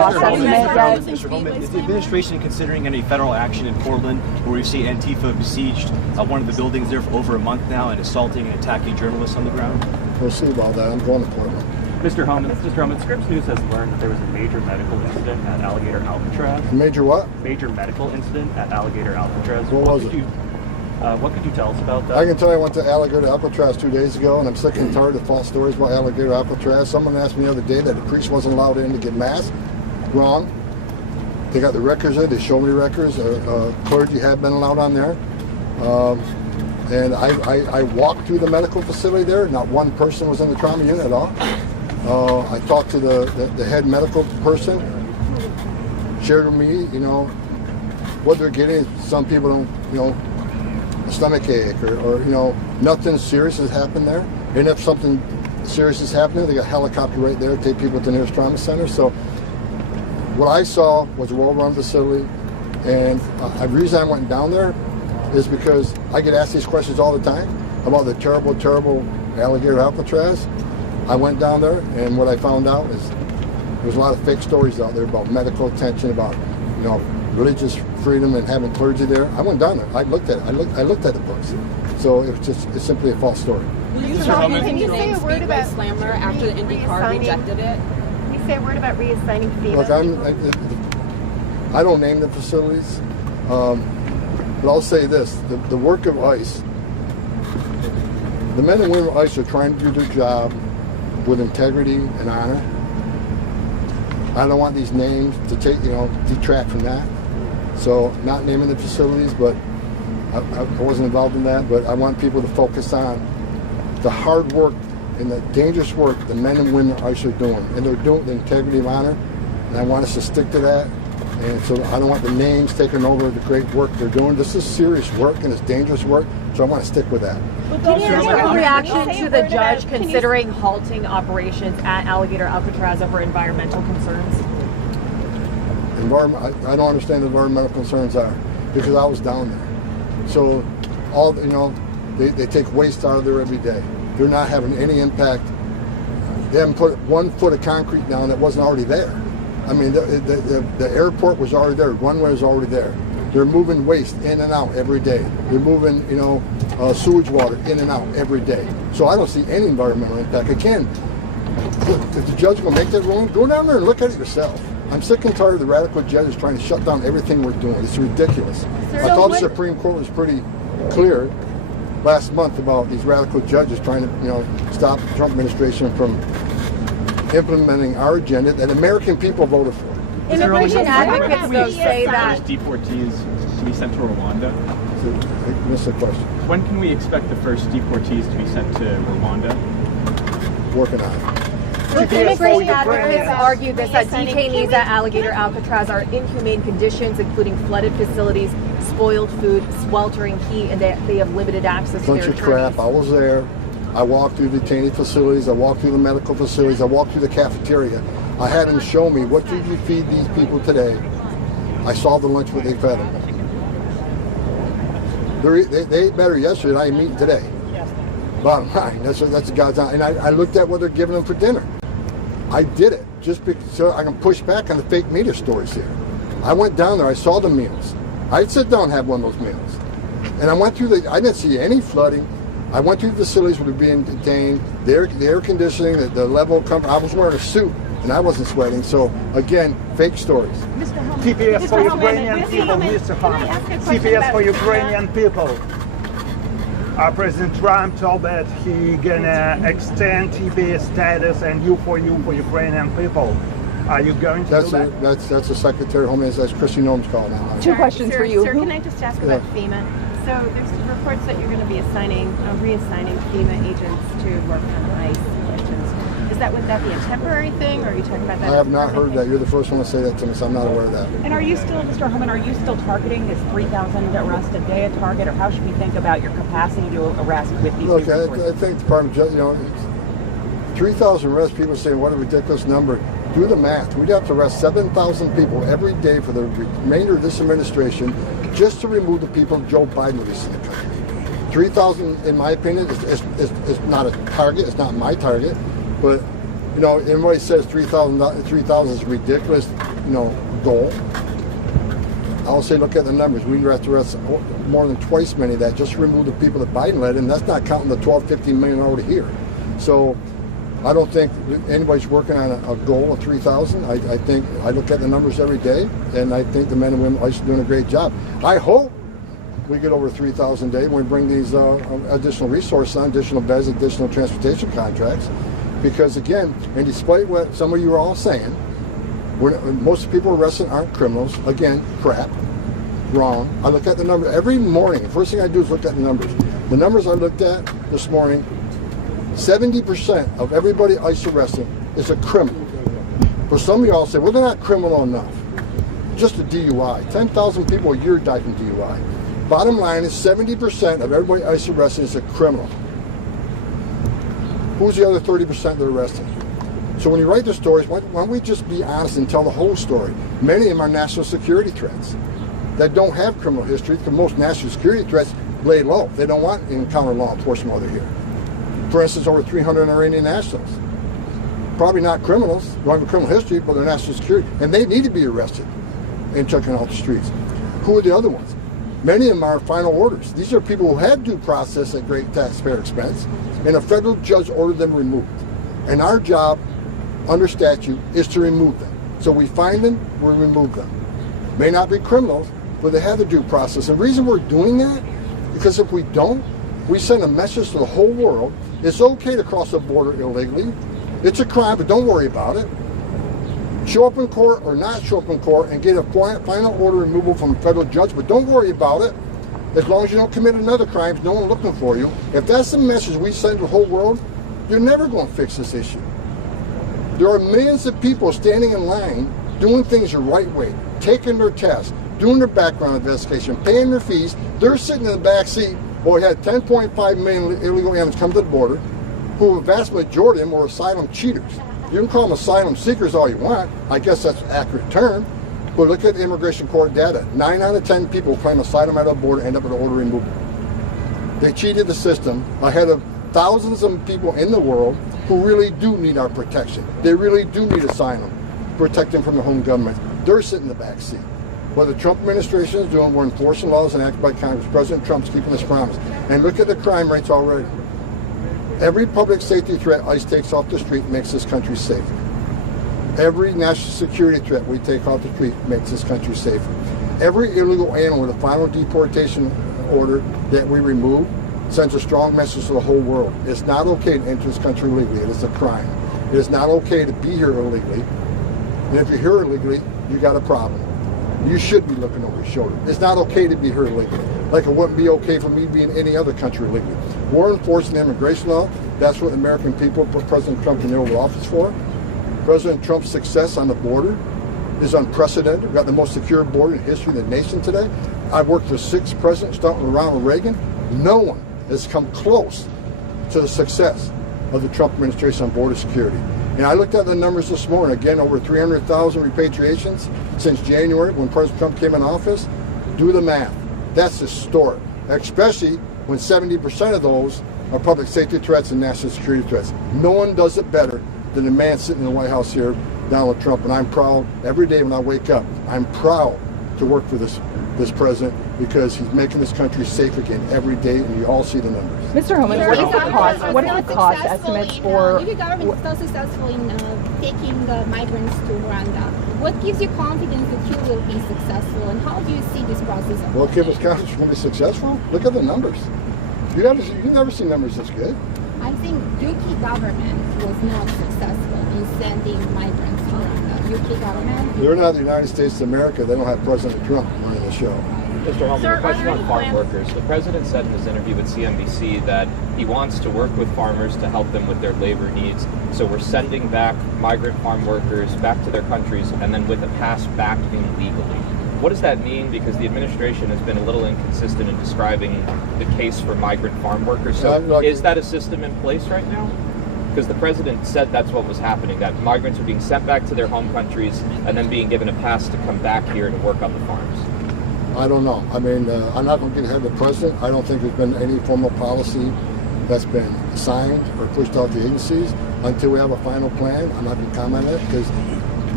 process met yet? Mr. Homan, is the administration considering any federal action in Portland, where we see Antifa besieged one of the buildings there for over a month now and assaulting and attacking journalists on the ground? We'll see about that. I'm going to Portland. Mr. Homan, Scripps News has learned that there was a major medical incident at Alligator Alcatraz. Major what? Major medical incident at Alligator Alcatraz. What was it? What could you tell us about that? I can tell you I went to Alligator Alcatraz 2 days ago, and I'm sick and tired of false stories about Alligator Alcatraz. Someone asked me the other day that the priest wasn't allowed in to get mass. Wrong. They got the records there. They showed me the records. Clergy had been allowed on there. And I walked through the medical facility there. Not one person was in the trauma unit at all. I talked to the head medical person, shared with me, what they're getting. Some people don't, a stomach ache or nothing serious has happened there. And if something serious is happening, they got a helicopter right there to take people to the nearest trauma center. So what I saw was a well-run facility. And the reason I went down there is because I get asked these questions all the time about the terrible, terrible Alligator Alcatraz. I went down there, and what I found out is there's a lot of fake stories out there about medical attention, about religious freedom and having clergy there. I went down there. I looked at it. I looked at the books. So it's simply a false story. Can you say a word about Speedway Slammer after the IndyCar rejected it? Can you say a word about reassigning FEMA? Look, I don't name the facilities, but I'll say this: the work of ICE, the men and women of ICE are trying to do their job with integrity and honor. I don't want these names to detract from that. So not naming the facilities, but I wasn't involved in that, but I want people to focus on the hard work and the dangerous work the men and women of ICE are doing. And they're doing the integrity of honor, and I want us to stick to that. And so I don't want the names taking over the great work they're doing. This is serious work and it's dangerous work, so I want to stick with that. Your reaction to the judge considering halting operations at Alligator Alcatraz over environmental concerns? I don't understand what environmental concerns are because I was down there. So all they take waste out of there every day. They're not having any impact. They haven't put 1 foot of concrete down that wasn't already there. I mean, the airport was already there. Runway was already there. They're moving waste in and out every day. They're moving, sewage water in and out every day. So I don't see any environmental impact. Again, if the judge will make that ruling, go down there and look at it yourself. I'm sick and tired of the radical judges trying to shut down everything we're doing. It's ridiculous. I thought the Supreme Court was pretty clear last month about these radical judges trying to, stop the Trump administration from implementing our agenda that American people voted for. Immigration advocates though say that deportees to be sent to Rwanda. I missed the question. When can we expect the first deportees to be sent to Rwanda? Working on it. Immigration advocates argue that detainees at Alligator Alcatraz are in inhumane conditions, including flooded facilities, spoiled food, sweltering heat, and that they have limited access to their Bunch of crap. I was there. I walked through detainee facilities. I walked through the medical facilities. I walked through the cafeteria. I had them show me, what did you feed these people today? I saw the lunch what they fed them. They ate better yesterday than I am eating today. Bottom line, that's God's honor. And I looked at what they're giving them for dinner. I did it just so I can push back on the fake media stories here. I went down there. I saw the meals. I'd sit down and have one of those meals. And I went through I didn't see any flooding. I went through the facilities where they're being detained, the air conditioning, the level of comfort. I was wearing a suit and I wasn't sweating. So again, fake stories. TPS for Ukrainian people, Mr. Homan. TPS for Ukrainian people. President Trump told that he gonna extend TPS status and you for Ukrainian people. Are you going to do that? That's the Secretary of Homeland. That's Christy Noem's call now. Two questions for you. Sir, can I just ask about FEMA? So there's reports that you're going to be reassigning FEMA agents to work on ICE missions. Would that be a temporary thing, or are you talking about that? I have not heard that. You're the first one to say that to me, so I'm not aware of that. And are you still, Mr. Homan, targeting this 3,000 arrests a day a target, or how should we think about your capacity to arrest with these? Look, I think the Department of Justice, 3,000 arrests, people saying what a ridiculous number. Do the math. We'd have to arrest 7,000 people every day for the remainder of this administration just to remove the people Joe Biden released in the country. 3,000, in my opinion, is not a target. It's not my target. But, everybody says 3,000 is ridiculous. goal. I'll say, look at the numbers. We have to arrest more than twice many of that just to remove the people that Biden led, and that's not counting the 12, 15 million already here. So I don't think anybody's working on a goal of 3,000. I think I look at the numbers every day, and I think the men and women of ICE are doing a great job. I hope we get over 3,000 a day when we bring these additional resources on, additional beds, additional transportation contracts. Because again, and despite what some of you are all saying, most people arrested aren't criminals. Again, crap, wrong. I look at the numbers every morning. The first thing I do is look at the numbers. The numbers I looked at this morning, 70% of everybody ICE arrested is a criminal. For some of y'all say, well, they're not criminal enough. Just a DUI. 10,000 people a year die from DUI. Bottom line is 70% of everybody ICE arrested is a criminal. Who's the other 30% they're arresting? So when you write the stories, why don't we just be honest and tell the whole story? Many of them are national security threats that don't have criminal history, because most national security threats lay low. They don't want to encounter law enforcement while they're here. For instance, over 300 Iranian nationals. Probably not criminals, don't have a criminal history, but they're national security. And they need to be arrested and checking out the streets. Who are the other ones? Many of them are final orders. These are people who had due process at great taxpayer expense, and a federal judge ordered them removed. And our job under statute is to remove them. So we find them, we remove them. May not be criminals, but they have the due process. And the reason we're doing that, because if we don't, we send a message to the whole world. It's okay to cross the border illegally. It's a crime, but don't worry about it. Show up in court or not show up in court and get a final order removal from a federal judge, but don't worry about it. As long as you don't commit another crime, no one's looking for you. If that's the message we send to the whole world, you're never going to fix this issue. There are millions of people standing in line doing things the right way, taking their tests, doing their background investigation, paying their fees. They're sitting in the back seat. Well, we had 10.5 million illegal aliens come to the border, who a vast majority of them were asylum cheaters. You can call them asylum seekers all you want. I guess that's an accurate term. But look at the immigration court data. 9 out of 10 people claim asylum at the border end up with an order removal. They cheated the system ahead of thousands of people in the world who really do need our protection. They really do need asylum, protect them from their home government. They're sitting in the back seat. What the Trump administration is doing, we're enforcing laws enacted by Congress. President Trump's keeping his promise. And look at the crime rates already. Every public safety threat ICE takes off the street makes this country safer. Every national security threat we take off the street makes this country safer. Every illegal alien with a final deportation order that we remove sends a strong message to the whole world. It's not okay to enter this country illegally. It is a crime. It is not okay to be here illegally. And if you're here illegally, you got a problem. You should be looking over your shoulder. It's not okay to be here illegally. Like it wouldn't be okay for me to be in any other country illegally. We're enforcing the immigration law. That's what the American people put President Trump in the Oval Office for. President Trump's success on the border is unprecedented. We've got the most secure border in the history of the nation today. I've worked with 6 presidents, starting with Ronald Reagan. No one has come close to the success of the Trump administration on border security. And I looked at the numbers this morning. Again, over 300,000 repatriations since January when President Trump came in office. Do the math. That's historic, especially when 70% of those are public safety threats and national security threats. No one does it better than the man sitting in the White House here, Donald Trump. And I'm proud every day when I wake up. I'm proud to work for this president because he's making this country safe again every day, and you all see the numbers. Mr. Homan, what are the cost estimates for? UK government is so successful in taking the migrants to Rwanda. What gives you confidence that you will be successful, and how do you see this process? Well, give us confidence we're going to be successful. Look at the numbers. You've never seen numbers this good. I think UK government was not successful in sending migrants to Rwanda. UK government. They're not the United States of America. They don't have President Trump running the show. Mr. Homan, a question on farm workers. The president said in his interview with CNBC that he wants to work with farmers to help them with their labor needs. So we're sending back migrant farm workers back to their countries and then with a pass back in legally. What does that mean? Because the administration has been a little inconsistent in describing the case for migrant farm workers. So is that a system in place right now? Because the president said that's what was happening, that migrants are being sent back to their home countries and then being given a pass to come back here to work on the farms. I don't know. I mean, I'm not going to get ahead of the president. I don't think there's been any formal policy that's been signed or pushed out to agencies until we have a final plan. I'm not going to comment on it because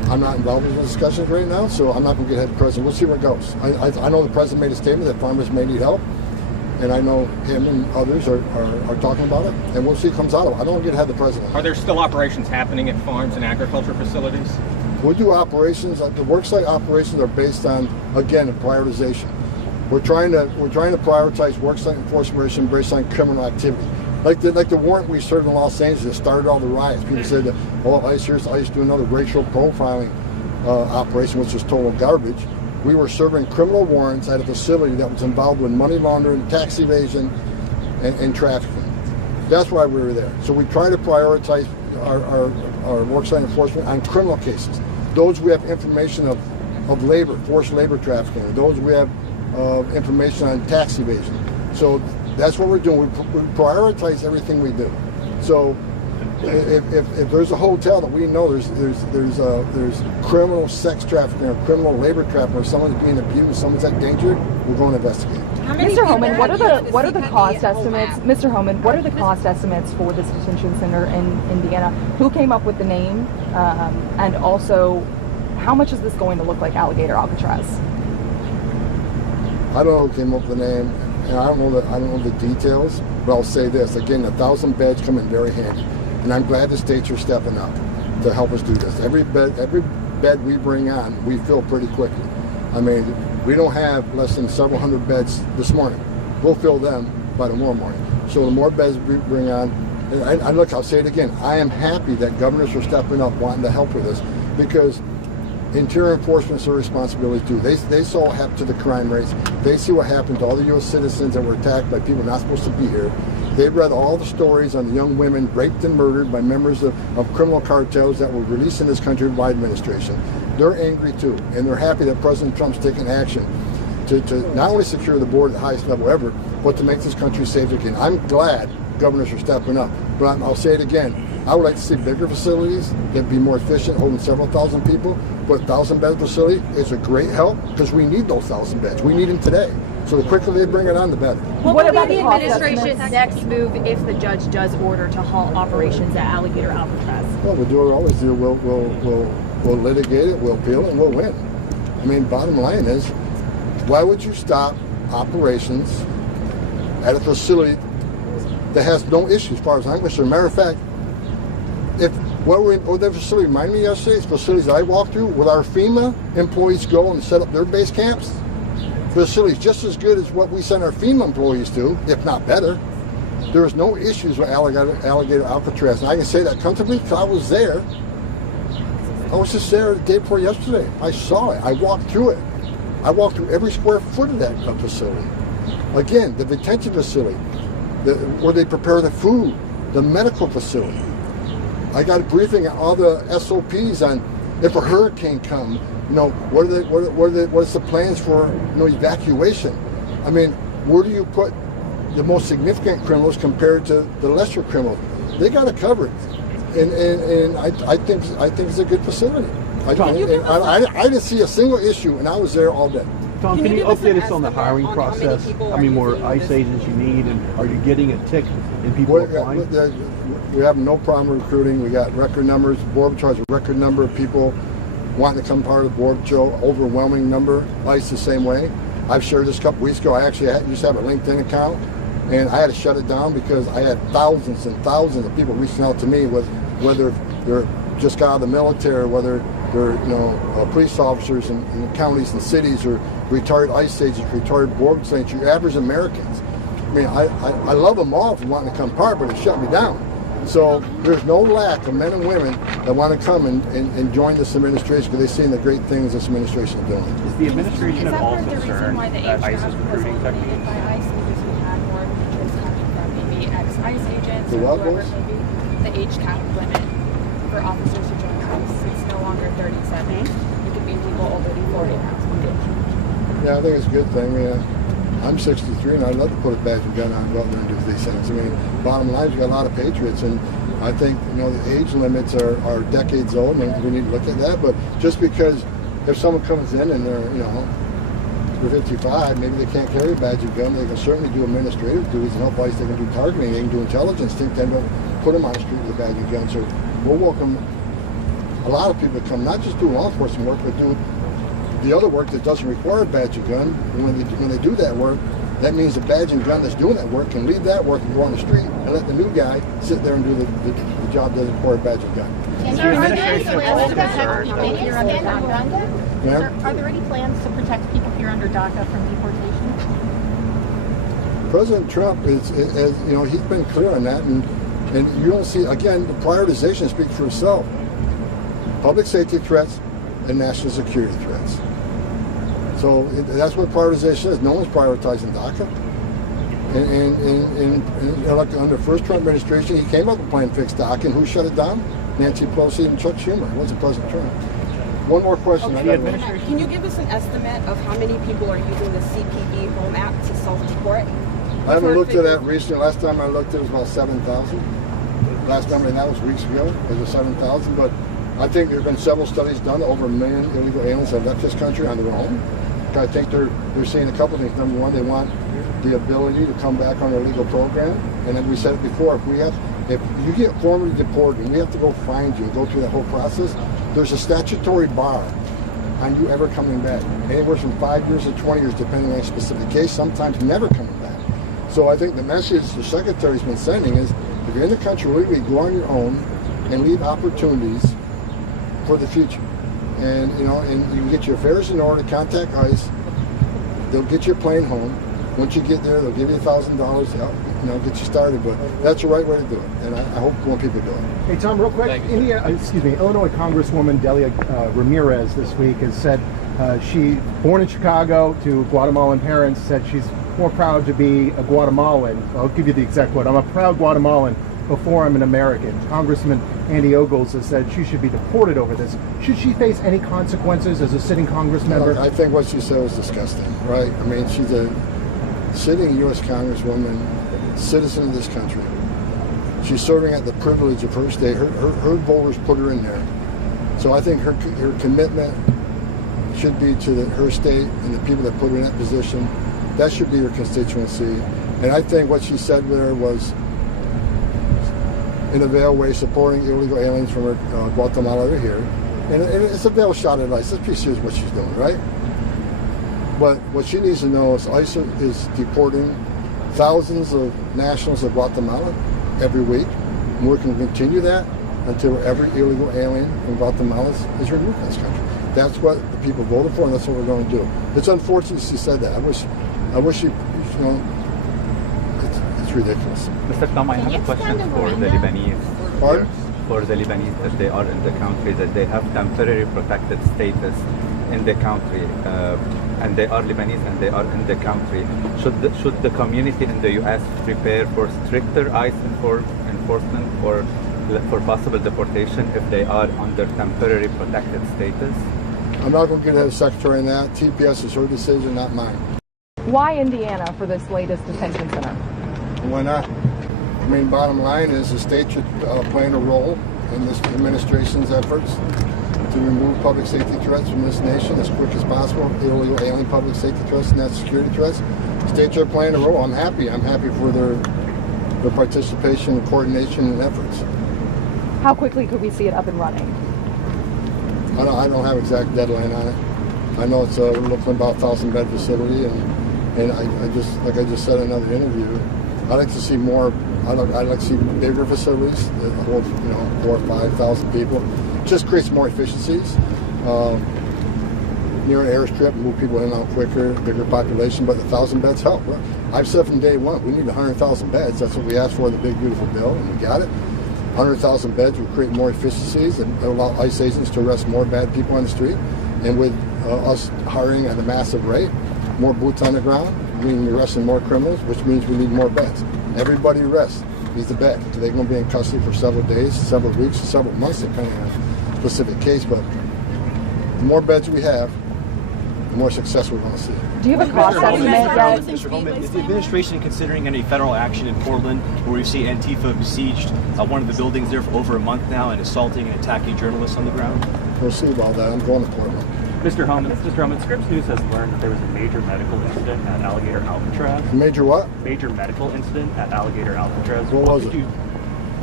I'm not involved in the discussions right now, so I'm not going to get ahead of the president. We'll see where it goes. I know the president made a statement that farmers may need help, and I know him and others are talking about it, and we'll see what comes out of it. I don't want to get ahead of the president. Are there still operations happening at farms and agriculture facilities? We do operations. The worksite operations are based on, again, a prioritization. We're trying to prioritize worksite enforcement based on criminal activity. Like the warrant we served in Los Angeles started all the riots. People said that, oh, ICE do another racial profiling operation, which is total garbage. We were serving criminal warrants at a facility that was involved with money laundering, tax evasion, and trafficking. That's why we were there. So we try to prioritize our worksite enforcement on criminal cases. Those we have information of labor, forced labor trafficking. Those we have information on tax evasion. So that's what we're doing. We prioritize everything we do. So if there's a hotel that we know there's criminal sex trafficking or criminal labor trafficking, or someone's being abused, someone's at danger, we're going to investigate. Mr. Homan, what are the cost estimates? Mr. Homan, what are the cost estimates for this detention center in Indiana? Who came up with the name, and also how much is this going to look like Alligator Alcatraz? I don't know who came up with the name, and I don't know the details, but I'll say this again: 1,000 beds come in very handy, and I'm glad the states are stepping up to help us do this. Every bed we bring on, we fill pretty quickly. I mean, we don't have less than several hundred beds this morning. We'll fill them by tomorrow morning. So the more beds we bring on, and look, I'll say it again: I am happy that governors are stepping up, wanting to help with this, because Interior Enforcement is their responsibility too. They saw what happened to the crime rates. They see what happened to all the U.S. citizens that were attacked by people not supposed to be here. They've read all the stories on the young women raped and murdered by members of criminal cartels that were released in this country by administration. They're angry too, and they're happy that President Trump's taking action to not only secure the border at the highest level ever, but to make this country safe again. I'm glad governors are stepping up, but I'll say it again. I would like to see bigger facilities that be more efficient, holding several thousand people. But 1,000-bed facility is a great help, because we need those 1,000 beds. We need them today. So the quicker they bring it on, the better. What about the administration's next move if the judge does order to halt operations at Alligator Alcatraz? Well, we'll do what we always do. We'll litigate it, we'll appeal it, and we'll win. I mean, bottom line is, why would you stop operations at a facility that has no issues, as far as I'm concerned? Matter of fact, the facility reminded me yesterday, it's facilities I walked through, with our FEMA employees go and set up their base camps. Facilities just as good as what we send our FEMA employees to, if not better. There is no issues with Alligator Alcatraz. And I can say that comfortably because I was there. I was just there the day before yesterday. I saw it. I walked through it. I walked through every square foot of that facility. Again, the detention facility, where they prepare the food, the medical facility. I got a briefing on all the SOPs on if a hurricane comes, what's the plans for evacuation? I mean, where do you put the most significant criminals compared to the lesser criminals? They got it covered, and I think it's a good facility. I didn't see a single issue, and I was there all day. Tom, can you update us on the hiring process? How many more ICE agents you need, and are you getting a tick in people applying? We have no problem recruiting. We got record numbers. Border Patrol has a record number of people wanting to come part of the Border Patrol. Overwhelming number. ICE the same way. I've shared this a couple weeks ago. I actually used to have a LinkedIn account, and I had to shut it down because I had thousands and thousands of people reaching out to me with whether they're just got out of the military, whether they're police officers in counties and cities, or retired ICE agents, retired border agents, your average Americans. I mean, I love them all for wanting to come part, but it shut me down. So there's no lack of men and women that want to come and join this administration because they've seen the great things this administration is doing. Is the administration at all concerned that ICE is recruiting techniques? The what was? The age cap limit for officers to join ICE. It's no longer 37. It could be people older than 40 now. Yeah, I think it's a good thing. I'm 63 and I'd love to put a badge and gun on and go out there and do these things. I mean, bottom line, you got a lot of patriots, and I think the age limits are decades old, and we need to look at that. But just because if someone comes in and they're 55, maybe they can't carry a badge and gun, they can certainly do administrative duties and help ICE. They can do targeting, they can do intelligence. Think they don't put them on the street with a badge and gun. So we'll welcome a lot of people come not just do law enforcement work, but do the other work that doesn't require a badge and gun. And when they do that work, that means the badge and gun that's doing that work can leave that work and go on the street and let the new guy sit there and do the job that doesn't require a badge and gun. Are there any plans to protect people here under DACA? Yeah. Are there any plans to protect people here under DACA from deportation? President Trump is you know, he's been clear on that, and you don't see, again, the prioritization speaks for itself. Public safety threats and national security threats. So that's what prioritization is. No one's prioritizing DACA. And like under the first Trump administration, he came up with a plan to fix DACA, and who shut it down? Nancy Pelosi and Chuck Schumer. It wasn't President Trump. One more question. Okay. Can you give us an estimate of how many people are using the CPB Home app to self-deport? I haven't looked at that recently. Last time I looked, it was about 7,000. Last number, and that was weeks ago. It was 7,000. But I think there have been several studies done. Over 1 million illegal aliens have left this country on their own. I think they're seeing a couple of things. Number one, they want the ability to come back on their legal program. And then we said it before, if you get formally deported and we have to go find you and go through that whole process, there's a statutory bar on you ever coming back. Anywhere from 5 years to 20 years, depending on a specific case, sometimes never coming back. So I think the message the Secretary's been sending is, if you're in the country legally, go on your own and leave opportunities for the future. And you know, and you can get your affairs in order, contact ICE, they'll get your plane home. Once you get there, they'll give you $1,000 to help, you know, get you started. But that's the right way to do it, and I hope more people do it. Hey Tom, real quick, Illinois Congresswoman Ramirez this week has said she, born in Chicago to Guatemalan parents, said she's more proud to be a Guatemalan. I'll give you the exact quote. I'm a proud Guatemalan before I'm an American. Congressman Andy Ogles has said she should be deported over this. Should she face any consequences as a sitting Congress member? I think what she said was disgusting, right? I mean, she's a sitting U.S. Congresswoman, citizen of this country. She's serving at the privilege of her state. Her voters put her in there. So I think her commitment should be to her state and the people that put her in that position. That should be her constituency. And I think what she said there was, in a veiled way, supporting illegal aliens from Guatemala that are here. And it's a veiled shot at ICE. Let's be serious what she's doing, right? But what she needs to know is ICE is deporting thousands of nationals of Guatemala every week. And we're going to continue that until every illegal alien in Guatemala is removed from this country. That's what the people voted for, and that's what we're going to do. It's unfortunate she said that. I wish she, you know, it's ridiculous. Mr. Tom, I have a question for the Lebanese. Pardon? For the Lebanese, that they are in the country, that they have temporary protected status in the country, and they are Lebanese and they are in the country. Should the community in the U.S. prepare for stricter ICE enforcement or for possible deportation if they are under temporary protected status? I'm not going to get ahead of the Secretary on that. TPS is her decision, not mine. Why Indiana for this latest detention center? Why not? I mean, bottom line is the state should play a role in this administration's efforts to remove public safety threats from this nation as quick as possible, illegal alien public safety threats and national security threats. States are playing a role. I'm happy for their participation, coordination, and efforts. How quickly could we see it up and running? I don't have exact deadline on it. I know it's we're looking at about 1,000-bed facility, and I just, like I just said in another interview, I'd like to see more. I'd like to see bigger facilities that hold, 4,000 or 5,000 people. Just creates more efficiencies. Near an airstrip, move people in and out quicker, bigger population, but the 1,000 beds help. I've said from day one, we need 100,000 beds. That's what we asked for in the big, beautiful bill, and we got it. 100,000 beds will create more efficiencies and allow ICE agents to arrest more bad people on the street. And with us hiring at a massive rate, more boots on the ground, meaning we're arresting more criminals, which means we need more beds. Everybody arrests needs a bed. They're going to be in custody for several days, several weeks, several months, depending on the specific case. But the more beds we have, the more success we're going to see. Do you have a cost estimate yet? Mr. Homan, is the administration considering any federal action in Portland, where we see Antifa besieged one of the buildings there for over a month now and assaulting and attacking journalists on the ground? We'll see about that. I'm going to Portland. Mr. Homan, Scripps News has learned that there was a major medical incident at Alligator Alcatraz. Major what? Major medical incident at Alligator Alcatraz. What was it?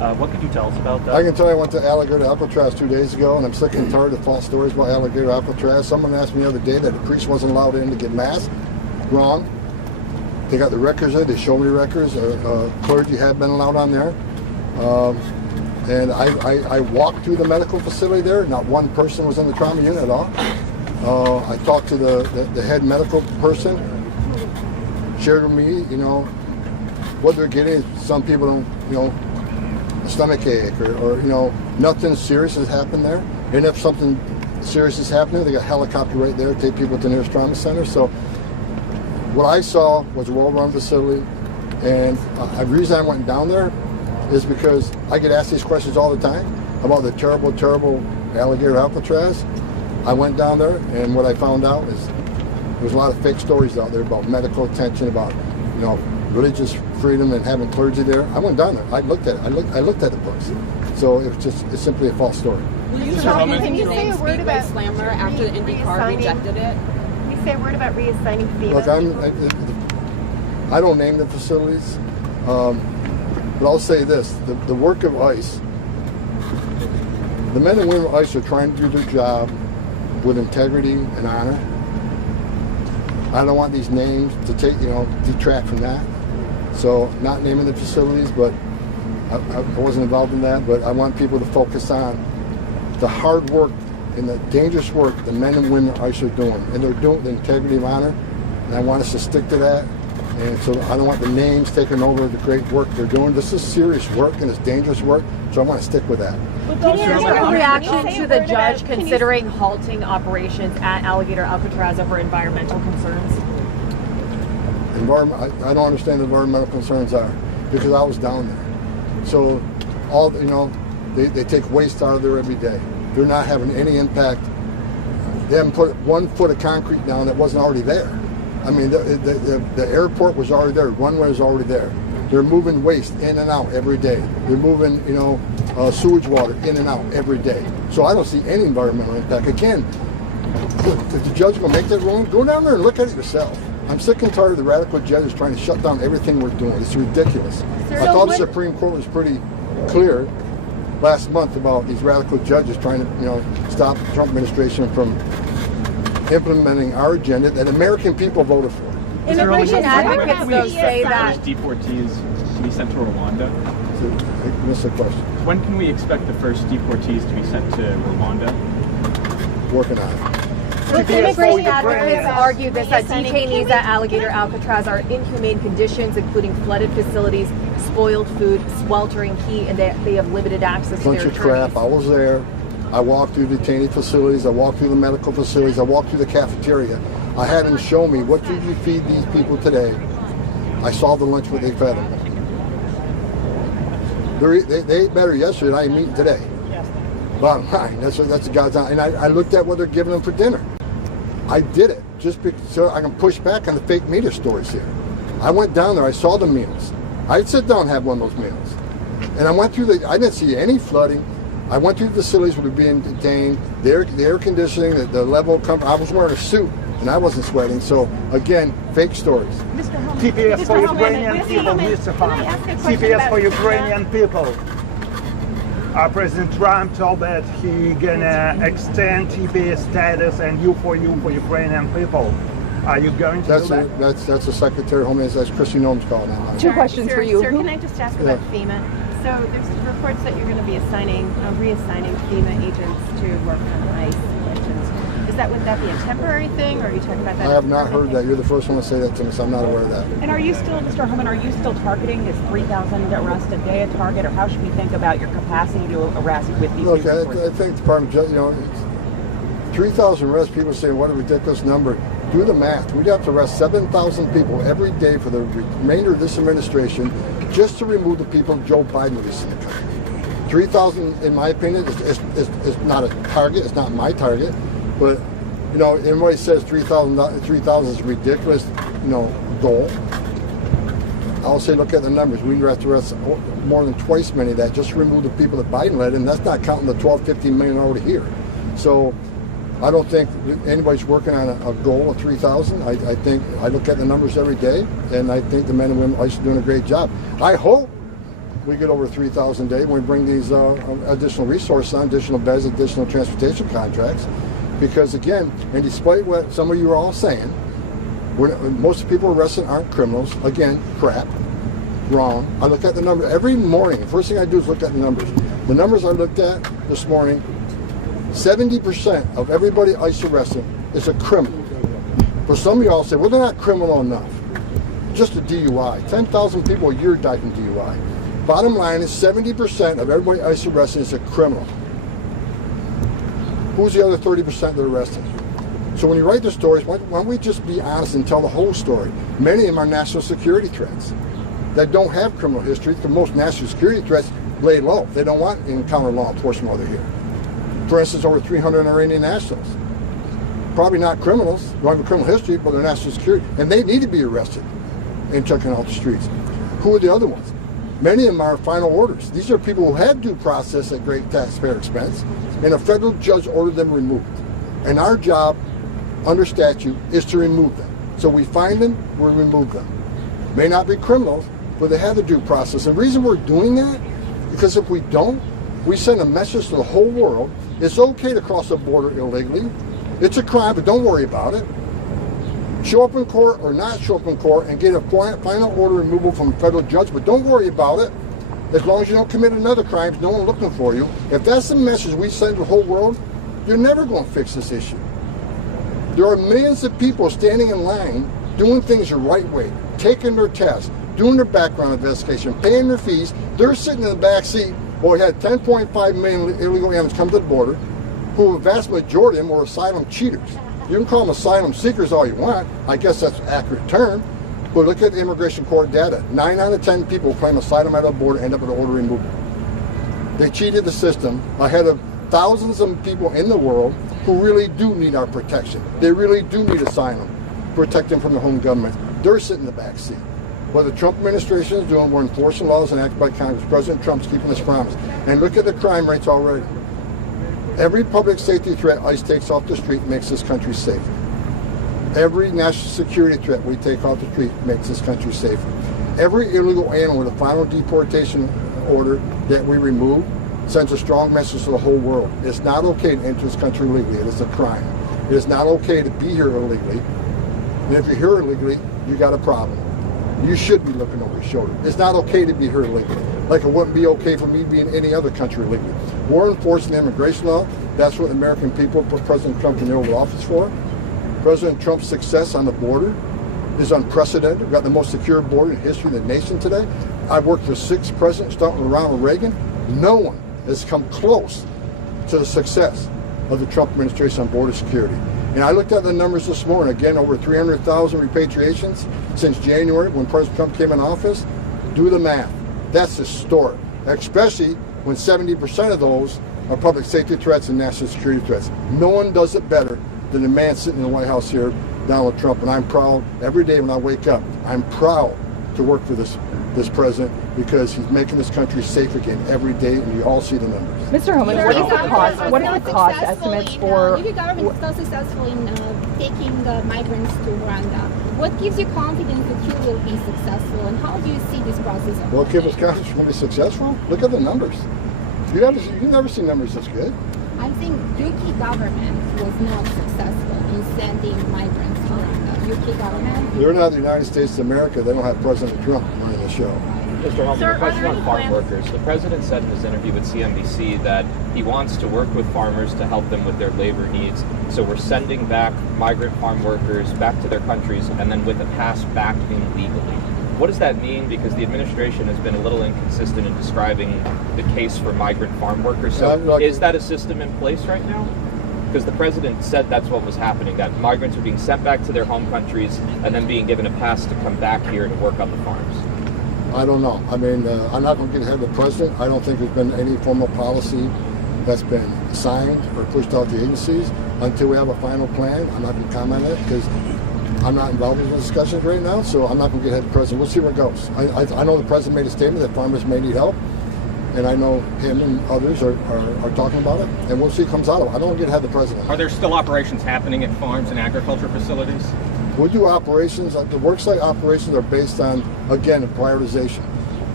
What could you tell us about that? I can tell you I went to Alligator Alcatraz 2 days ago, and I'm sick and tired of false stories about Alligator Alcatraz. Someone asked me the other day that the priest wasn't allowed in to get mass. Wrong. They got the records there. They showed me the records. Clergy have been allowed on there. And I walked through the medical facility there. Not one person was in the trauma unit at all. I talked to the head medical person. Shared with me, what they're getting. Some people don't, a stomach ache or nothing serious has happened there. And if something serious is happening, they got a helicopter right there, take people to the nearest trauma center. So what I saw was a well-run facility. And the reason I went down there is because I get asked these questions all the time about the terrible, terrible Alligator Alcatraz. I went down there, and what I found out is there's a lot of fake stories out there about medical attention, about religious freedom and having clergy there. I went down there. I looked at it. I looked at the books. So it's simply a false story. Can you say a word Speedway about Slammer after the IndyCar rejected it? Can you say a word about reassigning FEMA? Look, I don't name the facilities, but I'll say this: the work of ICE, the men and women of ICE are trying to do their job with integrity and honor. I don't want these names to detract from that. So, not naming the facilities, but I wasn't involved in that. But I want people to focus on the hard work and the dangerous work the men and women of ICE are doing, and they're doing it with integrity and honor. And I want us to stick to that. And so I don't want the names taking over the great work they're doing. This is serious work and it's dangerous work, so I want to stick with that. Can you give a reaction to the judge considering halting operations at Alligator Alcatraz over environmental concerns? I don't understand what environmental concerns are because I was down there. So they take waste out of there every day. They're not having any impact. They haven't put 1 foot of concrete down that wasn't already there. I mean, the airport was already there. Runway was already there. They're moving waste in and out every day. They're moving, sewage water in and out every day. So I don't see any environmental impact. Again, if the judge will make that ruling, go down there and look at it yourself. I'm sick and tired of the radical judges trying to shut down everything we're doing. It's ridiculous. I thought the Supreme Court was pretty clear last month about these radical judges trying to, stop the Trump administration from implementing our agenda that American people voted for. Immigration advocates, though, say that deportees to be sent to Rwanda. I missed the question. When can we expect the first deportees to be sent to Rwanda? Working on it. Immigration advocates argue this, that detainees at Alligator Alcatraz are in inhumane conditions, including flooded facilities, spoiled food, sweltering heat, and they have limited access to their Bunch of crap. I was there. I walked through detainee facilities. I walked through the medical facilities. I walked through the cafeteria. I had them show me, what did you feed these people today? I saw the lunch what they fed them. They ate better yesterday than I am eating today. Bottom line, that's the God's honest. And I looked at what they're giving them for dinner. I did it just so I can push back on the fake media stories here. I went down there. I saw the meals. I'd sit down and have one of those meals. And I went through I didn't see any flooding. I went through the facilities where they're being detained. The air conditioning, the level of comfort. I was wearing a suit and I wasn't sweating. So again, fake stories. TPS for Ukrainian people, Mr. Homan. TPS for Ukrainian people. President Trump told that he gonna extend TPS status and you for Ukrainian people. Are you going to do that? That's the Secretary of Homeland. That's Christy Noem's call now. Two questions for you. Sir, can I just ask about FEMA? So there's reports that you're going to be reassigning FEMA agents to work on ICE missions. Would that be a temporary thing, or are you talking about that? I have not heard that. You're the first one to say that to me, so I'm not aware of that. And are you still, Mr. Homan, targeting this 3,000 arrests a day a target, or how should we think about your capacity to arrest with these? Look, I think the Department of 3,000 arrests. People say, what a ridiculous number. Do the math. We'd have to arrest 7,000 people every day for the remainder of this administration just to remove the people Joe Biden released in the country. 3,000, in my opinion, is not a target. It's not my target. But, everybody says 3,000 is a ridiculous, goal. I'll say, look at the numbers. We have to arrest more than twice many of that just to remove the people that Biden let in. That's not counting the 12, 15 million already here. So I don't think anybody's working on a goal of 3,000. I think I look at the numbers every day, and I think the men and women are doing a great job. I hope we get over 3,000 a day when we bring these additional resources on, additional beds, additional transportation contracts. Because again, and despite what some of you are all saying, most people arrested aren't criminals. Again, crap, wrong. I look at the number every morning. The first thing I do is look at the numbers. The numbers I looked at this morning, 70% of everybody ICE arrested is a criminal. For some of y'all say, well, they're not criminal enough. Just a DUI. 10,000 people a year die from DUI. Bottom line is 70% of everybody ICE arrested is a criminal. Who's the other 30% that are arrested? So when you write the stories, why don't we just be honest and tell the whole story? Many of them are national security threats that don't have criminal history. The most national security threats lay low. They don't want to encounter law enforcement while they're here. For instance, over 300 Iranian nationals. Probably not criminals, don't have a criminal history, but they're national security, and they need to be arrested and taken off the streets. Who are the other ones? Many of them are final orders. These are people who had due process at great taxpayer expense, and a federal judge ordered them removed. And our job, under statute, is to remove them. So we find them, we remove them. May not be criminals, but they have the due process. And the reason we're doing that, because if we don't, we send a message to the whole world, it's okay to cross the border illegally. It's a crime, but don't worry about it. Show up in court or not show up in court and get a final order removal from a federal judge, but don't worry about it. As long as you don't commit another crime, no one's looking for you. If that's the message we send to the whole world, you're never going to fix this issue. There are millions of people standing in line doing things the right way, taking their tests, doing their background investigation, paying their fees. They're sitting in the back seat. Well, we had 10.5 million illegal aliens come to the border, who a vast majority of them were asylum cheaters. You can call them asylum seekers all you want. I guess that's an accurate term. But look at the immigration court data. 9 out of 10 people who claim asylum at the border end up with an order removal. They cheated the system ahead of thousands of people in the world who really do need our protection. They really do need asylum, protect them from the home government. They're sitting in the back seat. What the Trump administration is doing, we're enforcing laws enacted by Congress. President Trump's keeping his promise. And look at the crime rates already. Every public safety threat ICE takes off the street makes this country safer. Every national security threat we take off the street makes this country safer. Every illegal alien with a final deportation order that we remove sends a strong message to the whole world. It's not okay to enter this country illegally. It is a crime. It is not okay to be here illegally. And if you're here illegally, you got a problem. You should be looking over your shoulder. It's not okay to be here illegally. Like it wouldn't be okay for me to be in any other country illegally. We're enforcing the immigration law. That's what the American people put President Trump in the Oval Office for. President Trump's success on the border is unprecedented. We've got the most secure border in the history of the nation today. I've worked for 6 presidents, starting with Ronald Reagan. No one has come close to the success of the Trump administration on border security. And I looked at the numbers this morning, again, over 300,000 repatriations since January when President Trump came in office. Do the math. That's historic, especially when 70% of those are public safety threats and national security threats. No one does it better than the man sitting in the White House here, Donald Trump. And I'm proud every day when I wake up. I'm proud to work for this president because he's making this country safe again every day, and you all see the numbers. Mr. Homan, what is the cost? What are the cost estimates for? If your government is so successful in taking migrants to Rwanda, what gives you confidence that you will be successful, and how do you see this process? What gives us confidence we're going to be successful? Look at the numbers. You've never seen numbers this good. I think UK government was not successful in sending migrants to Rwanda. UK government? They're not the United States of America. They don't have President Trump running the show. Mr. Homan, a question on farm workers. The president said in his interview with CNBC that he wants to work with farmers to help them with their labor needs. So we're sending back migrant farm workers back to their countries and then with a pass back in legally. What does that mean? Because the administration has been a little inconsistent in describing the case for migrant farm workers. So is that a system in place right now? Because the president said that's what was happening, that migrants are being sent back to their home countries and then being given a pass to come back here to work on the farms. I don't know. I mean, I'm not going to get ahead of the president. I don't think there's been any formal policy that's been signed or pushed out to agencies until we have a final plan. I'm not going to comment on it because I'm not involved in the discussions right now, so I'm not going to get ahead of the president. We'll see where it goes. I know the president made a statement that farmers may need help, and I know him and others are talking about it, and we'll see what comes out of it. I don't want to get ahead of the president. Are there still operations happening at farms and agriculture facilities? We do operations. The Worksite operations are based on, again, a prioritization.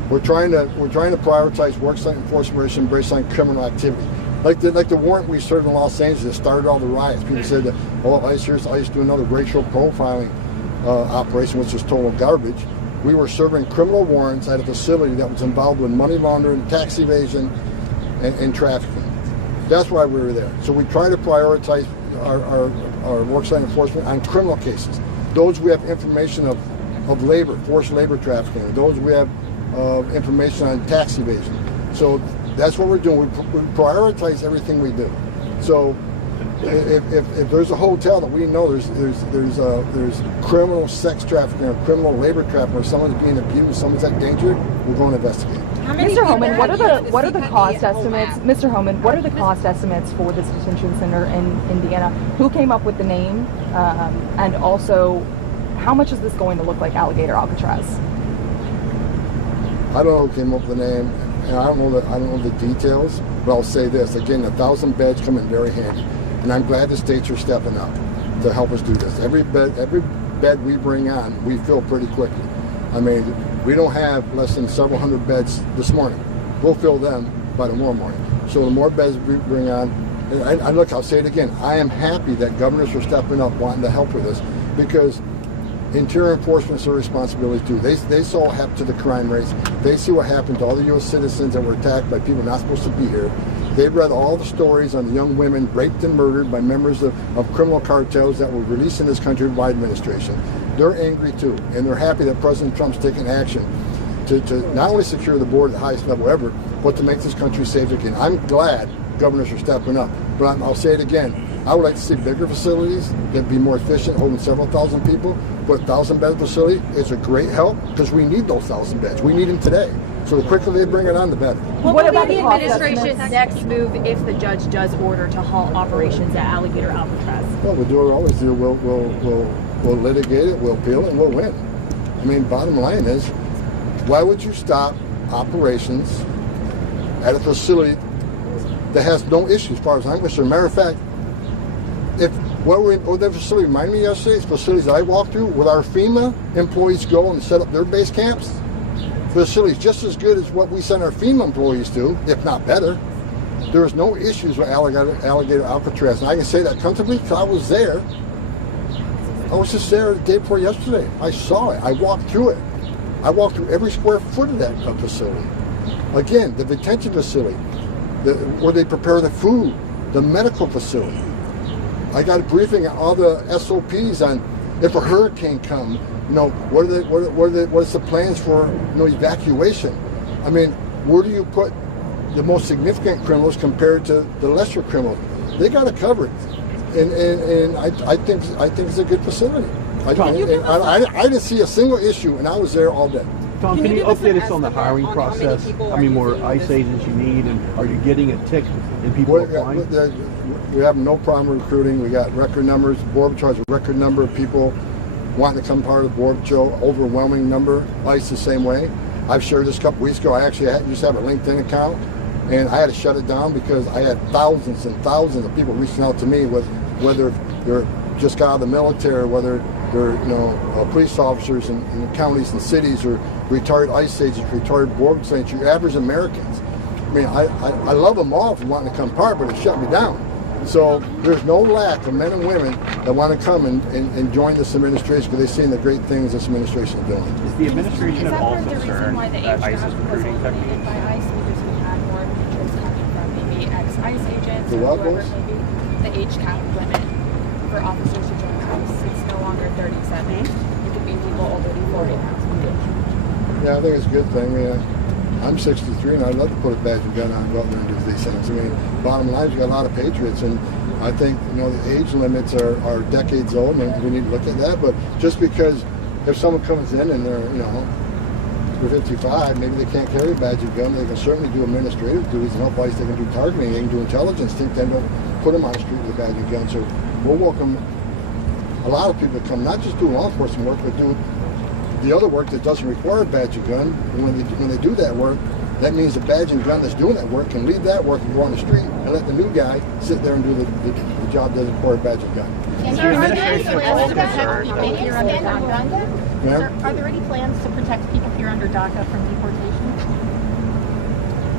We're trying to prioritize worksite enforcement based on criminal activity. Like the warrant we served in Los Angeles that started all the riots. People said that, oh, ICE do another racial profiling operation, which is total garbage. We were serving criminal warrants at a facility that was involved with money laundering, tax evasion, and trafficking. That's why we were there. So we try to prioritize our worksite enforcement on criminal cases. Those we have information of labor, forced labor trafficking. Those we have information on tax evasion. So that's what we're doing. We prioritize everything we do. So if there's a hotel that we know there's criminal sex trafficking or criminal labor trafficking, or someone's being abused, someone's at danger, we're going to investigate. Mr. Homan, what are the cost estimates? Mr. Homan, what are the cost estimates for this detention center in Indiana? Who came up with the name, and also how much is this going to look like Alligator Alcatraz? I don't know who came up with the name, and I don't know the details. But I'll say this again: 1,000 beds come in very handy, and I'm glad the states are stepping up to help us do this. Every bed we bring on, we fill pretty quickly. I mean, we don't have less than several hundred beds this morning. We'll fill them by tomorrow morning. So the more beds we bring on, and look, I'll say it again, I am happy that governors are stepping up wanting to help with this, because interior enforcement is their responsibility too. They saw what happened to the crime rates. They see what happened to all the U.S. citizens that were attacked by people not supposed to be here. They've read all the stories on the young women raped and murdered by members of criminal cartels that were released in this country by administration. They're angry too, and they're happy that President Trump's taking action to not only secure the border at the highest level ever, but to make this country safe again. I'm glad governors are stepping up, but I'll say it again. I would like to see bigger facilities that be more efficient, holding several thousand people. But 1,000-bed facility is a great help, because we need those 1,000 beds. We need them today. So the quicker they bring it on, the better. What about the administration's next move if the judge does order to halt operations at Alligator Alcatraz? Well, we'll do what we always do. We'll litigate it, we'll appeal it, and we'll win. I mean, bottom line is, why would you stop operations at a facility that has no issues as far as I'm concerned? Matter of fact, what that facility reminded me yesterday, it's facilities I walked through, with our FEMA employees go and set up their base camps. Facilities just as good as what we send our FEMA employees to, if not better. There's no issues with Alligator Alcatraz. And I can say that comfortably because I was there. I was just there the day before yesterday. I saw it. I walked through it. I walked through every square foot of that facility. Again, the detention facility, where they prepare the food, the medical facility. I got a briefing on all the SOPs on if a hurricane comes, what's the plans for evacuation? I mean, where do you put the most significant criminals compared to the lesser criminals? They got it covered, and I think it's a good facility. I didn't see a single issue, and I was there all day. Tom, can you update us on the hiring process? How many more ICE agents you need, and are you getting a tick in people applying? We have no problem recruiting. We got record numbers. The Border Patrol has a record number of people wanting to come part of the Border Patrol. Overwhelming number. ICE the same way. I've shared this a couple weeks ago. I actually used to have a LinkedIn account, and I had to shut it down because I had thousands and thousands of people reaching out to me, whether they're just got out of the military, or whether they're police officers in counties and cities, or retired ICE agents, retired border agents, your average Americans. I mean, I love them all for wanting to come part, but it shut me down. So there's no lack of men and women that want to come and join this administration because they've seen the great things this administration is doing. Is the administration at all concerned that ICE is recruiting techniques? By ICE because we had more interest coming from maybe ex-ICE agents, The what goes? The age cap limit for officers to join ICE. It's no longer 37. It could be people older than 40 now. Yeah, I think it's a good thing. I mean, I'm 63, and I'd love to put a badge and gun on and go out there and do these things. I mean, bottom line is you got a lot of patriots, and I think the age limits are decades old, and we need to look at that. But just because if someone comes in and they're 55, maybe they can't carry a badge and gun, they can certainly do administrative duties and help ICE. They can do targeting, they can do intelligence. Then don't put them on the street with a badge and gun. So we'll welcome a lot of people to come, not just do law enforcement work, but do the other work that doesn't require a badge and gun. And when they do that work, that means the badge and gun that's doing that work can leave that work and go on the street and let the new guy sit there and do the job that doesn't require a badge and gun. Is there any plans to protect people here under DACA? Are there any plans to protect people here under DACA from deportation?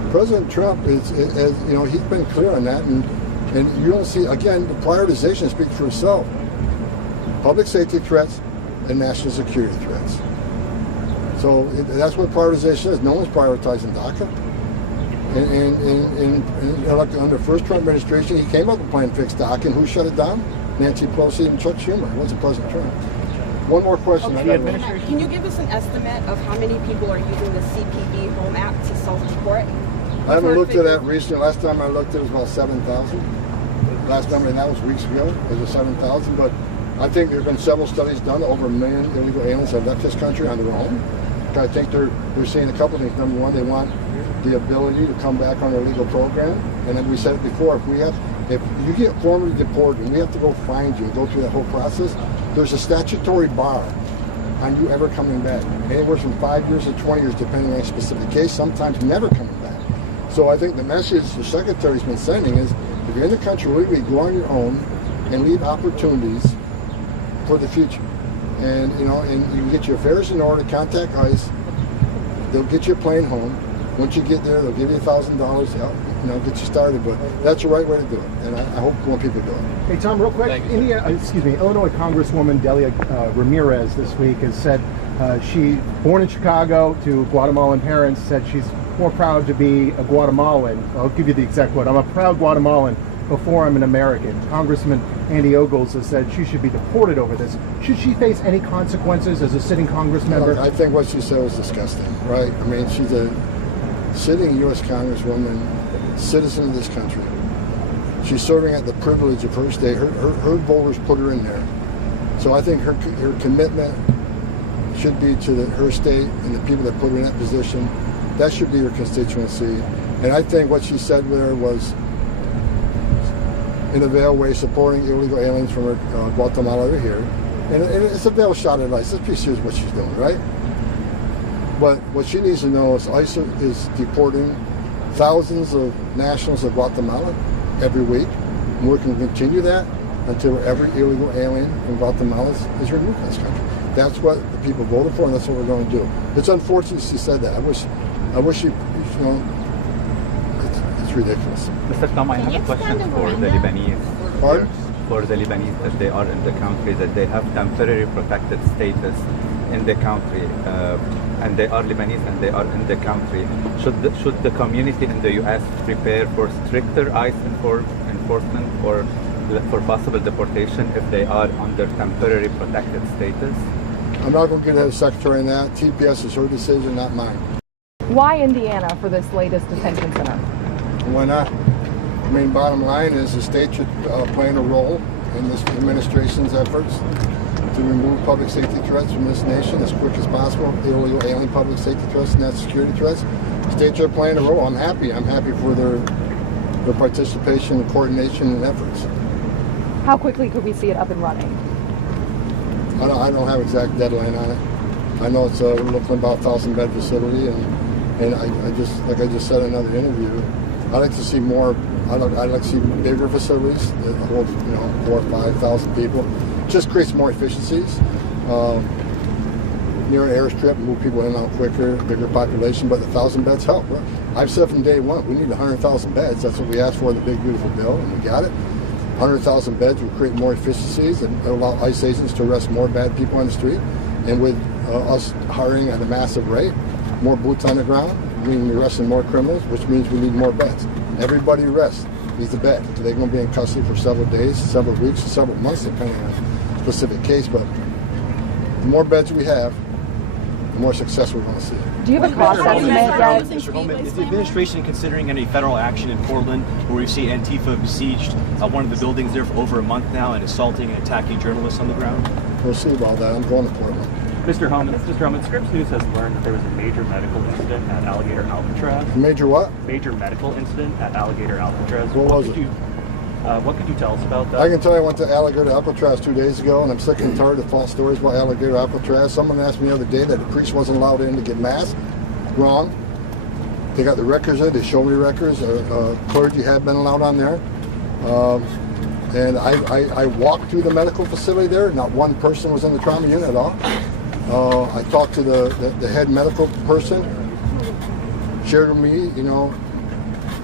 President Trump is you know, he's been clear on that, and you don't see, again, the prioritization speaks for itself. Public safety threats and national security threats. So that's what prioritization is. No one's prioritizing DACA. And like under the first Trump administration, he came up with a plan to fix DACA, and who shut it down? Nancy Pelosi and Chuck Schumer. It wasn't President Trump. One more question. Can you give us an estimate of how many people are using the CPE Home app to self-deport? I haven't looked at that recently. Last time I looked, it was about 7,000. Last time, and that was weeks ago, it was 7,000. But I think there have been several studies done. Over 1 million illegal aliens have left this country on their own. I think they're seeing a couple of things. Number one, they want the ability to come back on their legal program. And then we said it before, if you get formally deported and we have to go find you and go through that whole process, there's a statutory bar on you ever coming back. Anywhere from 5 years to 20 years, depending on a specific case, sometimes never coming back. So I think the message the Secretary's been sending is, if you're in the country legally, go on your own and leave opportunities for the future. And you know, and you can get your affairs in order, contact ICE, they'll get you a plane home. Once you get there, they'll give you $1,000 to help, you know, get you started. But that's the right way to do it, and I hope more people do it. Hey Tom, real quick, Illinois Congresswoman Delia Ramirez this week has said she, born in Chicago to Guatemalan parents, said she's more proud to be a Guatemalan. I'll give you the exact quote. I'm a proud Guatemalan before I'm an American. Congressman Andy Ogles has said she should be deported over this. Should she face any consequences as a sitting Congress member? Look, I think what she said was disgusting, right? I mean, she's a sitting U.S. Congresswoman, citizen of this country. She's serving at the privilege of her state. Her voters put her in there. So I think her commitment should be to her state and the people that put her in that position. That should be her constituency. And I think what she said there was, in a veiled way, supporting illegal aliens from Guatemala over here. And it's a veiled shot at ICE. Let's be serious what she's doing, right? But what she needs to know is ICE is deporting thousands of nationals of Guatemala every week. And we're going to continue that until every illegal alien from Guatemala is removed from this country. That's what the people voted for, and that's what we're going to do. It's unfortunate she said that. I wish she, you know, it's ridiculous. Mr. Tom, I have a question for the Lebanese. Pardon? For the Lebanese, that they are in the country, that they have temporary protected status in the country, and they are Lebanese and they are in the country. Should the community in the U.S. prepare for stricter ICE enforcement or for possible deportation if they are under temporary protected status? I'm not going to get ahead of the Secretary on that. TPS is her decision, not mine. Why Indiana for this latest detention center? Why not? I mean, bottom line is the state should play a role in this administration's efforts to remove public safety threats from this nation as quick as possible, illegal alien public safety threats and national security threats. States are playing a role. I'm happy. I'm happy for their participation and coordination and efforts. How quickly could we see it up and running? I don't have exact deadline on it. I know it's we're looking at about 1,000-bed facility, and I just, like I just said in another interview, I'd like to see more. I'd like to see bigger facilities that hold, 4,000 or 5,000 people. Just creates more efficiencies. Near an airstrip, move people in and out quicker, bigger population, but 1,000 beds help. I've said from day one, we need 100,000 beds. That's what we asked for in the big, beautiful bill, and we got it. 100,000 beds will create more efficiencies and allow ICE agents to arrest more bad people on the street. And with us hiring at a massive rate, more boots on the ground, meaning we're arresting more criminals, which means we need more beds. Everybody arrests needs a bed. They're going to be in custody for several days, several weeks, several months, depending on the specific case. But the more beds we have, the more success we're going to see. Do you have a cost estimate yet? Mr. Homan, is the administration considering any federal action in Portland, where we see Antifa besieged one of the buildings there for over a month now and assaulting and attacking journalists on the ground? We'll see about that. I'm going to Portland. Mr. Homan, Scripps News has learned that there was a major medical incident at Alligator Alcatraz. Major what? Major medical incident at Alligator Alcatraz. What was it? What could you tell us about that? I can tell you I went to Alligator Alcatraz 2 days ago, and I'm sick and tired of false stories about Alligator Alcatraz. Someone asked me the other day that the priest wasn't allowed in to get mass. Wrong. They got the records there. They showed me records. Clergy had been allowed on there. And I walked through the medical facility there. Not one person was in the trauma unit at all. I talked to the head medical person, shared with me,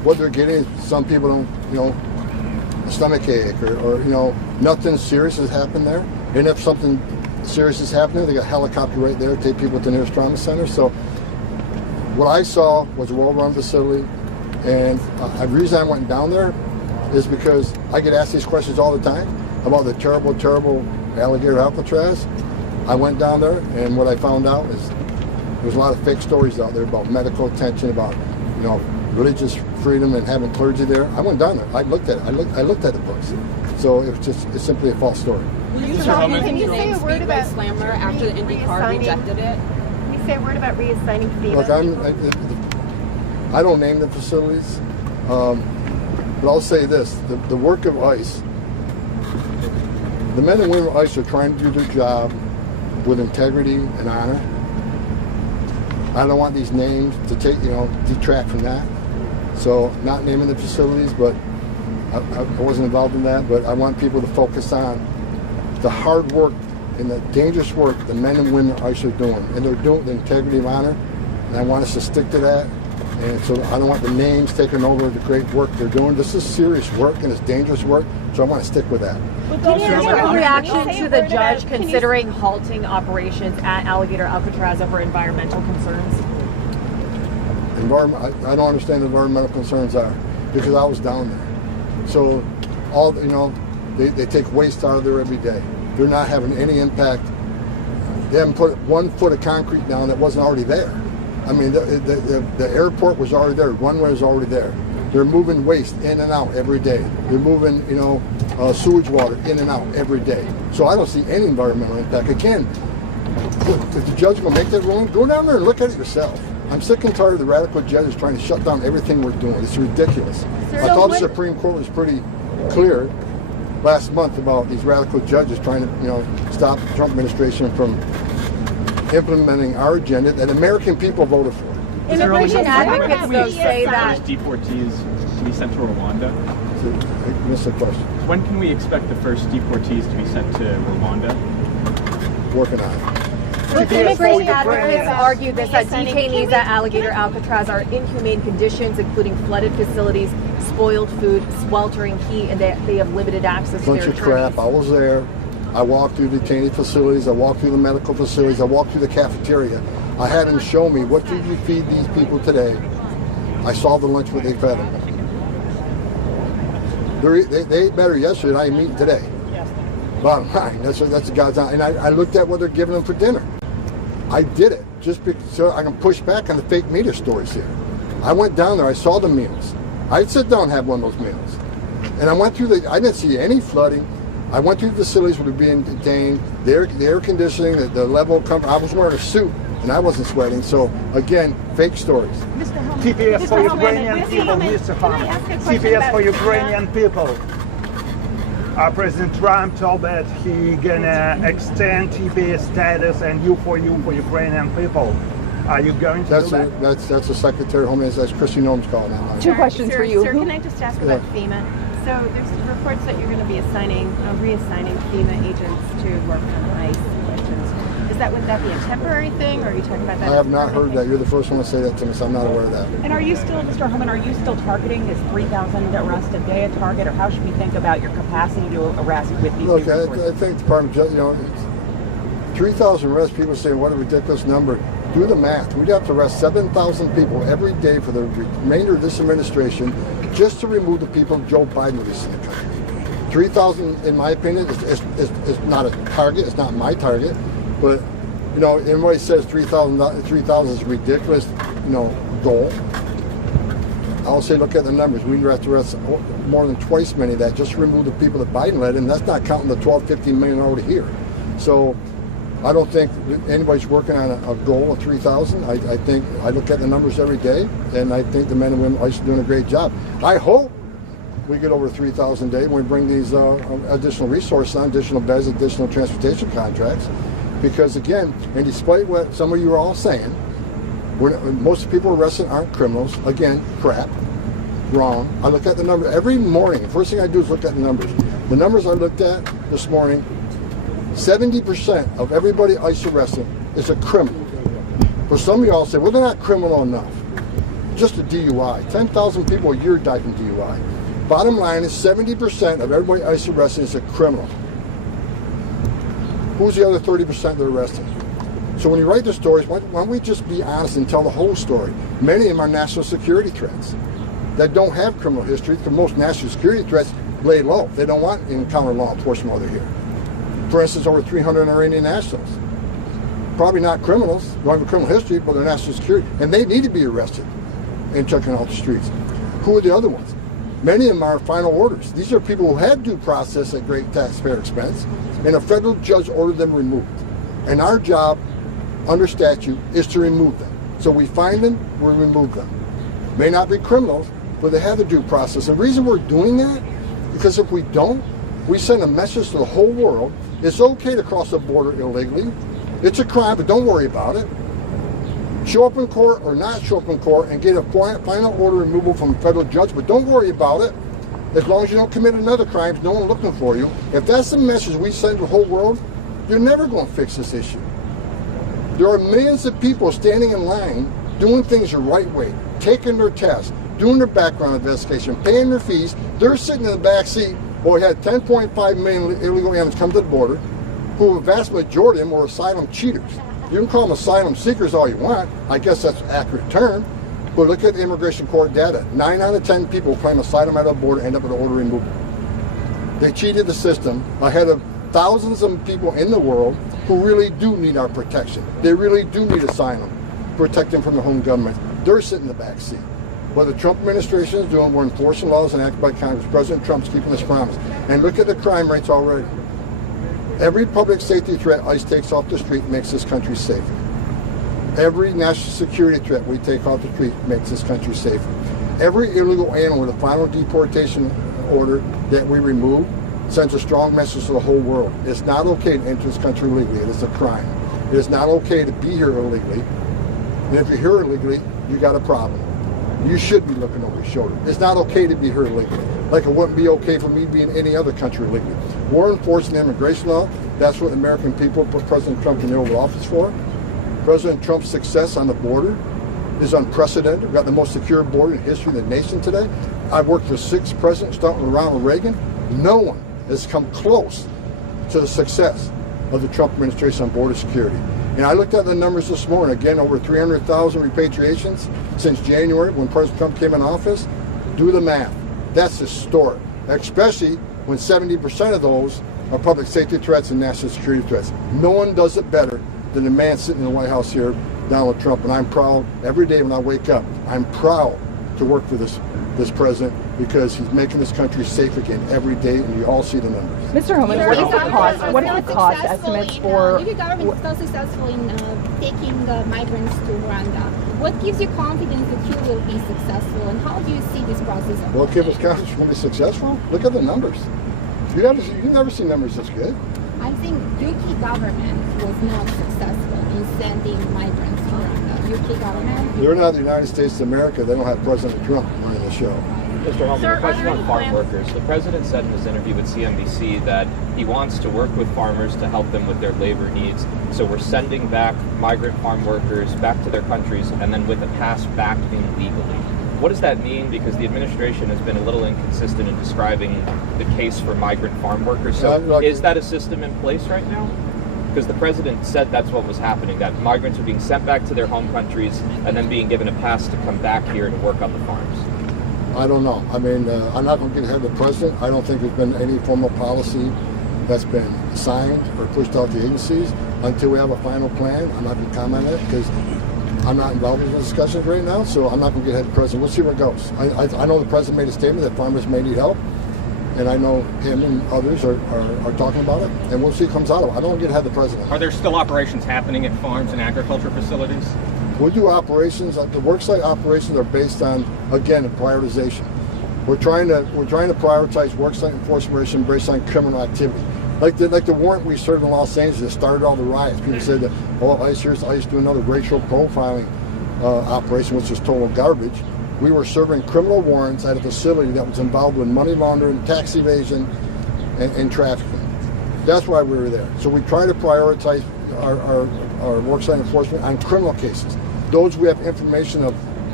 what they're getting, some people don't, a stomach ache or nothing serious has happened there. And if something serious is happening, they got a helicopter right there to take people to the nearest trauma center. So what I saw was a well-run facility, and the reason I went down there is because I get asked these questions all the time about the terrible, terrible Alligator Alcatraz. I went down there, and what I found out is there's a lot of fake stories out there about medical attention, about religious freedom and having clergy there. I went down there. I looked at it. I looked at the books. So it's simply a false story. Can you say a word Speedway about Slammer after the IndyCar rejected it? Can you say a word about reassigning FEMA? Look, I don't name the facilities, but I'll say this: the work of ICE, the men and women of ICE are trying to do their job with integrity and honor. I don't want these names to detract from that. So, not naming the facilities, but I wasn't involved in that. But I want people to focus on the hard work and the dangerous work the men and women of ICE are doing, and they're doing it with integrity and honor. And I want us to stick to that. And so I don't want the names taking over the great work they're doing. This is serious work and it's dangerous work, so I want to stick with that. Can you give a reaction to the judge considering halting operations at Alligator Alcatraz over environmental concerns? I don't understand what environmental concerns are because I was down there. So all they take waste out of there every day. They're not having any impact. They haven't put 1 foot of concrete down that wasn't already there. I mean, the airport was already there. Runway was already there. They're moving waste in and out every day. They're moving, sewage water in and out every day. So I don't see any environmental impact. Again, if the judge will make that ruling, go down there and look at it yourself. I'm sick and tired of the radical judges trying to shut down everything we're doing. It's ridiculous. I thought the Supreme Court was pretty clear last month about these radical judges trying to, stop the Trump administration from implementing our agenda that American people voted for. Immigration advocates, though, say that deportees to be sent to Rwanda. I missed the question. When can we expect the first deportees to be sent to Rwanda? Working on it. Immigration advocates argue this, that detainees at Alligator Alcatraz are in inhumane conditions, including flooded facilities, spoiled food, sweltering heat, and they have limited access to their attorneys. Bunch of crap. I was there. I walked through detainee facilities. I walked through the medical facilities. I walked through the cafeteria. I had them show me, what did you feed these people today? I saw the lunch what they fed them. They ate better yesterday than I am eating today. Bottom line, that's the God's honest. And I looked at what they're giving them for dinner. I did it just so I can push back on the fake media stories here. I went down there. I saw the meals. I'd sit down and have one of those meals. And I went through I didn't see any flooding. I went through the facilities where they're being detained. The air conditioning, the level of comfort. I was wearing a suit and I wasn't sweating. So again, fake stories. TPS for Ukrainian people, Mr. Homan. TPS for Ukrainian people. President Trump told that he gonna extend TPS status and you for Ukrainian people. Are you going to do that? That's the Secretary of Homeland. That's Christy Noem's calling that. Two questions for you. Sir, can I just ask about FEMA? So there's reports that you're going to be reassigning FEMA agents to work on ICE questions. Would that be a temporary thing, or are you talking about that? I have not heard that. You're the first one to say that to me, so I'm not aware of that. And are you still, Mr. Homan, targeting is 3,000 arrests a day a target, or how should we think about your capacity to arrest with these? Look, I think the Department of 3,000 arrests. People say, what a ridiculous number. Do the math. We'd have to arrest 7,000 people every day for the remainder of this administration just to remove the people Joe Biden released in the country. 3,000, in my opinion, is not a target. It's not my target. But, everybody says 3,000 is a ridiculous, goal. I'll say, look at the numbers. We have to arrest more than twice many of that just to remove the people that Biden led, and that's not counting the 12, 15 million already here. So I don't think anybody's working on a goal of 3,000. I think I look at the numbers every day, and I think the men and women are doing a great job. I hope we get over 3,000 a day when we bring these additional resources on, additional beds, additional transportation contracts. Because again, and despite what some of you are all saying, most people arrested aren't criminals. Again, crap, wrong. I look at the number every morning. First thing I do is look at the numbers. The numbers I looked at this morning, 70% of everybody ICE arrested is a criminal. For some of y'all say, well, they're not criminal enough. just a DUI. 10,000 people a year die from DUI. Bottom line is 70% of everybody ICE arrested is a criminal. Who's the other 30% they're arresting? So when you write the stories, why don't we just be honest and tell the whole story? Many of them are national security threats that don't have criminal history, because most national security threats lay low. They don't want to encounter law enforcement while they're here. For instance, over 300 Iranian nationals. Probably not criminals, don't have a criminal history, but they're national security, and they need to be arrested and taken off the streets. Who are the other ones? Many of them are final orders. These are people who had due process at great taxpayer expense, and a federal judge ordered them removed. And our job, under statute, is to remove them. So we find them, we remove them. May not be criminals, but they have a due process. The reason we're doing that, because if we don't, we send a message to the whole world. It's okay to cross the border illegally. It's a crime, but don't worry about it. Show up in court or not show up in court and get a final order removal from a federal judge, but don't worry about it. As long as you don't commit another crime, no one's looking for you. If that's the message we send to the whole world, you're never going to fix this issue. There are millions of people standing in line doing things the right way, taking their tests, doing their background investigation, paying their fees. They're sitting in the back seat. Well, we had 10.5 million illegal aliens come to the border, who a vast majority of them were asylum cheaters. You can call them asylum seekers all you want. I guess that's an accurate term. But look at the immigration court data. 9 out of 10 people who claim asylum at the border end up with an order removal. They cheated the system ahead of thousands of people in the world who really do need our protection. They really do need asylum, protect them from the home government. They're sitting in the back seat. What the Trump administration is doing, we're enforcing laws enacted by Congress. President Trump's keeping his promise. And look at the crime rates already. Every public safety threat ICE takes off the street makes this country safer. Every national security threat we take off the street makes this country safer. Every illegal alien with a final deportation order that we remove sends a strong message to the whole world. It's not okay to enter this country illegally. It is a crime. It is not okay to be here illegally. And if you're here illegally, you got a problem. You should be looking over your shoulder. It's not okay to be here illegally. Like it wouldn't be okay for me to be in any other country illegally. We're enforcing immigration law. That's what the American people put President Trump in the Oval Office for. President Trump's success on the border is unprecedented. We've got the most secure border in the history of the nation today. I've worked for 6 presidents, starting with Ronald Reagan. No one has come close to the success of the Trump administration on border security. And I looked at the numbers this morning, again, over 300,000 repatriations since January when President Trump came in office. Do the math. That's historic, especially when 70% of those are public safety threats and national security threats. No one does it better than the man sitting in the White House here, Donald Trump. And I'm proud every day when I wake up. I'm proud to work for this president because he's making this country safe again every day, and you all see the numbers. Mr. Homan, what are the cost estimates for... If the government is so successful in taking migrants to Rwanda, what gives you confidence that you will be successful, and how do you see this process? What gives us confidence we'll be successful? Look at the numbers. You've never seen numbers this good. I think UK government was not successful in sending migrants to Rwanda. UK government? They're not the United States of America. They don't have President Trump running the show. Mr. Homan, a question on farm workers. The president said in his interview with CNBC that he wants to work with farmers to help them with their labor needs. So we're sending back migrant farm workers back to their countries and then with a pass back in legally. What does that mean? Because the administration has been a little inconsistent in describing the case for migrant farm workers. So is that a system in place right now? Because the president said that's what was happening, that migrants are being sent back to their home countries and then being given a pass to come back here to work on the farms. I don't know. I mean, I'm not going to get ahead of the president. I don't think there's been any formal policy that's been signed or pushed out to agencies until we have a final plan. I'm not going to comment on it because I'm not involved in the discussions right now, so I'm not going to get ahead of the president. We'll see where it goes. I know the president made a statement that farmers may need help, and I know him and others are talking about it, and we'll see what comes out of it. I don't want to get ahead of the president. Are there still operations happening at farms and agriculture facilities? We do operations. The worksite operations are based on, again, a prioritization. We're trying to prioritize worksite enforcement based on criminal activity. Like the warrant we served in Los Angeles that started all the riots. People said that, oh, ICE do another racial profiling operation, which is total garbage. We were serving criminal warrants at a facility that was involved with money laundering, tax evasion, and trafficking. That's why we were there. So we try to prioritize our worksite enforcement on criminal cases. Those we have information of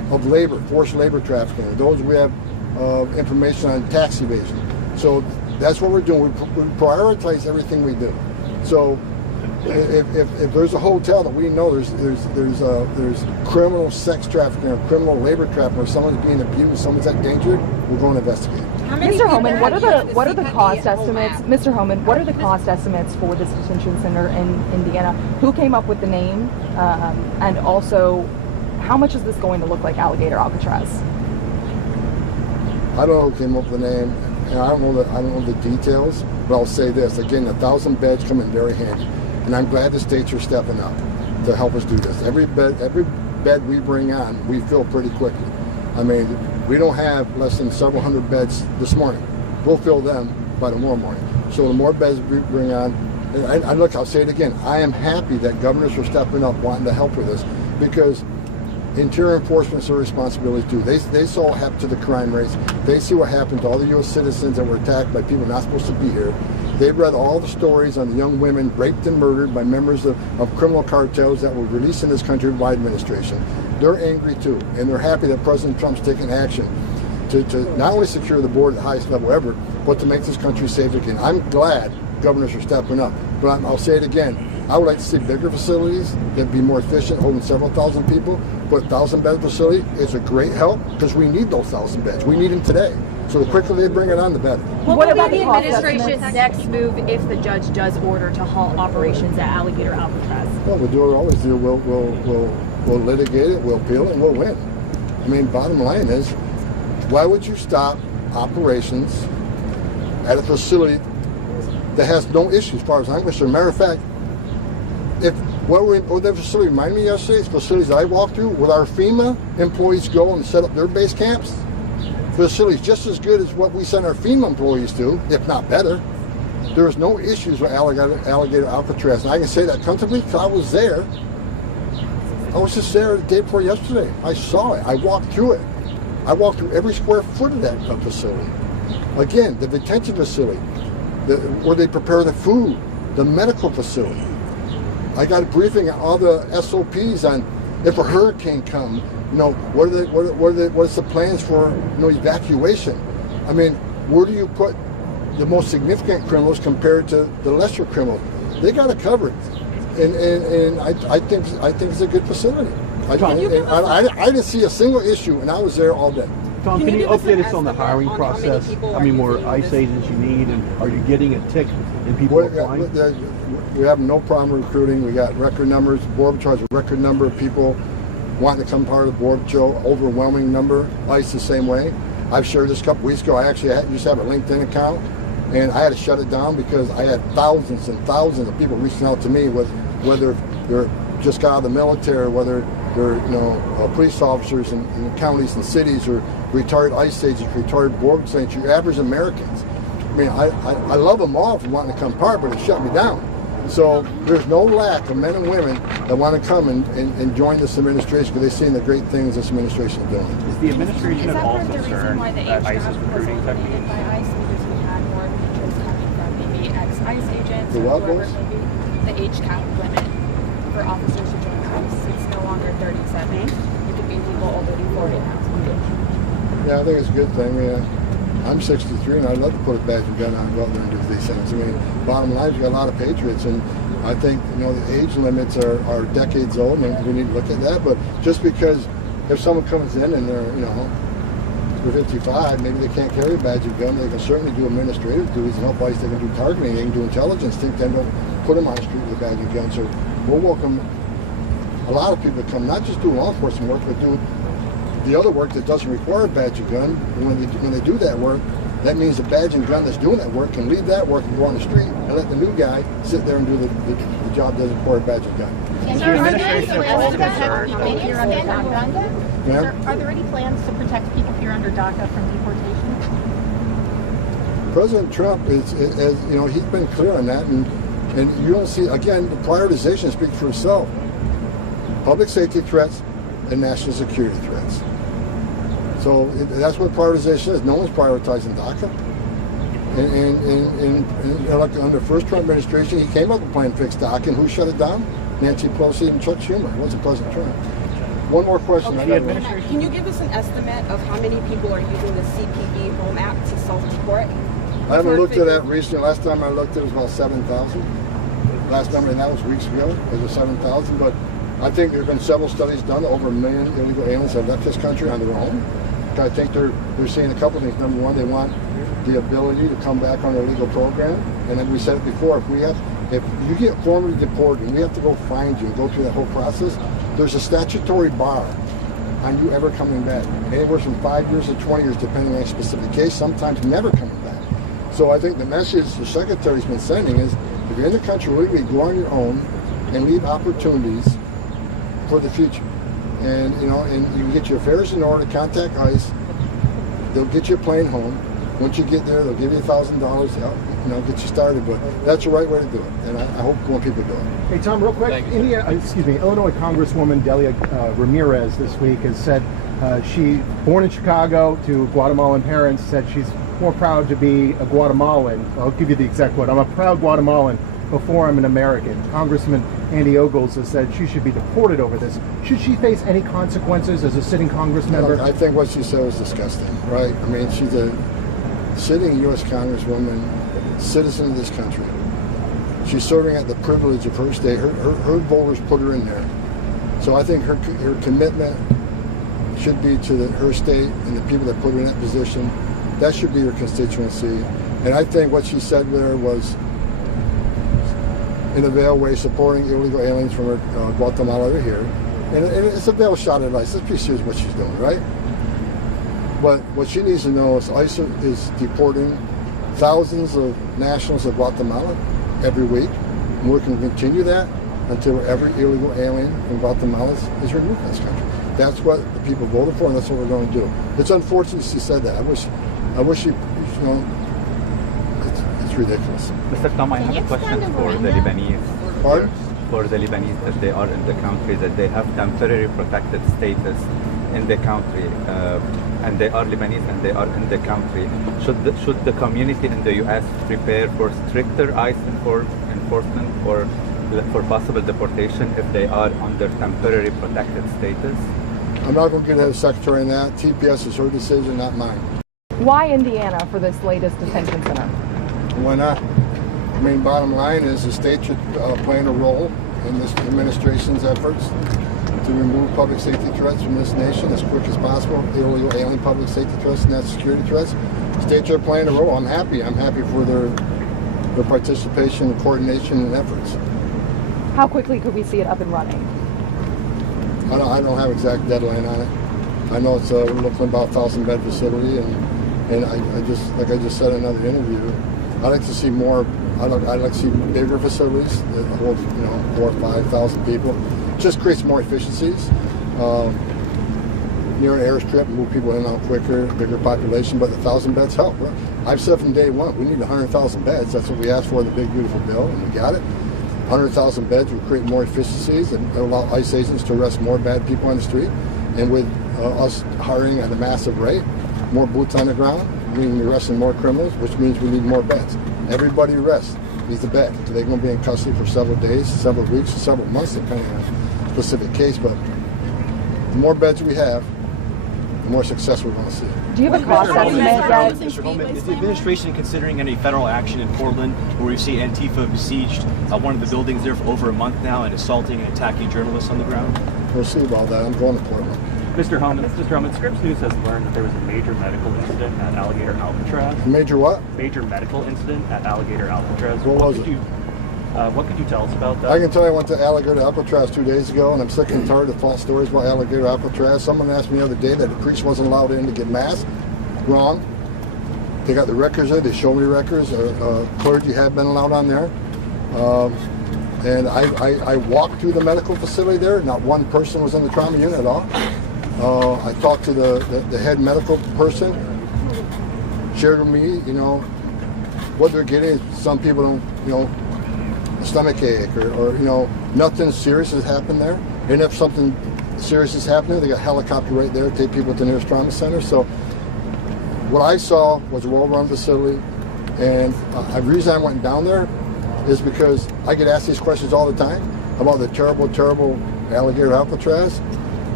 of labor, forced labor trafficking. Those we have information on tax evasion. So that's what we're doing. We prioritize everything we do. So if there's a hotel that we know there's criminal sex trafficking or criminal labor trafficking, or someone's being abused, someone's at danger, we're going to investigate. Mr. Homan, what are the cost estimates? Mr. Homan, what are the cost estimates for this detention center in Indiana? Who came up with the name, and also how much is this going to look like Alligator Alcatraz? I don't know who came up with the name, and I don't know the details. But I'll say this again: 1,000 beds come in very handy, and I'm glad the states are stepping up to help us do this. Every bed we bring on, we fill pretty quickly. I mean, we don't have less than several hundred beds this morning. We'll fill them by tomorrow morning. So the more beds we bring on, and look, I'll say it again, I am happy that governors are stepping up wanting to help with this, because Interior Enforcement's their responsibility too. They saw what happened to the crime rates. They see what happened to all the U.S. citizens that were attacked by people not supposed to be here. They've read all the stories on the young women raped and murdered by members of criminal cartels that were released in this country by administration. They're angry too, and they're happy that President Trump's taking action to not only secure the border at the highest level ever, but to make this country safe again. I'm glad governors are stepping up, but I'll say it again. I would like to see bigger facilities that be more efficient, holding several thousand people. But 1,000-bed facility is a great help, because we need those 1,000 beds. We need them today. So the quicker they bring it on, the better. What about the administration's next move if the judge does order to halt operations at Alligator Alcatraz? Well, we'll do what we always do. We'll litigate it, we'll appeal it, and we'll win. I mean, bottom line is, why would you stop operations at a facility that has no issues as far as I'm concerned? Matter of fact, what the facility reminded me yesterday, it's facilities I walked through, where our FEMA employees go and set up their base camps. Facilities just as good as what we send our FEMA employees to, if not better. There is no issues with Alligator Alcatraz. And I can say that comfortably because I was there. I was just there the day before yesterday. I saw it. I walked through it. I walked through every square foot of that facility. Again, the detention facility, where they prepare the food, the medical facility. I got a briefing on all the SOPs on if a hurricane comes, what is the plans for evacuation? I mean, where do you put the most significant criminals compared to the lesser criminals? They got it covered, and I think it's a good facility. I didn't see a single issue, and I was there all day. Tom, can you update us on the hiring process? How many more ICE agents you need, and are you getting a tick in people applying? We have no problem recruiting. We got record numbers. Border Patrol has a record number of people wanting to come part of the Border Patrol. Overwhelming number. ICE the same way. I've shared this a couple weeks ago. I actually used to have a LinkedIn account, and I had to shut it down because I had thousands and thousands of people reaching out to me, whether they're just got out of the military, or whether they're police officers in counties and cities, or retired ICE agents, retired border agents, your average Americans. I mean, I love them all for wanting to come part, but it shut me down. So there's no lack of men and women that want to come and join this administration because they've seen the great things this administration is doing. Is the administration at all concerned that ICE is recruiting techniques? By ICE because we had more interest coming from maybe ex-ICE agents. The what, maybe the age cap limit for officers to join ICE. It's no longer 37. It could be people older than 40 now. Yeah, I think it's a good thing. I'm 63 and I'd love to put a badge and gun on and go out there and do these things. I mean, bottom line is you got a lot of patriots, and I think the age limits are decades old, and we need to look at that. But just because if someone comes in and they're 55, maybe they can't carry a badge and gun, they can certainly do administrative duties and help ICE. They can do targeting, they can do intelligence. They don't put them on the street with a badge and gun. So we'll welcome a lot of people to come, not just do law enforcement work, but do the other work that doesn't require a badge and gun. When they do that work, that means the badge and gun that's doing that work can leave that work and go on the street and let the new guy sit there and do the job that doesn't require a badge and gun. Is there any plans to protect people here under DACA? Are there any plans to protect people here under DACA from deportation? President Trump is he's been clear on that, and you don't see, again, the prioritization speaks for itself. Public safety threats and national security threats. So that's what prioritization is. No one's prioritizing DACA. And like under the first Trump administration, he came up with a plan to fix DACA, and who shut it down? Nancy Pelosi and Chuck Schumer. It wasn't President Trump. One more question. Can you give us an estimate of how many people are using the CPE Home app to self-deport? I haven't looked at that recently. Last time I looked, it was about 7,000. Last time, and that was weeks ago. It was 7,000. But I think there have been several studies done. Over 1 million illegal aliens have left this country on their own. I think they're saying a couple of things. Number one, they want the ability to come back on their legal program. And then we said it before, if you get formally deported and we have to go find you and go through that whole process, there's a statutory bar on you ever coming back. Anywhere from 5 years to 20 years, depending on a specific case, sometimes never coming back. So I think the message the Secretary's been sending is, if you're in the country legally, go on your own and leave opportunities for the future. And you can get your affairs in order, contact ICE, they'll get you a plane home. Once you get there, they'll give you $1,000, get you started. But that's the right way to do it, and I hope more people do it. Hey Tom, real quick, Illinois Congresswoman Delia Ramirez this week has said she, born in Chicago to Guatemalan parents, said she's more proud to be a Guatemalan. I'll give you the exact quote. I'm a proud Guatemalan before I'm an American. Congressman Andy Ogles has said she should be deported over this. Should she face any consequences as a sitting Congress member? I think what she said was disgusting, right? I mean, she's a sitting U.S. Congresswoman, citizen of this country. She's serving at the privilege of her state. Her voters put her in there. So I think her commitment should be to her state and the people that put her in that position. That should be her constituency. And I think what she said there was, in a veiled way, supporting illegal aliens from Guatemala to here. And it's a veiled shot at ICE. Let's be serious what she's doing, right? But what she needs to know is ICE is deporting thousands of nationals of Guatemala every week. And we're going to continue that until every illegal alien from Guatemala is removed from this country. That's what the people voted for, and that's what we're going to do. It's unfortunate she said that. I wish she, it's ridiculous. Mr. Tom, I have a question for the Lebanese. Pardon? For the Lebanese, that they are in the country, that they have temporary protected status in the country, and they are Lebanese and they are in the country. Should the community in the U.S. prepare for stricter ICE enforcement or for possible deportation if they are under temporary protected status? I'm not going to get ahead of the Secretary on that. TPS is her decision, not mine. Why Indiana for this latest detention center? Why not? I mean, bottom line is the state should play a role in this administration's efforts to remove public safety threats from this nation as quick as possible, illegal alien public safety threats and national security threats. States are playing a role. I'm happy. I'm happy for their participation, coordination, and efforts. How quickly could we see it up and running? I don't have exact deadline on it. I know it's we're looking at about 1,000-bed facility, and I just, like I just said in another interview, I'd like to see more. I'd like to see bigger facilities that hold 4,000 or 5,000 people. Just creates more efficiencies. Near an airstrip, move people in and out quicker, bigger population, but the 1,000 beds help. I've said from day one, we need 100,000 beds. That's what we asked for in the big beautiful bill, and we got it. 100,000 beds would create more efficiencies and allow ICE agents to arrest more bad people on the street. And with us hiring at a massive rate, more boots on the ground, meaning we're arresting more criminals, which means we need more beds. Everybody arrests needs a bed. They're going to be in custody for several days, several weeks, several months, depending on the specific case. But the more beds we have, the more success we're going to see. Do you have a cost estimate yet? Mr. Homan, is the administration considering any federal action in Portland, where we see Antifa besieged one of the buildings there for over a month now and assaulting and attacking journalists on the ground? We'll see about that. I'm going to Portland. Mr. Homan, Scripps News has learned that there was a major medical incident at Alligator Alcatraz. Major what? Major medical incident at Alligator Alcatraz. What was it? What could you tell us about that? I can tell you I went to Alligator Alcatraz 2 days ago, and I'm sick and tired of false stories about Alligator Alcatraz. Someone asked me the other day that the priest wasn't allowed in to get mass. Wrong. They got the records there. They showed me the records. Clergy had been allowed on there. And I walked through the medical facility there. Not one person was in the trauma unit at all. I talked to the head medical person, shared with me, what they're getting. Some people don't, stomach ache or nothing serious has happened there. And if something serious is happening, they got a helicopter right there to take people to the nearest trauma center. So what I saw was a well-run facility. And the reason I went down there is because I get asked these questions all the time about the terrible, terrible Alligator Alcatraz.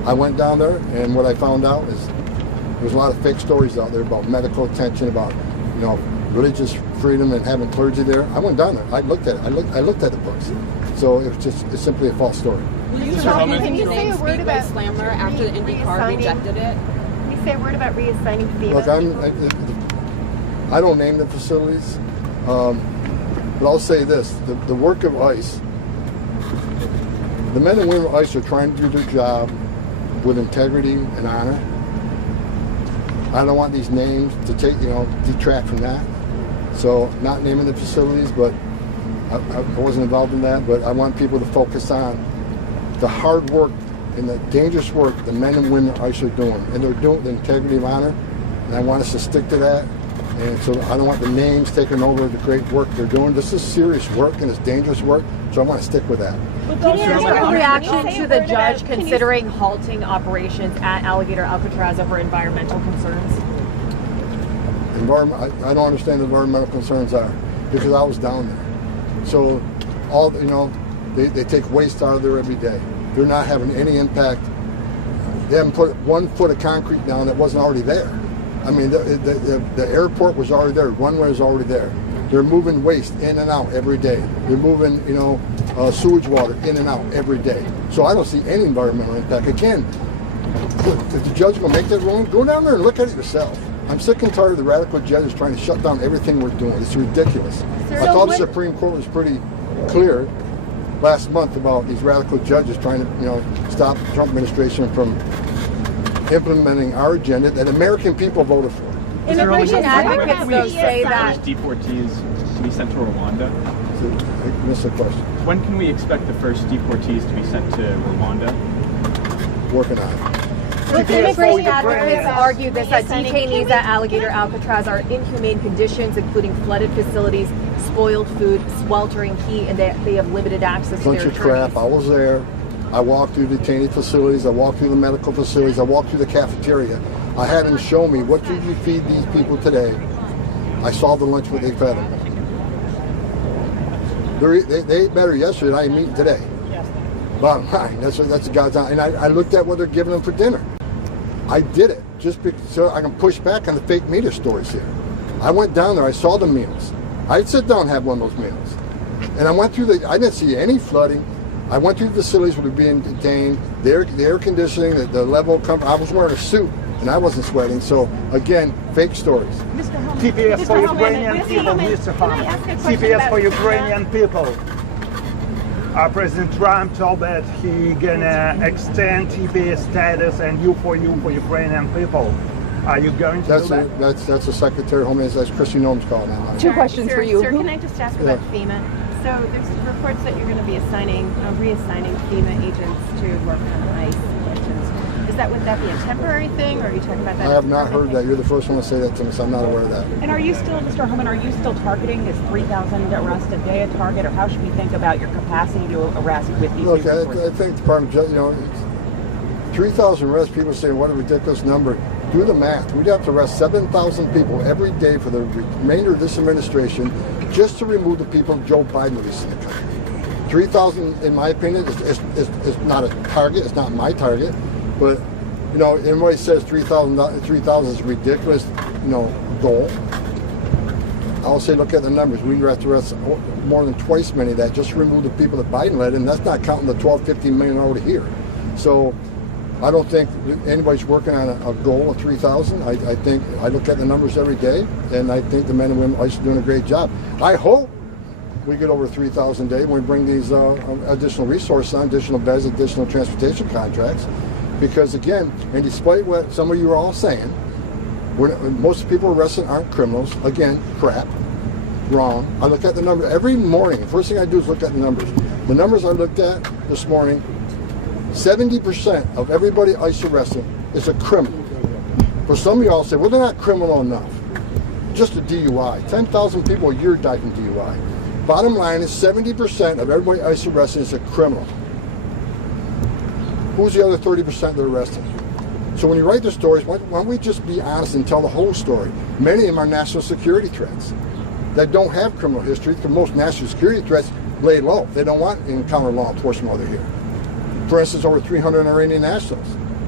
I went down there, and what I found out is there's a lot of fake stories out there about medical attention, about religious freedom and having clergy there. I went down there. I looked at it. I looked at the books. So it's simply a false story. Can you say a word about Slammer after the IndyCar rejected it? Can you say a word about reassigning FEMA? Look, I don't name the facilities, but I'll say this: the work of ICE, the men and women of ICE are trying to do their job with integrity and honor. I don't want these names to take, detract from that. So, not naming the facilities, but I wasn't involved in that. But I want people to focus on the hard work and the dangerous work the men and women of ICE are doing, and they're doing it with integrity and honor. And I want us to stick to that. And so I don't want the names taking over the great work they're doing. This is serious work and it's dangerous work, so I want to stick with that. Can you give a reaction to the judge considering halting operations at Alligator Alcatraz over environmental concerns? I don't understand what environmental concerns are, because I was down there. So all they take waste out of there every day. They're not having any impact. They haven't put 1 foot of concrete down that wasn't already there. I mean, the airport was already there. Runway was already there. They're moving waste in and out every day. They're moving, sewage water in and out every day. So I don't see any environmental impact. Again, if the judge will make that ruling, go down there and look at it yourself. I'm sick and tired of the radical judges trying to shut down everything we're doing. It's ridiculous. I thought the Supreme Court was pretty clear last month about these radical judges trying to, stop the Trump administration from implementing our agenda that American people voted for. Immigration advocates, though, say that deportees to be sent to Rwanda. So, I missed the question. When can we expect the first deportees to be sent to Rwanda? Working on it. Immigration advocates argue that detainees at Alligator Alcatraz are in inhumane conditions, including flooded facilities, spoiled food, sweltering heat, and they have limited access to their attorneys. Bunch of crap. I was there. I walked through detainee facilities. I walked through the medical facilities. I walked through the cafeteria. I had them show me, what did you feed these people today? I saw the lunch what they fed them. They ate better yesterday than I am eating today. Bottom line, that's God's honor. And I looked at what they're giving them for dinner. I did it just so I can push back on the fake media stories here. I went down there. I saw the meals. I'd sit down and have one of those meals. And I went through I didn't see any flooding. I went through the facilities where they're being detained. The air conditioning, the level of comfort. I was wearing a suit and I wasn't sweating. So again, fake stories. TPS for Ukrainian people, Mr. Homan. TPS for Ukrainian people. President Trump told that he gonna extend TPS status and for Ukrainian people. Are you going to do that? That's the Secretary of Homeland. That's Christy Noem's calling that. Two questions for you. Sir, can I just ask about FEMA? So there's reports that you're going to be reassigning FEMA agents to work on ICE missions. Would that be a temporary thing, or are you talking about that? I have not heard that. You're the first one to say that to me, so I'm not aware of that. And are you still, Mr. Homan, targeting is 3,000 arrests a day a target, or how should we think about your capacity to arrest with these? Look, I think the Department of 3,000 arrests. People say, what a ridiculous number. Do the math. We'd have to arrest 7,000 people every day for the remainder of this administration just to remove the people Joe Biden released in the country. 3,000, in my opinion, is not a target. It's not my target. But, everybody says 3,000 is a ridiculous, goal. I'll say, look at the numbers. We have to arrest more than twice many of that just to remove the people that Biden let in. That's not counting the 12, 15 million already here. So I don't think anybody's working on a goal of 3,000. I think I look at the numbers every day, and I think the men and women are doing a great job. I hope we get over 3,000 a day when we bring these additional resources on, additional beds, additional transportation contracts. Because again, and despite what some of you are all saying, most people arrested aren't criminals. Again, crap, wrong. I look at the numbers every morning. The first thing I do is look at the numbers. The numbers I looked at this morning, 70% of everybody ICE arrested is a criminal. For some of y'all say, well, they're not criminal enough. Just a DUI. 10,000 people a year die from DUI. Bottom line is 70% of everybody ICE arrested is a criminal. Who's the other 30% that are arrested? So when you write the stories, why don't we just be honest and tell the whole story? Many of them are national security threats that don't have criminal history, because most national security threats lay low. They don't want to encounter law enforcement while they're here. For instance, over 300 Iranian nationals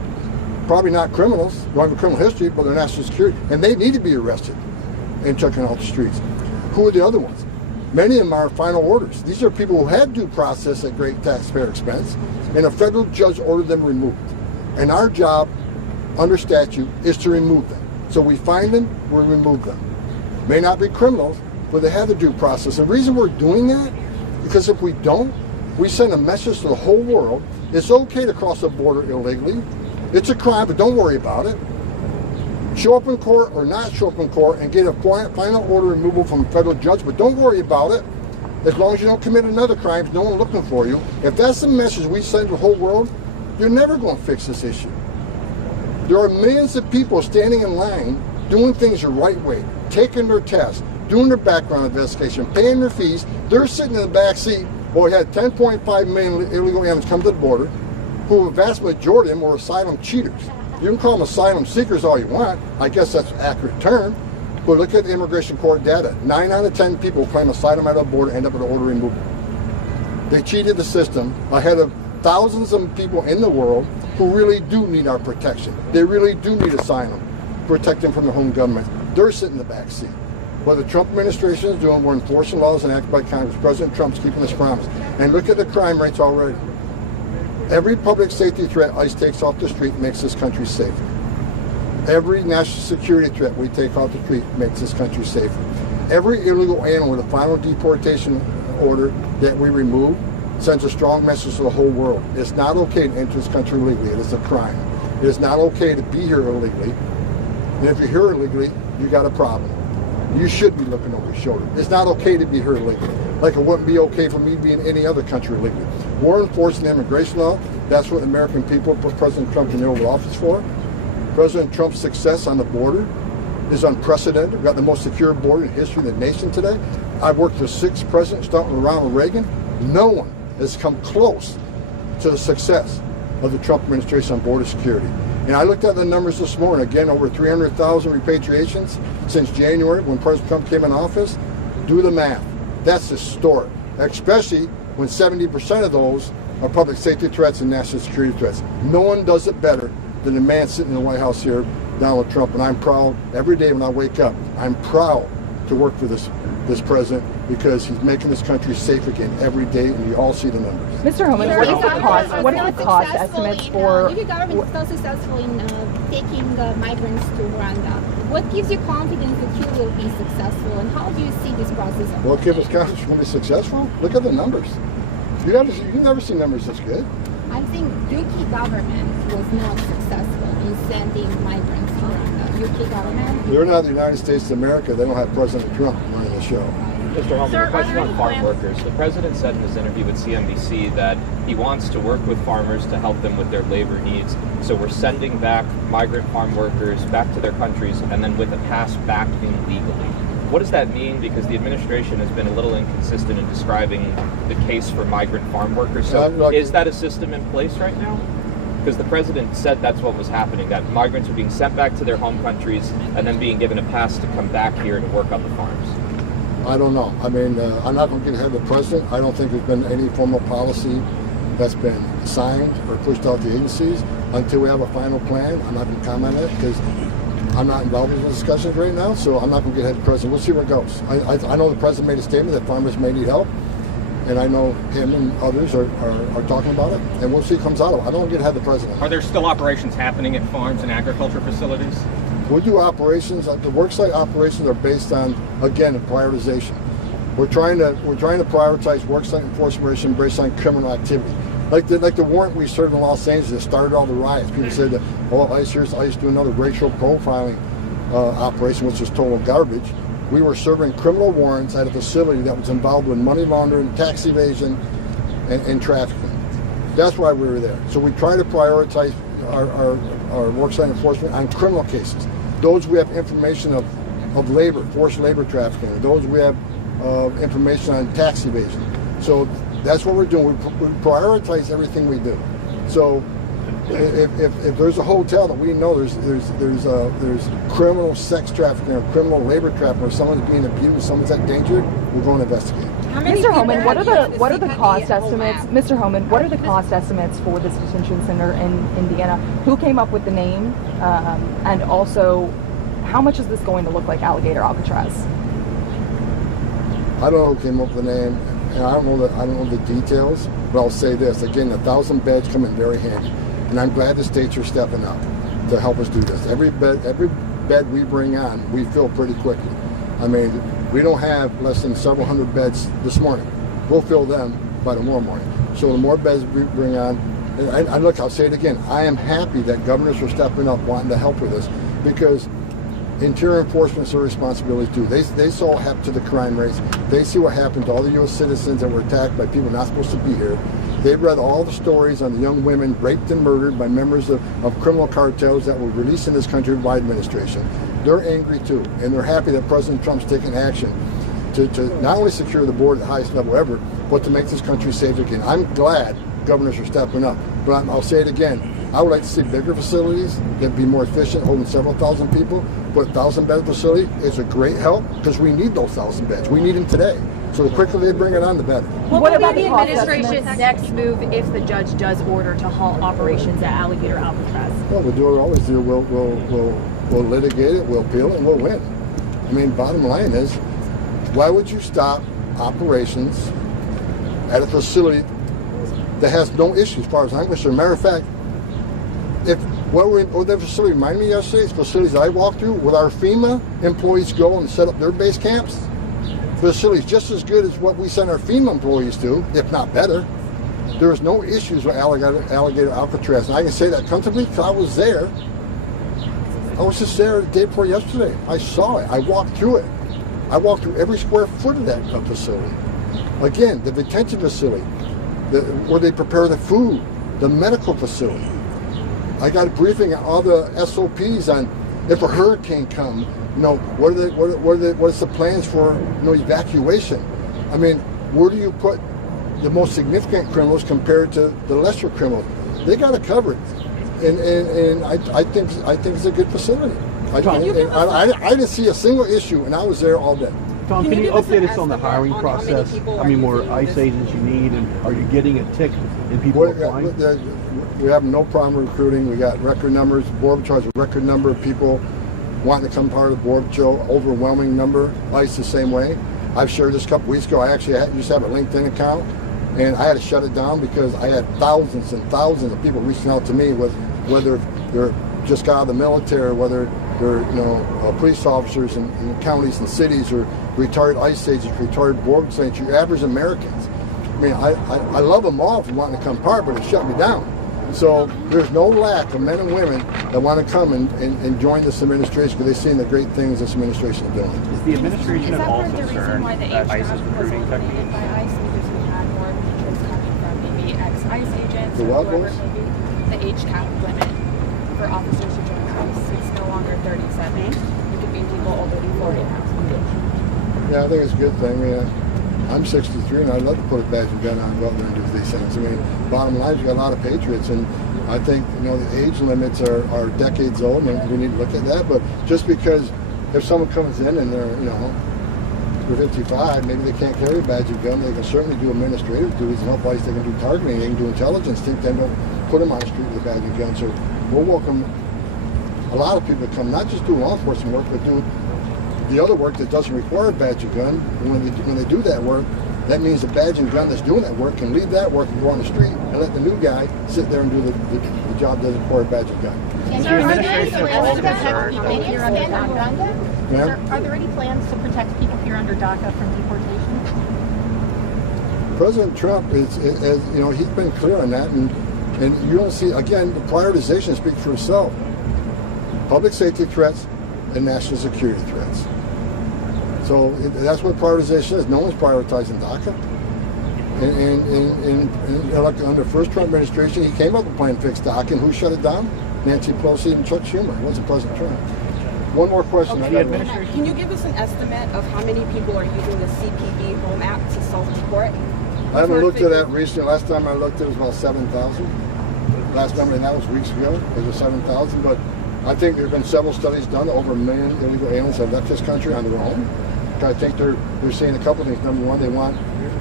probably not criminals, don't have a criminal history, but they're national security, and they need to be arrested and taken off the streets. Who are the other ones? Many of them are final orders. These are people who had due process at great taxpayer expense, and a federal judge ordered them removed. And our job, under statute, is to remove them. So we find them, we remove them. May not be criminals, but they have the due process. And the reason we're doing that, because if we don't, we send a message to the whole world. It's okay to cross the border illegally. It's a crime, but don't worry about it. Show up in court or not show up in court and get a final order removal from a federal judge, but don't worry about it. As long as you don't commit another crime, no one's looking for you. If that's the message we send to the whole world, you're never going to fix this issue. There are millions of people standing in line doing things the right way, taking their tests, doing their background investigation, paying their fees. They're sitting in the back seat. Well, we had 10.5 million illegal aliens come to the border, who a vast majority of them were asylum cheaters. You can call them asylum seekers all you want. I guess that's an accurate term. But look at the immigration court data. 9 out of 10 people who claim asylum at the border end up with an order removal. They cheated the system ahead of thousands of people in the world who really do need our protection. They really do need asylum, protect them from their home government. They're sitting in the back seat. What the Trump administration is doing, we're enforcing laws enacted by Congress. President Trump's keeping his promise. And look at the crime rates already. Every public safety threat ICE takes off the street makes this country safer. Every national security threat we take off the street makes this country safer. Every illegal alien with a final deportation order that we remove sends a strong message to the whole world. It's not okay to enter this country illegally. It is a crime. It is not okay to be here illegally. And if you're here illegally, you got a problem. You should be looking over your shoulder. It's not okay to be here illegally. Like it wouldn't be okay for me to be in any other country illegally. We're enforcing the immigration law. That's what the American people put President Trump in the Oval Office for. President Trump's success on the border is unprecedented. We've got the most secure border in the history of the nation today. I've worked with 6 presidents, starting with Ronald Reagan. No one has come close to the success of the Trump administration on border security. And I looked at the numbers this morning. Again, over 300,000 repatriations since January when President Trump came in office. Do the math. That's historic, especially when 70% of those are public safety threats and national security threats. No one does it better than the man sitting in the White House here, Donald Trump. And I'm proud every day when I wake up. I'm proud to work for this president because he's making this country safe again every day, and you all see the numbers. Mr. Homan, what is the cost? What are the cost estimates for? If your government is so successful in taking migrants to Rwanda, what gives you confidence that you will be successful, and how do you see this process? What gives us confidence we're going to be successful? Look at the numbers. You never see numbers this good. I think UK government was not successful in sending migrants to Rwanda. UK government? They're not the United States of America. They don't have President Trump running the show. Mr. Homan, a question on farm workers. The president said in his interview with CNBC that he wants to work with farmers to help them with their labor needs. So we're sending back migrant farm workers back to their countries and then with a pass back in legally. What does that mean? Because the administration has been a little inconsistent in describing the case for migrant farm workers. So is that a system in place right now? Because the president said that's what was happening, that migrants are being sent back to their home countries and then being given a pass to come back here to work on the farms. I don't know. I mean, I'm not going to get ahead of the president. I don't think there's been any formal policy that's been signed or pushed out to the agencies. Until we have a final plan, I'm not going to comment on it because I'm not involved in the discussions right now, so I'm not going to get ahead of the president. We'll see where it goes. I know the president made a statement that farmers may need help, and I know him and others are talking about it, and we'll see what comes out of it. I don't want to get ahead of the president. Are there still operations happening at farms and agriculture facilities? We do operations. The worksite operations are based on, again, prioritization. We're trying to prioritize worksite enforcement based on criminal activity. Like the warrant we served in Los Angeles that started all the riots. People said that, oh, ICE do another racial profiling operation, which is total garbage. We were serving criminal warrants at a facility that was involved with money laundering, tax evasion, and trafficking. That's why we were there. So we try to prioritize our worksite enforcement on criminal cases. Those we have information of labor, forced labor trafficking. Those we have information on tax evasion. So that's what we're doing. We prioritize everything we do. So if there's a hotel that we know there's criminal sex trafficking or criminal labor trafficking or someone's being abused, someone's at danger, we're going to investigate. Mr. Homan, what are the cost estimates? Mr. Homan, what are the cost estimates for this detention center in Indiana? Who came up with the name, and also how much is this going to look like Alligator Alcatraz? I don't know who came up with the name, and I don't know the details. But I'll say this again: 1,000 beds come in very handy, and I'm glad the states are stepping up to help us do this. Every bed we bring on, we fill pretty quickly. I mean, we don't have less than several hundred beds this morning. We'll fill them by tomorrow morning. So the more beds we bring on, and look, I'll say it again, I am happy that governors are stepping up wanting to help with this, because interior enforcement's their responsibility too. They saw what happened to the crime rates. They see what happened to all the U.S. citizens that were attacked by people not supposed to be here. They've read all the stories on the young women raped and murdered by members of criminal cartels that were released in this country by administration. They're angry too, and they're happy that President Trump's taking action to not only secure the border at the highest level ever, but to make this country safe again. I'm glad governors are stepping up, but I'll say it again. I would like to see bigger facilities that be more efficient, holding several thousand people. But 1,000-bed facility is a great help, because we need those 1,000 beds. We need them today. So the quicker they bring it on, the better. What will be the administration's next move if the judge does order to halt operations at Alligator Alcatraz? Well, we'll do what we always do. We'll litigate it, we'll appeal it, and we'll win. I mean, bottom line is, why would you stop operations at a facility that has no issues as far as I'm concerned? Matter of fact, what that facility reminded me yesterday, it's facilities I walked through, with our FEMA employees go and set up their base camps. Facilities just as good as what we send our FEMA employees to, if not better. There was no issues with Alligator Alcatraz. And I can say that comfortably because I was there. I was just there the day before yesterday. I saw it. I walked through it. I walked through every square foot of that facility. Again, the detention facility, where they prepare the food, the medical facility. I got a briefing on all the SOPs on if a hurricane comes, what is the plans for evacuation? I mean, where do you put the most significant criminals compared to the lesser criminals? They got to cover it, and I think it's a good facility. I didn't see a single issue, and I was there all day. Tom, can you update us on the hiring process? How many more ICE agents you need, and are you getting a tick in people applying? We have no problem recruiting. We got record numbers. The board charges a record number of people wanting to come part of the board show. Overwhelming number. ICE the same way. I've shared this a couple weeks ago. I actually used to have a LinkedIn account, and I had to shut it down because I had thousands and thousands of people reaching out to me with whether they're just got out of the military, whether they're police officers in counties and cities, or retired ICE agents, retired board agents, your average Americans. I mean, I love them all for wanting to come part, but it shut me down. So there's no lack of men and women that want to come and join this administration because they've seen the great things this administration is doing. Is the administration at all concerned that ICE is recruiting techniques? By ICE because we had more interest coming from maybe ex-ICE agents. The what was? The age cap limit for officers who join ICE. It's no longer 37. It could be people older than 40 now. Yeah, I think it's a good thing. I'm 63, and I'd love to put a badge and gun on and go out there and do these things. I mean, bottom line is you got a lot of patriots, and I think the age limits are decades old, and we need to look at that. But just because if someone comes in and they're 55, maybe they can't carry a badge and gun, they can certainly do administrative duties and help ICE. They can do targeting, they can do intelligence. Think they don't put them on the street with a badge and gun. So we'll welcome a lot of people to come, not just do law enforcement work, but do the other work that doesn't require a badge and gun. And when they do that work, that means the badge and gun that's doing that work can leave that work and go on the street and let the new guy sit there and do the job that doesn't require a badge and gun. Are there any plans to protect people here under DACA from deportation? President Trump is he's been clear on that, and you don't see, again, the prioritization speaks for itself. Public safety threats and national security threats. So that's what prioritization is. No one's prioritizing DACA. And like under the first Trump administration, he came up with a plan to fix DACA, and who shut it down? Nancy Pelosi and Chuck Schumer. It wasn't President Trump. One more question. Okay. Can you give us an estimate of how many people are using the CPB Home app to self-deport? I haven't looked at that recently. Last time I looked, it was about 7,000. Last number, and that was weeks ago. It was 7,000, but I think there have been several studies done. Over 1 million illegal aliens have left this country on their own. I think they're seeing a couple of things. Number one, they want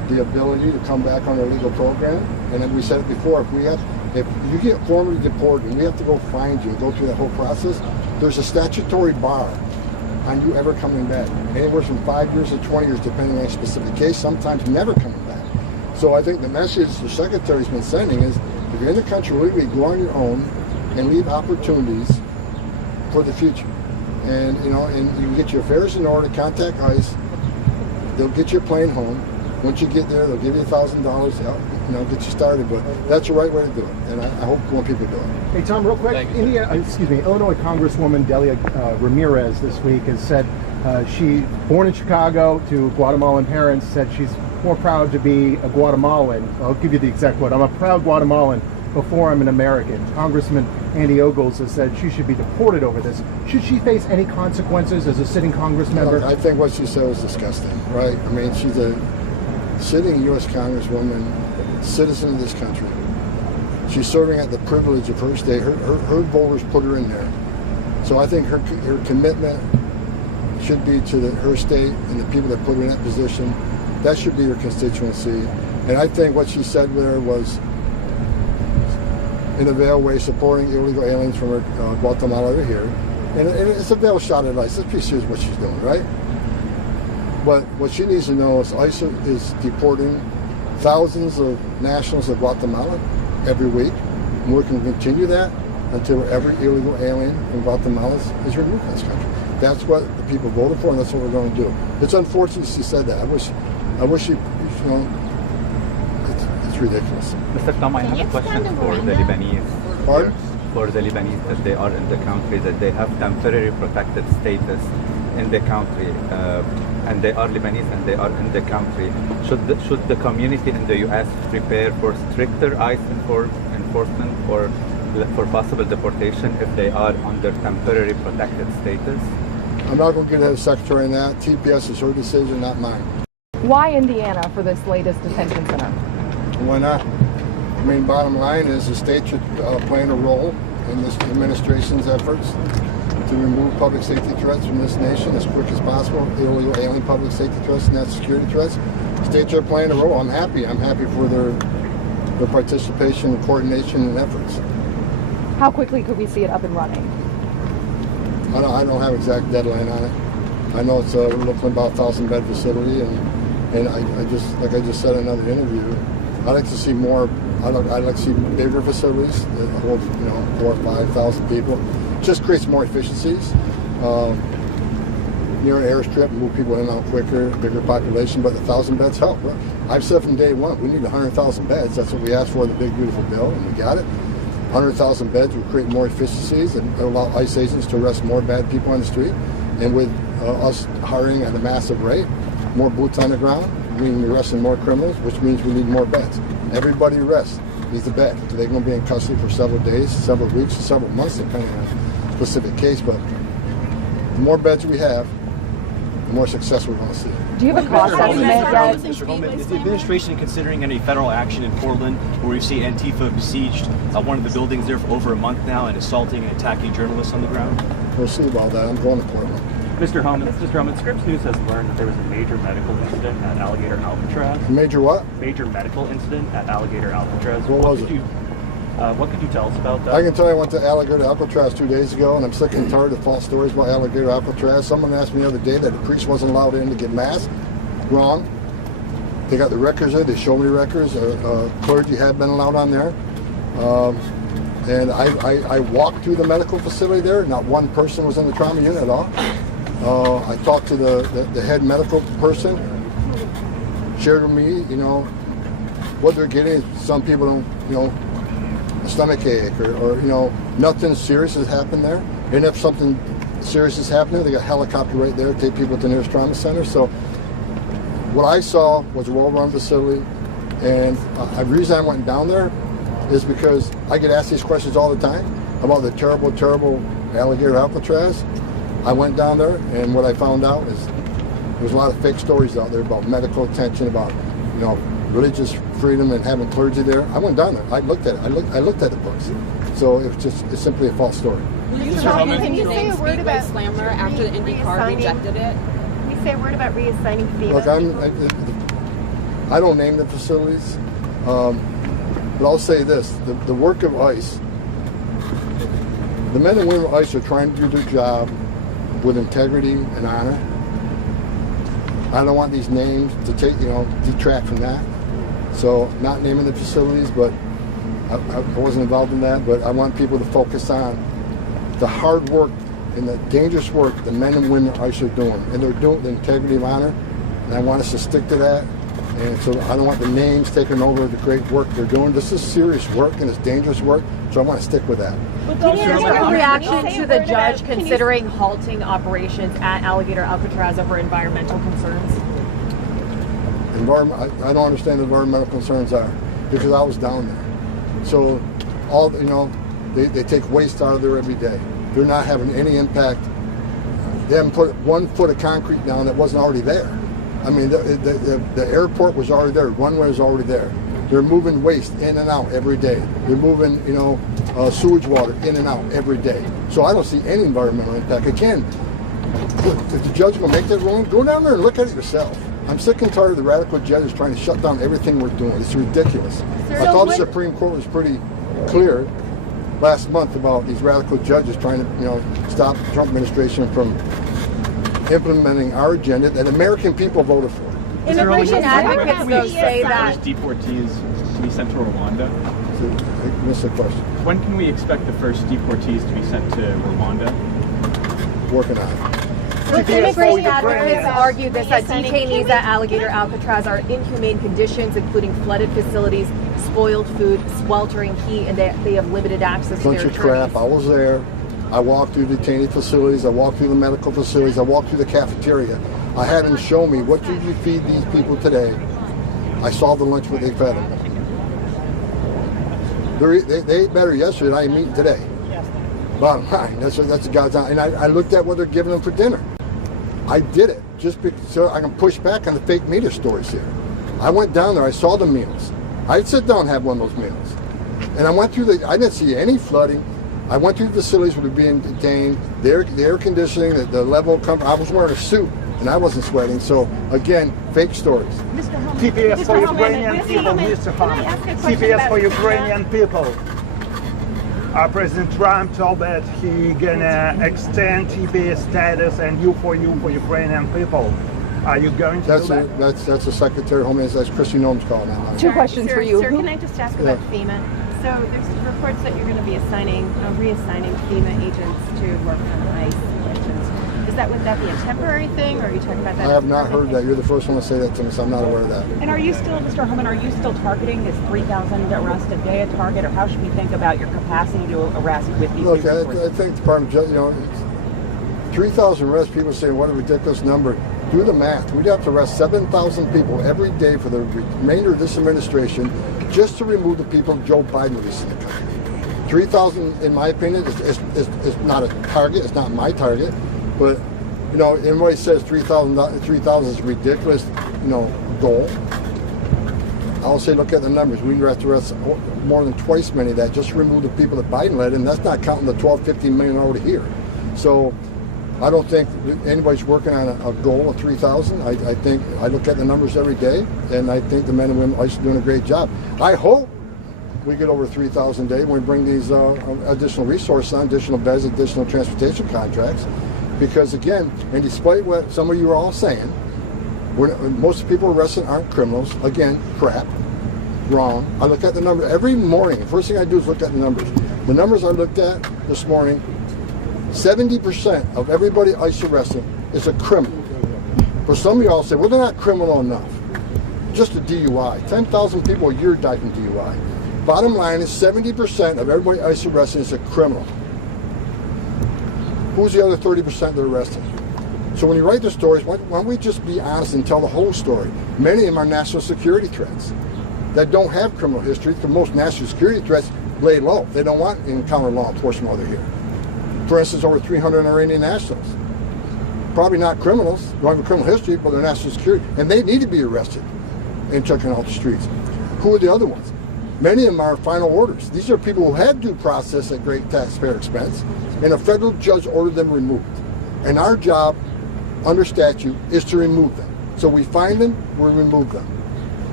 the ability to come back on a legal program. And then we said it before, if you get formally deported and we have to go find you and go through that whole process, there's a statutory bar on you ever coming back. Anywhere from 5 years to 20 years, depending on a specific case, sometimes never coming back. So I think the message the Secretary's been sending is, if you're in the country, legally, go on your own and leave opportunities for the future. And you can get your affairs in order, contact ICE, they'll get your plane home. Once you get there, they'll give you $1,000, get you started. But that's the right way to do it, and I hope more people do it. Hey Tom, real quick, Illinois Congresswoman Delia Ramirez this week has said she, born in Chicago to Guatemalan parents, said she's more proud to be a Guatemalan. I'll give you the exact quote. I'm a proud Guatemalan before I'm an American. Congressman Andy Ogles has said she should be deported over this. Should she face any consequences as a sitting Congress member? I think what she said was disgusting, right? I mean, she's a sitting U.S. Congresswoman, citizen of this country. She's serving at the privilege of her state. Her voters put her in there. So I think her commitment should be to her state and the people that put her in that position. That should be her constituency. And I think what she said there was, in a veiled way, supporting illegal aliens from Guatemala to here. And it's a veiled shot at ICE. Let's be serious what she's doing, right? But what she needs to know is ICE is deporting thousands of nationals of Guatemala every week. And we're going to continue that until every illegal alien from Guatemala is removed from this country. That's what the people voted for, and that's what we're going to do. It's unfortunate she said that. I wish she, it's ridiculous. Mr. Tom, I have a question for the Lebanese. Pardon? For the Lebanese, that they are in the country, that they have temporary protected status in the country, and they are Lebanese and they are in the country. Should the community in the U.S. prepare for stricter ICE enforcement or for possible deportation if they are under temporary protected status? I'm not going to get ahead of the Secretary on that. TPS is her decision, not mine. Why Indiana for this latest detention center? Why not? I mean, bottom line is the state should play a role in this administration's efforts to remove public safety threats from this nation as quick as possible, illegal alien public safety threats, national security threats. States are playing a role. I'm happy. I'm happy for their participation, coordination, and efforts. How quickly could we see it up and running? I don't have exact deadline on it. I know it's we're looking at about 1,000-bed facility, and I just said in another interview, I'd like to see more. I'd like to see bigger facilities that hold 4,000 or 5,000 people. Just creates more efficiencies. Near an airstrip, move people in and out quicker, bigger population, but 1,000 beds help. I've said from day one, we need 100,000 beds. That's what we asked for in the big, beautiful bill, and we got it. 100,000 beds would create more efficiencies and allow ICE agents to arrest more bad people on the street. And with us hiring at a massive rate, more boots on the ground, meaning we're arresting more criminals, which means we need more beds. Everybody arrests needs a bed. They're going to be in custody for several days, several weeks, several months, depending on the specific case. But the more beds we have, the more success we're going to see. Do you have a cost estimate yet? Mr. Homan, is the administration considering any federal action in Portland, where we see Antifa besieged one of the buildings there for over a month now and assaulting and attacking journalists on the ground? We'll see about that. I'm going to Portland. Mr. Homan, Scripps News has learned that there was a major medical incident at Alligator Alcatraz. Major what? Major medical incident at Alligator Alcatraz. What was it? What could you tell us about that? I can tell you I went to Alligator Alcatraz 2 days ago, and I'm sick and tired of false stories about Alligator Alcatraz. Someone asked me the other day that the priest wasn't allowed in to get mass. Wrong. They got the records there. They showed me records. Clergy had been allowed on there. And I walked through the medical facility there. Not one person was in the trauma unit at all. I talked to the head medical person, shared with me, what they're getting. Some people don't, a stomach ache or nothing serious has happened there. And if something serious is happening, they got a helicopter right there to take people to the nearest trauma center. So what I saw was a well-run facility. And the reason I went down there is because I get asked these questions all the time about the terrible, terrible Alligator Alcatraz. I went down there, and what I found out is there's a lot of fake stories out there about medical attention, about religious freedom and having clergy there. I went down there. I looked at it. I looked at the books. So it's simply a false story. Can you say a word about Speedway Slammer after the IndyCar rejected it? Can you say a word about reassigning FEMA? Look, I don't name the facilities, but I'll say this: the work of ICE, the men and women of ICE are trying to do their job with integrity and honor. I don't want these names to take, detract from that. So, not naming the facilities, but I wasn't involved in that. But I want people to focus on the hard work and the dangerous work the men and women of ICE are doing, and they're doing with integrity and honor. And I want us to stick to that. And so I don't want the names taking over the great work they're doing. This is serious work and it's dangerous work, so I want to stick with that. Your reaction to the judge considering halting operations at Alligator Alcatraz over environmental concerns? I don't understand what environmental concerns are, because I was down there. So they take waste out of there every day. They're not having any impact. They haven't put 1 foot of concrete down that wasn't already there. I mean, the airport was already there. Runway was already there. They're moving waste in and out every day. They're moving, sewage water in and out every day. So I don't see any environmental impact. Again, if the judge will make that ruling, go down there and look at it yourself. I'm sick and tired of the radical judges trying to shut down everything we're doing. It's ridiculous. I thought the Supreme Court was pretty clear last month about these radical judges trying to, stop the Trump administration from implementing our agenda that American people voted for. Immigration advocates, though, say that deportees to be sent to Rwanda. So, I missed the question. When can we expect the first deportees to be sent to Rwanda? Working on it. Immigration advocates argue this that detainees at Alligator Alcatraz are in inhumane conditions, including flooded facilities, spoiled food, sweltering heat, and they have limited access to their Bunch of crap. I was there. I walked through detainee facilities. I walked through the medical facilities. I walked through the cafeteria. I had them show me, what did you feed these people today? I saw the lunch what they fed them. They ate better yesterday than I am eating today. Bottom line, that's the God's honor. And I looked at what they're giving them for dinner. I did it just so I can push back on the fake media stories here. I went down there. I saw the meals. I'd sit down and have one of those meals. And I went through I didn't see any flooding. I went through the facilities where they're being detained. The air conditioning, the level of comfort. I was wearing a suit and I wasn't sweating. So again, fake stories. TPS for Ukrainian people, Mr. Homan. TPS for Ukrainian people. President Trump told that he gonna extend TPS status and for Ukrainian people. Are you going to do that? That's the Secretary of Homeland. That's Christy Noem's calling that. Two questions for you. Sir, can I just ask about FEMA? So there's reports that you're going to be reassigning FEMA agents to work on ICE missions. Would that be a temporary thing, or are you talking about that? I have not heard that. You're the first one to say that to me, so I'm not aware of that. And are you still, Mr. Homan, are you still targeting this 3,000 arrests a day a target, or how should we think about your capacity to arrest with these? Look, I think the Department of Justice, 3,000 arrests. People say, what a ridiculous number. Do the math. We'd have to arrest 7,000 people every day for the remainder of this administration just to remove the people Joe Biden released in the country. 3,000, in my opinion, is not a target. It's not my target. But, everybody says 3,000 is a ridiculous, goal. I'll say, look at the numbers. We'd have to arrest more than twice many of that just to remove the people that Biden led, and that's not counting the 12, 15 million already here. So I don't think anybody's working on a goal of 3,000. I think I look at the numbers every day, and I think the men and women are doing a great job. I hope we get over 3,000 a day when we bring these additional resources on, additional beds, additional transportation contracts. Because again, and despite what some of you are all saying, most people arrested aren't criminals. Again, crap, wrong. I look at the numbers every morning. The first thing I do is look at the numbers. The numbers I looked at this morning, 70% of everybody ICE arrested is a criminal. For some of you all say, well, they're not criminal enough. Just a DUI. 10,000 people a year die from DUI. Bottom line is 70% of everybody ICE arrested is a criminal. Who's the other 30% they're arrested? So when you write the stories, why don't we just be honest and tell the whole story? Many of them are national security threats that don't have criminal history. The most national security threats lay low. They don't want to encounter law enforcement while they're here. For instance, over 300 Iranian nationals. Probably not criminals, don't have a criminal history, but they're national security. And they need to be arrested and checking out the streets. Who are the other ones? Many of them are final orders. These are people who had due process at great taxpayer expense, and a federal judge ordered them removed. And our job, under statute, is to remove them. So we find them, we remove them.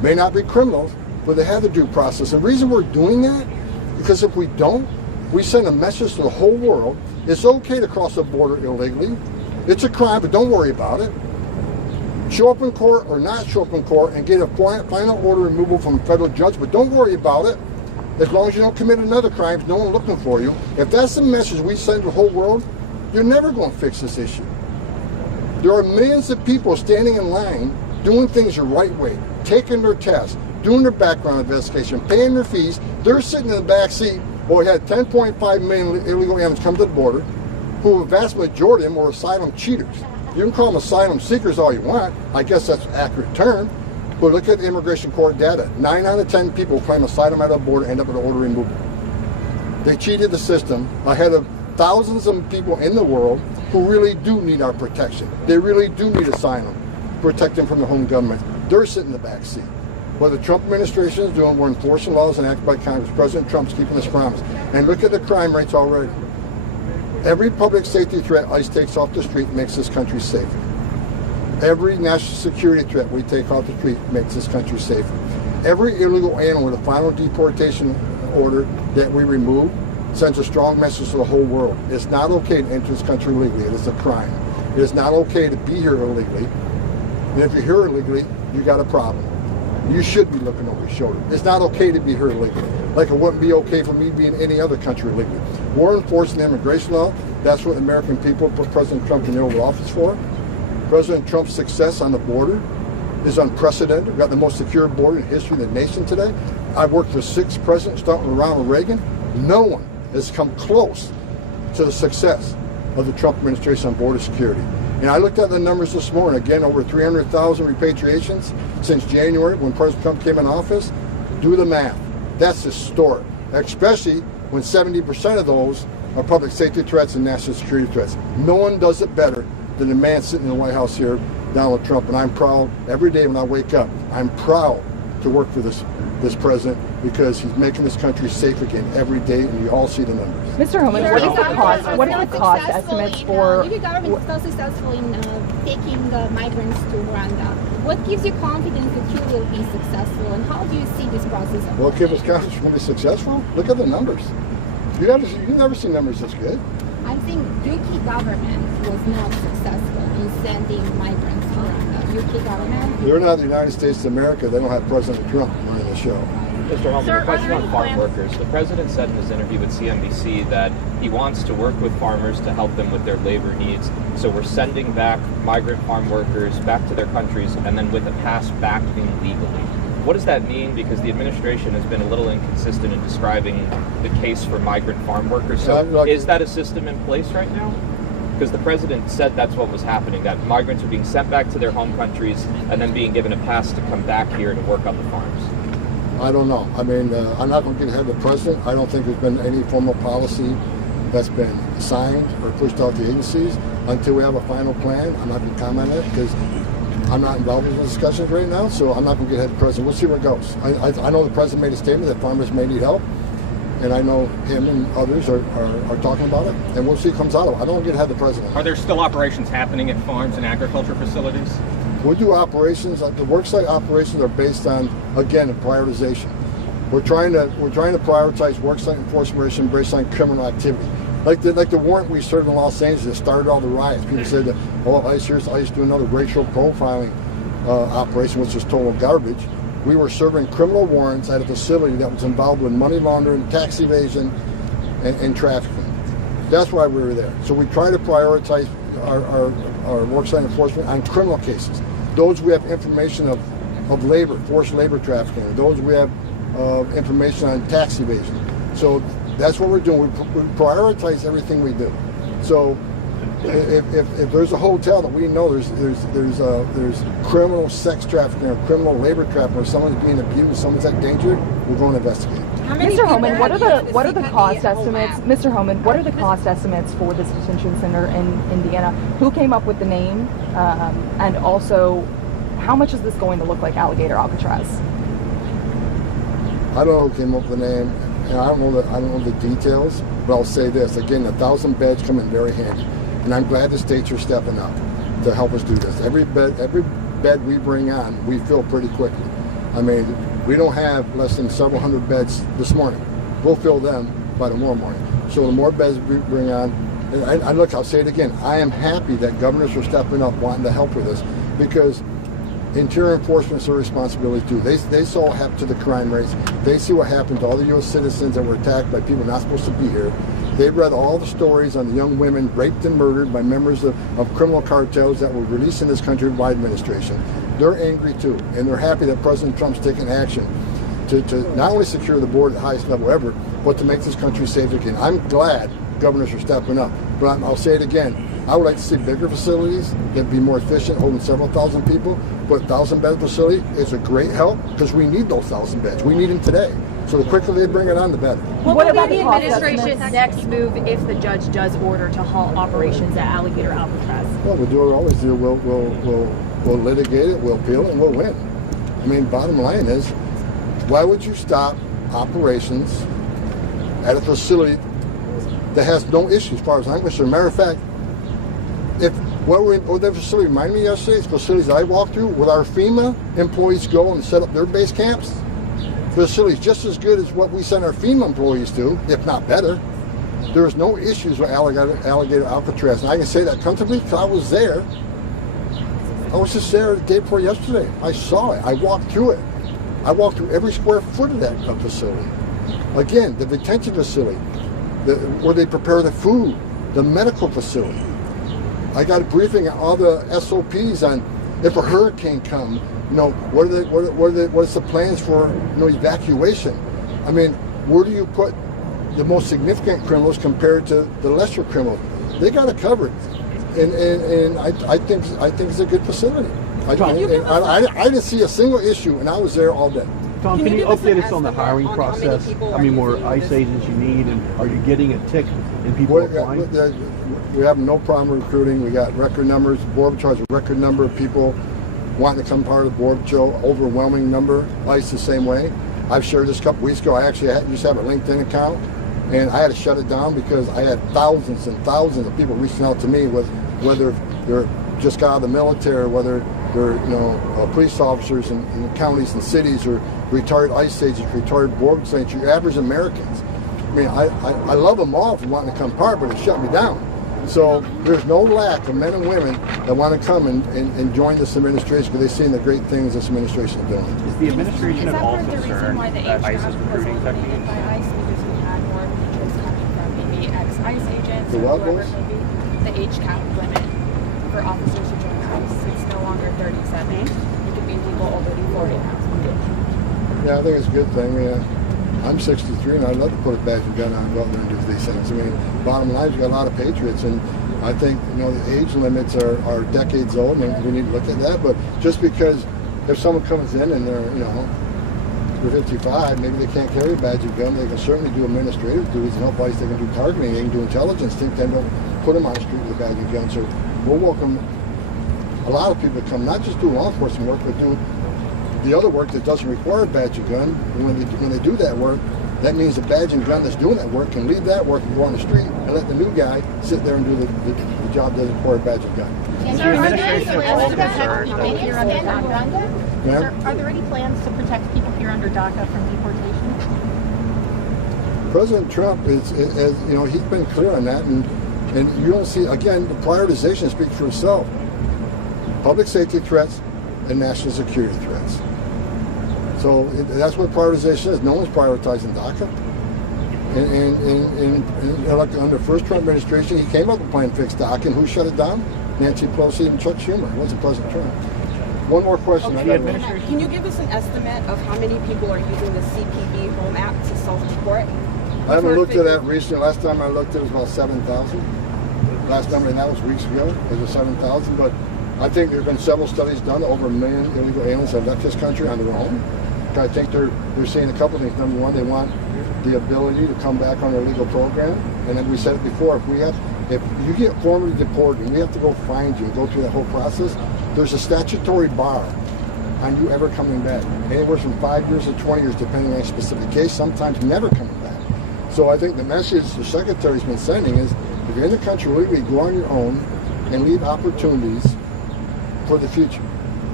May not be criminals, but they have the due process. And the reason we're doing that, because if we don't, we send a message to the whole world. It's okay to cross the border illegally. It's a crime, but don't worry about it. Show up in court or not show up in court and get a final order removal from a federal judge, but don't worry about it. As long as you don't commit another crime, no one looking for you. If that's the message we send to the whole world, you're never going to fix this issue. There are millions of people standing in line doing things the right way, taking their tests, doing their background investigation, paying their fees. They're sitting in the back seat. Well, we had 10.5 million illegal aliens come to the border, who a vast majority of them were asylum cheaters. You can call them asylum seekers all you want. I guess that's an accurate term. But look at the immigration court data. 9 out of 10 people who claim asylum at the border end up with an order removal. They cheated the system ahead of thousands of people in the world who really do need our protection. They really do need asylum, protect them from the home government. They're sitting in the back seat. What the Trump administration is doing, we're enforcing laws enacted by Congress. President Trump's keeping his promise. And look at the crime rates already. Every public safety threat ICE takes off the street makes this country safer. Every national security threat we take off the street makes this country safer. Every illegal alien with a final deportation order that we remove sends a strong message to the whole world. It's not okay to enter this country illegally. It is a crime. It is not okay to be here illegally. And if you're here illegally, you got a problem. You should be looking over your shoulder. It's not okay to be here illegally. Like it wouldn't be okay for me to be in any other country illegally. We're enforcing the immigration law. That's what the American people put President Trump in the Oval Office for. President Trump's success on the border is unprecedented. We've got the most secure border in history of the nation today. I've worked for 6 presidents, starting with Ronald Reagan. No one has come close to the success of the Trump administration on border security. And I looked at the numbers this morning. Again, over 300,000 repatriations since January when President Trump came in office. Do the math. That's historic, especially when 70% of those are public safety threats and national security threats. No one does it better than the man sitting in the White House here, Donald Trump. And I'm proud every day when I wake up. I'm proud to work for this president because he's making this country safe again every day, and you all see the numbers. Mr. Homan, what are the cost estimates for? Your government is so successful in taking migrants to Rwanda. What gives you confidence that you will be successful, and how do you see this process? Well, what gives us confidence we're going to be successful? Look at the numbers. You've never seen numbers this good. I think UK government was not successful in sending migrants to Rwanda. UK government? They're not the United States of America. They don't have President Trump running the show. Mr. Homan, a question on farm workers. The president said in his interview with CNBC that he wants to work with farmers to help them with their labor needs. So we're sending back migrant farm workers back to their countries and then with a pass back in legally. What does that mean? Because the administration has been a little inconsistent in describing the case for migrant farm workers. So is that a system in place right now? Because the president said that's what was happening, that migrants are being sent back to their home countries and then being given a pass to come back here to work on the farms. I don't know. I mean, I'm not going to get ahead of the president. I don't think there's been any formal policy that's been signed or pushed out to agencies until we have a final plan. I'm not going to comment on it because I'm not involved in the discussions right now, so I'm not going to get ahead of the president. We'll see where it goes. I know the president made a statement that farmers may need help, and I know him and others are talking about it, and we'll see what comes out of it. I don't want to get ahead of the president. Are there still operations happening at farms and agriculture facilities? We'll do operations. The worksite operations are based on, again, a prioritization. We're trying to prioritize worksite enforcement based on criminal activity. Like the warrant we served in Los Angeles that started all the riots. People said that, oh, ICE do another racial profiling operation, which is total garbage. We were serving criminal warrants at a facility that was involved with money laundering, tax evasion, and trafficking. That's why we were there. So we try to prioritize our worksite enforcement on criminal cases. Those we have information of labor, forced labor trafficking. Those we have information on tax evasion. So that's what we're doing. We prioritize everything we do. So if there's a hotel that we know there's criminal sex trafficking or criminal labor trafficking or someone's being abused, someone's at danger, we're going to investigate. Mr. Homan, what are the cost estimates? Mr. Homan, what are the cost estimates for this detention center in Indiana? Who came up with the name, and also how much is this going to look like Alligator Alcatraz? I don't know who came up with the name, and I don't know the details. But I'll say this again: 1,000 beds come in very handy, and I'm glad the states are stepping up to help us do this. Every bed we bring on, we fill pretty quickly. I mean, we don't have less than several hundred beds this morning. We'll fill them by tomorrow morning. So the more beds we bring on, and look, I'll say it again, I am happy that governors are stepping up wanting to help with this, because interior enforcement's their responsibility too. They saw what happened to the crime rates. They see what happened to all the U.S. citizens that were attacked by people not supposed to be here. They've read all the stories on the young women raped and murdered by members of criminal cartels that were released in this country by the administration. They're angry too, and they're happy that President Trump's taking action to not only secure the border at the highest level ever, but to make this country safe again. I'm glad governors are stepping up, but I'll say it again. I would like to see bigger facilities that be more efficient, holding several thousand people. But 1,000-bed facility is a great help, because we need those 1,000 beds. We need them today. So the quicker they bring it on, the better. What will be the administration's next move if the judge does order to halt operations at Alligator Alcatraz? Well, we'll do what we always do. We'll litigate it, we'll appeal it, and we'll win. I mean, bottom line is, why would you stop operations at a facility that has no issues as far as I'm concerned? Matter of fact, what that facility reminded me yesterday, it's facilities I walked through, where our FEMA employees go and set up their base camps. Facilities just as good as what we send our FEMA employees to, if not better. There was no issues with Alligator Alcatraz, and I can say that comfortably because I was there. I was just there the day before yesterday. I saw it. I walked through it. I walked through every square foot of that facility. Again, the detention facility, where they prepare the food, the medical facility. I got a briefing on all the SOPs on if a hurricane comes, what's the plans for evacuation? I mean, where do you put the most significant criminals compared to the lesser criminals? They got it covered, and I think it's a good facility. I didn't see a single issue, and I was there all day. Tom, can you update us on the hiring process? How many more ICE agents you need, and are you getting a tick in people applying? We have no problem recruiting. We got record numbers. Border Patrol has a record number of people wanting to become part of the Border Patrol. Overwhelming number. ICE the same way. I've shared this a couple weeks ago. I actually used to have a LinkedIn account, and I had to shut it down because I had thousands and thousands of people reaching out to me with whether they're just got out of the military, whether they're police officers in counties and cities, or retired ICE agents, retired border agents, your average Americans. I mean, I love them all for wanting to come part, but it shut me down. So there's no lack of men and women that want to come and join this administration because they've seen the great things this administration is doing. Is the administration at all concerned that ICE is recruiting techniques? By ICE because we had more interest coming from maybe ex-ICE agents, The or what whoever was? maybe the age cap limit for officers to join ICE. It's no longer 37. It could be people already 40 now. Yeah, I think it's a good thing. I'm 63, and I'd love to put a badge and gun on and go out there and do these things. I mean, bottom line is we've got a lot of patriots, and I think the age limits are decades old, and we need to look at that. But just because if someone comes in and they're 55, maybe they can't carry a badge and gun, they can certainly do administrative duties and help ICE. They can do targeting, they can do intelligence. Think they don't put them on the street with a badge and gun. So we'll welcome a lot of people to come, not just do law enforcement work, but do the other work that doesn't require a badge and gun. And when they do that work, that means the badge and gun that's doing that work can leave that work and go on the street and let the new guy sit there and do the job that doesn't require a badge and gun. Are there any plans to protect people here under DACA from deportation? President Trump is he's been clear on that, and you don't see, again, the prioritization speaks for itself. Public safety threats and national security threats. So that's what prioritization is. No one's prioritizing DACA. And like under the first Trump administration, he came up with a plan to fix DACA, and who shut it down? Nancy Pelosi and Chuck Schumer. It wasn't President Trump. One more question. Okay, can you give us an estimate of how many people are using the CPB Home app to self-deport? I haven't looked at that recently. Last time I looked, it was about 7,000. Last number, and that was weeks ago. It was 7,000. But I think there have been several studies done. Over 1 million illegal aliens have left this country on their own. I think they're seeing a couple of things. Number one, they want the ability to come back on their legal program. And then we said it before, if you get formally deported and we have to go find you and go through that whole process, there's a statutory bar on you ever coming back. Anywhere from 5 years to 20 years, depending on a specific case, sometimes never coming back. So I think the message the Secretary's been sending is, if you're in the country legally, go on your own and leave opportunities for the future.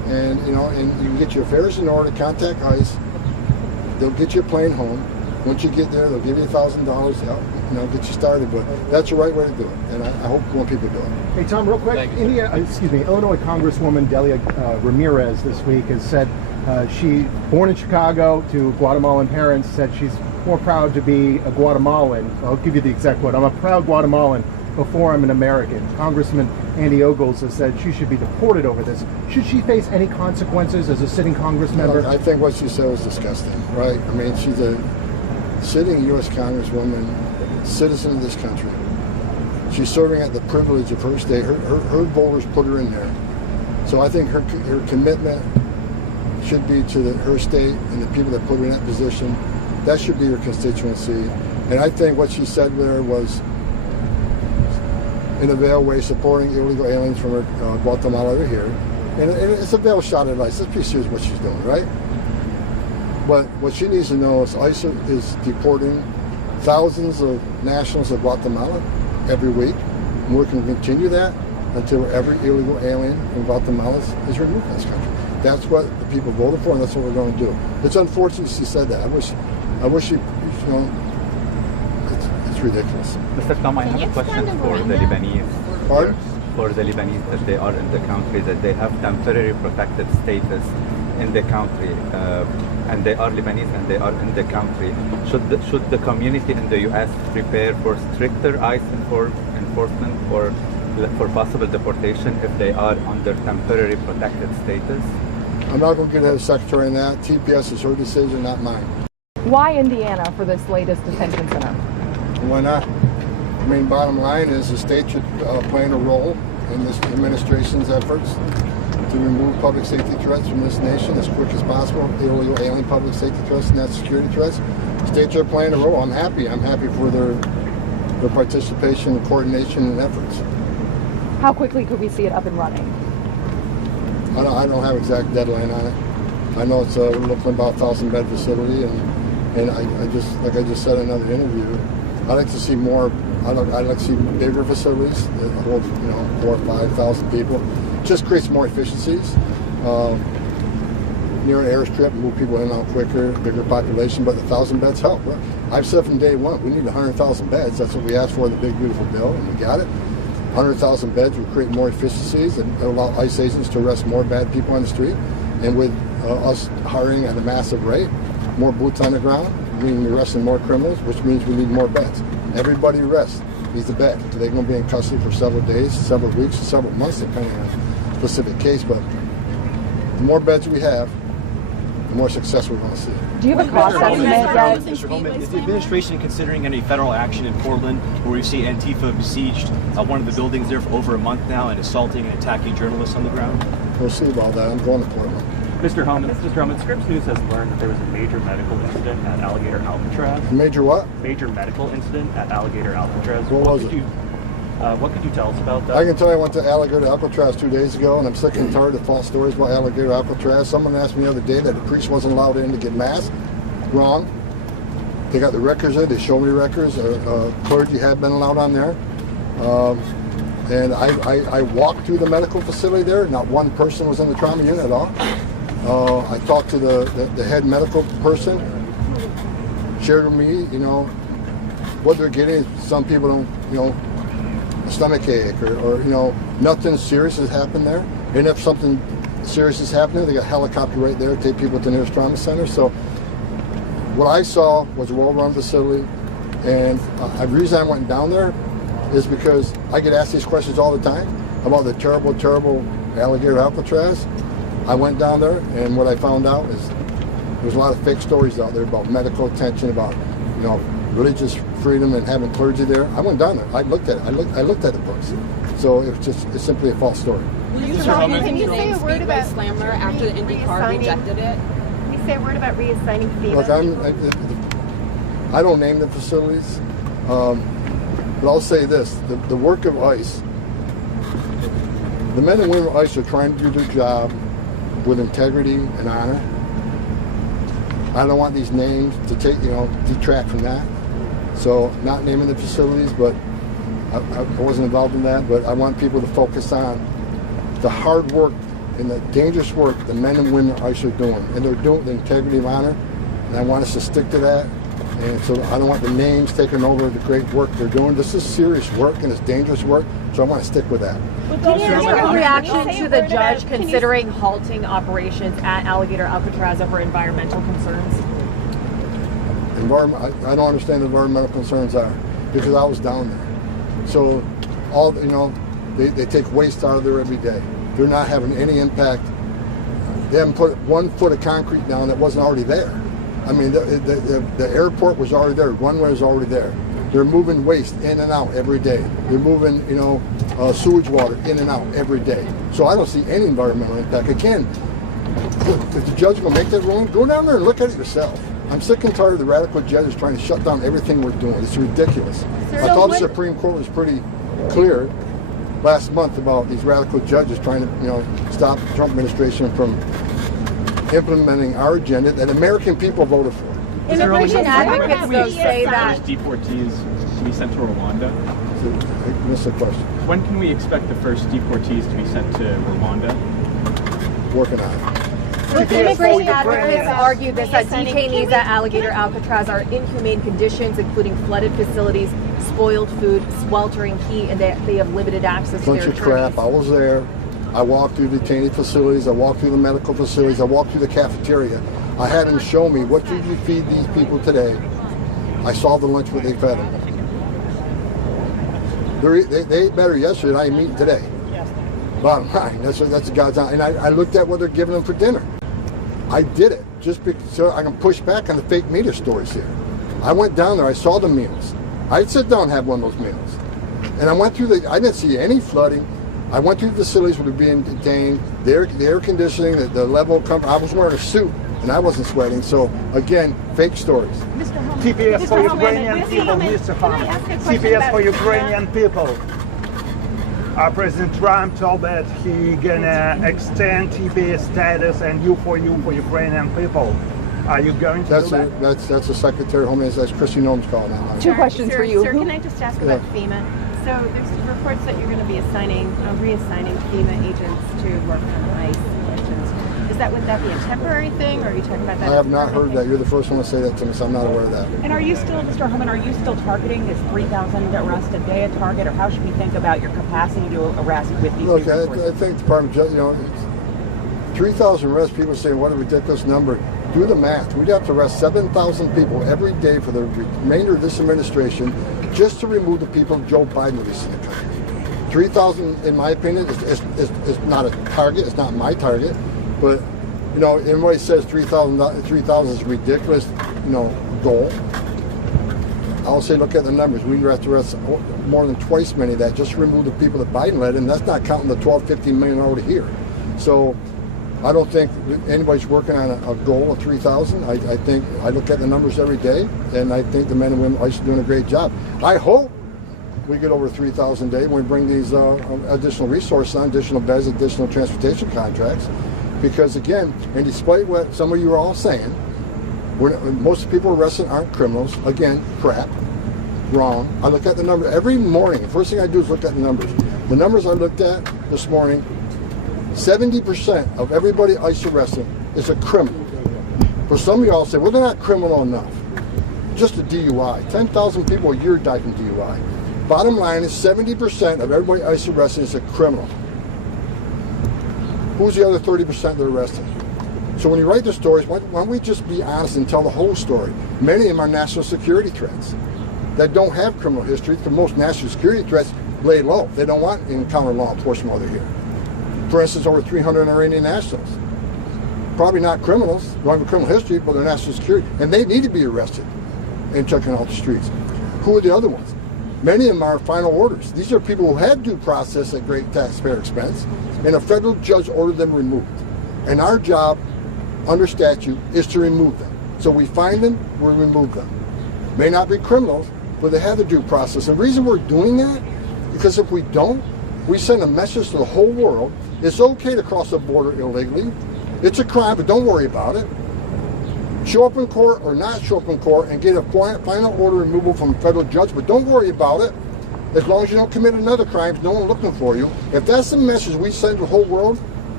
and you can get your affairs in order. Contact ICE. They'll get your plane home. Once you get there, they'll give you $1,000 to help, get you started. But that's the right way to do it, and I hope more people do it. Hey Tom, real quick, Illinois Congresswoman Delia Ramirez this week has said she, born in Chicago to Guatemalan parents, said she's more proud to be a Guatemalan. I'll give you the exact quote. I'm a proud Guatemalan before I'm an American. Congressman Andy Ogles has said she should be deported over this. Should she face any consequences as a sitting Congress member? I think what she said was disgusting, right? I mean, she's a sitting U.S. Congresswoman, citizen of this country. She's serving at the privilege of her state. Her voters put her in there. So I think her commitment should be to her state and the people that put her in that position. That should be her constituency. And I think what she said there was, in a veiled way, supporting illegal aliens from Guatemala over here. And it's a veiled shot at ICE. Let's be serious what she's doing, right? But what she needs to know is ICE is deporting thousands of nationals of Guatemala every week. And we're going to continue that until every illegal alien from Guatemala is removed from this country. That's what the people voted for, and that's what we're going to do. It's unfortunate she said that. I wish she, it's ridiculous. Mr. Tom, I have a question for the Lebanese. Pardon? For the Lebanese, that they are in the country, that they have temporary protected status in the country, and they are Lebanese and they are in the country. Should the community in the U.S. prepare for stricter ICE enforcement or for possible deportation if they are under temporary protected status? I'm not going to get ahead of the Secretary on that. TPS is her decision, not mine. Why Indiana for this latest detention center? Why not? I mean, bottom line is the state should play a role in this administration's efforts to remove public safety threats from this nation as quick as possible, illegal alien public safety threats, net security threats. States are playing a role. I'm happy. I'm happy for their participation and coordination and efforts. How quickly could we see it up and running? I don't have exact deadline on it. I know it's we're looking at about 1,000-bed facility, and I just, like I just said in another interview, I'd like to see more. I'd like to see bigger facilities that hold 4,000 or 5,000 people. Just creates more efficiencies. Near an airstrip, move people in and out quicker, bigger population, but 1,000 beds help. I've said from day one, we need 100,000 beds. That's what we asked for in the big beautiful bill, and we got it. 100,000 beds will create more efficiencies and allow ICE agents to arrest more bad people on the street. And with us hiring at a massive rate, more boots on the ground, meaning we're arresting more criminals, which means we need more beds. Everybody arrests needs a bed. They're going to be in custody for several days, several weeks, several months, depending on the specific case. But the more beds we have, the more success we're going to see. Do you have a cost estimate yet? Mr. Homan, is the administration considering any federal action in Portland where we see Antifa besieged one of the buildings there for over a month now and assaulting and attacking journalists on the ground? We'll see about that. I'm going to Portland. Mr. Homan, Scripps News has learned that there was a major medical incident at Alligator Alcatraz. Major what? Major medical incident at Alligator Alcatraz. What was it? What could you tell us about that? I can tell you I went to Alligator Alcatraz 2 days ago, and I'm sick and tired of false stories about Alligator Alcatraz. Someone asked me the other day that the priest wasn't allowed in to get mass. Wrong. They got the records there. They showed me records. Clergy had been allowed on there. And I walked through the medical facility there. Not one person was in the trauma unit at all. I talked to the head medical person. Shared with me, what they're getting. Some people don't, a stomach ache or nothing serious has happened there. And if something serious is happening, they got a helicopter right there to take people to the nearest trauma center. So what I saw was a well-run facility, and the reason I went down there is because I get asked these questions all the time about the terrible, terrible Alligator Alcatraz. I went down there, and what I found out is there's a lot of fake stories out there about medical attention, about religious freedom and having clergy there. I went down there. I looked at it. I looked at the books. So it's simply a false story. Can you say a word about Speedway Slammer after the IndyCar rejected it? Can you say a word about reassigning FEMA? Look, I don't name the facilities, but I'll say this: the work of ICE, the men and women of ICE are trying to do their job with integrity and honor. I don't want these names to detract from that. So, not naming the facilities, but I wasn't involved in that. But I want people to focus on the hard work in the dangerous work the men and women at ICE are doing, and they're doing the integrity of honor, and I want us to stick to that. And so I don't want the names taking over the great work they're doing. This is serious work and it's dangerous work, so I want to stick with that. Can you give a reaction to the judge considering halting operations at Alligator Alcatraz over environmental concerns? I don't understand the environmental concerns are, because I was down there. So all, they take waste out of there every day. They're not having any impact. They haven't put 1 foot of concrete down that wasn't already there. I mean, the airport was already there. Runway was already there. They're moving waste in and out every day. They're moving, sewage water in and out every day. So I don't see any environmental impact. Again, if the judge will make that ruling, go down there and look at it yourself. I'm sick and tired of the radical judges trying to shut down everything we're doing. It's ridiculous. I thought the Supreme Court was pretty clear last month about these radical judges trying to, stop the Trump administration from implementing our agenda that American people voted for. Immigration advocates, though, say that deportees to be sent to Rwanda. I missed the question. When can we expect the first deportees to be sent to Rwanda? Working on it. So immigration advocates argue this, that detainees at Alligator Alcatraz are in inhumane conditions, including flooded facilities, spoiled food, sweltering heat, and they have limited access to their attorneys. Bunch of crap. I was there. I walked through detainee facilities. I walked through the medical facilities. I walked through the cafeteria. I had them show me, what did you feed these people today? I saw the lunch what they fed them. They ate better yesterday than I am eating today. Bottom line, that's the God's honest. And I looked at what they're giving them for dinner. I did it just so I can push back on the fake media stories here. I went down there. I saw the meals. I'd sit down and have one of those meals. And I went through I didn't see any flooding. I went through the facilities where they're being detained, the air conditioning, the level of comfort. I was wearing a suit and I wasn't sweating. So again, fake stories. TPS for Ukrainian people, Mr. Homan. TPS for Ukrainian people. President Trump told that he gonna extend TPS status and you for Ukrainian people. Are you going to do that? That's the Secretary of Homeland. That's Christy Noem's call now. Two questions for you. Sir, can I just ask about FEMA? So there's reports that you're going to be reassigning FEMA agents to work on ICE missions. Would that be a temporary thing, or are you talking about that? I have not heard that. You're the first one to say that to me, so I'm not aware of that. And are you still, Mr. Homan, are you still targeting this 3,000 arrests a day a target, or how should we think about your capacity to arrest with these? Look, I think the Department of Justice, 3,000 arrests. People say what a ridiculous number. Do the math. We'd have to arrest 7,000 people every day for the remainder of this administration just to remove the people Joe Biden released in the country. 3,000, in my opinion, is not a target. It's not my target. But, everybody says 3,000 is a ridiculous, goal. I'll say look at the numbers. We have to arrest more than twice many of that just to remove the people that Biden led, and that's not counting the 12, 15 million already here. So I don't think anybody's working on a goal of 3,000. I think I look at the numbers every day, and I think the men and women are doing a great job. I hope we get over 3,000 a day when we bring these additional resources on, additional beds, additional transportation contracts. Because again, and despite what some of you are all saying, most people arrested aren't criminals. Again, crap, wrong. I look at the numbers every morning. The first thing I do is look at the numbers. The numbers I looked at this morning, 70% of everybody ICE arrested is a criminal. For some of y'all say, well, they're not criminal enough. Just a DUI. 10,000 people a year die from DUI. Bottom line is 70% of everybody ICE arrested is a criminal. Who's the other 30% they're arresting? So when you write the stories, why don't we just be honest and tell the whole story? Many of them are national security threats that don't have criminal history, because most national security threats lay low. They don't want to encounter law enforcement while they're here. For instance, over 300 Iranian nationals. Probably not criminals, don't have a criminal history, but they're national security. And they need to be arrested and checking out the streets. Who are the other ones? Many of them are final orders. These are people who had due process at great taxpayer expense, and a federal judge ordered them removed. And our job, under statute, is to remove them. So we find them, we remove them. May not be criminals, but they have the due process. And the reason we're doing that, because if we don't, we send a message to the whole world. It's okay to cross the border illegally. It's a crime, but don't worry about it. Show up in court or not show up in court and get a final order removal from a federal judge, but don't worry about it. As long as you don't commit another crime, no one's looking for you. If that's the message we send to the whole world,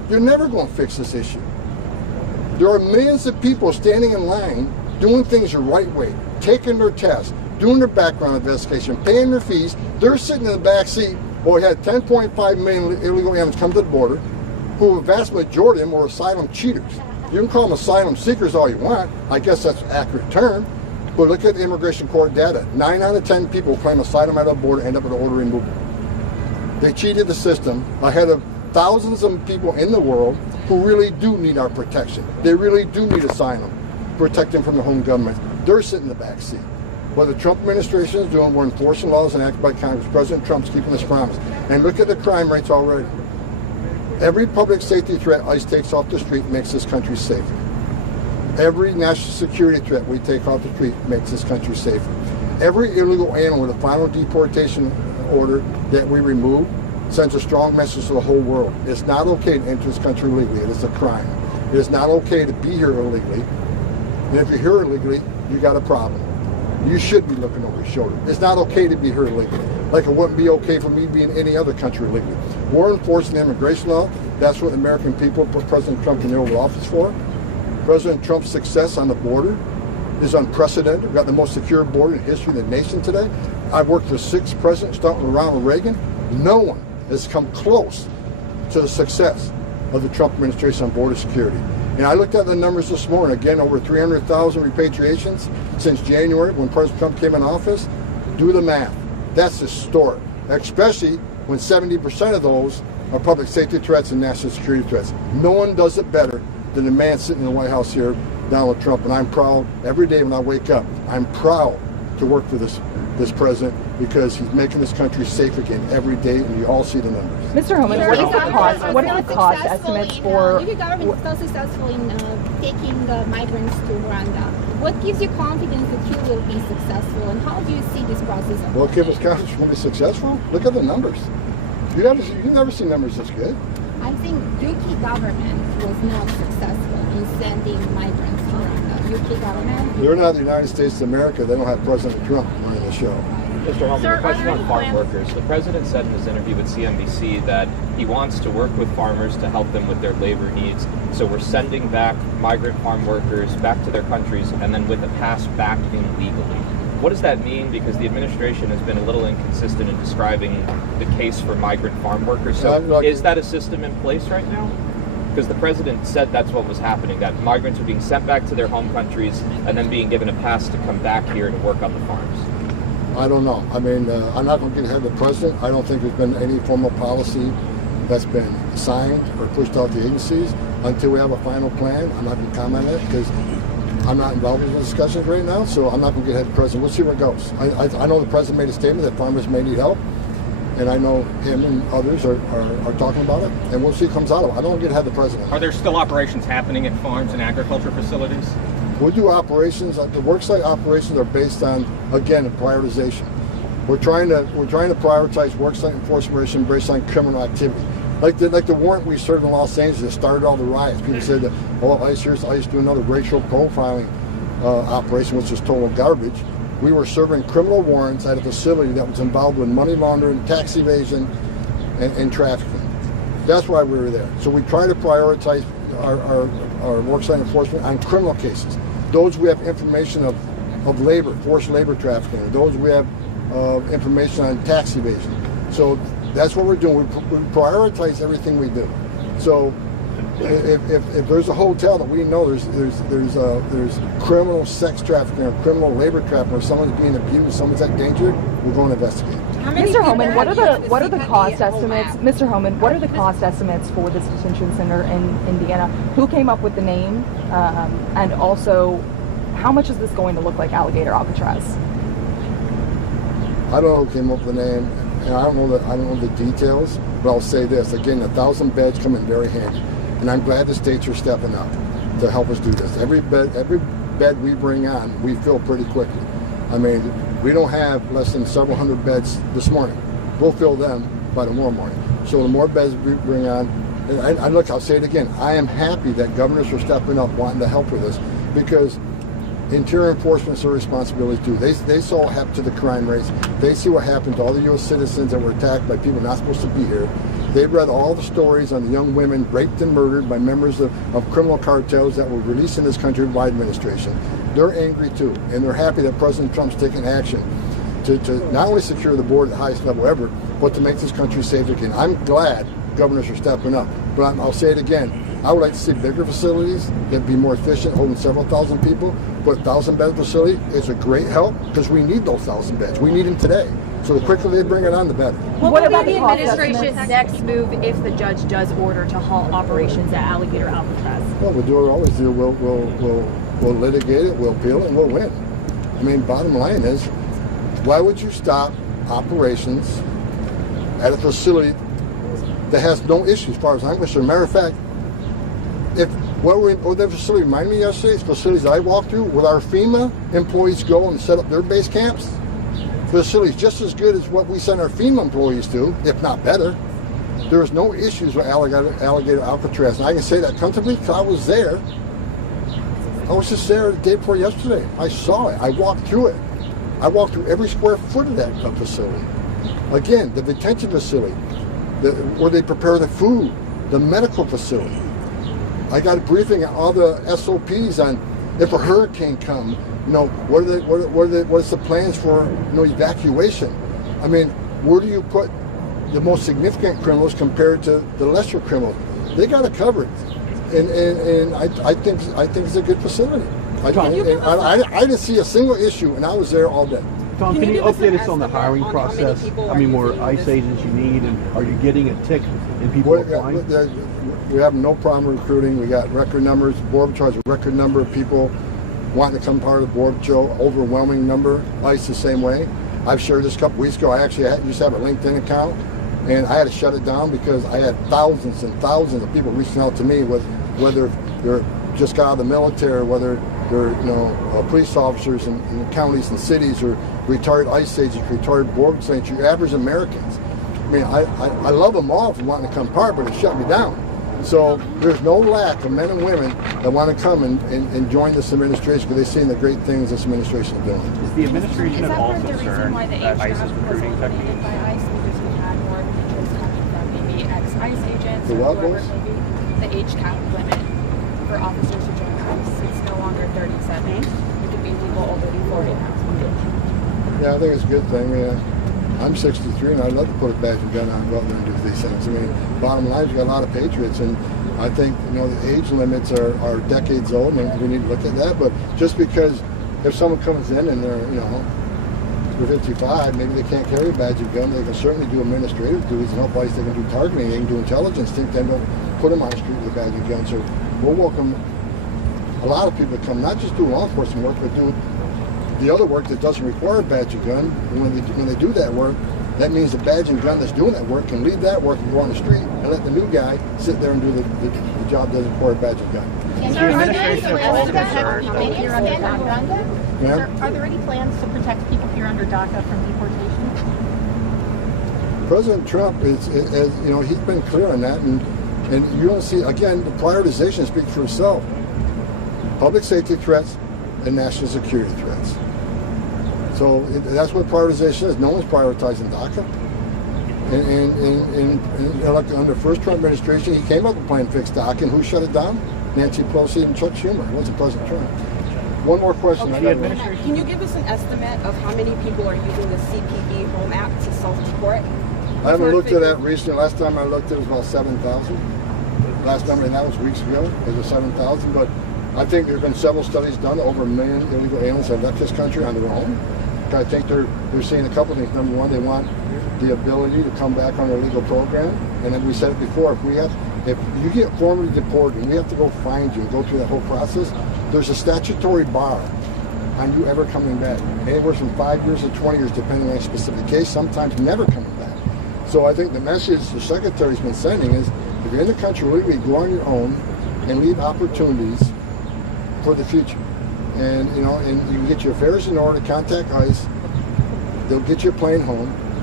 You're never going to fix this issue. There are millions of people standing in line doing things the right way, taking their tests, doing their background investigation, paying their fees. They're sitting in the back seat. Well, we had 10.5 million illegal aliens come to the border, who a vast majority of them were asylum cheaters. You can call them asylum seekers all you want. I guess that's an accurate term. But look at the immigration court data. 9 out of 10 people who claim asylum at the border end up with an order removal. They cheated the system ahead of thousands of people in the world who really do need our protection. They really do need asylum, protect them from the home government. They're sitting in the back seat. What the Trump administration is doing, we're enforcing laws enacted by Congress. President Trump's keeping his promise. And look at the crime rates already. Every public safety threat ICE takes off the street makes this country safer. Every national security threat we take off the street makes this country safer. Every illegal alien with a final deportation order that we remove sends a strong message to the whole world. It's not okay to enter this country illegally. It is a crime. It is not okay to be here illegally. And if you're here illegally, you got a problem. You should be looking over your shoulder. It's not okay to be here illegally. Like it wouldn't be okay for me to be in any other country illegally. We're enforcing the immigration law. That's what the American people put President Trump in the Oval Office for. President Trump's success on the border is unprecedented. We've got the most secure border in the history of the nation today. I've worked with 6 presidents, starting with Ronald Reagan. No one has come close to the success of the Trump administration on border security. And I looked at the numbers this morning. Again, over 300,000 repatriations since January when President Trump came in office. Do the math. That's historic, especially when 70% of those are public safety threats and national security threats. No one does it better than the man sitting in the White House here, Donald Trump. And I'm proud every day when I wake up. I'm proud to work for this president because he's making this country safe again every day, and you all see the numbers. Mr. Homan, what are the cost estimates for? The government is so successful in taking the migrants to Rwanda. What gives you confidence that you will be successful, and how do you see this process? What gives us confidence we're going to be successful? Look at the numbers. You've never seen numbers this good. I think UK government was not successful in sending migrants to Rwanda. UK government? They're not the United States of America. They don't have President Trump running the show. Mr. Homan, a question on farm workers. The president said in his interview with CNBC that he wants to work with farmers to help them with their labor needs. So we're sending back migrant farm workers back to their countries and then with a pass back in legally. What does that mean? Because the administration has been a little inconsistent in describing the case for migrant farm workers. So is that a system in place right now? Because the president said that's what was happening, that migrants are being sent back to their home countries and then being given a pass to come back here to work on the farms. I don't know. I mean, I'm not going to get ahead of the president. I don't think there's been any formal policy that's been signed or pushed out to agencies until we have a final plan. I'm not going to comment on it because I'm not involved in the discussions right now, so I'm not going to get ahead of the president. We'll see where it goes. I know the president made a statement that farmers may need help, and I know him and others are talking about it, and we'll see what comes out of it. I don't want to get ahead of the president. Are there still operations happening at farms and agriculture facilities? We'll do operations. The worksite operations are based on, again, a prioritization. We're trying to prioritize worksite enforcement based on criminal activity. Like the warrant we served in Los Angeles that started all the riots. People said that, oh, ICE do another racial profiling operation, which is total garbage. We were serving criminal warrants at a facility that was involved with money laundering, tax evasion, and trafficking. That's why we were there. So we try to prioritize our worksite enforcement on criminal cases. Those we have information of labor, forced labor trafficking. Those we have information on tax evasion. So that's what we're doing. We prioritize everything we do. So if there's a hotel that we know there's criminal sex trafficking or criminal labor trafficking, or someone's being abused, someone's at danger, we're going to investigate. Mr. Homan, what are the cost estimates? Mr. Homan, what are the cost estimates for this detention center in Indiana? Who came up with the name, and also how much is this going to look like Alligator Alcatraz? I don't know who came up with the name, and I don't know the details. But I'll say this again: 1,000 beds come in very handy, and I'm glad the states are stepping up to help us do this. Every bed we bring on, we fill pretty quickly. I mean, we don't have less than several hundred beds this morning. We'll fill them by tomorrow morning. So the more beds we bring on, and look, I'll say it again, I am happy that governors are stepping up wanting to help with this, because Interior enforcement's their responsibility too. They saw what happened to the crime rates. They see what happened to all the U.S. citizens that were attacked by people not supposed to be here. They've read all the stories on the young women raped and murdered by members of criminal cartels that were released in this country by administration. They're angry too, and they're happy that President Trump's taking action to not only secure the border at the highest level ever, but to make this country safe again. I'm glad governors are stepping up, but I'll say it again. I would like to see bigger facilities that be more efficient, holding several thousand people. But 1,000-bed facility is a great help because we need those 1,000 beds. We need them today. So the quicker they bring it on, the better. What will be the administration's next move if the judge does order to halt operations at Alligator Alcatraz? Well, we'll do what we always do. We'll litigate it, we'll appeal it, and we'll win. I mean, bottom line is, why would you stop operations at a facility that has no issues as far as I'm concerned? Matter of fact, what that facility reminded me yesterday, it's facilities I walked through, where our FEMA employees go and set up their base camps. Facilities just as good as what we send our FEMA employees to, if not better. There was no issues with Alligator Alcatraz, and I can say that comfortably because I was there. I was just there the day before yesterday. I saw it. I walked through it. I walked through every square foot of that facility. Again, the detention facility, where they prepare the food, the medical facility. I got a briefing on all the SOPs on if a hurricane comes, what's the plans for, evacuation? I mean, where do you put the most significant criminals compared to the lesser criminals? They got it covered, and I think it's a good facility. I didn't see a single issue, and I was there all day. Tom, can you update us on the hiring process? How many more ICE agents you need, and are you getting a tick in people applying? We have no problem recruiting. We got record numbers. Border Patrol has a record number of people wanting to become part of the Border Patrol. Overwhelming number. ICE the same way. I've shared this a couple weeks ago. I actually used to have a LinkedIn account, and I had to shut it down because I had thousands and thousands of people reaching out to me with whether they're just got out of the military, whether they're police officers in counties and cities, or retired ICE agents, retired Border agents, your average Americans. I mean, I love them all for wanting to come part, but it shut me down. So there's no lack of men and women that want to come and join this administration because they've seen the great things this administration is doing. Is the administration at all concerned that ICE's recruiting techniques? By ICE because we had more interest coming from maybe ex-ICE agents The or what whoever was? it may be. The age cap limit for officers to join ICE. It's no longer 37. It could be people already 40 now. Yeah, I think it's a good thing. I'm 63, and I'd love to put a badge and gun on and go out there and do these things. I mean, bottom line is you got a lot of patriots, and I think the age limits are decades old, and we need to look at that. But just because if someone comes in and they're 55, maybe they can't carry a badge and gun, they can certainly do administrative duties and help ICE. They can do targeting, they can do intelligence. Then don't put them on the street with a badge and gun. So we'll welcome a lot of people to come, not just do law enforcement work, but do the other work that doesn't require a badge and gun. And when they do that work, that means the badge and gun that's doing that work can leave that work and go on the street and let the new guy sit there and do the job that doesn't require a badge and gun. Are there any plans to protect people here under DACA? Yeah? Are there any plans to protect people here under DACA from deportation? President Trump he's been clear on that, and you don't see, again, the prioritization speaks for itself. Public safety threats and national security threats. So that's what prioritization is. No one's prioritizing DACA. And like under the first Trump administration, he came up with a plan to fix DACA, and who shut it down? Nancy Pelosi and Chuck Schumer. It wasn't President Trump. One more question. Okay. Can you give us an estimate of how many people are using the CPE Home app to self-deport? I haven't looked at that recently. Last time I looked, it was about 7,000. Last number, and that was weeks ago. It was 7,000, but I think there have been several studies done. Over 1 million illegal aliens have left this country on their own. I think they're seeing a couple of things. Number one, they want the ability to come back on their legal program. And then we said it before, if you get formally deported and we have to go find you and go through that whole process, there's a statutory bar on you ever coming back. Anywhere from 5 years to 20 years, depending on a specific case, sometimes never coming back. So I think the message the Secretary's been sending is, if you're in the country legally, go on your own and leave opportunities for the future. And you can get your affairs in order, contact ICE, they'll get your plane home,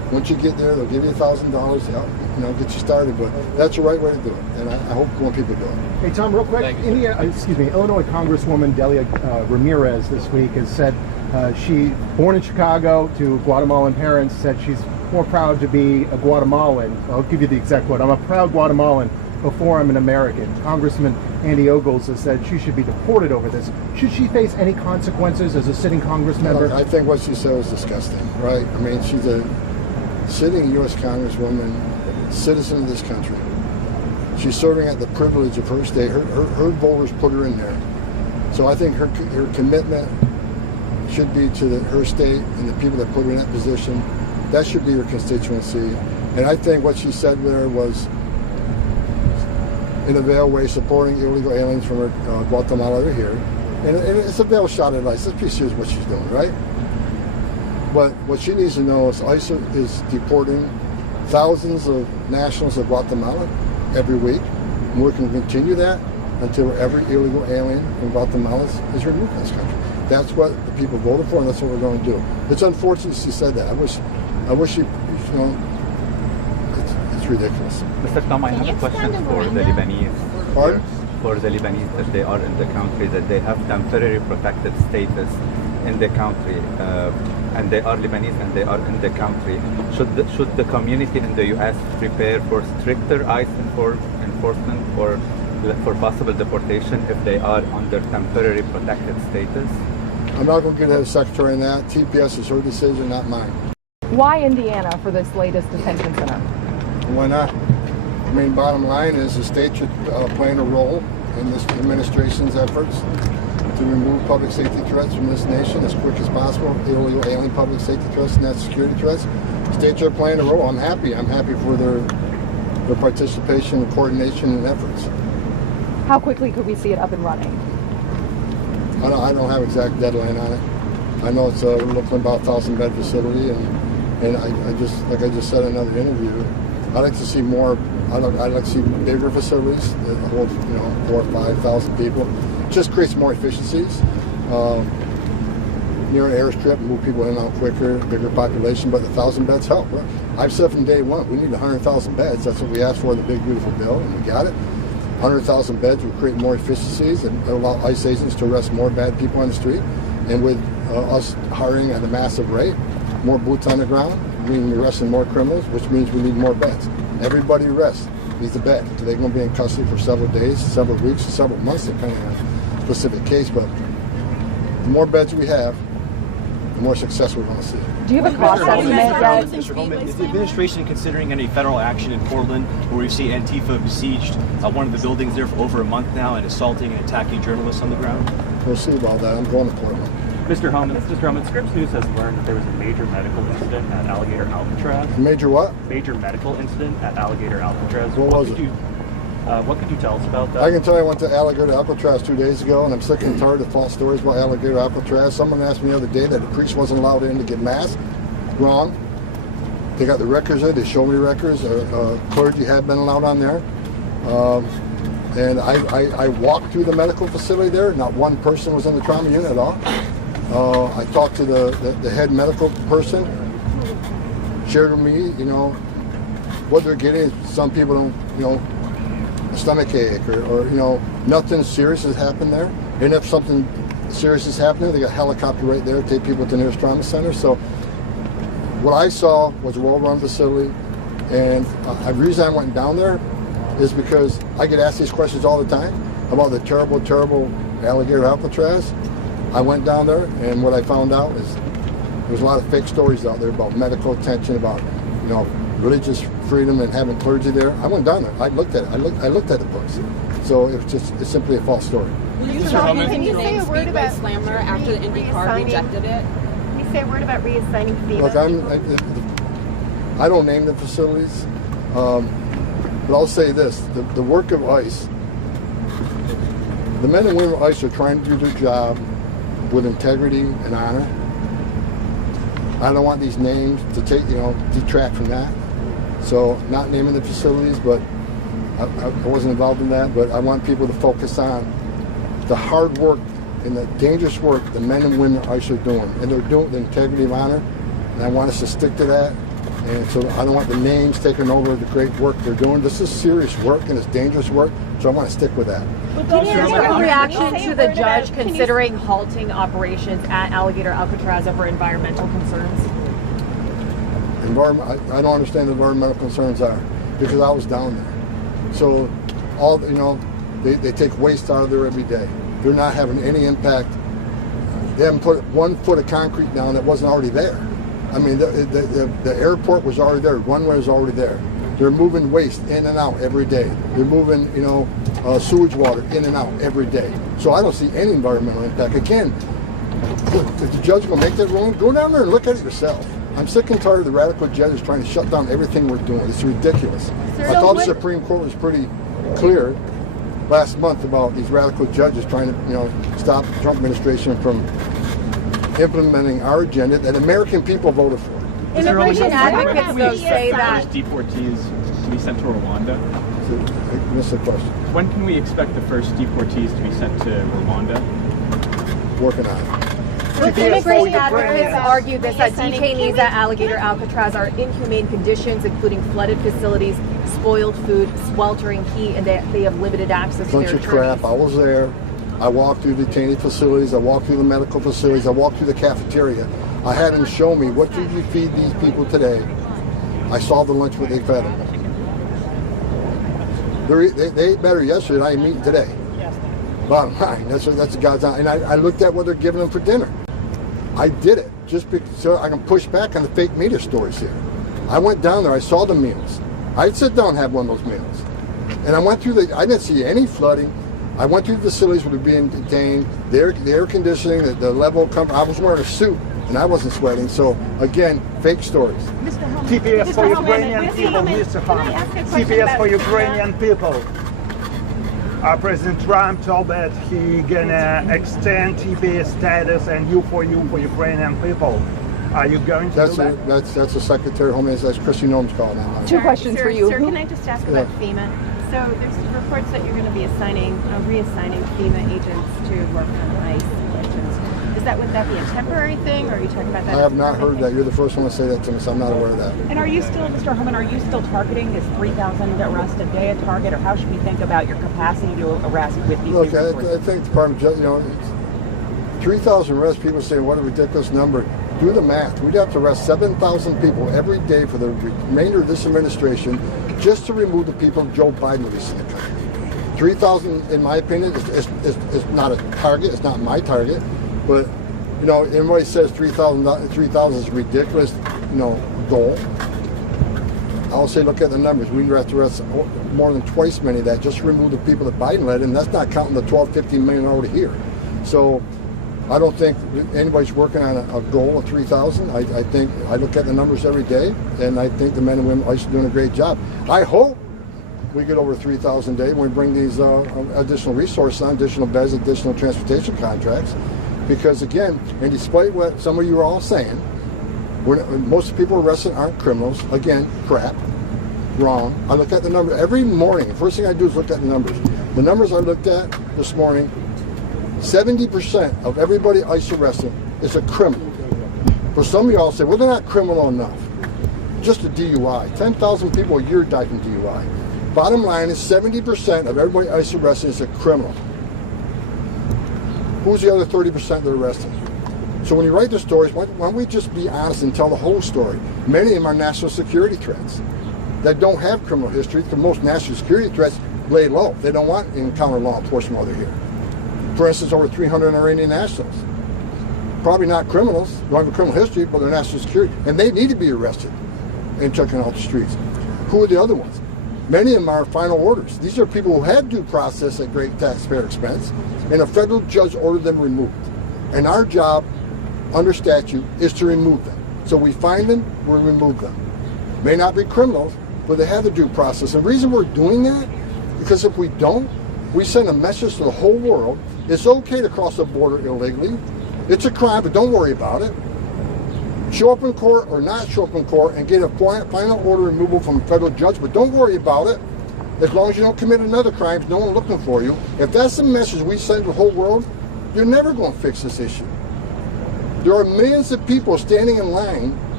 Once you get there, they'll give you $1,000 to help, get you started. But that's the right way to do it, and I hope more people do it. Hey Tom, real quick, Illinois Congresswoman Delia Ramirez this week has said she, born in Chicago to Guatemalan parents, said she's more proud to be a Guatemalan. I'll give you the exact quote. I'm a proud Guatemalan before I'm an American. Congressman Andy Ogles has said she should be deported over this. Should she face any consequences as a sitting Congress member? I think what she said was disgusting, right? I mean, she's a sitting U.S. Congresswoman, citizen of this country. She's serving at the privilege of her state. Her voters put her in there. So I think her commitment should be to her state and the people that put her in that position. That should be her constituency. And I think what she said there was, in a veiled way, supporting illegal aliens from Guatemala that are here. And it's a veiled shot at ICE. Let's be serious what she's doing, right? But what she needs to know is ICE is deporting thousands of nationals of Guatemala every week. And we're going to continue that until every illegal alien from Guatemala is removed from this country. That's what the people voted for, and that's what we're going to do. It's unfortunate she said that. I wish she, it's ridiculous. Mr. Tom, I have a question for the Lebanese. Pardon? For the Lebanese, that they are in the country, that they have temporary protected status in the country, and they are Lebanese and they are in the country. Should the community in the U.S. prepare for stricter ICE enforcement or for possible deportation if they are under temporary protected status? I'm not going to get ahead of the Secretary on that. TPS is her decision, not mine. Why Indiana for this latest detention center? Why not? I mean, bottom line is the state should play a role in this administration's efforts to remove public safety threats from this nation as quick as possible, illegal alien public safety threats and national security threats. States are playing a role. I'm happy for their participation and coordination and efforts. How quickly could we see it up and running? I don't have exact deadline on it. I know it's we're looking at about 1,000-bed facility, and I just, like I just said in another interview, I'd like to see more. I'd like to see bigger facilities that hold 4,000 or 5,000 people. Just creates more efficiencies. Near an airstrip, move people in and out quicker, bigger population, but the 1,000 beds help. I've said from day one, we need 100,000 beds. That's what we asked for in the big beautiful bill, and we got it. 100,000 beds would create more efficiencies and allow ICE agents to arrest more bad people on the street. And with us hiring at a massive rate, more boots on the ground, meaning we're arresting more criminals, which means we need more beds. Everybody arrests needs a bed. They're going to be in custody for several days, several weeks, several months, depending on the specific case. But the more beds we have, the more success we're going to see. Do you have a cost estimate yet? Mr. Homan, is the administration considering any federal action in Portland, where we see Antifa besieged one of the buildings there for over a month now and assaulting and attacking journalists on the ground? We'll see about that. I'm going to Portland. Mr. Homan, Scripps News has learned that there was a major medical incident at Alligator Alcatraz. Major what? Major medical incident at Alligator Alcatraz. What was it? What could you tell us about that? I can tell you I went to Alligator Alcatraz 2 days ago, and I'm sick and tired of false stories about Alligator Alcatraz. Someone asked me the other day that the priest wasn't allowed in to get mass. Wrong. They got the records there. They showed me records. Clergy had been allowed on there. And I walked through the medical facility there. Not one person was in the trauma unit at all. I talked to the head medical person, shared with me, what they're getting. Some people don't, a stomach ache or nothing serious has happened there. And if something serious is happening, they got a helicopter right there to take people to the nearest trauma center. So what I saw was a well-run facility. And the reason I went down there is because I get asked these questions all the time about the terrible, terrible Alligator Alcatraz. I went down there, and what I found out is there's a lot of fake stories out there about medical attention, about religious freedom and having clergy there. I went down there. I looked at it. I looked at the books. So it's simply a false story. Can you say a word about Speedway Slammer after the IndyCar rejected it? Can you say a word about reassigning FEMA? Look, I don't name the facilities, but I'll say this: the work of ICE, the men and women of ICE are trying to do their job with integrity and honor. I don't want these names to detract from that. So not naming the facilities, but I wasn't involved in that, but I want people to focus on the hard work and the dangerous work the men and women of ICE are doing. And they're doing it with integrity and honor. And I want us to stick to that And so I don't want the names taken over the great work they're doing. This is serious work and it's dangerous work, so I want to stick with that. Can you give a reaction to the judge considering halting operations at Alligator Alcatraz over environmental concerns? I don't understand what environmental concerns are because I was down there. So all they take waste out of there every day. They're not having any impact. They haven't put 1 foot of concrete down that wasn't already there. I mean, the airport was already there. Runway was already there. They're moving waste in and out every day. They're moving, sewage water in and out every day. So I don't see any environmental impact. Again, if the judge will make that ruling, go down there and look at it yourself. I'm sick and tired of the radical judges trying to shut down everything we're doing. It's ridiculous. I thought the Supreme Court was pretty clear last month about these radical judges trying to, stop the Trump administration from implementing our agenda that American people voted for. Immigration advocates, though, say that deportees to be sent to Rwanda. I missed the question. When can we expect the first deportees to be sent to Rwanda? Working on it. Immigration advocates argue this, that detainees at Alligator Alcatraz are in inhumane conditions, including flooded facilities, spoiled food, sweltering heat, and they have limited access to their Bunch of crap. I was there. I walked through detainee facilities. I walked through the medical facilities. I walked through the cafeteria. I had them show me, what did you feed these people today? I saw the lunch what they fed them. They ate better yesterday than I am eating today. Bottom line, that's God's eye. And I looked at what they're giving them for dinner. I did it just so I can push back on the fake media stories here. I went down there. I saw the meals. I'd sit down and have one of those meals. And I went through I didn't see any flooding. I went through the facilities where they're being detained, the air conditioning, the level of comfort. I was wearing a suit and I wasn't sweating. So again, fake stories. TPS for Ukrainian people, Mr. Homan. TPS for Ukrainian people. President Trump told that he gonna extend TPS status and you for Ukrainian people. Are you going to do that? That's the Secretary of Homeland. That's Christy Noem's call now. Two questions for you. Sir, can I just ask about FEMA? So there's reports that you're going to be reassigning FEMA agents to work on ICE missions. Would that be a temporary thing, or are you talking about that? I have not heard that. You're the first one to say that to me, so I'm not aware of that. And are you still, Mr. Homan, targeting this 3,000 arrests a day a target, or how should we think about your capacity to arrest with these? Look, I think the Department of 3,000 arrests. People say what a ridiculous number. Do the math. We'd have to arrest 7,000 people every day for the remainder of this administration just to remove the people Joe Biden released in the country. 3,000, in my opinion, is not a target. It's not my target. But, everybody says 3,000 is a ridiculous, goal. I'll say look at the numbers. We'd have to arrest more than twice many of that just to remove the people that Biden led, and that's not counting the 12, 15 million already here. So I don't think anybody's working on a goal of 3,000. I think I look at the numbers every day, and I think the men and women are doing a great job. I hope we get over 3,000 a day when we bring these additional resources on, additional beds, additional transportation contracts. Because again, and despite what some of you are all saying, most people arrested aren't criminals. Again, crap, wrong. I look at the number every morning. The first thing I do is look at the numbers. The numbers I looked at this morning, 70% of everybody ICE arrested is a criminal. For some of y'all say, well, they're not criminal enough. Just a DUI. 10,000 people a year die from DUI. Bottom line is 70% of everybody ICE arrested is a criminal. Who's the other 30% that are arrested? So when you write the stories, why don't we just be honest and tell the whole story? Many of them are national security threats that don't have criminal history, because most national security threats lay low. They don't want to encounter law enforcement while they're here. For instance, over 300 Iranian nationals. Probably not criminals, don't have a criminal history, but they're national security. And they need to be arrested and taken off the streets. Who are the other ones? Many of them are final orders. These are people who had due process at great taxpayer expense, and a federal judge ordered them removed. And our job, under statute, is to remove them. So we find them, we remove them. May not be criminals, but they have the due process. And the reason we're doing that, because if we don't, we send a message to the whole world. It's okay to cross the border illegally. It's a crime, but don't worry about it. Show up in court or not show up in court and get a final order removal from a federal judge, but don't worry about it. As long as you don't commit another crime, no one looking for you. If that's the message we send to the whole world, you're never going to fix this issue. There are millions of people standing in line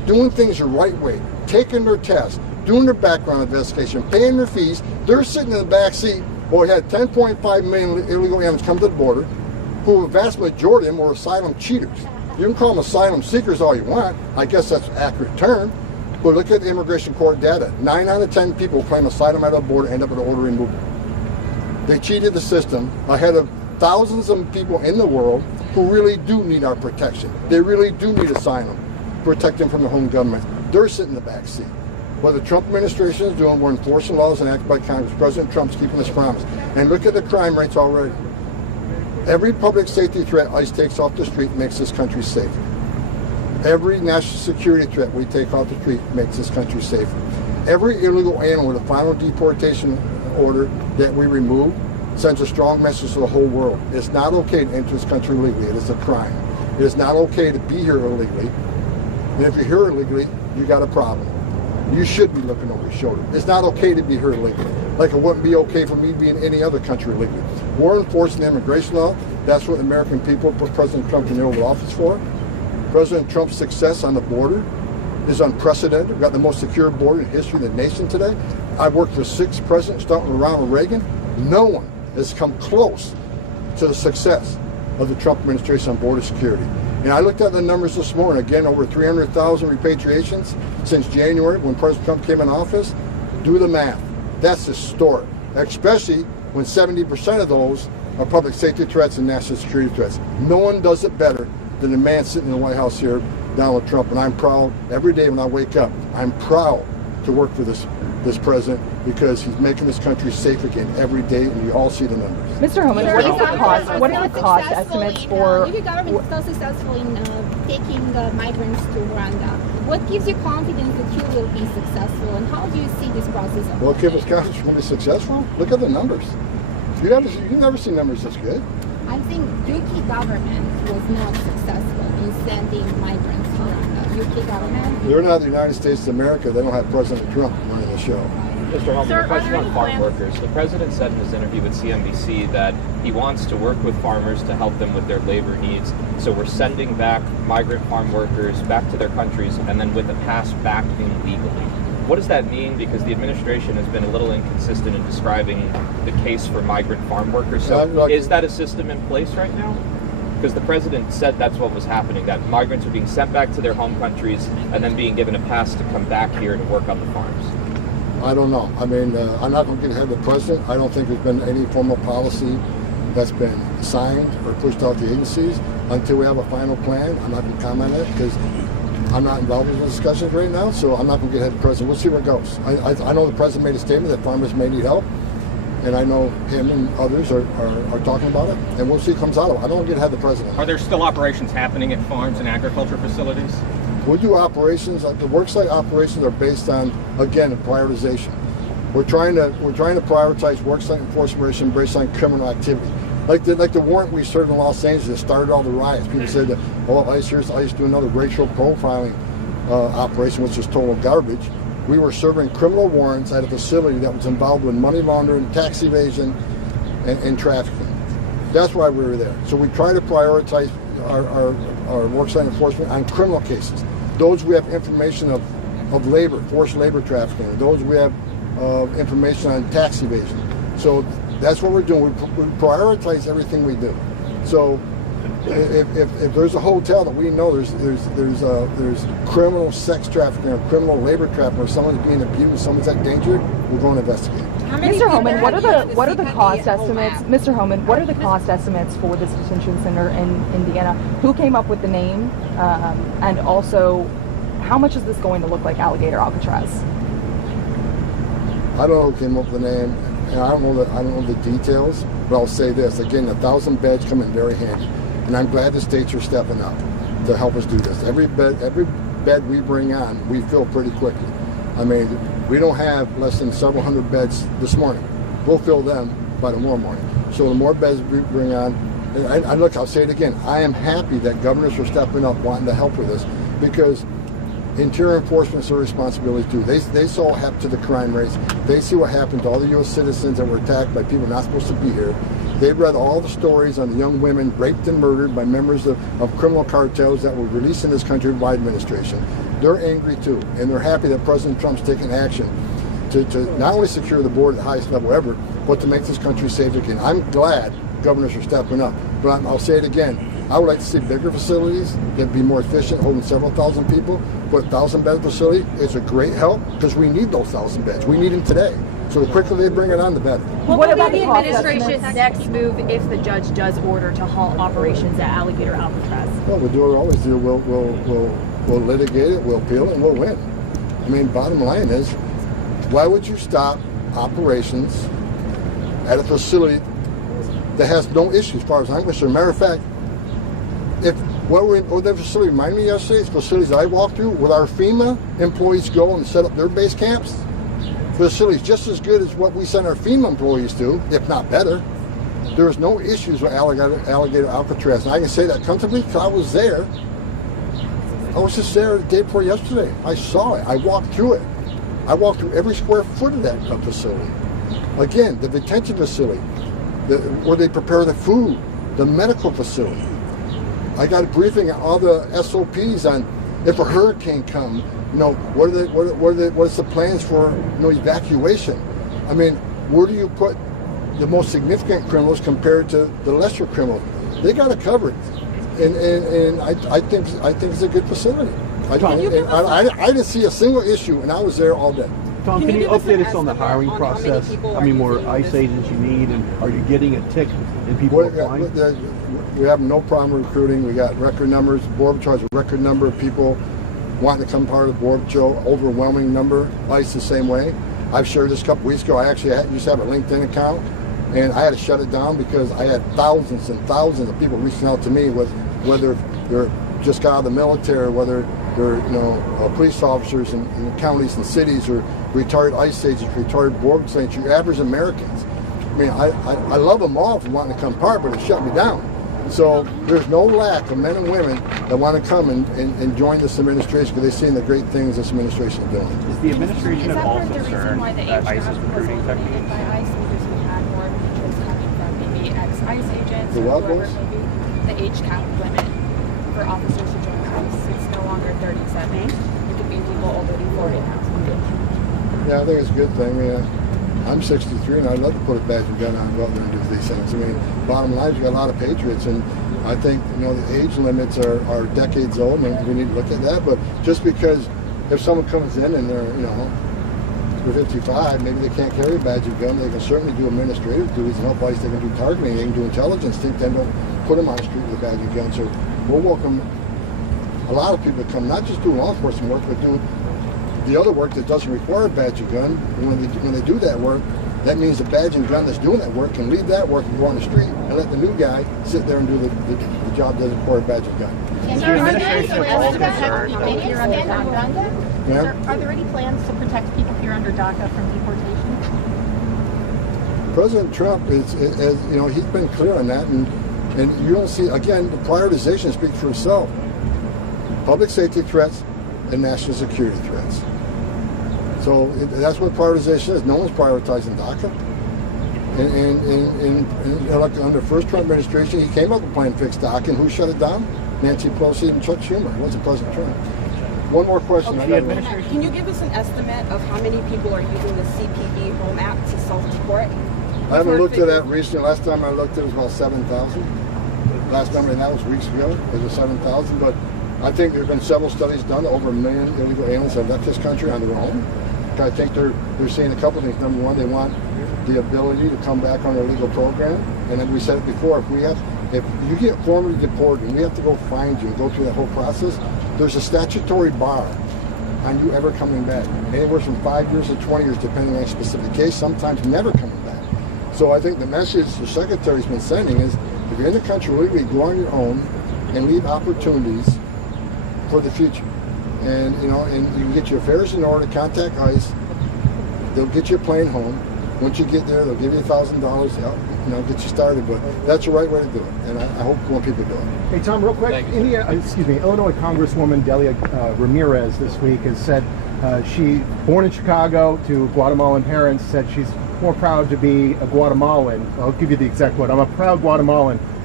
doing things the right way, taking their tests, doing their background investigation, paying their fees. They're sitting in the back seat. Well, we had 10.5 million illegal aliens come to the border, who a vast majority of them were asylum cheaters. You can call them asylum seekers all you want. I guess that's an accurate term. But look at the immigration court data. 9 out of 10 people who claim asylum at the border end up with an order removal. They cheated the system ahead of thousands of people in the world who really do need our protection. They really do need asylum, protect them from the home government. They're sitting in the back seat. What the Trump administration is doing, we're enforcing laws enacted by Congress. President Trump's keeping his promise. And look at the crime rates already. Every public safety threat ICE takes off the street makes this country safer. Every national security threat we take off the street makes this country safer. Every illegal alien with a final deportation order that we remove sends a strong message to the whole world. It's not okay to enter this country illegally. It is a crime. It is not okay to be here illegally. And if you're here illegally, you got a problem. You should be looking over your shoulder. It's not okay to be here illegally. Like it wouldn't be okay for me to be in any other country illegally. We're enforcing the immigration law. That's what the American people put President Trump in the Oval Office for. President Trump's success on the border is unprecedented. We've got the most secure border in the history of the nation today. I've worked for 6 presidents, starting with Ronald Reagan. No one has come close to the success of the Trump administration on border security. And I looked at the numbers this morning. Again, over 300,000 repatriations since January when President Trump came in office. Do the math. That's historic, especially when 70% of those are public safety threats and national security threats. No one does it better than the man sitting in the White House here, Donald Trump. And I'm proud every day when I wake up. I'm proud to work for this president because he's making this country safe again every day, and you all see the numbers. Mr. Homan, what are the cost estimates for? If your government is so successful in taking migrants to Rwanda, what gives you confidence that you will be successful, and how do you see this process? Well, give us confidence we're going to be successful. Look at the numbers. You've never seen numbers this good. I think UK government was not successful in sending migrants to Rwanda. UK government? They're not the United States of America. They don't have President Trump running the show. Mr. Homan, a question on farm workers. The president said in his interview with CNBC that he wants to work with farmers to help them with their labor needs. So we're sending back migrant farm workers back to their countries and then with a pass back in legally. What does that mean? Because the administration has been a little inconsistent in describing the case for migrant farm workers. So is that a system in place right now? Because the president said that's what was happening, that migrants are being sent back to their home countries and then being given a pass to come back here to work on the farms. I don't know. I mean, I'm not going to get ahead of the president. I don't think there's been any formal policy that's been signed or pushed out to agencies until we have a final plan. I'm not going to comment on it because I'm not involved in the discussions right now, so I'm not going to get ahead of the president. We'll see where it goes. I know the president made a statement that farmers may need help, and I know him and others are talking about it, and we'll see what comes out of it. I don't want to get ahead of the president. Are there still operations happening at farms and agriculture facilities? We do operations. The worksite operations are based on, again, prioritization. We're trying to prioritize worksite enforcement based on criminal activity. Like the warrant we served in Los Angeles started all the riots. People said that, oh, ICE do another racial profiling operation, which is total garbage. We were serving criminal warrants at a facility that was involved with money laundering, tax evasion, and trafficking. That's why we were there. So we try to prioritize our worksite enforcement on criminal cases. Those we have information of labor, forced labor trafficking. Those we have information on tax evasion. So that's what we're doing. We prioritize everything we do. So if there's a hotel that we know there's criminal sex trafficking or criminal labor trafficking, or someone's being abused, someone's at danger, we're going to investigate. Mr. Homan, what are the cost estimates? Mr. Homan, what are the cost estimates for this detention center in Indiana? Who came up with the name, and also how much is this going to look like Alligator Alcatraz? I don't know who came up with the name, and I don't know the details. But I'll say this again: 1,000 beds come in very handy, and I'm glad the states are stepping up to help us do this. Every bed we bring on, we fill pretty quickly. I mean, we don't have less than several hundred beds this morning. We'll fill them by tomorrow morning. So the more beds we bring on, and look, I'll say it again, I am happy that governors are stepping up wanting to help with this, because Interior Enforcement is their responsibility too. They saw what happened to the crime rates. They see what happened to all the U.S. citizens that were attacked by people not supposed to be here. They've read all the stories on the young women raped and murdered by members of criminal cartels that were released in this country by administration. they're angry too, and they're happy that President Trump's taking action to not only secure the border at the highest level ever, but to make this country safe again. I'm glad governors are stepping up, but I'll say it again. I would like to see bigger facilities that be more efficient, holding several thousand people. But 1,000-bed facility is a great help because we need those 1,000 beds. We need them today. So the quicker they bring it on, the better. What about the administration's next move if the judge does order to halt operations at Alligator Alcatraz? Well, we'll do what we always do. We'll litigate it, we'll appeal it, and we'll win. I mean, bottom line is, why would you stop operations at a facility that has no issues as far as I'm concerned? Matter of fact, that facility reminded me yesterday, it's facilities I walked through, where our FEMA employees go and set up their base camps. Facilities just as good as what we send our FEMA employees to, if not better. There's no issues with Alligator Alcatraz. And I can say that comfortably because I was there. I was just there the day before yesterday. I saw it. I walked through it. I walked through every square foot of that facility. Again, the detention facility, where they prepare the food, the medical facility. I got a briefing on all the SOPs on if a hurricane comes, what's the plans for evacuation? I mean, where do you put the most significant criminals compared to the lesser criminals? They got it covered, and I think it's a good facility. I didn't see a single issue, and I was there all day. Tom, can you update us on the hiring process? How many more ICE agents you need, and are you getting a tick in people applying? We have no problem recruiting. We got record numbers. Border Patrol has a record number of people wanting to become part of the Border Patrol. Overwhelming number. ICE the same way. I've shared this a couple weeks ago. I actually used to have a LinkedIn account, and I had to shut it down because I had thousands and thousands of people reaching out to me with whether they're just got out of the military, whether they're police officers in counties and cities, or retired ICE agents, retired border agents, your average Americans. I mean, I love them all for wanting to come part, but it shut me down. So there's no lack of men and women that want to come and join this administration because they've seen the great things this administration is doing. Is the administration at all concerned that ICE is recruiting techniques? By ICE because we had more people coming from maybe ex-ICE agents. The what, or maybe the age cap limit for officers to join ICE. It's no longer 37. You could be people older than 40 now. Yeah, I think it's a good thing. Yeah. I'm 63 and I'd love to put a badge and gun on and go out there and do these things. I mean, bottom line is you got a lot of patriots, and I think the age limits are decades old, and we need to look at that. But just because if someone comes in and they're 55, maybe they can't carry a badge and gun, they can certainly do administrative duties and help ICE. They can do targeting, they can do intelligence. They then don't put them on the street with a badge and gun. So we'll welcome a lot of people to come, not just do law enforcement work, but do the other work that doesn't require a badge and gun. And when they do that work, that means the badge and gun that's doing that work can leave that work and go on the street and let the new guy sit there and do the job that doesn't require a badge and gun. Are there any plans to protect people here under DACA from deportation? President Trump is he's been clear on that, and you don't see, again, the prioritization speaks for itself. Public safety threats and national security threats. So that's what prioritization is. No one's prioritizing DACA. And like under the first Trump administration, he came up with a plan to fix DACA, and who shut it down? Nancy Pelosi and Chuck Schumer. It wasn't President Trump. One more question. Okay. Can you give us an estimate of how many people are using the CPV Home app to self-deport? I haven't looked at that recently. Last time I looked, it was about 7,000. Last number, and that was weeks ago. It was 7,000, but I think there have been several studies done. Over 1 million illegal aliens have left this country on their own. I think they're seeing a couple of things. Number one, they want the ability to come back on their legal program. And then we said it before, if you get formally deported and we have to go find you and go through that whole process, there's a statutory bar on you ever coming back. Anywhere from 5 years to 20 years, depending on a specific case, sometimes never coming back. So I think the message the Secretary's been sending is, if you're in the country legally, go on your own and leave opportunities for the future. And you can get your affairs in order, contact ICE. They'll get your plane home. Once you get there, they'll give you $1,000 to help, get you started. But that's the right way to do it, and I hope more people do it. Hey Tom, real quick, Illinois Congresswoman Delia Ramirez this week has said she, born in Chicago to Guatemalan parents, said she's more proud to be a Guatemalan. I'll give you the exact quote. I'm a proud Guatemalan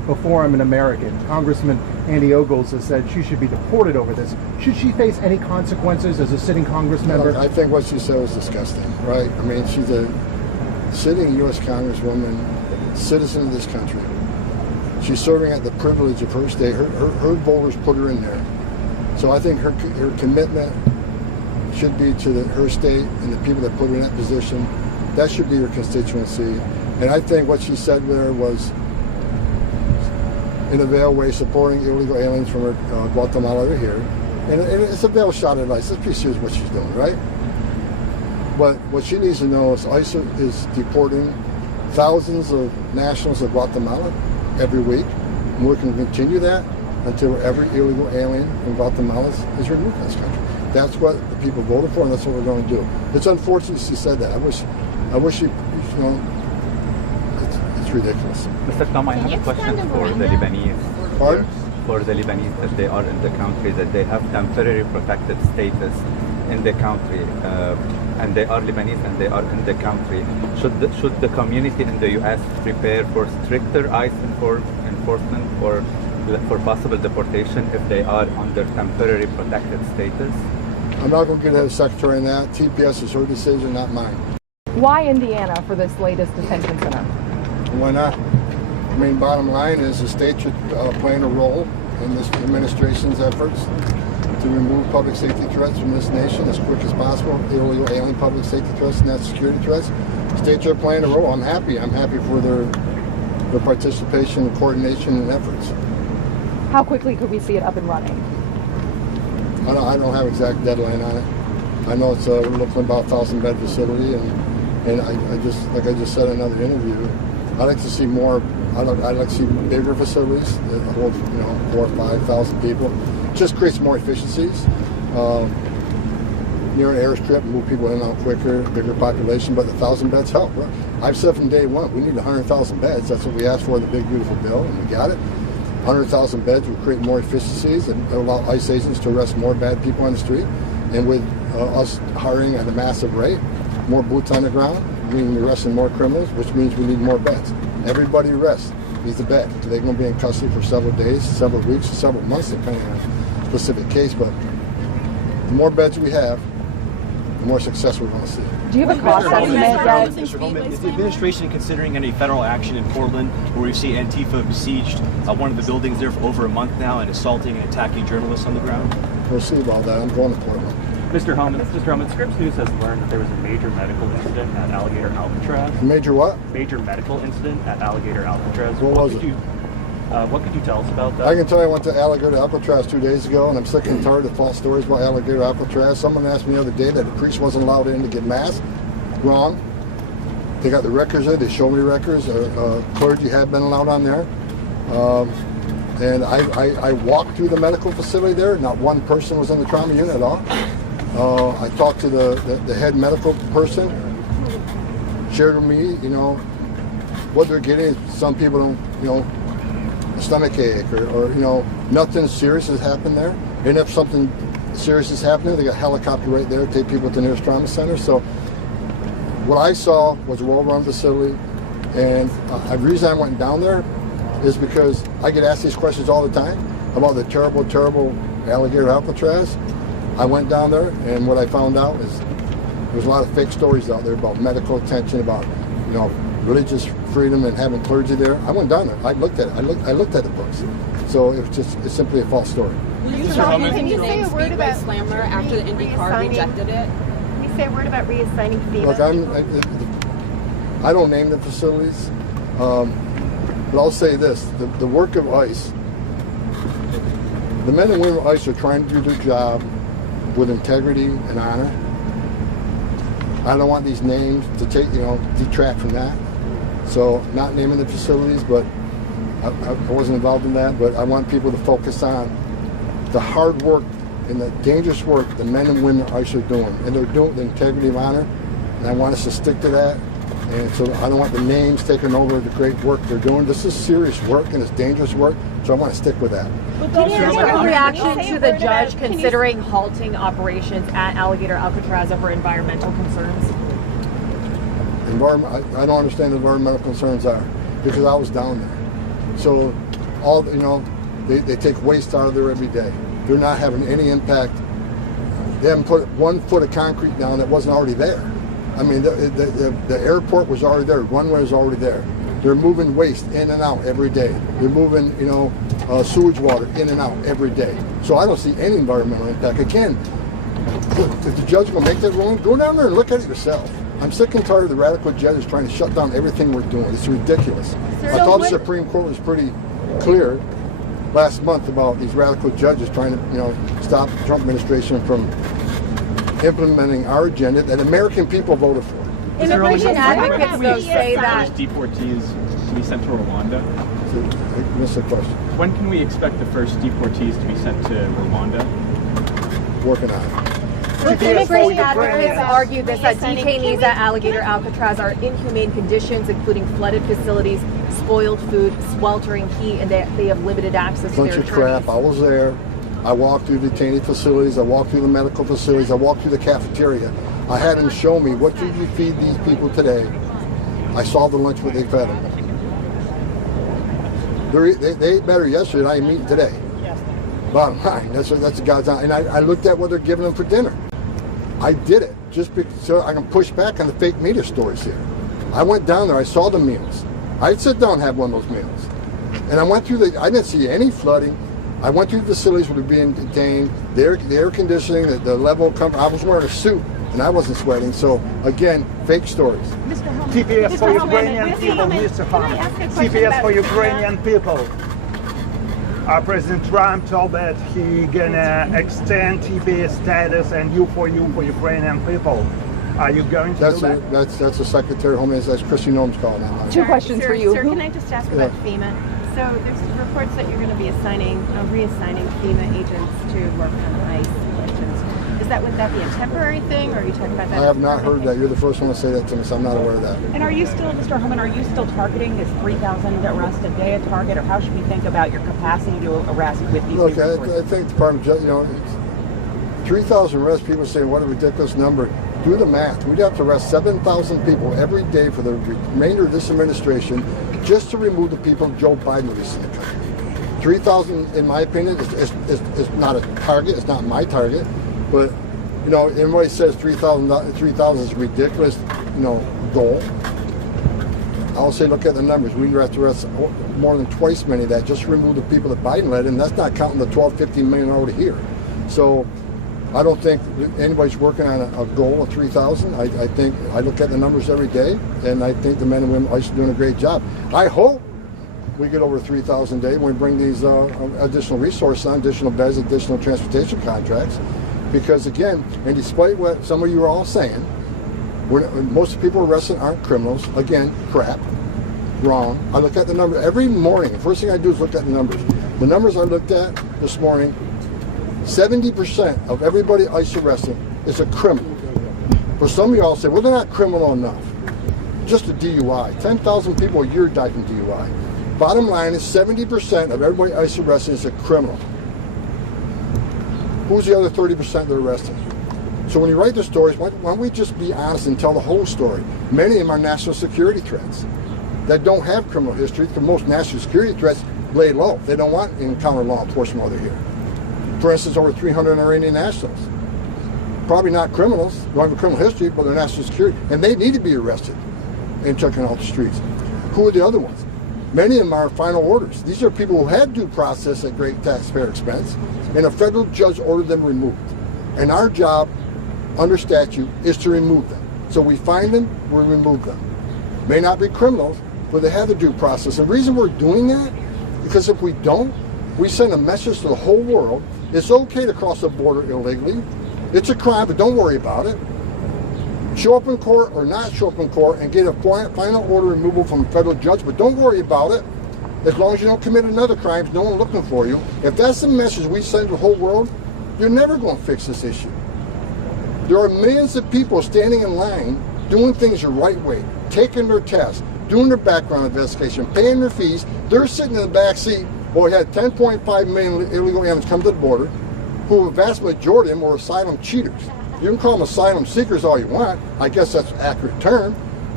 before I'm an American. Congressman Andy Ogles has said she should be deported over this. Should she face any consequences as a sitting Congress member? I think what she said was disgusting, right? I mean, she's a sitting U.S. Congresswoman, citizen of this country. She's serving at the privilege of her state. Her voters put her in there. So I think her commitment should be to her state and the people that put her in that position. That should be her constituency. And I think what she said there was, in a veiled way, supporting illegal aliens from Guatemala to here. And it's a veiled shot at ICE. Let's be serious what she's doing, right? But what she needs to know is ICE is deporting thousands of nationals of Guatemala every week. And we're going to continue that until every illegal alien from Guatemala is removed from this country. That's what the people voted for, and that's what we're going to do. It's unfortunate she said that. I wish she, it's ridiculous. Mr. Tom, I have a question for the Lebanese. Pardon? For the Lebanese, that they are in the country, that they have temporary protected status in the country, and they are Lebanese and they are in the country. Should the community in the U.S. prepare for stricter ICE enforcement or for possible deportation if they are under temporary protected status? I'm not going to get ahead of Secretary on that. TPS is her decision, not mine. Why Indiana for this latest detention center? Why not? I mean, bottom line is the state should play a role in this administration's efforts to remove public safety threats from this nation as quick as possible, illegal alien public safety threats and national security threats. States are playing a role. I'm happy for their participation and coordination and efforts. How quickly could we see it up and running? I don't have exact deadline on it. I know it's we're looking at about 1,000-bed facility, and I just, like I just said in another interview, I'd like to see more. I'd like to see bigger facilities that hold 4,000 or 5,000 people. Just creates more efficiencies. Near an airstrip, move people in and out quicker, bigger population, but the 1,000 beds help. I've said from day one, we need 100,000 beds. That's what we asked for in the big, beautiful bill, and we got it. 100,000 beds will create more efficiencies and allow ICE agents to arrest more bad people on the street. And with us hiring at a massive rate, more boots on the ground, meaning we're arresting more criminals, which means we need more beds. Everybody arrests needs a bed. They're going to be in custody for several days, several weeks, several months, depending on the specific case. But the more beds we have, the more success we're going to see. Do you have a cost estimate yet? Mr. Homan, is the administration considering any federal action in Portland, where we see Antifa besieged one of the buildings there for over a month now and assaulting and attacking journalists on the ground? We'll see about that. I'm going to Portland. Mr. Homan, Scripps News has learned that there was a major medical incident at Alligator Alcatraz. Major what? Major medical incident at Alligator Alcatraz. What was it? What could you tell us about that? I can tell you I went to Alligator Alcatraz 2 days ago, and I'm sick and tired of false stories about Alligator Alcatraz. Someone asked me the other day that the priest wasn't allowed in to get mass. Wrong. They got the records there. They showed me records. Clergy had been allowed on there. And I walked through the medical facility there. Not one person was in the trauma unit at all. I talked to the head medical person, shared with me, what they're getting. Some people don't, a stomach ache or nothing serious has happened there. And if something serious is happening, they got a helicopter right there, take people to the nearest trauma center. So what I saw was a well-run facility. And the reason I went down there is because I get asked these questions all the time about the terrible, terrible Alligator Alcatraz. I went down there, and what I found out is there's a lot of fake stories out there about medical attention, about religious freedom and having clergy there. I went down there. I looked at it. I looked at the books. So it's simply a false story. Can you say a word about Slammer after the IndyCar rejected it? Can you say a word about reassigning FEMA? Look, I don't name the facilities, but I'll say this: the work of ICE, the men and women of ICE are trying to do their job with integrity and honor. I don't want these names to detract from that. So not naming the facilities, but I wasn't involved in that, but I want people to focus on the hard work and the dangerous work the men and women of ICE are doing. And they're doing it with integrity and honor, and I want us to stick to that. And so I don't want the names taking over the great work they're doing. This is serious work and it's dangerous work, so I want to stick with that. What's your reaction to the judge considering halting operations at Alligator Alcatraz over environmental concerns? I don't understand what environmental concerns are, because I was down there. So all, they take waste out of there every day. They're not having any impact. They haven't put 1 foot of concrete down that wasn't already there. I mean, the airport was already there. Runway was already there. They're moving waste in and out every day. They're moving, sewage water in and out every day. So I don't see any environmental impact. Again, if the judge will make that ruling, go down there and look at it yourself. I'm sick and tired of the radical judges trying to shut down everything we're doing. It's ridiculous. I thought the Supreme Court was pretty clear last month about these radical judges trying to, stop the Trump administration from implementing our agenda that American people voted for. Immigration advocates though say that first deportees to be sent to Rwanda. I missed the question. When can we expect the first deportees to be sent to Rwanda? Working on it. Immigration advocates argue this, that detainees at Alligator Alcatraz are in inhumane conditions, including flooded facilities, spoiled food, sweltering heat, and they have limited access to Bunch their of crap. I was there. I walked through detainee facilities. I walked through the medical facilities. I walked through the cafeteria. I had them show me, what did you feed these people today? I saw the lunch what they fed them. They ate better yesterday than I am eating today. Bottom line, that's God's on. And I looked at what they're giving them for dinner. I did it just so I can push back on the fake media stories here. I went down there. I saw the meals. I'd sit down and have one of those meals. And I went through I didn't see any flooding. I went through the facilities where they're being detained. The air conditioning, the level of comfort. I was wearing a suit and I wasn't sweating. So again, fake stories. TPS for Ukrainian people, Mr. Homan. TPS for Ukrainian people. President Trump told that he gonna extend TPS status and you for Ukrainian people. Are you going to do that? That's the Secretary of Homeland. That's Christy Noem's calling that. Two questions for you. Sir, can I just ask about FEMA? So there's reports that you're going to be reassigning FEMA agents to work on ICE elections. Would that be a temporary thing, or are you talking about that? I have not heard that. You're the first one to say that to me, so I'm not aware of that. And are you still, Mr. Homan, targeting this 3,000 arrests a day a target, or how should we think about your capacity to arrest with these? Look, I think the Department of 3,000 arrests. People say what a ridiculous number. Do the math. We'd have to arrest 7,000 people every day for the remainder of this administration just to remove the people Joe Biden released in the country. 3,000, in my opinion, is not a target. It's not my target. But, everybody says 3,000 is a ridiculous, goal. I'll say, look at the numbers. We have to arrest more than twice many of that just to remove the people that Biden let in. That's not counting the 12, 15 million already here. So I don't think anybody's working on a goal of 3,000. I think I look at the numbers every day, and I think the men and women are doing a great job. I hope we get over 3,000 a day when we bring these additional resources on, additional beds, additional transportation contracts. Because again, and despite what some of you are all saying, most people arrested aren't criminals. Again, crap, wrong. I look at the number every morning. The first thing I do is look at the numbers. The numbers I looked at this morning, 70% of everybody ICE arrested is a criminal. For some of y'all say, well, they're not criminal enough. Just a DUI. 10,000 people a year die from DUI. Bottom line is 70% of everybody ICE arrested is a criminal. Who's the other 30% they're arresting? So when you write the stories, why don't we just be honest and tell the whole story? Many of them are national security threats that don't have criminal history, because most national security threats lay low. They don't want to encounter law enforcement while they're here. For instance, over 300 Iranian nationals. Probably not criminals, don't have a criminal history, but they're national security. And they need to be arrested and taken off the streets. Who are the other ones? Many of them are final orders. These are people who had due process at great taxpayer expense, and a federal judge ordered them removed. And our job, under statute, is to remove them. So we find them, we remove them. May not be criminals, but they have the due process. And the reason we're doing that, because if we don't, we send a message to the whole world. It's okay to cross the border illegally. It's a crime, but don't worry about it. Show up in court or not show up in court and get a final order removal from a federal judge, but don't worry about it. As long as you don't commit another crime, no one's looking for you. If that's the message we send to the whole world, you're never going to fix this issue. There are millions of people standing in line doing things the right way, taking their tests, doing their background investigation, paying their fees. They're sitting in the back seat. Well, we had 10.5 million illegal aliens come to the border, who a vast majority of them were asylum cheaters. You can call them asylum seekers all you want. I guess that's an accurate term.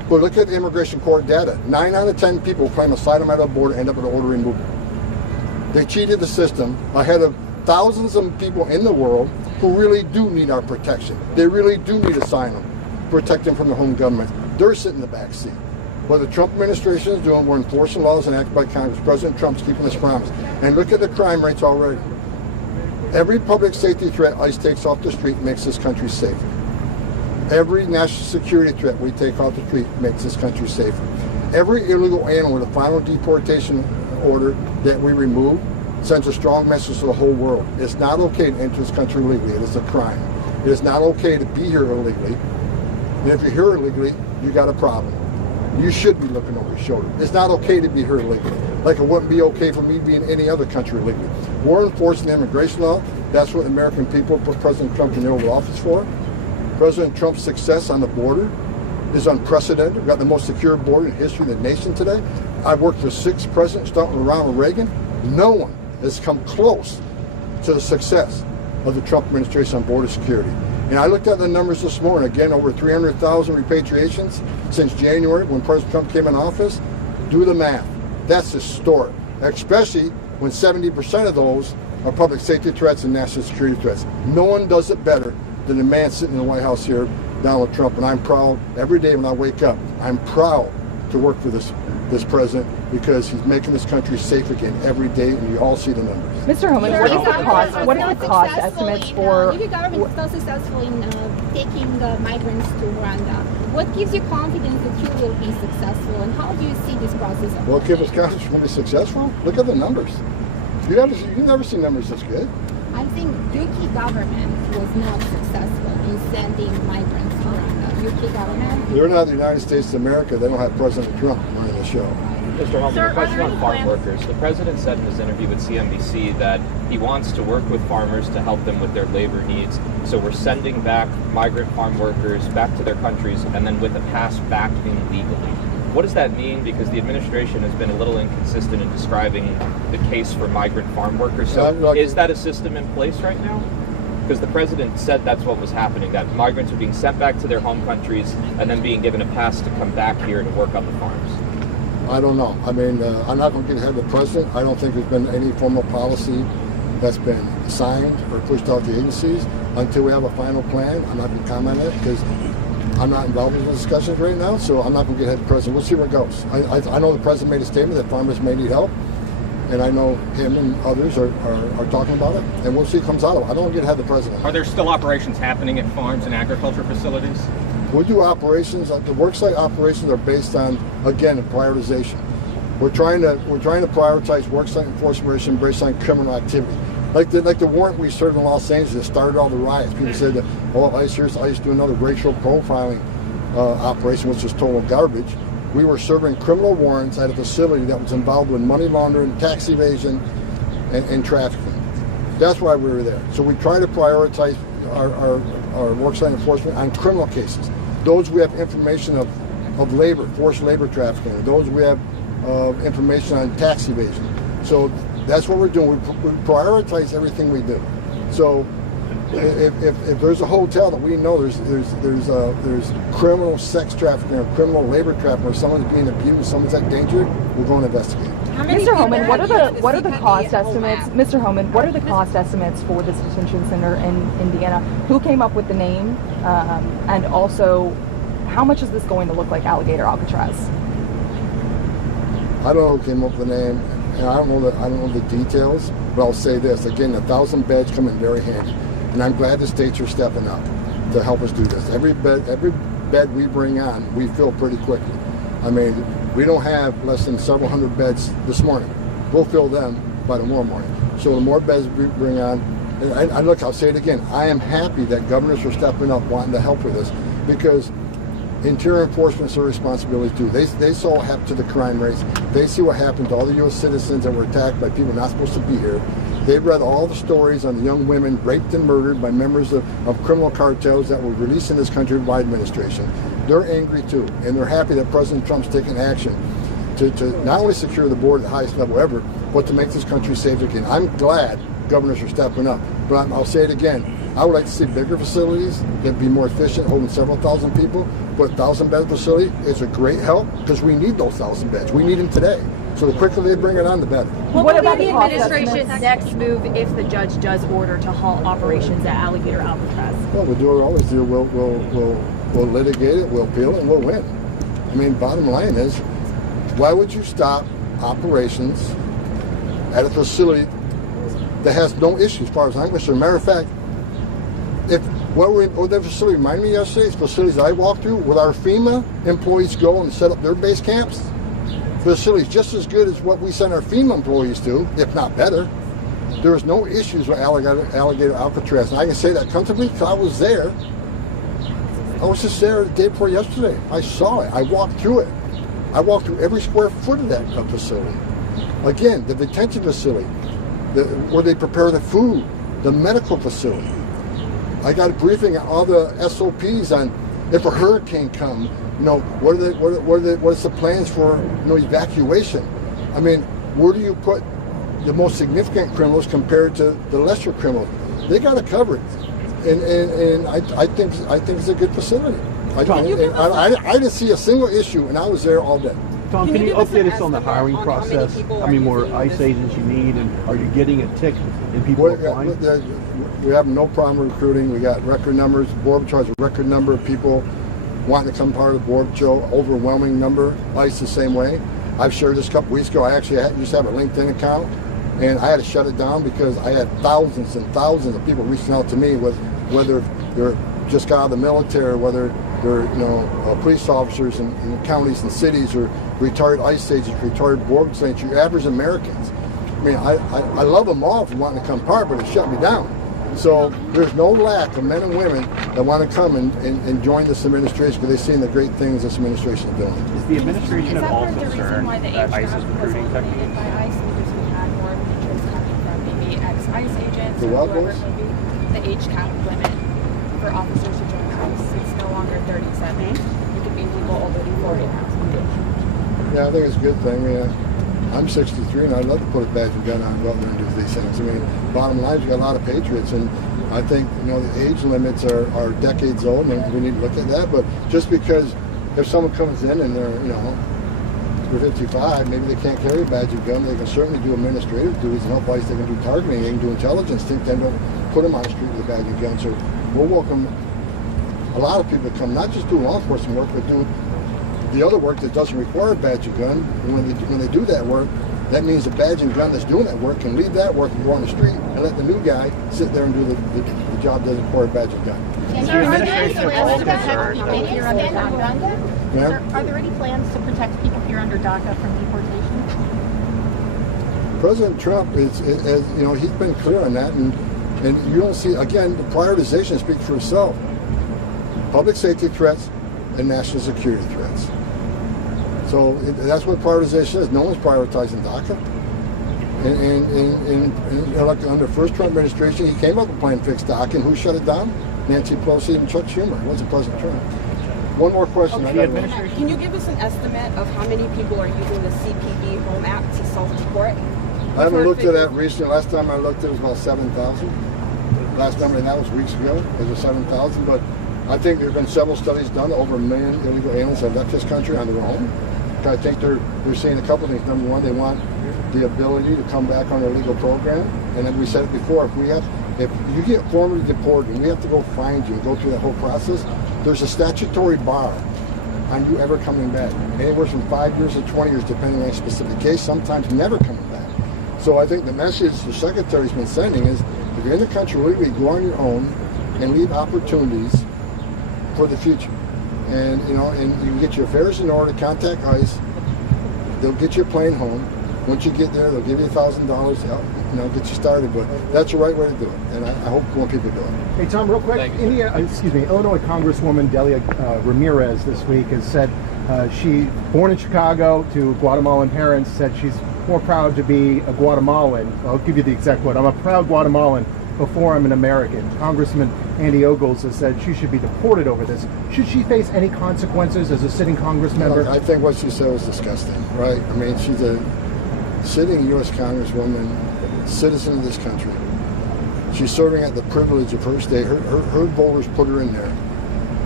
But look at the immigration court data. 9 out of 10 people claim asylum at a border end up with an order removal. They cheated the system ahead of thousands of people in the world who really do need our protection. They really do need asylum, protect them from the home government. They're sitting in the back seat. What the Trump administration is doing, we're enforcing laws enacted by Congress. President Trump's keeping his promise. And look at the crime rates already. Every public safety threat ICE takes off the street makes this country safer. Every national security threat we take off the street makes this country safer. Every illegal alien with a final deportation order that we remove sends a strong message to the whole world. It's not okay to enter this country illegally. It is a crime. It is not okay to be here illegally. And if you're here illegally, you got a problem. You should be looking over your shoulder. It's not okay to be here illegally. Like it wouldn't be okay for me to be in any other country illegally. We're enforcing the immigration law. That's what the American people put President Trump in the Oval Office for. President Trump's success on the border is unprecedented. We've got the most secure border in the history of the nation today. I've worked for 6 presidents, starting with Ronald Reagan. No one has come close to the success of the Trump administration on border security. And I looked at the numbers this morning, again, over 300,000 repatriations since January when President Trump came in office. Do the math. That's historic, especially when 70% of those are public safety threats and national security threats. No one does it better than the man sitting in the White House here, Donald Trump, and I'm proud every day when I wake up. I'm proud to work for this president because he's making this country safe again every day, and you all see the numbers. Mr. Homan, what are the cost estimates for? If your government is so successful in taking migrants to Rwanda, what gives you confidence that you will be successful, and how do you see this process? What gives us confidence we'll be successful? Look at the numbers. You've never seen numbers this good. I think UK government was not successful in sending migrants to Rwanda. UK government? They're not the United States of America. They don't have President Trump running the show. Mr. Homan, a question on farm workers. The president said in his interview with CNBC that he wants to work with farmers to help them with their labor needs. So we're sending back migrant farm workers back to their countries and then with a pass back in legally. What does that mean? Because the administration has been a little inconsistent in describing the case for migrant farm workers. So is that a system in place right now? Because the president said that's what was happening, that migrants are being sent back to their home countries and then being given a pass to come back here to work on the farms. I don't know. I mean, I'm not going to get ahead of the president. I don't think there's been any formal policy that's been signed or pushed out to agencies. Until we have a final plan, I'm not going to comment on it because I'm not involved in the discussions right now, so I'm not going to get ahead of the president. We'll see where it goes. I know the president made a statement that farmers may need help, and I know him and others are talking about it, and we'll see what comes out of it. I don't want to get ahead of the president. Are there still operations happening at farms and agriculture facilities? We do operations. The worksite operations are based on, again, prioritization. We're trying to prioritize worksite enforcement based on criminal activity. Like the warrant we served in Los Angeles that started all the riots. People said, "Oh, ICE do another racial profiling operation," which is total garbage. We were serving criminal warrants at a facility that was involved with money laundering, tax evasion, and trafficking. That's why we were there. So we try to prioritize our worksite enforcement on criminal cases. Those we have information of labor, forced labor trafficking. Those we have information on tax evasion. So that's what we're doing. We prioritize everything we do. So if there's a hotel that we know there's criminal sex trafficking or criminal labor trafficking, or someone's being abused, someone's at danger, we're going to investigate. Mr. Homan, what are the cost estimates? Mr. Homan, what are the cost estimates for this detention center in Indiana? Who came up with the name, and also how much is this going to look like Alligator Alcatraz? I don't know who came up with the name, and I don't know the details. But I'll say this again: 1,000 beds come in very handy, and I'm glad the states are stepping up to help us do this. Every bed we bring on, we fill pretty quickly. I mean, we don't have less than several hundred beds this morning. We'll fill them by tomorrow morning. So the more beds we bring on, and look, I'll say it again, I am happy that governors are stepping up wanting to help with this, because Interior Enforcement is their responsibility too. They saw what happened to the crime rates. They see what happened to all the U.S. citizens that were attacked by people not supposed to be here. They've read all the stories on the young women raped and murdered by members of criminal cartels that were released in this country by administration. They're angry too, and they're happy that President Trump's taking action to not only secure the border at the highest level ever, but to make this country safe again. I'm glad governors are stepping up, but I'll say it again. I would like to see bigger facilities that be more efficient, holding several thousand people. put a 1,000-bed facility is a great help because we need those 1,000 beds. We need them today. So the quicker they bring it on, the better. What about the administration's next move if the judge does order to halt operations at Alligator Alcatraz? Well, we'll do what we always do. We'll litigate it, we'll appeal it, and we'll win. I mean, bottom line is, why would you stop operations at a facility that has no issues as far as I'm concerned? Matter of fact, what that facility reminded me yesterday, it's facilities I walked through, with our FEMA employees go and set up their base camps. Facilities just as good as what we send our FEMA employees to, if not better. There is no issues with Alligator Alcatraz. And I can say that comfortably because I was there. I was just there the day before yesterday. I saw it. I walked through it. I walked through every square foot of that facility. Again, the detention facility, where they prepare the food, the medical facility. I got a briefing on all the SOPs on if a hurricane comes, what's the plans for evacuation? I mean, where do you put the most significant criminals compared to the lesser criminals? They got it covered, and I think it's a good facility. I didn't see a single issue, and I was there all day. Tom, can you update us on the hiring process? How many more ICE agents you need, and are you getting a tick in people applying? We have no problem recruiting. We got record numbers. The Border Patrol has a record number of people wanting to become part of the Border Patrol. Overwhelming number. ICE the same way. I've shared this a couple weeks ago. I actually used to have a LinkedIn account, and I had to shut it down because I had thousands and thousands of people reaching out to me with whether they're just got out of the military, or whether they're police officers in counties and cities, or retired ICE agents, retired Border agents, your average Americans. I mean, I love them all for wanting to come part, but it shut me down. So there's no lack of men and women that want to come and join this administration because they've seen the great things this administration is doing. Is the administration at all concerned that ICE is recruiting techniques? By ICE because we had more interest coming from maybe ex-ICE agents, The what, boys? the age cap limit for officers to join ICE. It's no longer 37. It could be people older than 40 now. Yeah, I think it's a good thing. I'm 63 and I'd love to put a badge and gun on and go out there and do these things. I mean, bottom line is you got a lot of patriots, and I think the age limits are decades old, and we need to look at that. But just because if someone comes in and they're 55, maybe they can't carry a badge and gun, they can certainly do administrative duties and help ICE. They can do targeting, they can do intelligence. They don't put them on the street with a badge and gun. So we'll welcome a lot of people to come, not just do law enforcement work, but do the other work that doesn't require a badge and gun. And when they do that work, that means the badge and gun that's doing that work can leave that work and go on the street and let the new guy sit there and do the job that doesn't require a badge and gun. Are there any plans to protect people here under DACA from deportation? President Trump is he's been clear on that, and you don't see, again, the prioritization speaks for itself. Public safety threats and national security threats. So that's what prioritization is. No one's prioritizing DACA. And like under first Trump administration, he came up with a plan to fix DACA, and who shut it down? Nancy Pelosi and Chuck Schumer. It wasn't President Trump. One more question. Can you give us an estimate of how many people are using the CPB Home app to self-deport? I haven't looked at that recently. Last time I looked, it was about 7,000. Last number, and that was weeks ago. It was 7,000, but I think there have been several studies done. Over 1 million illegal aliens have left this country on their own. I think they're seeing a couple of things. Number one, they want the ability to come back on their legal program. And then we said it before, if you get formally deported and we have to go find you and go through that whole process, there's a statutory bar on you ever coming back. Anywhere from 5 years to 20 years, depending on a specific case, sometimes never coming back. So I think the message the Secretary's been sending is, if you're in the country, legally go on your own and leave opportunities for the future. And you can get your affairs in order, contact ICE. They'll get your plane home. Once you get there, they'll give you $1,000 to help, get you started. But that's the right way to do it, and I hope more people do it. Hey Tom, real quick, Illinois Congresswoman Delia Ramirez this week has said she, born in Chicago to Guatemalan parents, said she's more proud to be a Guatemalan. I'll give you the exact quote. I'm a proud Guatemalan before I'm an American. Congressman Andy Ogles has said she should be deported over this. Should she face any consequences as a sitting Congress member? I think what she said was disgusting, right? I mean, she's a sitting U.S. Congresswoman, citizen of this country. She's serving at the privilege of her state. Her voters put her in there.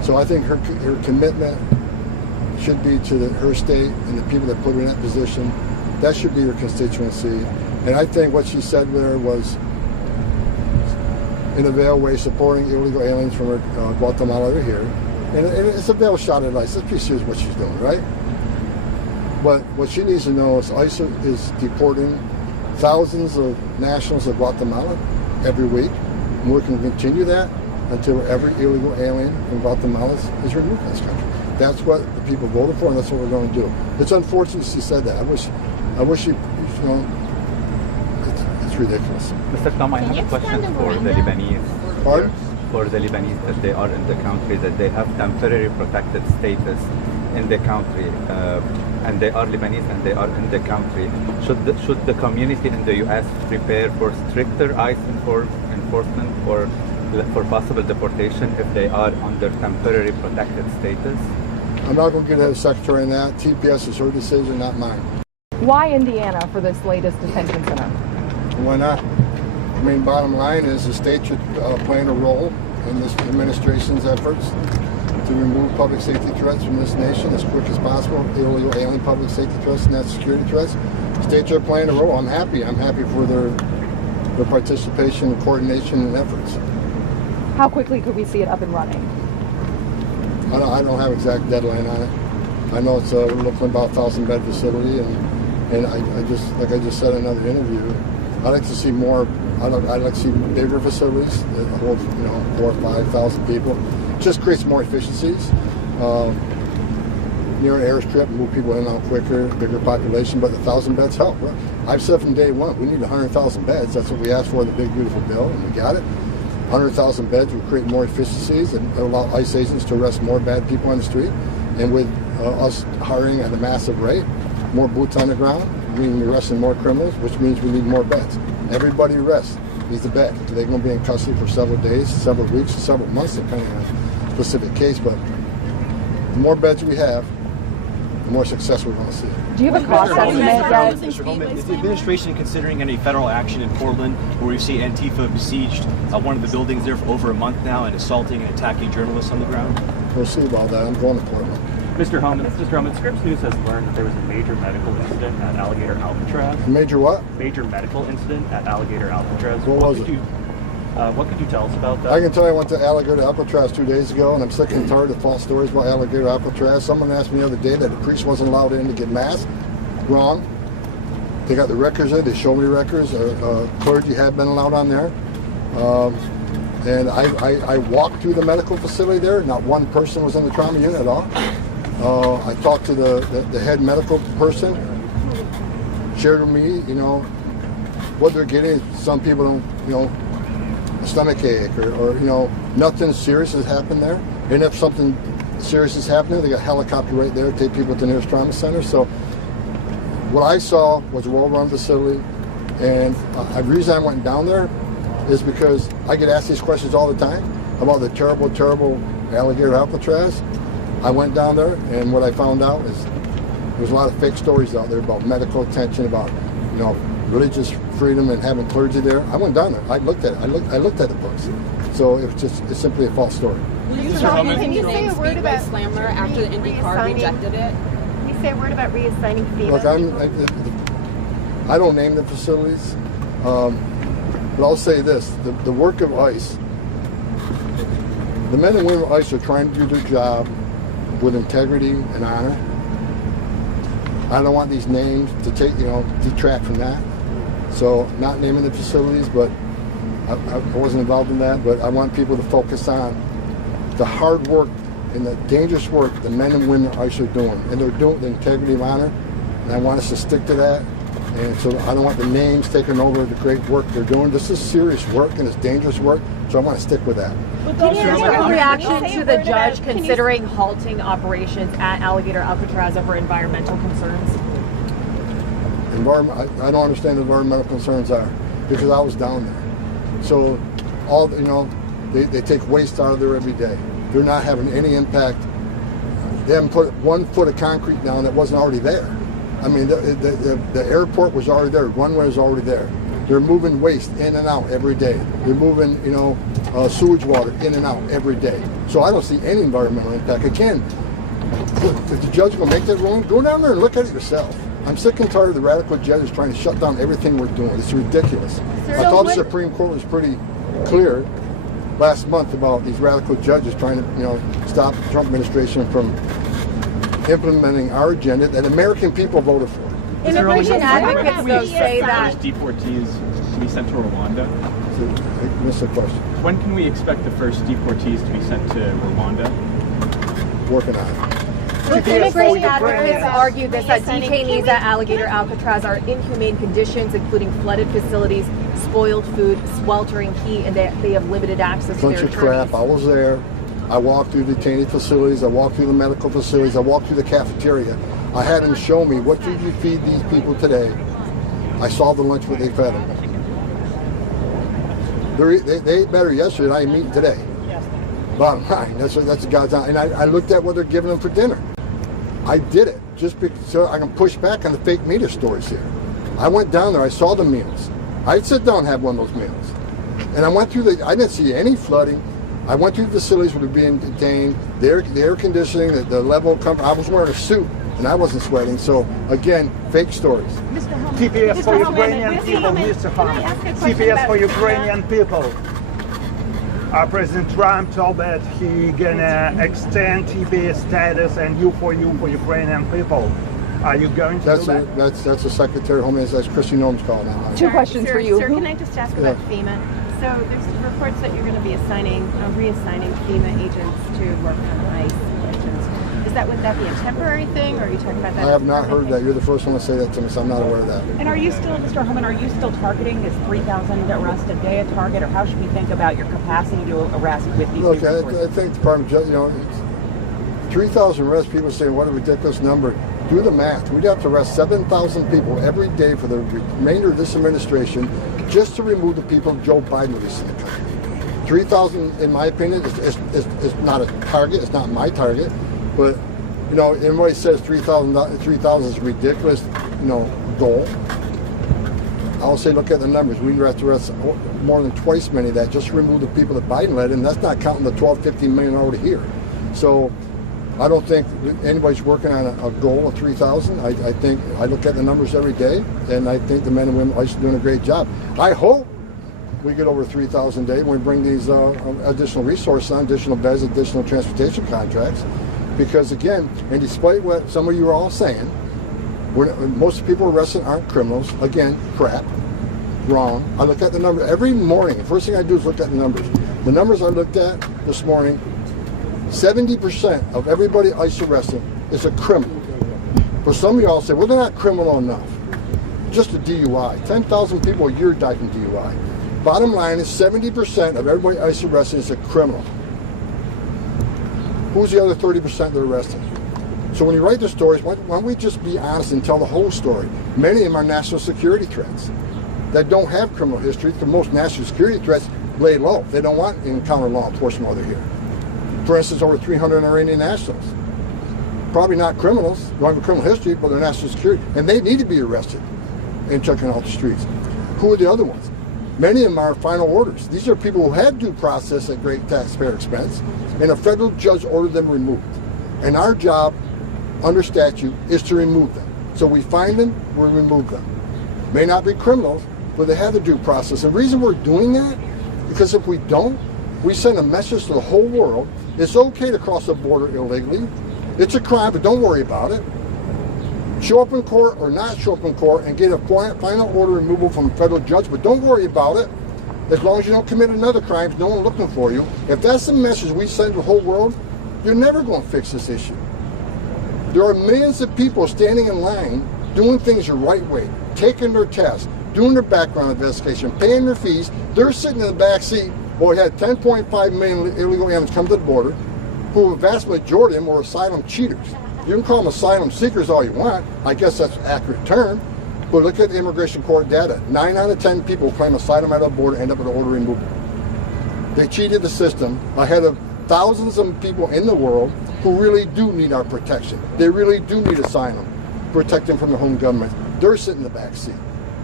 So I think her commitment should be to her state and the people that put her in that position. That should be her constituency. And I think what she said there was, in a veiled way, supporting illegal aliens from Guatemala to here. And it's a veiled shot at ICE. Let's be serious what she's doing, right? But what she needs to know is ICE is deporting thousands of nationals of Guatemala every week. And we're going to continue that until every illegal alien from Guatemala is removed from this country. That's what the people voted for, and that's what we're going to do. It's unfortunate she said that. I wish she, it's ridiculous. Mr. Tom, I have a question for the Lebanese. Pardon? For the Lebanese that they are in the country, that they have temporary protected status in the country, and they are Lebanese and they are in the country. Should the community in the U.S. prepare for stricter ICE enforcement or for possible deportation if they are under temporary protected status? I'm not going to get ahead of the Secretary on that. TPS is her decision, not mine. Why Indiana for this latest detention center? Why not? I mean, bottom line is the state should play a role in this administration's efforts to remove public safety threats from this nation as quick as possible, illegal alien public safety threats and national security threats. States are playing a role. I'm happy. I'm happy for their participation, coordination, and efforts. How quickly could we see it up and running? I don't have exact deadline on it. I know it's we're looking at about 1,000-bed facility, and I just, like I just said in another interview, I'd like to see more. I'd like to see bigger facilities that hold 4,000 or 5,000 people. Just creates more efficiencies. Near an airstrip, move people in and out quicker, bigger population, but 1,000 beds help. I've said from day one, we need 100,000 beds. That's what we asked for in the big beautiful bill, and we got it. 100,000 beds will create more efficiencies and allow ICE agents to arrest more bad people on the street. And with us hiring at a massive rate, more boots on the ground, meaning we're arresting more criminals, which means we need more beds. Everybody arrests needs a bed. They're going to be in custody for several days, several weeks, several months, depending on the specific case. But the more beds we have, the more success we're going to see. Do you have a cost estimate yet? Mr. Homan, is the administration considering any federal action in Portland where we see Antifa besieged one of the buildings there for over a month now and assaulting and attacking journalists on the ground? We'll see about that. I'm going to Portland. Mr. Homan, Scripps News has learned that there was a major medical incident at Alligator Alcatraz. Major what? Major medical incident at Alligator Alcatraz. What was it? What could you tell us about that? I can tell you I went to Alligator Alcatraz 2 days ago, and I'm sick and tired of false stories about Alligator Alcatraz. Someone asked me the other day that the priest wasn't allowed in to get mass. Wrong. They got the records there. They showed me the records. Clergy had been allowed on there. And I walked through the medical facility there. Not one person was in the trauma unit at all. I talked to the head medical person, shared with me, what they're getting. Some people don't, a stomach ache or nothing serious has happened there. And if something serious is happening, they got a helicopter right there to take people to the nearest trauma center. So what I saw was a well-run facility. And the reason I went down there is because I get asked these questions all the time about the terrible, terrible Alligator Alcatraz. I went down there, and what I found out is there's a lot of fake stories out there about medical attention, about religious freedom and having clergy there. I went down there. I looked at it. I looked at the books. So it's simply a false story. Can you say a word Speedway about Slammer after the IndyCar rejected it? Can you say a word about reassigning FEMA? Look, I don't name the facilities, but I'll say this: the work of ICE, the men and women of ICE are trying to do their job with integrity and honor. I don't want these names to detract from that. So not naming the facilities, but I wasn't involved in that, but I want people to focus on the hard work and the dangerous work the men and women of ICE are doing. And they're doing it with integrity and honor, and I want us to stick to that. And so I don't want the names taking over the great work they're doing. This is serious work and it's dangerous work, so I want to stick with that. Can you give a reaction to the judge considering halting operations at Alligator Alcatraz over environmental concerns? I don't understand what environmental concerns are because I was down there. So all they take waste out of there every day. They're not having any impact. They haven't put 1 foot of concrete down that wasn't already there. I mean, the airport was already there. Runway was already there. They're moving waste in and out every day. They're moving, sewage water in and out every day. So I don't see any environmental impact. Again, if the judge will make that ruling, go down there and look at it yourself. I'm sick and tired of the radical judges trying to shut down everything we're doing. It's ridiculous. I thought the Supreme Court was pretty clear last month about these radical judges trying to, stop the Trump administration from implementing our agenda that American people voted for. Immigration advocates, though, say that first deportees to be sent to Rwanda. So, I missed the question. When can we expect the first deportees to be sent to Rwanda? Working on it. Immigration advocates argue this, that detainees at Alligator Alcatraz are in inhumane conditions, including flooded facilities, spoiled food, sweltering heat, and they have limited access to their Bunch of crap. I was there. I walked through detainee facilities. I walked through the medical facilities. I walked through the cafeteria. I had them show me, what did you feed these people today? I saw the lunch what they fed them. They ate better yesterday than I am eating today. Bottom line, that's the God's honest. And I looked at what they're giving them for dinner. I did it just so I can push back on the fake media stories here. I went down there. I saw the meals. I'd sit down and have one of those meals. And I went through I didn't see any flooding. I went through the facilities where they're being detained. The air conditioning, the level of comfort. I was wearing a suit and I wasn't sweating. So again, fake stories. TPS for Ukrainian people, Mr. Homan. TPS for Ukrainian people. President Trump told that he gonna extend TPS status and you for Ukrainian people. Are you going to do that? That's the Secretary of Homeland. That's Christy Noem's calling that. Two questions for you. Sir, can I just ask about FEMA? So there's reports that you're going to be reassigning FEMA agents to work on ICE missions. Would that be a temporary thing, or are you talking about that? I have not heard that. You're the first one to say that to me, so I'm not aware of that. And are you still, Mr. Homan, targeting is 3,000 arrests a day a target, or how should we think about your capacity to arrest with these? Look, I think the Department of 3,000 arrests. People say, what a ridiculous number. Do the math. We'd have to arrest 7,000 people every day for the remainder of this administration just to remove the people Joe Biden released in the country. 3,000, in my opinion, is not a target. It's not my target. But, everybody says 3,000 is a ridiculous, goal. I'll say, look at the numbers. We have to arrest more than twice many of that just to remove the people that Biden let in. That's not counting the 12, 15 million already here. So I don't think anybody's working on a goal of 3,000. I think I look at the numbers every day, and I think the men and women are doing a great job. I hope we get over 3,000 a day when we bring these additional resources on, additional beds, additional transportation contracts. Because again, and despite what some of you are all saying, most people arrested aren't criminals. Again, crap, wrong. I look at the numbers every morning. The first thing I do is look at the numbers. The numbers I looked at this morning, 70% of everybody ICE arrested is a criminal. For some of y'all say, well, they're not criminal enough. Just a DUI. 10,000 people a year die from DUI. Bottom line is 70% of everybody ICE arrested is a criminal. Who's the other 30% they're arresting? So when you write the stories, why don't we just be honest and tell the whole story? Many of them are national security threats that don't have criminal history. The most national security threats lay low. They don't want to encounter law enforcement while they're here. For instance, over 300 Iranian nationals. Probably not criminals, don't have a criminal history, but they're national security. And they need to be arrested and checking out the streets. Who are the other ones? Many of them are final orders. These are people who had due process at great taxpayer expense, and a federal judge ordered them removed. And our job, under statute, is to remove them. So we find them, we remove them. May not be criminals, but they have the due process. The reason we're doing that, because if we don't, we send a message to the whole world. It's okay to cross the border illegally. It's a crime, but don't worry about it. Show up in court or not show up in court and get a final order removal from a federal judge, but don't worry about it. As long as you don't commit another crime, no one looking for you. If that's the message we send to the whole world, you're never going to fix this issue. There are millions of people standing in line doing things the right way, taking their tests, doing their background investigation, paying their fees. They're sitting in the back seat. Well, we had 10.5 million illegal aliens come to the border, who a vast majority of them were asylum cheaters. You can call them asylum seekers all you want. I guess that's an accurate term. But look at the immigration court data. 9 out of 10 people who claim asylum at the border end up with an order removal. They cheated the system ahead of thousands of people in the world who really do need our protection. They really do need asylum, protect them from the home government. They're sitting in the back seat.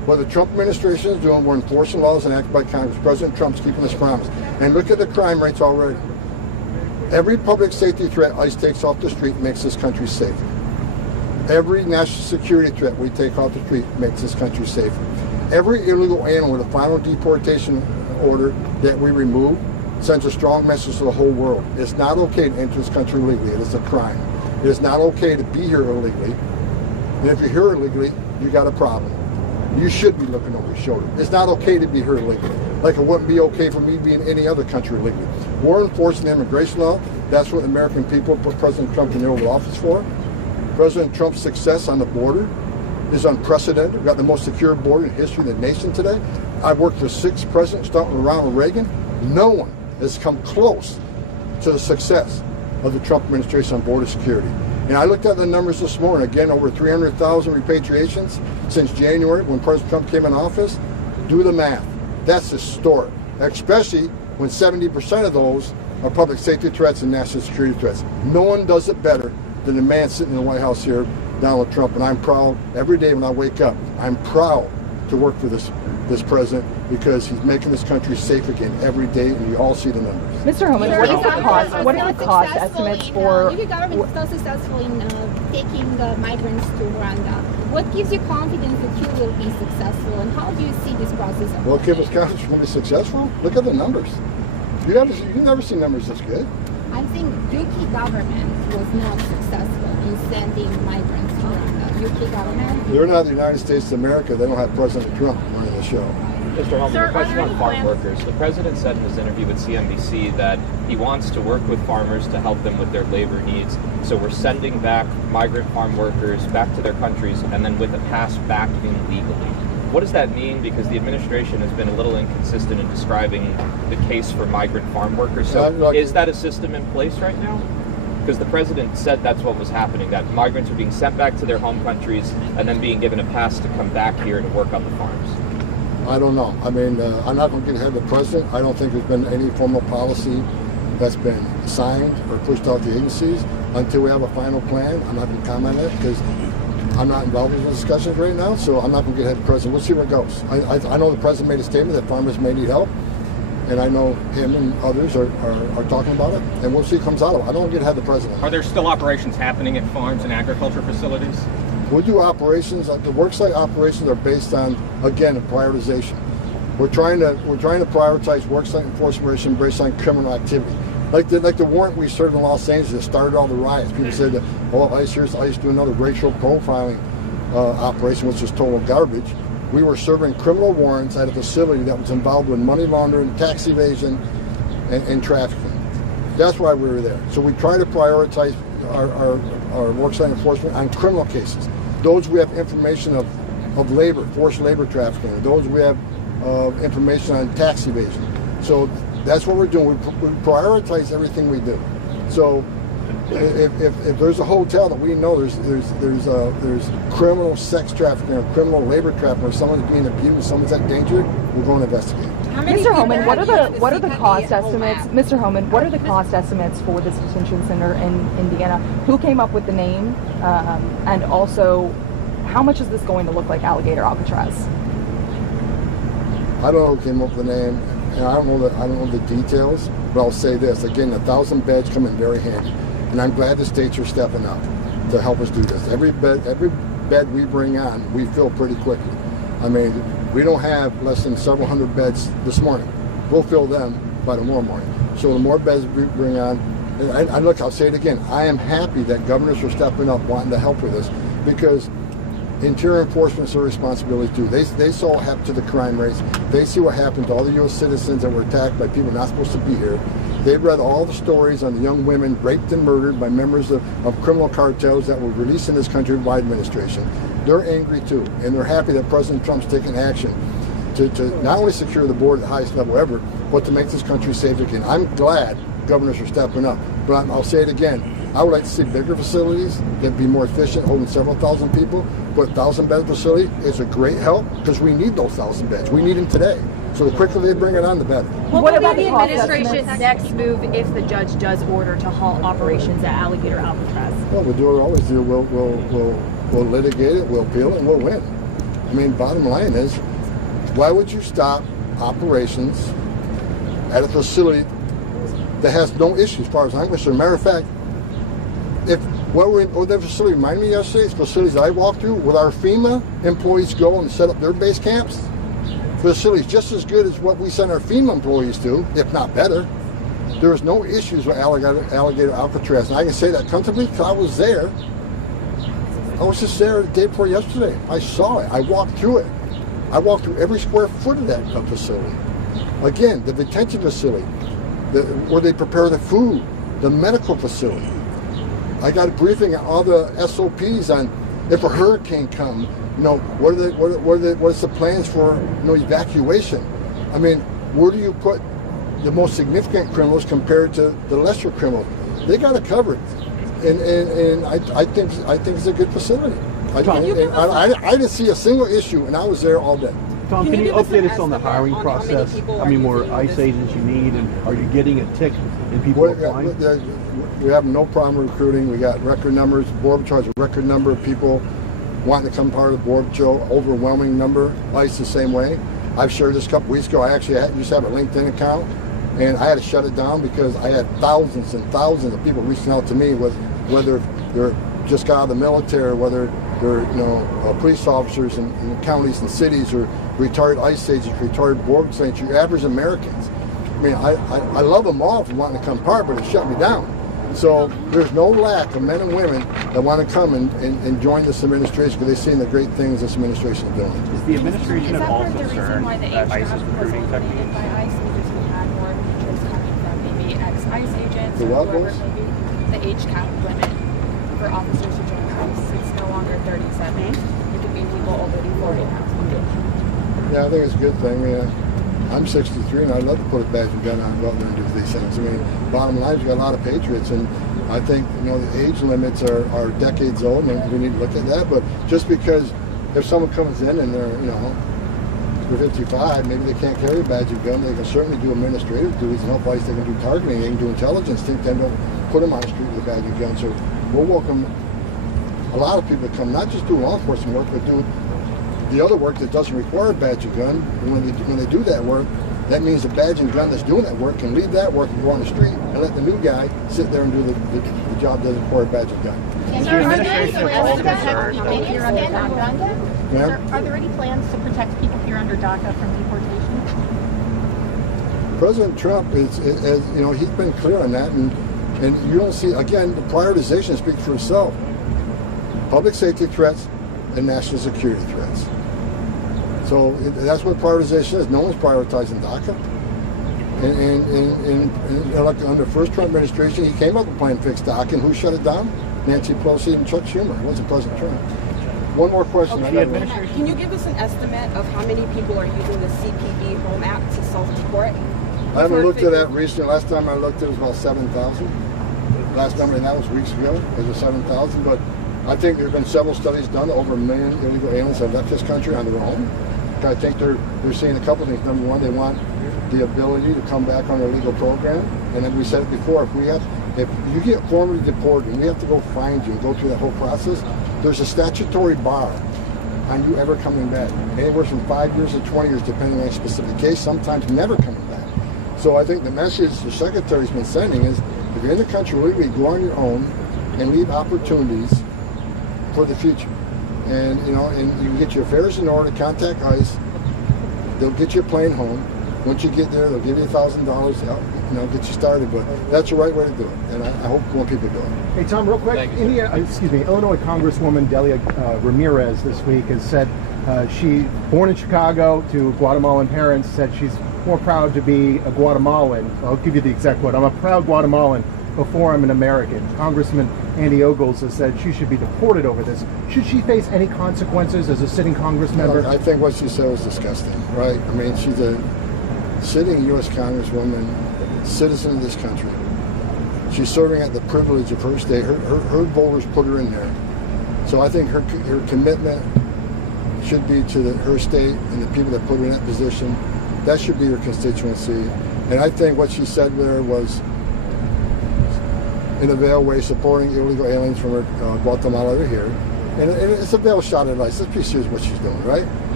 What the Trump administration is doing, we're enforcing laws enacted by Congress. President Trump's keeping his promise. And look at the crime rates already. Every public safety threat ICE takes off the street makes this country safe. Every national security threat we take off the street makes this country safer. Every illegal alien with a final deportation order that we remove sends a strong message to the whole world. It's not okay to enter this country illegally. It is a crime. It is not okay to be here illegally. And if you're here illegally, you got a problem. You should be looking over your shoulder. It's not okay to be here illegally. Like it wouldn't be okay for me to be in any other country illegally. We're enforcing immigration law. That's what the American people put President Trump in the Oval Office for. President Trump's success on the border is unprecedented. We've got the most secure border in the history of the nation today. I've worked for 6 presidents, starting with Ronald Reagan. No one has come close to the success of the Trump administration on border security. And I looked at the numbers this morning. Again, over 300,000 repatriations since January when President Trump came in office. Do the math. That's historic, especially when 70% of those are public safety threats and national security threats. No one does it better than the man sitting in the White House here, Donald Trump. And I'm proud every day when I wake up. I'm proud to work for this president because he's making this country safe again every day, and you all see the numbers. Mr. Homan, what is the cost? What are the cost estimates for? Your government is so successful in taking migrants to Rwanda. What gives you confidence that you will be successful, and how do you see this process? What gives us confidence we're going to be successful? Look at the numbers. You've never seen numbers this good. I think UK government was not successful in sending migrants to Rwanda. UK government? They're not the United States of America. They don't have President Trump running the show. Mr. Homan, a question on farm workers. The president said in his interview with CNBC that he wants to work with farmers to help them with their labor needs. So we're sending back migrant farm workers back to their countries and then with a pass back in legally. What does that mean? Because the administration has been a little inconsistent in describing the case for migrant farm workers. So is that a system in place right now? Because the president said that's what was happening, that migrants are being sent back to their home countries and then being given a pass to come back here to work on the farms. I don't know. I mean, I'm not going to get ahead of the president. I don't think there's been any formal policy that's been signed or pushed out to agencies until we have a final plan. I'm not going to comment on it because I'm not involved in the discussions right now, so I'm not going to get ahead of the president. We'll see where it goes. I know the president made a statement that farmers may need help, and I know him and others are talking about it, and we'll see what comes out of it. I don't want to get ahead of the president. Are there still operations happening at farms and agriculture facilities? We do operations. The worksite operations are based on, again, a prioritization. We're trying to prioritize worksite enforcement based on criminal activity. Like the warrant we served in Los Angeles that started all the riots. People said that, oh, ICE do another racial profiling operation, which is total garbage. We were serving criminal warrants at a facility that was involved with money laundering, tax evasion, and trafficking. That's why we were there. So we try to prioritize our worksite enforcement on criminal cases. Those we have information of labor, forced labor trafficking. Those we have information on tax evasion. So that's what we're doing. We prioritize everything we do. So if there's a hotel that we know there's criminal sex trafficking or criminal labor trafficking, or someone's being abused, someone's at danger, we're going to investigate. Mr. Homan, what are the cost estimates? Mr. Homan, what are the cost estimates for this detention center in Indiana? Who came up with the name, and also how much is this going to look like Alligator Alcatraz? I don't know who came up with the name, and I don't know the details. But I'll say this again: 1,000 beds come in very handy, and I'm glad the states are stepping up to help us do this. Every bed we bring on, we fill pretty quickly. I mean, we don't have less than several hundred beds this morning. We'll fill them by tomorrow morning. So the more beds we bring on, and look, I'll say it again, I am happy that governors are stepping up wanting to help with this, because interior enforcement is their responsibility too. They saw what happened to the crime rates. They see what happened to all the U.S. citizens that were attacked by people not supposed to be here. They've read all the stories on the young women raped and murdered by members of criminal cartels that were released in this country by administration. They're angry too, and they're happy that President Trump's taking action to not only secure the border at the highest level ever, but to make this country safe again. I'm glad governors are stepping up, but I'll say it again. I would like to see bigger facilities that be more efficient, holding several thousand people. But 1,000-bed facility is a great help because we need those 1,000 beds. We need them today. So the quicker they bring it on, the better. What will be the administration's next move if the judge does order to halt operations at Alligator Alcatraz? Well, we'll do what we always do. We'll litigate it, we'll appeal it, and we'll win. mean, bottom line is, why would you stop operations at a facility that has no issues as far as I'm concerned? Matter of fact, if that facility reminded me yesterday, it's facilities I walked through, with our FEMA employees go and set up their base camps. Facilities just as good as what we send our FEMA employees to, if not better. There was no issues with Alligator Alcatraz, and I can say that comfortably because I was there. I was just there the day before yesterday. I saw it. I walked through it. I walked through every square foot of that facility. Again, the detention facility, where they prepare the food, the medical facility. I got a briefing on all the SOPs on if a hurricane comes, what is the plans for evacuation? I mean, where do you put the most significant criminals compared to the lesser criminals? They got it covered, and I think it's a good facility. I didn't see a single issue, and I was there all day. Tom, can you update us on the hiring process? How many more ICE agents you need, and are you getting a tick in people applying? We have no problem recruiting. We got record numbers. Border Patrol has a record number of people wanting to come part of the Border Patrol. Overwhelming number. ICE the same way. I've shared this a couple weeks ago. I actually used to have a LinkedIn account, and I had to shut it down because I had thousands and thousands of people reaching out to me, whether they're just got out of the military, or whether they're police officers in counties and cities, or retired ICE agents, retired border agents, your average Americans. I mean, I love them all for wanting to come part, but it shut me down. So there's no lack of men and women that want to come and join this administration because they've seen the great things this administration is doing. Is the administration at all concerned that ICE is recruiting techniques? By ICE because we had more interest coming from maybe ex-ICE agents, The what was? The age cap limit for officers to join ICE. It's no longer 37. It could be people already 40 now. Yeah, I think it's a good thing. I mean, I'm 63 and I'd love to put a badge and gun on and go out there and do these things. I mean, bottom line is you got a lot of patriots, and I think the age limits are decades old, and we need to look at that. But just because if someone comes in and they're 55, maybe they can't carry a badge and gun, they can certainly do administrative duties and help ICE. They can do targeting, they can do intelligence. Then don't put them on the street with a badge and gun. So we'll welcome a lot of people to come, not just do law enforcement work, but do the other work that doesn't require a badge and gun. And when they do that work, that means the badge and gun that's doing that work can leave that work and go on the street and let the new guy sit there and do the job that doesn't require a badge and gun. Is there any plans to protect people here under DACA? Are there any plans to protect people here under DACA from deportation? President Trump is he's been clear on that, and you don't see, again, the prioritization speaks for itself. Public safety threats and national security threats. So that's what prioritization is. No one's prioritizing DACA. And like under the first Trump administration, he came up with a plan to fix DACA, and who shut it down? Nancy Pelosi and Chuck Schumer. It wasn't President Trump. One more question. Can you give us an estimate of how many people are using the CPB Home app to self-deport? I haven't looked at that recently. Last time I looked at it was about 7,000. Last number, and that was weeks ago. It was 7,000, but I think there have been several studies done. Over 1 million illegal aliens have left this country on their own. I think they're seeing a couple things. Number one, they want the ability to come back on their legal program. And then we said it before, if you get formally deported and we have to go find you and go through that whole process, there's a statutory bar on you ever coming back. Anywhere from 5 years to 20 years, depending on a specific case, sometimes never coming back. So I think the message the Secretary's been sending is, if you're in the country legally, go on your own and leave opportunities for the future. And you can get your affairs in order, contact ICE, they'll get your plane home. Once you get there, they'll give you $1,000, get you started, but that's the right way to do it, and I hope more people do it. Hey Tom, real quick, Illinois Congresswoman Delia Ramirez this week has said she, born in Chicago to Guatemalan parents, said she's more proud to be a Guatemalan. I'll give you the exact quote. I'm a proud Guatemalan before I'm an American. Congressman Andy Ogles has said she should be deported over this. Should she face any consequences as a sitting Congress member? I think what she said was disgusting, right? I mean, she's a sitting U.S. Congresswoman, citizen of this country. She's serving at the privilege of her state. Her voters put her in there. So I think her commitment should be to her state and the people that put her in that position. That should be her constituency. And I think what she said there was, in a veiled way, supporting illegal aliens from Guatemala to here. And it's a veiled shot at ICE. Let's be serious what she's doing, right?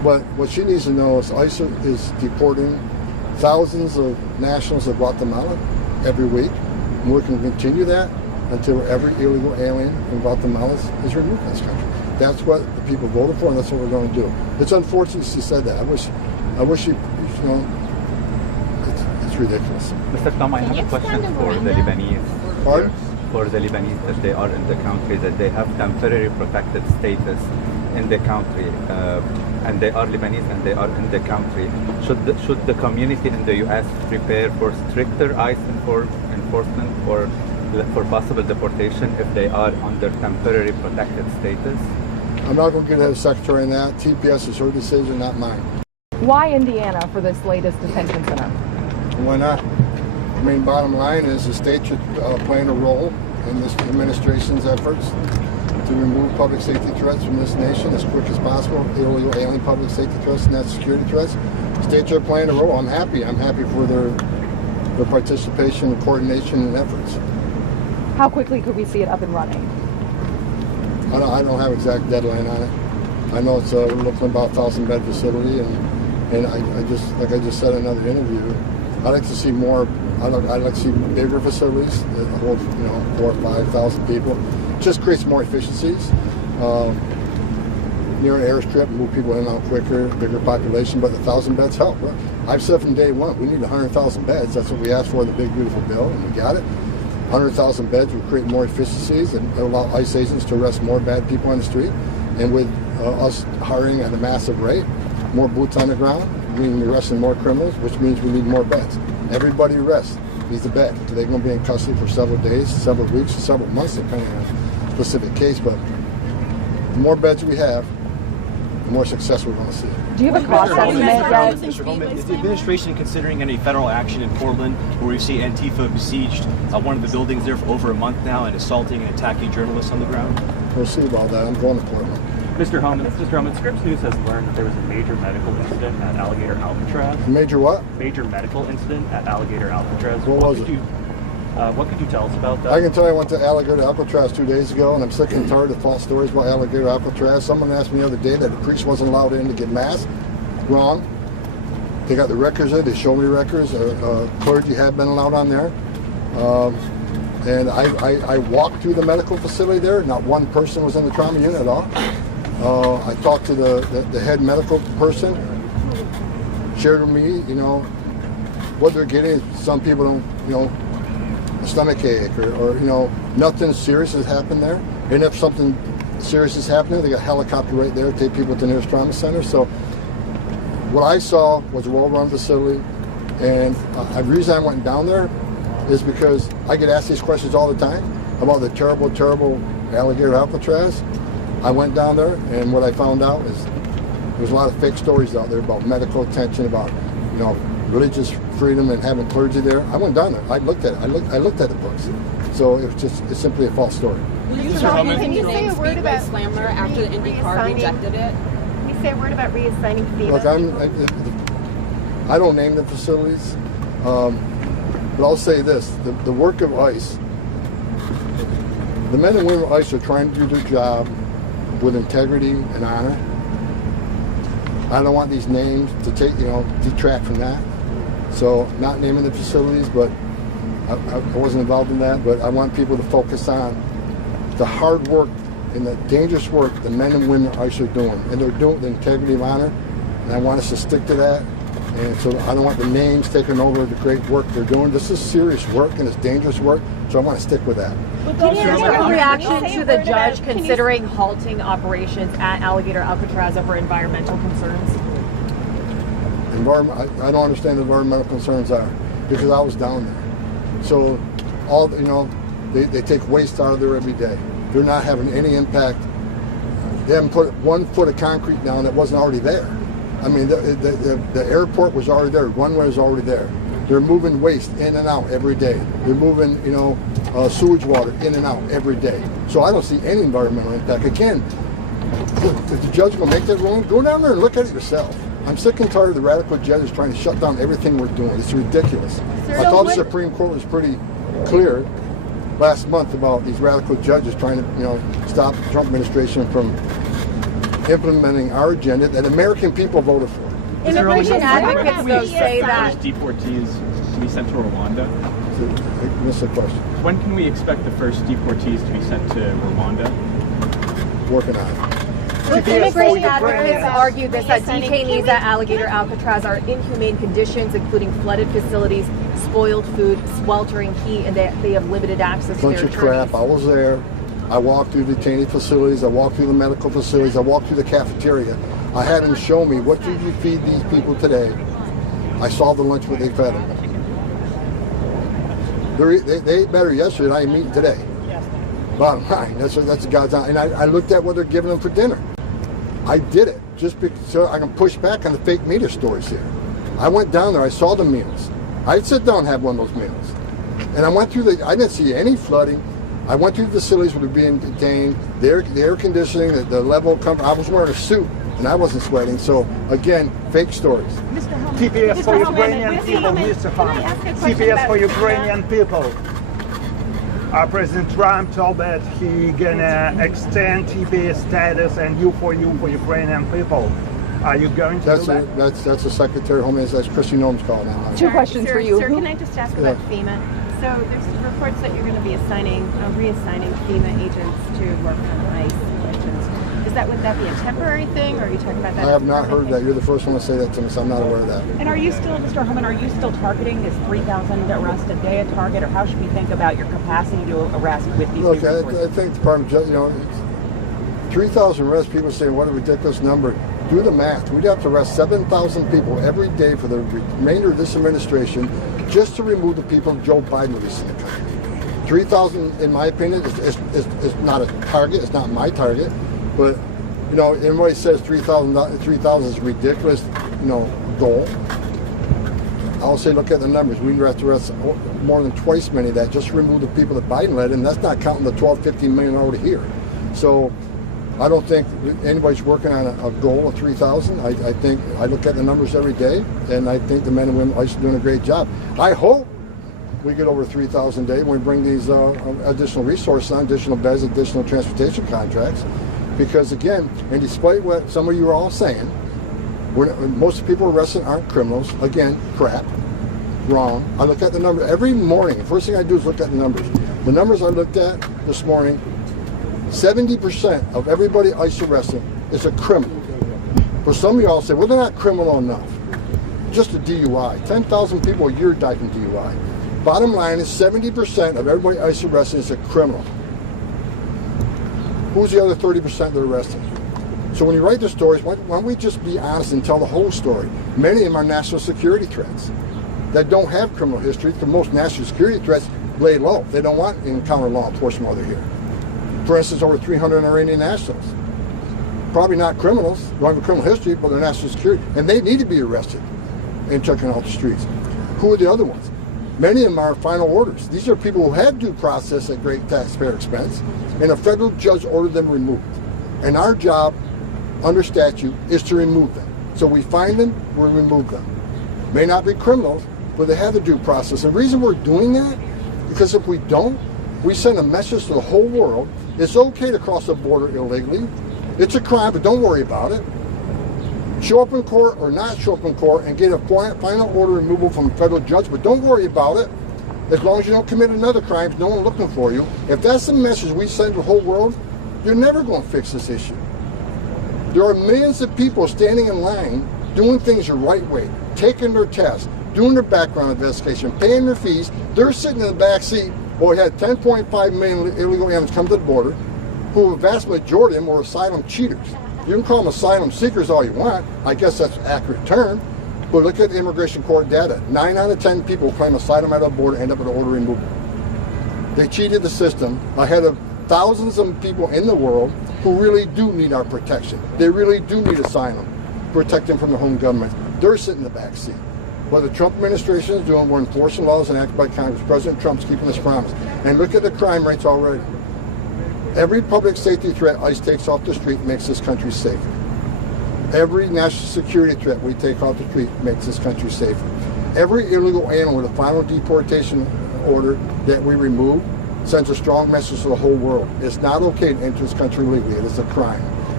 But what she needs to know is ICE is deporting thousands of nationals of Guatemala every week. And we're going to continue that until every illegal alien from Guatemala is removed from this country. That's what the people voted for, and that's what we're going to do. It's unfortunate she said that. I wish she, it's ridiculous. Mr. Tom, I have a question for the Lebanese. Pardon? For the Lebanese that they are in the country, that they have temporary protected status in the country, and they are Lebanese and they are in the country. Should the community in the U.S. prepare for stricter ICE enforcement for possible deportation if they are under temporary protected status? I'm not going to get ahead of the Secretary on that. TPS is her decision, not mine. Why Indiana for this latest detention center? Why not? I mean, bottom line is the state should play a role in this administration's efforts to remove public safety threats from this nation as quick as possible, illegal alien public safety threats and national security threats. States are playing a role. I'm happy. I'm happy for their participation, coordination, and efforts. How quickly could we see it up and running? I don't have exact deadline on it. I know it's we're looking at about 1,000-bed facility, and I just, like I just said in another interview, I'd like to see more. I'd like to see bigger facilities that hold 4,000 or 5,000 people. Just creates more efficiencies. Near an airstrip, move people in and out quicker, bigger population, but 1,000 beds help. I've said from day one, we need 100,000 beds. That's what we asked for in the big, beautiful bill, and we got it. 100,000 beds would create more efficiencies and allow ICE agents to arrest more bad people on the street. And with us hiring at a massive rate, more boots on the ground, meaning we're arresting more criminals, which means we need more beds. Everybody arrests needs a bed. They're going to be in custody for several days, several weeks, several months, depending on the specific case. But the more beds we have, the more success we're going to see. Do you have a cost estimate yet? Mr. Homan, is the administration considering any federal action in Portland where we see Antifa besieged one of the buildings there for over a month now and assaulting and attacking journalists on the ground? We'll see about that. I'm going to Portland. Mr. Homan, Scripps News has learned that there was a major medical incident at Alligator Alcatraz. Major what? Major medical incident at Alligator Alcatraz. What was it? What could you tell us about that? I can tell you I went to Alligator Alcatraz 2 days ago, and I'm sick and tired of false stories about Alligator Alcatraz. Someone asked me the other day that the priest wasn't allowed in to get mass. Wrong. They got the records there. They showed me records. Clergy had been allowed on there. And I walked through the medical facility there. Not one person was in the trauma unit at all. I talked to the head medical person, shared with me, what they're getting is some people don't, a stomach ache or nothing serious has happened there. And if something serious is happening, they got a helicopter right there to take people to the nearest trauma center. So what I saw was a well-run facility. And the reason I went down there is because I get asked these questions all the time about the terrible, terrible Alligator Alcatraz. I went down there, and what I found out is there's a lot of fake stories out there about medical attention, about religious freedom and having clergy there. I went down there. I looked at it. I looked at the books. So it's simply a false story. Can you say a word about Slammer after the IndyCar rejected it? Can you say a word about reassigning FEMA? Look, I don't name the facilities, but I'll say this: the work of ICE, the men and women of ICE are trying to do their job with integrity and honor. I don't want these names to detract from that. So not naming the facilities, but I wasn't involved in that, but I want people to focus on the hard work and the dangerous work the men and women of ICE are doing. And they're doing the integrity of honor, and I want us to stick to that. And so I don't want the names taking over the great work they're doing. This is serious work and it's dangerous work, so I want to stick with that. What is your reaction to the judge considering halting operations at Alligator Alcatraz over environmental concerns? I don't understand what environmental concerns are because I was down there. So all they take waste out of there every day. They're not having any impact. They haven't put 1 foot of concrete down that wasn't already there. I mean, the airport was already there. Runway was already there. They're moving waste in and out every day. They're moving, sewage water in and out every day. So I don't see any environmental impact. Again, if the judge will make that ruling, go down there and look at it yourself. I'm sick and tired of the radical judges trying to shut down everything we're doing. It's ridiculous. I thought the Supreme Court was pretty clear last month about these radical judges trying to, stop the Trump administration from implementing our agenda that American people voted for. Immigration advocates, though, say that First deportees to be sent to Rwanda. So, I missed the question. When can we expect the first deportees to be sent to Rwanda? Working on it. Immigration advocates argue this, that detainees at Alligator Alcatraz are in inhumane conditions, including flooded facilities, spoiled food, sweltering heat, and they have limited access to Bunch their of crap. attorneys. I was there. I walked through detainee facilities. I walked through the medical facilities. I walked through the cafeteria. I had them show me, what did you feed these people today? I saw the lunch what they fed them. They ate better yesterday than I am eating today. Bottom line, that's God's eye. And I looked at what they're giving them for dinner. I did it just so I can push back on the fake media stories here. I went down there. I saw the meals. I'd sit down and have one of those meals. And I went through I didn't see any flooding. I went through the facilities where they're being detained, the air conditioning, the level of comfort. I was wearing a suit and I wasn't sweating. So again, fake stories. TPS for Ukrainian people, Mr. Homan. TPS for Ukrainian people. President Trump told that he gonna extend TPS status and you for Ukrainian people. Are you going to do that? That's the Secretary of Homeland. That's Christy Noem's call now. Two questions for you. Sir, can I just ask about FEMA? So there's reports that you're going to be reassigning FEMA agents to work on ICE missions. Would that be a temporary thing, or are you talking about that? I have not heard that. You're the first one to say that to me, so I'm not aware of that. And are you still, Mr. Homan, are you still targeting is 3,000 arrests a day a target, or how should we think about your capacity to arrest with these Look, new I think the Department of Justice, 3,000 arrests, people say, what a ridiculous number. Do the math. We'd have to arrest 7,000 people every day for the remainder of this administration just to remove the people Joe Biden released in the country. 3,000, in my opinion, is not a target. It's not my target. But, everybody says 3,000 is a ridiculous, goal. I'll say, look at the numbers. We have to arrest more than twice many of that just to remove the people that Biden led, and that's not counting the 12, 15 million already here. So I don't think anybody's working on a goal of 3,000. I think I look at the numbers every day, and I think the men and women are doing a great job. I hope we get over 3,000 a day when we bring these additional resources on, additional beds, additional transportation contracts. Because again, and despite what some of you are all saying, most people arrested aren't criminals. Again, crap, wrong. I look at the numbers every morning. The first thing I do is look at the numbers. The numbers I looked at this morning, 70% of everybody ICE arrested is a criminal. For some of y'all say, well, they're not criminal enough. Just a DUI. 10,000 people a year die from DUI. Bottom line is 70% of everybody ICE arrested is a criminal. Who's the other 30% that are arrested? So when you write the stories, why don't we just be honest and tell the whole story? Many of them are national security threats that don't have criminal history. The most national security threats lay low. They don't want to encounter law enforcement while they're here. For instance, over 300 Iranian nationals. Probably not criminals, don't have a criminal history, but they're national security. And they need to be arrested and taken off the streets. Who are the other ones? Many of them are final orders. These are people who had due process at great taxpayer expense, and a federal judge ordered them removed. And our job, under statute, is to remove them. So we find them, we remove them. May not be criminals, but they have the due process. And the reason we're doing that, because if we don't, we send a message to the whole world. It's okay to cross the border illegally. It's a crime, but don't worry about it. Show up in court or not show up in court and get a final order removal from a federal judge, but don't worry about it. As long as you don't commit another crime, no one looking for you. If that's the message we send to the whole world, you're never going to fix this issue. There are millions of people standing in line doing things the right way, taking their tests, doing their background investigation, paying their fees. They're sitting in the back seat. Well, we had 10.5 million illegal aliens come to the border, who a vast majority of them were asylum cheaters. You can call them asylum seekers all you want. I guess that's an accurate term. But look at the immigration court data. 9 out of 10 people who claim asylum at the border end up with an order removal. They cheated the system ahead of thousands of people in the world who really do need our protection. They really do need asylum, protect them from the home government. They're sitting in the back seat. What the Trump administration is doing, we're enforcing laws enacted by Congress. President Trump's keeping his promise. And look at the crime rates already. Every public safety threat ICE takes off the street makes this country safer. Every national security threat we take off the street makes this country safer. Every illegal alien with a final deportation order that we remove sends a strong message to the whole world. It's not okay to enter this country legally. It is a crime.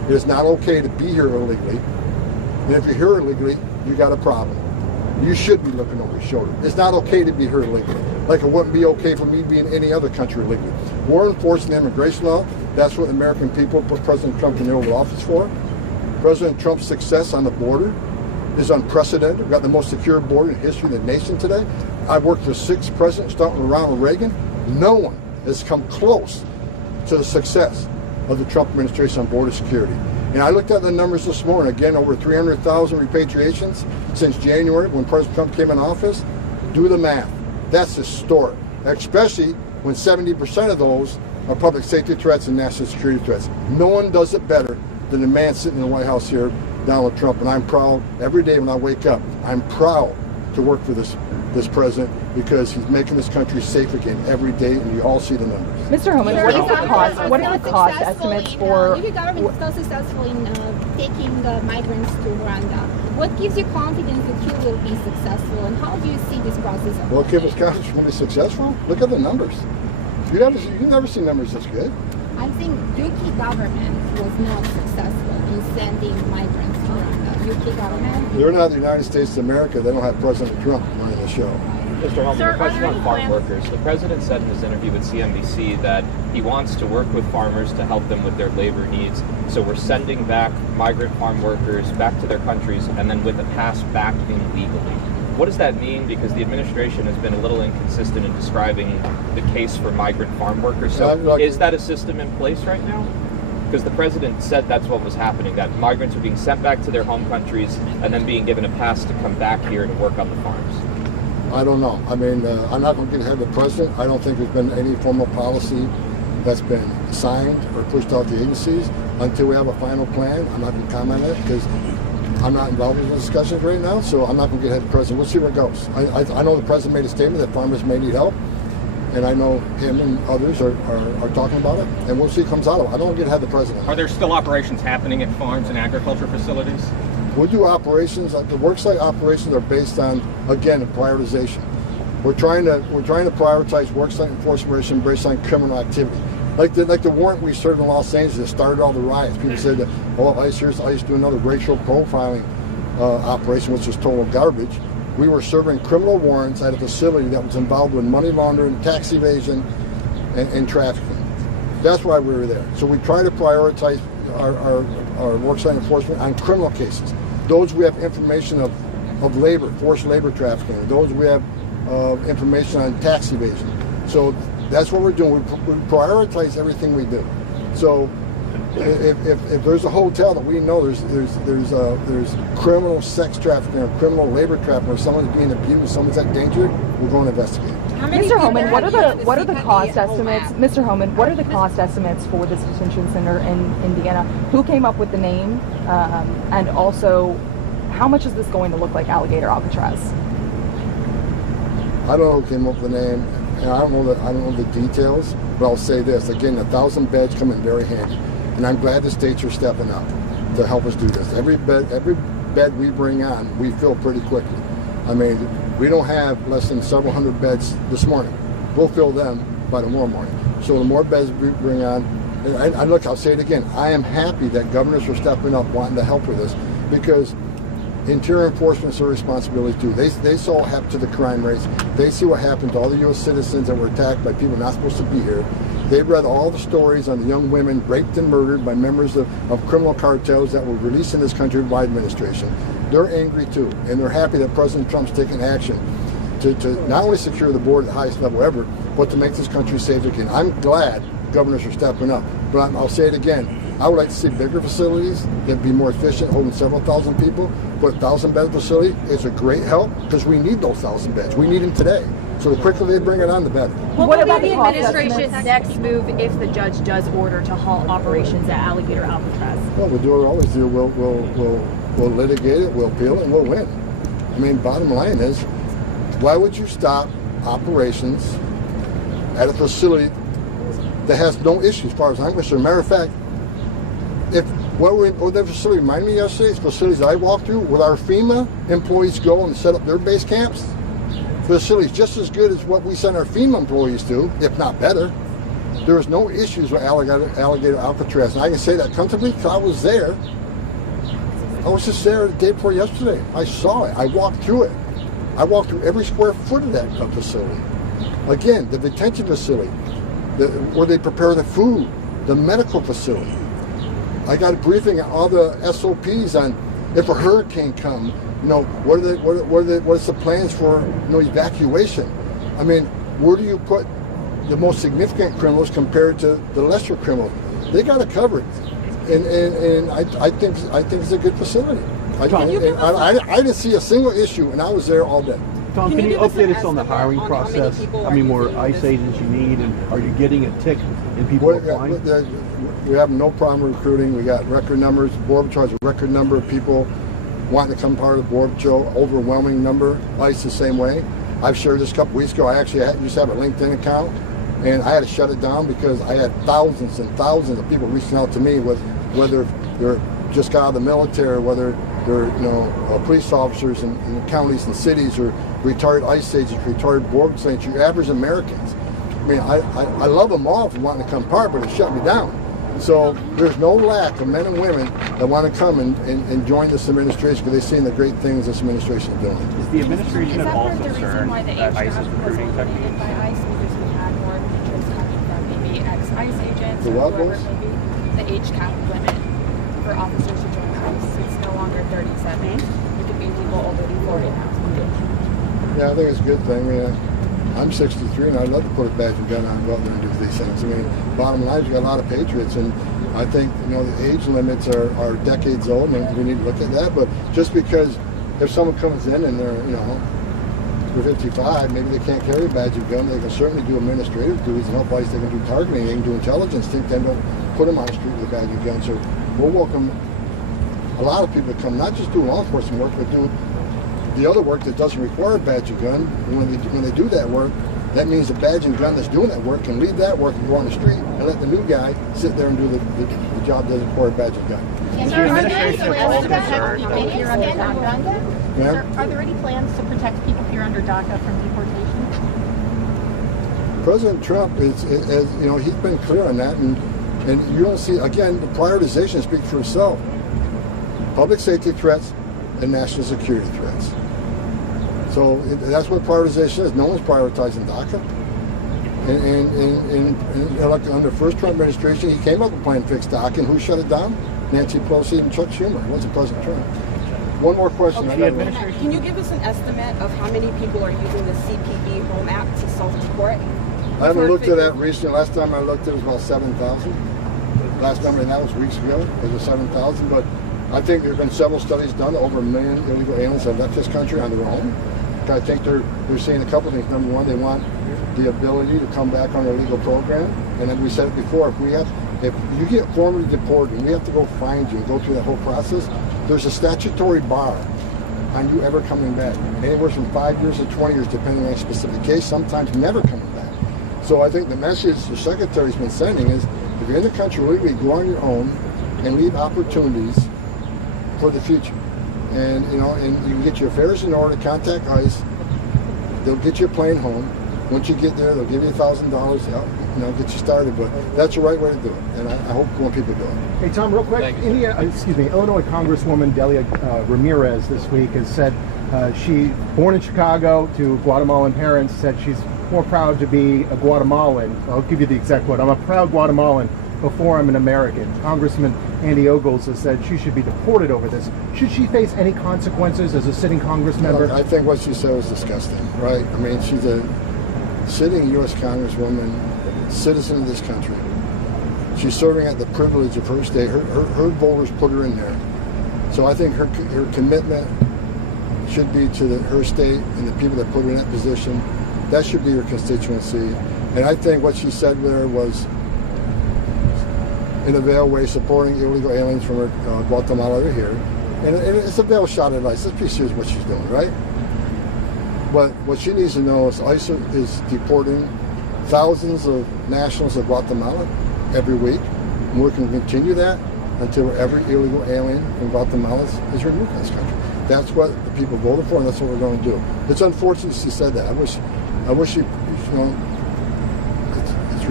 It is not okay to be here illegally. And if you're here illegally, you got a problem. You should be looking over your shoulder. It's not okay to be here illegally. Like it wouldn't be okay for me to be in any other country illegally. We're enforcing immigration law. That's what the American people put President Trump in the Oval Office for. President Trump's success on the border is unprecedented. We've got the most secure border in the history of the nation today. I've worked for 6 presidents, starting with Ronald Reagan. No one has come close to the success of the Trump administration on border security. And I looked at the numbers this morning. Again, over 300,000 repatriations since January when President Trump came in office. Do the math. That's historic, especially when 70% of those are public safety threats and national security threats. No one does it better than the man sitting in the White House here, Donald Trump. And I'm proud every day when I wake up. I'm proud to work for this president because he's making this country safe again every day, and you all see the numbers. Mr. Homan, what is the cost? What are the cost estimates for? If the government is so successful in taking migrants to Rwanda, what gives you confidence that you will be successful, and how do you see this process? What gives us confidence we're going to be successful? Look at the numbers. You've never seen numbers this good. I think UK government was not successful in sending migrants to Rwanda. UK government? They're not the United States of America. They don't have President Trump running the show. Mr. Homan, a question on farm workers. The president said in his interview with CNBC that he wants to work with farmers to help them with their labor needs. So we're sending back migrant farm workers back to their countries and then with a pass back in legally. What does that mean? Because the administration has been a little inconsistent in describing the case for migrant farm workers. So is that a system in place right now? Because the president said that's what was happening, that migrants are being sent back to their home countries and then being given a pass to come back here to work on the farms. I don't know. I mean, I'm not going to get ahead of the president. I don't think there's been any formal policy that's been signed or pushed out the agencies until we have a final plan. I'm not going to comment on it because I'm not involved in the discussions right now, so I'm not going to get ahead of the president. We'll see where it goes. I know the president made a statement that farmers may need help, and I know him and others are talking about it, and we'll see what comes out of it. I don't want to get ahead of the president. Are there still operations happening at farms and agriculture facilities? We'll do operations. The worksite operations are based on, again, a prioritization. We're trying to prioritize worksite enforcement based on criminal activity. Like the warrant we served in Los Angeles that started all the riots. People said that, oh, ICE do another racial profiling operation, which is total garbage. We were serving criminal warrants at a facility that was involved with money laundering, tax evasion, and trafficking. That's why we were there. So we try to prioritize our worksite enforcement on criminal cases. Those we have information of labor, forced labor trafficking. Those we have information on tax evasion. So that's what we're doing. We prioritize everything we do. So if there's a hotel that we know there's criminal sex trafficking or criminal labor trafficking, or someone's being abused, someone's at danger, we're going to investigate. Mr. Homan, what are the cost estimates? Mr. Homan, what are the cost estimates for this detention center in Indiana? Who came up with the name, and also how much is this going to look like Alligator Alcatraz? I don't know who came up with the name, and I don't know the details. But I'll say this again: 1,000 beds come in very handy, and I'm glad the states are stepping up to help us do this. Every bed we bring on, we fill pretty quickly. I mean, we don't have less than several hundred beds this morning. We'll fill them by tomorrow morning. So the more beds we bring on, and look, I'll say it again, I am happy that governors are stepping up wanting to help with this, because interior enforcement's their responsibility too. They saw what happened to the crime rates. They see what happened to all the U.S. citizens that were attacked by people not supposed to be here. They've read all the stories on the young women raped and murdered by members of criminal cartels that were released in this country by administration. They're angry too, and they're happy that President Trump's taking action to not only secure the border at the highest level ever, but to make this country safe again. I'm glad governors are stepping up, but I'll say it again. I would like to see bigger facilities that be more efficient, holding several thousand people. But 1,000-bed facility is a great help because we need those 1,000 beds. We need them today. So the quicker they bring it on, the better. What about the administration's next move if the judge does order to halt operations at Alligator Alcatraz? Well, we'll do what we always do. We'll litigate it, we'll appeal it, and we'll win. I mean, bottom line is, why would you stop operations at a facility that has no issue as far as I'm concerned? Matter of fact, what that facility reminded me yesterday, it's facilities that I walked through, with our FEMA employees go and set up their base camps. Facilities just as good as what we send our FEMA employees to, if not better. there was no issues with Alligator Alcatraz. And I can say that comfortably because I was there. I was just there the day before yesterday. I saw it. I walked through it. I walked through every square foot of that facility. Again, the detention facility, where they prepare the food, the medical facility. I got a briefing on all the SOPs on if a hurricane comes, what's the plans for evacuation? I mean, where do you put the most significant criminals compared to the lesser criminals? They got it covered, and I think it's a good facility. I didn't see a single issue, and I was there all day. Tom, can you update us on the hiring process? How many more ICE agents you need, and are you getting a tick in people applying? We have no problem recruiting. We got record numbers. Border Patrol has a record number of people wanting to become part of the Border Patrol. Overwhelming number. ICE the same way. I've shared this a couple weeks ago. I actually used to have a LinkedIn account, and I had to shut it down because I had thousands and thousands of people reaching out to me with whether they're just got out of the military, whether they're police officers in counties and cities, or retired ICE agents, retired border agents, your average Americans. I mean, I love them all for wanting to come part, but it shut me down. So there's no lack of men and women that want to come and join this administration because they've seen the great things this administration is doing. Is the administration at all concerned that ICE is recruiting techniques? By ICE because we had more interest coming from maybe ex-ICE agents, The what, or boss? maybe the age cap limit for officers to join ICE. It's no longer 37. It could be people older than 40 now. Yeah, I think it's a good thing. I mean, I'm 63 and I'd love to put a badge and gun on and go out there and do these things. I mean, bottom line is you got a lot of patriots, and I think the age limits are decades old, and we need to look at that. But just because if someone comes in and they're 55, maybe they can't carry a badge and gun, they can certainly do administrative duties and help ICE. They can do targeting, they can do intelligence. Then don't put them on the street with a badge and gun. So we'll welcome a lot of people to come, not just do law enforcement work, but do the other work that doesn't require a badge and gun. And when they do that work, that means the badge and gun that's doing that work can leave that work and go on the street and let the new guy sit there and do the job that doesn't require a badge and gun. Are there any plans to protect people here under DACA? Yeah. Are there any plans to protect people here under DACA from deportation? President Trump is he's been clear on that, and you don't see, again, the prioritization speaks for itself. Public safety threats and national security threats. So that's what prioritization is. No one's prioritizing DACA. And like under the first Trump administration, he came up with a plan to fix DACA, and who shut it down? Nancy Pelosi and Chuck Schumer. It wasn't President Trump. One more question. Okay. Can you give us an estimate of how many people are using the CPB Home app to self-deport? I haven't looked at that recently. Last time I looked, it was about 7,000. Last number, and that was weeks ago. It was 7,000. But I think there have been several studies done. Over 1 million illegal aliens have left this country on their own. I think they're seeing a couple of things. Number one, they want the ability to come back on their legal program. And then we said it before, if you get formally deported and we have to go find you and go through that whole process, there's a statutory bar on you ever coming back. Anywhere from 5 years to 20 years, depending on a specific case, sometimes never coming back. So I think the message the Secretary's been sending is, if you're in the country legally, go on your own and leave opportunities for the future. And and you can get your affairs in order, contact ICE, they'll get your plane home. Once you get there, they'll give you $1,000, get you started. But that's the right way to do it, and I hope more people do it. Hey Tom, real quick, Illinois Congresswoman Delia Ramirez this week has said she, born in Chicago to Guatemalan parents, said she's more proud to be a Guatemalan. I'll give you the exact quote. I'm a proud Guatemalan before I'm an American. Congressman Andy Ogles has said she should be deported over this. Should she face any consequences as a sitting Congress member? I think what she said was disgusting, right? I mean, she's a sitting U.S. Congresswoman, citizen of this country. She's serving at the privilege of her state. Her voters put her in there. So I think her commitment should be to her state and the people that put her in that position. That should be her constituency. And I think what she said there was, in a veiled way, supporting illegal aliens from Guatemala to here. And it's a veiled shot at ICE. Let's be serious what she's doing, right? But what she needs to know is ICE is deporting thousands of nationals of Guatemala every week. And we're going to continue that until every illegal alien from Guatemala is removed from this country. That's what the people voted for, and that's what we're going to do. It's unfortunate she said that. I wish she, it's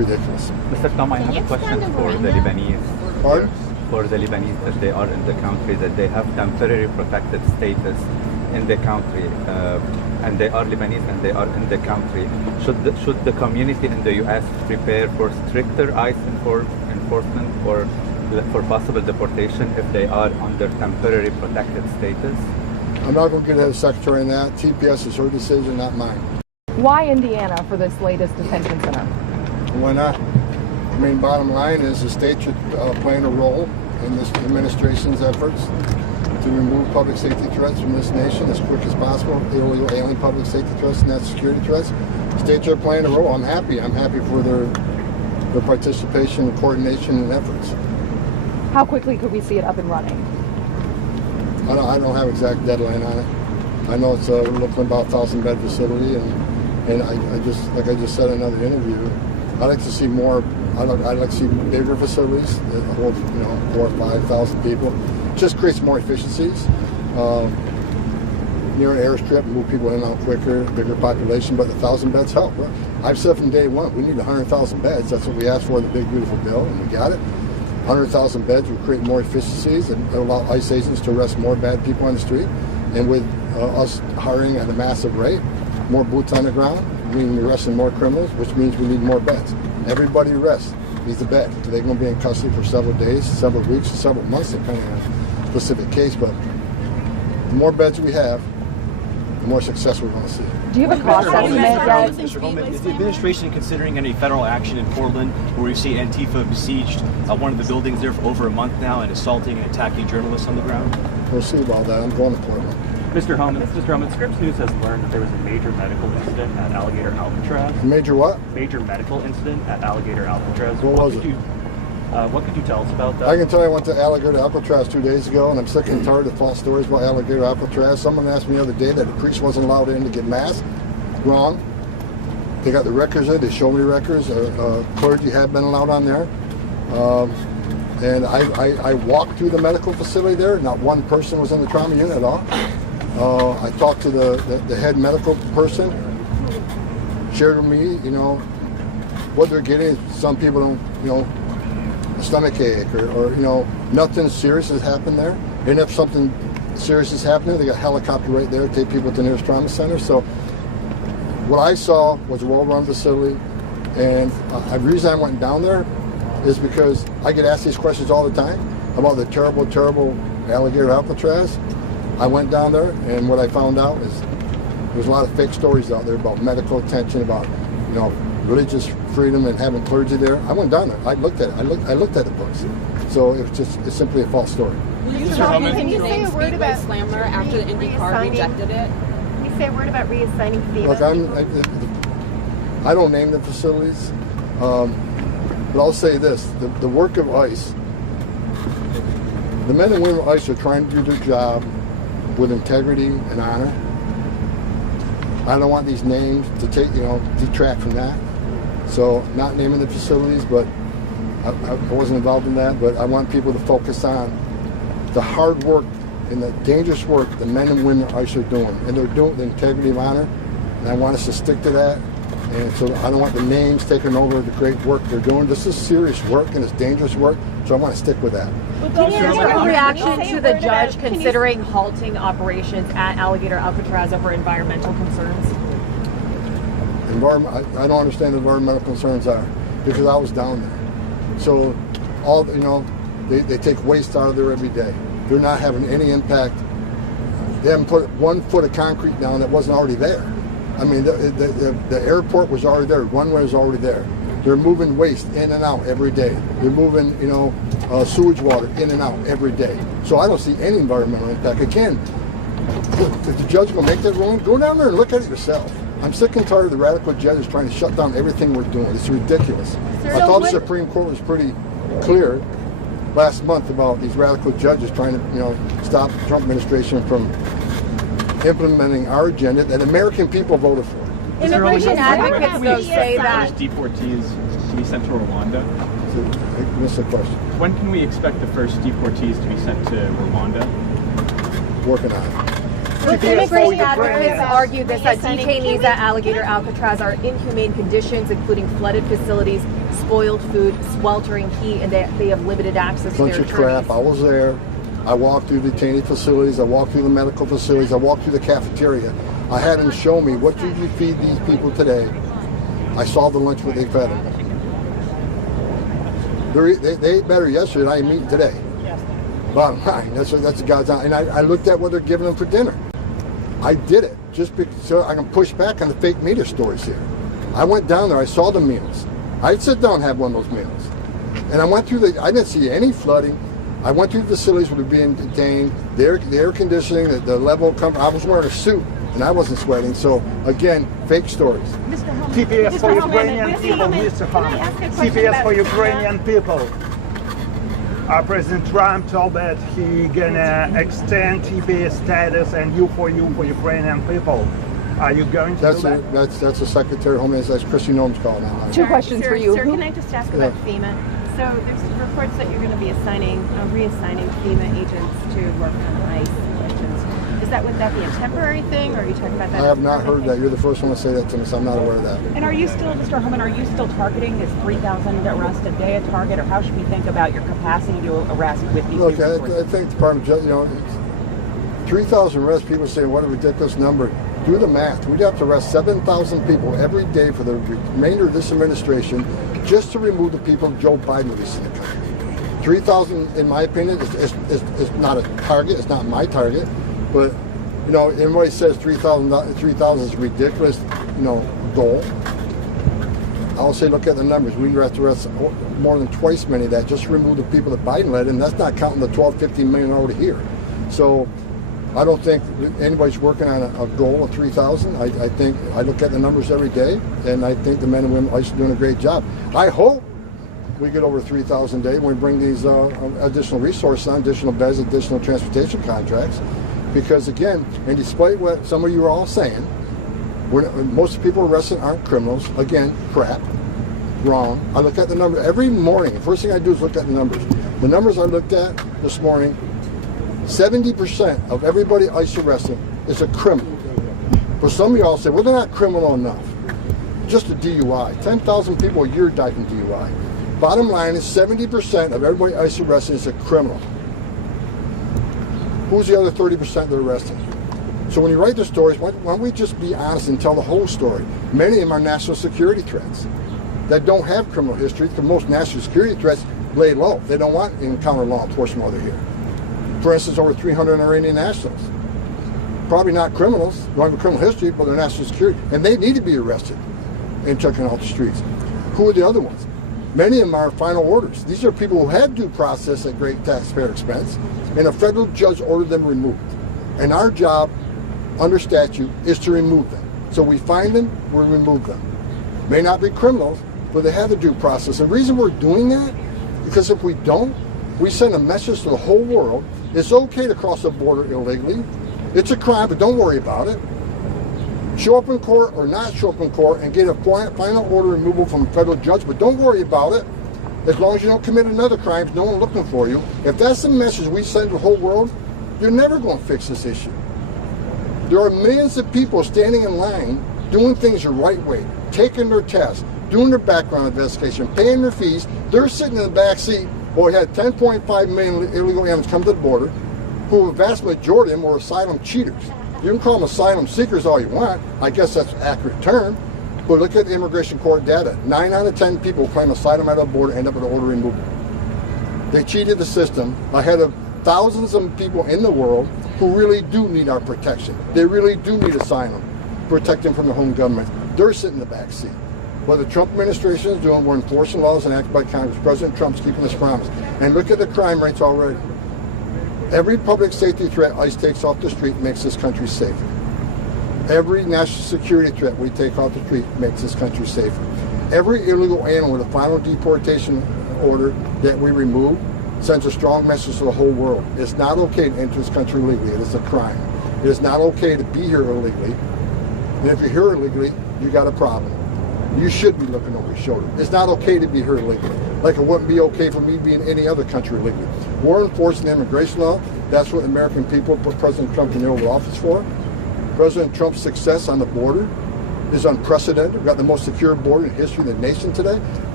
ridiculous. Mr. Tom, I have a question for the Lebanese. Pardon? For the Lebanese that they are in the country, that they have temporary protected status in the country, and they are Lebanese and they are in the country. Should the community in the U.S. prepare for stricter ICE enforcement or for possible deportation if they are under temporary protected status? I'm not going to get ahead of the Secretary on that. TPS is her decision, not mine. Why Indiana for this latest detention center? Why not? I mean, bottom line is the state should play a role in this administration's efforts to remove public safety threats from this nation as quick as possible, illegal alien public safety threats, net security threats. States are playing a role. I'm happy. I'm happy for their participation and coordination and efforts. How quickly could we see it up and running? I don't have exact deadline on it. I know it's we're looking at about 1,000-bed facility, and I just, like I just said in another interview, I'd like to see more. I'd like to see bigger facilities that hold 4,000 or 5,000 people. Just creates more efficiencies. Near an airstrip, move people in and out quicker, bigger population, but 1,000 beds help. I've said from day one, we need 100,000 beds. That's what we asked for in the big, beautiful bill, and we got it. 100,000 beds would create more efficiencies and allow ICE agents to arrest more bad people on the street. And with us hiring at a massive rate, more boots on the ground, meaning we're arresting more criminals, which means we need more beds. Everybody arrests needs a bed. They're going to be in custody for several days, several weeks, several months, depending on the specific case. But the more beds we have, the more success we're going to see. Do you have a cost estimate yet? Mr. Homan, is the administration considering any federal action in Portland where we see Antifa besieged one of the buildings there for over a month now and assaulting and attacking journalists on the ground? We'll see about that. I'm going to Portland. Mr. Homan, Scripps News has learned that there was a major medical incident at Alligator Alcatraz. Major what? Major medical incident at Alligator Alcatraz. What was it? What could you tell us about that? I can tell you I went to Alligator Alcatraz 2 days ago, and I'm sick and tired of false stories about Alligator Alcatraz. Someone asked me the other day that the priest wasn't allowed in to get mass. Wrong. They got the records there. They showed me records. Clergy had been allowed on there. And I walked through the medical facility there. Not one person was in the trauma unit at all. I talked to the head medical person, shared with me, what they're getting. Some people don't, a stomach ache or nothing serious has happened there. And if something serious is happening, they got a helicopter right there to take people to the nearest trauma center. So what I saw was a well-run facility. And the reason I went down there is because I get asked these questions all the time about the terrible, terrible Alligator Alcatraz. I went down there, and what I found out is there's a lot of fake stories out there about medical attention, about religious freedom and having clergy there. I went down there. I looked at it. I looked at the books. So it's simply a false story. Can you say a word about Speedway Slammer after the IndyCar rejected it? Can you say a word about reassigning FEMA? Look, I don't name the facilities, but I'll say this: the work of ICE, the men and women of ICE are trying to do their job with integrity and honor. I don't want these names to detract from that. So not naming the facilities, but I wasn't involved in that, but I want people to focus on the hard work and the dangerous work the men and women of ICE are doing. And they're doing the integrity of honor, and I want us to stick to that. And so I don't want the names taking over the great work they're doing. This is serious work and it's dangerous work, so I want to stick with that. Can you give a reaction to the judge considering halting operations at Alligator Alcatraz over environmental concerns? I don't understand what environmental concerns are because I was down there. So all they take waste out of there every day. They're not having any impact. They haven't put 1 foot of concrete down that wasn't already there. I mean, the airport was already there. Runway was already there. They're moving waste in and out every day. They're moving, sewage water in and out every day. So I don't see any environmental impact. Again, if the judge will make that ruling, go down there and look at it yourself. I'm sick and tired of the radical judges trying to shut down everything we're doing. It's ridiculous. I thought the Supreme Court was pretty clear last month about these radical judges trying to, stop the Trump administration from implementing our agenda that American people voted for. Immigration advocates though say that deportees to be sent to Rwanda. I missed the question. When can we expect the first deportees to be sent to Rwanda? Working on it. Immigration advocates argue that detainees at Alligator Alcatraz are in inhumane conditions, including flooded facilities, spoiled food, sweltering heat, and they have limited access to Bunch their of crap. I was there. I walked through detainee facilities. I walked through the medical facilities. I walked through the cafeteria. I had them show me, what did you feed these people today? I saw the lunch what they fed them. They ate better yesterday than I ate meat today. Bottom line, that's the God's honest. And I looked at what they're giving them for dinner. I did it just so I can push back on the fake media stories here. I went down there. I saw the meals. I'd sit down and have one of those meals. And I went through I didn't see any flooding. I went through the facilities where they're being detained, the air conditioning, the level of comfort. I was wearing a suit and I wasn't sweating. So again, fake stories. TPS for Ukrainian people, Mr. Homan. TPS for Ukrainian people. President Trump told that he gonna extend TPS status and you for Ukrainian people. Are you going to do that? That's the Secretary of Homeland. That's Christy Noem's call now. Two questions for you. Sir, can I just ask about FEMA? So there's reports that you're going to be reassigning FEMA agents to work on ICE missions. Would that be a temporary thing, or are you talking about that? I have not heard that. You're the first one to say that to me, so I'm not aware of that. And are you still, Mr. Homan, are you still targeting this 3,000 arrest a day a target, or how should we think about your capacity to arrest with these Look, I think the Department of 3,000 arrests, people say, what a ridiculous number. Do the math. We'd have to arrest 7,000 people every day for the remainder of this administration just to remove the people Joe Biden released in the country. 3,000, in my opinion, is not a target. It's not my target. But, everybody says 3,000 is a ridiculous, goal. I'll say, look at the numbers. We have to arrest more than twice many of that just to remove the people that Biden led, and that's not counting the 12, 15 million already here. So I don't think anybody's working on a goal of 3,000. I think I look at the numbers every day, and I think the men and women are doing a great job. I hope we get over 3,000 a day when we bring these additional resources on, additional beds, additional transportation contracts. Because again, and despite what some of you are all saying, most people arrested aren't criminals. Again, crap, wrong. I look at the number every morning. The first thing I do is look at the numbers. The numbers I looked at this morning, 70% of everybody ICE arrested is a criminal. For some of y'all say, well, they're not criminal enough. Just a DUI. 10,000 people a year die from DUI. Bottom line is 70% of everybody ICE arrested is a criminal. Who's the other 30% they're arresting? So when you write the stories, why don't we just be honest and tell the whole story? Many of them are national security threats that don't have criminal history, because most national security threats lay low. They don't want to encounter law enforcement while they're here. For instance, over 300 Iranian nationals. Probably not criminals, don't have a criminal history, but they're national security. And they need to be arrested and taken off the streets. Who are the other ones? Many of them are final orders. These are people who had due process at great taxpayer expense, and a federal judge ordered them removed. And our job, under statute, is to remove them. So we find them, we remove them. May not be criminals, but they have the due process. And the reason we're doing that, because if we don't, we send a message to the whole world. It's okay to cross the border illegally. It's a crime, but don't worry about it. Show up in court or not show up in court and get a final order removal from a federal judge, but don't worry about it. As long as you don't commit another crime, no one's looking for you. If that's the message we send to the whole world, you're never going to fix this issue. There are millions of people standing in line doing things the right way, taking their tests, doing their background investigation, paying their fees. They're sitting in the back seat. Well, we had 10.5 million illegal aliens come to the border, who a vast majority of them were asylum cheaters. You can call them asylum seekers all you want. I guess that's an accurate term. But look at the immigration court data. 9 out of 10 people claim asylum at the border end up with an order removal. They cheated the system ahead of thousands of people in the world who really do need our protection. They really do need asylum, protect them from the home government. They're sitting in the back seat. What the Trump administration is doing, we're enforcing laws enacted by Congress. President Trump's keeping this promise. And look at the crime rates already. Every public safety threat ICE takes off the street makes this country safer. Every national security threat we take off the street makes this country safer. Every illegal alien with a final deportation order that we remove sends a strong message to the whole world. It's not okay to enter this country illegally. It is a crime. It is not okay to be here illegally. And if you're here illegally, you got a problem. You should be looking over your shoulder. It's not okay to be here illegally. Like it wouldn't be okay for me to be in any other country illegally. We're enforcing immigration law. That's what the American people put President Trump in the Oval Office for. President Trump's success on the border is unprecedented. We've got the most secure border in the history of the nation today.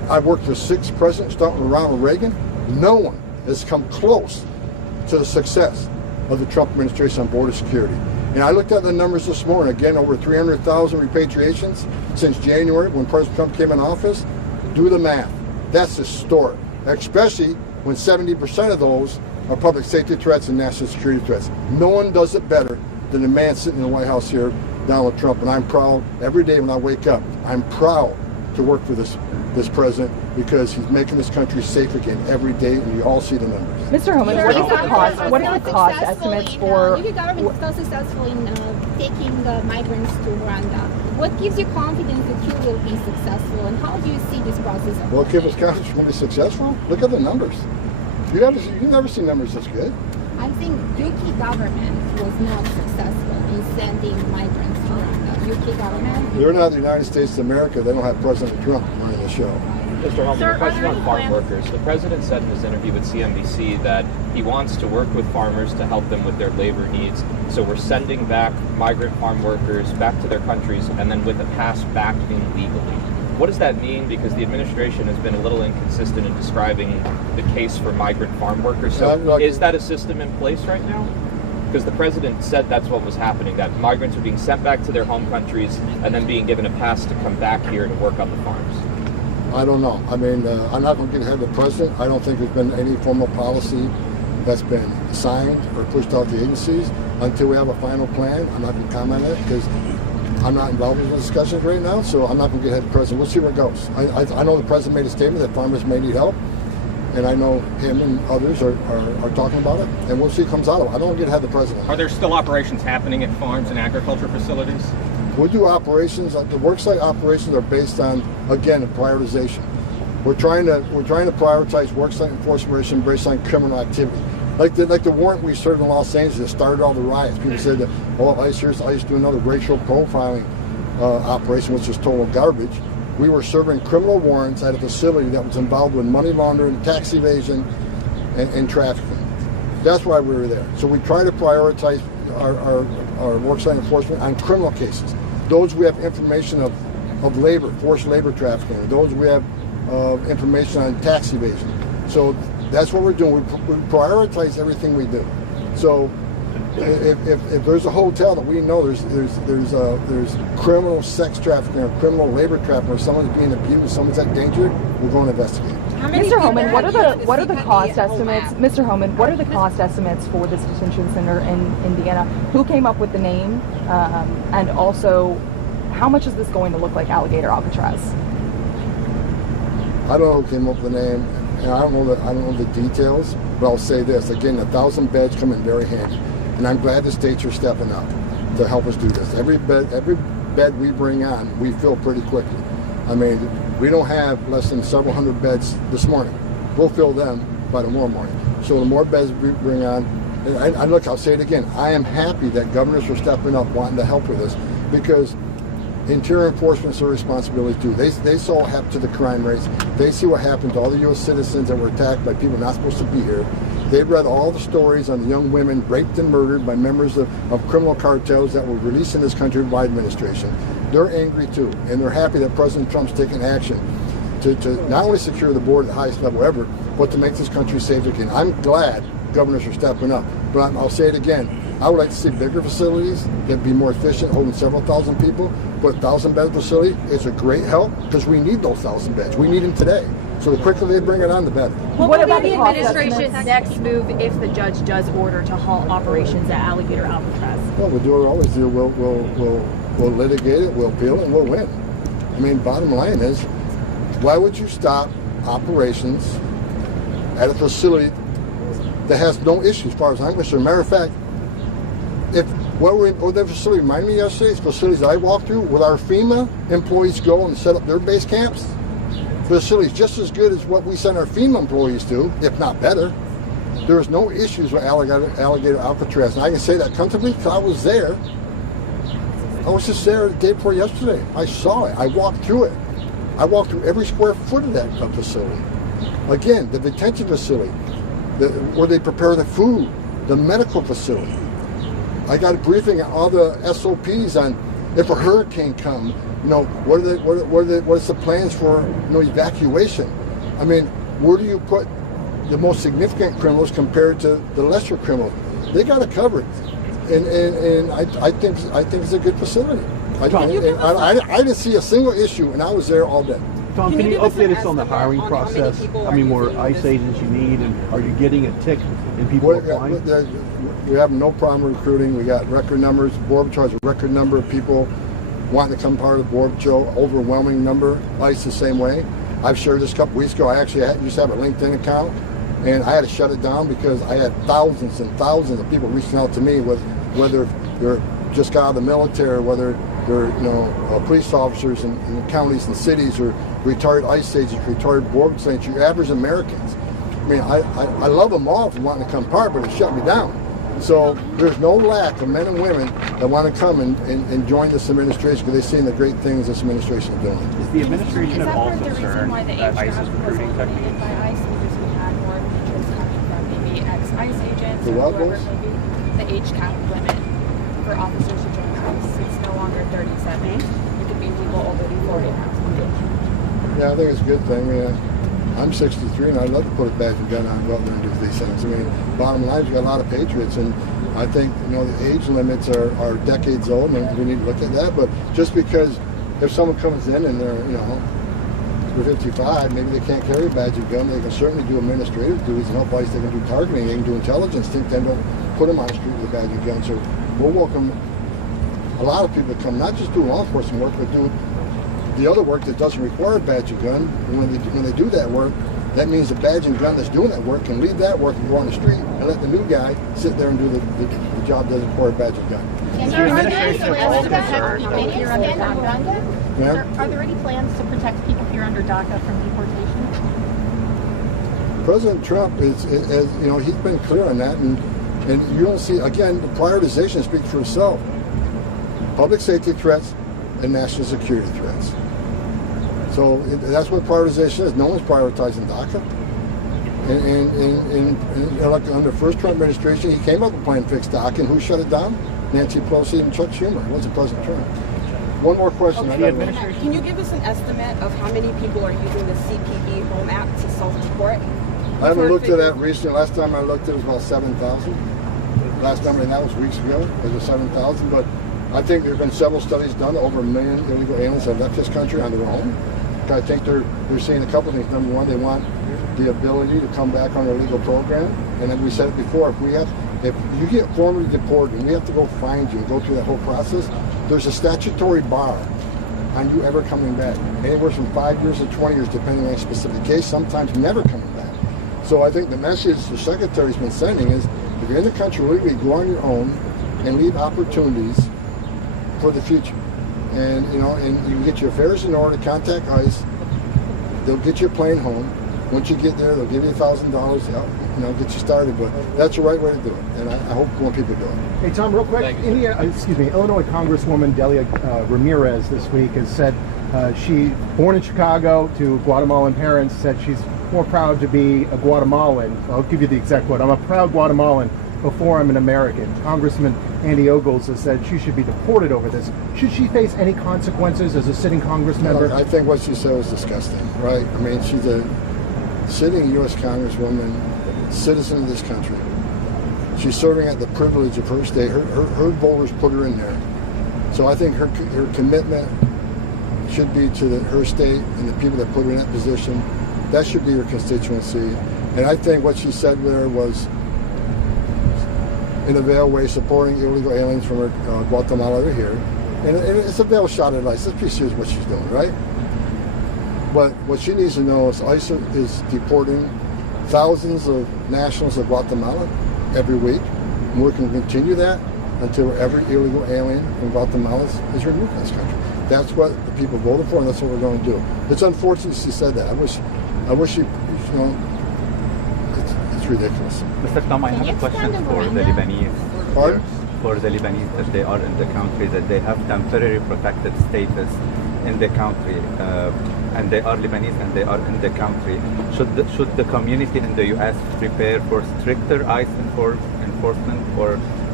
I've worked with 6 presidents, starting with Ronald Reagan. No one has come close to the success of the Trump administration on border security. And I looked at the numbers this morning, again, over 300,000 repatriations since January when President Trump came in office. Do the math. That's historic, especially when 70% of those are public safety threats and national security threats. No one does it better than the man sitting in the White House here, Donald Trump, and I'm proud every day when I wake up. I'm proud to work for this president because he's making this country safe again every day, and you all see the numbers. Mr. Homan, what are the cost estimates for? UK government is so successful in taking the migrants to Rwanda. What gives you confidence that you will be successful, and how do you see this process? What gives us confidence we're going to be successful? Look at the numbers. You've never seen numbers this good. I think UK government was not successful in sending migrants to Rwanda. UK government. They're not the United States of America. They don't have President Trump running the show. Mr. Homan, the question on farm workers. The president said in his interview with CNBC that he wants to work with farmers to help them with their labor needs. So we're sending back migrant farm workers back to their countries and then with a pass back in legally. What does that mean? Because the administration has been a little inconsistent in describing the case for migrant farm workers. So is that a system in place right now? Because the president said that's what was happening, that migrants are being sent back to their home countries and then being given a pass to come back here to work on the farms. I don't know. I mean, I'm not going to get ahead of the president. I don't think there's been any formal policy that's been signed or pushed out to agencies. Until we have a final plan, I'm not going to comment on it because I'm not involved in the discussions right now, so I'm not going to get ahead of the president. We'll see where it goes. I know the president made a statement that farmers may need help, and I know him and others are talking about it, and we'll see what comes out of it. I don't want to get ahead of the president. Are there still operations happening at farms and agriculture facilities? We do operations. The worksite operations are based on, again, a prioritization. We're trying to prioritize worksite enforcement based on criminal activity. Like the warrant we served in Los Angeles that started all the riots. People said that, ICE do another racial profiling operation, which is total garbage. We were serving criminal warrants at a facility that was involved with money laundering, tax evasion, and trafficking. That's why we were there. So we try to prioritize our worksite enforcement on criminal cases. Those we have information of labor, forced labor trafficking. Those we have information on tax evasion. So that's what we're doing. We prioritize everything we do. So if there's a hotel that we know there's criminal sex trafficking or criminal labor trafficking, or someone's being abused, someone's at danger, we're going to investigate. Mr. Homan, what are the cost estimates? Mr. Homan, what are the cost estimates for this detention center in Indiana? Who came up with the name, and also how much is this going to look like Alligator Alcatraz? I don't know who came up with the name, and I don't know the details. But I'll say this again: 1,000 beds come in very handy, and I'm glad the states are stepping up to help us do this. Every bed we bring on, we fill pretty quickly. I mean, we don't have less than several hundred beds this morning. We'll fill them by tomorrow morning. So the more beds we bring on, and look, I'll say it again, I am happy that governors are stepping up wanting to help with this, because interior enforcement is their responsibility too. They saw what happened to the crime rates. They see what happened to all the U.S. citizens that were attacked by people not supposed to be here. They read all the stories on the young women raped and murdered by members of criminal cartels that were released in this country by administration. They're angry too, and they're happy that President Trump's taking action to not only secure the border at the highest level ever, but to make this country safe again. I'm glad governors are stepping up, but I'll say it again. I would like to see bigger facilities that be more efficient, holding several thousand people. But 1,000-bed facility is a great help because we need those 1,000 beds. We need them today. So the quicker they bring it on, the better. What will be the administration's next move if the judge does order to halt operations at Alligator Alcatraz? Well, we'll do what we always do. We'll litigate it, we'll appeal it, and we'll win. I mean, bottom line is, why would you stop operations at a facility that has no issues as far as I'm concerned? Matter of fact, that facility reminded me yesterday, it's facilities I walked through, with our FEMA employees go and set up their base camps. Facilities just as good as what we send our FEMA employees to, if not better. There was no issues with Alligator Alcatraz, and I can say that comfortably because I was there. I was just there the day before yesterday. I saw it. I walked through it. I walked through every square foot of that facility. Again, the detention facility, where they prepare the food, the medical facility. I got a briefing on all the SOPs on If a hurricane comes, what's the plans for evacuation? I mean, where do you put the most significant criminals compared to the lesser criminals? They got it covered, and I think it's a good facility. I didn't see a single issue, and I was there all day. Tom, can you update us on the hiring process? How many more ICE agents you need, and are you getting a tick in people applying? We have no problem recruiting. We got record numbers. Border Patrol has a record number of people wanting to become part of the Border Patrol. Overwhelming number. ICE the same way. I've shared this a couple weeks ago. I actually used to have a LinkedIn account, and I had to shut it down because I had thousands and thousands of people reaching out to me with whether they're just got out of the military, whether they're police officers in counties and cities, or retired ICE agents, retired border agents, your average Americans. I mean, I love them all for wanting to come part, but it shut me down. So there's no lack of men and women that want to come and join this administration because they've seen the great things this administration is doing. Is the administration also concerned that ICE is recruiting techniques? By ICE because we had more interest coming from maybe ex-ICE agents The or what whoever was? it may be. The age cap limit for officers to join ICE. It's no longer 37. It could be people over 40 now. Yeah, I think it's a good thing. I'm 63 and I'd love to put a badge and gun on and go out there and do these things. I mean, bottom line is you got a lot of patriots, and I think the age limits are decades old, and we need to look at that. But just because if someone comes in and they're 55, maybe they can't carry a badge and gun, they can certainly do administrative duties and help ICE. They can do targeting, they can do intelligence. Then don't put them on the street with a badge and gun. So we'll welcome a lot of people to come, not just do law enforcement work, but do the other work that doesn't require a badge and gun. And when they do that work, that means the badge and gun that's doing that work can leave that work and go on the street and let the new guy sit there and do the job that doesn't require a badge and gun. Is the administration also concerned Here under DACA? Yeah. Are there any plans to protect people here under DACA from deportation? President Trump is he's been clear on that, and you don't see, again, the prioritization speaks for itself. Public safety threats and national security threats. So that's what prioritization is. No one's prioritizing DACA. And like under the first Trump administration, he came up with a plan to fix DACA, and who shut it down? Nancy Pelosi and Chuck Schumer. It wasn't President Trump. One more question. Okay. Can you give us an estimate of how many people are using the CPB Home app to self-deport? I haven't looked at that recently. Last time I looked, it was about 7,000. Last number, and that was weeks ago. It was 7,000. But I think there have been several studies done. Over 1 million illegal aliens have left this country on their own. I think they're seeing a couple of things. Number one, they want the ability to come back on their legal program. And then we said it before, if you get formally deported and we have to go find you and go through that whole process, there's a statutory bar on you ever coming back. Anywhere from 5 years to 20 years, depending on a specific case, sometimes never coming back. So I think the message the Secretary's been sending is, if you're in the country legally, go on your own and leave opportunities for the future. And and you get your affairs in order, contact ICE, they'll get you a plane home. Once you get there, they'll give you $1,000 to help, get you started. But that's the right way to do it, and I hope more people do it. Hey Tom, real quick, Illinois Congresswoman Delia Ramirez this week has said she, born in Chicago to Guatemalan parents, said she's more proud to be a Guatemalan. I'll give you the exact quote. I'm a proud Guatemalan before I'm an American. Congressman Andy Ogles has said she should be deported over this. Should she face any consequences as a sitting Congress member? I think what she said was disgusting, right? I mean, she's a sitting U.S. Congresswoman, citizen of this country. She's serving at the privilege of her state. Her voters put her in there. So I think her commitment should be to her state and the people that put her in that position. That should be her constituency. And I think what she said there was, in a veiled way, supporting illegal aliens from Guatemala over here. And it's a veiled shot at ICE. Let's be serious what she's doing, right? But what she needs to know is ICE is deporting thousands of nationals of Guatemala every week. And we're going to continue that until every illegal alien from Guatemala is removed from this country. That's what the people voted for, and that's what we're going to do. It's unfortunate she said that. I wish she, it's ridiculous. Mr. Tom, I have a question for the Lebanese. Pardon? For the Lebanese, that they are in the country, that they have temporary protected status in the country, and they are Lebanese and they are in the country. Should the community in the U.S. prepare for stricter ICE enforcement, or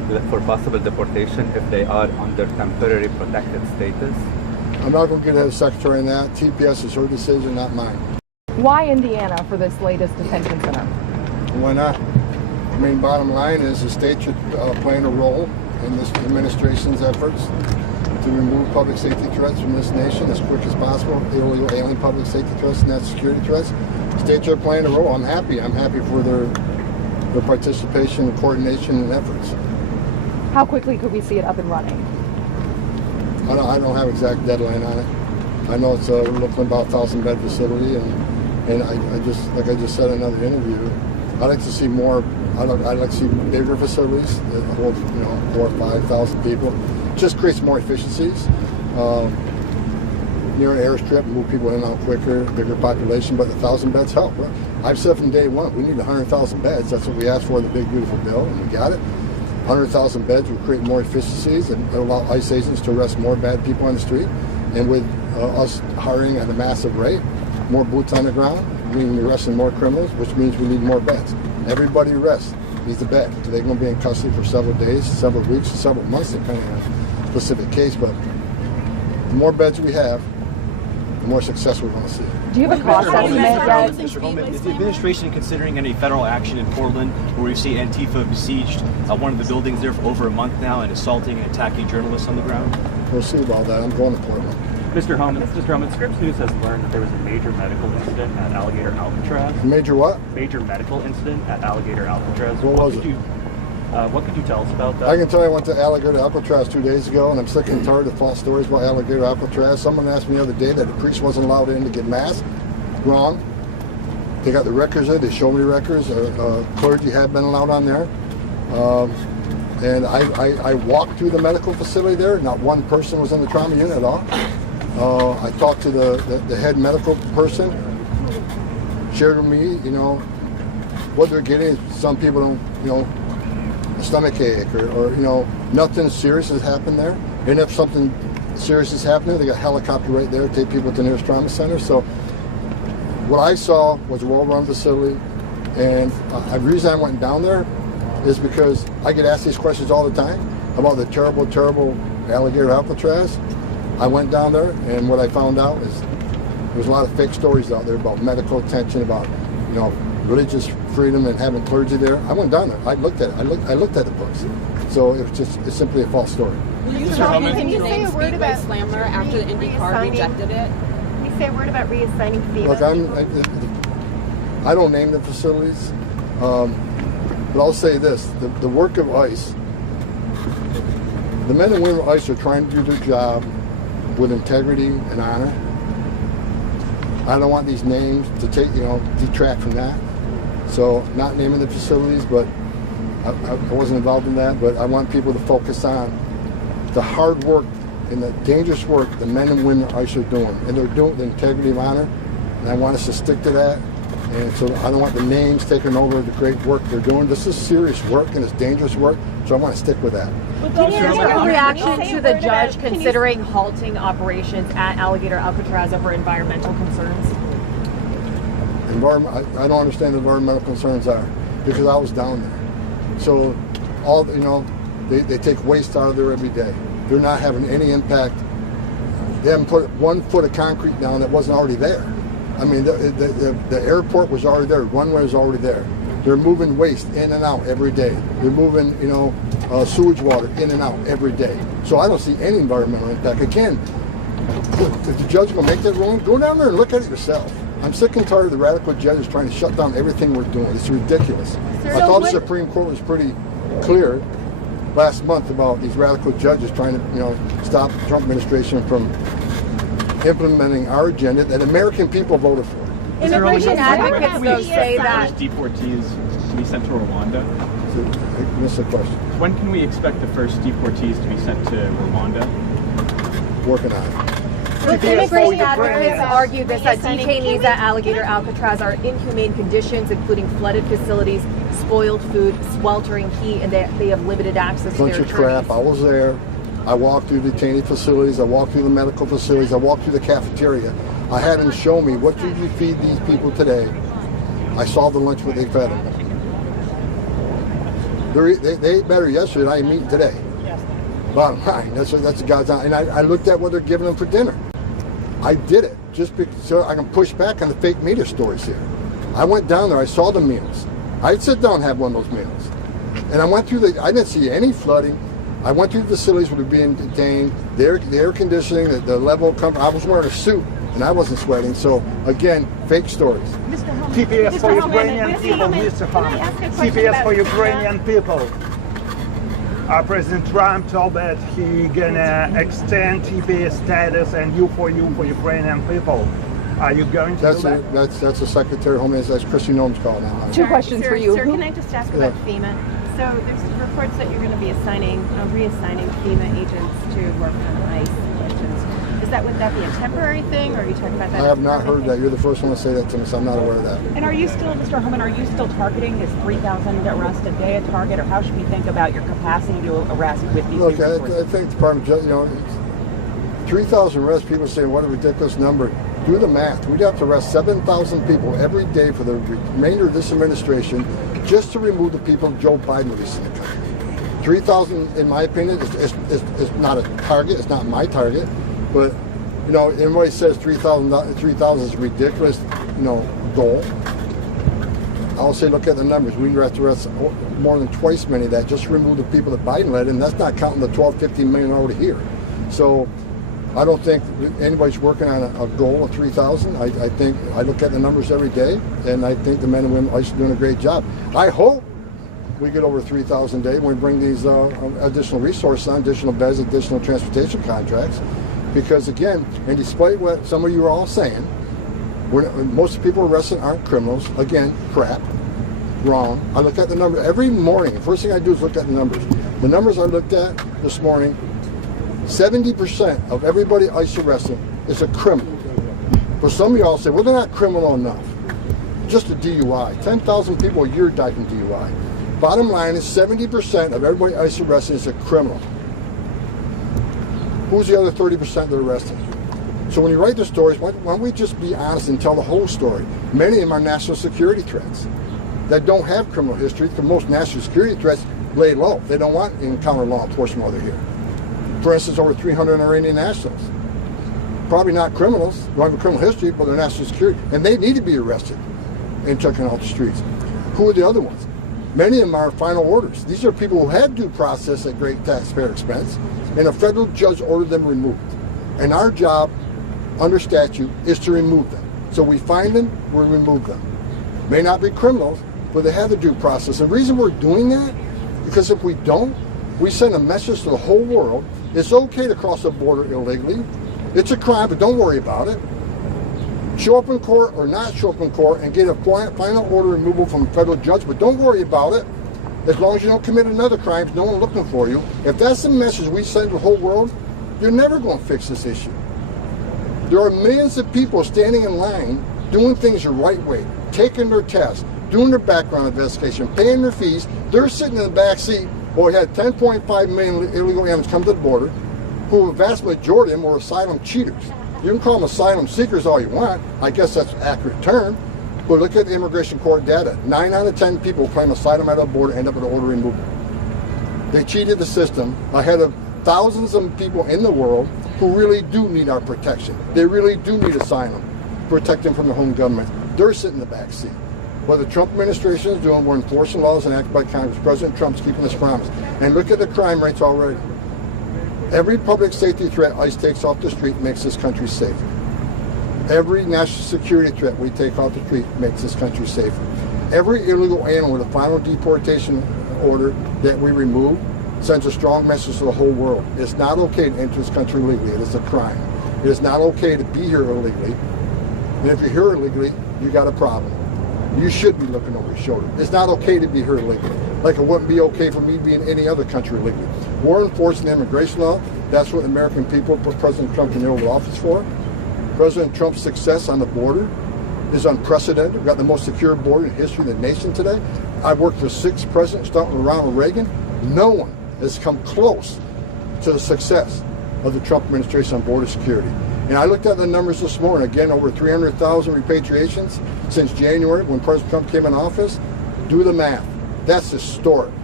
for possible deportation if they are under temporary protected status. I'm not going to get ahead of Secretary on that. TPS is her decision, not mine. Why Indiana for this latest detention center? Why not? I mean, bottom line is the state should play a role in this administration's efforts to remove public safety threats from this nation as quick as possible, illegal alien public safety threats and national security threats. States are playing a role. I'm happy. I'm happy for their participation and coordination and efforts. How quickly could we see it up and running? I don't have exact deadline on it. I know it's we're looking at about 1,000-bed facility, and I just, like I just said in another interview, I'd like to see more. I'd like to see bigger facilities that hold 4,000 or 5,000 people. Just creates more efficiencies. Near an airstrip, move people in and out quicker, bigger population, but the 1,000 beds help. I've said from day one, we need 100,000 beds. That's what we asked for in the big, beautiful bill, and we got it. 100,000 beds will create more efficiencies and allow ICE agents to arrest more bad people on the street. And with us hiring at a massive rate, more boots on the ground, meaning we're arresting more criminals, which means we need more beds. Everybody arrests needs a bed. They're going to be in custody for several days, several weeks, several months, depending on the specific case. But the more beds we have, the more success we're going to see. Do you have a cost estimate yet? Mr. Homan, is the administration considering any federal action in Portland, where we see Antifa besieged one of the buildings there for over a month now and assaulting and attacking journalists on the ground? We'll see about that. I'm going to Portland. Mr. Homan, Scripps News has learned that there was a major medical incident at Alligator Alcatraz. Major what? Major medical incident at Alligator Alcatraz. What was it? What could you tell us about that? I can tell you I went to Alligator Alcatraz 2 days ago, and I'm sick and tired of false stories about Alligator Alcatraz. Someone asked me the other day that the priest wasn't allowed in to get mass. Wrong. They got the records there. They showed me records. Clergy had been allowed on there. And I walked through the medical facility there. Not one person was in the trauma unit at all. I talked to the head medical person, shared with me, what they're getting. Some people don't, a stomach ache or nothing serious has happened there. And if something serious is happening, they got a helicopter right there, take people to the nearest trauma center. So what I saw was a well-run facility. And the reason I went down there is because I get asked these questions all the time about the terrible, terrible Alligator Alcatraz. I went down there, and what I found out is there's a lot of fake stories out there about medical attention, about religious freedom and having clergy there. I went down there. I looked at it. I looked at the books. So it's simply a false story. Can you say a word about Speedway Slammer after the IndyCar rejected it? Can you say a word about reassigning FEMA? Look, I don't name the facilities, but I'll say this: the work of ICE, the men and women of ICE are trying to do their job with integrity and honor. I don't want these names to detract from that. So not naming the facilities, but I wasn't involved in that, but I want people to focus on the hard work and the dangerous work the men and women of ICE are doing. And they're doing the integrity of honor, and I want us to stick to that. And so I don't want the names taking over the great work they're doing. This is serious work and it's dangerous work, so I want to stick with that. Can you give a reaction to the judge considering halting operations at Alligator Alcatraz over environmental concerns? I don't understand what environmental concerns are because I was down there. So all they take waste out of there every day. They're not having any impact. They haven't put 1 foot of concrete down that wasn't already there. I mean, the airport was already there. Runway was already there. They're moving waste in and out every day. They're moving, sewage water in and out every day. So I don't see any environmental impact. Again, if the judge will make that ruling, go down there and look at it yourself. I'm sick and tired of the radical judges trying to shut down everything we're doing. It's ridiculous. I thought the Supreme Court was pretty clear last month about these radical judges trying to, stop the Trump administration from implementing our agenda that American people voted for. Immigration advocates though say that deportees to be sent to Rwanda. I missed the question. When can we expect the first deportees to be sent to Rwanda? Working on it. Immigration advocates argue that detainees at Alligator Alcatraz are in inhumane conditions, including flooded facilities, spoiled food, sweltering heat, and they have limited access to their attorneys. Bunch of crap. I was there. I walked through detainee facilities. I walked through the medical facilities. I walked through the cafeteria. I had them show me, what did you feed these people today? I saw the lunch what they fed them. They ate better yesterday than I eat today. Bottom line, that's the God's on. And I looked at what they're giving them for dinner. I did it just so I can push back on the fake media stories here. I went down there, I saw the meals. I'd sit down and have one of those meals. And I went through I didn't see any flooding. I went through the facilities where they're being detained, the air conditioning, the level of comfort. I was wearing a suit and I wasn't sweating. So again, fake stories. TPS for Ukrainian people, Mr. Homan. TPS for Ukrainian people. President Trump told that he gonna extend TPS status and you for Ukrainian people. Are you going to do that? That's the Secretary of Homeland. That's Christy Noem's call now. Two questions for you. Sir, can I just ask about FEMA? So there's reports that you're going to be reassigning FEMA agents to work on ICE missions. Would that be a temporary thing, or are you talking about that? I have not heard that. You're the first one to say that to me, so I'm not aware of that. And are you still, Mr. Homan, are you still targeting this 3,000 arrests a day a target, or how should we think about your capacity to arrest with these Look, resources? I think the Department of 3,000 arrests, people say, what a ridiculous number. Do the math. We'd have to arrest 7,000 people every day for the remainder of this administration just to remove the people Joe Biden released in the country. 3,000, in my opinion, is not a target. It's not my target. But, everybody says 3,000 is a ridiculous, goal. I'll say, look at the numbers. We have to arrest more than twice many of that just to remove the people that Biden led, and that's not counting the 12, 15 million already here. So I don't think anybody's working on a goal of 3,000. I think I look at the numbers every day, and I think the men and women are doing a great job. I hope we get over 3,000 a day when we bring these additional resources on, additional beds, additional transportation contracts. Because again, and despite what some of you are all saying, most people arrested aren't criminals. Again, crap, wrong. I look at the number every morning. The first thing I do is look at the numbers. The numbers I looked at this morning, 70% of everybody ICE arrested is a criminal. For some of y'all say, well, they're not criminal enough. Just a DUI. 10,000 people a year die from DUI. Bottom line is 70% of everybody ICE arrested is a criminal. Who's the other 30% they're arresting? So when you write the stories, why don't we just be honest and tell the whole story? Many of them are national security threats that don't have criminal history, because most national security threats lay low. They don't want to encounter law enforcement while they're here. For instance, over 300 Iranian nationals. Probably not criminals, don't have a criminal history, but they're national security, and they need to be arrested and taken off the streets. Who are the other ones? Many of them are final orders. These are people who had due process at great taxpayer expense, and a federal judge ordered them removed. And our job, under statute, is to remove them. So we find them, we remove them. May not be criminals, but they have the due process. The reason we're doing that, because if we don't, we send a message to the whole world. It's okay to cross the border illegally. It's a crime, but don't worry about it. Show up in court or not show up in court and get a final order removal from a federal judge, but don't worry about it. As long as you don't commit another crime, no one looking for you. If that's the message we send to the whole world, you're never going to fix this issue. There are millions of people standing in line doing things the right way, taking their tests, doing their background investigation, paying their fees. They're sitting in the back seat. Well, we had 10.5 million illegal aliens come to the border, who a vast majority of them were asylum cheaters. You can call them asylum seekers all you want. I guess that's an accurate term. But look at the immigration court data. 9 out of 10 people claim asylum at the border end up with an order removal. They cheated the system ahead of thousands of people in the world who really do need our protection. They really do need asylum, protect them from the home government. They're sitting in the back seat. What the Trump administration is doing, we're enforcing laws enacted by Congress. President Trump's keeping his promise. And look at the crime rates already. Every public safety threat ICE takes off the street makes this country safer. Every national security threat we take off the street makes this country safer. Every illegal alien with a final deportation order that we remove sends a strong message to the whole world. It's not okay to enter this country illegally. It is a crime. It is not okay to be here illegally. And if you're here illegally, you got a problem. You should be looking over your shoulder. It's not okay to be here illegally. Like it wouldn't be okay for me to be in any other country illegally. We're enforcing the immigration law. That's what the American people put President Trump in the Oval Office for. President Trump's success on the border is unprecedented. We've got the most secure border in the history of the nation today. I've worked for 6 presidents, starting with Ronald Reagan. No one has come close to the success of the Trump administration on border security. And I looked at the numbers this morning. Again, over 300,000 repatriations since January when President Trump came in office. Do the math. That's historic.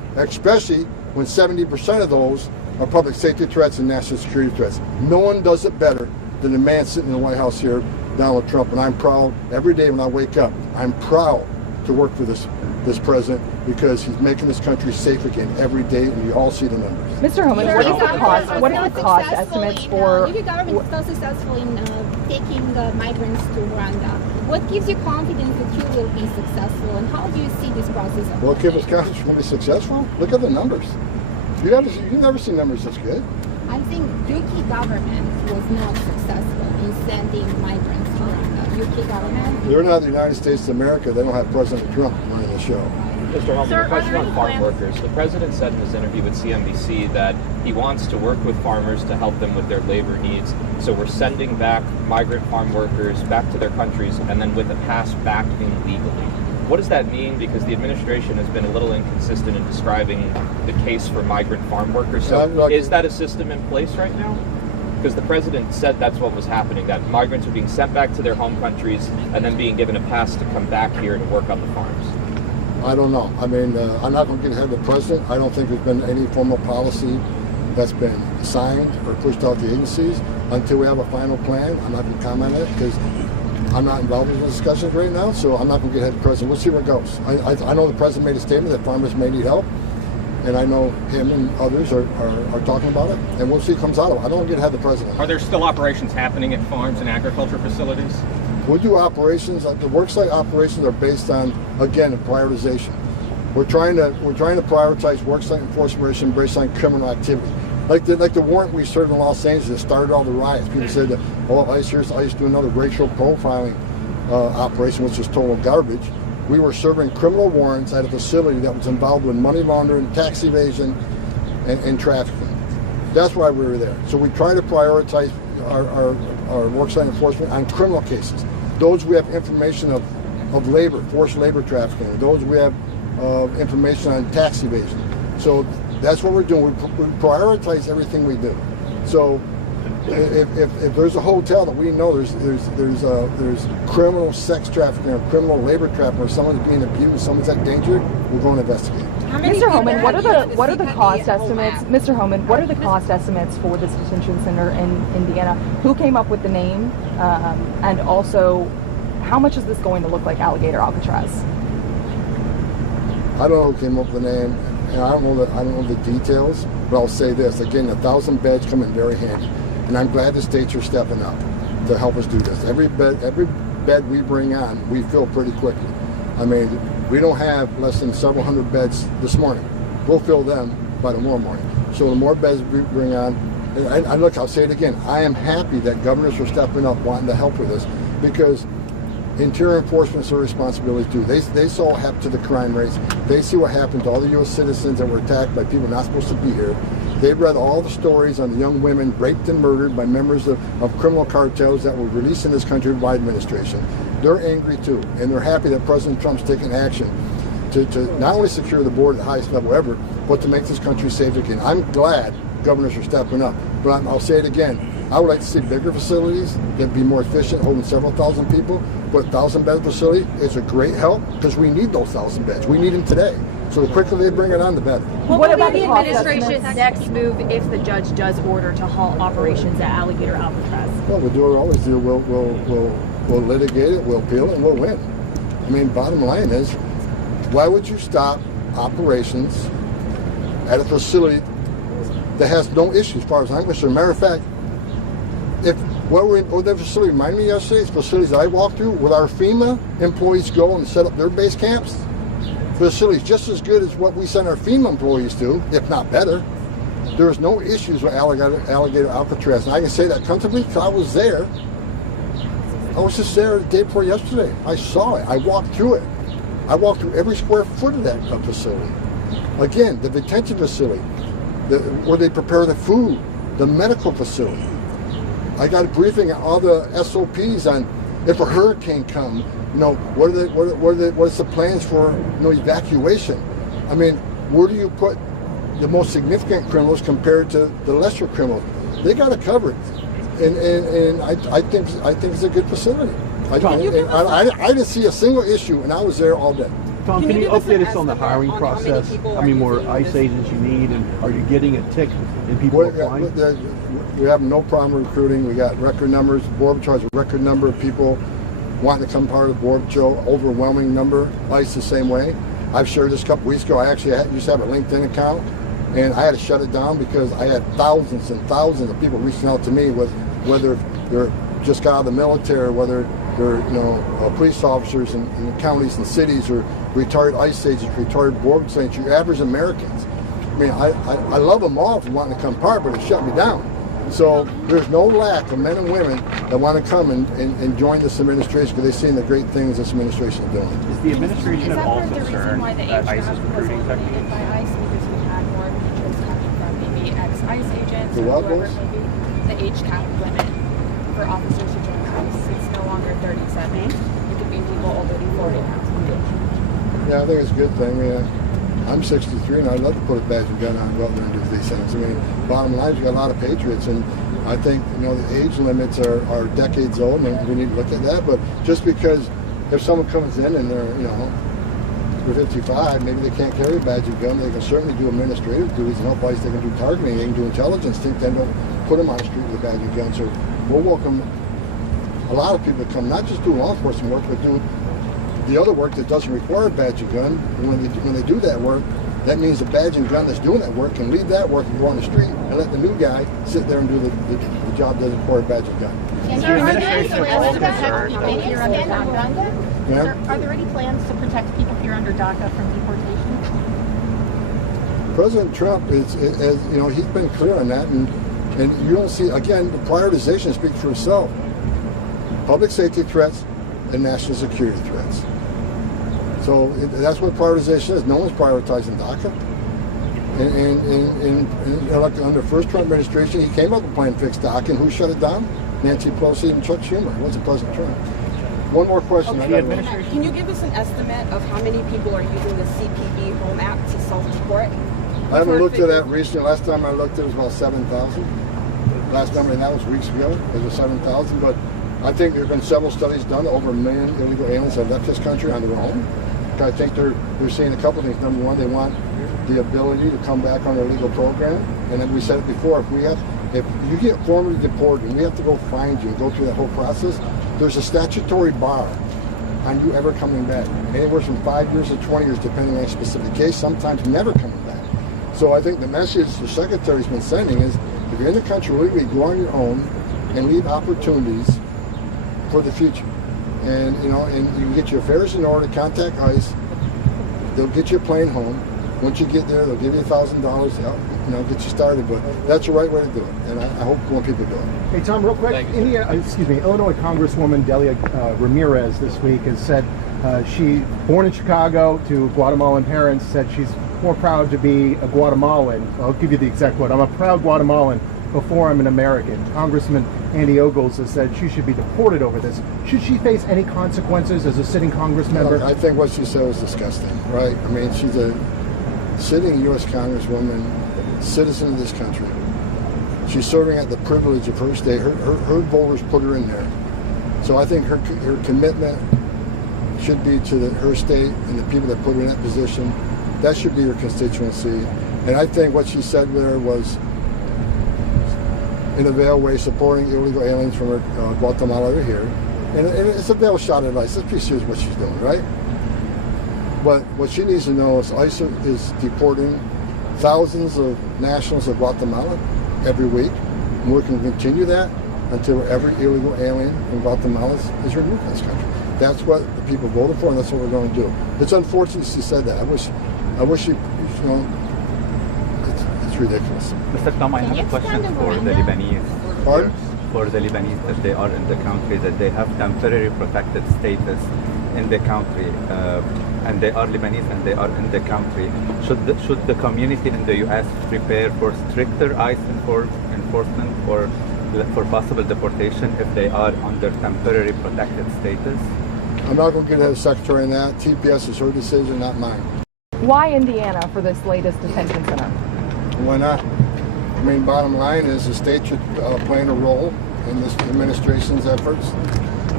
especially when 70% of those are public safety threats and national security threats. No one does it better than the man sitting in the White House here, Donald Trump, and I'm proud every day when I wake up. I'm proud to work for this president because he's making this country safe again every day, and you all see the numbers. Mr. Homan, what are the cost estimates for? If the government is so successful in taking migrants to Rwanda, what gives you confidence that you will be successful, and how do you see this process? What gives us confidence we'll be successful? Look at the numbers. You've never seen numbers this good. I think UK government was not successful in sending migrants to Rwanda. UK government? They're not the United States of America. They don't have President Trump running the show. Mr. Homan, a question on farm workers. The president said in his interview with CNBC that he wants to work with farmers to help them with their labor needs. So we're sending back migrant farm workers back to their countries and then with a pass back in legally. What does that mean? Because the administration has been a little inconsistent in describing the case for migrant farm workers. So is that a system in place right now? Because the president said that's what was happening, that migrants are being sent back to their home countries and then being given a pass to come back here to work on the farms. I don't know. I mean, I'm not going to get ahead of the president. I don't think there's been any formal policy that's been signed or pushed out to agencies until we have a final plan. I'm not going to comment on it because I'm not involved in the discussions right now, so I'm not going to get ahead of the president. We'll see where it goes. I know the president made a statement that farmers may need help, and I know him and others are talking about it, and we'll see what comes out of it. I don't want to get ahead of the president. Are there still operations happening at farms and agriculture facilities? We do operations. The worksite operations are based on, again, prioritization. We're trying to prioritize worksite enforcement based on criminal activity. Like the warrant we served in Los Angeles that started all the riots. People said, "Oh, ICE do another racial profiling operation," which is total garbage. We were serving criminal warrants at a facility that was involved with money laundering, tax evasion, and trafficking. That's why we were there. So we try to prioritize our worksite enforcement on criminal cases. Those we have information of labor, forced labor trafficking. Those we have information on tax evasion. So that's what we're doing. We prioritize everything we do. So if there's a hotel that we know there's criminal sex trafficking or criminal labor trafficking, or someone's being abused, someone's at danger, we're going to investigate. Mr. Homan, what are the cost estimates? Mr. Homan, what are the cost estimates for this detention center in Indiana? Who came up with the name, and also how much is this going to look like Alligator Alcatraz? I don't know who came up with the name, and I don't know the details. But I'll say this again: 1,000 beds come in very handy, and I'm glad the states are stepping up to help us do this. Every bed we bring on, we fill pretty quickly. I mean, we don't have less than several hundred beds this morning. We'll fill them by tomorrow morning. So the more beds we bring on, and look, I'll say it again, I am happy that governors are stepping up wanting to help with this, because interior enforcement is their responsibility too. They saw what happened to the crime rates. They see what happened to all the U.S. citizens that were attacked by people not supposed to be here. They've read all the stories on the young women raped and murdered by members of criminal cartels that were released in this country by the administration. They're angry too, and they're happy that President Trump's taking action to not only secure the border at the highest level ever, but to make this country safe again. I'm glad governors are stepping up, but I'll say it again. I would like to see bigger facilities that be more efficient, holding several thousand people. But 1,000-bed facility is a great help because we need those 1,000 beds. We need them today. So the quicker they bring it on, the better. What about the administration's next move if the judge does order to halt operations at Alligator Alcatraz? Well, we'll do what we always do. We'll litigate it, we'll appeal it, and we'll win. I mean, bottom line is, why would you stop operations at a facility that has no issues as far as I'm concerned? Matter of fact, the facility reminded me yesterday, it's facilities I walked through, with our FEMA employees go and set up their base camps. Facilities just as good as what we send our FEMA employees to, if not better. There's no issues with Alligator Alcatraz. And I can say that comfortably because I was there. I was just there the day before yesterday. I saw it. I walked through it. I walked through every square foot of that facility. Again, the detention facility, where they prepare the food, the medical facility. I got a briefing on all the SOPs on if a hurricane comes, what's the plans for evacuation? I mean, where do you put the most significant criminals compared to the lesser criminals? They got it covered, and I think it's a good facility. I didn't see a single issue, and I was there all day. Tom, can you update us on the hiring process? How many more ICE agents you need, and are you getting a tick in people applying? We have no problem recruiting. We got record numbers. Border Patrol has a record number of people wanting to come part of the Border Patrol. Overwhelming number. ICE the same way. I've shared this a couple weeks ago. I actually used to have a LinkedIn account, and I had to shut it down because I had thousands and thousands of people reaching out to me, whether they're just got out of the military, whether they're police officers in counties and cities, or retired ICE agents, retired border agents, your average Americans. I mean, I love them all for wanting to come part, but it shut me down. So there's no lack of men and women that want to come and join this administration because they've seen the great things this administration is doing. Is the administration at all concerned that ICE is recruiting techniques? By ICE because we had more interest coming from maybe ex-ICE agents The or what whoever was? it may be. The age cap limit for officers to join ICE. It's no longer 37. It could be people older than 40 now. Yeah, I think it's a good thing. I'm 63 and I'd love to put a badge and gun on and go out there and do these things. I mean, bottom line is you got a lot of patriots, and I think the age limits are decades old, and we need to look at that. But just because if someone comes in and they're 55, maybe they can't carry a badge and gun, they can certainly do administrative duties and help ICE. They can do targeting, they can do intelligence. Then don't put them on the street with a badge and gun. So we'll welcome a lot of people to come, not just do law enforcement work, but do the other work that doesn't require a badge and gun. And when they do that work, that means the badge and gun that's doing that work can leave that work and go on the street and let the new guy sit there and do the job that doesn't require a badge and gun. Are there any plans to protect people here under DACA? Yeah. Are there any plans to protect people here under DACA from deportation? President Trump is he's been clear on that, and you don't see, again, the prioritization speaks for itself. Public safety threats and national security threats. So that's what prioritization is. No one's prioritizing DACA. And like under the first Trump administration, he came up with a plan to fix DACA, and who shut it down? Nancy Pelosi and Chuck Schumer. It wasn't President Trump. One more question. Okay. Can you give us an estimate of how many people are using the CPB Home app to self-deport? I haven't looked at that recently. Last time I looked, it was about 7,000. Last number, and that was weeks ago. It was 7,000. But I think there have been several studies done. Over 1 million illegal aliens have left this country on their own. I think they're seeing a couple of things. Number one, they want the ability to come back on their legal program. And then we said it before, if you get formally deported and we have to go find you and go through that whole process, there's a statutory bar on you ever coming back. Anywhere from 5 years to 20 years, depending on a specific case, sometimes never coming back. So I think the message the Secretary's been sending is, if you're in the country legally, go on your own and leave opportunities for the future. And and you get your affairs in order, contact ICE. They'll get you a plane home. Once you get there, they'll give you $1,000 to help, get you started. But that's the right way to do it, and I hope more people do it. Hey Tom, real quick, Illinois Congresswoman Delia Ramirez this week has said she, born in Chicago to Guatemalan parents, said she's more proud to be a Guatemalan. I'll give you the exact quote. I'm a proud Guatemalan before I'm an American. Congressman Andy Ogles has said she should be deported over this. Should she face any consequences as a sitting Congress member? I think what she said was disgusting, right? I mean, she's a sitting U.S. Congresswoman, citizen of this country. She's serving at the privilege of her state. Her voters put her in there. So I think her commitment should be to her state and the people that put her in that position. That should be her constituency. And I think what she said there was, in a veiled way, supporting illegal aliens from Guatemala to here. And it's a veiled shot at ICE. Let's be serious what she's doing, right? But what she needs to know is ICE is deporting thousands of nationals of Guatemala every week. And we're going to continue that until every illegal alien in Guatemala is removed from this country. That's what the people voted for, and that's what we're going to do. It's unfortunate she said that. I wish she, it's ridiculous. Mr. Tom, I have a question for the Lebanese. Pardon? For the Lebanese, that they are in the country, that they have temporary protected status in the country, and they are Lebanese and they are in the country. Should the community in the U.S. prepare for stricter ICE enforcement or for possible deportation if they are under temporary protected status? I'm not going to get ahead of the Secretary on that. TPS is her decision, not mine. Why Indiana for this latest detention center? Why not? I mean, bottom line is the state should play a role in this administration's efforts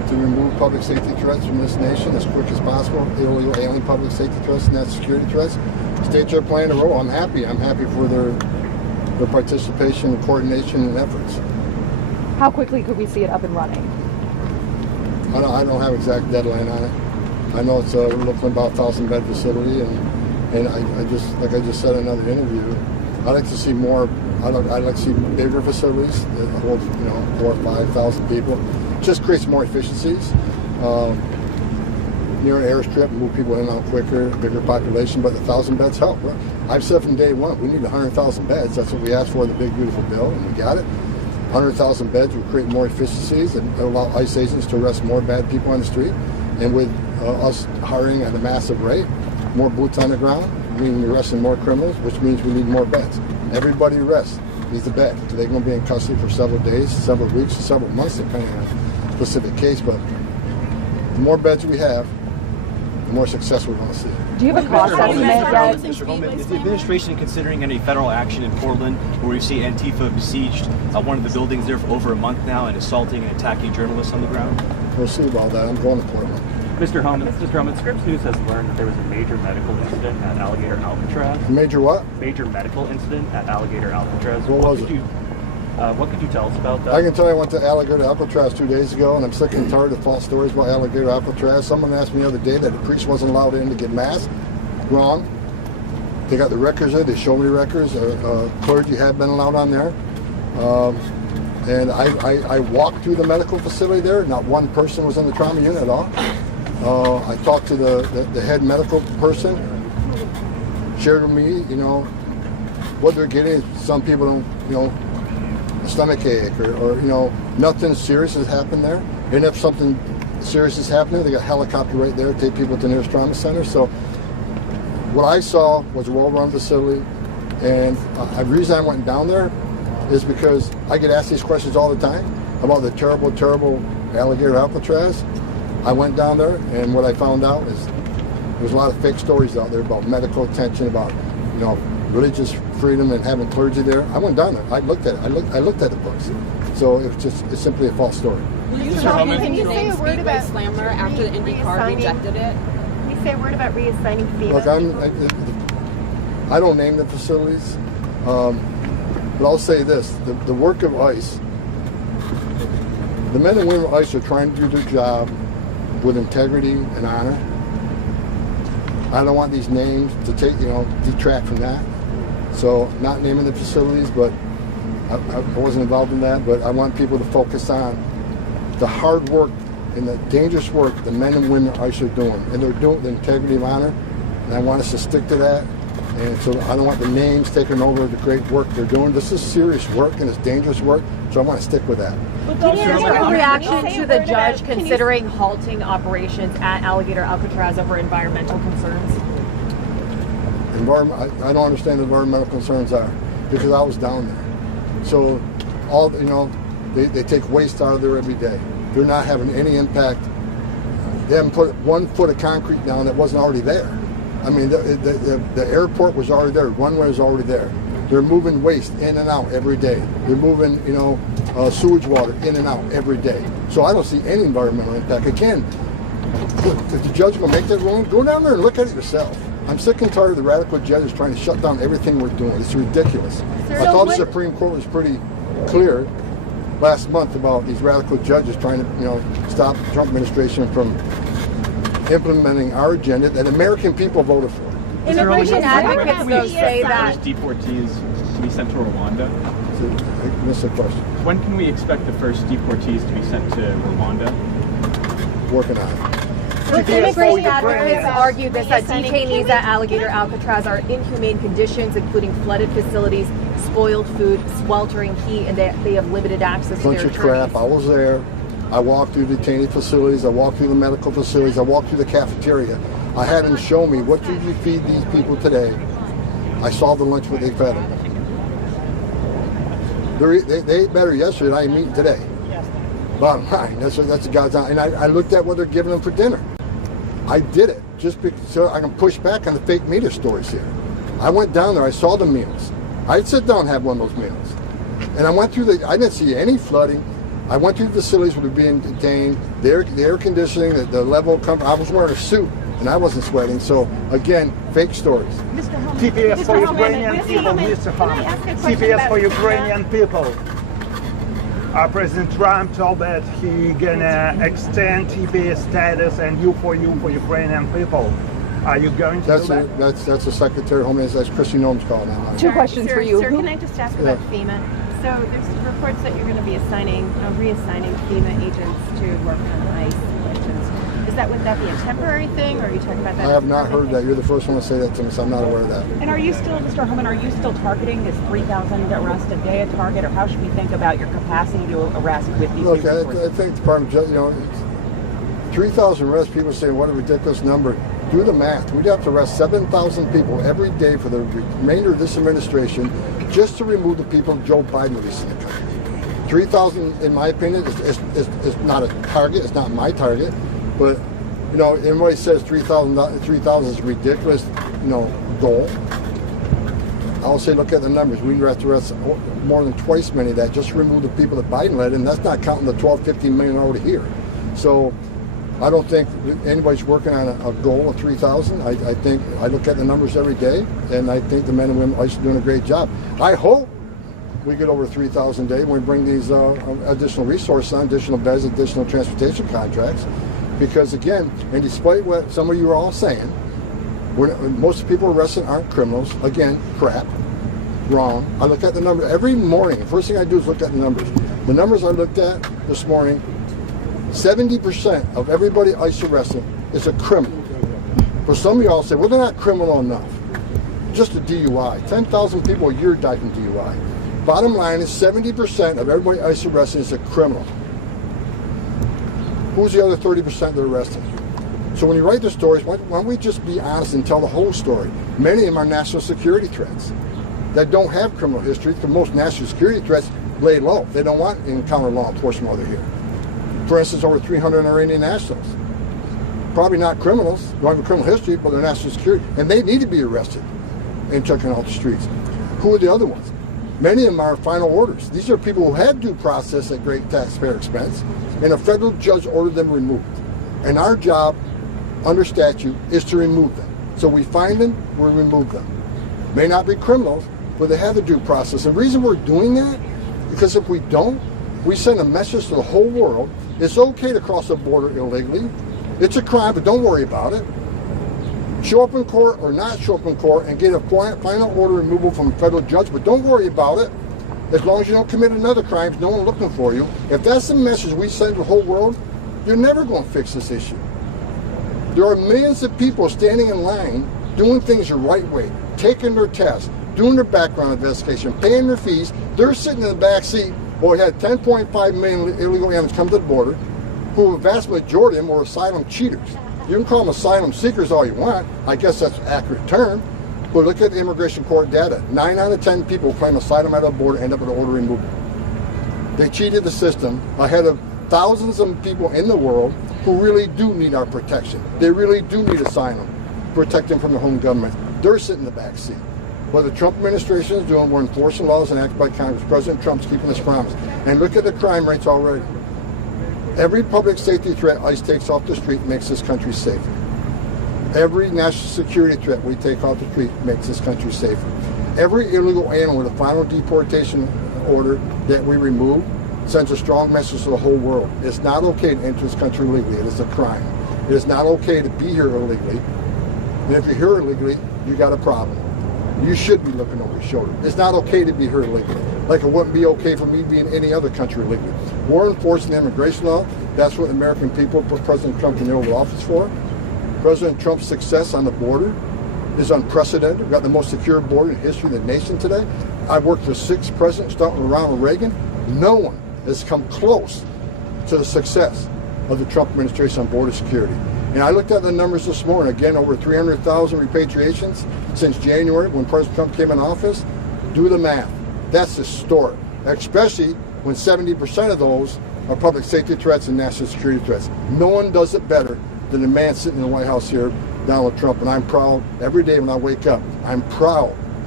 to remove public safety threats from this nation as quick as possible, illegal alien public safety threats and national security threats. States are playing a role. I'm happy for their participation, coordination, and efforts. How quickly could we see it up and running? I don't have exact deadline on it. I know it's we're looking at about 1,000-bed facility, and I just, like I just said in another interview, I'd like to see more. I'd like to see bigger facilities that hold 4,000 or 5,000 people. Just creates more efficiencies. Near an airstrip, move people in and out quicker, bigger population, but the 1,000 beds help. I've said from day one, we need 100,000 beds. That's what we asked for in the big, beautiful bill, and we got it. 100,000 beds will create more efficiencies and allow ICE agents to arrest more bad people on the street. And with us hiring at a massive rate, more boots on the ground, meaning we're arresting more criminals, which means we need more beds. Everybody arrests needs a bed. They're going to be in custody for several days, several weeks, several months, depending on the specific case. But the more beds we have, the more success we're going to see. Do you have a cost estimate yet? Mr. Homan, is the administration considering any federal action in Portland, where we see Antifa besieged one of the buildings there for over a month now and assaulting and attacking journalists on the ground? We'll see about that. I'm going to Portland. Mr. Homan, Scripps News has learned that there was a major medical incident at Alligator Alcatraz. Major what? Major medical incident at Alligator Alcatraz. What was it? What could you tell us about that? I can tell you I went to Alligator Alcatraz 2 days ago, and I'm sick and tired of false stories about Alligator Alcatraz. Someone asked me the other day that a priest wasn't allowed in to get mass. Wrong. They got the records there. They showed me the records. Clergy had been allowed on there. And I walked through the medical facility there. Not one person was in the trauma unit at all. I talked to the head medical person, shared with me, what they're getting. Some people don't, a stomach ache or nothing serious has happened there. And if something serious is happening, they got a helicopter right there, take people to the nearest trauma center. So what I saw was a well-run facility. And the reason I went down there is because I get asked these questions all the time about the terrible, terrible Alligator Alcatraz. I went down there, and what I found out is there's a lot of fake stories out there about medical attention, about religious freedom and having clergy there. I went down there. I looked at it. I looked at the books. So it's simply a false story. Can you say a word about Speedway Slammer after the Indy car rejected it? Can you say a word about reassigning FEMA? Look, I don't name the facilities, but I'll say this: the work of ICE, the men and women of ICE are trying to do their job with integrity and honor. I don't want these names to detract from that. So not naming the facilities, but I wasn't involved in that, but I want people to focus on the hard work and the dangerous work the men and women of ICE are doing. And they're doing it with integrity and honor, and I want us to stick to that. And so I don't want the names taking over the great work they're doing. This is serious work and it's dangerous work, so I want to stick with that. Your reaction to the judge considering halting operations at Alligator Alcatraz over environmental concerns? I don't understand what environmental concerns are because I was down there. So all they take waste out of there every day. They're not having any impact. They haven't put 1 foot of concrete down that wasn't already there. I mean, the airport was already there. Runway was already there. They're moving waste in and out every day. They're moving, sewage water in and out every day. So I don't see any environmental impact. Again, if the judge will make that ruling, go down there and look at it yourself. I'm sick and tired of the radical judges trying to shut down everything we're doing. It's ridiculous. I thought the Supreme Court was pretty clear last month about these radical judges trying to, stop the Trump administration from implementing our agenda that American people voted for. Immigration advocates though say that deportees to be sent to Rwanda. I missed the question. When can we expect the first deportees to be sent to Rwanda? Working on it. Immigration advocates argue this, that detainees at Alligator Alcatraz are in inhumane conditions, including flooded facilities, spoiled food, sweltering heat, and they have limited access to their attorneys. Bunch of crap. I was there. I walked through detainee facilities. I walked through the medical facilities. I walked through the cafeteria. I had them show me, what did you feed these people today? I saw the lunch what they fed them. They ate better yesterday than I am eating today. Bottom line, that's the God's honor. And I looked at what they're giving them for dinner. I did it just so I can push back on the fake media stories here. I went down there. I saw the meals. I'd sit down and have one of those meals. And I went through I didn't see any flooding. I went to the facilities where they're being detained. The air conditioning, the level of comfort. I was wearing a suit and I wasn't sweating. So again, fake stories. TPS for Ukrainian people, Mr. Homan. TPS for Ukrainian people. President Trump told that he gonna extend TPS status and you for Ukrainian people. Are you going to do that? That's the Secretary of Homeland. That's Christy Noem's calling that. Two questions for you. Sir, can I just ask about FEMA? So there's reports that you're going to be reassigning FEMA agents to work on ICE questions. Would that be a temporary thing, or are you talking about that? I have not heard that. You're the first one to say that to me, so I'm not aware of that. And are you still, Mr. Homan, are you still targeting this 3,000 arrests a day a target, or how should we think about your capacity to arrest with these? Look, I think the Department of 3,000 arrests. People say, what a ridiculous number. Do the math. We'd have to arrest 7,000 people every day for the remainder of this administration just to remove the people Joe Biden released in the country. 3,000, in my opinion, is not a target. It's not my target. But, everybody says 3,000 is a ridiculous, goal. I'll say, look at the numbers. We have to arrest more than twice many of that just to remove the people that Biden led, and that's not counting the 12, 15 million already here. So I don't think anybody's working on a goal of 3,000. I think I look at the numbers every day, and I think the men and women are doing a great job. I hope we get over 3,000 a day when we bring these additional resources on, additional beds, additional transportation contracts. Because again, and despite what some of you are all saying, most people arrested aren't criminals. Again, crap, wrong. I look at the number every morning. The first thing I do is look at the numbers. The numbers I looked at this morning, 70% of everybody ICE arrested is a criminal. For some of y'all say, well, they're not criminal enough. Just a DUI. 10,000 people a year die from DUI. Bottom line is 70% of everybody ICE arrested is a criminal. Who's the other 30% they're arrested? So when you write the stories, why don't we just be honest and tell the whole story? Many of them are national security threats that don't have criminal history, because most national security threats lay low. They don't want to encounter law enforcement while they're here. For instance, over 300 Iranian nationals. Probably not criminals, don't have a criminal history, but they're national security, and they need to be arrested and taken off the streets. Who are the other ones? Many of them are final orders. These are people who had due process at great taxpayer expense, and a federal judge ordered them removed. And our job, under statute, is to remove them. So we find them, we remove them. May not be criminals, but they have a due process. And the reason we're doing that, because if we don't, we send a message to the whole world. It's okay to cross the border illegally. It's a crime, but don't worry about it. Show up in court or not show up in court and get a final order removal from a federal judge, but don't worry about it. As long as you don't commit another crime, no one's looking for you. If that's the message we send to the whole world, you're never going to fix this issue. There are millions of people standing in line doing things the right way, taking their tests, doing their background investigation, paying their fees. They're sitting in the back seat. Well, we had 10.5 million illegal aliens come to the border, who a vast majority of them were asylum cheaters. You can call them asylum seekers all you want. I guess that's an accurate term. But look at the immigration court data. 9 out of 10 people who claim asylum at the border end up with an order removal. They cheated the system ahead of thousands of people in the world who really do need our protection. They really do need asylum, protect them from the home government. They're sitting in the back seat. What the Trump administration is doing, we're enforcing laws enacted by Congress. President Trump's keeping his promise. And look at the crime rates already. Every public safety threat ICE takes off the street makes this country safer. Every national security threat we take off the street makes this country safer. Every illegal alien with a final deportation order that we remove sends a strong message to the whole world. It's not okay to enter this country illegally. It is a crime. It is not okay to be here illegally. And if you're here illegally, you got a problem. You should be looking over your shoulder. It's not okay to be here illegally. Like it wouldn't be okay for me to be in any other country illegally. We're enforcing the immigration law. That's what the American people put President Trump in the Oval Office for. President Trump's success on the border is unprecedented. We've got the most secure border in the history of the nation today. I've worked for 6 presidents, starting with Ronald Reagan. No one has come close to the success of the Trump administration on border security. And I looked at the numbers this morning. Again, over 300,000 repatriations since January when President Trump came in office. Do the math. That's historic, especially when 70% of those are public safety threats and national security threats. No one does it better than the man sitting in the White House here, Donald Trump. And I'm proud every day when I wake up. I'm proud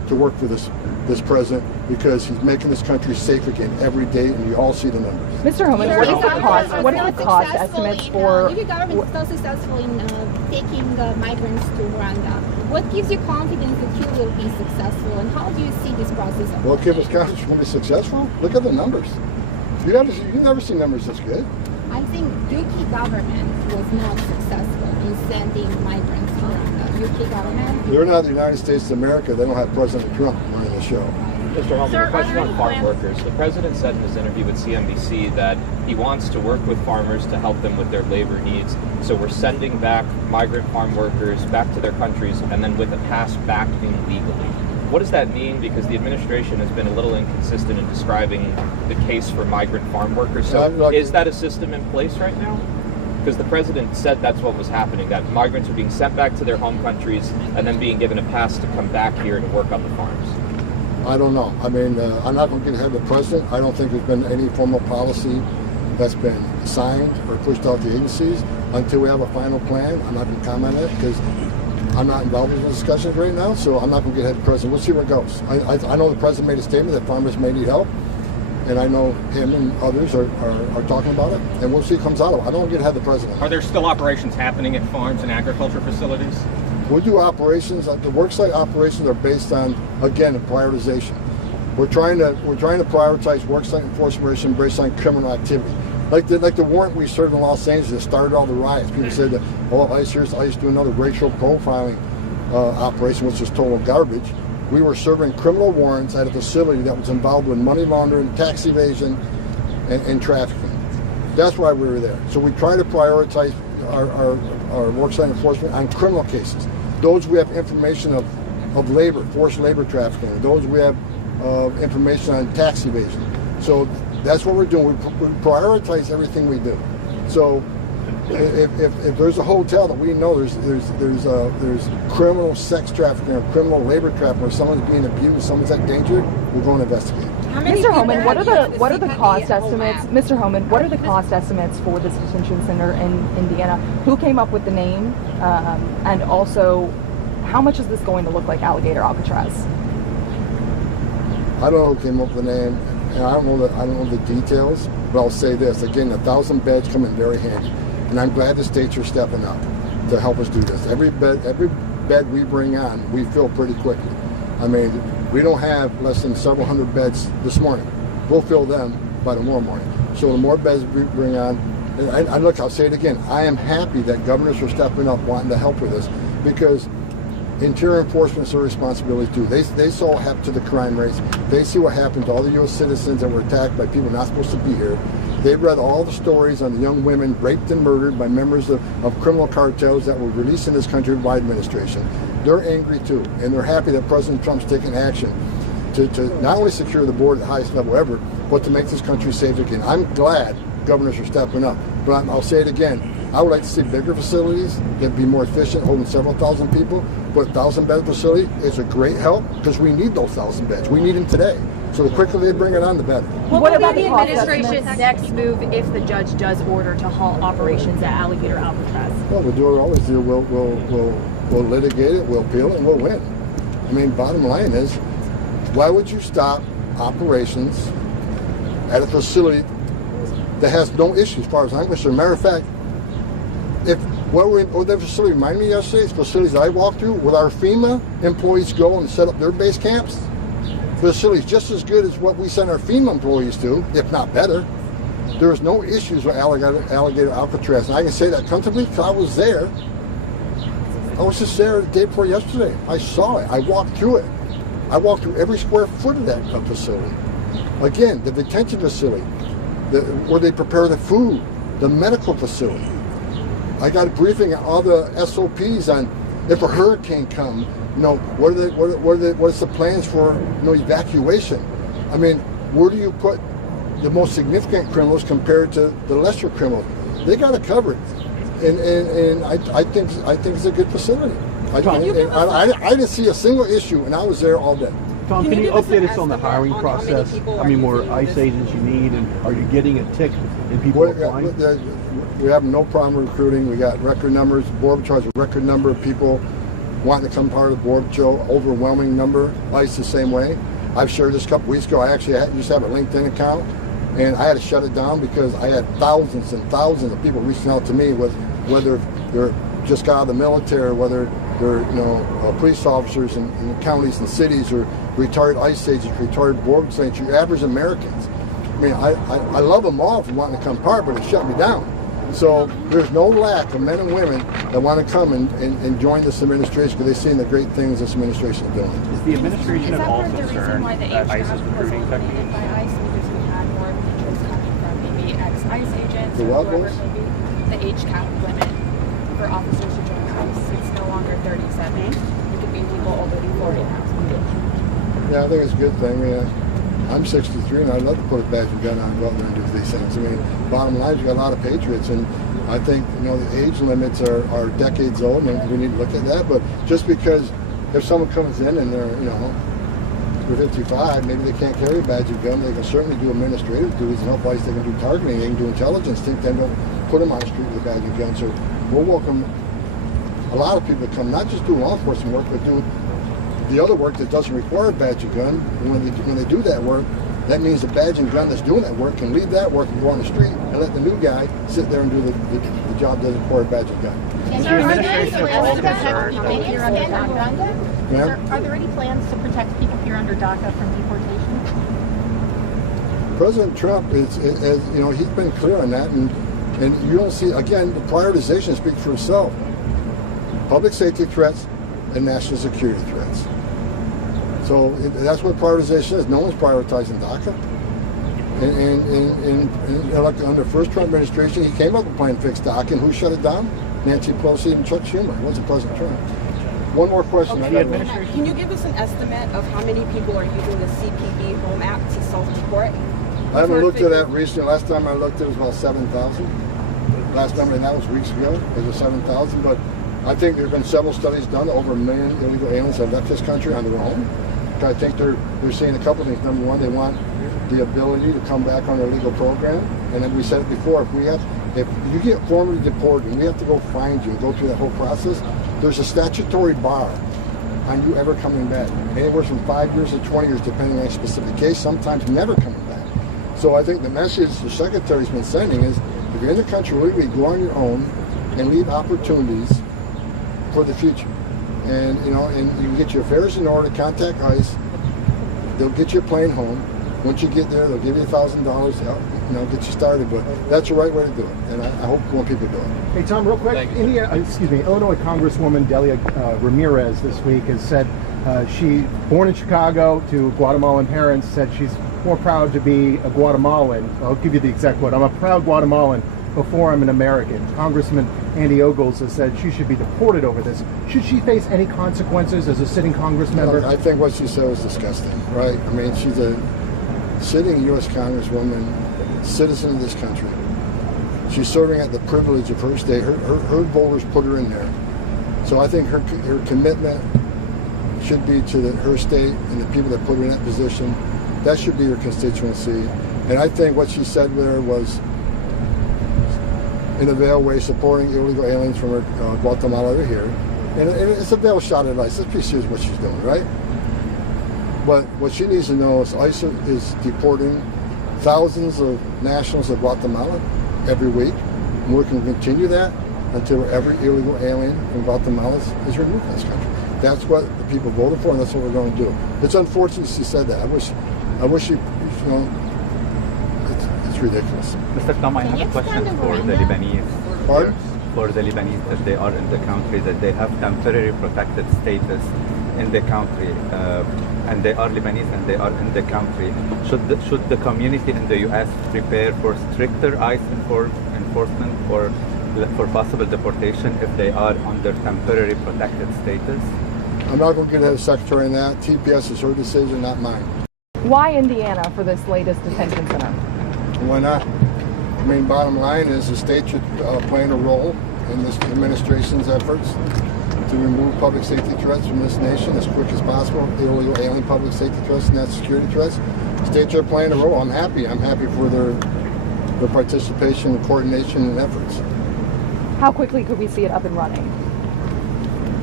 to work for this president because he's making this country safe again every day, and you all see the numbers. Mr. Homan, what is the cost? What are the cost estimates for? If your government is so successful in taking migrants to Rwanda, what gives you confidence that you will be successful, and how do you see this process? What gives us confidence we'll be successful? Look at the numbers. You've never seen numbers this good. I think UK government was not successful in sending migrants to Rwanda. UK government. They're not the United States of America. They don't have President Trump running the show. Mr. Homan, a question on farm workers. The president said in his interview with CNBC that he wants to work with farmers to help them with their labor needs. So we're sending back migrant farm workers back to their countries and then with a pass back in legally. What does that mean? Because the administration has been a little inconsistent in describing the case for migrant farm workers. So is that a system in place right now? Because the president said that's what was happening, that migrants are being sent back to their home countries and then being given a pass to come back here to work on the farms. I don't know. I mean, I'm not going to get ahead of the president. I don't think there's been any formal policy that's been signed or pushed out to agencies until we have a final plan. I'm not going to comment on it because I'm not involved in the discussions right now, so I'm not going to get ahead of the president. We'll see where it goes. I know the president made a statement that farmers may need help, and I know him and others are talking about it, and we'll see what comes out of it. I don't want to get ahead of the president. Are there still operations happening at farms and agriculture facilities? We do operations. The worksite operations are based on, again, a prioritization. We're trying to prioritize worksite enforcement based on criminal activity. Like the warrant we served in Los Angeles that started all the riots. People said that, ICE do another racial profiling operation, which is total garbage. We were serving criminal warrants at a facility that was involved with money laundering, tax evasion, and trafficking. That's why we were there. So we try to prioritize our worksite enforcement on criminal cases. Those we have information of labor, forced labor trafficking. Those we have information on tax evasion. So that's what we're doing. We prioritize everything we do. So if there's a hotel that we know there's criminal sex trafficking or criminal labor trafficking, or someone's being abused, someone's at danger, we're going to investigate. Mr. Homan, what are the cost estimates? Mr. Homan, what are the cost estimates for this detention center in Indiana? Who came up with the name, and also how much is this going to look like Alligator Alcatraz? I don't know who came up with the name, and I don't know the details. But I'll say this again: 1,000 beds come in very handy, and I'm glad the states are stepping up to help us do this. Every bed we bring on, we fill pretty quickly. I mean, we don't have less than several hundred beds this morning. We'll fill them by tomorrow morning. So the more beds we bring on, and look, I'll say it again, I am happy that governors are stepping up wanting to help with this, because interior enforcement is their responsibility too. They saw what happened to the crime rates. They see what happened to all the U.S. citizens that were attacked by people not supposed to be here. They've read all the stories on the young women raped and murdered by members of criminal cartels that were released in this country by administration. They're angry too, and they're happy that President Trump's taking action to not only secure the border at the highest level ever, but to make this country safe again. I'm glad governors are stepping up, but I'll say it again. I would like to see bigger facilities that be more efficient, holding several thousand people. But 1,000-bed facility is a great help because we need those 1,000 beds. We need them today. So the quicker they bring it on, the better. What about the administration's next move if the judge does order to halt operations at Alligator Alcatraz? Well, we'll do what we always do. We'll litigate it, we'll appeal it, and we'll win. I mean, bottom line is, why would you stop operations at a facility that has no issues as far as I'm concerned? Matter of fact, what that facility reminded me yesterday, it's facilities I walked through, with our FEMA employees go and set up their base camps. Facilities just as good as what we send our FEMA employees to, if not better. There is no issues with Alligator Alcatraz. And I can say that comfortably because I was there. I was just there the day before yesterday. I saw it. I walked through it. I walked through every square foot of that facility. Again, the detention facility, where they prepare the food, the medical facility. I got a briefing on all the SOPs on if a hurricane comes, what's the plans for evacuation? I mean, where do you put the most significant criminals compared to the lesser criminals? They got it covered, and I think it's a good facility. I didn't see a single issue, and I was there all day. Tom, can you update us on the hiring process? How many more ICE agents you need, and are you getting a tick in people applying? We have no problem recruiting. We got record numbers. Board of Charge a record number of people wanting to come part of the board. Joe, overwhelming number. ICE the same way. I've shared this a couple weeks ago. I actually used to have a LinkedIn account, and I had to shut it down because I had thousands and thousands of people reaching out to me, whether they're just got out of the military, whether they're police officers in counties and cities, or retired ICE agents, retired board agents, your average Americans. I mean, I love them all for wanting to come part, but it shut me down. So there's no lack of men and women that want to come and join this administration because they've seen the great things this administration is doing. Is the administration at all concerned that ICE is recruiting techniques? By ICE because we had more interest coming from maybe ex-ICE agents The or what whoever was? it may be. The age cap limit for officers to join ICE. It's no longer 37. It could be people older than 40 now. Yeah, I think it's a good thing. I mean, I'm 63 and I'd love to put a badge and gun on and go out there and do these things. I mean, bottom line is you got a lot of patriots, and I think the age limits are decades old, and we need to look at that. But just because if someone comes in and they're 55, maybe they can't carry a badge and gun, they can certainly do administrative duties and help ICE. They can do targeting, they can do intelligence. Then don't put them on the street with a badge and gun. So we'll welcome a lot of people to come, not just do law enforcement work, but do the other work that doesn't require a badge and gun. And when they do that work, that means the badge and gun that's doing that work can leave that work and go on the street and let the new guy sit there and do the job that doesn't require a badge and gun. Is the administration at all concerned Are there any plans to protect people here under DACA from deportation? President Trump is he's been clear on that, and you don't see, again, the prioritization speaks for itself. Public safety threats and national security threats. So that's what prioritization is. No one's prioritizing DACA. And like under the first Trump administration, he came up with a plan to fix DACA, and who shut it down? Nancy Pelosi and Chuck Schumer. It wasn't President Trump. One more question. Can you give us an estimate of how many people are using the CPB Home app to self-deport? I haven't looked at that recently. Last time I looked, it was about 7,000. Last time, and that was weeks ago. It was 7,000. But I think there have been several studies done. Over 1 million illegal aliens have left this country on their own. I think they're seeing a couple of things. Number one, they want the ability to come back on their legal program. And then we said it before, if you get formally deported and we have to go find you and go through that whole process, there's a statutory bar on you ever coming back. Anywhere from 5 years to 20 years, depending on a specific case, sometimes never coming back. So I think the message the Secretary's been sending is, if you're in the country legally, go on your own and leave opportunities for the future. And you can get your affairs in order, contact ICE, they'll get your plane home. Once you get there, they'll give you $1,000 to help, get you started. But that's the right way to do it, and I hope more people do it. Hey Tom, real quick, Illinois Congresswoman Delia Ramirez this week has said she, born in Chicago to Guatemalan parents, said she's more proud to be a Guatemalan. I'll give you the exact quote. I'm a proud Guatemalan before I'm an American. Congressman Andy Ogles has said she should be deported over this. Should she face any consequences as a sitting Congress member? No, I think what she said was disgusting, right? I mean, she's a sitting U.S. Congresswoman, citizen of this country. She's serving at the privilege of her state. Her voters put her in there. So I think her commitment should be to her state and the people that put her in that position. That should be her constituency. And I think what she said there was, in a veiled way, supporting illegal aliens from Guatemala to here. And it's a veiled shot at ICE. Let's be serious what she's doing, right? But what she needs to know is ICE is deporting thousands of nationals of Guatemala every week. And we're going to continue that until every illegal alien from Guatemala is removed from this country. That's what the people voted for, and that's what we're going to do. It's unfortunate she said that. I wish she, it's ridiculous. Mr. Tom, I have a question for the Lebanese. Pardon? For the Lebanese, that they are in the country, that they have temporary protected status in the country, and they are Lebanese and they are in the country. Should the community in the U.S. prepare for stricter ICE enforcement or for possible deportation if they are under temporary protected status? I'm not going to get ahead of the Secretary on that. TPS is her decision, not mine. Why Indiana for this latest detention center? Why not? I mean, bottom line is the state should play a role in this administration's efforts to remove public safety threats from this nation as quick as possible, illegal alien public safety threats and national security threats. States are playing a role. I'm happy for their participation, coordination, and efforts. How quickly could we see it up and running?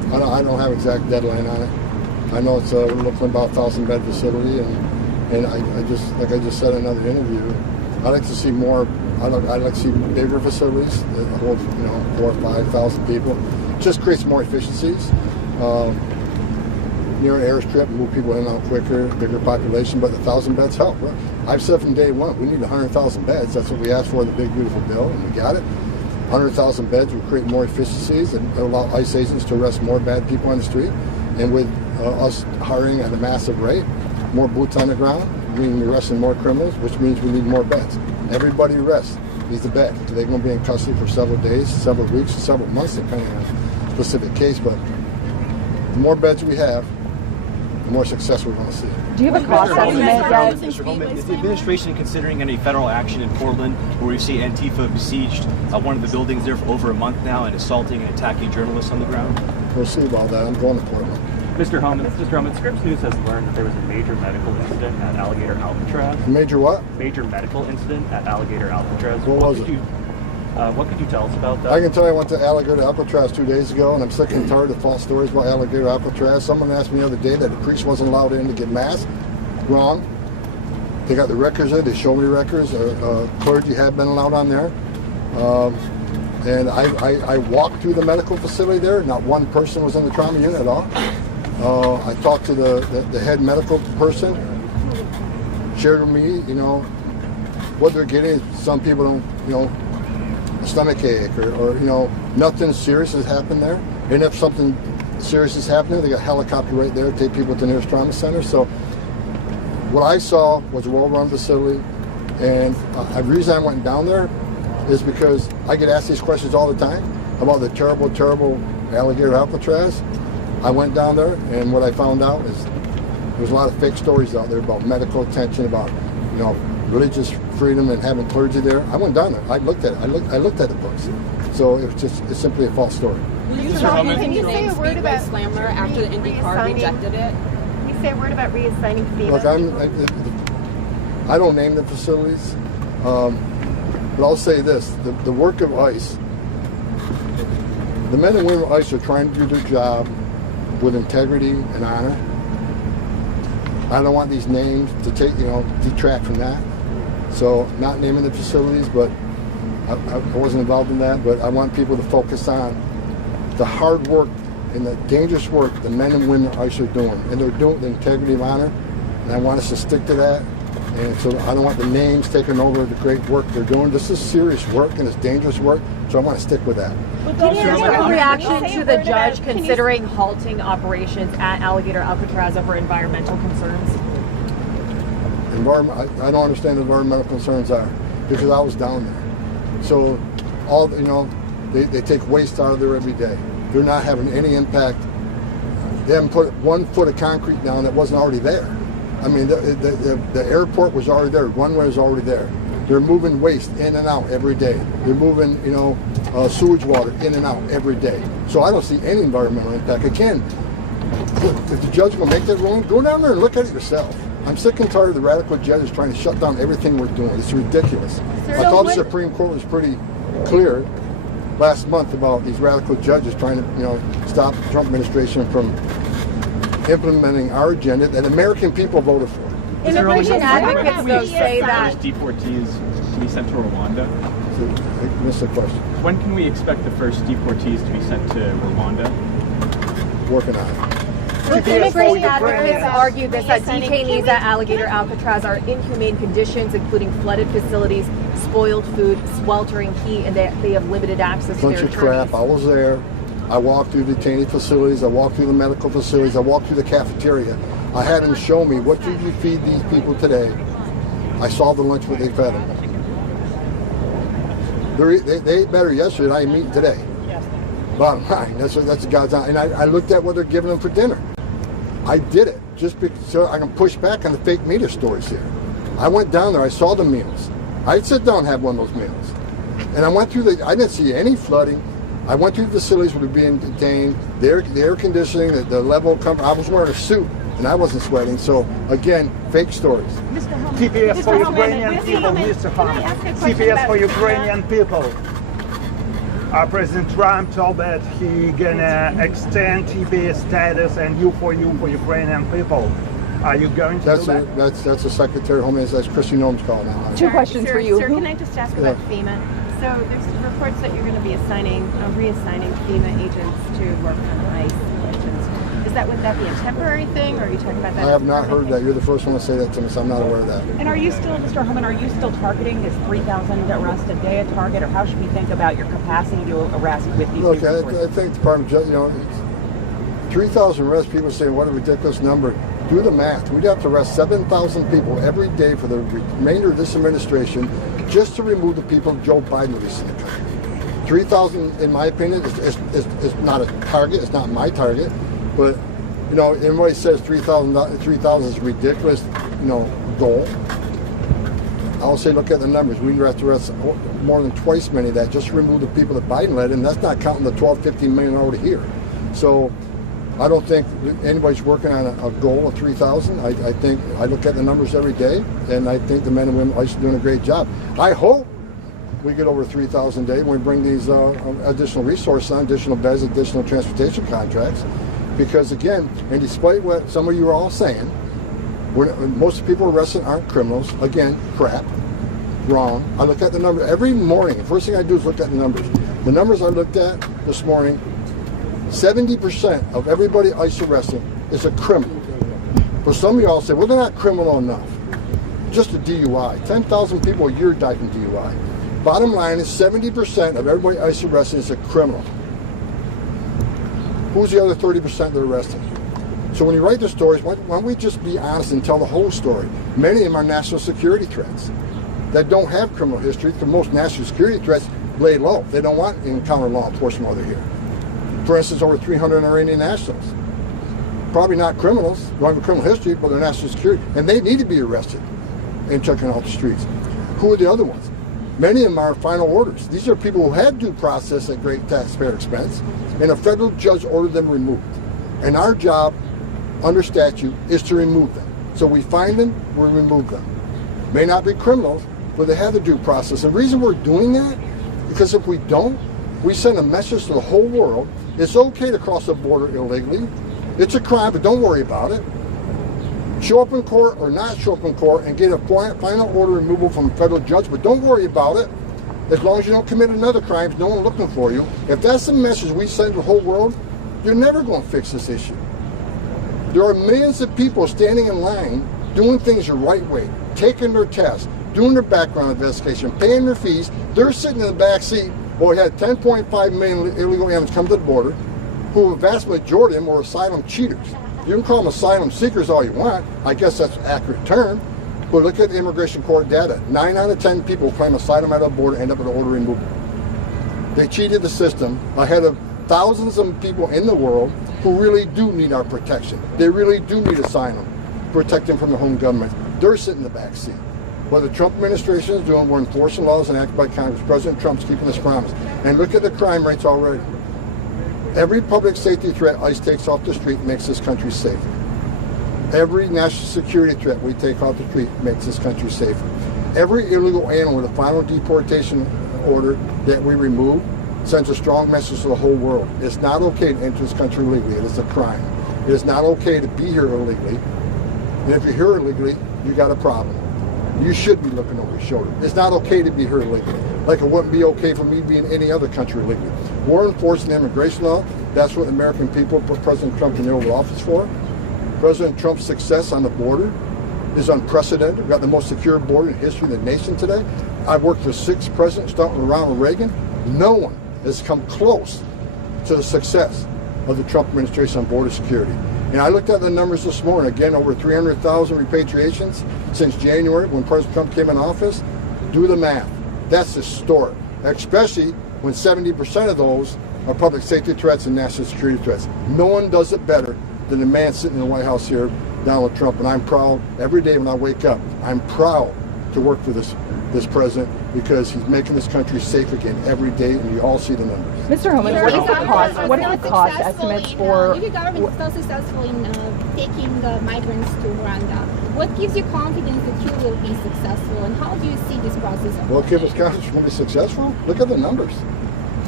I don't have exact deadline on it. I know it's we're looking at about 1,000-bed facility, and I just, like I just said in another interview, I'd like to see more. I'd like to see bigger facilities that hold 4,000 or 5,000 people. Just creates more efficiencies. Near an airstrip, move people in and out quicker, bigger population, but 1,000 beds help. I've said from day one, we need 100,000 beds. That's what we asked for in the big, beautiful bill, and we got it. 100,000 beds will create more efficiencies and allow ICE agents to arrest more bad people on the street. And with us hiring at a massive rate, more boots on the ground, meaning we're arresting more criminals, which means we need more beds. Everybody arrests needs a bed. They're going to be in custody for several days, several weeks, several months, depending on the specific case. But the more beds we have, the more success we're going to see. Do you have a cost estimate yet? Mr. Homan, is the administration considering any federal action in Portland where we see Antifa besieged one of the buildings there for over a month now and assaulting and attacking journalists on the ground? We'll see about that. I'm going to Portland. Mr. Homan, Scripps News has learned that there was a major medical incident at Alligator Alcatraz. Major what? Major medical incident at Alligator Alcatraz. What was it? What could you tell us about that? I can tell you I went to Alligator Alcatraz 2 days ago, and I'm sick and tired of false stories about Alligator Alcatraz. Someone asked me the other day that the priest wasn't allowed in to get mass. Wrong. They got the records there. They showed me the records. Clergy had been allowed on there. And I walked through the medical facility there. Not one person was in the trauma unit at all. I talked to the head medical person. Shared with me, what they're getting. Some people don't, a stomach ache or nothing serious has happened there. And if something serious is happening, they got a helicopter right there to take people to the nearest trauma center. So what I saw was a well-run facility, and the reason I went down there is because I get asked these questions all the time about the terrible, terrible Alligator Alcatraz. I went down there, and what I found out is there's a lot of fake stories out there about medical attention, about religious freedom and having clergy there. I went down there. I looked at it. I looked at the books. So it's simply a false story. Can you say a word about Slammer after the Indy car rejected it? Can you say a word about reassigning FEMA? Look, I don't name the facilities, but I'll say this: the work of ICE, the men and women of ICE are trying to do their job with integrity and honor. I don't want these names to detract from that. So not naming the facilities, but I wasn't involved in that, but I want people to focus on the hard work and the dangerous work the men and women of ICE are doing. And they're doing it with integrity and honor, and I want us to stick to that. And so I don't want the names taking over the great work they're doing. This is serious work and it's dangerous work, so I want to stick with that. Can you give a reaction to the judge considering halting operations at Alligator Alcatraz over environmental concerns? I don't understand what environmental concerns are because I was down there. So all they take waste out of there every day. They're not having any impact. They haven't put 1 foot of concrete down that wasn't already there. I mean, the airport was already there. Runway was already there. They're moving waste in and out every day. They're moving, sewage water in and out every day. So I don't see any environmental impact. Again, if the judge will make that ruling, go down there and look at it yourself. I'm sick and tired of the radical judges trying to shut down everything we're doing. It's ridiculous. I thought the Supreme Court was pretty clear last month about these radical judges trying to, stop the Trump administration from implementing our agenda that American people voted for. Immigration advocates though say that deportees to be sent to Rwanda. So, I missed the question. When can we expect the first deportees to be sent to Rwanda? Working on it. Immigration advocates argue that detainees at Alligator Alcatraz are in inhumane conditions, including flooded facilities, spoiled food, sweltering heat, and they have limited access to their Bunch of crap. I was there. I walked through detainee facilities. I walked through the medical facilities. I walked through the cafeteria. I had them show me, what did you feed these people today? I saw the lunch what they fed them. They ate better yesterday than I am eating today. Bottom line, that's God's eye. And I looked at what they're giving them for dinner. I did it just so I can push back on the fake media stories here. I went down there. I saw the meals. I'd sit down and have one of those meals. And I went through I didn't see any flooding. I went through the facilities where they're being detained. The air conditioning, the level of comfort. I was wearing a suit and I wasn't sweating. So again, fake stories. TPS for Ukrainian people, Mr. Homan. TPS for Ukrainian people. President Trump told that he gonna extend TPS status and you for Ukrainian people. Are you going to do that? That's the Secretary of Homeland. That's Christy Noem's call now. Two questions for you. Sir, can I just ask about FEMA? So there's reports that you're going to be reassigning FEMA agents to work on ICE missions. Would that be a temporary thing, or are you talking about that? I have not heard that. You're the first one to say that to me, so I'm not aware of that. And are you still, Mr. Homan, are you still targeting this 3,000 arrests a day a target, or how should we think about your capacity to arrest with these? Look, I think the Department of Justice, 3,000 arrests. People say what a ridiculous number. Do the math. We'd have to arrest 7,000 people every day for the remainder of this administration just to remove the people Joe Biden released in the country. 3,000, in my opinion, is not a target. It's not my target. But, everybody says 3,000 is a ridiculous, goal. I'll say look at the numbers. We have to arrest more than twice many of that just to remove the people that Biden led, and that's not counting the 12, 15 million already here. So I don't think anybody's working on a goal of 3,000. I think I look at the numbers every day, and I think the men and women are doing a great job. I hope we get over 3,000 a day when we bring these additional resources on, additional beds, additional transportation contracts. Because again, and despite what some of you are all saying, most people arrested aren't criminals. Again, crap, wrong. I look at the numbers every morning. The first thing I do is look at the numbers. The numbers I looked at this morning, 70% of everybody ICE arresting is a criminal. But some of y'all say, well, they're not criminal enough. Just a DUI. 10,000 people a year die from DUI. Bottom line is 70% of everybody ICE arresting is a criminal. Who's the other 30% they're arresting? So when you write the stories, why don't we just be honest and tell the whole story? Many of them are national security threats that don't have criminal history, because most national security threats lay low. They don't want to encounter law enforcement while they're here. For instance, over 300 Iranian nationals. Probably not criminals, don't have a criminal history, but they're national security. And they need to be arrested and taken off the streets. Who are the other ones? Many of them are final orders. These are people who had due process at great taxpayer expense, and a federal judge ordered them removed. And our job, under statute, is to remove them. So we find them, we remove them. May not be criminals, but they have the due process. And the reason we're doing that, because if we don't, we send a message to the whole world. It's okay to cross the border illegally. It's a crime, but don't worry about it. Show up in court or not show up in court and get a final order removal from a federal judge, but don't worry about it. As long as you don't commit another crime, no one looking for you. If that's the message we send to the whole world, you're never going to fix this issue. There are millions of people standing in line doing things the right way, taking their tests, doing their background investigation, paying their fees. They're sitting in the back seat. Well, we had 10.5 million illegal aliens come to the border, who a vast majority of them were asylum cheaters. You can call them asylum seekers all you want. I guess that's an accurate term. But look at the immigration court data. 9 out of 10 people who claim asylum at the border end up with an order removal. They cheated the system ahead of thousands of people in the world who really do need our protection. They really do need asylum, protect them from the home government. They're sitting in the back seat. What the Trump administration is doing, we're enforcing laws enacted by Congress. President Trump's keeping his promise. And look at the crime rates already. Every public safety threat ICE takes off the street makes this country safer. Every national security threat we take off the street makes this country safer. Every illegal alien with a final deportation order that we remove sends a strong message to the whole world. It's not okay to enter this country illegally. It is a crime. It is not okay to be here illegally. And if you're here illegally, you got a problem. You should be looking over your shoulder. It's not okay to be here illegally. Like it wouldn't be okay for me to be in any other country illegally. We're enforcing immigration law. That's what the American people put President Trump in the Oval Office for. President Trump's success on the border is unprecedented. We've got the most secure border in history of the nation today. I've worked for 6 presidents, starting with Ronald Reagan. No one has come close to the success of the Trump administration on border security. And I looked at the numbers this morning. Again, over 300,000 repatriations since January when President Trump came in office. Do the math. That's historic, especially when 70% of those are public safety threats and national security threats. No one does it better than the man sitting in the White House here, Donald Trump. And I'm proud every day when I wake up. I'm proud to work for this president because he's making this country safe again every day, and you all see the numbers. Mr. Homan, what is the cost? What are the cost estimates for? If the government is so successful in taking migrants to Rwanda, what gives you confidence that you will be successful, and how do you see this process? Well, give us confidence we're going to be successful. Look at the numbers.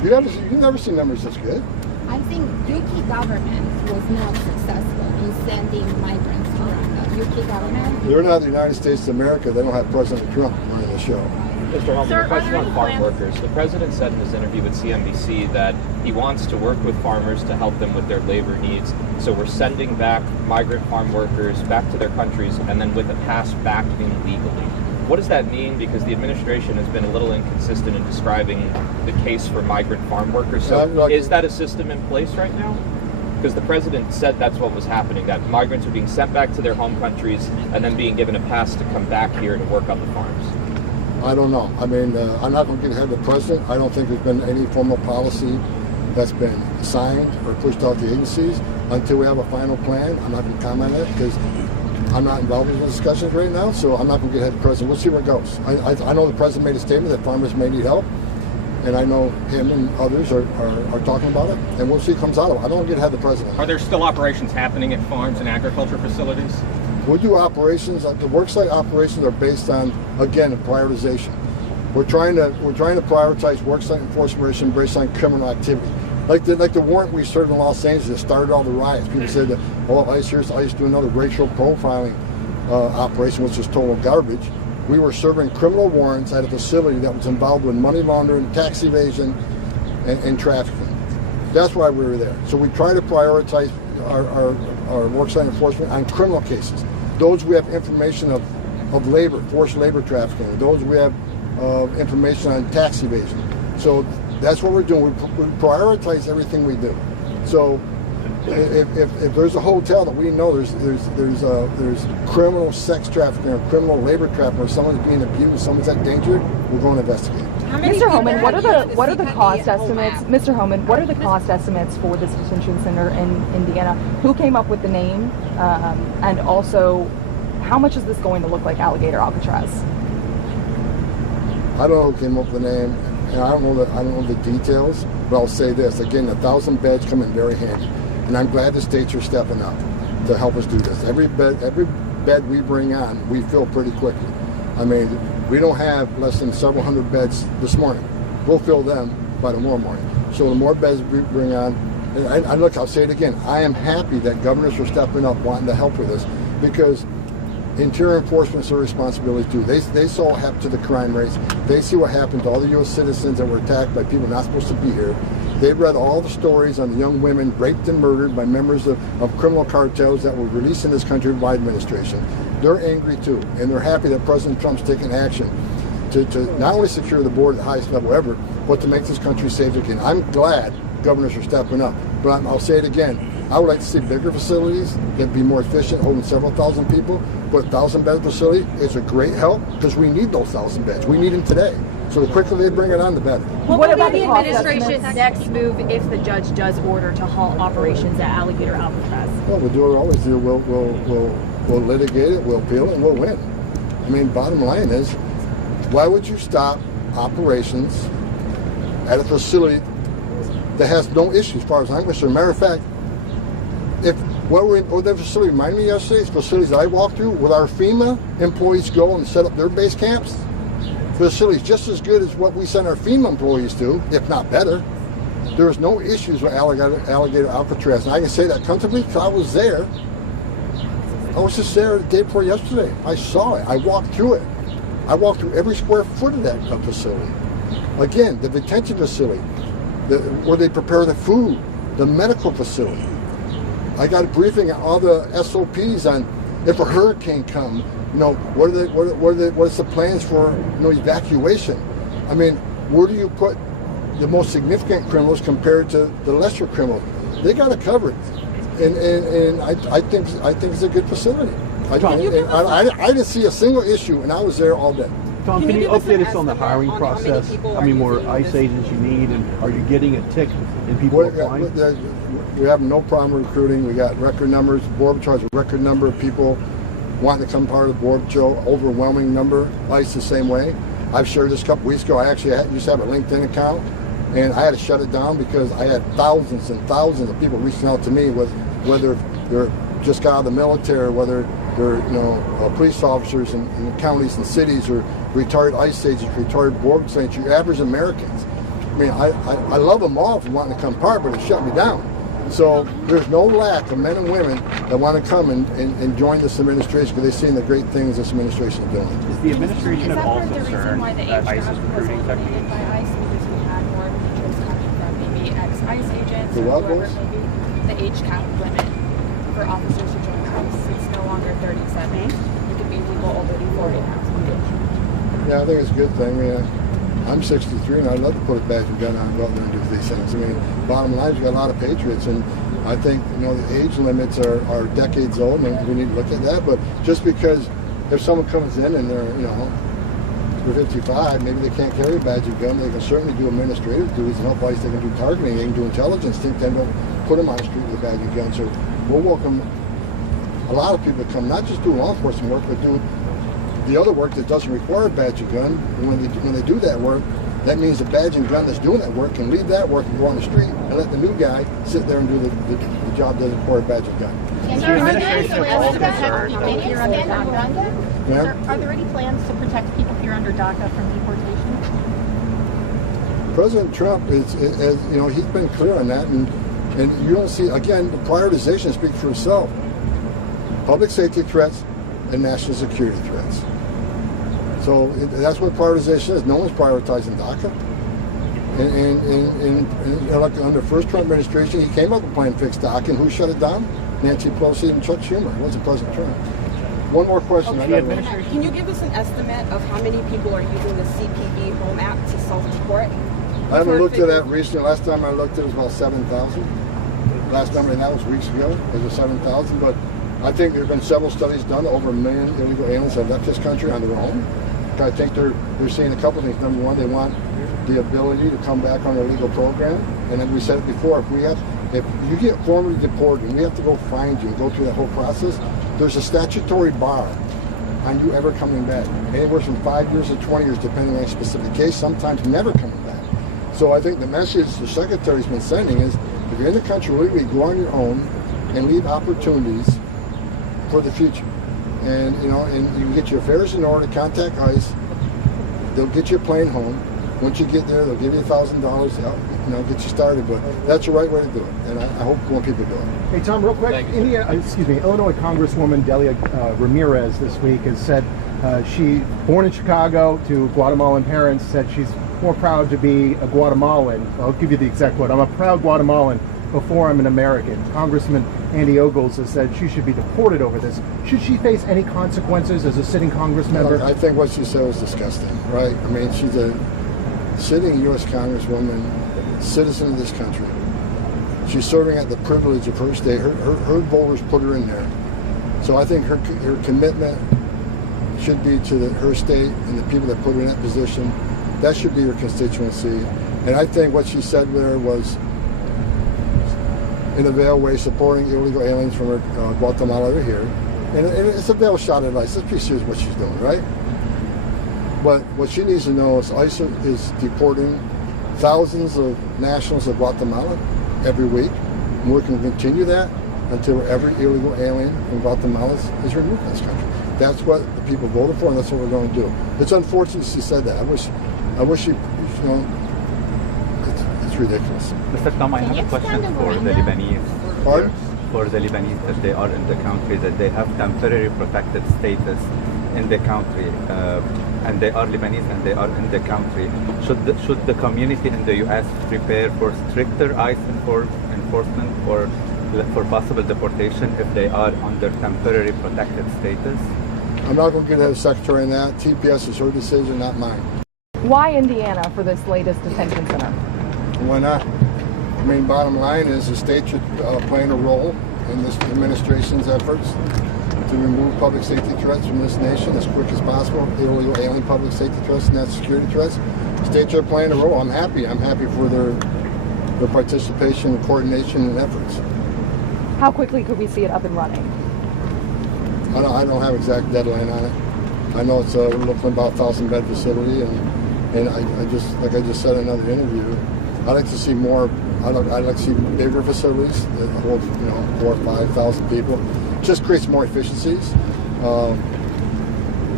You've never seen numbers this good. I think UK government was not successful in sending migrants to Rwanda. UK government? They're not the United States of America. They don't have President Trump running the show. Mr. Homan, a question on farm workers. The president said in his interview with CNBC that he wants to work with farmers to help them with their labor needs. So we're sending back migrant farm workers back to their countries and then with a pass back in legally. What does that mean? Because the administration has been a little inconsistent in describing the case for migrant farm workers. So is that a system in place right now? Because the president said that's what was happening, that migrants are being sent back to their home countries and then being given a pass to come back here to work on the farms. I don't know. I mean, I'm not going to get ahead of the president. I don't think there's been any formal policy that's been signed or pushed out to agencies until we have a final plan. I'm not going to comment on it because I'm not involved in the discussions right now, so I'm not going to get ahead of the president. We'll see where it goes. I know the president made a statement that farmers may need help, and I know him and others are talking about it, and we'll see what comes out of it. I don't want to get ahead of the president. Are there still operations happening at farms and agriculture facilities? We do operations. The worksite operations are based on, again, a prioritization. We're trying to prioritize worksite enforcement based on criminal activity. Like the warrant we served in Los Angeles that started all the riots. People said that, oh, ICE do another racial profiling operation, which is total garbage. We were serving criminal warrants at a facility that was involved with money laundering, tax evasion, and trafficking. That's why we were there. So we try to prioritize our worksite enforcement on criminal cases. Those we have information of labor, forced labor trafficking. Those we have information on tax evasion. So that's what we're doing. We prioritize everything we do. So if there's a hotel that we know there's criminal sex trafficking or criminal labor trafficking, or someone's being abused, someone's at danger, we're going to investigate. Mr. Homan, what are the cost estimates? Mr. Homan, what are the cost estimates for this detention center in Indiana? Who came up with the name, and also how much is this going to look like Alligator Alcatraz? I don't know who came up with the name, and I don't know the details. But I'll say this again: 1,000 beds come in very handy, and I'm glad the states are stepping up to help us do this. Every bed we bring on, we fill pretty quickly. I mean, we don't have less than several hundred beds this morning. We'll fill them by tomorrow morning. So the more beds we bring on, and look, I'll say it again, I am happy that governors are stepping up wanting to help with this, because interior enforcement's their responsibility too. They saw what happened to the crime rates. They see what happened to all the U.S. citizens that were attacked by people not supposed to be here. They've read all the stories on the young women raped and murdered by members of criminal cartels that were released in this country by administration. They're angry too, and they're happy that President Trump's taking action to not only secure the border at the highest level ever, but to make this country safe again. I'm glad governors are stepping up, but I'll say it again. I would like to see bigger facilities that be more efficient, holding several thousand people. But 1,000-bed facility is a great help because we need those 1,000 beds. We need them today. So the quicker they bring it on, the better. What will be the administration's next move if the judge does order to halt operations at Alligator Alcatraz? Well, we'll do what we always do. We'll litigate it, we'll appeal it, and we'll win. I mean, bottom line is, why would you stop operations at a facility that has no issues as far as I'm concerned? Matter of fact, what that facility reminded me yesterday, facilities that I walked through, with our FEMA employees go and set up their base camps, facilities just as good as what we send our FEMA employees to, if not better. There was no issues with Alligator Alcatraz. And I can say that comfortably because I was there. I was just there the day before yesterday. I saw it. I walked through it. I walked through every square foot of that facility. Again, the detention facility, where they prepare the food, the medical facility. I got a briefing on all the SOPs on if a hurricane comes, what is the plans for evacuation? I mean, where do you put the most significant criminals compared to the lesser criminals? They got it covered, and I think it's a good facility. I didn't see a single issue, and I was there all day. Tom, can you update us on the hiring process? How many more ICE agents you need, and are you getting a tick in people applying? We have no problem recruiting. We got record numbers. The Border Patrol has a record number of people wanting to become part of the Border Patrol. Overwhelming number. ICE the same way. I've shared this a couple weeks ago. I actually used to have a LinkedIn account, and I had to shut it down because I had thousands and thousands of people reaching out to me with whether they're just got out of the military, whether they're police officers in counties and cities, or retired ICE agents, retired border agents, your average Americans. I mean, I love them all for wanting to come part, but it shut me down. So there's no lack of men and women that want to come and join this administration because they've seen the great things this administration is doing. Is the administration at all concerned that ICE is recruiting techniques? By ICE because we had more interest coming from maybe ex-ICE agents The or what whoever was? it may be. The age cap limit for officers to join ICE. It's no longer 37. It could be people older than 40 now. Yeah, I think it's a good thing. I mean, I'm 63 and I'd love to put a badge and gun on and go out there and do these things. I mean, bottom line is you got a lot of patriots, and I think, you know, the age limits are decades old and we need to look at that. But just because if someone comes in and they're, you know, they're 55, maybe they can't carry a badge and gun, they can certainly do administrative duties and help ICE. They can do targeting, they can do intelligence. Then don't put them on the street with a badge and gun. So we'll welcome a lot of people to come, not just do law enforcement work, but do the other work that doesn't require a badge and gun. And when they do that work, that means the badge and gun that's doing that work can leave that work and go on the street and let the new guy sit there and do the job that doesn't require a badge and gun. Are there any plans to protect people here under DACA from deportation? President Trump is you know, he's been clear on that, and you don't see, again, the prioritization speaks for itself. Public safety threats and national security threats. So that's what prioritization is. No one's prioritizing DACA. And like under the first Trump administration, he came up with plan fix DACA, and who shut it down? Nancy Pelosi and Chuck Schumer. It wasn't President Trump. One more question. Can you give us an estimate of how many people are using the CPB Home app to self-deport? I haven't looked at that recently. Last time I looked, it was about 7,000. Last number, and that was weeks ago. It was 7,000, but I think there have been several studies done. Over 1 million illegal aliens have left this country on their own. I think they're seeing a couple of things. Number one, they want the ability to come back on a legal program. And then we said it before, if you get formally deported and we have to go find you and go through that whole process, there's a statutory bar on you ever coming back. Anywhere from 5 years to 20 years, depending on a specific case, sometimes never coming back. So I think the message the Secretary's been sending is, if you're in the country legally, go on your own and leave opportunities for the future. And you know, and you can get your affairs in order, contact ICE, they'll get you a plane home. Once you get there, they'll give you $1,000 to help, you know, get you started. But that's the right way to do it, and I hope more people do it. Hey Tom, real quick, Illinois Congresswoman Delia Ramirez this week has said she, born in Chicago to Guatemalan parents, said she's more proud to be a Guatemalan. I'll give you the exact quote. I'm a proud Guatemalan before I'm an American. Congressman Andy Ogles has said she should be deported over this. Should she face any consequences as a sitting Congress member? I think what she said was disgusting, right? I mean, she's a sitting U.S. Congresswoman, citizen of this country. She's serving at the privilege of her state. Her voters put her in there. So I think her commitment should be to her state and the people that put her in that position. That should be her constituency. And I think what she said there was, in a veiled way, supporting illegal aliens from Guatemala over here. And it's a veiled shot at ICE. Let's be serious what she's doing, right? But what she needs to know is ICE is deporting thousands of nationals of Guatemala every week. And we're going to continue that until every illegal alien from Guatemala is removed from this country. That's what the people voted for, and that's what we're going to do. It's unfortunate she said that. I wish she, you know, it's ridiculous. Mr. Tom, I have a question for the Lebanese. Pardon? For the Lebanese, that they are in the country, that they have temporary protected status in the country, and they are Lebanese and they are in the country. Should the community in the U.S. prepare for stricter ICE enforcement or for possible deportation if they are under temporary protected status? I'm not going to get ahead of the Secretary on that. TPS is her decision, not mine. Why Indiana for this latest detention center? Why not? I mean, bottom line is the state should play a role in this administration's efforts to remove public safety threats from this nation as quick as possible, illegal alien public safety threats and national security threats. States are playing a role. I'm happy for their participation, coordination, and efforts. How quickly could we see it up and running? I don't have exact deadline on it. I know it's we're looking at about 1,000-bed facility, and I just, like I just said in another interview, I'd like to see more. I'd like to see bigger facilities that hold, 4,000 or 5,000 people. Just creates more efficiencies.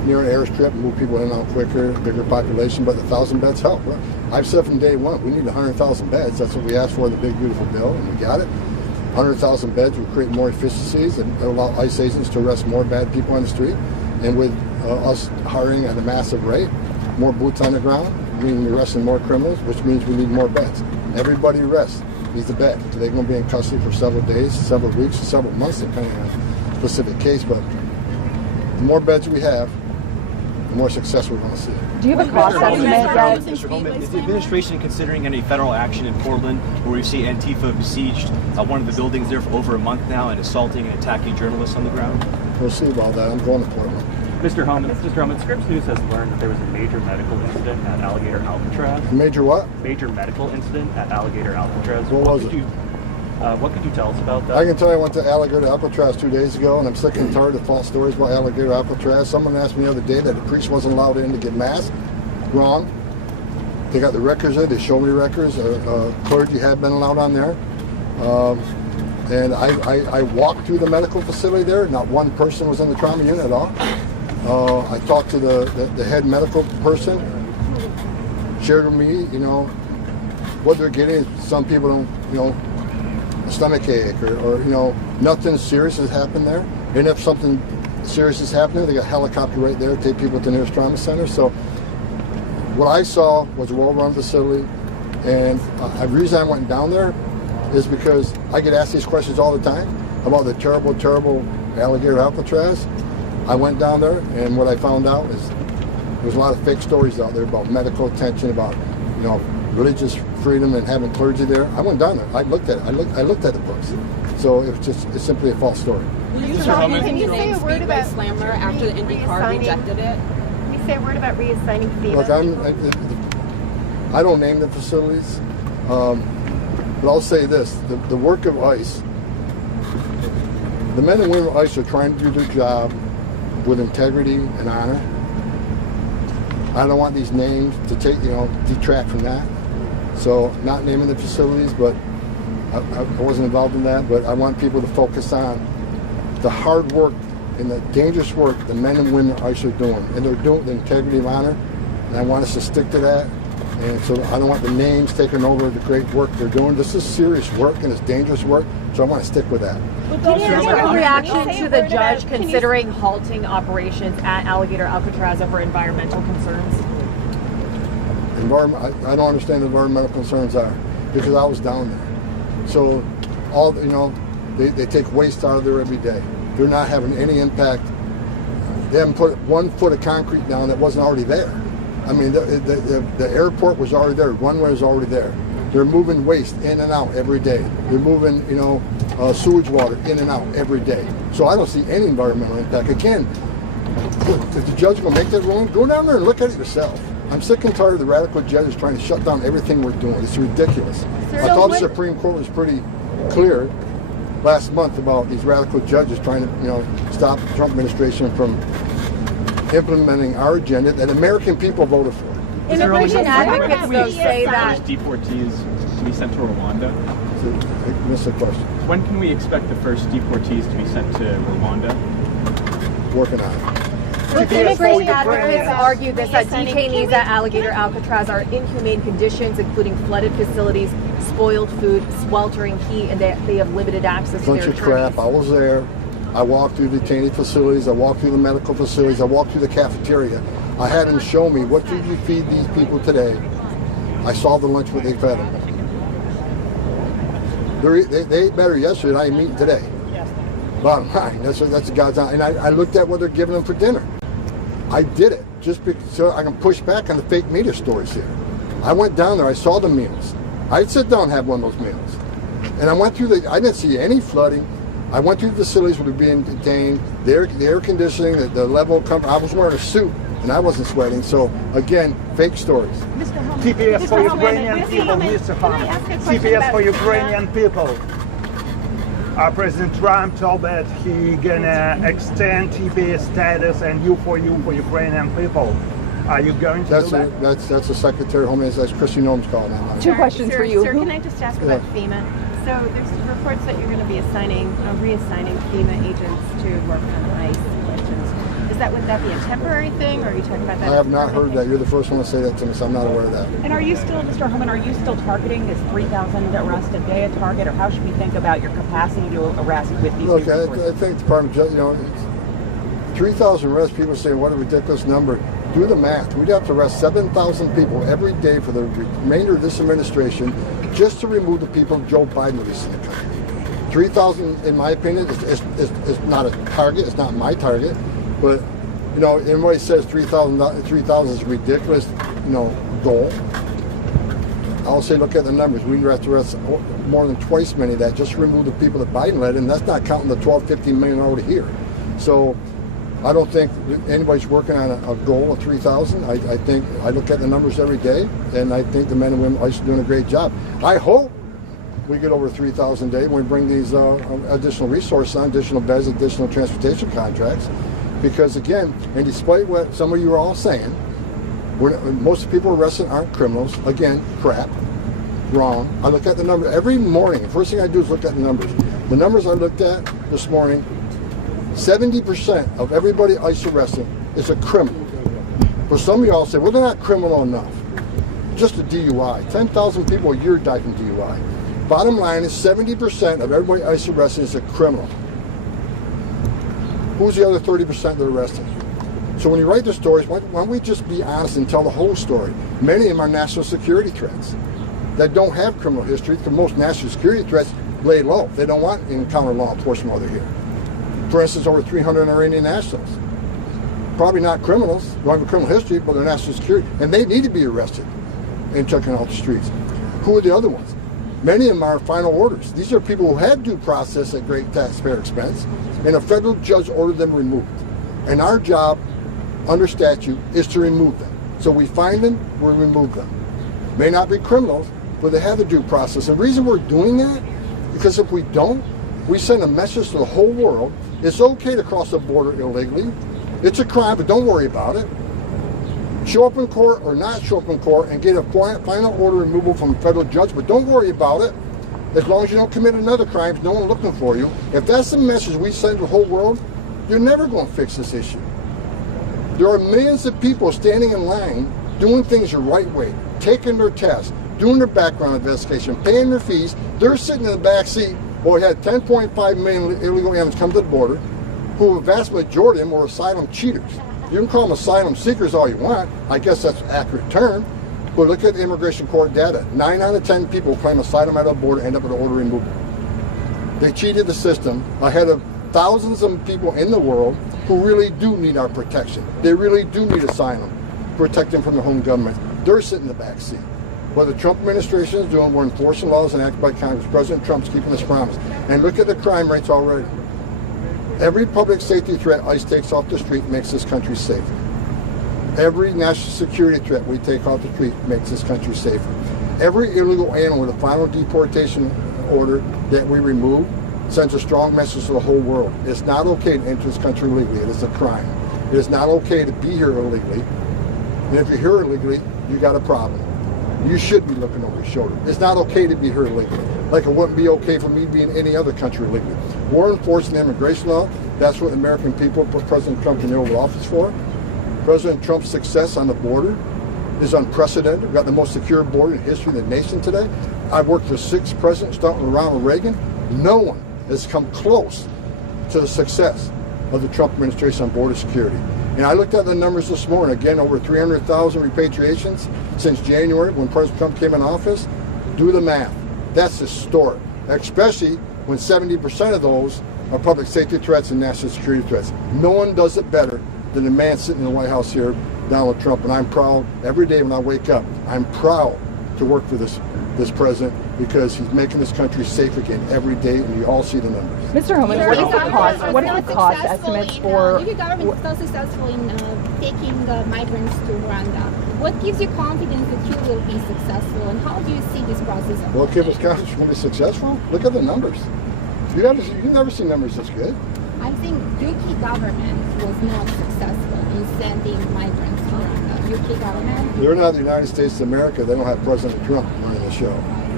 near an airstrip and move people in and out quicker, bigger population, but the 1,000 beds help. I've said from day one, we need 100,000 beds. That's what we asked for in the big, beautiful bill, and we got it. 100,000 beds will create more efficiencies and allow ICE agents to arrest more bad people on the street. And with us hiring at a massive rate, more boots on the ground, meaning we're arresting more criminals, which means we need more beds. Everybody arrests needs a bed. They're going to be in custody for several days, several weeks, several months, depending on the specific case. But the more beds we have, the more success we're going to see. Do you have a cost estimate yet? Mr. Homan, is the administration considering any federal action in Portland where we see Antifa besieged one of the buildings there for over a month now and assaulting and attacking journalists on the ground? We'll see about that. I'm going to Portland. Mr. Homan, Scripps News has learned that there was a major medical incident at Alligator Alcatraz. Major what? Major medical incident at Alligator Alcatraz. What was it? What could you tell us about that? I can tell you I went to Alligator Alcatraz 2 days ago, and I'm sick and tired of false stories about Alligator Alcatraz. Someone asked me the other day that a priest wasn't allowed in to get mass. Wrong. They got the records there. They showed me the records. Clergy had been allowed on there. And I walked through the medical facility there. Not one person was in the trauma unit at all. I talked to the head medical person, shared with me, what they're getting. Some people don't, a stomach ache or nothing serious has happened there. And if something serious is happening, they got a helicopter right there to take people to the nearest trauma center. So what I saw was a well-run facility. And the reason I went down there is because I get asked these questions all the time about the terrible, terrible Alligator Alcatraz. I went down there, and what I found out is there's a lot of fake stories out there about medical attention, about religious freedom and having clergy there. I went down there. I looked at it. I looked at the books. So it's simply a false story. Can you say a word about Slammer after the IndyCar rejected it? Can you say a word about reassigning FEMA? Look, I don't name the facilities, but I'll say this: the work of ICE, the men and women of ICE are trying to do their job with integrity and honor. I don't want these names to detract from that. So not naming the facilities, but I wasn't involved in that, but I want people to focus on the hard work and the dangerous work the men and women of ICE are doing. And they're doing it with integrity and honor, and I want us to stick to that. And so I don't want the names taking over the great work they're doing. This is serious work and it's dangerous work, so I want to stick with that. Can you give a reaction to the judge considering halting operations at Alligator Alcatraz over environmental concerns? I don't understand what environmental concerns are because I was down there. So all they take waste out of there every day. They're not having any impact. They haven't put 1 foot of concrete down that wasn't already there. I mean, the airport was already there. Runway was already there. They're moving waste in and out every day. They're moving, sewage water in and out every day. So I don't see any environmental impact. Again, if the judge will make that ruling, go down there and look at it yourself. I'm sick and tired of the radical judges trying to shut down everything we're doing. It's ridiculous. I thought the Supreme Court was pretty clear last month about these radical judges trying to, stop the Trump administration from implementing our agenda that American people voted for. Immigration advocates though say that deportees to be sent to Rwanda. I missed the question. When can we expect the first deportees to be sent to Rwanda? Working on it. Immigration advocates argue that detainees at Alligator Alcatraz are in inhumane conditions, including flooded facilities, spoiled food, sweltering heat, and they have limited access to their Bunch of crap. I was there. I walked through detainee facilities. I walked through the medical facilities. I walked through the cafeteria. I had them show me, what did you feed these people today? I saw the lunch what they fed them. They ate better yesterday than I am eating today. Bottom line, that's God's honor. And I looked at what they're giving them for dinner. I did it just so I can push back on the fake media stories here. I went down there. I saw the meals. I'd sit down and have one of those meals. And I went through I didn't see any flooding. I went through the facilities where they're being detained, the air conditioning, the level of comfort. I was wearing a suit and I wasn't sweating. So again, fake stories. TPS for Ukrainian people, Mr. Homan. TPS for Ukrainian people. President Trump told that he gonna extend TPS status and you for Ukrainian people. Are you going to do that? That's the Secretary of Homeland. That's Christy Noem's call now. Two questions for you. Sir, can I just ask about FEMA? So there's reports that you're going to be reassigning FEMA agents to work on ICE questions. Would that be a temporary thing, or are you talking about that? I have not heard that. You're the first one to say that to me, so I'm not aware of that. And are you still, Mr. Homan, are you still targeting this 3,000 arrests a day a target, or how should we think about your capacity to arrest with these? Look, I think the Department of 3,000 arrests, people say, what a ridiculous number. Do the math. We'd have to arrest 7,000 people every day for the remainder of this administration just to remove the people Joe Biden released in the country. 3,000, in my opinion, is not a target. It's not my target. But, everybody says 3,000 is a ridiculous, goal. I'll say, look at the numbers. We have to arrest more than twice many of that just to remove the people that Biden let in. That's not counting the 12, 15 million already here. So I don't think anybody's working on a goal of 3,000. I think I look at the numbers every day, and I think the men and women are doing a great job. I hope we get over 3,000 a day when we bring these additional resources on, additional beds, additional transportation contracts. Because again, and despite what some of you are all saying, most people arrested aren't criminals. Again, crap, wrong. I look at the number every morning. The first thing I do is look at the numbers. The numbers I looked at this morning, 70% of everybody ICE arrested is a criminal. For some of y'all say, well, they're not criminal enough. Just a DUI. 10,000 people a year die from DUI. Bottom line is 70% of everybody ICE arrested is a criminal. Who's the other 30% that are arrested? So when you write the stories, why don't we just be honest and tell the whole story? Many of them are national security threats that don't have criminal history, because most national security threats lay low. They don't want to encounter law enforcement while they're here. For instance, over 300 Iranian nationals. Probably not criminals, don't have a criminal history, but they're national security, and they need to be arrested and taken off the streets. Who are the other ones? Many of them are final orders. These are people who had due process at great taxpayer expense, and a federal judge ordered them removed. And our job, under statute, is to remove them. So we find them, we remove them. May not be criminals, but they have a due process. And the reason we're doing that, because if we don't, we send a message to the whole world. It's okay to cross the border illegally. It's a crime, but don't worry about it. Show up in court or not show up in court and get a final order removal from a federal judge, but don't worry about it. As long as you don't commit another crime, no one's looking for you. If that's the message we send to the whole world, you're never going to fix this issue. There are millions of people standing in line doing things the right way, taking their tests, doing their background investigation, paying their fees. They're sitting in the back seat. Well, we had 10.5 million illegal aliens come to the border, who a vast majority of them were asylum cheaters. You can call them asylum seekers all you want. I guess that's an accurate term. But look at the immigration court data. 9 out of 10 people who claim asylum at the border end up with an order removal. They cheated the system ahead of thousands of people in the world who really do need our protection. They really do need asylum, protect them from the home government. They're sitting in the back seat. What the Trump administration is doing, we're enforcing laws enacted by Congress. President Trump's keeping his promise. And look at the crime rates already. Every public safety threat ICE takes off the street makes this country safer. Every national security threat we take off the street makes this country safer. Every illegal alien with a final deportation order that we remove sends a strong message to the whole world. It's not okay to enter this country illegally. It is a crime. It is not okay to be here illegally. And if you're here illegally, you got a problem. You should be looking over your shoulder. It's not okay to be here illegally. Like it wouldn't be okay for me to be in any other country illegally. We're enforcing the immigration law. That's what the American people put President Trump in the Oval Office for. President Trump's success on the border is unprecedented. We've got the most secure border in the history of the nation today. I've worked for 6 presidents, starting with Ronald Reagan. No one has come close to the success of the Trump administration on border security. And I looked at the numbers this morning. Again, over 300,000 repatriations since January when President Trump came in office. Do the math. That's historic, especially when 70% of those are public safety threats and national security threats. No one does it better than the man sitting in the White House here, Donald Trump. And I'm proud every day when I wake up. I'm proud to work for this president because he's making this country safe again every day, and you all see the numbers. Mr. Homan, what is the cost? What are the cost estimates for? Your government is so successful in taking migrants to Rwanda. What gives you confidence that you will be successful, and how do you see this process? What gives us confidence we're going to be successful? Look at the numbers. You've never seen numbers this good. I think UK government was not successful in sending migrants to Rwanda. UK government? They're not the United States of America. They don't have President Trump running the show.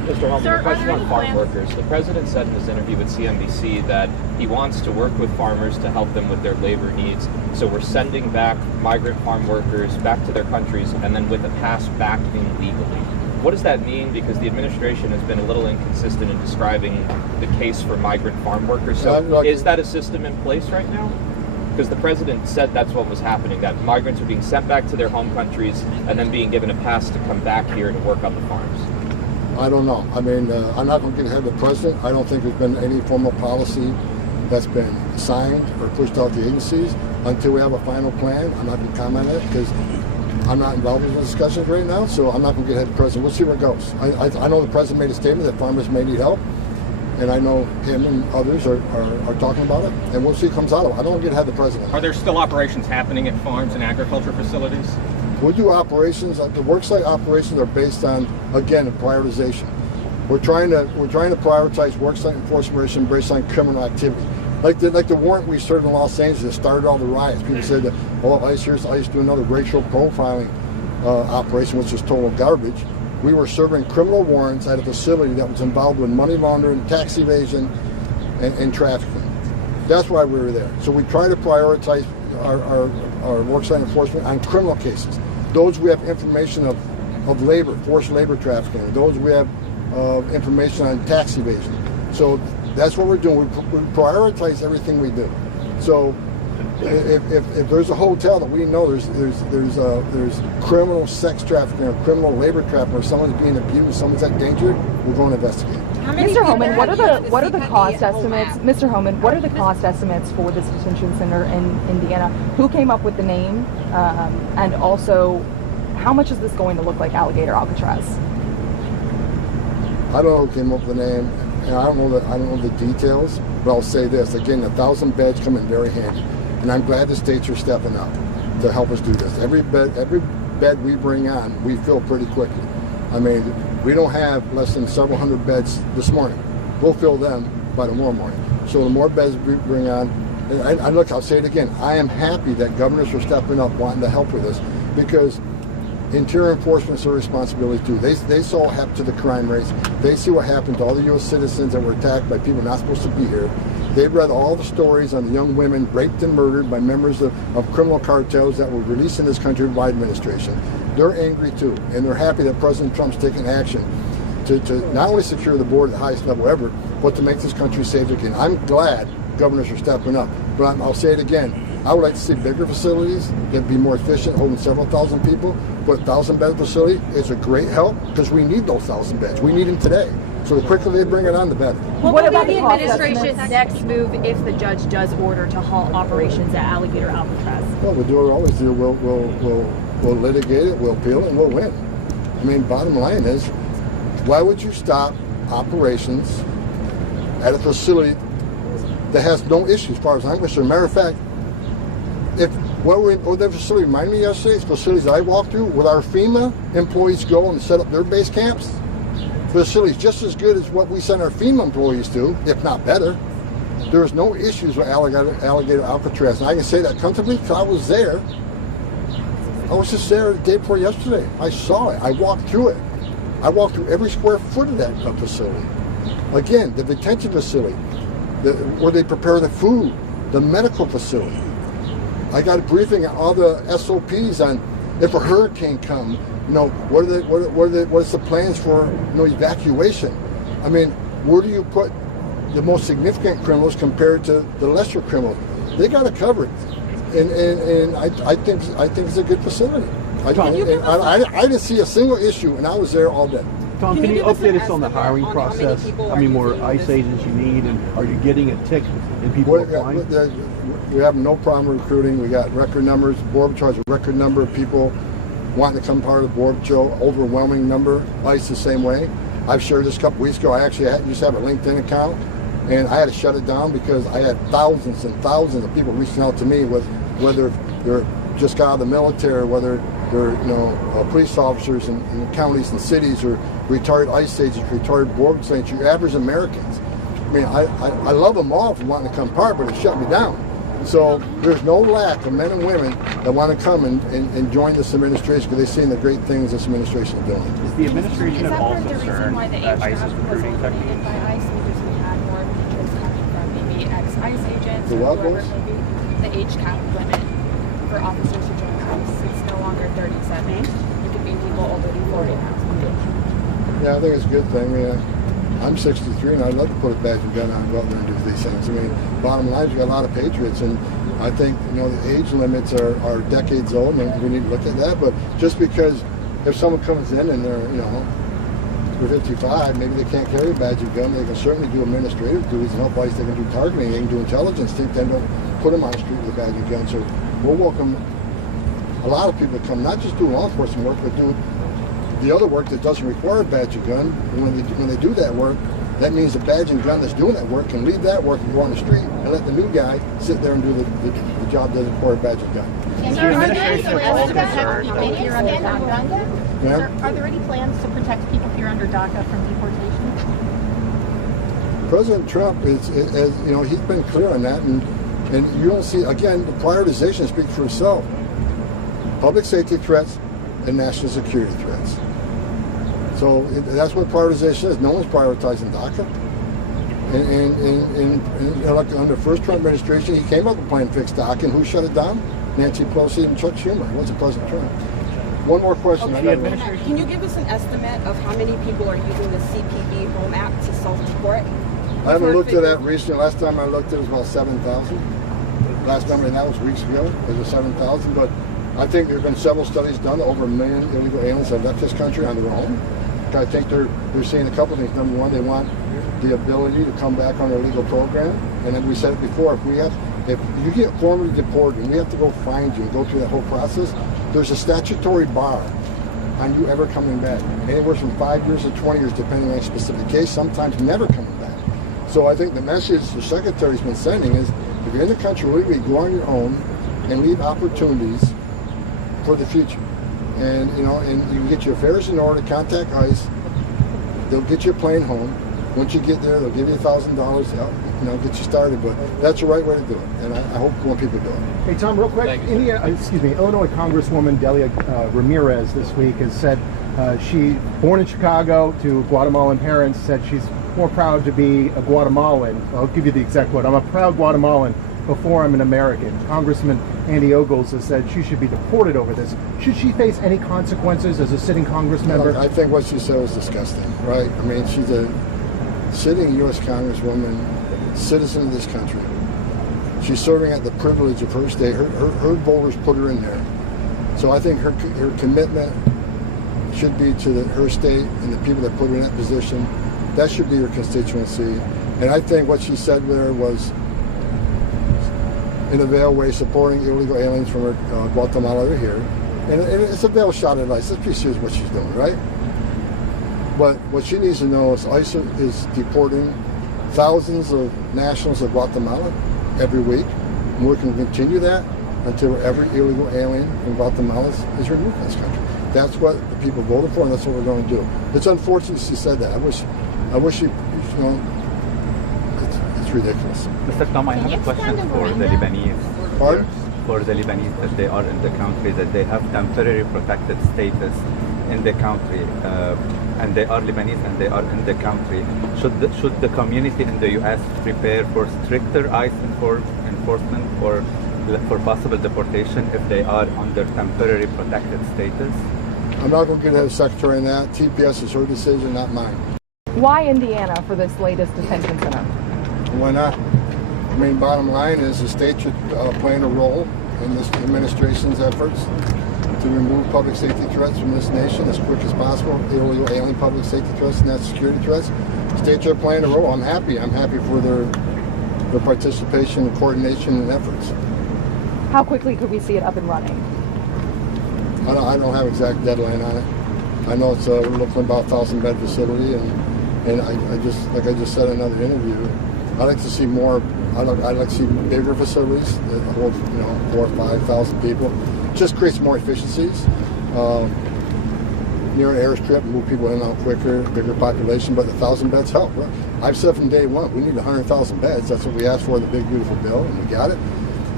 Mr. Homan, Sir, a question are there on any farm plans- workers. The president said in his interview with CNBC that he wants to work with farmers to help them with their labor needs. So we're sending back migrant farm workers back to their countries and then with a pass back in legally. What does that mean? Because the administration has been a little inconsistent in describing the case for migrant farm workers. So is that a system in place right now? Because the president said that's what was happening, that migrants are being sent back to their home countries and then being given a pass to come back here to work on the farms. I don't know. I mean, I'm not going to get ahead of the president. I don't think there's been any formal policy that's been signed or pushed out to agencies until we have a final plan. I'm not going to comment on it because I'm not involved in the discussions right now, so I'm not going to get ahead of the president. We'll see where it goes. I know the president made a statement that farmers may need help, and I know him and others are talking about it, and we'll see what comes out of it. I don't want to get ahead of the president. Are there still operations happening at farms and agriculture facilities? We do operations. The worksite operations are based on, again, a prioritization. We're trying to prioritize worksite enforcement based on criminal activity. Like the warrant we served in Los Angeles that started all the riots. People said that, oh, ICE do another racial profiling operation, which is total garbage. We were serving criminal warrants at a facility that was involved with money laundering, tax evasion, and trafficking. That's why we were there. So we try to prioritize our worksite enforcement on criminal cases. Those we have information of labor, forced labor trafficking. Those we have information on tax evasion. So that's what we're doing. We prioritize everything we do. So if there's a hotel that we know there's criminal sex trafficking or criminal labor trafficking, or someone's being abused, someone's at danger, we're going to investigate. Mr. Homan, what are the cost estimates? Mr. Homan, what are the cost estimates for this detention center in Indiana? Who came up with the name, and also how much is this going to look like Alligator Alcatraz? I don't know who came up with the name, and I don't know the details. But I'll say this again: 1,000 beds come in very handy, and I'm glad the states are stepping up to help us do this. Every bed we bring on, we fill pretty quickly. I mean, we don't have less than several hundred beds this morning. We'll fill them by tomorrow morning. So the more beds we bring on, and look, I'll say it again, I am happy that governors are stepping up wanting to help with this, because interior enforcement is their responsibility too. They saw what happened to the crime rates. They see what happened to all the U.S. citizens that were attacked by people not supposed to be here. They've read all the stories on the young women raped and murdered by members of criminal cartels that were released in this country by administration. They're angry too, and they're happy that President Trump's taking action to not only secure the border at the highest level ever, but to make this country safe again. I'm glad governors are stepping up, but I'll say it again. I would like to see bigger facilities that be more efficient, holding several thousand people. But 1,000-bed facility is a great help because we need those 1,000 beds. We need them today. So the quicker they bring it on, the better. What about the administration's next move if the judge does order to halt operations at Alligator Alcatraz? Well, we'll do what we always do. We'll litigate it, we'll appeal it, and we'll win. I mean, bottom line is, why would you stop operations at a facility that has no issues as far as I'm concerned? Matter of fact, what that facility reminded me yesterday, it's facilities I walked through, with our FEMA employees go and set up their base camps. Facilities just as good as what we send our FEMA employees to, if not better. There's no issues with Alligator Alcatraz. And I can say that comfortably because I was there. I was just there the day before yesterday. I saw it. I walked through it. I walked through every square foot of that facility. Again, the detention facility, where they prepare the food, the medical facility. I got a briefing on all the SOPs on if a hurricane comes, what's the plans for evacuation? I mean, where do you put the most significant criminals compared to the lesser criminals? They got it covered, and I think it's a good facility. I didn't see a single issue, and I was there all day. Tom, can you update us on the hiring process? How many more ICE agents you need, and are you getting a tick in people applying? We have no problem recruiting. We got record numbers. Border Patrol has a record number of people wanting to come part of the Border Patrol. Overwhelming number. ICE the same way. I've shared this a couple weeks ago. I actually used to have a LinkedIn account, and I had to shut it down because I had thousands and thousands of people reaching out to me with whether they're just got out of the military, or whether they're police officers in counties and cities, or retired ICE agents, retired Border agents, your average Americans. I mean, I love them all for wanting to come part, but it shut me down. So there's no lack of men and women that want to come and join this administration because they've seen the great things this administration is doing. Is the administration at all concerned that ICE is recruiting techniques? By ICE because we had more interest coming from maybe ex-ICE agents. The what or whoever was? it may be. The age cap limit for officers to join ICE. It's no longer 37. It could be people older than 40 now. Yeah, I think it's a good thing. I'm 63 and I'd love to put a badge and gun on and go out there and do these things. I mean, bottom line is you got a lot of patriots, and I think, you know, the age limits are decades old, and we need to look at that. But just because if someone comes in and they're, you know, they're 55, maybe they can't carry a badge and gun, they can certainly do administrative duties and help ICE. They can do targeting, they can do intelligence. Then don't put them on the street with a badge and gun. So we'll welcome a lot of people to come, not just do law enforcement work, but do the other work that doesn't require a badge and gun. And when they do that work, that means the badge and gun that's doing that work can leave that work and go on the street and let the new guy sit there and do the job that doesn't require a badge and gun. Is the administration at all concerned? Yeah. Are there any plans to protect people here under DACA from deportation? President Trump is you know, he's been clear on that, and you don't see, again, the prioritization speaks for itself. Public safety threats and national security threats. So that's what prioritization is. No one's prioritizing DACA. And like under the first Trump administration, he came up with a plan to fix DACA, and who shut it down? Nancy Pelosi and Chuck Schumer. It wasn't President Trump. One more question. Can you give us an estimate of how many people are using the CPB Home App to self-deport? I haven't looked at that recently. Last time I looked, it was about 7,000. Last number, and that was weeks ago. It was 7,000. But I think there have been several studies done. Over 1 million illegal aliens have left this country on their own. I think they're seeing a couple of things. Number one, they want the ability to come back on their legal program. And then we said it before, if you get formally deported and we have to go find you and go through that whole process, there's a statutory bar on you ever coming back. Anywhere from 5 years to 20 years, depending on a specific case, sometimes never coming back. So I think the message the Secretary's been sending is, if you're in the country, legally, go on your own and leave opportunities for the future. And you know, and you can get your affairs in order, contact ICE, they'll get your plane home. Once you get there, they'll give you $1,000, you know, get you started. But that's the right way to do it, and I hope more people do it. Hey Tom, real quick, Illinois Congresswoman Delia Ramirez this week has said she, born in Chicago to Guatemalan parents, said she's more proud to be a Guatemalan. I'll give you the exact quote. I'm a proud Guatemalan before I'm an American. Congressman Andy Ogles has said she should be deported over this. Should she face any consequences as a sitting Congress member? I think what she said was disgusting, right? I mean, she's a sitting U.S. Congresswoman, citizen of this country. She's serving at the privilege of her state. Her voters put her in there. So I think her commitment should be to her state and the people that put her in that position. That should be her constituency. And I think what she said there was, in a veiled way, supporting illegal aliens from Guatemala to here. And it's a veiled shot at ICE. Let's be serious what she's doing, right? But what she needs to know is ICE is deporting thousands of nationals of Guatemala every week. And we're going to continue that until every illegal alien from Guatemala is removed from this country. That's what the people voted for, and that's what we're going to do. It's unfortunate she said that. I wish she, you know, it's ridiculous. Mr. Tom, I have a question for the Lebanese. Pardon? For the Lebanese, that they are in the country, that they have temporary protected status in the country, and they are Lebanese and they are in the country. Should the community in the U.S. prepare for stricter ICE enforcement or for possible deportation if they are under temporary protected status? I'm not going to get ahead of the Secretary on that. TPS is her decision, not mine. Why Indiana for this latest detention center? Why not? I mean, bottom line is the state should play a role in this administration's efforts to remove public safety threats from this nation as quick as possible, illegal alien public safety threats and national security threats. States are playing a role. I'm happy. I'm happy for their participation and coordination and efforts. How quickly could we see it up and running? I don't have exact deadline on it. I know it's we're looking at about 1,000-bed facility, and I just, like I just said in another interview, I'd like to see more. I'd like to see bigger facilities that hold, you know, 4,000 or 5,000 people. Just creates more efficiencies. Near an airstrip, move people in and out quicker, bigger population, but 1,000 beds help. I've said from day one, we need 100,000 beds. That's what we asked for in the big, beautiful bill, and we got it.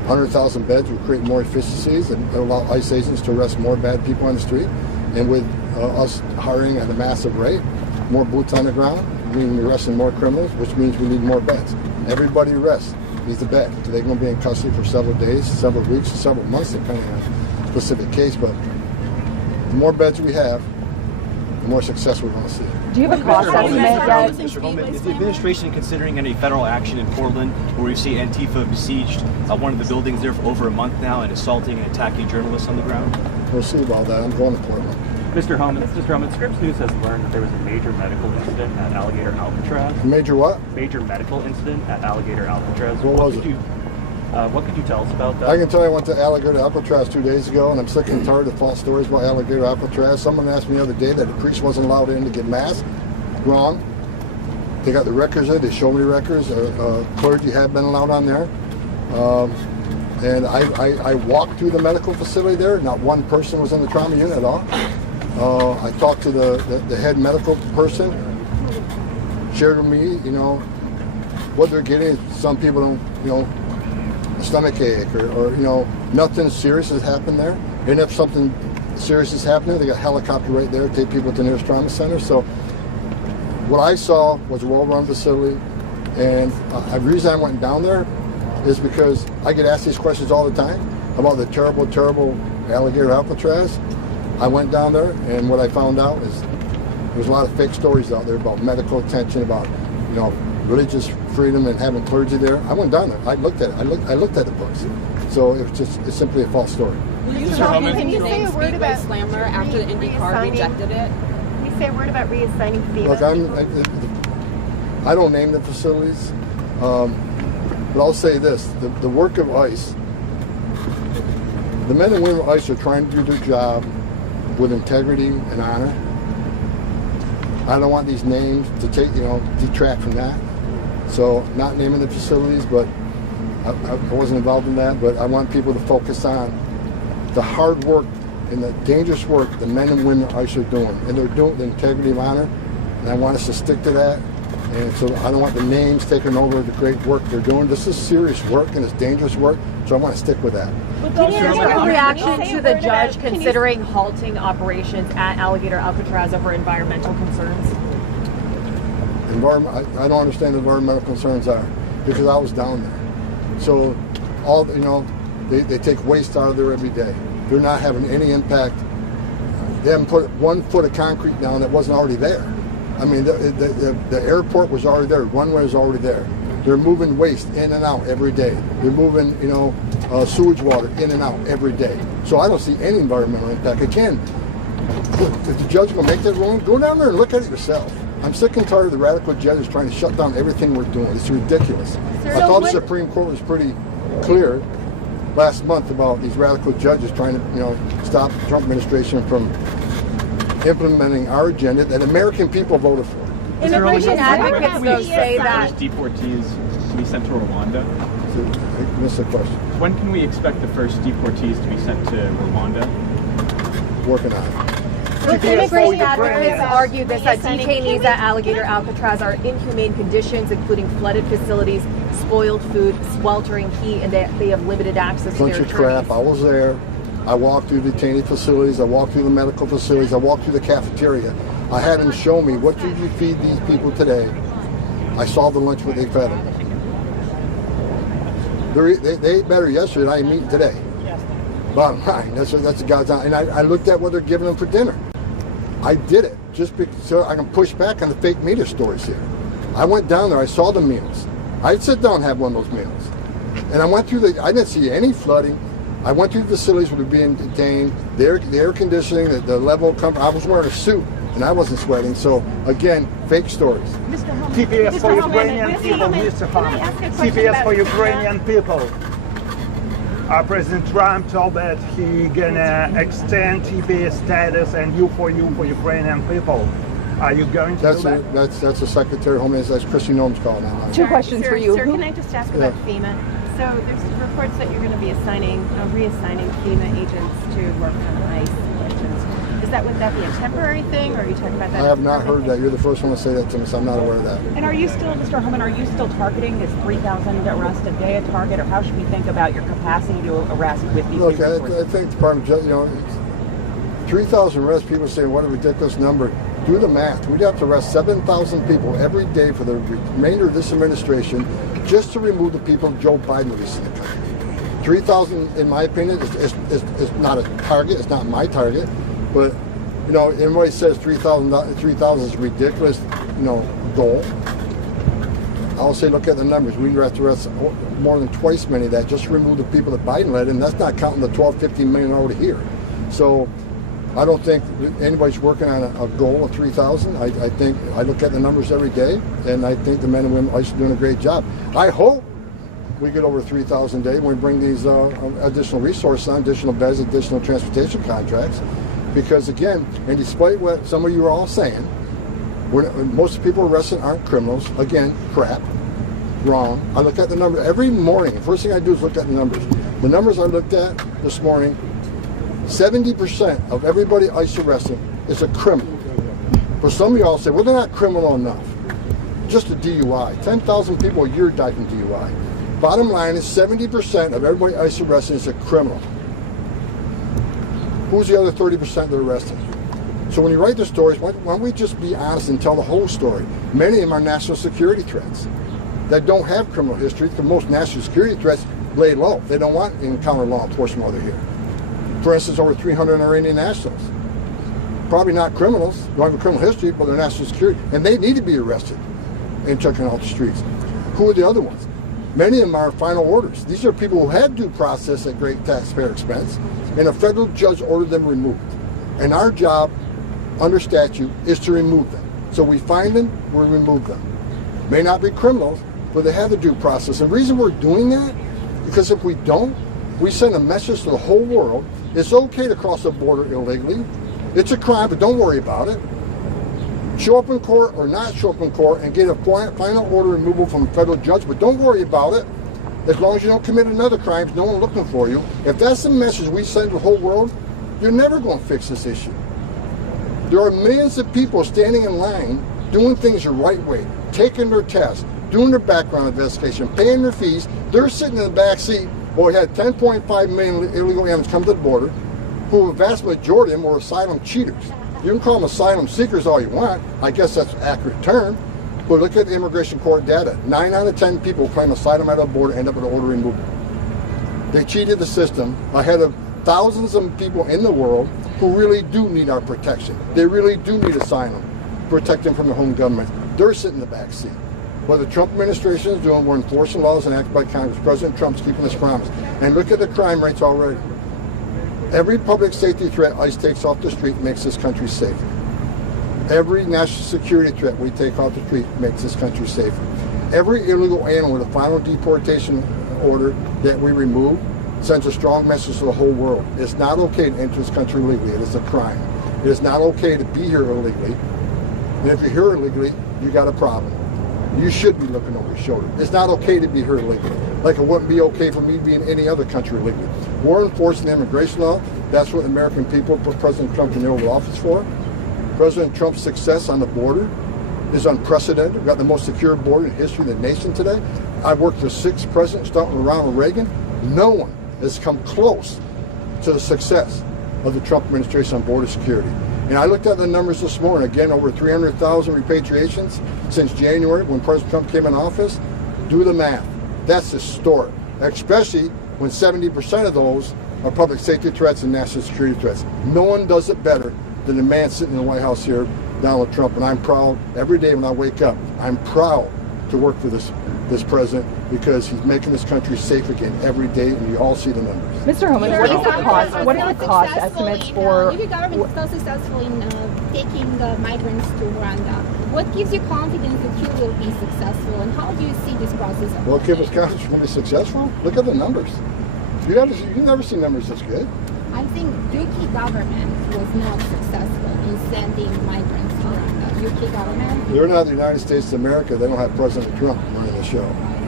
100,000 beds would create more efficiencies and allow ICE agents to arrest more bad people on the street. And with us hiring at a massive rate, more boots on the ground, meaning we're arresting more criminals, which means we need more beds. Everybody arrests needs a bed. They're going to be in custody for several days, several weeks, several months, depending on the specific case. But the more beds we have, the more success we're going to see. Do you have a cost estimate yet? Mr. Homan, is the administration considering any federal action in Portland, where we see Antifa besieged one of the buildings there for over a month now and assaulting and attacking journalists on the ground? We'll see about that. I'm going to Portland. Mr. Homan, Scripps News has learned that there was a major medical incident at Alligator Alcatraz. Major what? Major medical incident at Alligator Alcatraz. What was it? What could you tell us about that? I can tell you I went to Alligator Alcatraz 2 days ago, and I'm sick and tired of false stories about Alligator Alcatraz. Someone asked me the other day that the priest wasn't allowed in to get mass. Wrong. They got the records there. They showed me the records. Clergy had been allowed on there. And I walked through the medical facility there. Not one person was in the trauma unit at all. I talked to the head medical person, shared with me, what they're getting. Some people don't, a stomach ache or nothing serious has happened there. And if something serious is happening, they got a helicopter right there to take people to the nearest trauma center. So what I saw was a well-run facility. And the reason I went down there is because I get asked these questions all the time about the terrible, terrible Alligator Alcatraz. I went down there, and what I found out is there's a lot of fake stories out there about medical attention, about religious freedom and having clergy there. I went down there. I looked at it. I looked at the books. So it's simply a false story. Can you say a word about Slammer after the IndyCar rejected it? Can you say a word about reassigning FEMA? Look, I don't name the facilities, but I'll say this: the work of ICE, the men and women of ICE are trying to do their job with integrity and honor. I don't want these names to detract from that. So not naming the facilities, but I wasn't involved in that, but I want people to focus on the hard work and the dangerous work the men and women of ICE are doing. And they're doing the integrity of honor, and I want us to stick to that. And so I don't want the names taking over the great work they're doing. This is serious work and it's dangerous work, so I want to stick with that. Can you give a reaction to the judge considering halting operations at Alligator Alcatraz over environmental concerns? I don't understand what environmental concerns are because I was down there. So they take waste out of there every day. They're not having any impact. They haven't put 1 foot of concrete down that wasn't already there. I mean, the airport was already there. Runway was already there. They're moving waste in and out every day. They're moving, sewage water in and out every day. So I don't see any environmental impact. Again, if the judge will make that ruling, go down there and look at it yourself. I'm sick and tired of the radical judges trying to shut down everything we're doing. It's ridiculous. I thought the Supreme Court was pretty clear last month about these radical judges trying to, stop the Trump administration from implementing our agenda that American people voted for. Immigration advocates though say that deportees to be sent to Rwanda. So, I missed the question. When can we expect the first deportees to be sent to Rwanda? Working on it. Immigration advocates argue that detainees at Alligator Alcatraz are in inhumane conditions, including flooded facilities, spoiled food, sweltering heat, and they have limited access to their Bunch of crap. I was there. I walked through detainee facilities. I walked through the medical facilities. I walked through the cafeteria. I had them show me, what did you feed these people today? I saw the lunch what they fed them. They ate better yesterday than I am eating today. Bottom line, that's the God's honor. And I looked at what they're giving them for dinner. I did it just so I can push back on the fake media stories here. I went down there. I saw the meals. I'd sit down and have one of those meals. And I went through I didn't see any flooding. I went through the facilities where they're being detained. The air conditioning, the level of comfort. I was wearing a suit and I wasn't sweating. So again, fake stories. TPS for Ukrainian people, Mr. Homan. TPS for Ukrainian people. President Trump told that he gonna extend TPS status and you for Ukrainian people. Are you going to do that? That's the Secretary of Homeland. That's Christy Noem's calling that. 2 questions for you. Sir, can I just ask about FEMA? So there's reports that you're going to be reassigning FEMA agents to work on ICE questions. Would that be a temporary thing, or are you talking about that? I have not heard that. You're the first one to say that to me, so I'm not aware of that. And are you still, Mr. Homan, are you still targeting this 3,000 arrests a day a target, or how should we think about your capacity to arrest with these? Look, I think the Department of Justice, 3,000 arrests, people say, what a ridiculous number. Do the math. We'd have to arrest 7,000 people every day for the remainder of this administration just to remove the people Joe Biden released in the country. 3,000, in my opinion, is not a target. It's not my target. But, everybody says 3,000 is a ridiculous, goal. I'll say, look at the numbers. We'd have to arrest more than twice many of that just to remove the people that Biden let in. That's not counting the 12, 15 million already here. So I don't think anybody's working on a goal of 3,000. I think I look at the numbers every day, and I think the men and women are doing a great job. I hope we get over 3,000 a day when we bring these additional resources on, additional beds, additional transportation contracts. Because again, and despite what some of you are all saying, most people arrested aren't criminals. Again, crap, wrong. I look at the numbers every morning. The first thing I do is look at the numbers. The numbers I looked at this morning, 70% of everybody ICE arrested is a criminal. But some of y'all say, well, they're not criminal enough. Just a DUI. 10,000 people a year die from DUI. Bottom line is 70% of everybody ICE arrested is a criminal. Who's the other 30% they're arresting? So when you write the stories, why don't we just be honest and tell the whole story? Many of them are national security threats that don't have criminal history. The most national security threats lay low. They don't want to encounter law enforcement while they're here. For instance, over 300 Iranian nationals. Probably not criminals, don't have a criminal history, but they're national security. And they need to be arrested and taken off the streets. Who are the other ones? Many of them are final orders. These are people who had due process at great taxpayer expense, and a federal judge ordered them removed. And our job, under statute, is to remove them. So we find them, we remove them. May not be criminals, but they have the due process. And the reason we're doing that, because if we don't, we send a message to the whole world. It's okay to cross the border illegally. It's a crime, but don't worry about it. Show up in court or not show up in court and get a final order removal from a federal judge, but don't worry about it. As long as you don't commit another crime, no one looking for you. If that's the message we send to the whole world, you're never going to fix this issue. There are millions of people standing in line doing things the right way, taking their tests, doing their background investigation, paying their fees. They're sitting in the back seat. Well, we had 10.5 million illegal aliens come to the border, who the vast majority of them were asylum cheaters. You can call them asylum seekers all you want. I guess that's an accurate term. But look at the immigration court data. 9 out of 10 people who claim asylum at the border end up with an order removal. They cheated the system ahead of thousands of people in the world who really do need our protection. They really do need asylum, protect them from their home government. They're sitting in the back seat. What the Trump administration is doing, we're enforcing laws enacted by Congress. President Trump's keeping his promise. And look at the crime rates already. Every public safety threat ICE takes off the street makes this country safer. Every national security threat we take off the street makes this country safer. Every illegal alien with a final deportation order that we remove sends a strong message to the whole world. It's not okay to enter this country illegally. It is a crime. It is not okay to be here illegally. And if you're here illegally, you got a problem. You should be looking over your shoulder. It's not okay to be here illegally. Like it wouldn't be okay for me to be in any other country illegally. We're enforcing the immigration law. That's what the American people put President Trump in the Oval Office for. President Trump's success on the border is unprecedented. We've got the most secure border in the history of the nation today. I've worked for 6 presidents, starting with Ronald Reagan. No one has come close to the success of the Trump administration on border security. And I looked at the numbers this morning. Again, over 300,000 repatriations since January when President Trump came in office. Do the math. That's historic, especially when 70% of those are public safety threats and national security threats. No one does it better than the man sitting in the White House here, Donald Trump. And I'm proud every day when I wake up. I'm proud to work for this president because he's making this country safe again every day, and you all see the numbers. Mr. Homan, what is the cost? What are the cost estimates for? If the government is so successful in taking migrants to Rwanda, what gives you confidence that you will be successful, and how do you see this process? What gives us confidence we're going to be successful? Look at the numbers. You've never seen numbers this good. I think UK government was not successful in sending migrants to Rwanda. UK government? They're not the United States of America. They don't have President Trump running the show.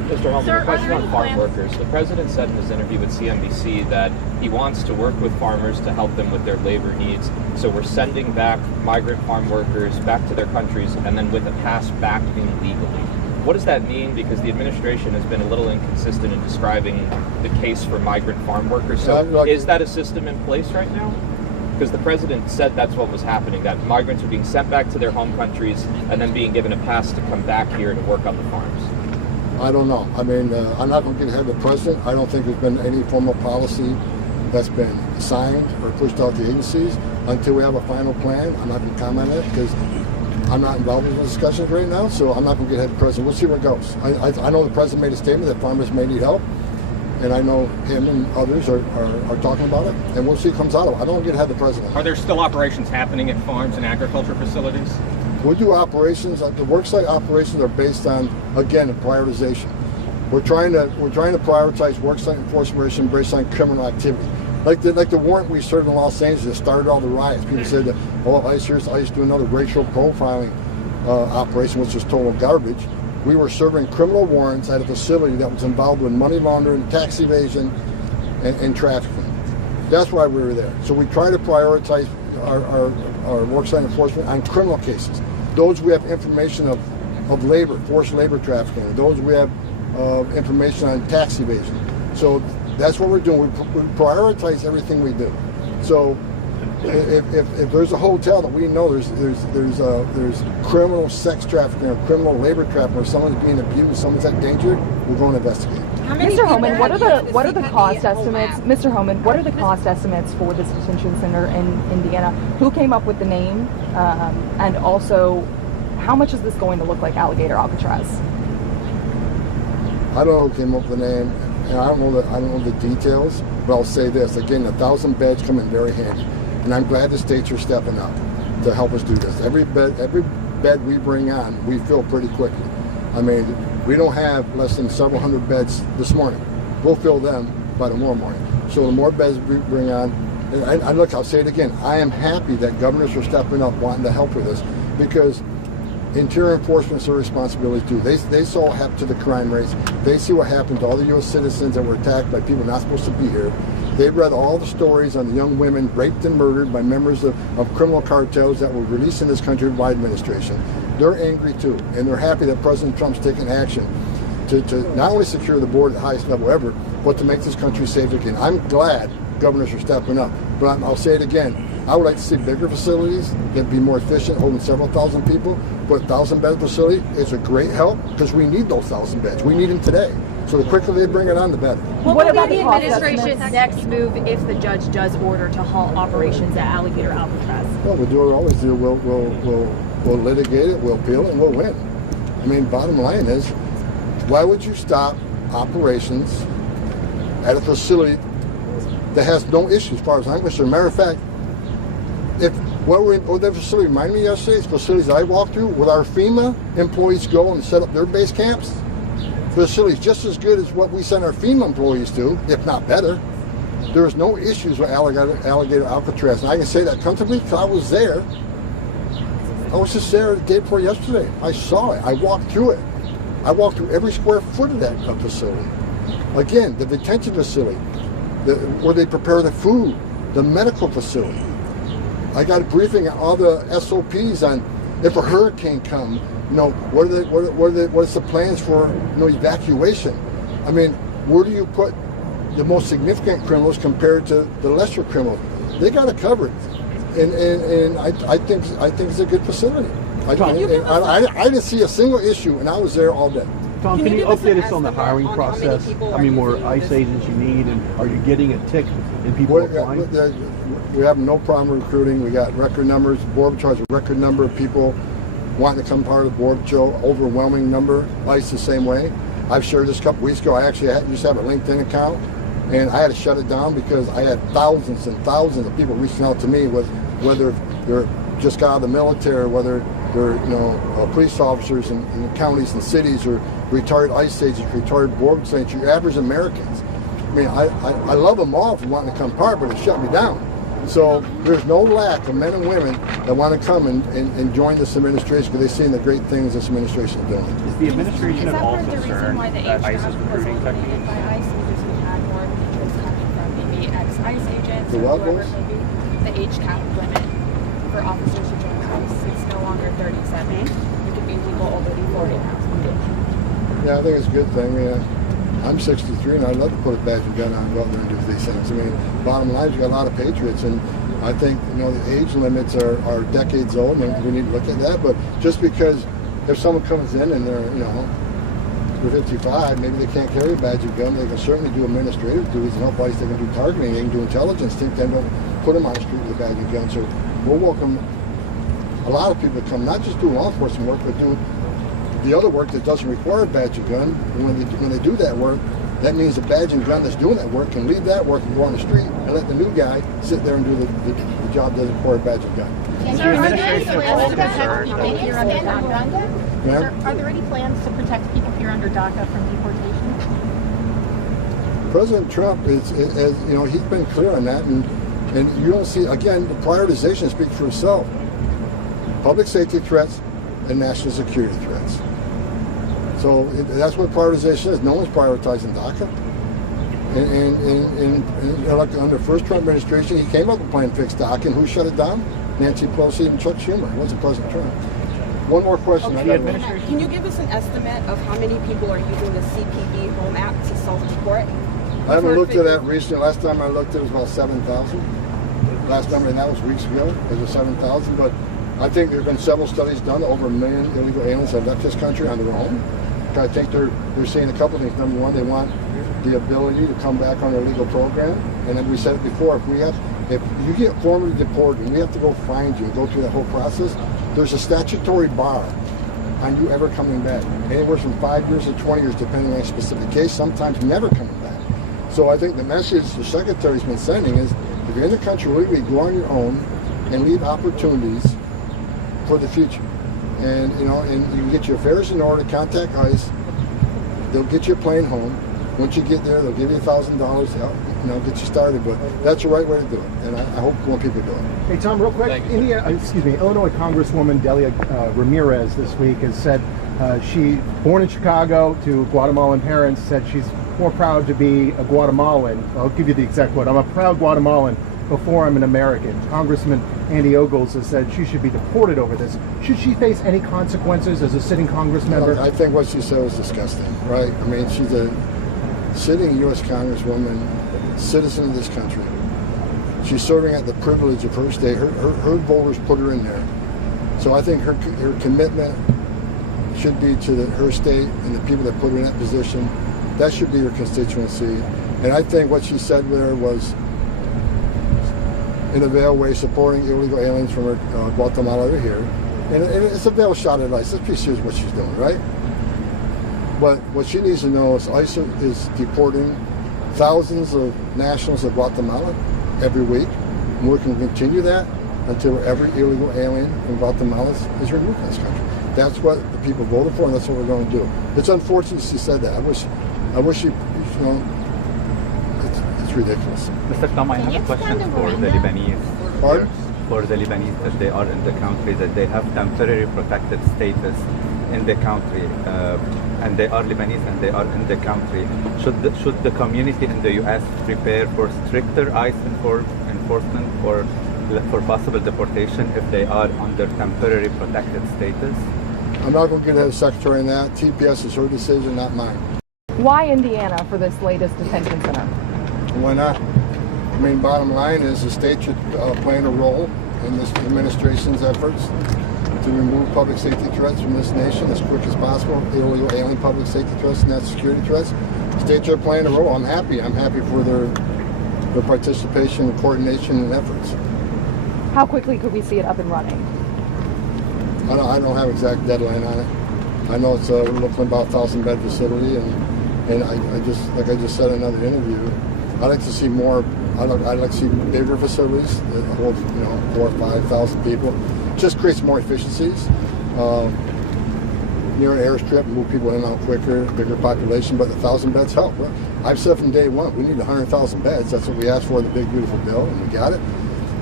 Mr. Homan, a question on farm workers. The president said in his interview with CNBC that he wants to work with farmers to help them with their labor needs. So we're sending back migrant farm workers back to their countries and then with a pass back in legally. What does that mean? Because the administration has been a little inconsistent in describing the case for migrant farm workers. So is that a system in place right now? Because the president said that's what was happening, that migrants are being sent back to their home countries and then being given a pass to come back here to work on the farms. I don't know. I mean, I'm not going to get ahead of the president. I don't think there's been any formal policy that's been signed or pushed out to agencies until we have a final plan. I'm not going to comment on it because I'm not involved in the discussions right now, so I'm not going to get ahead of the president. We'll see where it goes. I know the president made a statement that farmers may need help, and I know him and others are talking about it, and we'll see what comes out of it. I don't want to get ahead of the president. Are there still operations happening at farms and agriculture facilities? We do operations. The worksite operations are based on, again, prioritization. We're trying to prioritize worksite enforcement based on criminal activity. Like the warrant we served in Los Angeles that started all the riots. People said that, oh, ICE do another racial profiling operation, which is total garbage. We were serving criminal warrants at a facility that was involved with money laundering, tax evasion, and trafficking. That's why we were there. So we try to prioritize our worksite enforcement on criminal cases. Those we have information of labor, forced labor trafficking. Those we have information on tax evasion. So that's what we're doing. We prioritize everything we do. So if there's a hotel that we know there's criminal sex trafficking or criminal labor trafficking or someone's being abused, someone's at danger, we're going to investigate. Mr. Homan, what are the cost estimates? Mr. Homan, what are the cost estimates for this detention center in Indiana? Who came up with the name, and also, how much is this going to look like Alligator Alcatraz? I don't know who came up with the name, and I don't know the details. But I'll say this again: 1,000 beds come in very handy, and I'm glad the states are stepping up to help us do this. Every bed we bring on, we fill pretty quickly. I mean, we don't have less than several hundred beds this morning. We'll fill them by tomorrow morning. So the more beds we bring on, and look, I'll say it again, I am happy that governors are stepping up wanting to help with this, because interior enforcement's their responsibility too. They saw what happened to the crime rates. They see what happened to all the U.S. citizens that were attacked by people not supposed to be here. They've read all the stories on the young women raped and murdered by members of criminal cartels that were released in this country by the administration. They're angry too, and they're happy that President Trump's taking action to not only secure the border at the highest level ever, but to make this country safe again. I'm glad governors are stepping up, but I'll say it again. I would like to see bigger facilities that be more efficient, holding several thousand people. But 1,000-bed facility is a great help because we need those 1,000 beds. We need them today. So the quicker they bring it on, the better. What will be the administration's next move if the judge does order to halt operations at Alligator Alcatraz? Well, we'll do what we always do. We'll litigate it, we'll appeal it, and we'll win. I mean, bottom line is, why would you stop operations at a facility that has no issues as far as I'm concerned? Matter of fact, what that facility reminded me yesterday, it's facilities that I walked through, with our FEMA employees go and set up their base camps. Facilities just as good as what we send our FEMA employees to, if not better. There was no issues with Alligator Alcatraz. And I can say that comfortably because I was there. I was just there the day before yesterday. I saw it. I walked through it. I walked through every square foot of that facility. Again, the detention facility, where they prepare the food, the medical facility. I got a briefing on all the SOPs on if a hurricane comes, what's the plans for evacuation? I mean, where do you put the most significant criminals compared to the lesser criminals? They got it covered, and I think it's a good facility. I didn't see a single issue, and I was there all day. Tom, can you update us on the hiring process? How many more ICE agents you need, and are you getting a tick in people applying? We have no problem recruiting. We got record numbers. The board charges a record number of people wanting to become part of the board. Joe, overwhelming number. ICE the same way. I've shared this a couple weeks ago. I actually used to have a LinkedIn account, and I had to shut it down because I had thousands and thousands of people reaching out to me with whether they're just got out of the military, whether they're police officers in counties and cities, or retired ICE agents, retired board agents, your average Americans. I mean, I love them all for wanting to come part, but it shut me down. So there's no lack of men and women that want to come and join this administration because they've seen the great things this administration is doing. Is the administration at all concerned that ICE is recruiting techniques? By ICE because we had more interest coming from maybe ex-ICE agents The or what, whoever boys? maybe. The age cap limit for officers to join ICE. It's no longer 37. It could be people already 40 now. Yeah, I think it's a good thing. I'm 63 and I'd love to put a badge and gun on and go out there and do these things. I mean, bottom line is you got a lot of patriots, and I think the age limits are decades old, and we need to look at that. But just because if someone comes in and they're 55, maybe they can't carry a badge and gun, they can certainly do administrative duties and help ICE. They can do targeting, they can do intelligence. Then don't put them on the street with a badge and gun. So we'll welcome a lot of people to come, not just do law enforcement work, but do the other work that doesn't require a badge and gun. And when they do that work, that means the badge and gun that's doing that work can leave that work and go on the street and let the new guy sit there and do the job that doesn't require a badge and gun. Is the administration at all concerned that Here under DACA? Yeah. Are there any plans to protect people here under DACA from deportation? President Trump is he's been clear on that, and you don't see, again, the prioritization speaks for itself. Public safety threats and national security threats. So that's what prioritization is. No one's prioritizing DACA. And like under the first Trump administration, he came up with a plan to fix DACA, and who shut it down? Nancy Pelosi and Chuck Schumer. It wasn't President Trump. One more question. Okay. Can you give us an estimate of how many people are using the CPB Home app to self-deport? I haven't looked at that recently. Last time I looked, it was about 7,000. Last time, and that was weeks ago. It was 7,000. But I think there have been several studies done. Over 1 million illegal aliens have left this country on their own. I think they're seeing a couple things. Number one, they want the ability to come back on their legal program. And then we said it before, if you get formally deported and we have to go find you and go through that whole process, there's a statutory bar on you ever coming back. Anywhere from 5 years to 20 years, depending on a specific case, sometimes never coming back. So I think the message the Secretary's been sending is, if you're in the country legally, go on your own and leave opportunities for the future. And and you can get your affairs in order, contact ICE, they'll get your plane home. Once you get there, they'll give you $1,000 to help, get you started. But that's the right way to do it, and I hope more people do it. Hey Tom, real quick, Illinois Congresswoman Delia Ramirez this week has said she, born in Chicago to Guatemalan parents, said she's more proud to be a Guatemalan. I'll give you the exact quote. I'm a proud Guatemalan before I'm an American. Congressman Andy Ogles has said she should be deported over this. Should she face any consequences as a sitting Congress member? I think what she said was disgusting, right? I mean, she's a sitting U.S. Congresswoman, citizen of this country. She's serving at the privilege of her state. Her voters put her in there. So I think her commitment should be to her state and the people that put her in that position. That should be her constituency. And I think what she said there was, in a veiled way, supporting illegal aliens from Guatemala over here. And it's a veiled shot at ICE. Let's be serious what she's doing, right? But what she needs to know is ICE is deporting thousands of nationals of Guatemala every week. And we're going to continue that until every illegal alien from Guatemala is removed from this country. That's what the people voted for, and that's what we're going to do. It's unfortunate she said that. I wish she, it's ridiculous. Mr. Tom, I have a question for the Lebanese. Pardon? For the Lebanese, that they are in the country, that they have temporary protected status in the country, and they are Lebanese and they are in the country. Should the community in the U.S. prepare for stricter ICE enforcement or for possible deportation if they are under temporary protected status? I'm not going to get ahead of the Secretary on that. TPS is her decision, not mine. Why Indiana for this latest detention center? Why not? I mean, bottom line is the state should play a role in this administration's efforts to remove public safety threats from this nation as quick as possible, illegal alien public safety threats, national security threats. States are playing a role. I'm happy. I'm happy for their participation and coordination and efforts. How quickly could we see it up and running? I don't have exact deadline on it. I know it's we're looking at about 1,000-bed facility, and I just said in another interview, I'd like to see more. I'd like to see bigger facilities that hold 4,000 or 5,000 people. Just creates more efficiencies. Near an airstrip, move people in and out quicker, bigger population, but 1,000 beds help. I've said from day one, we need 100,000 beds. That's what we asked for in the big beautiful bill, and we got it.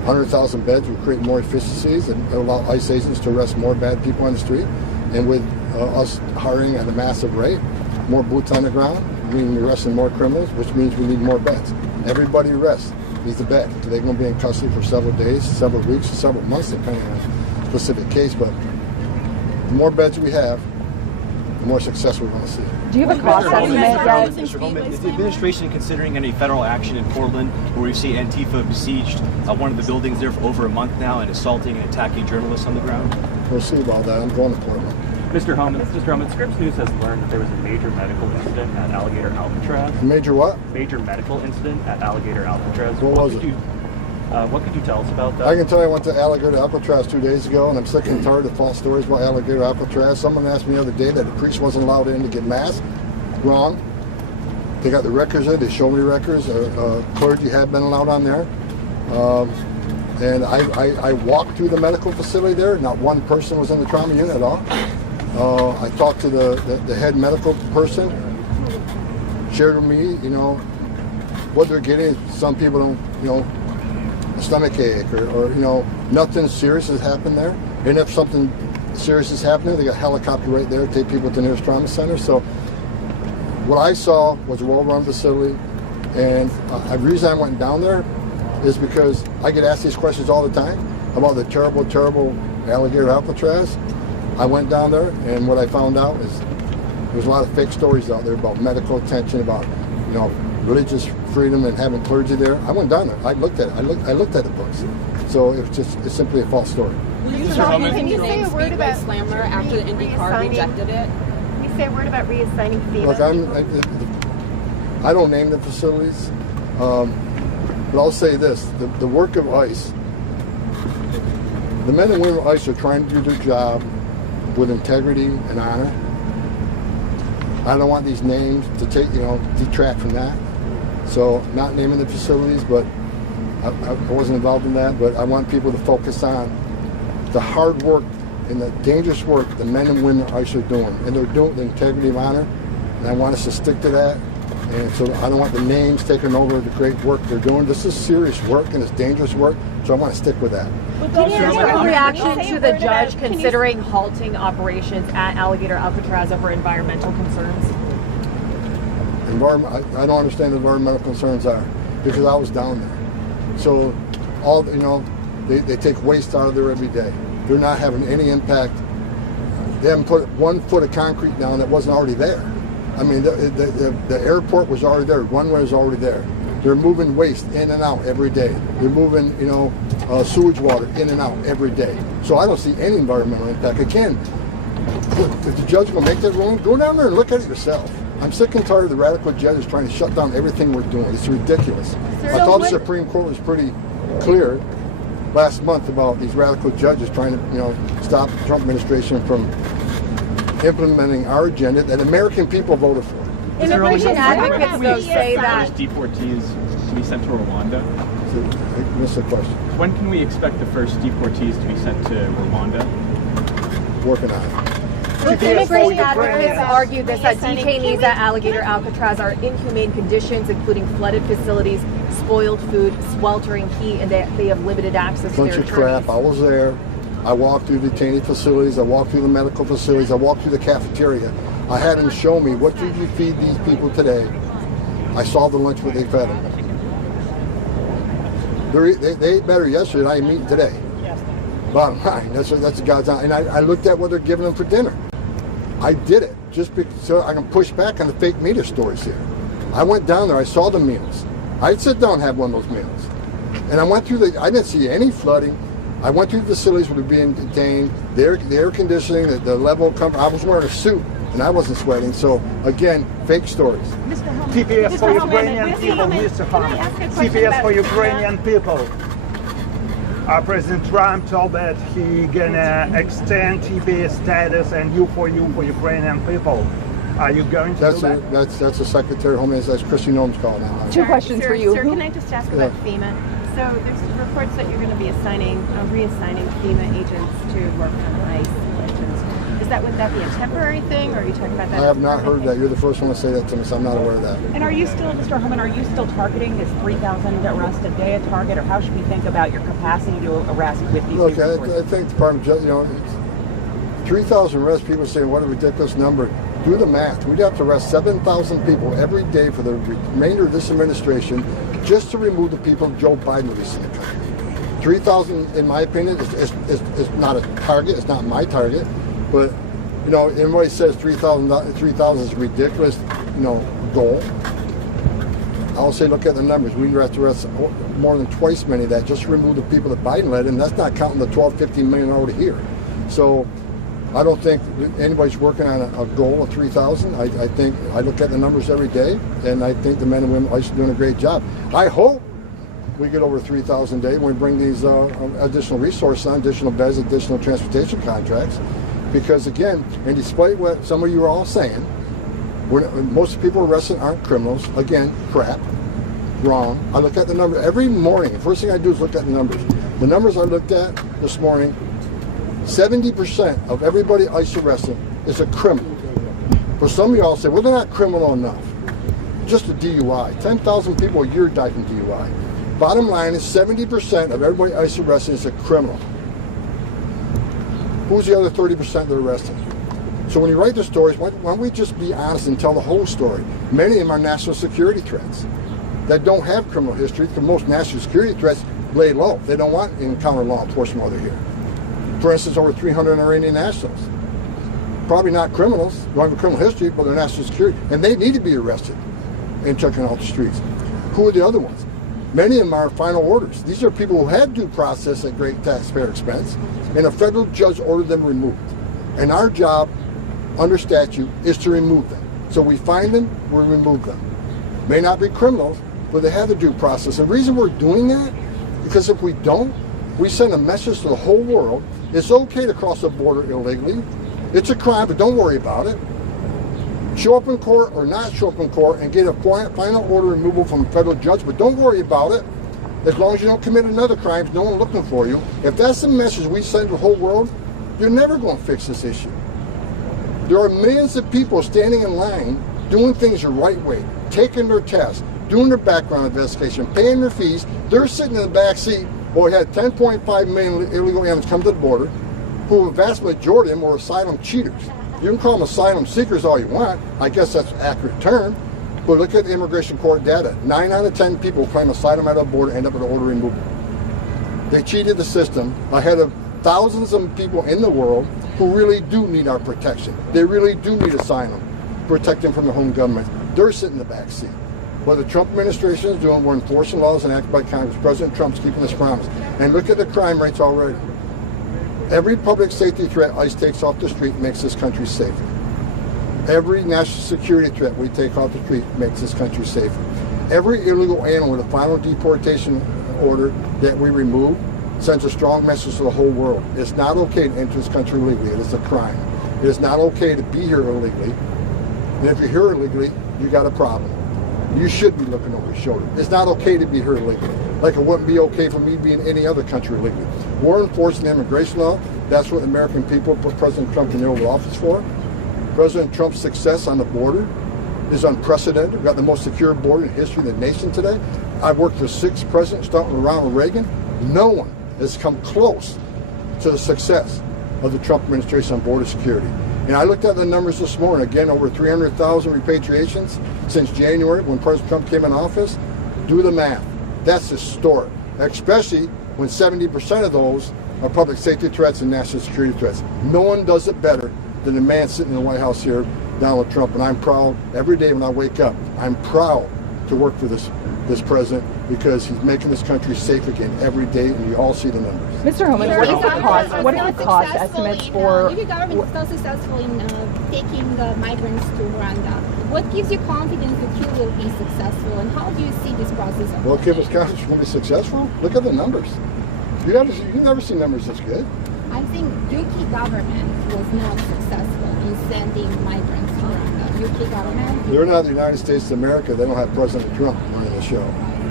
100,000 beds would create more efficiencies and allow ICE agents to arrest more bad people on the street. And with us hiring at a massive rate, more boots on the ground, meaning we're arresting more criminals, which means we need more beds. Everybody arrests needs a bed. They're going to be in custody for several days, several weeks, several months, depending on the specific case. But the more beds we have, the more success we're going to see. Do you have a cost estimate yet? Mr. Homan, is the administration considering any federal action in Portland where we see Antifa besieged one of the buildings there for over a month now and assaulting and attacking journalists on the ground? We'll see about that. I'm going to Portland. Mr. Homan, Scripps News has learned that there was a major medical incident at Alligator Alcatraz. Major what? Major medical incident at Alligator Alcatraz. What was it? What could you tell us about that? I can tell you I went to Alligator Alcatraz 2 days ago, and I'm sick and tired of false stories about Alligator Alcatraz. Someone asked me the other day that the priest wasn't allowed in to get mass. Wrong. They got the records there. They showed me records. Clergy had been allowed on there. And I walked through the medical facility there. Not one person was in the trauma unit at all. I talked to the head medical person, shared with me, what they're getting. Some people don't, a stomach ache or nothing serious has happened there. And if something serious is happening, they got a helicopter right there to take people to the nearest trauma center. So what I saw was a well-run facility. And the reason I went down there is because I get asked these questions all the time about the terrible, terrible Alligator Alcatraz. I went down there, and what I found out is there's a lot of fake stories out there about medical attention, about religious freedom and having clergy there. I went down there. I looked at it. I looked at the books. So it's simply a false story. Can you say a word about Slammer after the IndyCar rejected it? Can you say a word about reassigning FEMA? Look, I don't name the facilities, but I'll say this: the work of ICE, the men and women of ICE are trying to do their job with integrity and honor. I don't want these names to detract from that. So not naming the facilities, but I wasn't involved in that, but I want people to focus on the hard work and the dangerous work the men and women of ICE are doing. And they're doing the integrity of honor, and I want us to stick to that. And so I don't want the names taking over the great work they're doing. This is serious work and it's dangerous work, so I want to stick with that. Can you give a reaction to the judge considering halting operations at Alligator Alcatraz over environmental concerns? I don't understand what environmental concerns are because I was down there. So all they take waste out of there every day. They're not having any impact. They haven't put 1 foot of concrete down that wasn't already there. I mean, the airport was already there. Runway was already there. They're moving waste in and out every day. They're moving, sewage water in and out every day. So I don't see any environmental impact. Again, if the judge will make that ruling, go down there and look at it yourself. I'm sick and tired of the radical judges trying to shut down everything we're doing. It's ridiculous. I thought the Supreme Court was pretty clear last month about these radical judges trying to, stop the Trump administration from implementing our agenda that American people voted for. Immigration advocates, though, say that deportees to be sent to Rwanda. I missed the question. When can we expect the first deportees to be sent to Rwanda? Working on it. Immigration advocates argue this, that detainees at Alligator Alcatraz are in inhumane conditions, including flooded facilities, spoiled food, sweltering heat, and they have limited access to their Bunch of crap. I was there. I walked through detainee facilities. I walked through the medical facilities. I walked through the cafeteria. I had them show me, what did you feed these people today? I saw the lunch what they fed them. They ate better yesterday than I am eating today. Bottom line, that's the God's honor. And I looked at what they're giving them for dinner. I did it just so I can push back on the fake media stories here. I went down there. I saw the meals. I'd sit down and have one of those meals. And I went through I didn't see any flooding. I went through the facilities where they're being detained, the air conditioning, the level of comfort. I was wearing a suit and I wasn't sweating. So again, fake stories. TPS for Ukrainian people, Mr. Homan. TPS for Ukrainian people. President Trump told that he gonna extend TPS status and for Ukrainian people. Are you going to do that? That's the Secretary of Homeland. That's Christy Noem's call now. Two questions for you. Sir, can I just ask about FEMA? So there's reports that you're going to be reassigning FEMA agents to work on ICE. Would that be a temporary thing, or are you talking about that? I have not heard that. You're the first one to say that to me, so I'm not aware of that. And are you still, Mr. Homan, are you still targeting this 3,000 arrests a day a target, or how should we think about your capacity to arrest with these Look, resources? I think the Department of Justice, 3,000 arrests, people say, what a ridiculous number. Do the math. We'd have to arrest 7,000 people every day for the remainder of this administration just to remove the people Joe Biden released in the country. 3,000, in my opinion, is not a target. It's not my target. But, everybody says 3,000 is a ridiculous, goal. I'll say, look at the numbers. We have to arrest more than twice many of that just to remove the people that Biden led, and that's not counting the 12, 15 million already here. So I don't think anybody's working on a goal of 3,000. I think I look at the numbers every day, and I think the men and women are doing a great job. I hope we get over 3,000 a day when we bring these additional resources on, additional beds, additional transportation contracts. Because again, and despite what some of you are all saying, most people arrested aren't criminals. Again, crap, wrong. I look at the number every morning. The first thing I do is look at the numbers. The numbers I looked at this morning, 70% of everybody ICE arrested is a criminal. For some of y'all say, well, they're not criminal enough. Just a DUI. 10,000 people a year die from DUI. Bottom line is 70% of everybody ICE arrested is a criminal. Who's the other 30% they're arresting? So when you write the stories, why don't we just be honest and tell the whole story? Many of them are national security threats that don't have criminal history, because most national security threats lay low. They don't want to encounter law enforcement while they're here. For instance, over 300 Iranian nationals. Probably not criminals, don't have a criminal history, but they're national security. And they need to be arrested and taken off the streets. Who are the other ones? Many of them are final orders. These are people who had due process at great taxpayer expense, and a federal judge ordered them removed. And our job, under statute, is to remove them. So we find them, we remove them. May not be criminals, but they have the due process. And the reason we're doing that, because if we don't, we send a message to the whole world. It's okay to cross the border illegally. It's a crime, but don't worry about it. Show up in court or not show up in court and get a final order removal from a federal judge, but don't worry about it. As long as you don't commit another crime, no one looking for you. If that's the message we send to the whole world, you're never going to fix this issue. There are millions of people standing in line doing things the right way, taking their tests, doing their background investigation, paying their fees. They're sitting in the back seat. Well, we had 10.5 million illegal aliens come to the border, who the vast majority of them were asylum cheaters. You can call them asylum seekers all you want. I guess that's an accurate term. But look at the immigration court data. 9 out of 10 people who claim asylum at the border end up with an order removal. They cheated the system ahead of thousands of people in the world who really do need our protection. They really do need asylum, protect them from their home government. They're sitting in the back seat. What the Trump administration is doing, we're enforcing laws enacted by Congress. President Trump's keeping his promise. And look at the crime rates already. Every public safety threat ICE takes off the street makes this country safer. Every national security threat we take off the street makes this country safer. Every illegal alien with a final deportation order that we remove sends a strong message to the whole world. It's not okay to enter this country illegally. It is a crime. It is not okay to be here illegally. And if you're here illegally, you got a problem. You should be looking over your shoulder. It's not okay to be here illegally. Like it wouldn't be okay for me to be in any other country illegally. We're enforcing the immigration law. That's what the American people put President Trump in the Oval Office for. President Trump's success on the border is unprecedented. We've got the most secure border in history of the nation today. I've worked with 6 presidents, starting with Ronald Reagan. No one has come close to the success of the Trump administration on border security. And I looked at the numbers this morning. Again, over 300,000 repatriations since January when President Trump came in office. Do the math. That's historic, especially when 70% of those are public safety threats and national security threats. No one does it better than the man sitting in the White House here, Donald Trump. And I'm proud every day when I wake up. I'm proud to work for this president because he's making this country safe again every day, and you all see the numbers. Mr. Homan, what are the cost estimates for? If the government is so successful in taking the migrants to Rwanda, what gives you confidence that you will be successful, and how do you see this process? Well, give us confidence we're going to be successful. Look at the numbers. You've never seen numbers this good. I think UK government was not successful in sending migrants to Rwanda. UK government? They're not the United States of America. They don't have President Trump running the show.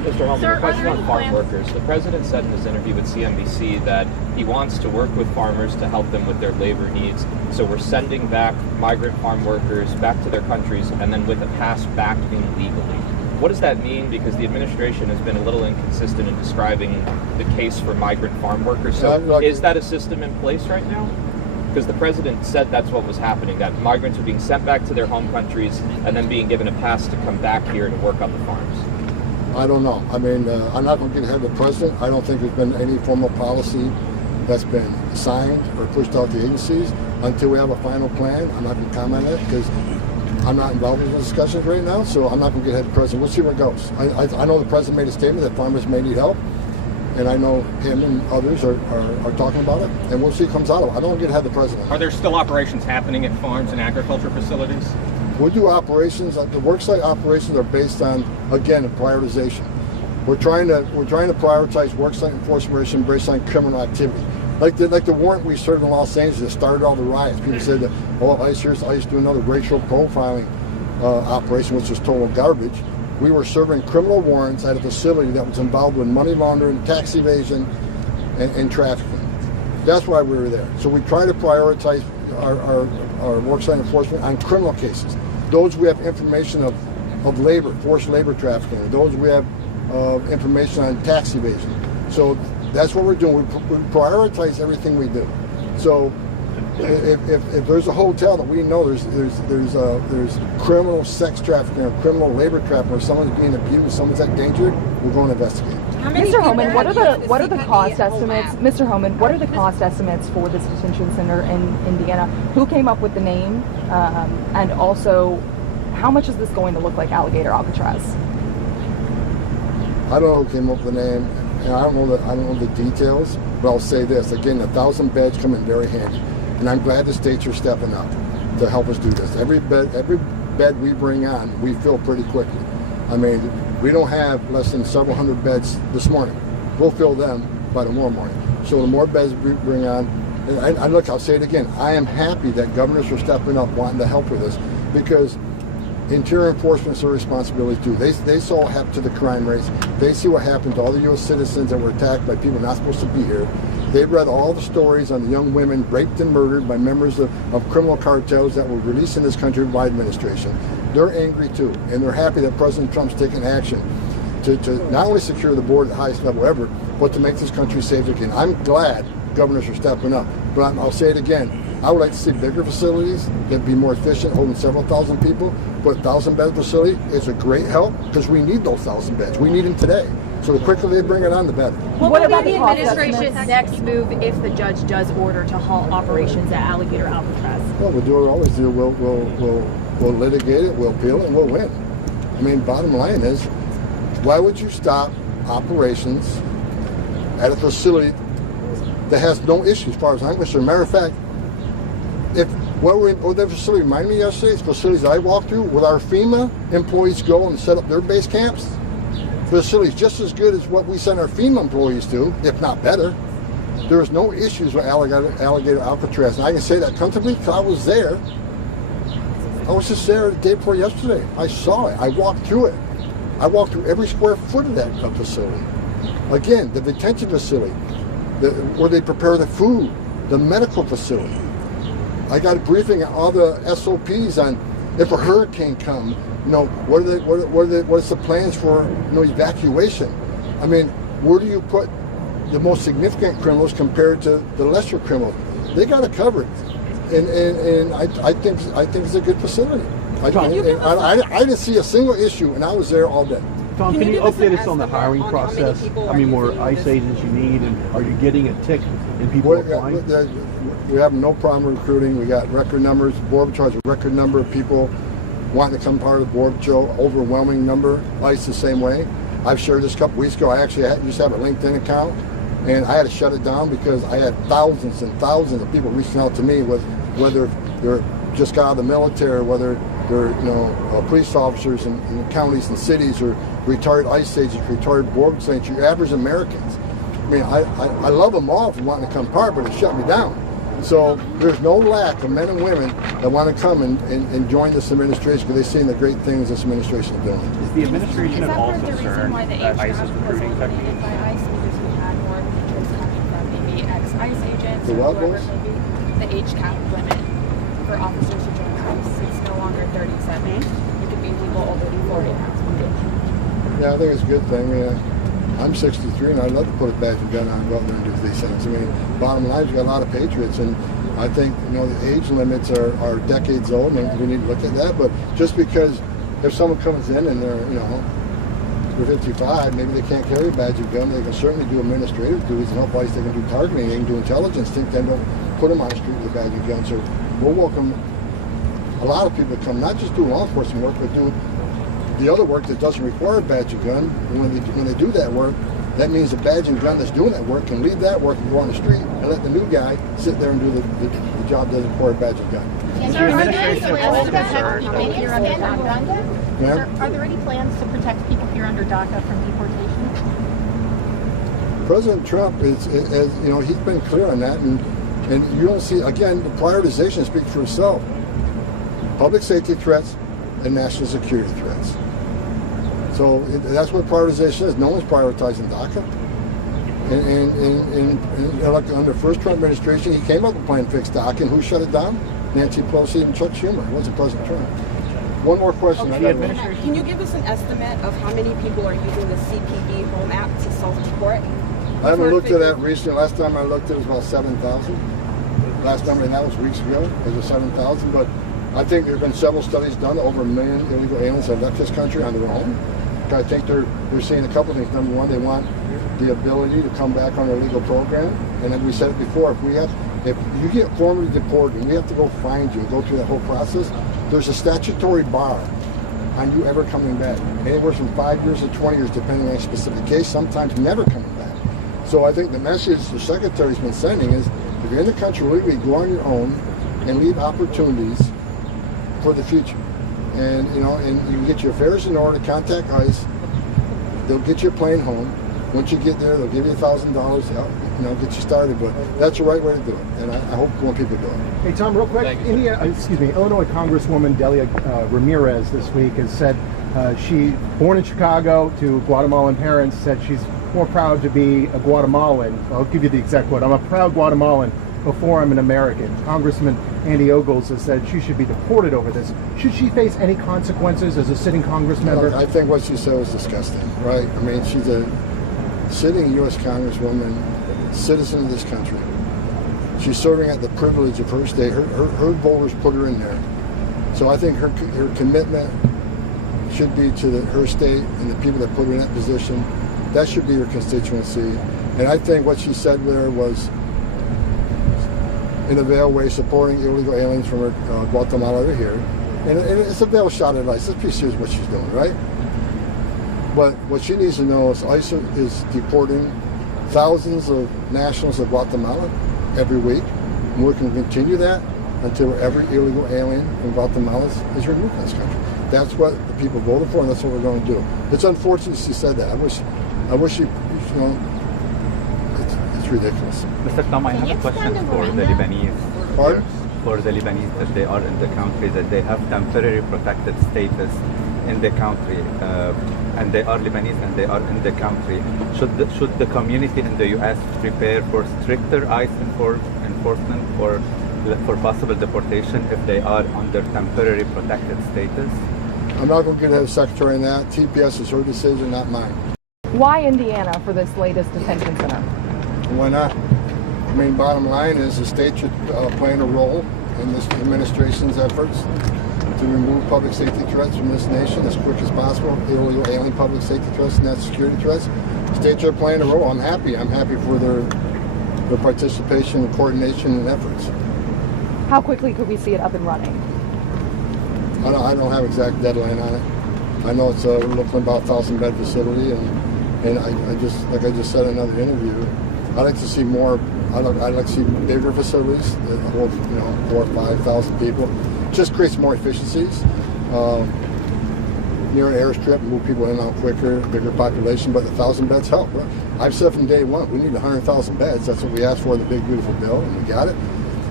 Mr. Homan, a question on farm workers. The president said in his interview with CNBC that he wants to work with farmers to help them with their labor needs. So we're sending back migrant farm workers back to their countries and then with a pass back in legally. What does that mean? Because the administration has been a little inconsistent in describing the case for migrant farm workers. So is that a system in place right now? Because the president said that's what was happening, that migrants are being sent back to their home countries and then being given a pass to come back here to work on the farms. I don't know. I mean, I'm not going to get ahead of the president. I don't think there's been any formal policy that's been signed or pushed out to agencies. Until we have a final plan, I'm not going to comment on it because I'm not involved in the discussions right now, so I'm not going to get ahead of the president. We'll see where it goes. I know the president made a statement that farmers may need help, and I know him and others are talking about it, and we'll see what comes out of it. I don't want to get ahead of the president. Are there still operations happening at farms and agriculture facilities? We'll do operations. The worksite operations are based on, again, a prioritization. We're trying to prioritize worksite enforcement based on criminal activity. Like the warrant we served in Los Angeles that started all the riots. People said that, oh, ICE do another racial profiling operation, which is total garbage. We were serving criminal warrants at a facility that was involved with money laundering, tax evasion, and trafficking. That's why we were there. So we try to prioritize our worksite enforcement on criminal cases. Those we have information of labor, forced labor trafficking. Those we have information on tax evasion. So that's what we're doing. We prioritize everything we do. So if there's a hotel that we know there's criminal sex trafficking or criminal labor trafficking or someone's being abused, someone's at danger, we're going to investigate. Mr. Homan, what are the cost estimates? Mr. Homan, what are the cost estimates for this detention center in Indiana? Who came up with the name, and also how much is this going to look like Alligator Alcatraz? I don't know who came up with the name, and I don't know the details. But I'll say this again: 1,000 beds come in very handy, and I'm glad the states are stepping up to help us do this. Every bed we bring on, we fill pretty quickly. I mean, we don't have less than several hundred beds this morning. We'll fill them by tomorrow morning. So the more beds we bring on, and look, I'll say it again, I am happy that governors are stepping up wanting to help with this, because interior enforcement's their responsibility too. They saw what happened to the crime rates. They see what happened to all the U.S. citizens that were attacked by people not supposed to be here. They've read all the stories on the young women raped and murdered by members of criminal cartels that were released in this country by administration. They're angry too, and they're happy that President Trump's taking action to not only secure the border at the highest level ever, but to make this country safe again. I'm glad governors are stepping up, but I'll say it again. I would like to see bigger facilities that be more efficient, holding several thousand people. But 1,000-bed facility is a great help because we need those 1,000 beds. We need them today. So the quicker they bring it on, the better. What about the administration's next move if the judge does order to halt operations at Alligator Alcatraz? Well, we'll do what we always do. We'll litigate it, we'll appeal it, and we'll win. I mean, bottom line is, why would you stop operations at a facility that has no issues as far as I'm concerned? Matter of fact, what that facility reminded me yesterday, it's facilities I walked through, where our FEMA employees go and set up their base camps. Facilities just as good as what we send our FEMA employees to, if not better. There was no issues with Alligator Alcatraz. And I can say that comfortably because I was there. I was just there the day before yesterday. I saw it. I walked through it. I walked through every square foot of that facility. Again, the detention facility, where they prepare the food, the medical facility. I got a briefing on all the SOPs on if a hurricane comes, what's the plans for evacuation? I mean, where do you put the most significant criminals compared to the lesser criminals? They got it covered, and I think it's a good facility. I didn't see a single issue, and I was there all day. Tom, can you update us on the hiring process? How many more ICE agents you need, and are you getting a tick in people applying? We have no problem recruiting. We got record numbers. The Border Patrol has a record number of people wanting to become part of the Border Patrol. Overwhelming number. ICE the same way. I've shared this a couple weeks ago. I actually used to have a LinkedIn account, and I had to shut it down because I had thousands and thousands of people reaching out to me with whether they're just got out of the military, whether they're police officers in counties and cities, or retired ICE agents, retired border agents, your average Americans. I mean, I love them all for wanting to come part, but it shut me down. So there's no lack of men and women that want to come and join this administration because they've seen the great things this administration is doing. Is the administration at all concerned that ICE's recruiting techniques? By ICE because we had more recruiters coming from maybe ex-ICE agents The or what whoever was? it may be. The age cap limit for officers to join ICE. It's no longer 37. It could be people already 40 now. Yeah, I think it's a good thing. I'm 63 and I'd love to put a badge and gun on and go out there and do these things. I mean, bottom line is we've got a lot of patriots, and I think, the age limits are decades old, and we need to look at that. But just because if someone comes in and they're 55, maybe they can't carry a badge and gun, they can certainly do administrative duties and help ICE. They can do targeting, they can do intelligence. Think they don't put them on the street with a badge and gun. So we'll welcome a lot of people to come, not just do law enforcement work, but do the other work that doesn't require a badge and gun. And when they do that work, that means the badge and gun that's doing that work can leave that work and go on the street and let the new guy sit there and do the job that doesn't require a badge and gun. Sir, are there any plans to protect people here under DACA? Yeah? Sir, are there any plans to protect people here under DACA from deportation? President Trump he's been clear on that, and you don't see, again, the prioritization speaks for itself. Public safety threats and national security threats. So that's what prioritization is. No one's prioritizing DACA. And like under the first Trump administration, he came up with a plan to fix DACA, and who shut it down? Nancy Pelosi and Chuck Schumer. It wasn't President Trump. One more question. Can you give us an estimate of how many people are using the CPB Home app to self-deport? I haven't looked at that recently. Last time I looked, it was about 7,000. Last time, and that was weeks ago. It was 7,000. But I think there have been several studies done. Over 1 million illegal aliens have left this country on their own. I think they're seeing a couple of things. Number one, they want the ability to come back on their legal program. And then we said it before, if you get formally deported and we have to go find you and go through that whole process, there's a statutory bar on you ever coming back. Anywhere from 5 years to 20 years, depending on a specific case, sometimes never coming back. So I think the message the Secretary's been sending is, if you're in the country legally, go on your own and leave opportunities for the future. And and you can get your affairs in order, contact ICE, they'll get your plane home. Once you get there, they'll give you $1,000 to help, get you started. But that's the right way to do it, and I hope more people do it. Hey Tom, real quick, Illinois Congresswoman Delia Ramirez this week has said she, born in Chicago to Guatemalan parents, said she's more proud to be a Guatemalan. I'll give you the exact quote. I'm a proud Guatemalan before I'm an American. Congressman Andy Ogles has said she should be deported over this. Should she face any consequences as a sitting Congress member? I think what she said was disgusting, right? I mean, she's a sitting U.S. Congresswoman, citizen of this country. She's serving at the privilege of her state. Her voters put her in there. So I think her commitment should be to her state and the people that put her in that position. That should be her constituency. And I think what she said there was, in a veiled way, supporting illegal aliens from Guatemala over here. And it's a veiled shot at ICE. Let's be serious what she's doing, right? But what she needs to know is ICE is deporting thousands of nationals of Guatemala every week. And we're going to continue that until every illegal alien from Guatemala is removed from this country. That's what the people voted for, and that's what we're going to do. It's unfortunate she said that. I wish she, it's ridiculous. Mr. Tom, I have a question for the Lebanese. Pardon? For the Lebanese, that they are in the country, that they have temporary protected status in the country, and they are Lebanese and they are in the country. Should the community in the U.S. prepare for stricter ICE enforcement or for possible deportation if they are under temporary protected status? I'm not going to get ahead of the Secretary on that. TPS is her decision, not mine. Why Indiana for this latest detention center? Why not? I mean, bottom line is the state should play a role in this administration's efforts to remove public safety threats from this nation as quick as possible, illegal alien public safety threats and national security threats. States are playing a role. I'm happy for their participation and coordination and efforts. How quickly could we see it up and running? I don't have exact deadline on it. I know it's looking about 1,000-bed facility, and I just, like I just said in another interview, I'd like to see more. I'd like to see bigger facilities that hold 4,000 or 5,000 people. Just creates more efficiencies. Near an airstrip, move people in and out quicker, bigger population, but 1,000 beds help. I've said from day one, we need 100,000 beds. That's what we asked for in the big beautiful bill, and we got it.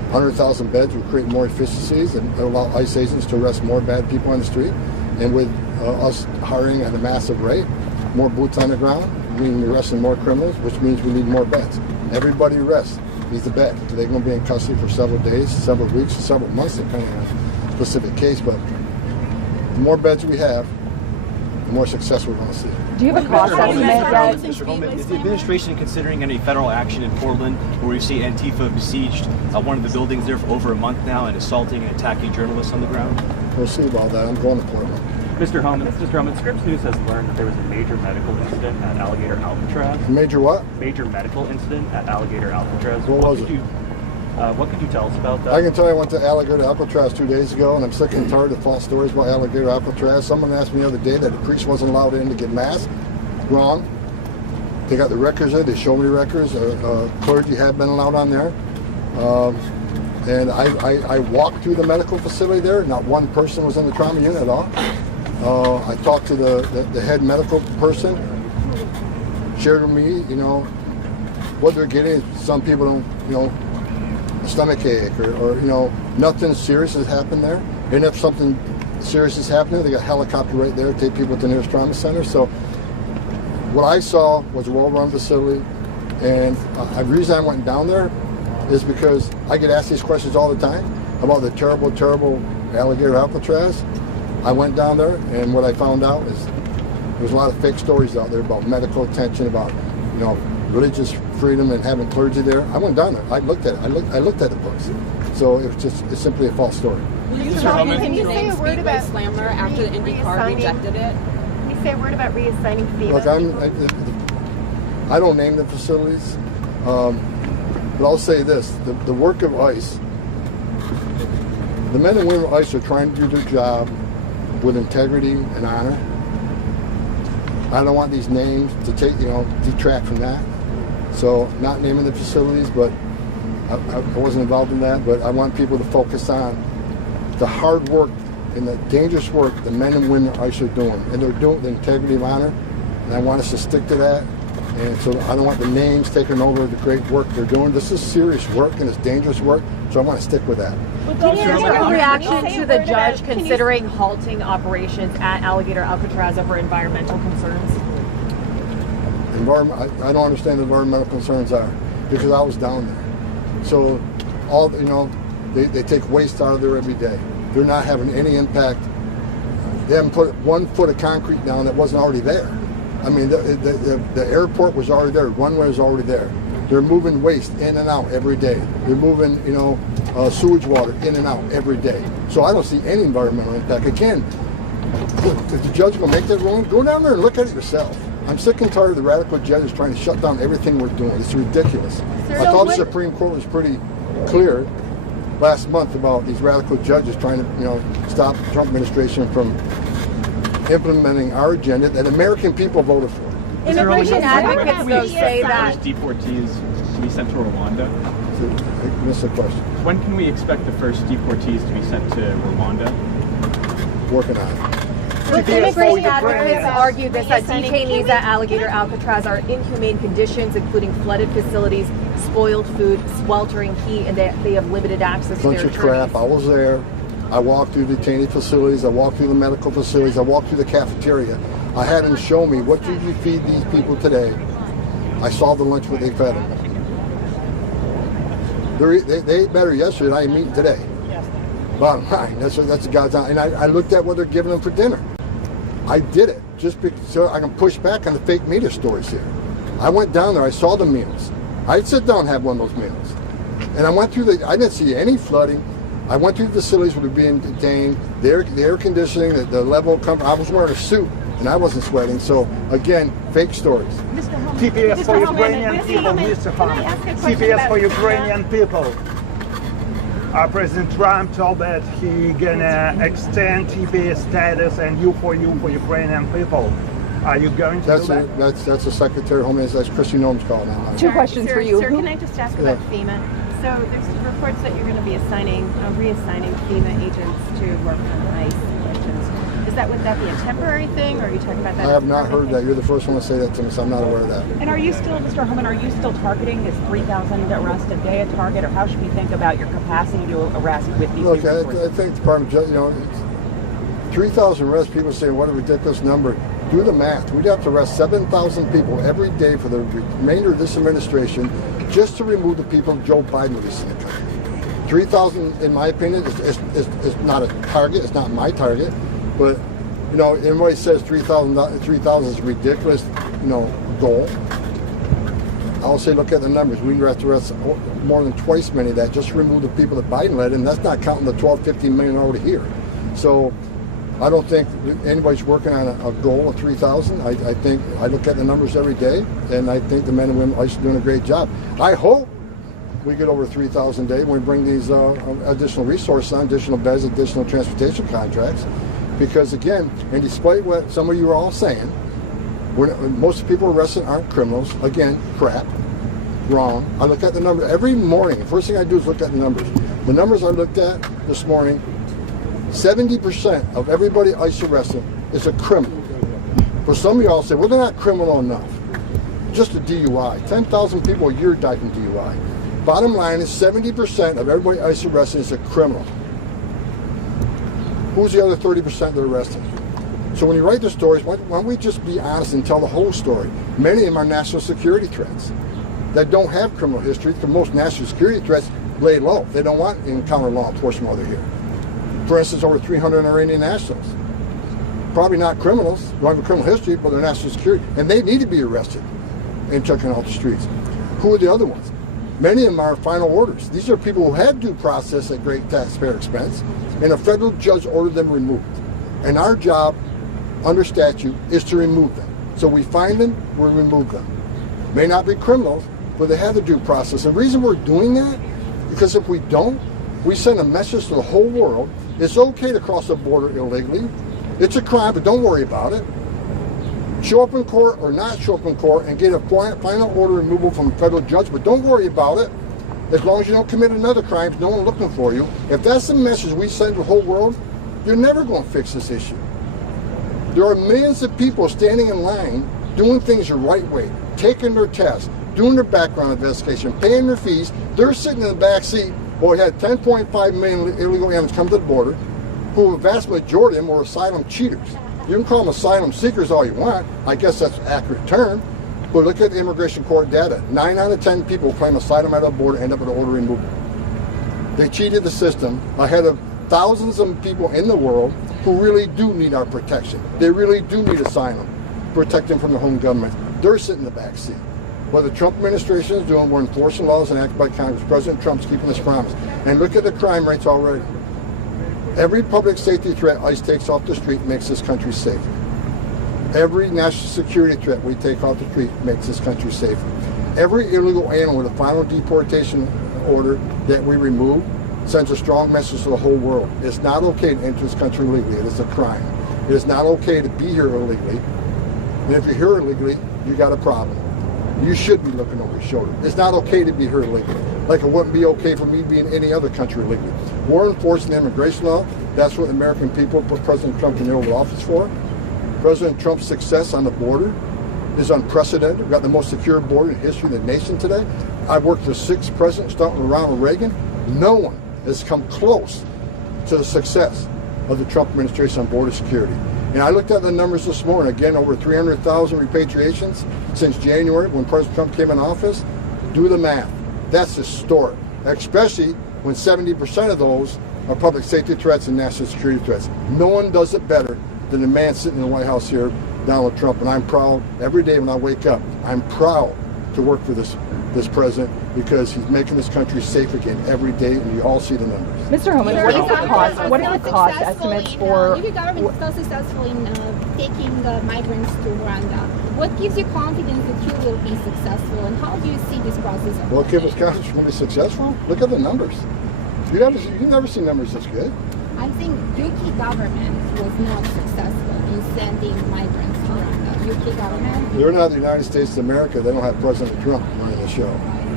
100,000 beds would create more efficiencies and allow ICE agents to arrest more bad people on the street. And with us hiring at a massive rate, more boots on the ground, meaning we're arresting more criminals, which means we need more beds. Everybody arrests needs a bed. They're going to be in custody for several days, several weeks, several months, depending on the specific case. But the more beds we have, the more success we're going to see. Do you have a cost estimate yet? Mr. Homan, is the administration considering any federal action in Portland where we see Antifa besieged one of the buildings there for over a month now and assaulting and attacking journalists on the ground? We'll see about that. I'm going to Portland. Mr. Homan, Scripps News has learned that there was a major medical incident at Alligator Alcatraz. Major what? Major medical incident at Alligator Alcatraz. What was it? What could you tell us about that? I can tell you I went to Alligator Alcatraz 2 days ago, and I'm sick and tired of false stories about Alligator Alcatraz. Someone asked me the other day that the priest wasn't allowed in to get mass. Wrong. They got the records there. They showed me records. Clergy had been allowed on there. And I walked through the medical facility there. Not one person was in the trauma unit at all. I talked to the head medical person. Shared with me, what they're getting. Some people don't, a stomach ache or nothing serious has happened there. And if something serious is happening, they got a helicopter right there to take people to the nearest trauma center. So what I saw was a well-run facility, and the reason I went down there is because I get asked these questions all the time about the terrible, terrible Alligator Alcatraz. I went down there, and what I found out is there's a lot of fake stories out there about medical attention, about religious freedom and having clergy there. I went down there. I looked at it. I looked at the books. So it's simply a false story. Can you say a word about Slammer after the IndyCar rejected it? Can you say a word about reassigning FEMA? Look, I don't name the facilities, but I'll say this: the work of ICE, the men and women of ICE are trying to do their job with integrity and honor. I don't want these names to detract from that. So, not naming the facilities, but I wasn't involved in that. But I want people to focus on the hard work and the dangerous work the men and women of ICE are doing, and they're doing the integrity of honor. And I want us to stick to that. And so I don't want the names taking over the great work they're doing. This is serious work and it's dangerous work, so I want to stick with that. What's your reaction to the judge considering halting operations at Alligator Alcatraz over environmental concerns? I don't understand what environmental concerns are because I was down there. So all they take waste out of there every day. They're not having any impact. They haven't put 1 foot of concrete down that wasn't already there. I mean, the airport was already there. Runway was already there. They're moving waste in and out every day. They're moving, sewage water in and out every day. So I don't see any environmental impact. Again, if the judge will make that ruling, go down there and look at it yourself. I'm sick and tired of the radical judges trying to shut down everything we're doing. It's ridiculous. I thought the Supreme Court was pretty clear last month about these radical judges trying to, stop the Trump administration from implementing our agenda that American people voted for. Immigration advocates, though, say that deportees to be sent to Rwanda. I missed the question. When can we expect the first deportees to be sent to Rwanda? Working on it. Immigration advocates argue that detainees at Alligator Alcatraz are in inhumane conditions, including flooded facilities, spoiled food, sweltering heat, and they have limited access to their Bunch of crap. I was there. I walked through detainee facilities. I walked through the medical facilities. I walked through the cafeteria. I had them show me, what did you feed these people today? I saw the lunch what they fed them. They ate better yesterday than I am eating today. Bottom line, that's the God's honor. And I looked at what they're giving them for dinner. I did it just so I can push back on the fake media stories here. I went down there. I saw the meals. I'd sit down and have one of those meals. And I went through I didn't see any flooding. I went through the facilities where they're being detained, the air conditioning, the level of comfort. I was wearing a suit and I wasn't sweating. So again, fake stories. TPS for Ukrainian people, Mr. Homan. TPS for Ukrainian people. President Trump told that he gonna extend TPS status and you for Ukrainian people. Are you going to do that? That's the Secretary of Homeland. That's Christy Noem's call now. Two questions for you. Sir, can I just ask about FEMA? So there's reports that you're going to be reassigning FEMA agents to work on ICE missions. Is Would that be a temporary thing, or are you talking about that? I have not heard that. You're the first one to say that to me, so I'm not aware of that. And are you still, Mr. Homan, are you still targeting this 3,000 arrest a day a target, or how should we think about your capacity to arrest with these Look, new I resources? think the Department of Justice, 3,000 arrests, people say, what a ridiculous number. Do the math. We'd have to arrest 7,000 people every day for the remainder of this administration just to remove the people Joe Biden released in the country. 3,000, in my opinion, is not a target. It's not my target. But, everybody says 3,000 is a ridiculous, goal. I'll say, look at the numbers. We have to arrest more than twice many of that just to remove the people that Biden led, and that's not counting the 12, 15 million already here. So I don't think anybody's working on a goal of 3,000. I think I look at the numbers every day, and I think the men and women are doing a great job. I hope we get over 3,000 a day when we bring these additional resources on, additional beds, additional transportation contracts. Because again, and despite what some of you are all saying, most people arrested aren't criminals. Again, crap, wrong. I look at the number every morning. The first thing I do is look at the numbers. The numbers I looked at this morning, 70% of everybody ICE arrested is a criminal. For some of y'all say, well, they're not criminal enough. Just a DUI. 10,000 people a year die from DUI. Bottom line is 70% of everybody ICE arrested is a criminal. Who's the other 30% they're arresting? So when you write the stories, why don't we just be honest and tell the whole story? Many of them are national security threats that don't have criminal history, because most national security threats lay low. They don't want to encounter law enforcement while they're here. For instance, over 300 Iranian nationals. Probably not criminals, don't have a criminal history, but they're national security. And they need to be arrested and taken off the streets. Who are the other ones? Many of them are final orders. These are people who had due process at great taxpayer expense, and a federal judge ordered them removed. And our job, under statute, is to remove them. So we find them, we remove them. May not be criminals, but they have the due process. The reason we're doing that, because if we don't, we send a message to the whole world. It's okay to cross the border illegally. It's a crime, but don't worry about it. Show up in court or not show up in court and get a final order removal from a federal judge, but don't worry about it. As long as you don't commit another crime, no one's looking for you. If that's the message we send to the whole world, you're never going to fix this issue. There are millions of people standing in line doing things the right way, taking their tests, doing their background investigation, paying their fees. They're sitting in the back seat. Well, we had 10.5 million illegal aliens come to the border, who a vast majority of them were asylum cheaters. You can call them asylum seekers all you want. I guess that's an accurate term. But look at the immigration court data. 9 out of 10 people who claim asylum at the border end up with an order removal. They cheated the system ahead of thousands of people in the world who really do need our protection. They really do need asylum, protect them from the home government. They're sitting in the back seat. What the Trump administration is doing, we're enforcing laws enacted by Congress. President Trump's keeping this promise. And look at the crime rates already. Every public safety threat ICE takes off the street makes this country safer. Every national security threat we take off the street makes this country safer. Every illegal alien with a final deportation order that we remove sends a strong message to the whole world. It's not okay to enter this country illegally. It is a crime. It is not okay to be here illegally. And if you're here illegally, you got a problem. You should be looking over your shoulder. It's not okay to be here illegally. Like it wouldn't be okay for me to be in any other country illegally. We're enforcing the immigration law. That's what the American people put President Trump in the Oval Office for. President Trump's success on the border is unprecedented. We've got the most secure border in the history of the nation today. I've worked with 6 presidents, starting with Ronald Reagan. No one has come close to the success of the Trump administration on border security. And I looked at the numbers this morning. Again, over 300,000 repatriations since January when President Trump came in office. Do the math. That's historic, especially when 70% of those are public safety threats and national security threats. No one does it better than the man sitting in the White House here, Donald Trump. And I'm proud every day when I wake up. I'm proud to work for this president because he's making this country safe again every day, and you all see the numbers. Mr. Homan, what is the cost estimates for? Your government is so successful in taking the migrants to Rwanda. What gives you confidence that you will be successful, and how do you see this process? What gives us confidence we'll be successful? Look at the numbers. You've never seen numbers this good. I think UK government was not successful in sending migrants to Rwanda. UK government? They're not the United States of America. They don't have President Trump running the show.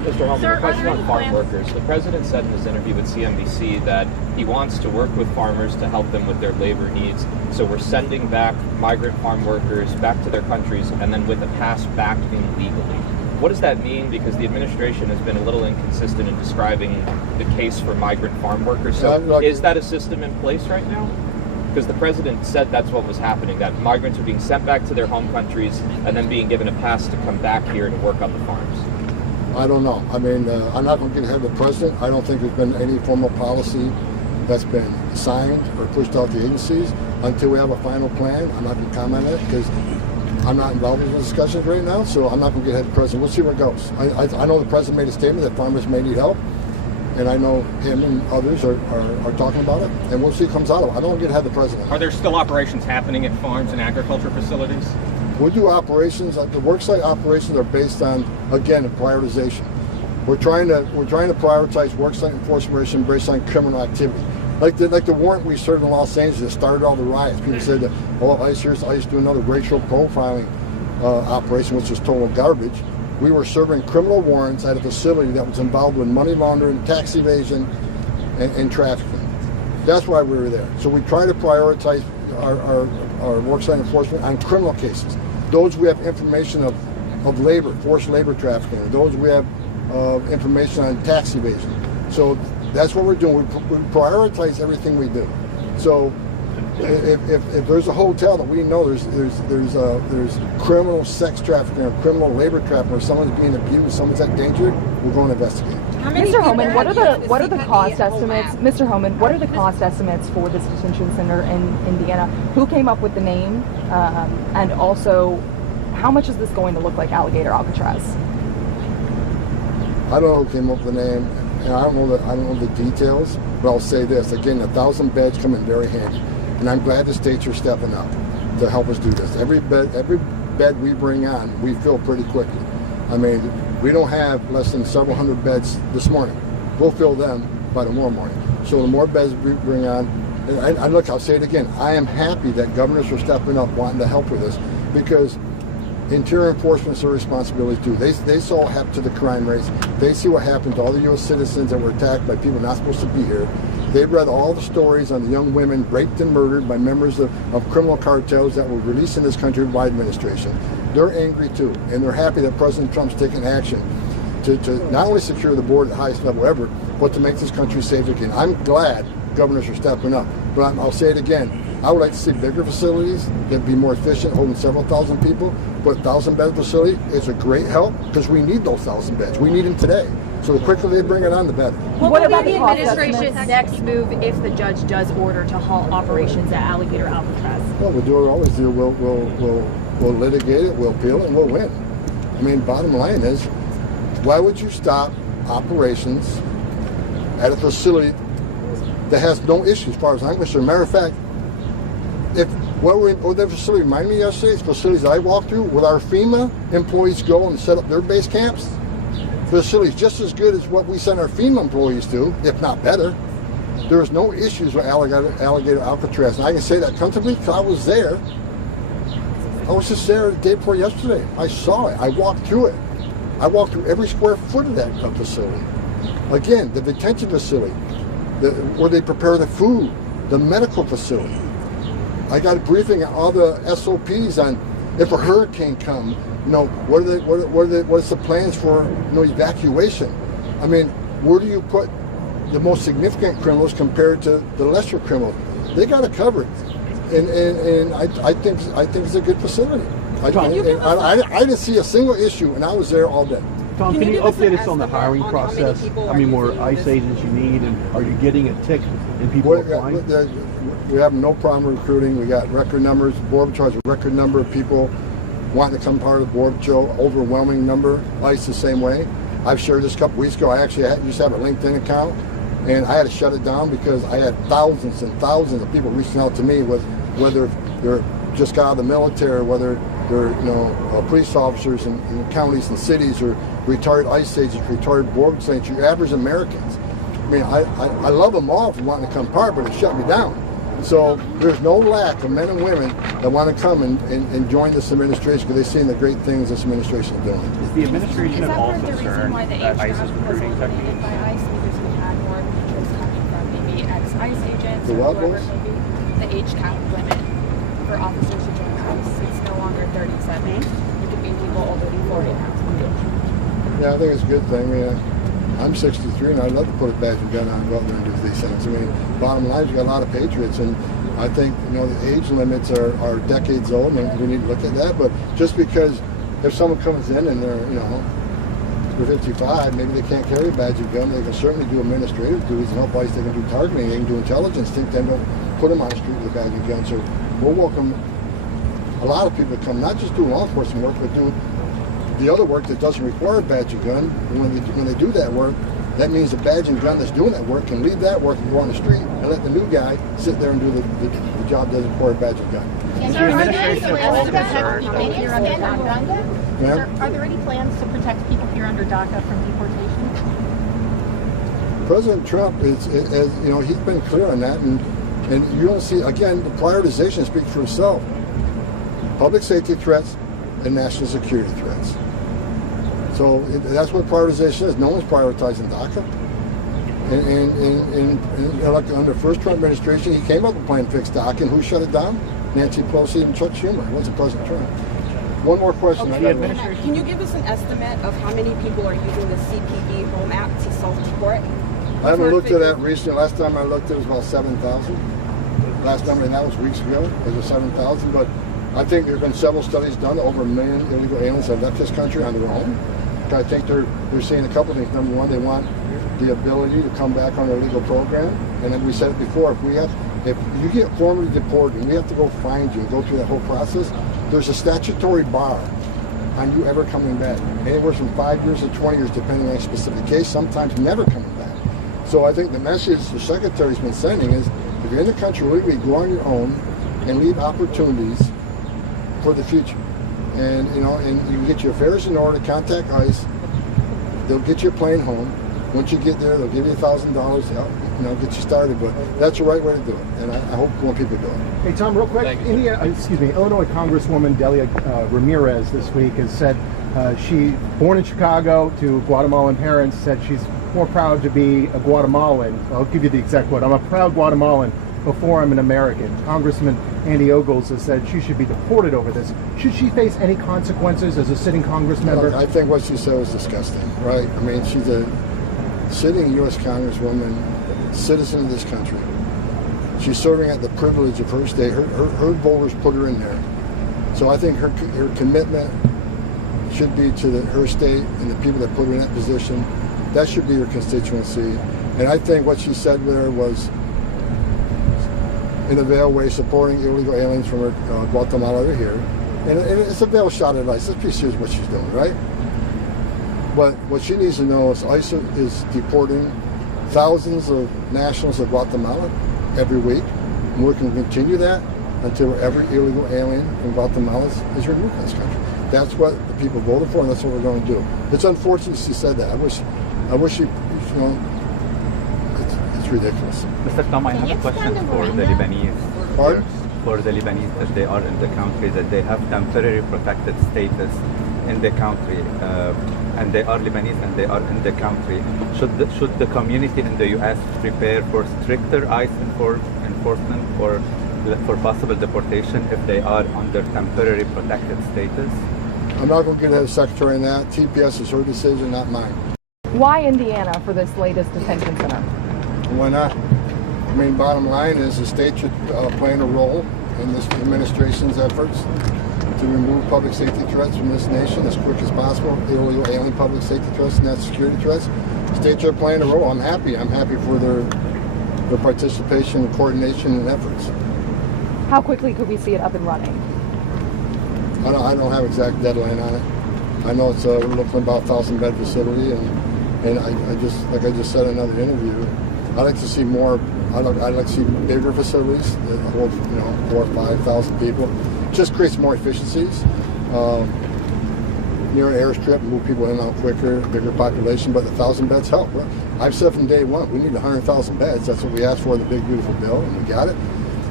Mr. Homan, a question on farm workers. The president said in his interview with CNBC that he wants to work with farmers to help them with their labor needs. So we're sending back migrant farm workers back to their countries and then with a pass back in legally. What does that mean? Because the administration has been a little inconsistent in describing the case for migrant farm workers. So is that a system in place right now? Because the president said that's what was happening, that migrants are being sent back to their home countries and then being given a pass to come back here to work on the farms. I don't know. I mean, I'm not going to get ahead of the president. I don't think there's been any formal policy that's been signed or pushed out to agencies. Until we have a final plan, I'm not going to comment on it because I'm not involved in the discussions right now, so I'm not going to get ahead of the president. We'll see where it goes. I know the president made a statement that farmers may need help, and I know him and others are talking about it, and we'll see what comes out of it. I don't want to get ahead of the president. Are there still operations happening at farms and agriculture facilities? We do operations. The worksite operations are based on, again, a prioritization. We're trying to prioritize worksite enforcement based on criminal activity. Like the warrant we served in Los Angeles that started all the riots. People said that, oh, ICE do another racial profiling operation, which is total garbage. We were serving criminal warrants at a facility that was involved with money laundering, tax evasion, and trafficking. That's why we were there. So we try to prioritize our worksite enforcement on criminal cases. Those we have information of labor, forced labor trafficking. Those we have information on tax evasion. So that's what we're doing. We prioritize everything we do. So if there's a hotel that we know there's criminal sex trafficking or criminal labor trafficking or someone's being abused, someone's at danger, we're going to investigate. Mr. Homan, what are the cost estimates? Mr. Homan, what are the cost estimates for this detention center in Indiana? Who came up with the name, and also how much is this going to look like Alligator Alcatraz? I don't know who came up with the name, and I don't know the details. But I'll say this again: 1,000 beds come in very handy, and I'm glad the states are stepping up to help us do this. Every bed we bring on, we fill pretty quickly. I mean, we don't have less than several hundred beds this morning. We'll fill them by tomorrow morning. So the more beds we bring on, and look, I'll say it again, I am happy that governors are stepping up wanting to help with this, because interior enforcement is their responsibility too. They saw what happened to the crime rates. They see what happened to all the U.S. citizens that were attacked by people not supposed to be here. They've read all the stories on the young women raped and murdered by members of criminal cartels that were released in this country by administration. They're angry too, and they're happy that President Trump's taking action to not only secure the border at the highest level ever, but to make this country safe again. I'm glad governors are stepping up, but I'll say it again. I would like to see bigger facilities that be more efficient, holding several thousand people. But 1,000-bed facility is a great help because we need those 1,000 beds. We need them today. So the quicker they bring it on, the better. What will be the administration's next move if the judge does order to halt operations at Alligator Alcatraz? Well, we'll do what we always do. We'll litigate it, we'll appeal it, and we'll win. I mean, bottom line is, why would you stop operations at a facility that has no issues as far as I'm concerned? Matter of fact, what that facility reminded me yesterday, it's facilities I walked through, with our FEMA employees go and set up their base camps. Facilities just as good as what we send our FEMA employees to, if not better. There was no issues with Alligator Alcatraz. And I can say that comfortably because I was there. I was just there the day before yesterday. I saw it. I walked through it. I walked through every square foot of that facility. Again, the detention facility, where they prepare the food, the medical facility. I got a briefing on all the SOPs on if a hurricane comes, what's the plans for evacuation? I mean, where do you put the most significant criminals compared to the lesser criminals? They got it covered, and I think it's a good facility. I didn't see a single issue, and I was there all day. Tom, can you update us on the hiring process? How many more ICE agents you need, and are you getting a tick in people applying? We have no problem recruiting. We got record numbers. Border Patrol has a record number of people wanting to become part of the Border Patrol. Overwhelming number. ICE the same way. I've shared this a couple weeks ago. I actually used to have a LinkedIn account, and I had to shut it down because I had thousands and thousands of people reaching out to me with whether they're just got out of the military, whether they're police officers in counties and cities, or retired ICE agents, retired border agents, your average Americans. I mean, I love them all for wanting to come part, but it shut me down. So there's no lack of men and women that want to come and join this administration because they've seen the great things this administration is doing. Is the administration Is that at all part of the reason concerned why the age that gap ISIS was recruiting eliminated techniques? by ICE because we had more people coming from maybe ex-ICE agents The or what whoever was? it may be? The age cap limit for officers to join ICE. It's no longer 37. It could be people older than 40 now. Yeah, I think it's a good thing. I'm 63 and I'd love to put a badge and gun on and go out there and do these things. I mean, bottom line is you got a lot of patriots, and I think the age limits are decades old, and we need to look at that. But just because if someone comes in and they're 55, maybe they can't carry a badge and gun, they can certainly do administrative duties and help ICE. They can do targeting, they can do intelligence. Think then don't put them on the street with a badge and gun. So we'll welcome a lot of people to come, not just do law enforcement work, but do the other work that doesn't require a badge and gun. And when they do that work, that means the badge and gun that's doing that work can leave that work and go on the street and let the new guy sit there and do the job that doesn't require a badge and gun. Is the administration at all concerned? Yeah? Are there any plans to protect people here under DACA from deportation? President Trump is he's been clear on that, and you don't see, again, the prioritization speaks for itself. Public safety threats and national security threats. So that's what prioritization is. No one's prioritizing DACA. And like under the first Trump administration, he came up with a plan to fix DACA, and who shut it down? Nancy Pelosi and Chuck Schumer. It wasn't President Trump. One more question. Okay. Can you give us an estimate of how many people are using the CPB Home Act to self-deport? I haven't looked at that recently. Last time I looked, it was about 7,000. Last number, and that was weeks ago. It was 7,000. But I think there have been several studies done. Over 1 million illegal aliens have left this country on their own. I think they're seeing a couple of things. Number one, they want the ability to come back on their legal program. And then we said it before, if you get formally deported and we have to go find you and go through that whole process, there's a statutory bar on you ever coming back. Anywhere from 5 years to 20 years, depending on a specific case, sometimes never coming back. So I think the message the Secretary's been sending is, if you're in the country legally, go on your own and leave opportunities for the future. And you get your affairs in order, contact ICE, they'll get you a plane home. Once you get there, they'll give you $1,000 to help, get you started. But that's the right way to do it, and I hope more people do it. Hey Tom, real quick, Illinois Congresswoman Delia Ramirez this week has said she, born in Chicago to Guatemalan parents, said she's more proud to be a Guatemalan. I'll give you the exact quote. I'm a proud Guatemalan before I'm an American. Congressman Andy Ogles has said she should be deported over this. Should she face any consequences as a sitting Congress member? I think what she said was disgusting, right? I mean, she's a sitting U.S. Congresswoman, citizen of this country. She's serving at the privilege of her state. Her voters put her in there. So I think her commitment should be to her state and the people that put her in that position. That should be her constituency. And I think what she said there was, in a veiled way, supporting illegal aliens from Guatemala that are here. And it's a veiled shot at ICE. Let's be serious what she's doing, right? But what she needs to know is ICE is deporting thousands of nationals of Guatemala every week. And we're going to continue that until every illegal alien from Guatemala is removed from this country. That's what the people voted for, and that's what we're going to do. It's unfortunate she said that. I wish she, it's ridiculous. Mr. Tom, I have a question for the Lebanese. Pardon? For the Lebanese, that they are in the country, that they have temporary protected status in the country, and they are Lebanese and they are in the country. Should the community in the U.S. prepare for stricter ICE enforcement or for possible deportation if they are under temporary protected status? I'm not going to get ahead of the Secretary on that. TPS is her decision, not mine. Why Indiana for this latest detention center? Why not? I mean, bottom line is the state should play a role in this administration's efforts to remove public safety threats from this nation as quick as possible, illegal alien public safety threats and national security threats. States are playing a role. I'm happy for their participation and coordination and efforts. How quickly could we see it up and running? I don't have exact deadline on it. I know it's we're looking at about 1,000-bed facility, and I just, like I just said in another interview, I'd like to see more. I'd like to see bigger facilities that hold 4,000 or 5,000 people. Just creates more efficiencies. Near an airstrip, move people in and out quicker, bigger population, but the 1,000 beds help. I've said from day one, we need 100,000 beds. That's what we asked for in the big beautiful bill, and we got it.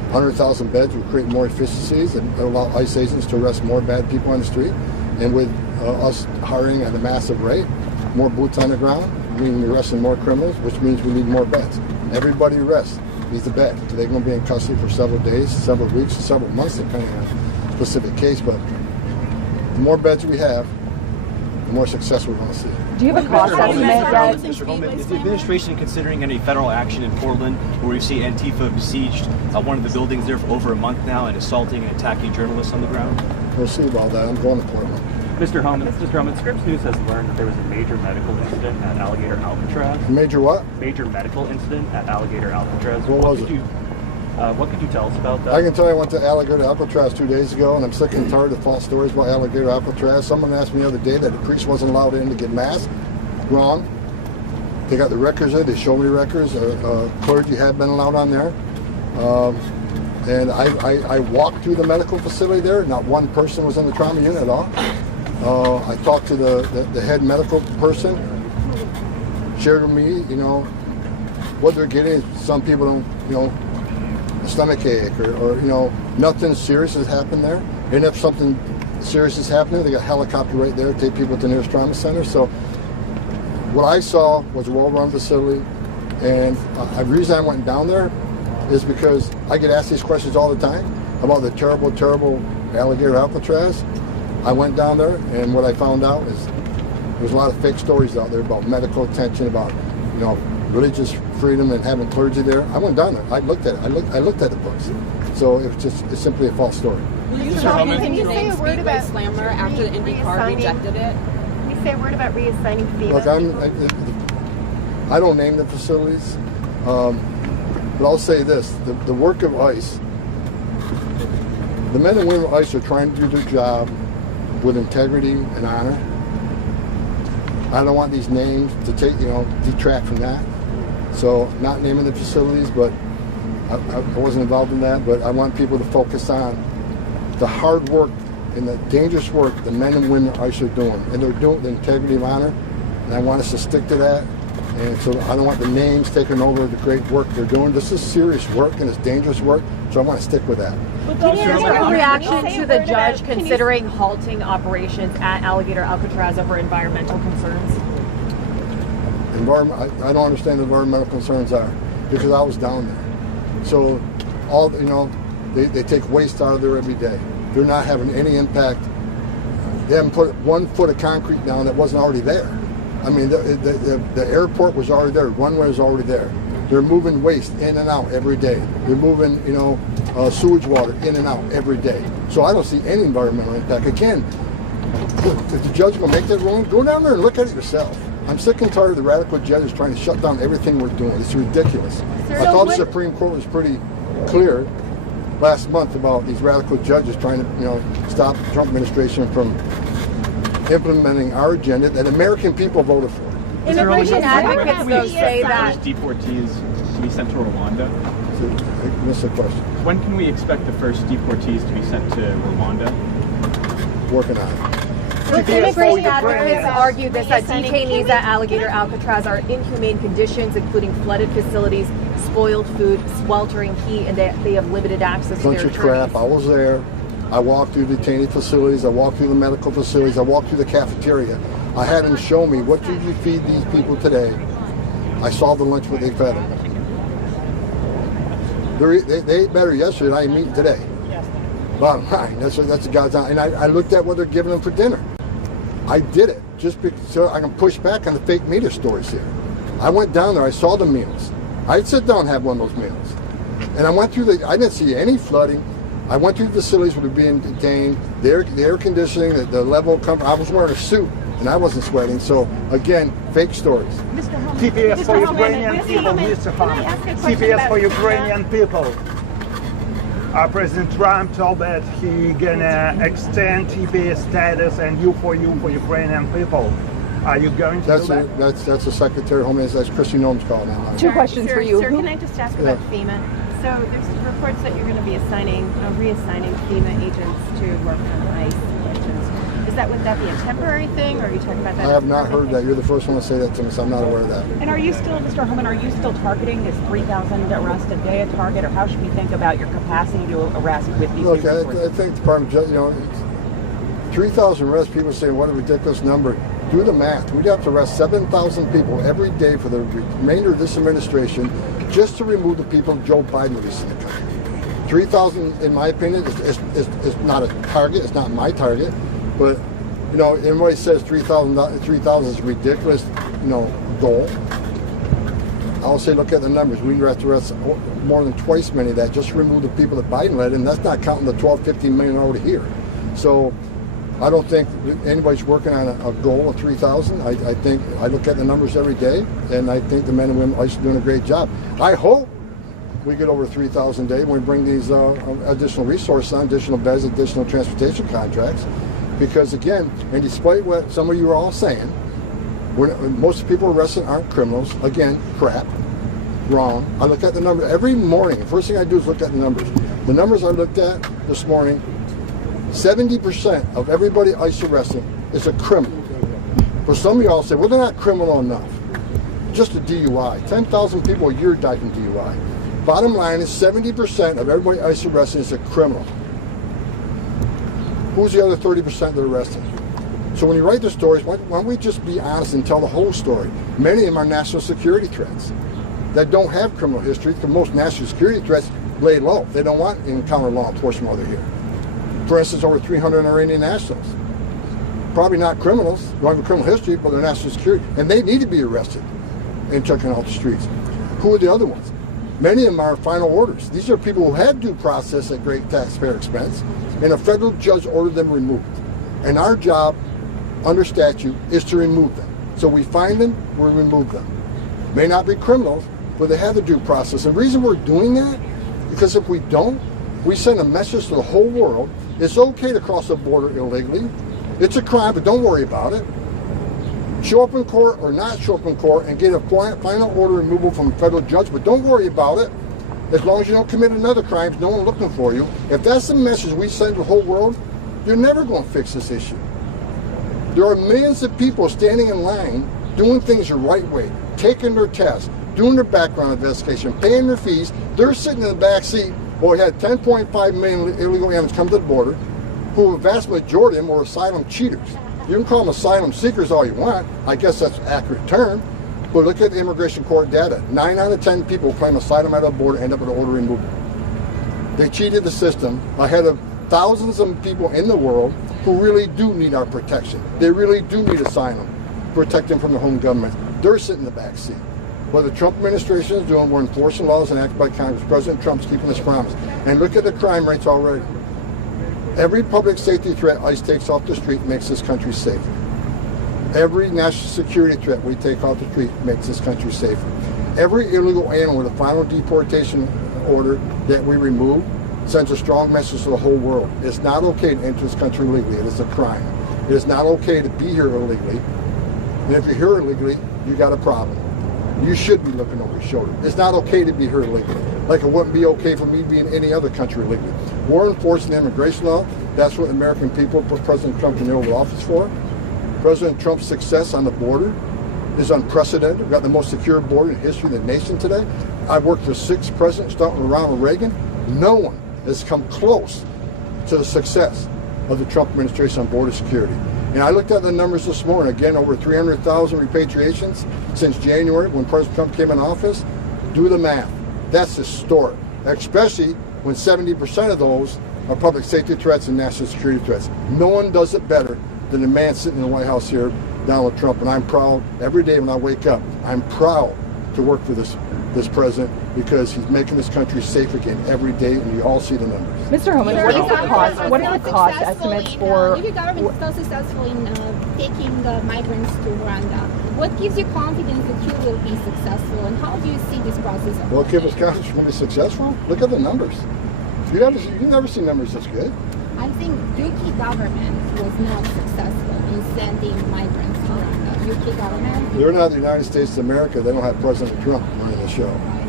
100,000 beds would create more efficiencies and allow ICE agents to arrest more bad people on the street. And with us hiring at a massive rate, more boots on the ground, meaning we're arresting more criminals, which means we need more beds. Everybody arrests needs a bed. They're going to be in custody for several days, several weeks, several months, depending on the specific case. But the more beds we have, the more success we're going to see. Do you have a cost estimate yet? Mr. Homan, is the administration considering any federal action in Portland, where we see Antifa besieged one of the buildings there for over a month now and assaulting and attacking journalists on the ground? We'll see about that. I'm going to Portland. Mr. Homan, Scripps News has learned that there was a major medical incident at Alligator Alcatraz. Major what? Major medical incident at Alligator Alcatraz. What was it? What could you tell us about that? I can tell you I went to Alligator Alcatraz 2 days ago, and I'm sick and tired of false stories about Alligator Alcatraz. Someone asked me the other day that the priest wasn't allowed in to get mass. Wrong. They got the records there. They showed me records. Clergy had been allowed on there. And I walked through the medical facility there. Not one person was in the trauma unit at all. I talked to the head medical person, shared with me, what they're getting. Some people don't, a stomach ache or nothing serious has happened there. And if something serious is happening, they got a helicopter right there to take people to the nearest trauma center. So what I saw was a well-run facility. And the reason I went down there is because I get asked these questions all the time about the terrible, terrible Alligator Alcatraz. I went down there, and what I found out is there's a lot of fake stories out there about medical attention, about religious freedom and having clergy there. I went down there. I looked at it. I looked at the books. So it's simply a false story. Can you say a word about Speedway Slammer after the IndyCar rejected it? Can you say a word about reassigning FEMA? Look, I don't name the facilities, but I'll say this: the work of ICE, the men and women of ICE are trying to do their job with integrity and honor. I don't want these names to detract from that. So not naming the facilities, but I wasn't involved in that, but I want people to focus on the hard work and the dangerous work the men and women of ICE are doing. And they're doing the integrity of honor, and I want us to stick to that. And so I don't want the names taking over the great work they're doing. This is serious work and it's dangerous work, so I want to stick with that. Your reaction to the judge considering halting operations at Alligator Alcatraz over environmental concerns? I don't understand what environmental concerns are because I was down there. So all they take waste out of there every day. They're not having any impact. They haven't put 1 foot of concrete down that wasn't already there. I mean, the airport was already there. Runway was already there. They're moving waste in and out every day. They're moving, sewage water in and out every day. So I don't see any environmental impact. Again, if the judge will make that ruling, go down there and look at it yourself. I'm sick and tired of the radical judges trying to shut down everything we're doing. It's ridiculous. I thought the Supreme Court was pretty clear last month about these radical judges trying to, stop the Trump administration from implementing our agenda that American people voted for. Immigration advocates though say that deportees to be sent to Rwanda. I missed the question. When can we expect the first deportees to be sent to Rwanda? Working on it. Immigration advocates argue that detainees at Alligator Alcatraz are in inhumane conditions, including flooded facilities, spoiled food, sweltering heat, and they have limited access to their Bunch of crap. I was there. I walked through detainee facilities. I walked through the medical facilities. I walked through the cafeteria. I had them show me, what did you feed these people today? I saw the lunch what they fed them. They ate better yesterday than I am eating today. Bottom line, that's a God's honor. And I looked at what they're giving them for dinner. I did it just so I can push back on the fake media stories here. I went down there. I saw the meals. I'd sit down and have one of those meals. And I went through I didn't see any flooding. I went through the facilities where they're being detained, the air conditioning, the level of comfort. I was wearing a suit and I wasn't sweating. So again, fake stories. TPS for Ukrainian people, Mr. Homan. TPS for Ukrainian people. President Trump told that he gonna extend TPS status and you for Ukrainian people. Are you going to do that? That's the Secretary of Homeland. That's Christy Noem's call now. Two questions for you. Sir, can I just ask about FEMA? So there's reports that you're going to be reassigning FEMA agents to work on ICE elections. Is Would that be a temporary thing, or are you talking about that? I have not heard that. You're the first one to say that to me, so I'm not aware of that. And are you still, Mr. Homan, are you still targeting this 3,000 arrests a day a target, or how should we think about your capacity to arrest with these Look, new I resources? think the Department of Justice, 3,000 arrests, people say, what a ridiculous number. Do the math. We'd have to arrest 7,000 people every day for the remainder of this administration just to remove the people Joe Biden released in the country. 3,000, in my opinion, is not a target. It's not my target. But, everybody says 3,000 is a ridiculous, goal. I'll say, look at the numbers. We have to arrest more than twice many of that just to remove the people that Biden led, and that's not counting the 12, 15 million already here. So I don't think anybody's working on a goal of 3,000. I think I look at the numbers every day, and I think the men and women are doing a great job. I hope we get over 3,000 a day when we bring these additional resources on, additional beds, additional transportation contracts. Because again, and despite what some of you are all saying, most people arrested aren't criminals. Again, crap, wrong. I look at the number every morning. The first thing I do is look at the numbers. The numbers I looked at this morning, 70% of everybody ICE arresting is a criminal. For some of y'all say, well, they're not criminal enough. Just a DUI. 10,000 people a year die from DUI. Bottom line is 70% of everybody ICE arresting is a criminal. Who's the other 30% they're arresting? So when you write the stories, why don't we just be honest and tell the whole story? Many of them are national security threats that don't have criminal history, because most national security threats lay low. They don't want to encounter law enforcement while they're here. For instance, over 300 Iranian nationals. Probably not criminals, don't have a criminal history, but they're national security, and they need to be arrested and taken off the streets. Who are the other ones? Many of them are final orders. These are people who had due process at great taxpayer expense, and a federal judge ordered them removed. And our job, under statute, is to remove them. So we find them, we remove them. May not be criminals, but they have the due process. The reason we're doing that, because if we don't, we send a message to the whole world. It's okay to cross the border illegally. It's a crime, but don't worry about it. Show up in court or not show up in court and get a final order removal from a federal judge, but don't worry about it. As long as you don't commit another crime, no one's looking for you. If that's the message we send to the whole world, you're never going to fix this issue. There are millions of people standing in line doing things the right way, taking their tests, doing their background investigation, paying their fees. They're sitting in the back seat. Well, we had 10.5 million illegal aliens come to the border, who a vast majority of them were asylum cheaters. You can call them asylum seekers all you want. I guess that's an accurate term. But look at the immigration court data. 9 out of 10 people claim asylum at the border end up with an order removal. They cheated the system ahead of thousands of people in the world who really do need our protection. They really do need asylum, protect them from their home government. They're sitting in the back seat. What the Trump administration is doing, we're enforcing laws enacted by Congress. President Trump's keeping his promise. And look at the crime rates already. Every public safety threat ICE takes off the street makes this country safer. Every national security threat we take off the street makes this country safer. Every illegal alien with a final deportation order that we remove sends a strong message to the whole world. It's not okay to enter this country illegally. It is a crime. It is not okay to be here illegally. And if you're here illegally, you got a problem. You should be looking over your shoulder. It's not okay to be here illegally. Like it wouldn't be okay for me to be in any other country illegally. We're enforcing the immigration law. That's what the American people put President Trump in the Oval Office for. President Trump's success on the border is unprecedented. We've got the most secure border in the history of the nation today. I've worked for 6 presidents, starting with Ronald Reagan. No one has come close to the success of the Trump administration on border security. And I looked at the numbers this morning. Again, over 300,000 repatriations since January when President Trump came in office. Do the math. That's historic, especially when 70% of those are public safety threats and national security threats. No one does it better than the man sitting in the White House here, Donald Trump. And I'm proud every day when I wake up. I'm proud to work for this president because he's making this country safe again every day, and you all see the numbers. Mr. Homan, what are the cost estimates for? If your government is so successful in taking migrants to Rwanda, what gives you confidence that you will be successful, and how do you see this process? What gives us confidence we'll be successful? Look at the numbers. You've never seen numbers this good. I think UK government was not successful in sending migrants to Rwanda. UK government? They're not the United States of America. They don't have President Trump running the show.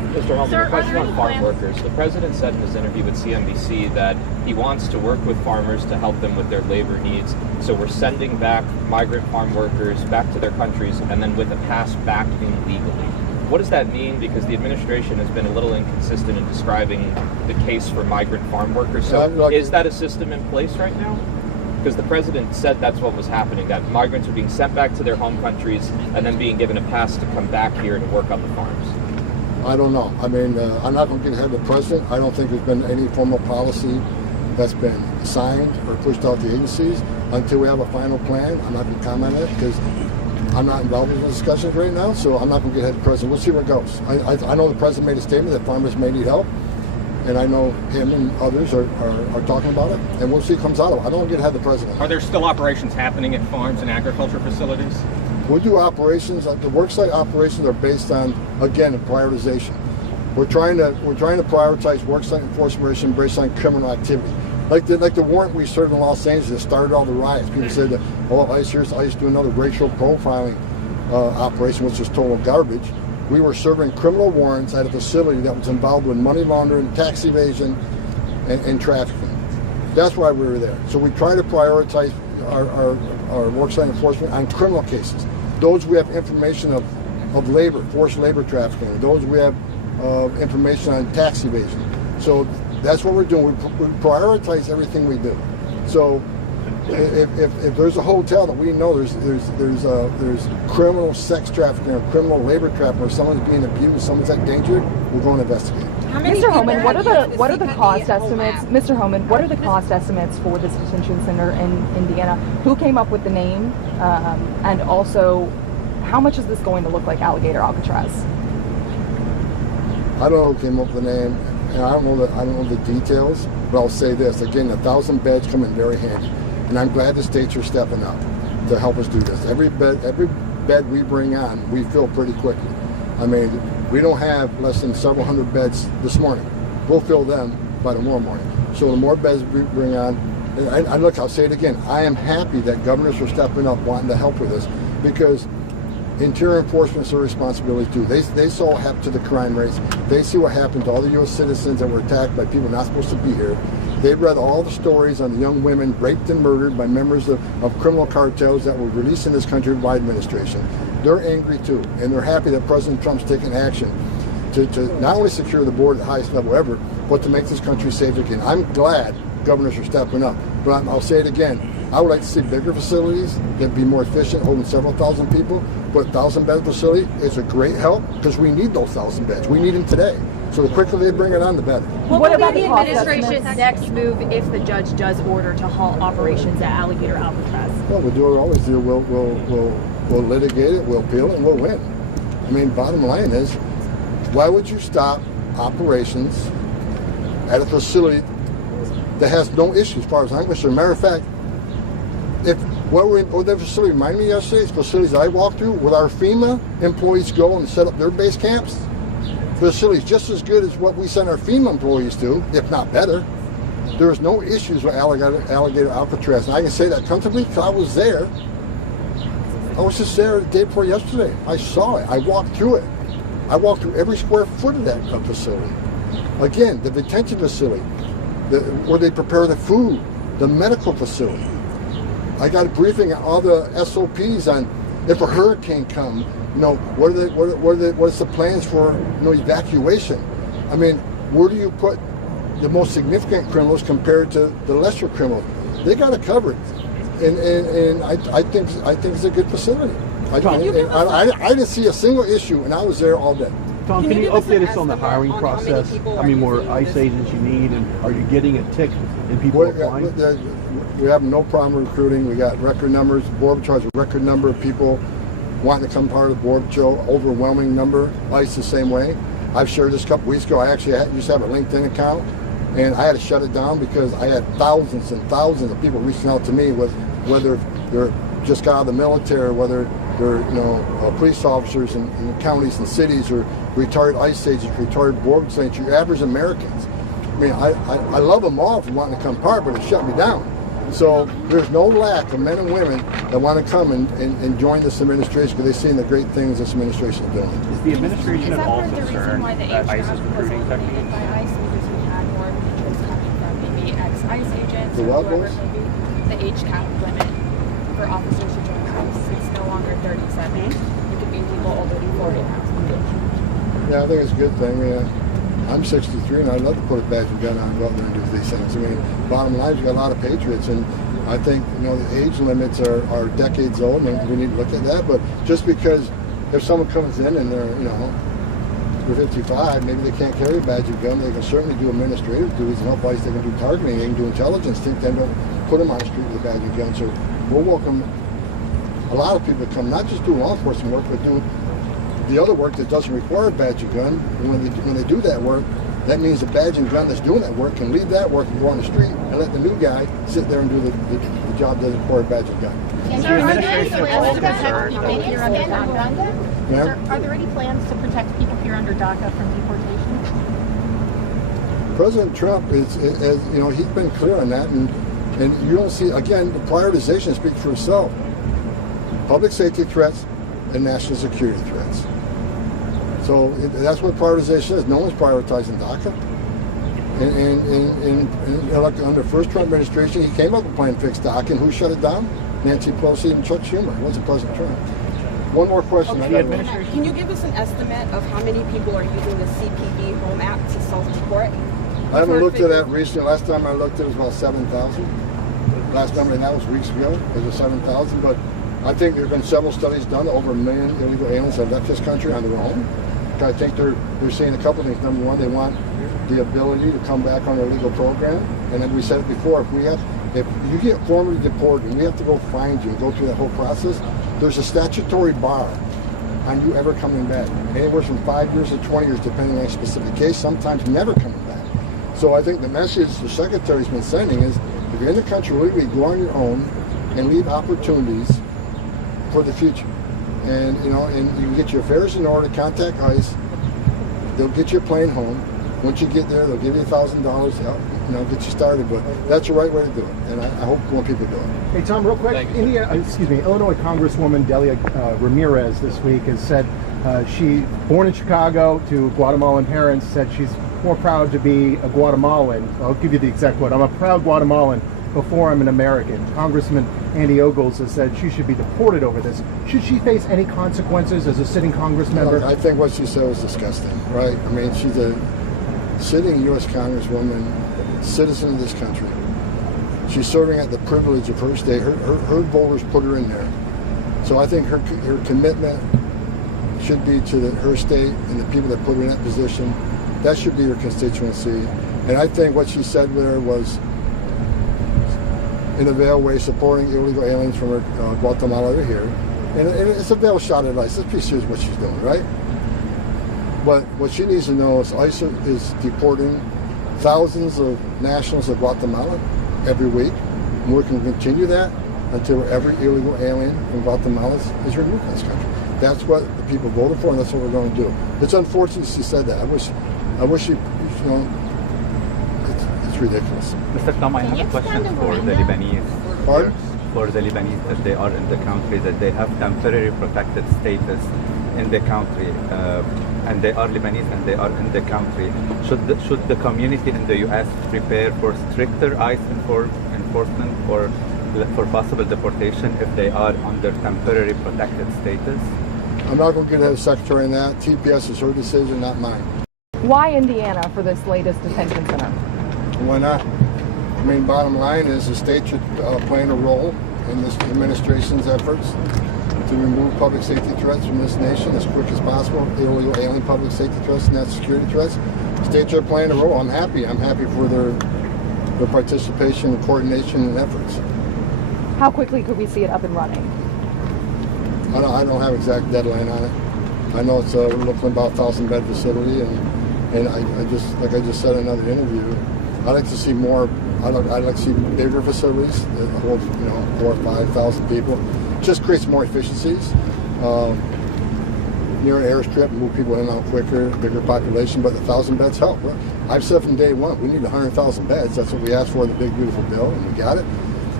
Mr. Homan, a question on farm workers. The president said in his interview with CNBC that he wants to work with farmers to help them with their labor needs. So we're sending back migrant farm workers back to their countries and then with a pass back in legally. What does that mean? Because the administration has been a little inconsistent in describing the case for migrant farm workers. So is that a system in place right now? Because the president said that's what was happening, that migrants are being sent back to their home countries and then being given a pass to come back here to work on the farms. I don't know. I mean, I'm not going to get ahead of the president. I don't think there's been any formal policy that's been signed or pushed out to agencies until we have a final plan. I'm not going to comment on it because I'm not involved in the discussions right now, so I'm not going to get ahead of the president. We'll see where it goes. I know the president made a statement that farmers may need help, and I know him and others are talking about it, and we'll see what comes out of it. I don't want to get ahead of the president. Are there still operations happening at farms and agriculture facilities? We do operations. The worksite operations are based on, again, prioritization. We're trying to prioritize worksite enforcement based on criminal activity. Like the warrant we served in Los Angeles that started all the riots. People said that, oh, ICE do another racial profiling operation, which is total garbage. We were serving criminal warrants at a facility that was involved with money laundering, tax evasion, and trafficking. That's why we were there. So we try to prioritize our worksite enforcement on criminal cases. Those we have information of labor, forced labor trafficking. Those we have information on tax evasion. So that's what we're doing. We prioritize everything we do. So if there's a hotel that we know there's criminal sex trafficking or criminal labor trafficking, or someone's being abused, someone's endangered, we're going to investigate. Mr. Homan, what are the cost estimates? Mr. Homan, what are the cost estimates for this detention center in Indiana? Who came up with the name, and also how much is this going to look like Alligator Alcatraz? I don't know who came up with the name, and I don't know the details. But I'll say this again: 1,000 beds come in very handy, and I'm glad the states are stepping up to help us do this. Every bed we bring on, we fill pretty quickly. I mean, we don't have less than several hundred beds this morning. We'll fill them by tomorrow morning. So the more beds we bring on, and look, I'll say it again, I am happy that governors are stepping up wanting to help with this, because interior enforcement is their responsibility too. They saw what happened to the crime rates. They see what happened to all the U.S. citizens that were attacked by people not supposed to be here. They've read all the stories on the young women raped and murdered by members of criminal cartels that were released in this country by the administration. They're angry too, and they're happy that President Trump's taking action to not only secure the border at the highest level ever, but to make this country safe again. I'm glad governors are stepping up, but I'll say it again. I would like to see bigger facilities that be more efficient, holding several thousand people. But 1,000-bed facility is a great help because we need those 1,000 beds. We need them today. So the quicker they bring it on, the better. What will be the administration's next move if the judge does order to halt operations at Alligator Alcatraz? Well, we'll do what we always do. We'll litigate it, we'll appeal it, and we'll win. I mean, bottom line is, why would you stop operations at a facility that has no issues as far as I'm concerned? Matter of fact, what the facility reminded me yesterday, is facilities I walked through, with our FEMA employees go and set up their base camps. Facilities just as good as what we send our FEMA employees to, if not better. There is no issues with Alligator Alcatraz. And I can say that comfortably because I was there. I was just there the day before yesterday. I saw it. I walked through it. I walked through every square foot of that facility. Again, the detention facility, where they prepare the food, the medical facility. I got a briefing on all the SOPs on if a hurricane comes, what's the plans for evacuation? I mean, where do you put the most significant criminals compared to the lesser criminals? They got it covered, and I think it's a good facility. I didn't see a single issue, and I was there all day. Tom, can you update us on the hiring process? How many more ICE agents you need, and are you getting a tick in people applying? We have no problem recruiting. We got record numbers. Border Patrol has a record number of people wanting to come part of the Border Patrol. Overwhelming number. ICE the same way. I've shared this a couple weeks ago. I actually used to have a LinkedIn account, and I had to shut it down because I had thousands and thousands of people reaching out to me, with whether they're just got out of the military, whether they're police officers in counties and cities, or retired ICE agents, retired Border Patrol agents, your average Americans. I mean, I love them all for wanting to come part, but it shut me down. So there's no lack of men and women that want to come and join this administration because they've seen the great things this administration is doing. Is the administration at all concerned why the that age ICE is gap was recruiting eliminated techniques? by ICE because we had more interest coming from maybe ex-ICE agents The or what whoever was? it may be. The age cap limit for officers to join ICE. It's no longer 37. You can be people older than 40 now. Yeah, I think it's a good thing. I'm 63 and I'd love to put a badge and gun on and go out there and do these things. I mean, bottom line, you got a lot of patriots, and I think the age limits are decades old, and we need to look at that. But just because if someone comes in and they're 55, maybe they can't carry a badge and gun, they can certainly do administrative duties and help ICE. They can do targeting, they can do intelligence. Then don't put them on the street with a badge and gun. So we'll welcome a lot of people to come, not just do law enforcement work, but do the other work that doesn't require a badge and gun. And when they do that work, that means the badge and gun that's doing that work can leave that work and go on the street and let the new guy sit there and do the job that doesn't require a badge and gun. Is the administration at all concerned? Yeah? Are there any plans to protect people here under DACA from deportation? President Trump is he's been clear on that, and you don't see, again, the prioritization speaks for itself. Public safety threats and national security threats. So that's what prioritization is. No one's prioritizing DACA. And like under the first Trump administration, he came up with a plan to fix DACA, and who shut it down? Nancy Pelosi and Chuck Schumer. It wasn't President Trump. One more question. Can you give us an estimate of how many people are using the CPB Home Act to self-deport? I haven't looked at that recently. Last time I looked, it was about 7,000. Last number, and that was weeks ago. It was 7,000, but I think there have been several studies done. Over 1 million illegal aliens have left this country on their own. I think they're seeing a couple of things. Number one, they want the ability to come back on their legal program. And then we said it before, if you get formally deported and we have to go find you and go through that whole process, there's a statutory bar on you ever coming back. Anywhere from 5 years to 20 years, depending on a specific case, sometimes never coming back. So I think the message the Secretary's been sending is, if you're in the country, legally go on your own and leave opportunities for the future. And you can get your affairs in order, contact ICE, they'll get your plane home. Once you get there, they'll give you $1,000 to help, get you started. But that's the right way to do it, and I hope more people do it. Hey Tom, real quick, Illinois Congresswoman Delia Ramirez this week has said she, born in Chicago to Guatemalan parents, said she's more proud to be a Guatemalan. I'll give you the exact quote. I'm a proud Guatemalan before I'm an American. Congressman Andy Ogles has said she should be deported over this. Should she face any consequences as a sitting Congress member? I think what she said was disgusting, right? I mean, she's a sitting U.S. Congresswoman, citizen of this country. She's serving at the privilege of her state. Her voters put her in there. So I think her commitment should be to her state and the people that put her in that position. That should be her constituency. And I think what she said there was, in a veiled way, supporting illegal aliens from Guatemala to here. And it's a veiled shot at ICE. Let's be serious what she's doing, right? But what she needs to know is ICE is deporting thousands of nationals of Guatemala every week. And we're going to continue that until every illegal alien from Guatemala is removed from this country. That's what the people voted for, and that's what we're going to do. It's unfortunate she said that. I wish she, it's ridiculous. Mr. Tom, I have a question for the Lebanese. Pardon? For the Lebanese, that they are in the country, that they have temporary protected status in the country, and they are Lebanese and they are in the country. Should the community in the U.S. prepare for stricter ICE enforcement or for possible deportation if they are under temporary protected status? I'm not going to get ahead of the Secretary on that. TPS is her decision, not mine. Why Indiana for this latest detention center? Why not? I mean, bottom line is the state should play a role in this administration's efforts to remove public safety threats from this nation as quick as possible, illegal alien public safety threats and national security threats. The state should play a role. I'm happy for their participation and coordination and efforts. How quickly could we see it up and running? I don't have exact deadline on it. I know it's we're looking at about 1,000-bed facility, and I just said in another interview, I'd like to see more. I'd like to see bigger facilities that hold 4,000 or 5,000 people. Just creates more efficiencies. Near an airstrip, move people in and out quicker, bigger population, but the 1,000 beds help. I've said from day one, we need 100,000 beds. That's what we asked for in the big beautiful bill, and we got it.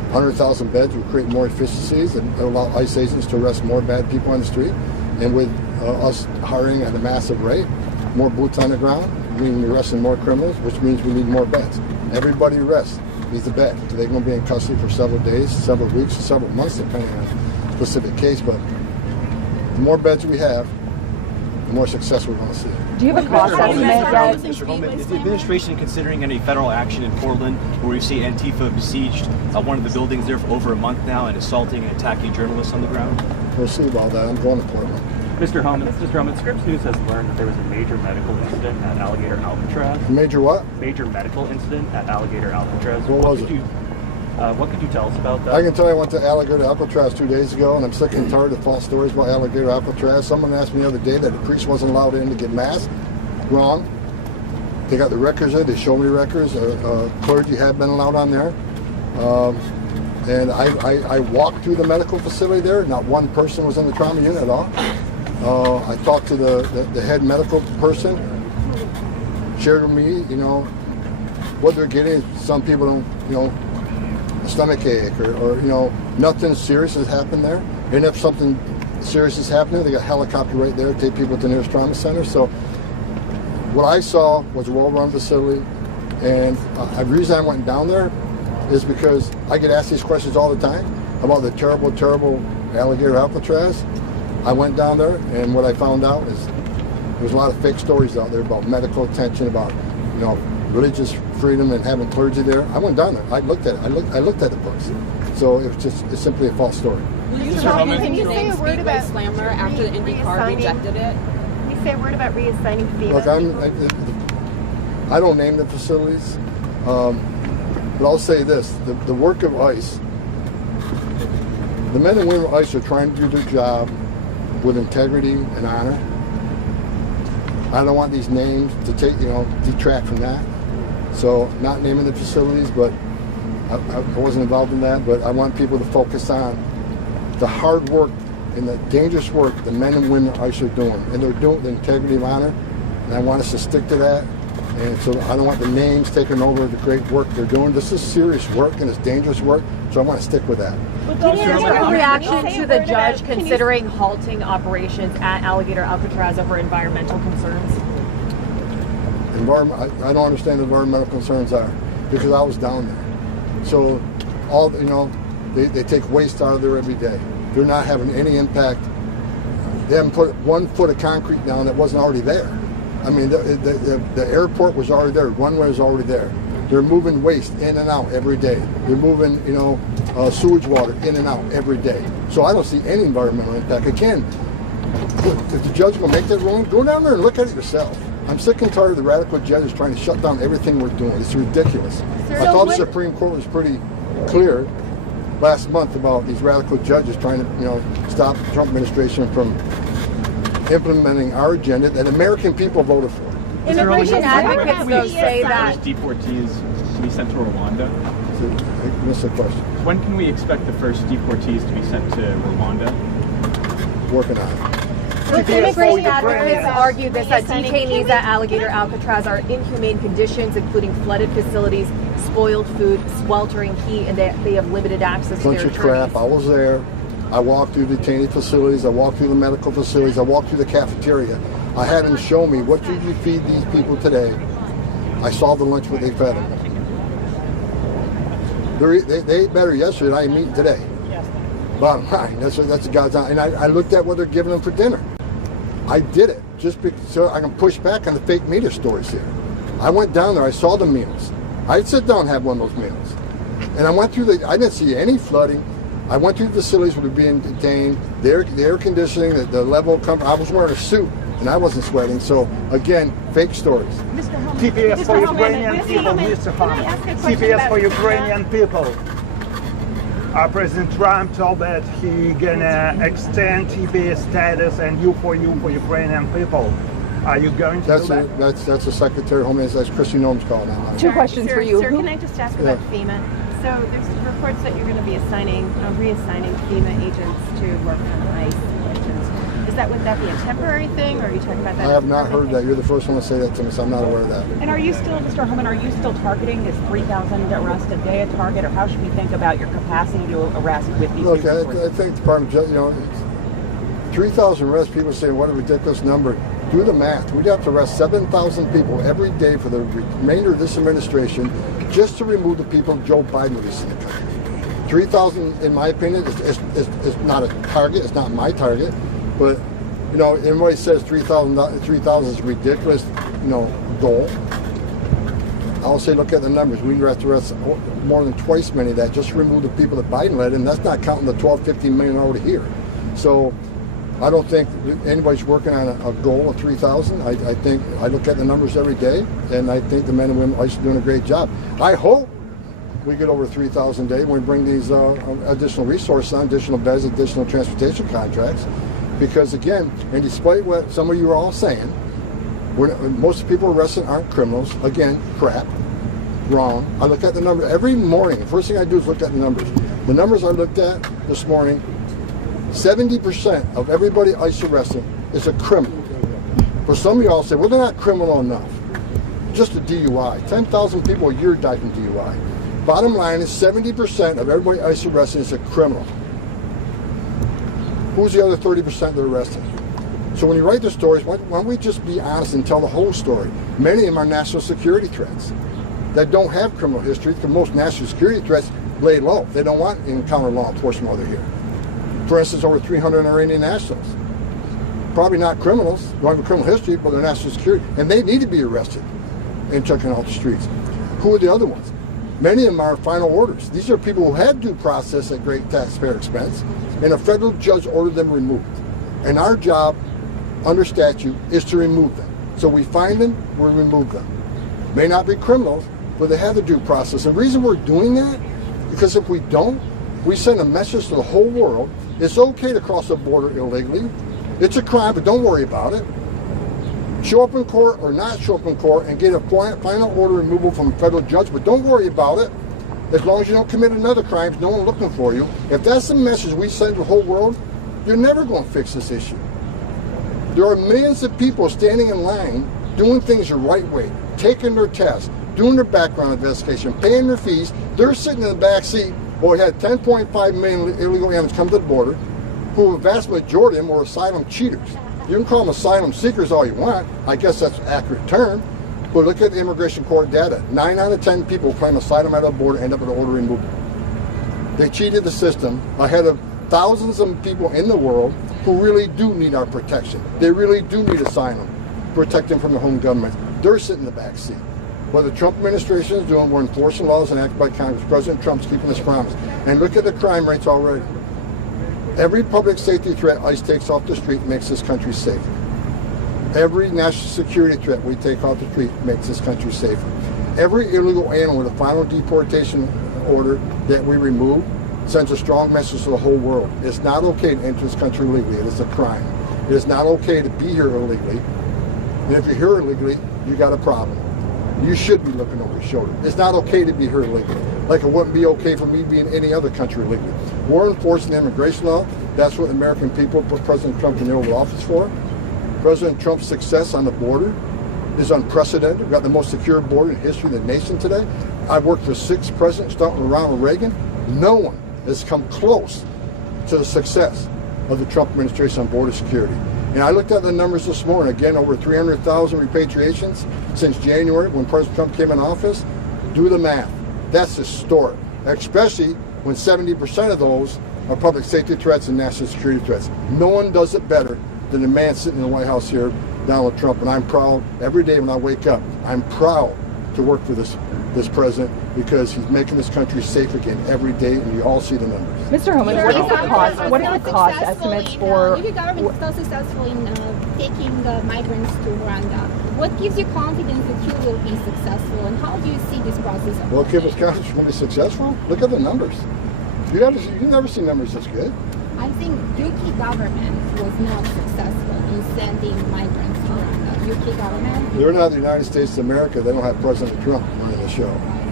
100,000 beds would create more efficiencies and allow ICE agents to arrest more bad people on the street. And with us hiring at a massive rate, more boots on the ground, meaning we're arresting more criminals, which means we need more beds. Everybody arrests needs a bed. They're going to be in custody for several days, several weeks, several months, depending on the specific case. But the more beds we have, the more success we're going to see. Do you have a cost estimate yet? Mr. Homan, is the administration considering any federal action in Portland, where we see Antifa besieged one of the buildings there for over a month now and assaulting and attacking journalists on the ground? We'll see about that. I'm going to Portland. Mr. Homan, Scripps News has learned that there was a major medical incident at Alligator Alcatraz. Major what? Major medical incident at Alligator Alcatraz. What was it? What could you tell us about that? I can tell you I went to Alligator Alcatraz 2 days ago, and I'm sick and tired of false stories about Alligator Alcatraz. Someone asked me the other day that a priest wasn't allowed in to get mass. Wrong. They got the records there. They showed me records. Clergy have been allowed on there. And I walked through the medical facility there. Not one person was in the trauma unit at all. I talked to the head medical person, shared with me, what they're getting. Some people don't, a stomach ache or nothing serious has happened there. And if something serious is happening, they got a helicopter right there, take people to the nearest trauma center. So what I saw was a well-run facility. And the reason I went down there is because I get asked these questions all the time about the terrible, terrible Alligator Alcatraz. I went down there, and what I found out is there's a lot of fake stories out there about medical attention, about religious freedom and having clergy there. I went down there. I looked at it. I looked at the books. So it's simply a false story. Can you say a word about Slammer after the IndyCar rejected it? Can you say a word about reassigning FEMA? Look, I don't name the facilities, but I'll say this: the work of ICE, the men and women of ICE are trying to do their job with integrity and honor. I don't want these names to detract from that. So not naming the facilities, but I wasn't involved in that, but I want people to focus on the hard work and the dangerous work the men and women of ICE are doing. And they're doing it with integrity and honor, and I want us to stick to that. And so I don't want the names taking over the great work they're doing. This is serious work and it's dangerous work, so I want to stick with that. Your reaction to the judge considering halting operations at Alligator Alcatraz over environmental concerns? I don't understand what environmental concerns are because I was down there. So they take waste out of there every day. They're not having any impact. They haven't put 1 foot of concrete down that wasn't already there. I mean, the airport was already there. Runway was already there. They're moving waste in and out every day. They're moving, sewage water in and out every day. So I don't see any environmental impact. Again, if the judge will make that ruling, go down there and look at it yourself. I'm sick and tired of the radical judges trying to shut down everything we're doing. It's ridiculous. I thought the Supreme Court was pretty clear last month about these radical judges trying to, stop the Trump administration from implementing our agenda that American people voted for. Immigration advocates though say that deportees to be sent to Rwanda. I missed the question. When can we expect the first deportees to be sent to Rwanda? Working on it. Immigration advocates argue this, that detainees at Alligator Alcatraz are in inhumane conditions, including flooded facilities, spoiled food, sweltering heat, and they have limited access to their attorneys. Bunch of crap. I was there. I walked through detainee facilities. I walked through the medical facilities. I walked through the cafeteria. I had them show me, what did you feed these people today? I saw the lunch what they fed them. They ate better yesterday than I am eating today. Bottom line, that's God's honor. And I looked at what they're giving them for dinner. I did it just so I can push back on the fake media stories here. I went down there. I saw the meals. I'd sit down and have one of those meals. And I went through I didn't see any flooding. I went through the facilities where they're being detained, the air conditioning, the level of comfort. I was wearing a suit and I wasn't sweating. So again, fake stories. TPS for Ukrainian people, Mr. Homan. TPS for Ukrainian people. President Trump told that he gonna extend TPS status and you for Ukrainian people. Are you going to do that? That's the Secretary of Homeland. That's Christy Noem's call now. Two questions for you. Sir, can I just ask about FEMA? So there's reports that you're going to be reassigning FEMA agents to work on ICE questions. Would that be a temporary thing, or are you talking about that? I have not heard that. You're the first one to say that to me, so I'm not aware of that. And are you still, Mr. Homan, are you still targeting this 3,000 arrests a day a target, or how should we think about your capacity to arrest with these? Look, I think the Department of 3,000 arrests, people say, what a ridiculous number. Do the math. We'd have to arrest 7,000 people every day for the remainder of this administration just to remove the people Joe Biden released in the country. 3,000, in my opinion, is not a target. It's not my target. But, everybody says 3,000 is a ridiculous, goal. I'll say, look at the numbers. We have to arrest more than twice many of that just to remove the people that Biden led, and that's not counting the 12, 15 million already here. So I don't think anybody's working on a goal of 3,000. I think I look at the numbers every day, and I think the men and women are doing a great job. I hope we get over 3,000 a day when we bring these additional resources on, additional beds, additional transportation contracts. Because again, and despite what some of you are all saying, most people arrested aren't criminals. Again, crap, wrong. I look at the number every morning. The first thing I do is look at the numbers. The numbers I looked at this morning, 70% of everybody ICE arrested is a criminal. For some of you all say, well, they're not criminal enough. Just a DUI. 10,000 people a year die from DUI. Bottom line is 70% of everybody ICE arrested is a criminal. Who's the other 30% they're arresting? So when you write the stories, why don't we just be honest and tell the whole story? Many of them are national security threats that don't have criminal history, because most national security threats lay low. They don't want to encounter law enforcement while they're here. For instance, over 300 Iranian nationals. Probably not criminals, don't have a criminal history, but they're national security, and they need to be arrested and taken off the streets. Who are the other ones? Many of them are final orders. These are people who had due process at great taxpayer expense, and a federal judge ordered them removed. And our job, under statute, is to remove them. So we find them, we remove them. May not be criminals, but they have the due process. And the reason we're doing that, because if we don't, we send a message to the whole world. It's okay to cross the border illegally. It's a crime, but don't worry about it. Show up in court or not show up in court and get a final order removal from a federal judge, but don't worry about it. As long as you don't commit another crime, no one's looking for you. If that's the message we send to the whole world, you're never going to fix this issue. There are millions of people standing in line doing things the right way, taking their tests, doing their background investigation, paying their fees. They're sitting in the back seat. Well, we had 10.5 million illegal aliens come to the border, who a vast majority of them were asylum cheaters. You can call them asylum seekers all you want. I guess that's an accurate term. But look at the immigration court data. 9 out of 10 people who claim asylum at the border end up with an order removal. They cheated the system ahead of thousands of people in the world who really do need our protection. They really do need asylum, protect them from the home government. They're sitting in the back seat. What the Trump administration is doing, we're enforcing laws enacted by Congress. President Trump's keeping his promise. And look at the crime rates already. Every public safety threat ICE takes off the street makes this country safer. Every national security threat we take off the street makes this country safer. Every illegal alien with a final deportation order that we remove sends a strong message to the whole world. It's not okay to enter this country illegally. It is a crime. It is not okay to be here illegally. And if you're here illegally, you got a problem. You should be looking over your shoulder. It's not okay to be here illegally. Like it wouldn't be okay for me to be in any other country illegally. We're enforcing the immigration law. That's what the American people put President Trump in the Oval Office for. President Trump's success on the border is unprecedented. We've got the most secure border in the history of the nation today. I've worked for 6 presidents, starting with Ronald Reagan. No one has come close to the success of the Trump administration on border security. And I looked at the numbers this morning, again, over 300,000 repatriations since January when President Trump came in office. Do the math. That's historic, especially when 70% of those are public safety threats and national security threats. No one does it better than the man sitting in the White House here, Donald Trump. And I'm proud every day when I wake up. I'm proud to work for this president because he's making this country safe again every day, and you all see the numbers. Mr. Homan, what is the cost? What are the cost estimates for? If your government is so successful in taking migrants to Rwanda, what gives you confidence that you will be successful, and how do you see this process? Well, give us confidence we'll be successful. Look at the numbers. You never see numbers this good. I think UK government was not successful in sending migrants to Rwanda. UK government. They're not the United States of America. They don't have President Trump running the show.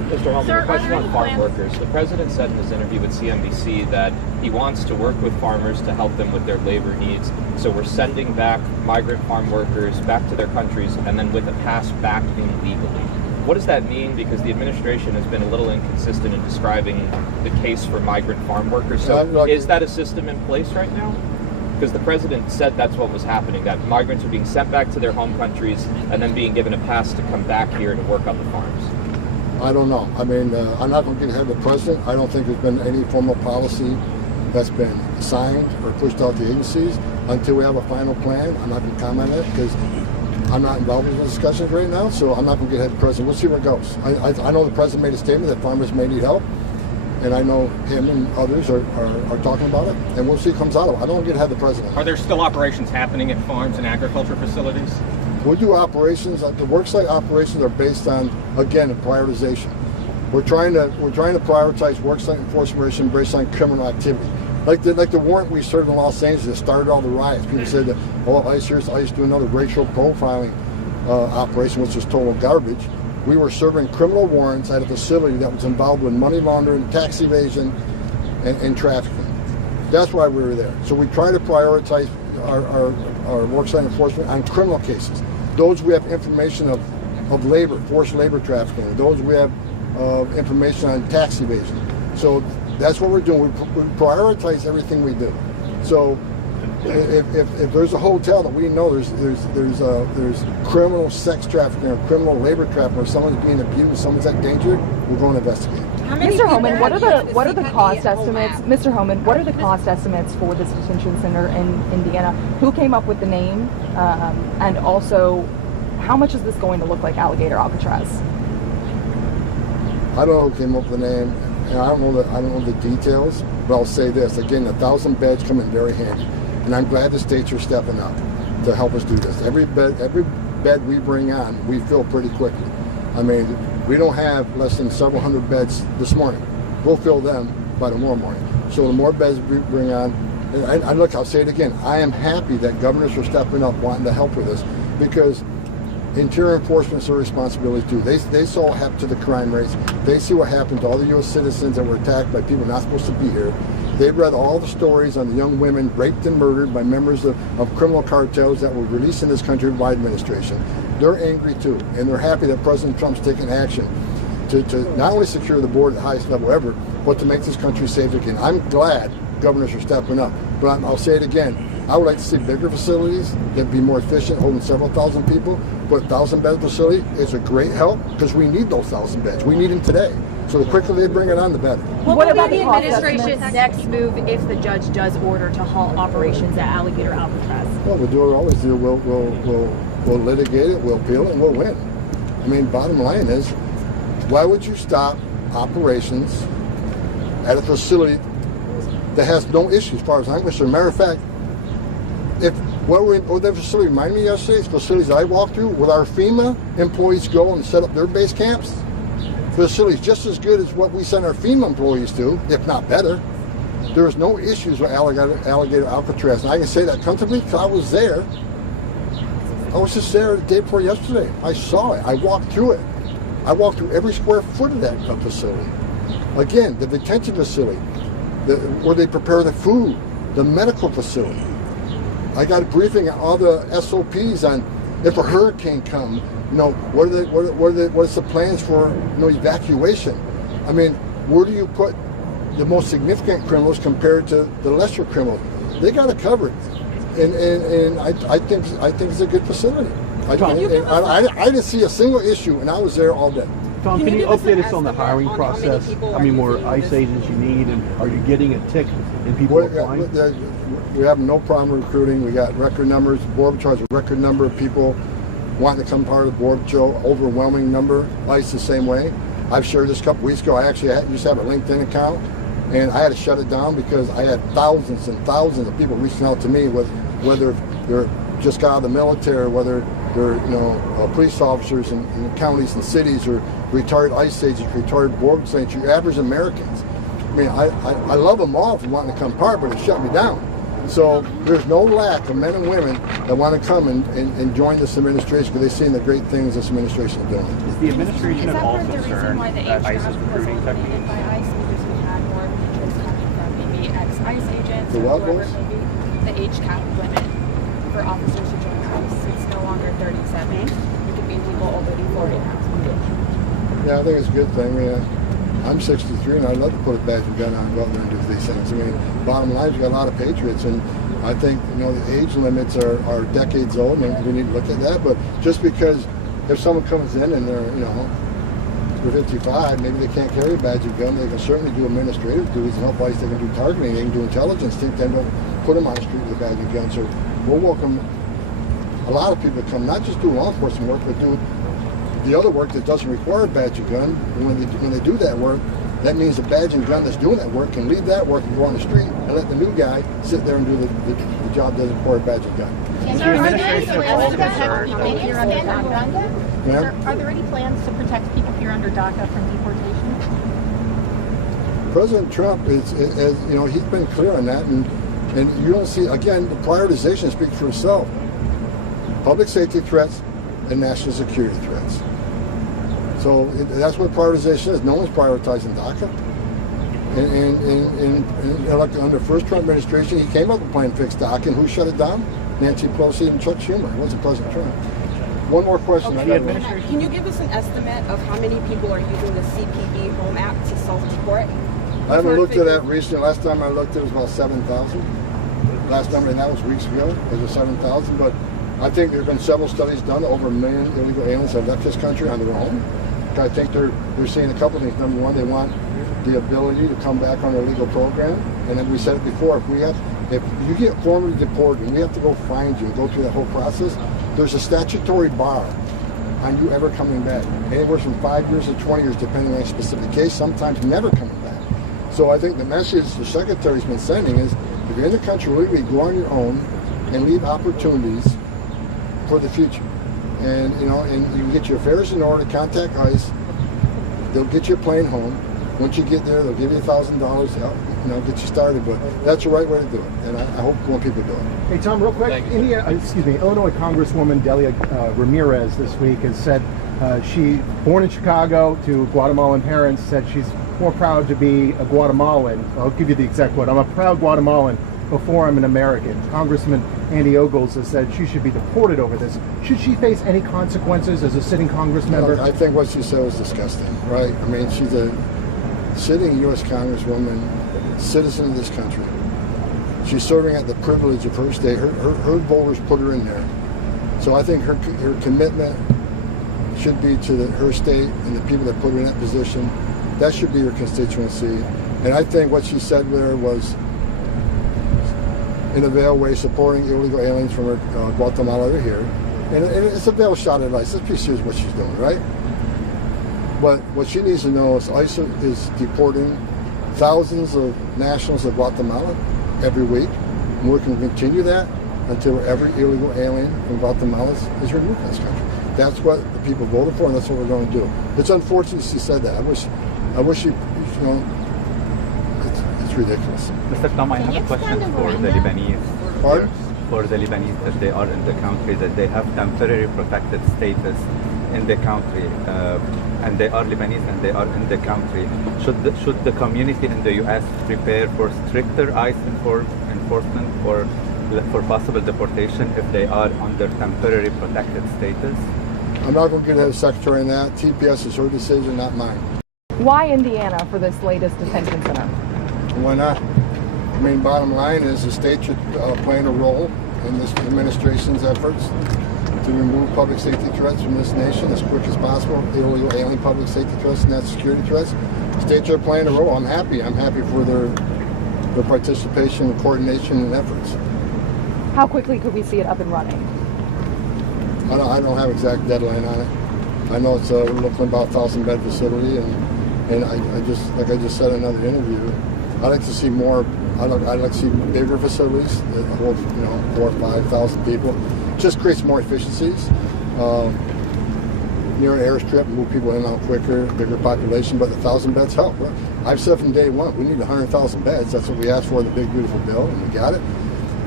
Mr. Homan, Sir, a question are there on any farm plans- workers. The president said in his interview with CNBC that he wants to work with farmers to help them with their labor needs. So we're sending back migrant farm workers back to their countries and then with a pass back in legally. What does that mean? Because the administration has been a little inconsistent in describing the case for migrant farm workers. So is that a system in place right now? Because the president said that's what was happening, that migrants are being sent back to their home countries and then being given a pass to come back here to work on the farms. I don't know. I mean, I'm not going to get ahead of the president. I don't think there's been any formal policy that's been signed or pushed out to agencies until we have a final plan. I'm not going to comment on it because I'm not involved in the discussions right now, so I'm not going to get ahead of the president. We'll see where it goes. I know the president made a statement that farmers may need help, and I know him and others are talking about it, and we'll see what comes out of it. I don't want to get ahead of the president. Are there still operations happening at farms and agriculture facilities? We do operations. The worksite operations are based on, again, a prioritization. We're trying to prioritize worksite enforcement based on criminal activity. Like the warrant we served in Los Angeles that started all the riots. People said that, oh, ICE do another racial profiling operation, which is total garbage. We were serving criminal warrants at a facility that was involved with money laundering, tax evasion, and trafficking. That's why we were there. So we try to prioritize our worksite enforcement on criminal cases. Those we have information of labor, forced labor trafficking. Those we have information on tax evasion. So that's what we're doing. We prioritize everything we do. So if there's a hotel that we know there's criminal sex trafficking or criminal labor trafficking, or someone's being abused, someone's at danger, we're going to investigate. Mr. Homan, what are the cost estimates? Mr. Homan, what are the cost estimates for this detention center in Indiana? Who came up with the name, and also how much is this going to look like Alligator Alcatraz? I don't know who came up with the name, and I don't know the details. But I'll say this again: 1,000 beds come in very handy, and I'm glad the states are stepping up to help us do this. Every bed we bring on, we fill pretty quickly. I mean, we don't have less than several hundred beds this morning. We'll fill them by tomorrow morning. So the more beds we bring on, and look, I'll say it again, I am happy that governors are stepping up wanting to help with this, because interior enforcement is their responsibility too. They saw what happened to the crime rates. They see what happened to all the U.S. citizens that were attacked by people not supposed to be here. They've read all the stories on the young women raped and murdered by members of criminal cartels that were released in this country by administration. They're angry too, and they're happy that President Trump's taking action to not only secure the border at the highest level ever, but to make this country safe again. I'm glad governors are stepping up, but I'll say it again. I would like to see bigger facilities that be more efficient, holding several thousand people. But 1,000-bed facility is a great help because we need those 1,000 beds. We need them today. So the quicker they bring it on, the better. What about the administration's next move if the judge does order to halt operations at Alligator Alcatraz? Well, we'll do what we always do. We'll litigate it, we'll appeal it, and we'll win. I mean, bottom line is, why would you stop operations at a facility that has no issues as far as I'm concerned? Matter of fact, what that facility reminded me yesterday, it's facilities I walked through, where our FEMA employees go and set up their base camps. Facilities just as good as what we send our FEMA employees to, if not better. There's no issues with Alligator Alcatraz. And I can say that comfortably because I was there. I was just there the day before yesterday. I saw it. I walked through it. I walked through every square foot of that facility. Again, the detention facility, where they prepare the food, the medical facility. I got a briefing on all the SOPs on if a hurricane comes, what's the plans for evacuation? I mean, where do you put the most significant criminals compared to the lesser criminals? They got it covered, and I think it's a good facility. I didn't see a single issue, and I was there all day. Tom, can you update us on the hiring process? How many more ICE agents you need, and are you getting a tick in people applying? We have no problem recruiting. We got record numbers. The Border Patrol has a record number of people wanting to become part of the Border Patrol. Overwhelming number. ICE the same way. I've shared this a couple weeks ago. I actually used to have a LinkedIn account, and I had to shut it down because I had thousands and thousands of people reaching out to me, whether they're just got out of the military, whether they're police officers in counties and cities, or retired ICE agents, retired border agents, your average Americans. I mean, I love them all for wanting to come part, but it shut me down. So there's no lack of men and women that want to come and join this administration because they've seen the great things this administration is doing. Is the administration at all concerned that ICE is recruiting techniques? By ICE because we had more interest coming from maybe ex-ICE agents The or what whoever was? it may be. The age cap limit for officers to join ICE. It's no longer 37. It could be people already 40 now. Yeah, I think it's a good thing. I mean, I'm 63 and I'd love to put a badge and gun on and go out there and do these things. I mean, bottom line is you got a lot of patriots, and I think, you know, the age limits are decades old, and we need to look at that. But just because if someone comes in and they're, you know, they're 55, maybe they can't carry a badge and gun, they can certainly do administrative duties and help ICE. They can do targeting, they can do intelligence. Then don't put them on the street with a badge and gun. So we'll welcome a lot of people to come, not just do law enforcement work, but do the other work that doesn't require a badge and gun. And when they do that work, that means the badge and gun that's doing that work can leave that work and go on the street and let the new guy sit there and do the job that doesn't require a badge and gun. Is the administration at all concerned Yeah. Are there any plans to protect people here under DACA from deportation? President Trump is you know, he's been clear on that, and you don't see, again, the prioritization speaks for itself. Public safety threats and national security threats. So that's what prioritization is. No one's prioritizing DACA. And like under the first Trump administration, he came up with a plan to fix DACA, and who shut it down? Nancy Pelosi and Chuck Schumer. It wasn't President Trump. One more question. Can you give us an estimate of how many people are using the CPB Home App to self-deport? I haven't looked at that recently. Last time I looked, it was about 7,000. Last time, and that was weeks ago. It was 7,000. But I think there have been several studies done. Over 1 million illegal aliens have left this country on their own. I think they're seeing a couple of things. Number one, they want the ability to come back on their legal program. And then we said it before, if you get formally deported and we have to go find you and go through that whole process, there's a statutory bar on you ever coming back. Anywhere from 5 years to 20 years, depending on a specific case, sometimes never coming back. So I think the message the Secretary's been sending is, if you're in the country legally, go on your own and leave opportunities for the future. And you know, and you can get your affairs in order, contact ICE, they'll get your plane home. Once you get there, they'll give you $1,000 to help, you know, get you started. But that's the right way to do it, and I hope more people do it. Hey Tom, real quick, Illinois Congresswoman Delia Ramirez this week has said she, born in Chicago to Guatemalan parents, said she's more proud to be a Guatemalan. I'll give you the exact quote. I'm a proud Guatemalan before I'm an American. Congressman Andy Ogles has said she should be deported over this. Should she face any consequences as a sitting Congress member? No, I think what she said was disgusting, right? I mean, she's a sitting U.S. Congresswoman, citizen of this country. She's serving at the privilege of her state. Her voters put her in there. So I think her commitment should be to her state and the people that put her in that position. That should be her constituency. And I think what she said there was, in a veiled way, supporting illegal aliens from Guatemala to here. And it's a veiled shot at ICE. Let's be serious what she's doing, right? But what she needs to know is ICE is deporting thousands of nationals of Guatemala every week. And we're going to continue that until every illegal alien from Guatemala is removed from this country. That's what the people voted for, and that's what we're going to do. It's unfortunate she said that. I wish she, you know, it's ridiculous. Mr. Tom, I have a question for the Lebanese. Pardon? For the Lebanese, that they are in the country, that they have temporary protected status in the country, and they are Lebanese and they are in the country. Should the community in the U.S. prepare for stricter ICE enforcement or for possible deportation if they are under temporary protected status? I'm not going to get ahead of the Secretary on that. TPS is her decision, not mine. Why Indiana for this latest detention center? Why not? I mean, bottom line is the state should play a role in this administration's efforts to remove public safety threats from this nation as quick as possible, illegal alien public safety threats and national security threats. States are playing a role. I'm happy. I'm happy for their participation, coordination, and efforts. How quickly could we see it up and running? I don't have exact deadline on it. I know it's we're looking at about 1,000-bed facility, and I just, like I just said in another interview, I'd like to see more. I'd like to see bigger facilities that hold, 4,000 or 5,000 people. Just creates more efficiencies. Near an airstrip, move people in and out quicker, bigger population, but 1,000 beds help. I've said from day one, we need 100,000 beds. That's what we asked for in the big beautiful bill, and we got it.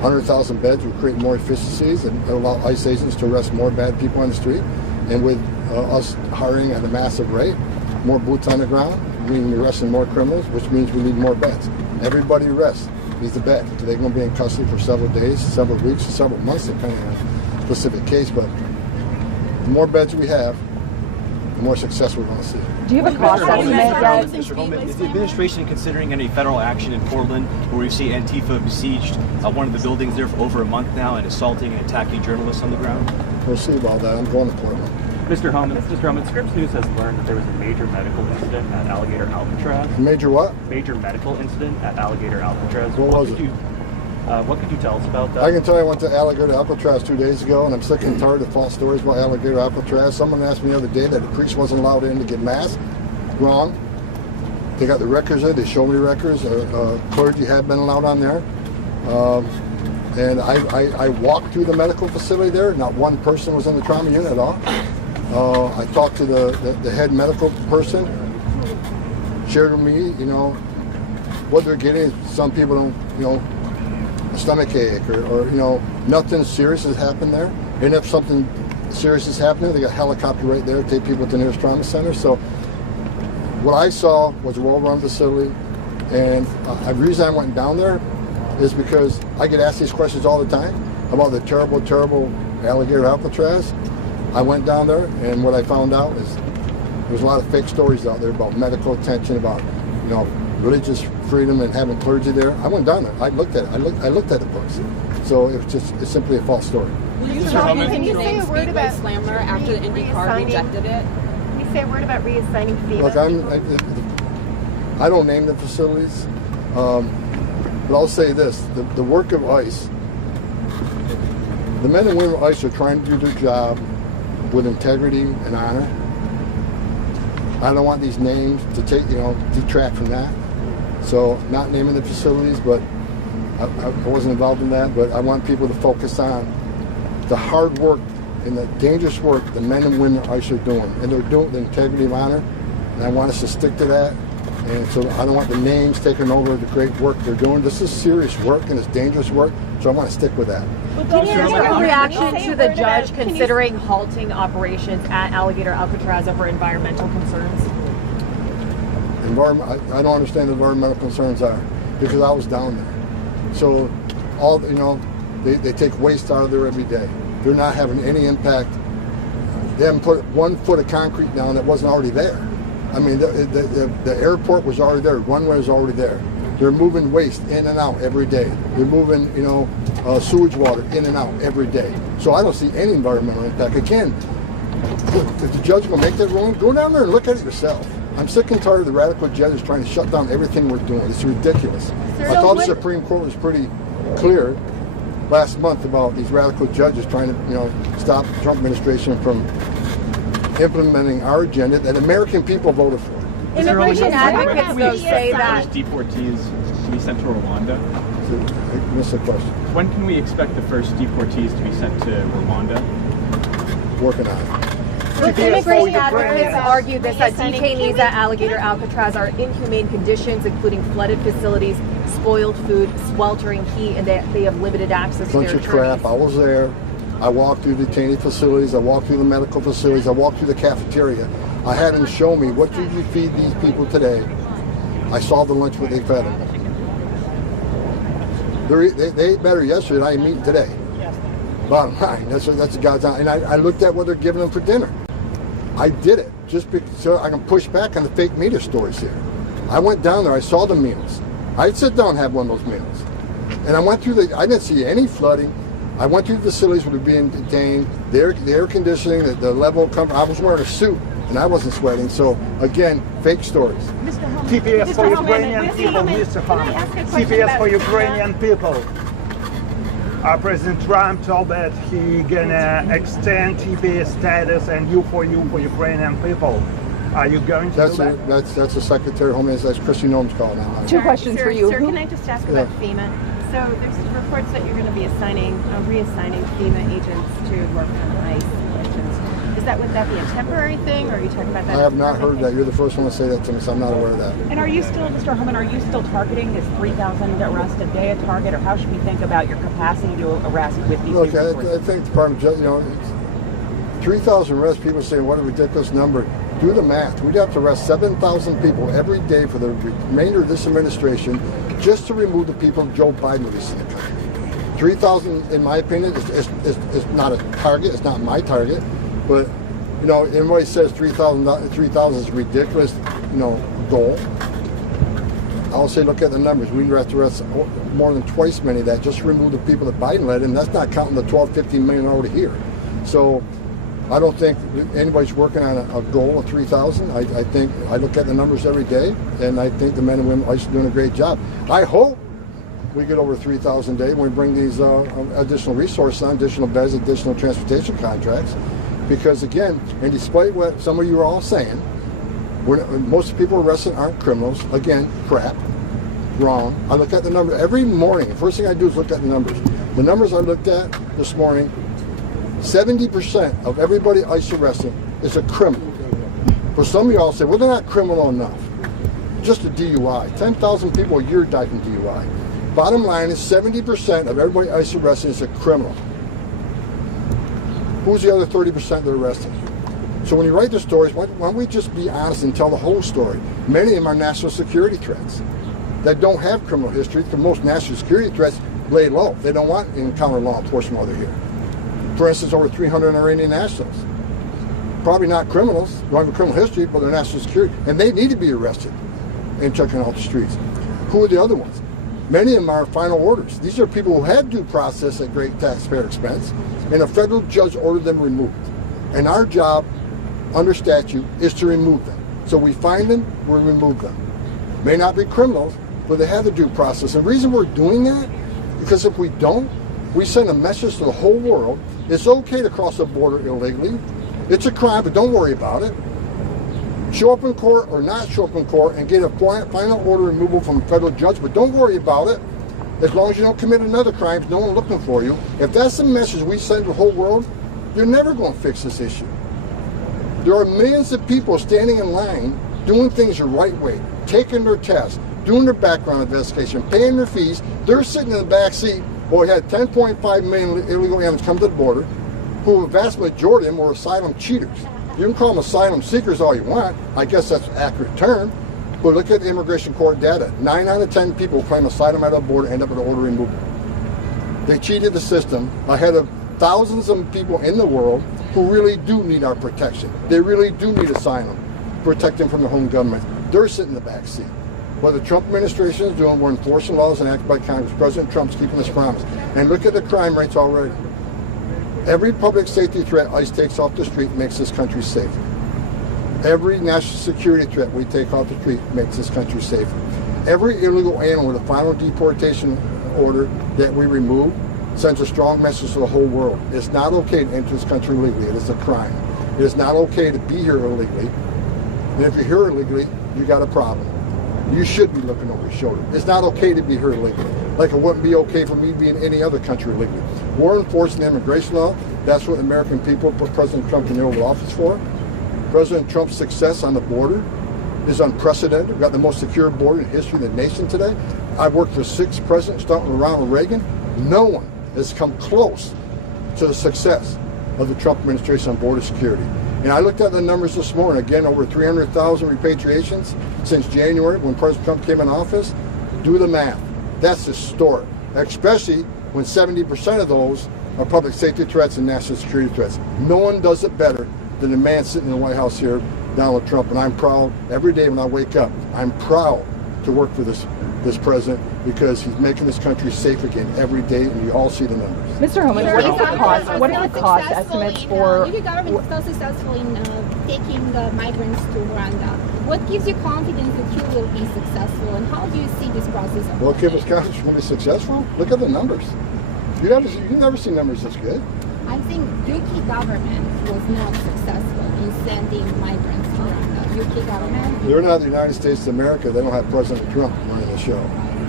100,000 beds would create more efficiencies and allow ICE agents to arrest more bad people on the street. And with us hiring at a massive rate, more boots on the ground, meaning we're arresting more criminals, which means we need more beds. Everybody arrests needs a bed. They're going to be in custody for several days, several weeks, several months, depending on the specific case. But the more beds we have, the more success we're going to see. Do you have a cost estimate yet? Mr. Homan, is the administration considering any federal action in Portland where we see Antifa besieged one of the buildings there for over a month now and assaulting and attacking journalists on the ground? We'll see about that. I'm going to Portland. Mr. Homan, Scripps News has learned that there was a major medical incident at Alligator Alcatraz. Major what? Major medical incident at Alligator Alcatraz. What was it? What could you tell us about that? I can tell you I went to Alligator Alcatraz 2 days ago, and I'm sick and tired of false stories about Alligator Alcatraz. Someone asked me the other day that the priest wasn't allowed in to get mass. Wrong. They got the records there. They showed me the records. Clergy had been allowed on there. And I walked through the medical facility there. Not one person was in the trauma unit at all. I talked to the head medical person, shared with me, what they're getting. Some people don't, a stomach ache or nothing serious has happened there. And if something serious is happening, they got a helicopter right there to take people to the nearest trauma center. So what I saw was a well-run facility. And the reason I went down there is because I get asked these questions all the time about the terrible, terrible Alligator Alcatraz. I went down there, and what I found out is there's a lot of fake stories out there about medical attention, about religious freedom and having clergy there. I went down there. I looked at it. I looked at the books. So it's simply a false story. Can you say a word about Speedway Slammer after the IndyCar rejected it? Can you say a word about reassigning FEMA? Look, I don't name the facilities, but I'll say this: the work of ICE, the men and women of ICE are trying to do their job with integrity and honor. I don't want these names to detract from that. So not naming the facilities, but I wasn't involved in that, but I want people to focus on the hard work and the dangerous work the men and women of ICE are doing. And they're doing the integrity and honor, and I want us to stick to that. And so I don't want the names taking over the great work they're doing. This is serious work and it's dangerous work, so I want to stick with that. Can you give a reaction to the judge considering halting operations at Alligator Alcatraz over environmental concerns? I don't understand what environmental concerns are because I was down there. So all they take waste out of there every day. They're not having any impact. They haven't put 1 foot of concrete down that wasn't already there. I mean, the airport was already there. Runway was already there. They're moving waste in and out every day. They're moving, sewage water in and out every day. So I don't see any environmental impact. Again, if the judge will make that ruling, go down there and look at it yourself. I'm sick and tired of the radical judges trying to shut down everything we're doing. It's ridiculous. I thought the Supreme Court was pretty clear last month about these radical judges trying to, stop the Trump administration from implementing our agenda that American people voted for. Immigration advocates though say that deportees to be sent to Rwanda. So, I missed the question. When can we expect the first deportees to be sent to Rwanda? Working on it. Immigration advocates argue that detainees at Alligator Alcatraz are in inhumane conditions, including flooded facilities, spoiled food, sweltering heat, and they have limited access to their Bunch of crap. I was there. I walked through detainee facilities. I walked through the medical facilities. I walked through the cafeteria. I had them show me, what did you feed these people today? I saw the lunch what they fed them. They ate better yesterday than I am eating today. Bottom line, that's God's honor. And I looked at what they're giving them for dinner. I did it just so I can push back on the fake media stories here. I went down there. I saw the meals. I'd sit down and have one of those meals. And I went through I didn't see any flooding. I went through the facilities where they're being detained. The air conditioning, the level of comfort. I was wearing a suit and I wasn't sweating. So again, fake stories. TPS for Ukrainian people, Mr. Homan. TPS for Ukrainian people. President Trump told that he gonna extend TPS status and you for Ukrainian people. Are you going to do that? That's the Secretary of Homeland. That's Christy Noem's call now. Two questions for you. Sir, can I just ask about FEMA? So there's reports that you're going to be reassigning FEMA agents to work on ICE missions. Would that be a temporary thing, or are you talking about that? I have not heard that. You're the first one to say that to me, so I'm not aware of that. And are you still, Mr. Homan, are you still targeting this 3,000 arrests a day a target, or how should we think about your capacity to arrest with these? Look, I think the Department of Justice, 3,000 arrests, people say, what a ridiculous number. Do the math. We'd have to arrest 7,000 people every day for the remainder of this administration just to remove the people Joe Biden released in the country. 3,000, in my opinion, is not a target. It's not my target. But, everybody says 3,000 is a ridiculous, goal. I'll say, look at the numbers. We have to arrest more than twice many of that just to remove the people that Biden let in. That's not counting the 12, 15 million already here. So I don't think anybody's working on a goal of 3,000. I think I look at the numbers every day, and I think the men and women are doing a great job. I hope we get over 3,000 a day when we bring these additional resources on, additional beds, additional transportation contracts. Because again, and despite what some of you are all saying, most people arrested aren't criminals. Again, crap, wrong. I look at the number every morning. The first thing I do is look at the numbers. The numbers I looked at this morning, 70% of everybody ICE arrested is a criminal. For some of you all say, well, they're not criminal enough. Just a DUI. 10,000 people a year die from DUI. Bottom line is 70% of everybody ICE arrested is a criminal. Who's the other 30% they're arrested? So when you write the stories, why don't we just be honest and tell the whole story? Many of them are national security threats that don't have criminal history. The most national security threats lay low. They don't want to encounter law enforcement while they're here. For instance, over 300 Iranian nationals. Probably not criminals, don't have a criminal history, but they're national security. And they need to be arrested and checking out the streets. Who are the other ones? Many of them are final orders. These are people who had due process at great taxpayer expense, and a federal judge ordered them removed. And our job, under statute, is to remove them. So we find them, we remove them. May not be criminals, but they have the due process. And the reason we're doing that, because if we don't, we send a message to the whole world. It's okay to cross the border illegally. It's a crime, but don't worry about it. Show up in court or not show up in court and get a final order removal from a federal judge, but don't worry about it. As long as you don't commit another crime, no one looking for you. If that's the message we send to the whole world, you're never going to fix this issue. There are millions of people standing in line doing things the right way, taking their tests, doing their background investigation, paying their fees. They're sitting in the back seat. Well, we had 10.5 million illegal aliens come to the border, who a vast majority of them were asylum cheaters. You can call them asylum seekers all you want. I guess that's an accurate term. But look at the immigration court data. 9 out of 10 people who claim asylum at the border end up with an order removal. They cheated the system ahead of thousands of people in the world who really do need our protection. They really do need asylum, protect them from the home government. They're sitting in the back seat. What the Trump administration is doing, we're enforcing laws enacted by Congress. President Trump's keeping his promise. And look at the crime rates already. Every public safety threat ICE takes off the street makes this country safer. Every national security threat we take off the street makes this country safer. Every illegal alien with a final deportation order that we remove sends a strong message to the whole world. It's not okay to enter this country illegally. It is a crime. It is not okay to be here illegally. And if you're here illegally, you got a problem. You should be looking over your shoulder. It's not okay to be here illegally. Like it wouldn't be okay for me to be in any other country illegally. We're enforcing immigration law. That's what the American people put President Trump in the Oval Office for. President Trump's success on the border is unprecedented. We've got the most secure border in the history of the nation today. I've worked for 6 presidents, starting with Ronald Reagan. No one has come close to the success of the Trump administration on border security. And I looked at the numbers this morning. Again, over 300,000 repatriations since January when President Trump came in office. Do the math. That's historic, especially when 70% of those are public safety threats and national security threats. No one does it better than the man sitting in the White House here, Donald Trump. And I'm proud every day when I wake up. I'm proud to work for this president because he's making this country safe again every day, and you all see the numbers. Mr. Homan, what is the cost? What are the cost estimates for? Your government is so successful in taking migrants to Rwanda. What gives you confidence that you will be successful, and how do you see this process? What gives us confidence we're going to be successful? Look at the numbers. You've never seen numbers this good. I think UK government was not successful in sending migrants to Rwanda. UK government? They're not the United States of America. They don't have President Trump running the show.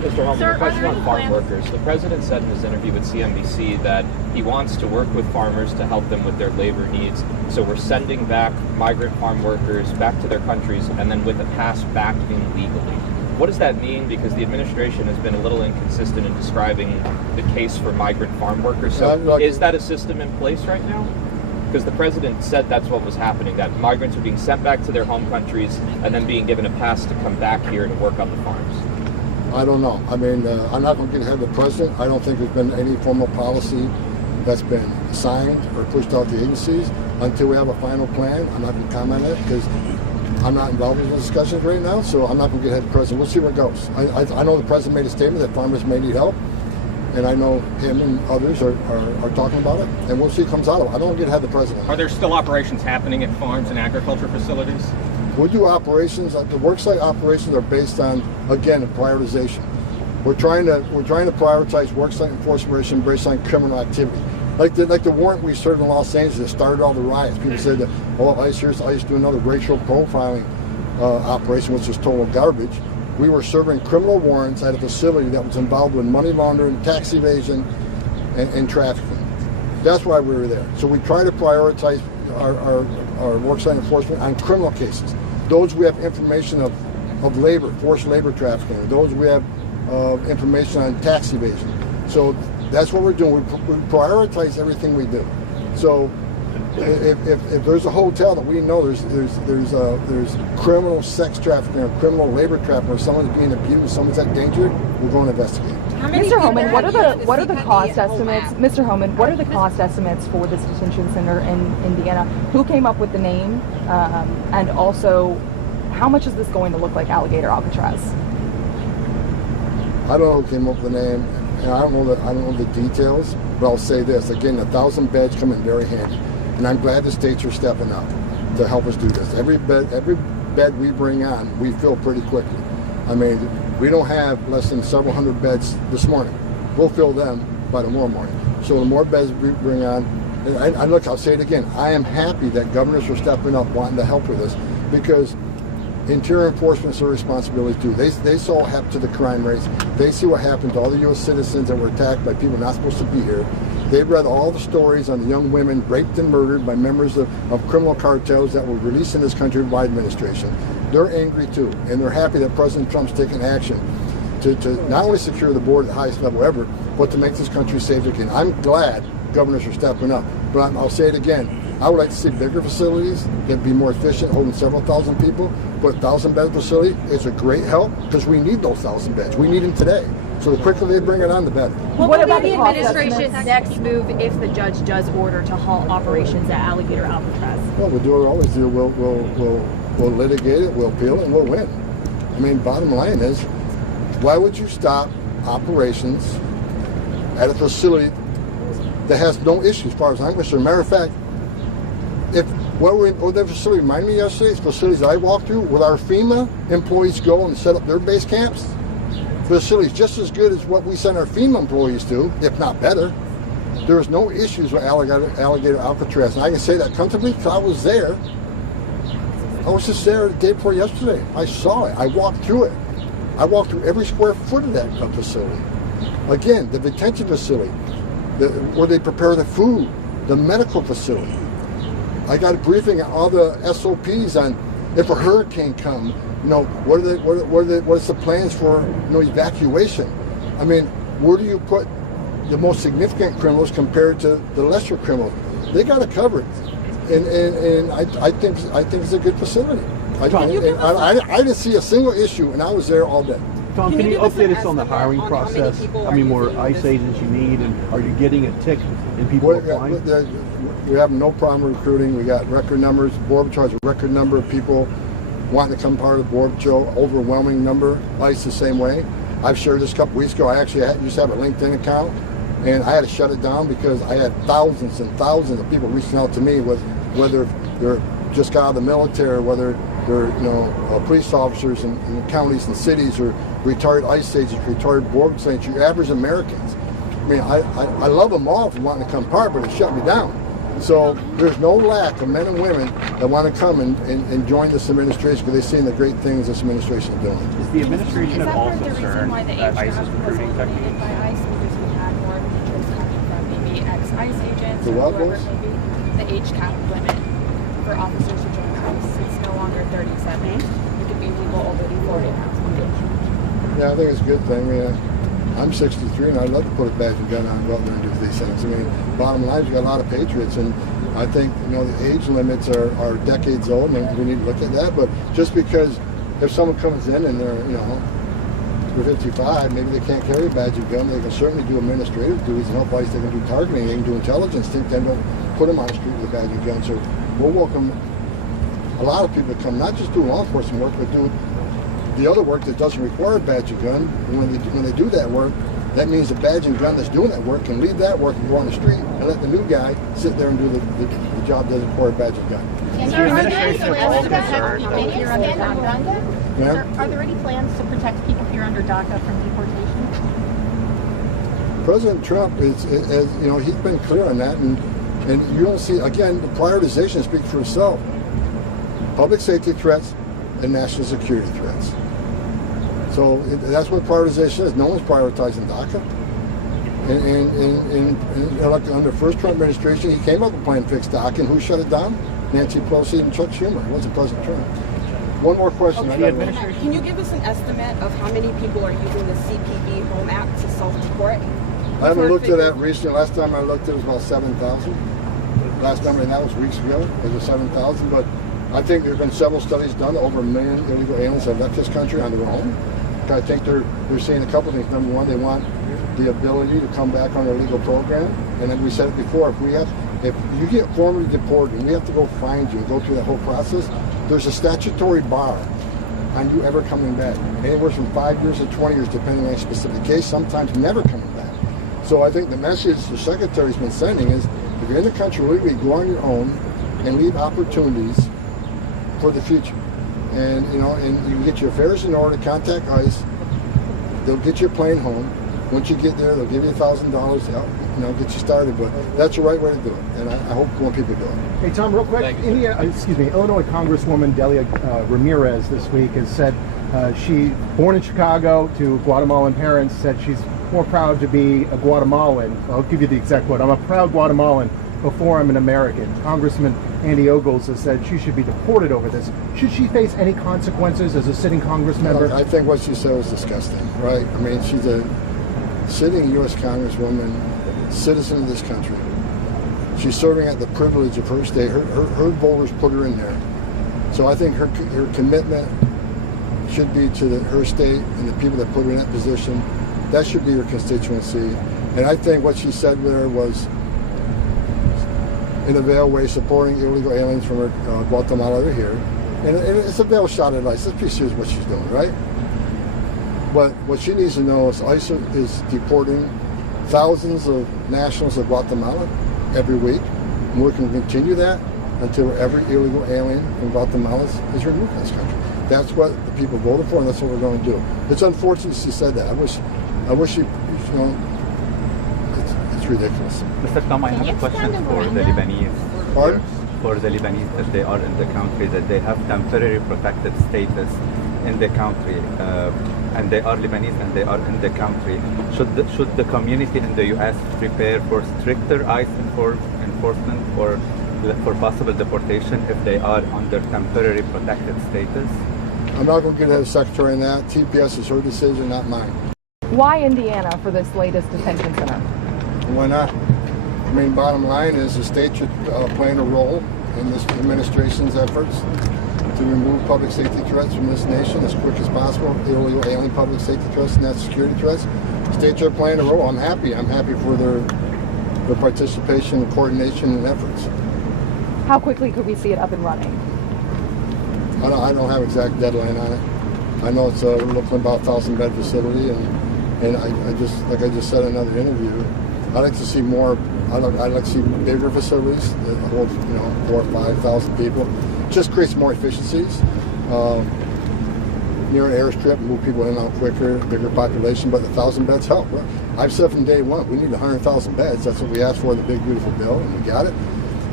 Mr. Homan, Sir, a question are on there farm plans- workers. The president said in his interview with CNBC that he wants to work with farmers to help them with their labor needs. So we're sending back migrant farm workers back to their countries and then with a pass back in legally. What does that mean? Because the administration has been a little inconsistent in describing the case for migrant farm workers. So is that a system in place right now? Because the president said that's what was happening, that migrants are being sent back to their home countries and then being given a pass to come back here to work on the farms. I don't know. I mean, I'm not going to get ahead of the president. I don't think there's been any formal policy that's been signed or pushed out to agencies until we have a final plan. I'm not going to comment on it because I'm not involved in the discussions right now, so I'm not going to get ahead of the president. We'll see where it goes. I know the president made a statement that farmers may need help, and I know him and others are talking about it, and we'll see what comes out of it. I don't want to get ahead of the president. Are there still operations happening at farms and agriculture facilities? We do operations. The worksite operations are based on, again, a prioritization. We're trying to prioritize worksite enforcement based on criminal activity. Like the warrant we served in Los Angeles that started all the riots. People said that, oh, ICE do another racial profiling operation, which is total garbage. We were serving criminal warrants at a facility that was involved with money laundering, tax evasion, and trafficking. That's why we were there. So we try to prioritize our worksite enforcement on criminal cases. Those we have information of labor, forced labor trafficking. Those we have information on tax evasion. So that's what we're doing. We prioritize everything we do. So if there's a hotel that we know there's criminal sex trafficking or criminal labor trafficking, or someone's being abused, someone's at danger, we're going to investigate. Mr. Homan, what are the cost estimates? Mr. Homan, what are the cost estimates for this detention center in Indiana? Who came up with the name, and also how much is this going to look like Alligator Alcatraz? I don't know who came up with the name, and I don't know the details. But I'll say this again: 1,000 beds come in very handy, and I'm glad the states are stepping up to help us do this. Every bed we bring on, we fill pretty quickly. I mean, we don't have less than several hundred beds this morning. We'll fill them by tomorrow morning. So the more beds we bring on, and look, I'll say it again, I am happy that governors are stepping up wanting to help with this, because interior enforcement's their responsibility too. They saw what happened to the crime rates. They see what happened to all the U.S. citizens that were attacked by people not supposed to be here. They've read all the stories on the young women raped and murdered by members of criminal cartels that were released in this country by administration. They're angry too, and they're happy that President Trump's taking action to not only secure the border at the highest level ever, but to make this country safe again. I'm glad governors are stepping up, but I'll say it again. I would like to see bigger facilities that be more efficient, holding several thousand people. But 1,000-bed facility is a great help because we need those 1,000 beds. We need them today. So the quicker they bring it on, the better. What will be the administration's next move if the judge does order to halt operations at Alligator Alcatraz? Well, we'll do what we always do. We'll litigate it, we'll appeal it, and we'll win. I mean, bottom line is, why would you stop operations at a facility that has no issues as far as I'm concerned? Matter of fact, what the facility reminded me yesterday, facilities I walked through, with our FEMA employees go and set up their base camps, facilities just as good as what we send our FEMA employees to, if not better. There was no issues with Alligator Alcatraz, and I can say that comfortably because I was there. I was just there the day before yesterday. I saw it. I walked through it. I walked through every square foot of that facility. Again, the detention facility, where they prepare the food, the medical facility. I got a briefing on all the SOPs on if a hurricane comes, what's the plans for evacuation? I mean, where do you put the most significant criminals compared to the lesser criminals? They got to cover it, and I think it's a good facility. I didn't see a single issue, and I was there all day. Tom, can you update us on the hiring process? How many more ICE agents you need, and are you getting a tick in people applying? We have no problem recruiting. We got record numbers. Border Patrol has a record number of people wanting to come part of the Border Patrol. Overwhelming number. ICE the same way. I've shared this a couple weeks ago. I actually used to have a LinkedIn account, and I had to shut it down because I had thousands and thousands of people reaching out to me, whether they're just got out of the military, whether they're police officers in counties and cities, or retired ICE agents, retired border agents, your average Americans. I mean, I love them all for wanting to come part, but it shut me down. So there's no lack of men and women that want to come and join this administration because they've seen the great things this administration is doing. Is the administration at all concerned that ICE is recruiting techniques? By ICE because we had more interest coming from maybe ex-ICE agents. The what, whoever boys? it may be. The age cap limit for officers to join ICE. It's no longer 37. It could be people over the 40 now. Yeah, I think it's a good thing. I mean, I'm 63 and I'd love to put a badge and gun on and go out there and do these things. I mean, bottom line is you got a lot of patriots, and I think, you know, the age limits are decades old and we need to look at that. But just because if someone comes in and they're, you know, they're 55, maybe they can't carry a badge and gun, they can certainly do administrative duties and help ICE. They can do targeting, they can do intelligence. Then don't put them on the street with a badge and gun. So we'll welcome a lot of people to come, not just do law enforcement work, but do the other work that doesn't require a badge and gun. And when they do that work, that means the badge and gun that's doing that work can leave that work and go on the street and let the new guy sit there and do the job that doesn't require a badge and gun. Are there any plans to protect people here under DACA from deportation? President Trump is you know, he's been clear on that, and you don't see, again, the prioritization speaks for itself. Public safety threats and national security threats. So that's what prioritization is. No one's prioritizing DACA. And like under the first Trump administration, he came up with Plan Fix DACA, and who shut it down? Nancy Pelosi and Chuck Schumer. It wasn't President Trump. One more question. Can you give us an estimate of how many people are using the CPB Home app to self-deport? I haven't looked at that recently. Last time I looked, it was about 7,000. Last number, and that was weeks ago. It was 7,000, but I think there have been several studies done. Over 1 million illegal aliens have left this country on their own. I think they're saying a couple of things. Number one, they want the ability to come back on their legal program. And then we said it before, if you get formally deported and we have to go find you and go through that whole process, there's a statutory bar on you ever coming back. Anywhere from 5 years to 20 years, depending on a specific case, sometimes never coming back. So I think the message the Secretary's been sending is, if you're in the country legally, go on your own and leave opportunities for the future. And you know, and you get your affairs in order, contact ICE, they'll get your plane home. Once you get there, they'll give you $1,000 to help, you know, get you started. But that's the right way to do it, and I hope more people do it. Hey Tom, real quick, Illinois Congresswoman Delia Ramirez this week has said she, born in Chicago to Guatemalan parents, said she's more proud to be a Guatemalan. I'll give you the exact quote. I'm a proud Guatemalan before I'm an American. Congressman Andy Ogles has said she should be deported over this. Should she face any consequences as a sitting Congress member? I think what she said was disgusting, right? I mean, she's a sitting U.S. Congresswoman, citizen of this country. She's serving at the privilege of her state. Her voters put her in there. So I think her commitment should be to her state and the people that put her in that position. That should be her constituency. And I think what she said there was, in a veiled way, supporting illegal aliens from Guatemala to here. And it's a veiled shot at ICE. Let's be serious what she's doing, right? But what she needs to know is ICE is deporting thousands of nationals of Guatemala every week. And we're going to continue that until every illegal alien from Guatemala is removed from this country. That's what the people voted for, and that's what we're going to do. It's unfortunate she said that. I wish she, you know, it's ridiculous. Mr. Tom, I have a question for the Lebanese. Pardon? For the Lebanese, that they are in the country, that they have temporary protected status in the country, and they are Lebanese and they are in the country. Should the community in the U.S. prepare for stricter ICE enforcement or for possible deportation if they are under temporary protected status? I'm not going to get ahead of the Secretary on that. TPS is her decision, not mine. Why Indiana for this latest detention center? Why not? I mean, bottom line is the state should play a role in this administration's efforts to remove public safety threats from this nation as quick as possible, illegal alien public safety threats and national security threats. States are playing a role. I'm happy for their participation and coordination and efforts. How quickly could we see it up and running? I don't have exact deadline on it. I know it's we're looking at about 1,000-bed facility, and I just, like I just said in another interview, I'd like to see more. I'd like to see bigger facilities that hold, 4,000 or 5,000 people. Just creates more efficiencies. Near an airstrip, move people in and out quicker, bigger population, but 1,000 beds help. I've said from day one, we need 100,000 beds. That's what we asked for in the big, beautiful bill, and we got it.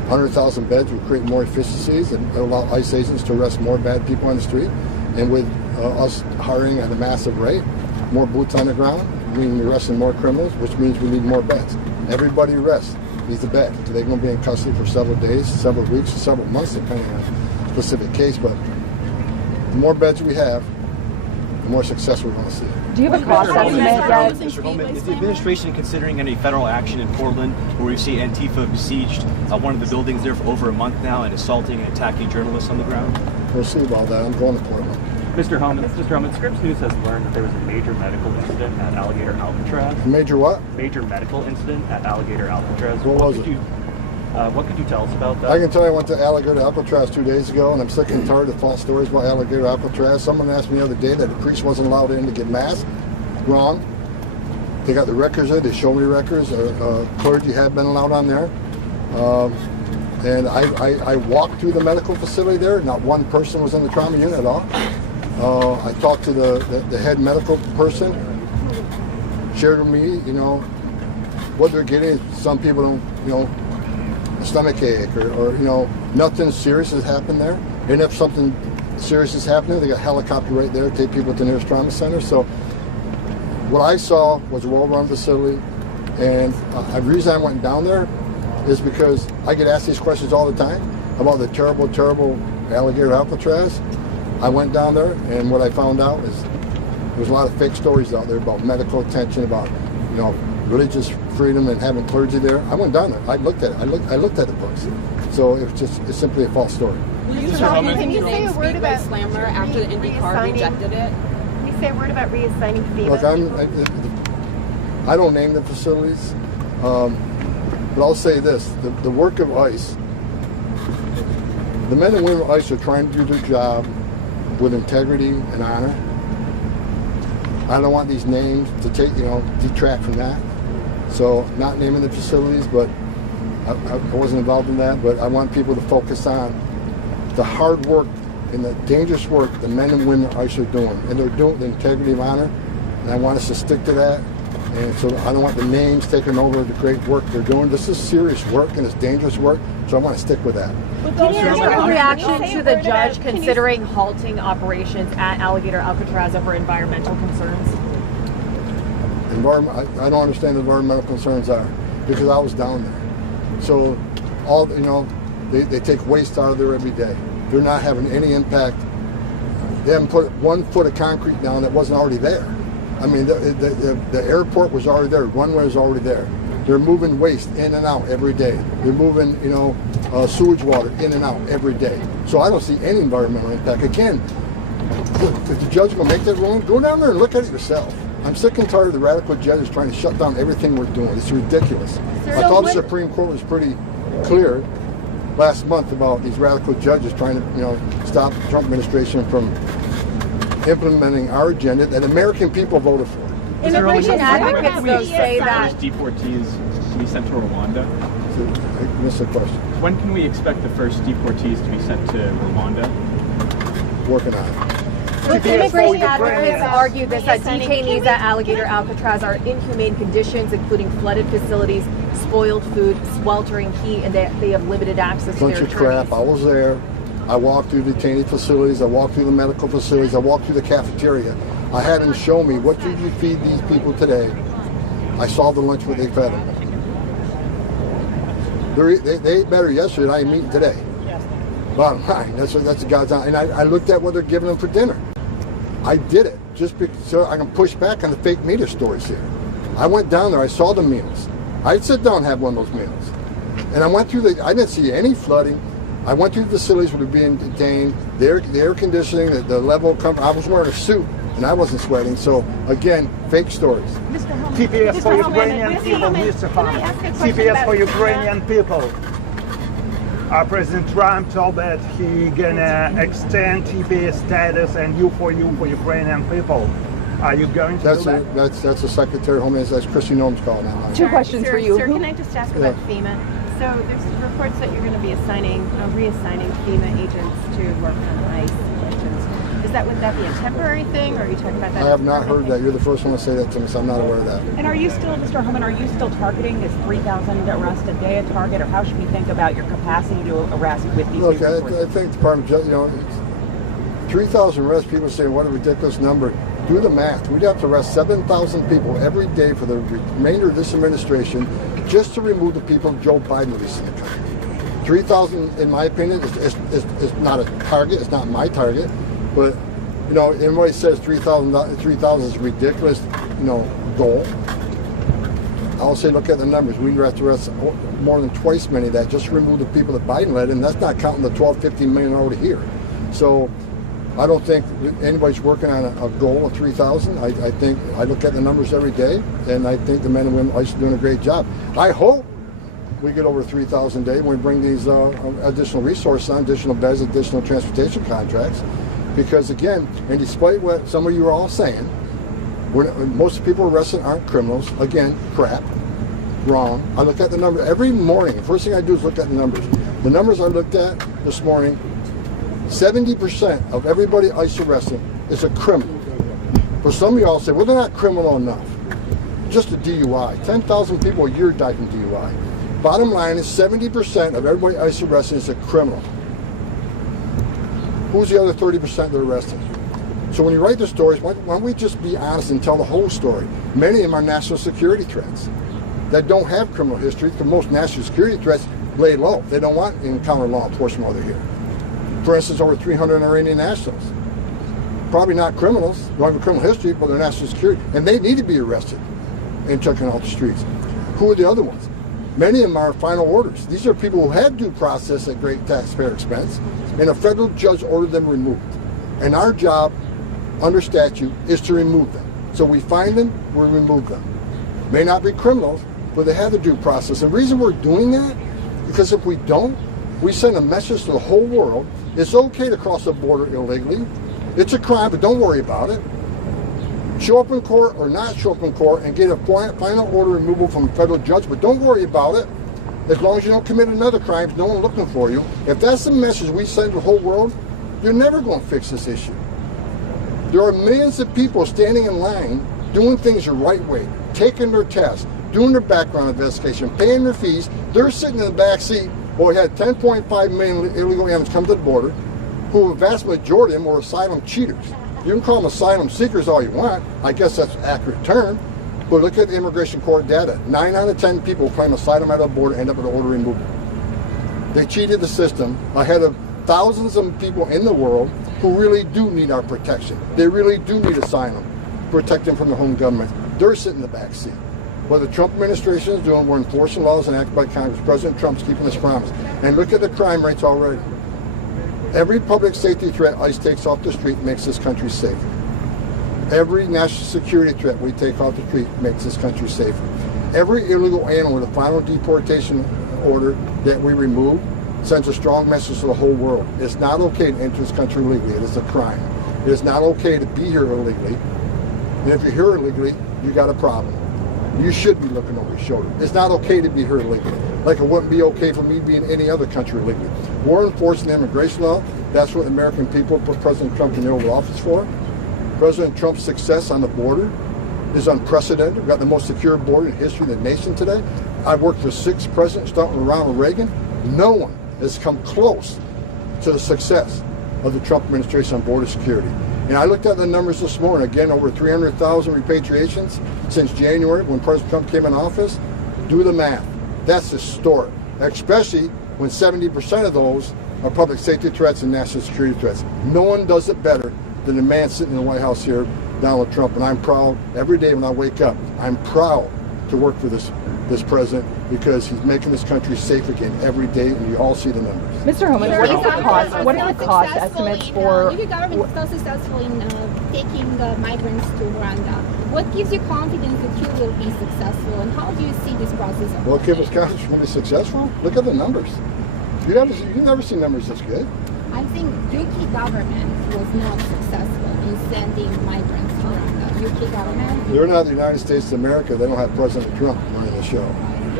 100,000 beds would create more efficiencies and allow ICE agents to arrest more bad people on the street. And with us hiring at a massive rate, more boots on the ground, meaning we're arresting more criminals, which means we need more beds. Everybody arrests needs a bed. They're going to be in custody for several days, several weeks, several months, depending on the specific case. But the more beds we have, the more success we're going to see. Do you have a cost estimate yet? Mr. Homan, is the administration considering any federal action in Portland, where we see Antifa besieged one of the buildings there for over a month now and assaulting and attacking journalists on the ground? We'll see about that. I'm going to Portland. Mr. Homan, Scripps News has learned that there was a major medical incident at Alligator Alcatraz. Major what? Major medical incident at Alligator Alcatraz. What was it? What could you tell us about that? I can tell you I went to Alligator Alcatraz 2 days ago, and I'm sick and tired of false stories about Alligator Alcatraz. Someone asked me the other day that the priest wasn't allowed in to get mass. Wrong. They got the records there. They showed me records. Clergy had been allowed on there. And I walked through the medical facility there. Not one person was in the trauma unit at all. I talked to the head medical person, shared with me, what they're getting. Some people don't, a stomach ache or nothing serious has happened there. And if something serious is happening, they got a helicopter right there to take people to the nearest trauma center. So what I saw was a well-run facility. And the reason I went down there is because I get asked these questions all the time about the terrible, terrible Alligator Alcatraz. I went down there, and what I found out is there's a lot of fake stories out there about medical attention, about religious freedom and having clergy there. I went down there. I looked at it. I looked at the books. So it's simply a false story. Can you say a word about Speedway Slammer after the IndyCar rejected it? Can you say a word about reassigning FEMA? Look, I don't name the facilities, but I'll say this: the work of ICE, the men and women of ICE are trying to do their job with integrity and honor. I don't want these names to detract from that. So not naming the facilities, but I wasn't involved in that, but I want people to focus on the hard work and the dangerous work the men and women of ICE are doing. And they're doing the integrity of honor, and I want us to stick to that. And so I don't want the names taking over the great work they're doing. This is serious work and it's dangerous work, so I want to stick with that. Can you give a reaction to the judge considering halting operations at Alligator Alcatraz over environmental concerns? I don't understand what environmental concerns are because I was down there. So they take waste out of there every day. They're not having any impact. They haven't put 1 foot of concrete down that wasn't already there. I mean, the airport was already there. Runway was already there. They're moving waste in and out every day. They're moving, sewage water in and out every day. So I don't see any environmental impact. Again, if the judge will make that ruling, go down there and look at it yourself. I'm sick and tired of the radical judges trying to shut down everything we're doing. It's ridiculous. I thought the Supreme Court was pretty clear last month about these radical judges trying to, stop the Trump administration from implementing our agenda that American people voted for. Immigration advocates, though, say that deportees to be sent to Rwanda. I missed the question. When can we expect the first deportees to be sent to Rwanda? Working on it. Immigration advocates argue that detainees at Alligator Alcatraz are in inhumane conditions, including flooded facilities, spoiled food, sweltering heat, and they have limited access to their attorneys. Bunch of crap. I was there. I walked through detainee facilities. I walked through the medical facilities. I walked through the cafeteria. I had them show me, what did you feed these people today? I saw the lunch what they fed them. They ate better yesterday than I am eating today. Bottom line, that's the God's honor. And I looked at what they're giving them for dinner. I did it just so I can push back on the fake media stories here. I went down there. I saw the meals. I'd sit down and have one of those meals. And I went through I didn't see any flooding. I went through the facilities where they're being detained. The air conditioning, the level of comfort. I was wearing a suit and I wasn't sweating. So again, fake stories. TPS for Ukrainian people, Mr. Homan. TPS for Ukrainian people. President Trump told that he gonna extend TPS status and you for Ukrainian people. Are you going to do that? That's the Secretary of Homeland. That's Christy Noem's call now. 2 questions for you. Sir, can I just ask about FEMA? So there's reports that you're going to be reassigning FEMA agents to work on ICE missions. Would that be a temporary thing, or are you talking about that? I have not heard that. You're the first one to say that to me, so I'm not aware of that. And are you still, Mr. Homan, are you still targeting this 3,000 arrests a day a target, or how should we think about your capacity to arrest with these Look, new I resources? think the Department of Justice, 3,000 arrests, people say, what a ridiculous number. Do the math. We'd have to arrest 7,000 people every day for the remainder of this administration just to remove the people Joe Biden released in the country. 3,000, in my opinion, is not a target. It's not my target. But, everybody says 3,000 is a ridiculous, goal. I'll say, look at the numbers. We have to arrest more than twice many of that just to remove the people that Biden led, and that's not counting the 12, 15 million already here. So I don't think anybody's working on a goal of 3,000. I think I look at the numbers every day, and I think the men and women are doing a great job. I hope we get over 3,000 a day when we bring these additional resources on, additional beds, additional transportation contracts. Because again, and despite what some of you are all saying, most people arrested aren't criminals. Again, crap, wrong. I look at the number every morning. The first thing I do is look at the numbers. The numbers I looked at this morning, 70% of everybody ICE arrested is a criminal. For some of y'all say, well, they're not criminal enough. Just a DUI. 10,000 people a year die from DUI. Bottom line is 70% of everybody ICE arrested is a criminal. Who's the other 30% they're arrested? So when you write the stories, why don't we just be honest and tell the whole story? Many of them are national security threats that don't have criminal history, because most national security threats lay low. They don't want to encounter law enforcement while they're here. For instance, over 300 Iranian nationals. Probably not criminals, don't have a criminal history, but they're national security. And they need to be arrested and taken off the streets. Who are the other ones? Many of them are final orders. These are people who had due process at great taxpayer expense, and a federal judge ordered them removed. And our job, under statute, is to remove them. So we find them, we remove them. May not be criminals, but they have the due process. The reason we're doing that, because if we don't, we send a message to the whole world. It's okay to cross the border illegally. It's a crime, but don't worry about it. Show up in court or not show up in court and get a final order removal from a federal judge, but don't worry about it. As long as you don't commit another crime, no one looking for you. If that's the message we send to the whole world, you're never going to fix this issue. There are millions of people standing in line doing things the right way, taking their tests, doing their background investigation, paying their fees. They're sitting in the back seat. Well, we had 10.5 million illegal aliens come to the border, who a vast majority of them were asylum cheaters. You can call them asylum seekers all you want. I guess that's an accurate term. But look at the immigration court data. 9 out of 10 people who claim asylum at the border end up with an order removal. They cheated the system ahead of thousands of people in the world who really do need our protection. They really do need asylum, protect them from their home government. They're sitting in the back seat. What the Trump administration is doing, we're enforcing laws enacted by Congress. President Trump's keeping his promise. And look at the crime rates already. Every public safety threat ICE takes off the street makes this country safe. Every national security threat we take off the street makes this country safer. Every illegal alien with a final deportation order that we remove sends a strong message to the whole world. It's not okay to enter this country illegally. It is a crime. It is not okay to be here illegally. And if you're here illegally, you got a problem. You should be looking over your shoulder. It's not okay to be here illegally. Like it wouldn't be okay for me to be in any other country illegally. We're enforcing the immigration law. That's what the American people put President Trump in the Oval Office for. President Trump's success on the border is unprecedented. We've got the most secure border in history of the nation today. I've worked for 6 presidents, starting with Ronald Reagan. No one has come close to the success of the Trump administration on border security. And I looked at the numbers this morning. Again, over 300,000 repatriations since January when President Trump came in office. Do the math. That's historic, especially when 70% of those are public safety threats and national security threats. No one does it better than the man sitting in the White House here, Donald Trump. And I'm proud every day when I wake up. I'm proud to work for this president because he's making this country safe again every day, and you all see the numbers. Mr. Homan, what are the cost estimates for? If the government is so successful in taking the migrants to Rwanda, what gives you confidence that you will be successful, and how do you see this process? What gives us confidence we're going to be successful? Look at the numbers. You've never seen numbers this good. I think UK government was not successful in sending migrants to Rwanda. UK government? They're not the United States of America. They don't have President Trump running the show.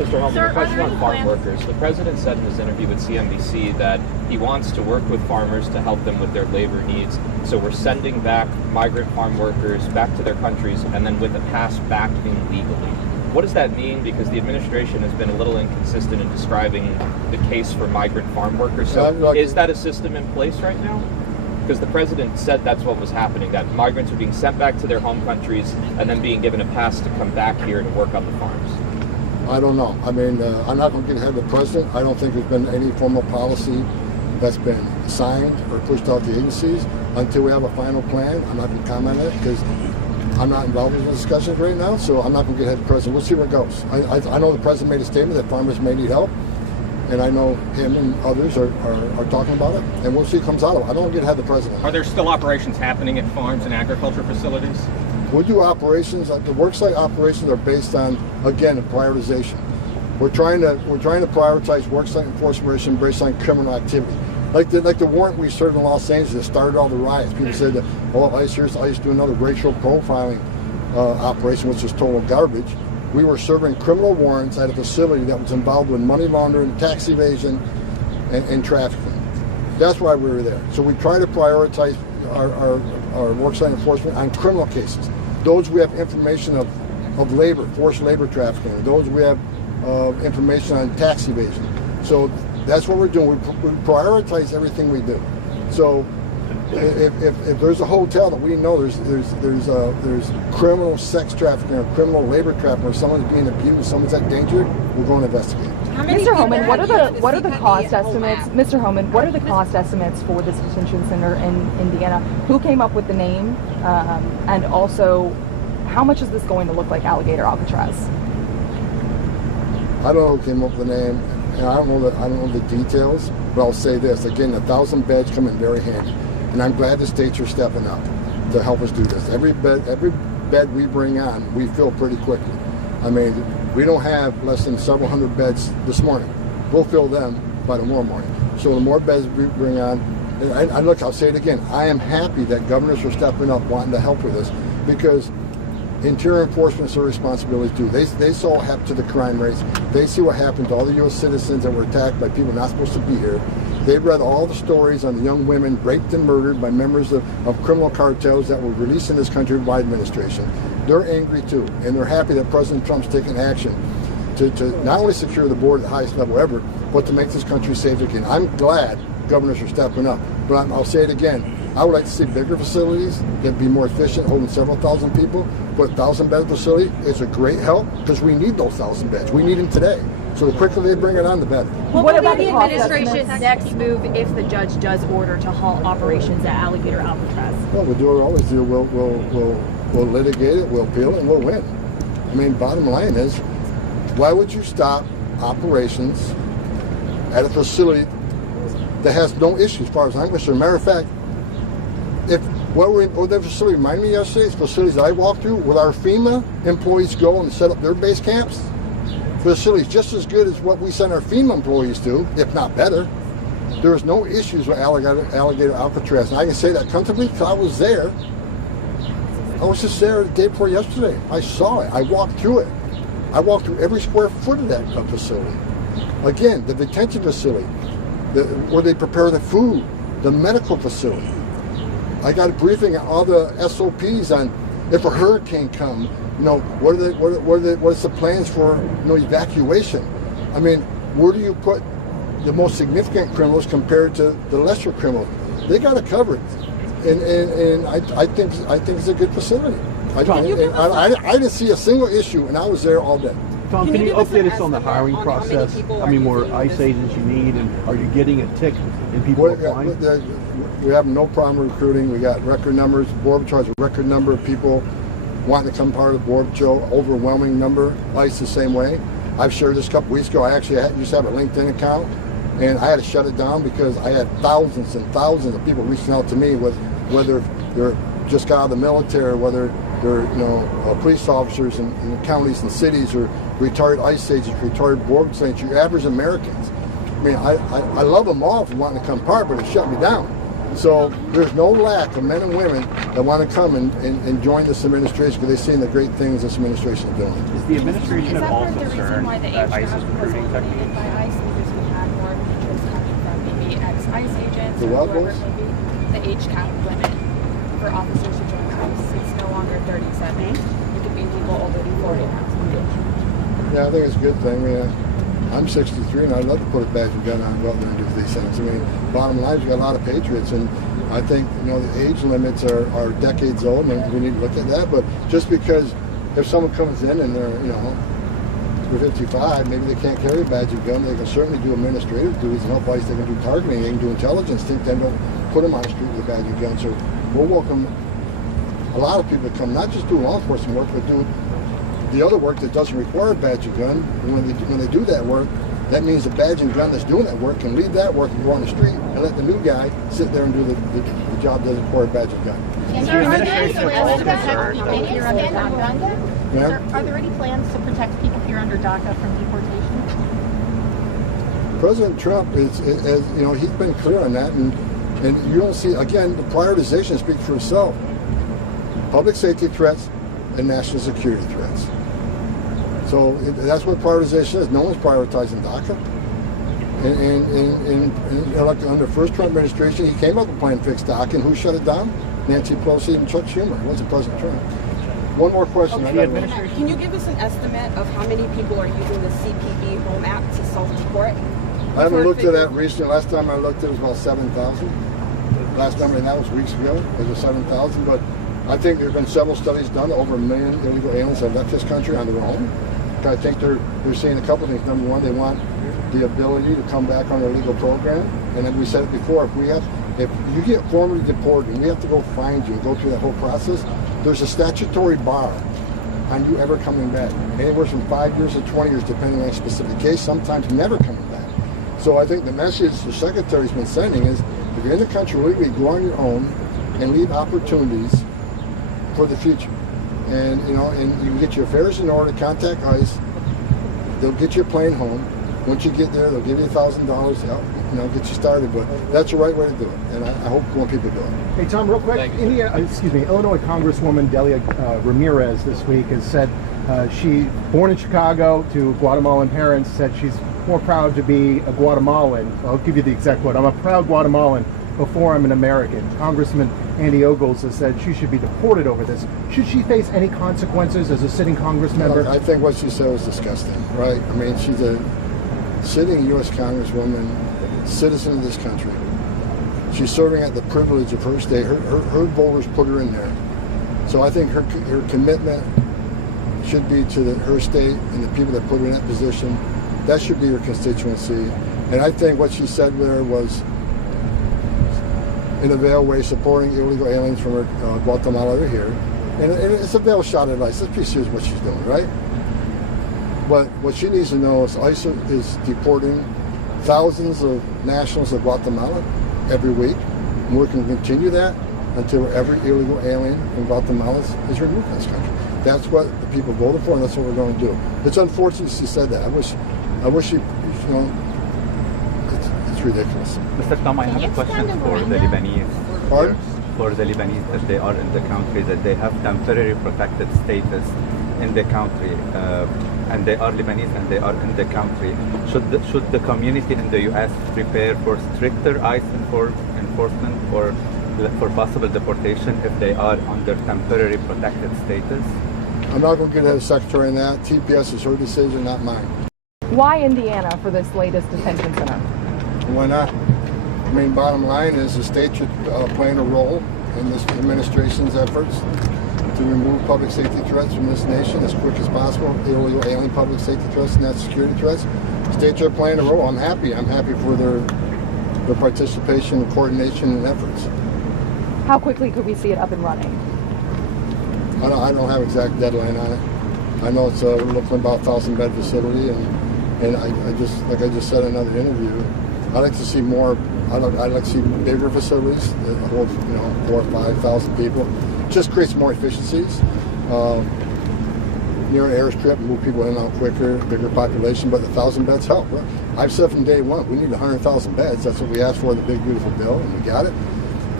Mr. Homan, a question on farm workers. The president said in his interview with CNBC that he wants to work with farmers to help them with their labor needs. So we're sending back migrant farm workers back to their countries and then with a pass back in legally. What does that mean? Because the administration has been a little inconsistent in describing the case for migrant farm workers. So is that a system in place right now? Because the president said that's what was happening, that migrants are being sent back to their home countries and then being given a pass to come back here to work on the farms. I don't know. I mean, I'm not going to get ahead of the president. I don't think there's been any formal policy that's been signed or pushed out to agencies. Until we have a final plan, I'm not going to comment on it because I'm not involved in the discussions right now, so I'm not going to get ahead of the president. We'll see where it goes. I know the president made a statement that farmers may need help, and I know him and others are talking about it, and we'll see what comes out of it. I don't want to get ahead of the president. Are there still operations happening at farms and agriculture facilities? We do operations. The worksite operations are based on, again, a prioritization. We're trying to prioritize worksite enforcement based on criminal activity. Like the warrant we served in Los Angeles that started all the riots. People said that, oh, ICE do another racial profiling operation, which is total garbage. We were serving criminal warrants at a facility that was involved with money laundering, tax evasion, and trafficking. That's why we were there. So we try to prioritize our worksite enforcement on criminal cases. Those we have information of labor, forced labor trafficking. Those we have information on tax evasion. So that's what we're doing. We prioritize everything we do. So if there's a hotel that we know there's criminal sex trafficking or criminal labor trafficking or someone's being abused, someone's at danger, we're going to investigate. Mr. Homan, what are the cost estimates? Mr. Homan, what are the cost estimates for this detention center in Indiana? Who came up with the name, and also how much is this going to look like Alligator Alcatraz? I don't know who came up with the name, and I don't know the details. But I'll say this again: 1,000 beds come in very handy, and I'm glad the states are stepping up to help us do this. Every bed we bring on, we fill pretty quickly. I mean, we don't have less than several hundred beds this morning. We'll fill them by tomorrow morning. So the more beds we bring on, and look, I'll say it again, I am happy that governors are stepping up wanting to help with this, because interior enforcement is their responsibility too. They saw what happened to the crime rates. They see what happened to all the U.S. citizens that were attacked by people not supposed to be here. They've read all the stories on the young women raped and murdered by members of criminal cartels that were released in this country by administration. They're angry too, and they're happy that President Trump's taking action to not only secure the border at the highest level ever, but to make this country safe again. I'm glad governors are stepping up, but I'll say it again. I would like to see bigger facilities that be more efficient, holding several thousand people. But 1,000-bed facility is a great help because we need those 1,000 beds. We need them today. So the quicker they bring it on, the better. What will be the administration's next move if the judge does order to halt operations at Alligator Alcatraz? Well, we'll do what we always do. We'll litigate it, we'll appeal it, and we'll win. I mean, bottom line is, why would you stop operations at a facility that has no issues as far as I'm concerned? Matter of fact, what that facility reminded me yesterday, it's facilities that I walked through, with our FEMA employees go and set up their base camps. Facilities just as good as what we send our FEMA employees to, if not better. There was no issues with Alligator Alcatraz. And I can say that comfortably because I was there. I was just there the day before yesterday. I saw it. I walked through it. I walked through every square foot of that facility. Again, the detention facility, where they prepare the food, the medical facility. I got a briefing on all the SOPs on if a hurricane comes, what's the plans for evacuation? I mean, where do you put the most significant criminals compared to the lesser criminals? They got it covered, and I think it's a good facility. I didn't see a single issue, and I was there all day. Tom, can you update us on the hiring process? How many more ICE agents you need, and are you getting a tick in people applying? We have no problem recruiting. We got record numbers. Border Patrol has a record number of people wanting to become part of the Border Patrol. Overwhelming number. ICE the same way. I've shared this a couple weeks ago. I actually used to have a LinkedIn account, and I had to shut it down because I had thousands and thousands of people reaching out to me with whether they're just got out of the military, whether they're police officers in counties and cities, or retired ICE agents, retired border agents, your average Americans. I mean, I love them all for wanting to come part, but it shut me down. So there's no lack of men and women that want to come and join this administration because they've seen the great things this administration is doing. Is the administration at all concerned why the age that gap ICE's was recruiting eliminated techniques? by ICE because we had more people coming from maybe ex-ICE agents The or what whoever was? maybe the age cap limit for officers to join ICE. It's no longer 37. You could be people older than 40 now. Yeah, I think it's a good thing. I'm 63 and I'd love to put a badge and gun on and go out there and do these things. I mean, bottom line is you got a lot of patriots, and I think the age limits are decades old, and we need to look at that. But just because if someone comes in and they're 55, maybe they can't carry a badge and gun, they can certainly do administrative duties and help ICE. They can do targeting, they can do intelligence. Then don't put them on the street with a badge and gun. So we'll welcome a lot of people to come, not just do law enforcement work, but do the other work that doesn't require a badge and gun. And when they do that work, that means the badge and gun that's doing that work can leave that work and go on the street and let the new guy sit there and do the job that doesn't require a badge and gun. Sir, are there any plans to protect people here under DACA? Yeah? Sir, are there any plans to protect people here under DACA from deportation? President Trump is he's been clear on that, and you don't see, again, the prioritization speaks for itself. Public safety threats and national security threats. So that's what prioritization is. No one's prioritizing DACA. And like under the first Trump administration, he came up with a plan to fix DACA, and who shut it down? Nancy Pelosi and Chuck Schumer. It wasn't President Trump. One more question. Okay. Can you give us an estimate of how many people are using the CPB Home Act to self-deport? I haven't looked at that recently. Last time I looked, it was about 7,000. Last number, and that was weeks ago. It was 7,000. But I think there have been several studies done. Over 1 million illegal aliens have left this country on their own. I think they're seeing a couple of things. Number one, they want the ability to come back on their legal program. And then we said it before, if you get formally deported and we have to go find you and go through that whole process, there's a statutory bar on you ever coming back. Anywhere from 5 years to 20 years, depending on a specific case, sometimes never coming back. So I think the message the Secretary's been sending is, if you're in the country legally, go on your own and leave opportunities for the future. And and you get your affairs in order, contact ICE, they'll get you a plane home. Once you get there, they'll give you $1,000 to help, get you started. But that's the right way to do it, and I hope more people do it. Hey Tom, real quick, Illinois Congresswoman Delia Ramirez this week has said she, born in Chicago to Guatemalan parents, said she's more proud to be a Guatemalan. I'll give you the exact quote. I'm a proud Guatemalan before I'm an American. Congressman Andy Ogles has said she should be deported over this. Should she face any consequences as a sitting Congress member? I think what she said was disgusting, right? I mean, she's a sitting U.S. Congresswoman, citizen of this country. She's serving at the privilege of her state. Her voters put her in there. So I think her commitment should be to her state and the people that put her in that position. That should be her constituency. And I think what she said there was, in a veiled way, supporting illegal aliens from Guatemala that are here. And it's a veiled shot at ICE. Let's be serious what she's doing, right? But what she needs to know is ICE is deporting thousands of nationals of Guatemala every week. And we're going to continue that until every illegal alien from Guatemala is removed from this country. That's what the people voted for, and that's what we're going to do. It's unfortunate she said that. I wish she, it's ridiculous. Mr. Tom, I have a question for the Lebanese. Pardon? For the Lebanese, that they are in the country, that they have temporary protected status in the country, and they are Lebanese and they are in the country. Should the community in the U.S. prepare for stricter ICE enforcement or for possible deportation if they are under temporary protected status? I'm not going to get ahead of the Secretary on that. TPS is her decision, not mine. Why Indiana for this latest detention center? Why not? I mean, bottom line is the state should play a role in this administration's efforts to remove public safety threats from this nation as quick as possible, illegal alien public safety threats and national security threats. States are playing a role. I'm happy for their participation, coordination, and efforts. How quickly could we see it up and running? I don't have exact deadline on it. I know it's we're looking at about 1,000-bed facility, and I just, like I just said in another interview, I'd like to see more. I'd like to see bigger facilities that hold 4,000 or 5,000 people. Just creates more efficiencies. Near an airstrip, move people in and out quicker, bigger population, but the 1,000 beds help. I've said from day one, we need 100,000 beds. That's what we asked for in the big beautiful bill, and we got it.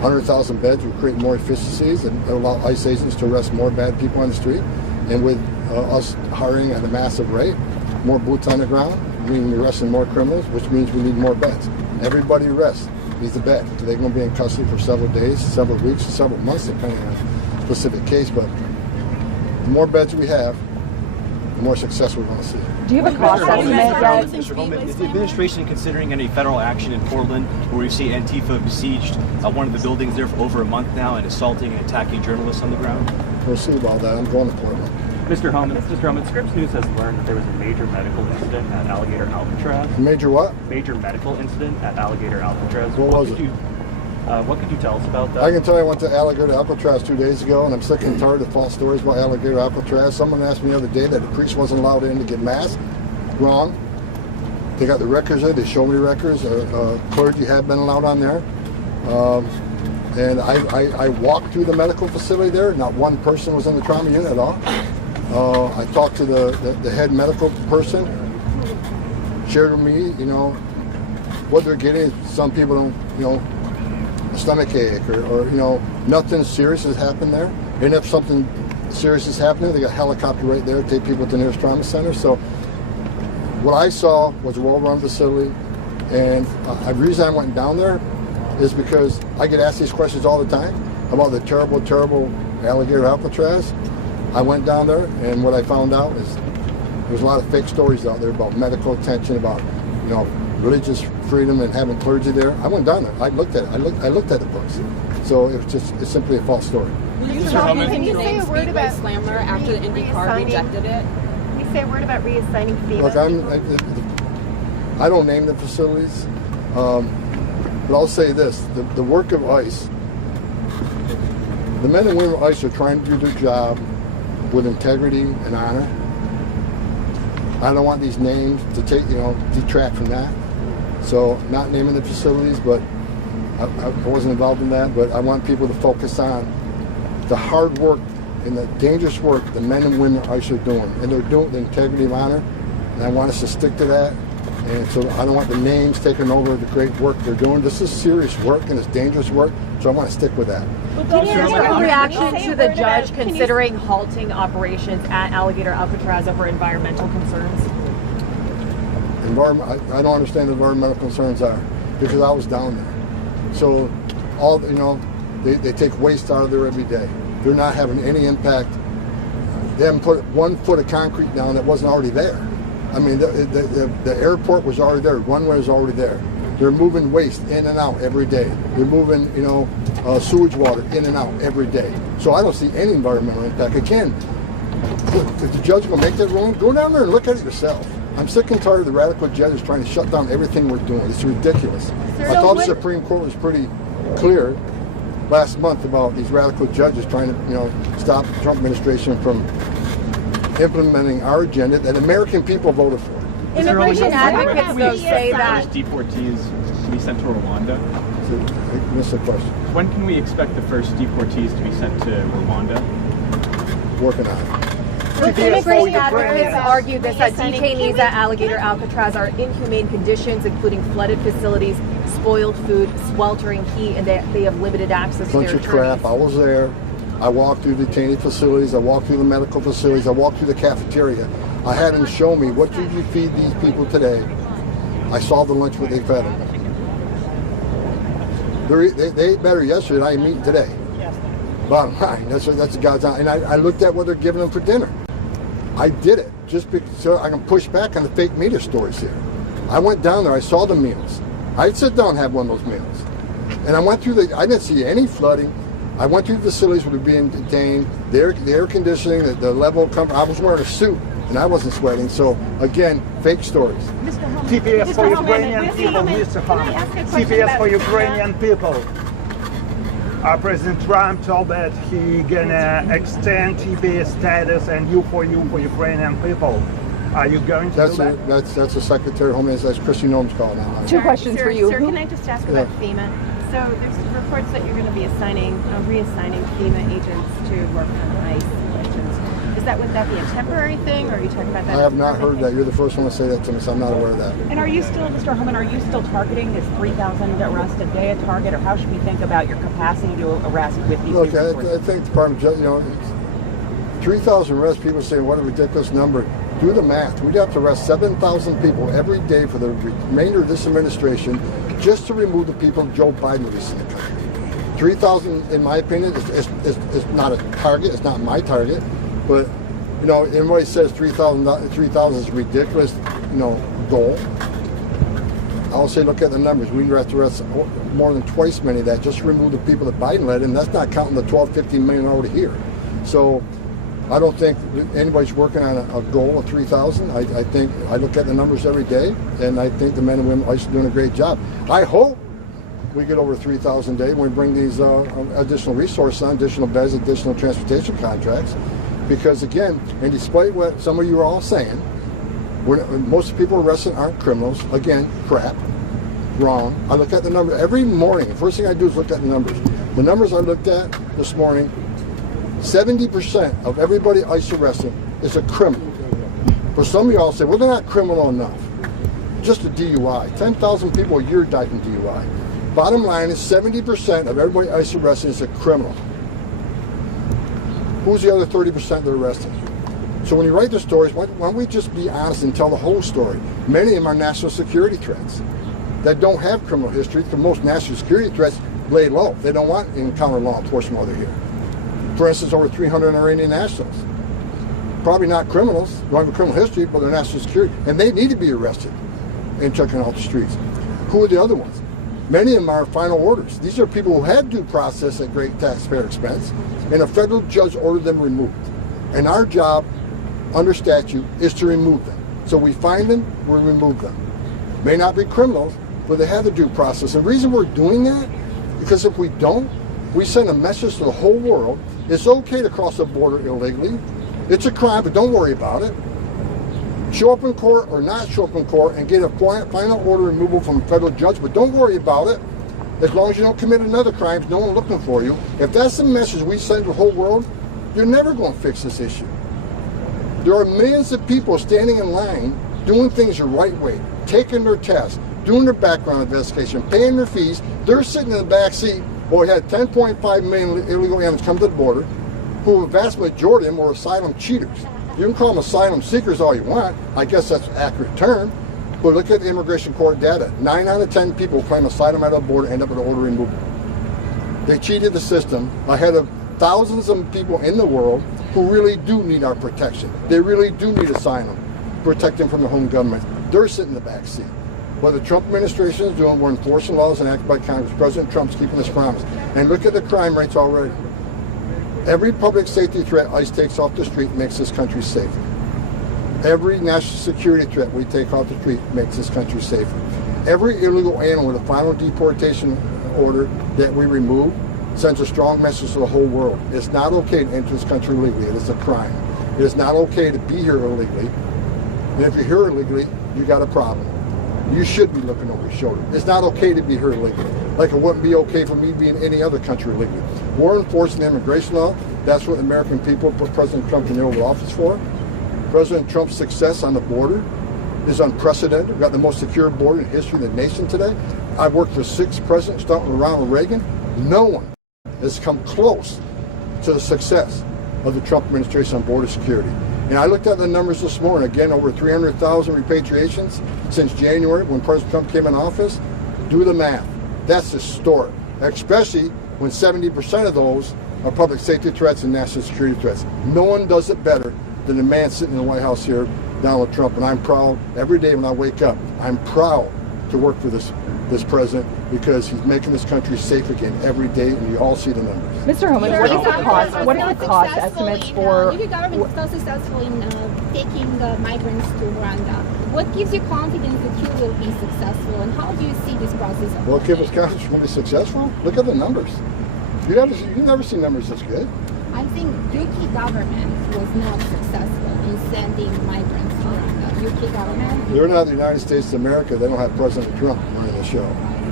100,000 beds would create more efficiencies and allow ICE agents to arrest more bad people on the street. And with us hiring at a massive rate, more boots on the ground, meaning we're arresting more criminals, which means we need more beds. Everybody arrests needs a bed. They're going to be in custody for several days, several weeks, several months, depending on the specific case. But the more beds we have, the more success we're going to see. Do you have a cost estimate yet? Mr. Homan, is the administration considering any federal action in Portland where we see Antifa besieged one of the buildings there for over a month now and assaulting and attacking journalists on the ground? We'll see about that. I'm going to Portland. Mr. Homan, Scripps News has learned that there was a major medical incident at Alligator Alcatraz. Major what? Major medical incident at Alligator Alcatraz. What was it? What could you tell us about that? I can tell you I went to Alligator Alcatraz 2 days ago, and I'm sick and tired of false stories about Alligator Alcatraz. Someone asked me the other day that the priest wasn't allowed in to get mass. Wrong. They got the records there. They showed me the records. Clergy had been allowed on there. And I walked through the medical facility there. Not one person was in the trauma unit at all. I talked to the head medical person, shared with me, what they're getting. Some people don't, a stomach ache or nothing serious has happened there. And if something serious is happening, they got a helicopter right there to take people to the nearest trauma center. So what I saw was a well-run facility. And the reason I went down there is because I get asked these questions all the time about the terrible, terrible Alligator Alcatraz. I went down there, and what I found out is there's a lot of fake stories out there about medical attention, about religious freedom and having clergy there. I went down there. I looked at it. I looked at the books. So it's simply a false story. Can you say a word about Speedway Slammer after the IndyCar rejected it? Can you say a word about reassigning FEMA? Look, I don't name the facilities, but I'll say this: the work of ICE, the men and women of ICE are trying to do their job with integrity and honor. I don't want these names to detract from that. So not naming the facilities, but I wasn't involved in that, but I want people to focus on the hard work and the dangerous work the men and women of ICE are doing. And they're doing the integrity of honor, and I want us to stick to that. And so I don't want the names taking over the great work they're doing. This is serious work and it's dangerous work, so I want to stick with that. What is your reaction to the judge considering halting operations at Alligator Alcatraz over environmental concerns? I don't understand what environmental concerns are because I was down there. So they take waste out of there every day. They're not having any impact. They haven't put 1 foot of concrete down that wasn't already there. I mean, the airport was already there. Runway was already there. They're moving waste in and out every day. They're moving, sewage water in and out every day. So I don't see any environmental impact. Again, if the judge will make that ruling, go down there and look at it yourself. I'm sick and tired of the radical judges trying to shut down everything we're doing. It's ridiculous. I thought the Supreme Court was pretty clear last month about these radical judges trying to, stop the Trump administration from implementing our agenda that American people voted for. Immigration advocates, though, say that deportees to be sent to Rwanda. So, I missed the question. When can we expect the first deportees to be sent to Rwanda? Working on it. Immigration advocates argue that detainees at Alligator Alcatraz are in inhumane conditions, including flooded facilities, spoiled food, sweltering heat, and they have limited access to their Bunch of crap. I was there. I walked through detainee facilities. I walked through the medical facilities. I walked through the cafeteria. I had them show me, what did you feed these people today? I saw the lunch what they fed them. They ate better yesterday than I am eating today. Bottom line, that's God's honor. And I looked at what they're giving them for dinner. I did it just so I can push back on the fake media stories here. I went down there. I saw the meals. I'd sit down and have one of those meals. And I went through I didn't see any flooding. I went through the facilities where they're being detained. The air conditioning, the level of comfort. I was wearing a suit and I wasn't sweating. So again, fake stories. TPS for Ukrainian people, Mr. Homan. TPS for Ukrainian people. President Trump told that he gonna extend TPS status and you for Ukrainian people. Are you going to do that? That's the Secretary of Homeland. That's Christy Noem's call now. Two questions for you. Sir, can I just ask about FEMA? So there's reports that you're going to be reassigning FEMA agents to work on ICE questions. Would that be a temporary thing, or are you talking about that? I have not heard that. You're the first one to say that to me, so I'm not aware of that. And are you still, Mr. Homan, are you still targeting this 3,000 arrests a day a target, or how should we think about your capacity to arrest with these Look, new I resources? think the Department of Justice, 3,000 arrests, people say, what a ridiculous number. Do the math. We'd have to arrest 7,000 people every day for the remainder of this administration just to remove the people Joe Biden released in the country. 3,000, in my opinion, is not a target. It's not my target. But, everybody says 3,000 is a ridiculous, goal. I'll say, look at the numbers. We have to arrest more than twice many of that just to remove the people that Biden led, and that's not counting the 12, 15 million already here. So I don't think anybody's working on a goal of 3,000. I think I look at the numbers every day, and I think the men and women are doing a great job. I hope we get over 3,000 a day when we bring these additional resources on, additional beds, additional transportation contracts. Because again, and despite what some of you are all saying, most people arrested aren't criminals. Again, crap, wrong. I look at the numbers every morning. The first thing I do is look at the numbers. The numbers I looked at this morning, 70% of everybody ICE arrested is a criminal. For some of y'all say, well, they're not criminal enough. Just a DUI. 10,000 people a year die from DUI. Bottom line is 70% of everybody ICE arrested is a criminal. Who's the other 30% they're arrested? So when you write the stories, why don't we just be honest and tell the whole story? Many of them are national security threats that don't have criminal history. For most national security threats, lay low. They don't want to encounter law enforcement while they're here. For instance, over 300 Iranian nationals. Probably not criminals, don't have a criminal history, but they're national security. And they need to be arrested and taken off the streets. Who are the other ones? Many of them are final orders. These are people who had due process at great taxpayer expense, and a federal judge ordered them removed. And our job, under statute, is to remove them. So we find them, we remove them. May not be criminals, but they have the due process. And the reason we're doing that, because if we don't, we send a message to the whole world. It's okay to cross the border illegally. It's a crime, but don't worry about it. Show up in court or not show up in court and get a final order removal from a federal judge, but don't worry about it. As long as you don't commit another crime, no one looking for you. If that's the message we send to the whole world, you're never going to fix this issue. There are millions of people standing in line doing things the right way, taking their tests, doing their background investigation, paying their fees. They're sitting in the back seat. Well, we had 10.5 million illegal aliens come to the border, who the vast majority of them were asylum cheaters. You can call them asylum seekers all you want. I guess that's an accurate term. But look at the immigration court data. 9 out of 10 people who claim asylum at the border end up with an order removal. They cheated the system ahead of thousands of people in the world who really do need our protection. They really do need asylum, protect them from the home government. They're sitting in the back seat. What the Trump administration is doing, we're enforcing laws enacted by Congress. President Trump's keeping his promise. And look at the crime rates already. Every public safety threat ICE takes off the street makes this country safer. Every national security threat we take off the street makes this country safer. Every illegal alien with a final deportation order that we remove sends a strong message to the whole world. It's not okay to enter this country illegally. It is a crime. It is not okay to be here illegally. And if you're here illegally, you got a problem. You should be looking over your shoulder. It's not okay to be here illegally. Like it wouldn't be okay for me to be in any other country illegally. We're enforcing the immigration law. That's what the American people put President Trump in the Oval Office for. President Trump's success on the border is unprecedented. We've got the most secure border in the history of the nation today. I've worked for 6 presidents, starting with Ronald Reagan. No one has come close to the success of the Trump administration on border security. And I looked at the numbers this morning. Again, over 300,000 repatriations since January when President Trump came in office. Do the math. That's historic, especially when 70% of those are public safety threats and national security threats. No one does it better than the man sitting in the White House here, Donald Trump. And I'm proud every day when I wake up. I'm proud to work for this president because he's making this country safe again every day, and you all see the numbers. Mr. Homan, what is the cost estimates for? The government is so successful in taking the migrants to Rwanda. What gives you confidence that you will be successful, and how do you see this process? What gives us confidence we'll be successful? Look at the numbers. You've never seen numbers this good. I think UK government was not successful in sending migrants to Rwanda. UK government? They're not the United States of America. They don't have President Trump running the show.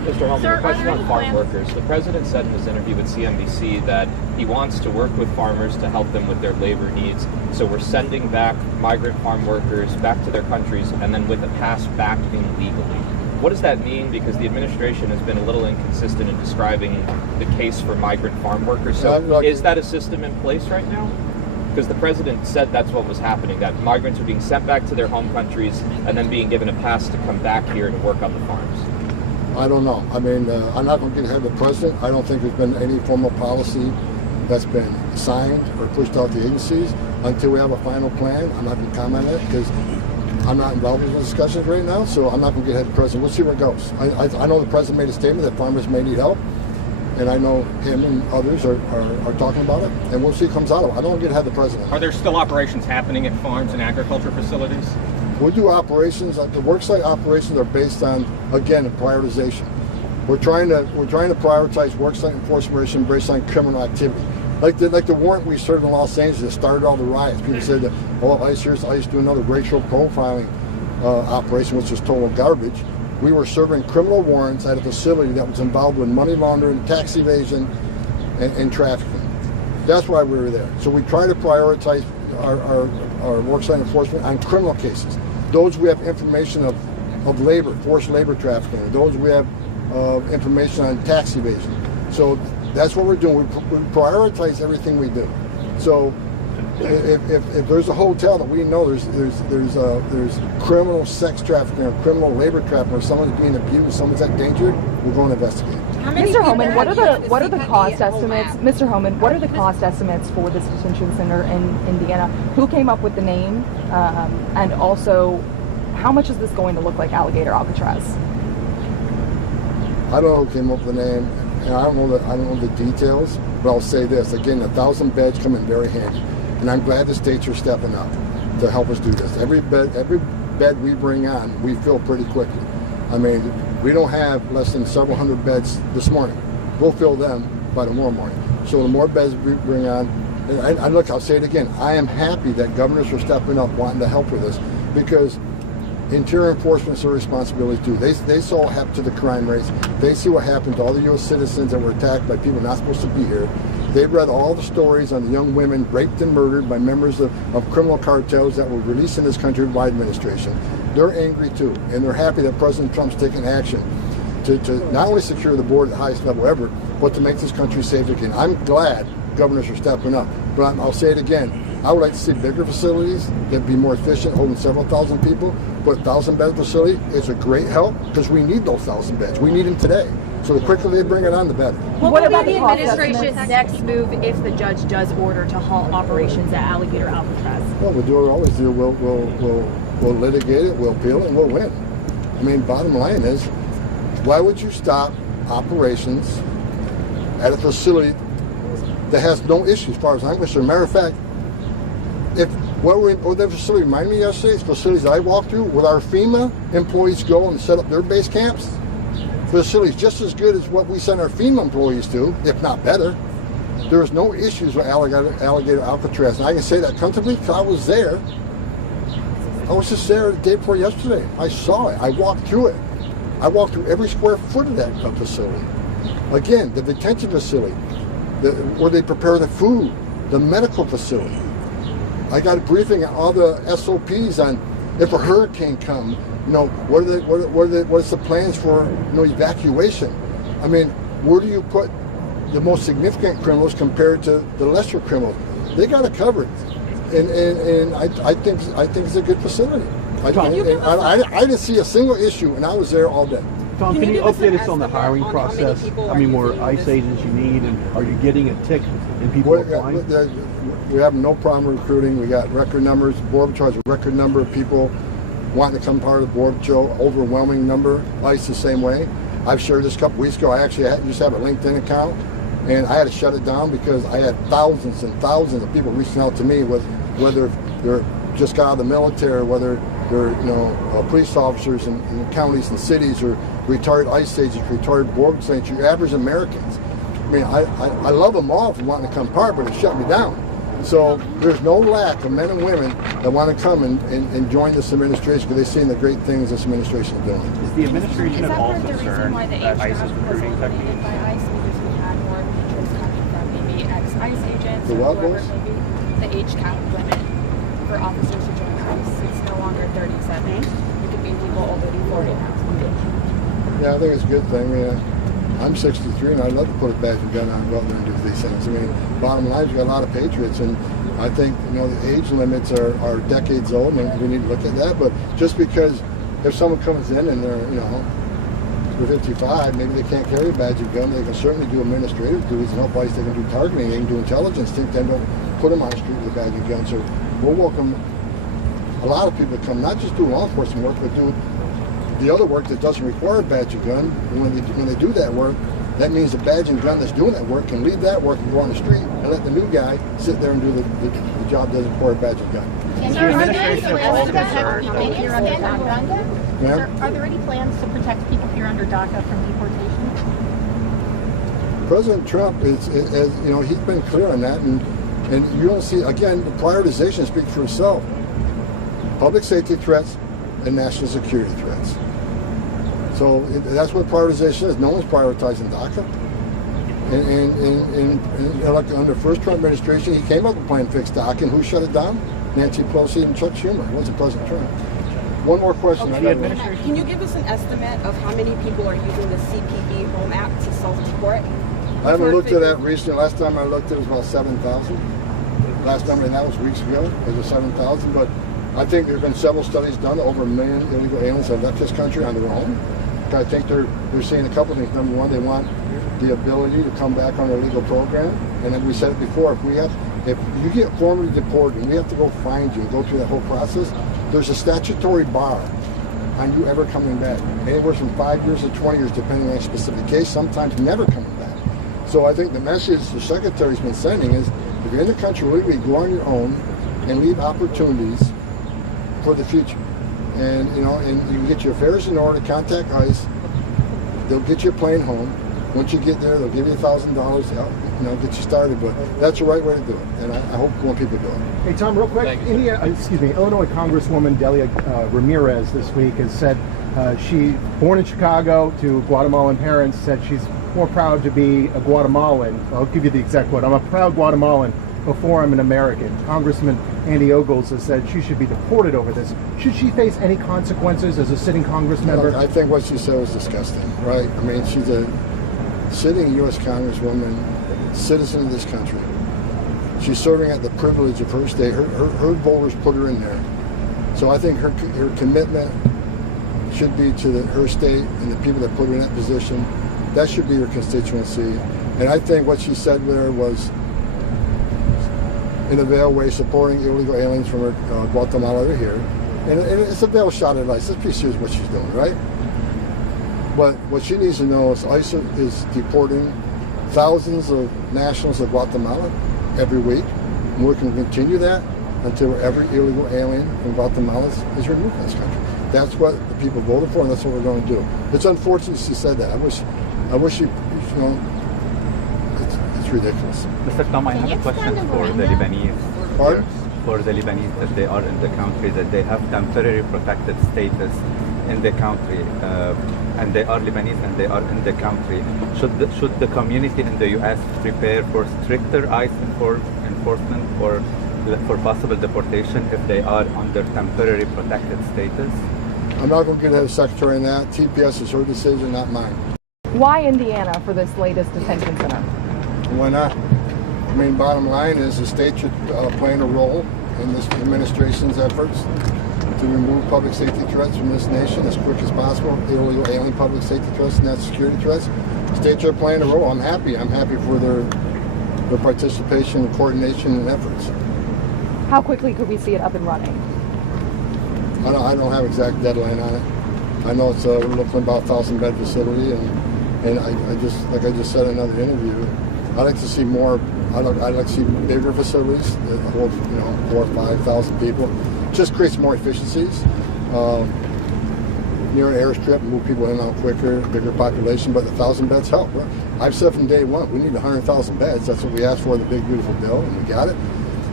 Mr. Homan, a question on farm workers. The president said in his interview with CNBC that he wants to work with farmers to help them with their labor needs. So we're sending back migrant farm workers back to their countries and then with a pass back in legally. What does that mean? Because the administration has been a little inconsistent in describing the case for migrant farm workers. So is that a system in place right now? Because the president said that's what was happening, that migrants are being sent back to their home countries and then being given a pass to come back here to work on the farms. I don't know. I mean, I'm not going to get ahead of the president. I don't think there's been any formal policy that's been signed or pushed out to agencies. Until we have a final plan, I'm not going to comment on it because I'm not involved in the discussions right now, so I'm not going to get ahead of the president. We'll see where it goes. I know the president made a statement that farmers may need help, and I know him and others are talking about it, and we'll see what comes out of it. I don't want to get ahead of the president. Are there still operations happening at farms and agriculture facilities? We do operations. The worksite operations are based on, again, a prioritization. We're trying to prioritize worksite enforcement based on criminal activity. Like the warrant we served in Los Angeles that started all the riots. People said that, oh, ICE do another racial profiling operation, which is total garbage. We were serving criminal warrants at a facility that was involved with money laundering, tax evasion, and trafficking. That's why we were there. So we try to prioritize our worksite enforcement on criminal cases. Those we have information of labor, forced labor trafficking. Those we have information on tax evasion. So that's what we're doing. We prioritize everything we do. So if there's a hotel that we know there's criminal sex trafficking or criminal labor trafficking or someone's being abused, someone's at danger, we're going to investigate. Mr. Homan, what are the cost estimates? Mr. Homan, what are the cost estimates for this detention center in Indiana? Who came up with the name, and also how much is this going to look like Alligator Alcatraz? I don't know who came up with the name, and I don't know the details. But I'll say this again: 1,000 beds come in very handy, and I'm glad the states are stepping up to help us do this. Every bed we bring on, we fill pretty quickly. I mean, we don't have less than several hundred beds this morning. We'll fill them by tomorrow morning. So the more beds we bring on, and look, I'll say it again, I am happy that governors are stepping up wanting to help with this, because interior enforcement is their responsibility too. They saw what happened to the crime rates. They see what happened to all the U.S. citizens that were attacked by people not supposed to be here. They've read all the stories on the young women raped and murdered by members of criminal cartels that were released in this country by administration. They're angry too, and they're happy that President Trump's taking action to not only secure the border at the highest level ever, but to make this country safe again. I'm glad governors are stepping up, but I'll say it again. I would like to see bigger facilities that be more efficient, holding several thousand people. But 1,000-bed facility is a great help because we need those 1,000 beds. We need them today. So the quicker they bring it on, the better. What will be the administration's next move if the judge does order to halt operations at Alligator Alcatraz? Well, we'll do what we always do. We'll litigate it, we'll appeal it, and we'll win. I mean, bottom line is, why would you stop operations at a facility that has no issues, as far as I'm concerned? Matter of fact, what that facility reminded me yesterday, it's facilities I walked through, where our FEMA employees go and set up their base camps. Facilities just as good as what we send our FEMA employees to, if not better. There was no issues with Alligator Alcatraz, and I can say that comfortably because I was there. I was just there the day before yesterday. I saw it. I walked through it. I walked through every square foot of that facility. Again, the detention facility, where they prepare the food, the medical facility. I got a briefing on all the SOPs on if a hurricane comes, what's the plans for evacuation? I mean, where do you put the most significant criminals compared to the lesser criminals? They got it covered, and I think it's a good facility. I didn't see a single issue, and I was there all day. Tom, can you update us on the hiring process? How many more ICE agents you need, and are you getting a tick in people applying? We have no problem recruiting. We got record numbers. Border Patrol has a record number of people wanting to become part of the Border Patrol. Overwhelming number. ICE the same way. I've shared this a couple weeks ago. I actually used to have a LinkedIn account, and I had to shut it down because I had thousands and thousands of people reaching out to me with whether they're just got out of the military, or whether they're police officers in counties and cities, or retired ICE agents, retired border agents, your average Americans. I mean, I love them all for wanting to come part, but it shut me down. So there's no lack of men and women that want to come and join this administration because they've seen the great things this administration is doing. Is the administration at all concerned why the age that gap ICE is was recruiting eliminated techniques? by ICE because we had more troops coming from maybe ex-ICE agents The or what whoever was? maybe the age cap limit for officers to join ICE. It's no longer 37. You could be people older than 40 now. Yeah, I think it's a good thing. I'm 63 and I'd love to put a badge and gun on and go out there and do these things. I mean, bottom line is you got a lot of patriots, and I think the age limits are decades old, and we need to look at that. But just because if someone comes in and they're 55, maybe they can't carry a badge and gun, they can certainly do administrative duties and help ICE. They can do targeting, they can do intelligence things. Then don't put them on the street with a badge and gun. So we'll welcome a lot of people to come, not just do law enforcement work, but do the other work that doesn't require a badge and gun. And when they do that work, that means the badge and gun that's doing that work can leave that work and go on the street and let the new guy sit there and do the job that doesn't require a badge and gun. Is the administration at all concerned? Are there any plans to protect people here under DACA from deportation? President Trump is he's been clear on that, and you don't see, again, the prioritization speaks for itself. Public safety threats and national security threats. So that's what prioritization is. No one's prioritizing DACA. And like under the first Trump administration, he came up with a plan to fix DACA, and who shut it down? Nancy Pelosi and Chuck Schumer. It wasn't President Trump. One more question. Can you give us an estimate of how many people are using the CPB Home app to self-deport? I haven't looked at that recently. Last time I looked, it was about 7,000. Last number, and that was weeks ago. It was 7,000. But I think there have been several studies done. Over 1 million illegal aliens have left this country on their own. I think they're seeing a couple of things. Number one, they want the ability to come back on their legal program. And then we said it before, if you get formally deported and we have to go find you and go through that whole process, there's a statutory bar on you ever coming back. Anywhere from 5 years to 20 years, depending on a specific case, sometimes never coming back. So I think the message the Secretary's been sending is, if you're in the country legally, go on your own and leave opportunities for the future. And you can get your affairs in order, contact ICE, they'll get you a plane home. Once you get there, they'll give you $1,000 to help, get you started. But that's the right way to do it, and I hope more people do it. Hey Tom, real quick, Illinois Congresswoman Delia Ramirez this week has said she, born in Chicago to Guatemalan parents, said she's more proud to be a Guatemalan. I'll give you the exact quote. I'm a proud Guatemalan before I'm an American. Congressman Andy Ogles has said she should be deported over this. Should she face any consequences as a sitting Congress member? I think what she said was disgusting, right? I mean, she's a sitting U.S. Congresswoman, citizen of this country. She's serving at the privilege of her state. Her voters put her in there. So I think her commitment should be to her state and the people that put her in that position. That should be her constituency. And I think what she said there was, in a veiled way, supporting illegal aliens from Guatemala that are here. And it's a veiled shot at ICE. Let's be serious what she's doing, right? But what she needs to know is ICE is deporting thousands of nationals of Guatemala every week. And we're going to continue that until every illegal alien from Guatemala is removed from this country. That's what the people voted for, and that's what we're going to do. It's unfortunate she said that. I wish she, it's ridiculous. Mr. Tom, I have a question for the Lebanese. Pardon? For the Lebanese, that they are in the country, that they have temporary protected status in the country, and they are Lebanese and they are in the country. Should the community in the U.S. prepare for stricter ICE enforcement or for possible deportation if they are under temporary protected status? I'm not going to get ahead of the Secretary on that. TPS is her decision, not mine. Why Indiana for this latest detention center? Why not? I mean, bottom line is the state should play a role in this administration's efforts to remove public safety threats from this nation as quick as possible, illegal alien public safety threats and national security threats. States are playing a role. I'm happy for their participation and coordination and efforts. How quickly could we see it up and running? I don't have exact deadline on it. I know it's we're looking at about 1,000-bed facility, and I just said in another interview, I'd like to see more. I'd like to see bigger facilities that hold 4,000 or 5,000 people. Just creates more efficiencies. Near an airstrip, move people in and out quicker, bigger population, but the 1,000 beds help. I've said from day one, we need 100,000 beds. That's what we asked for in the big beautiful bill, and we got it.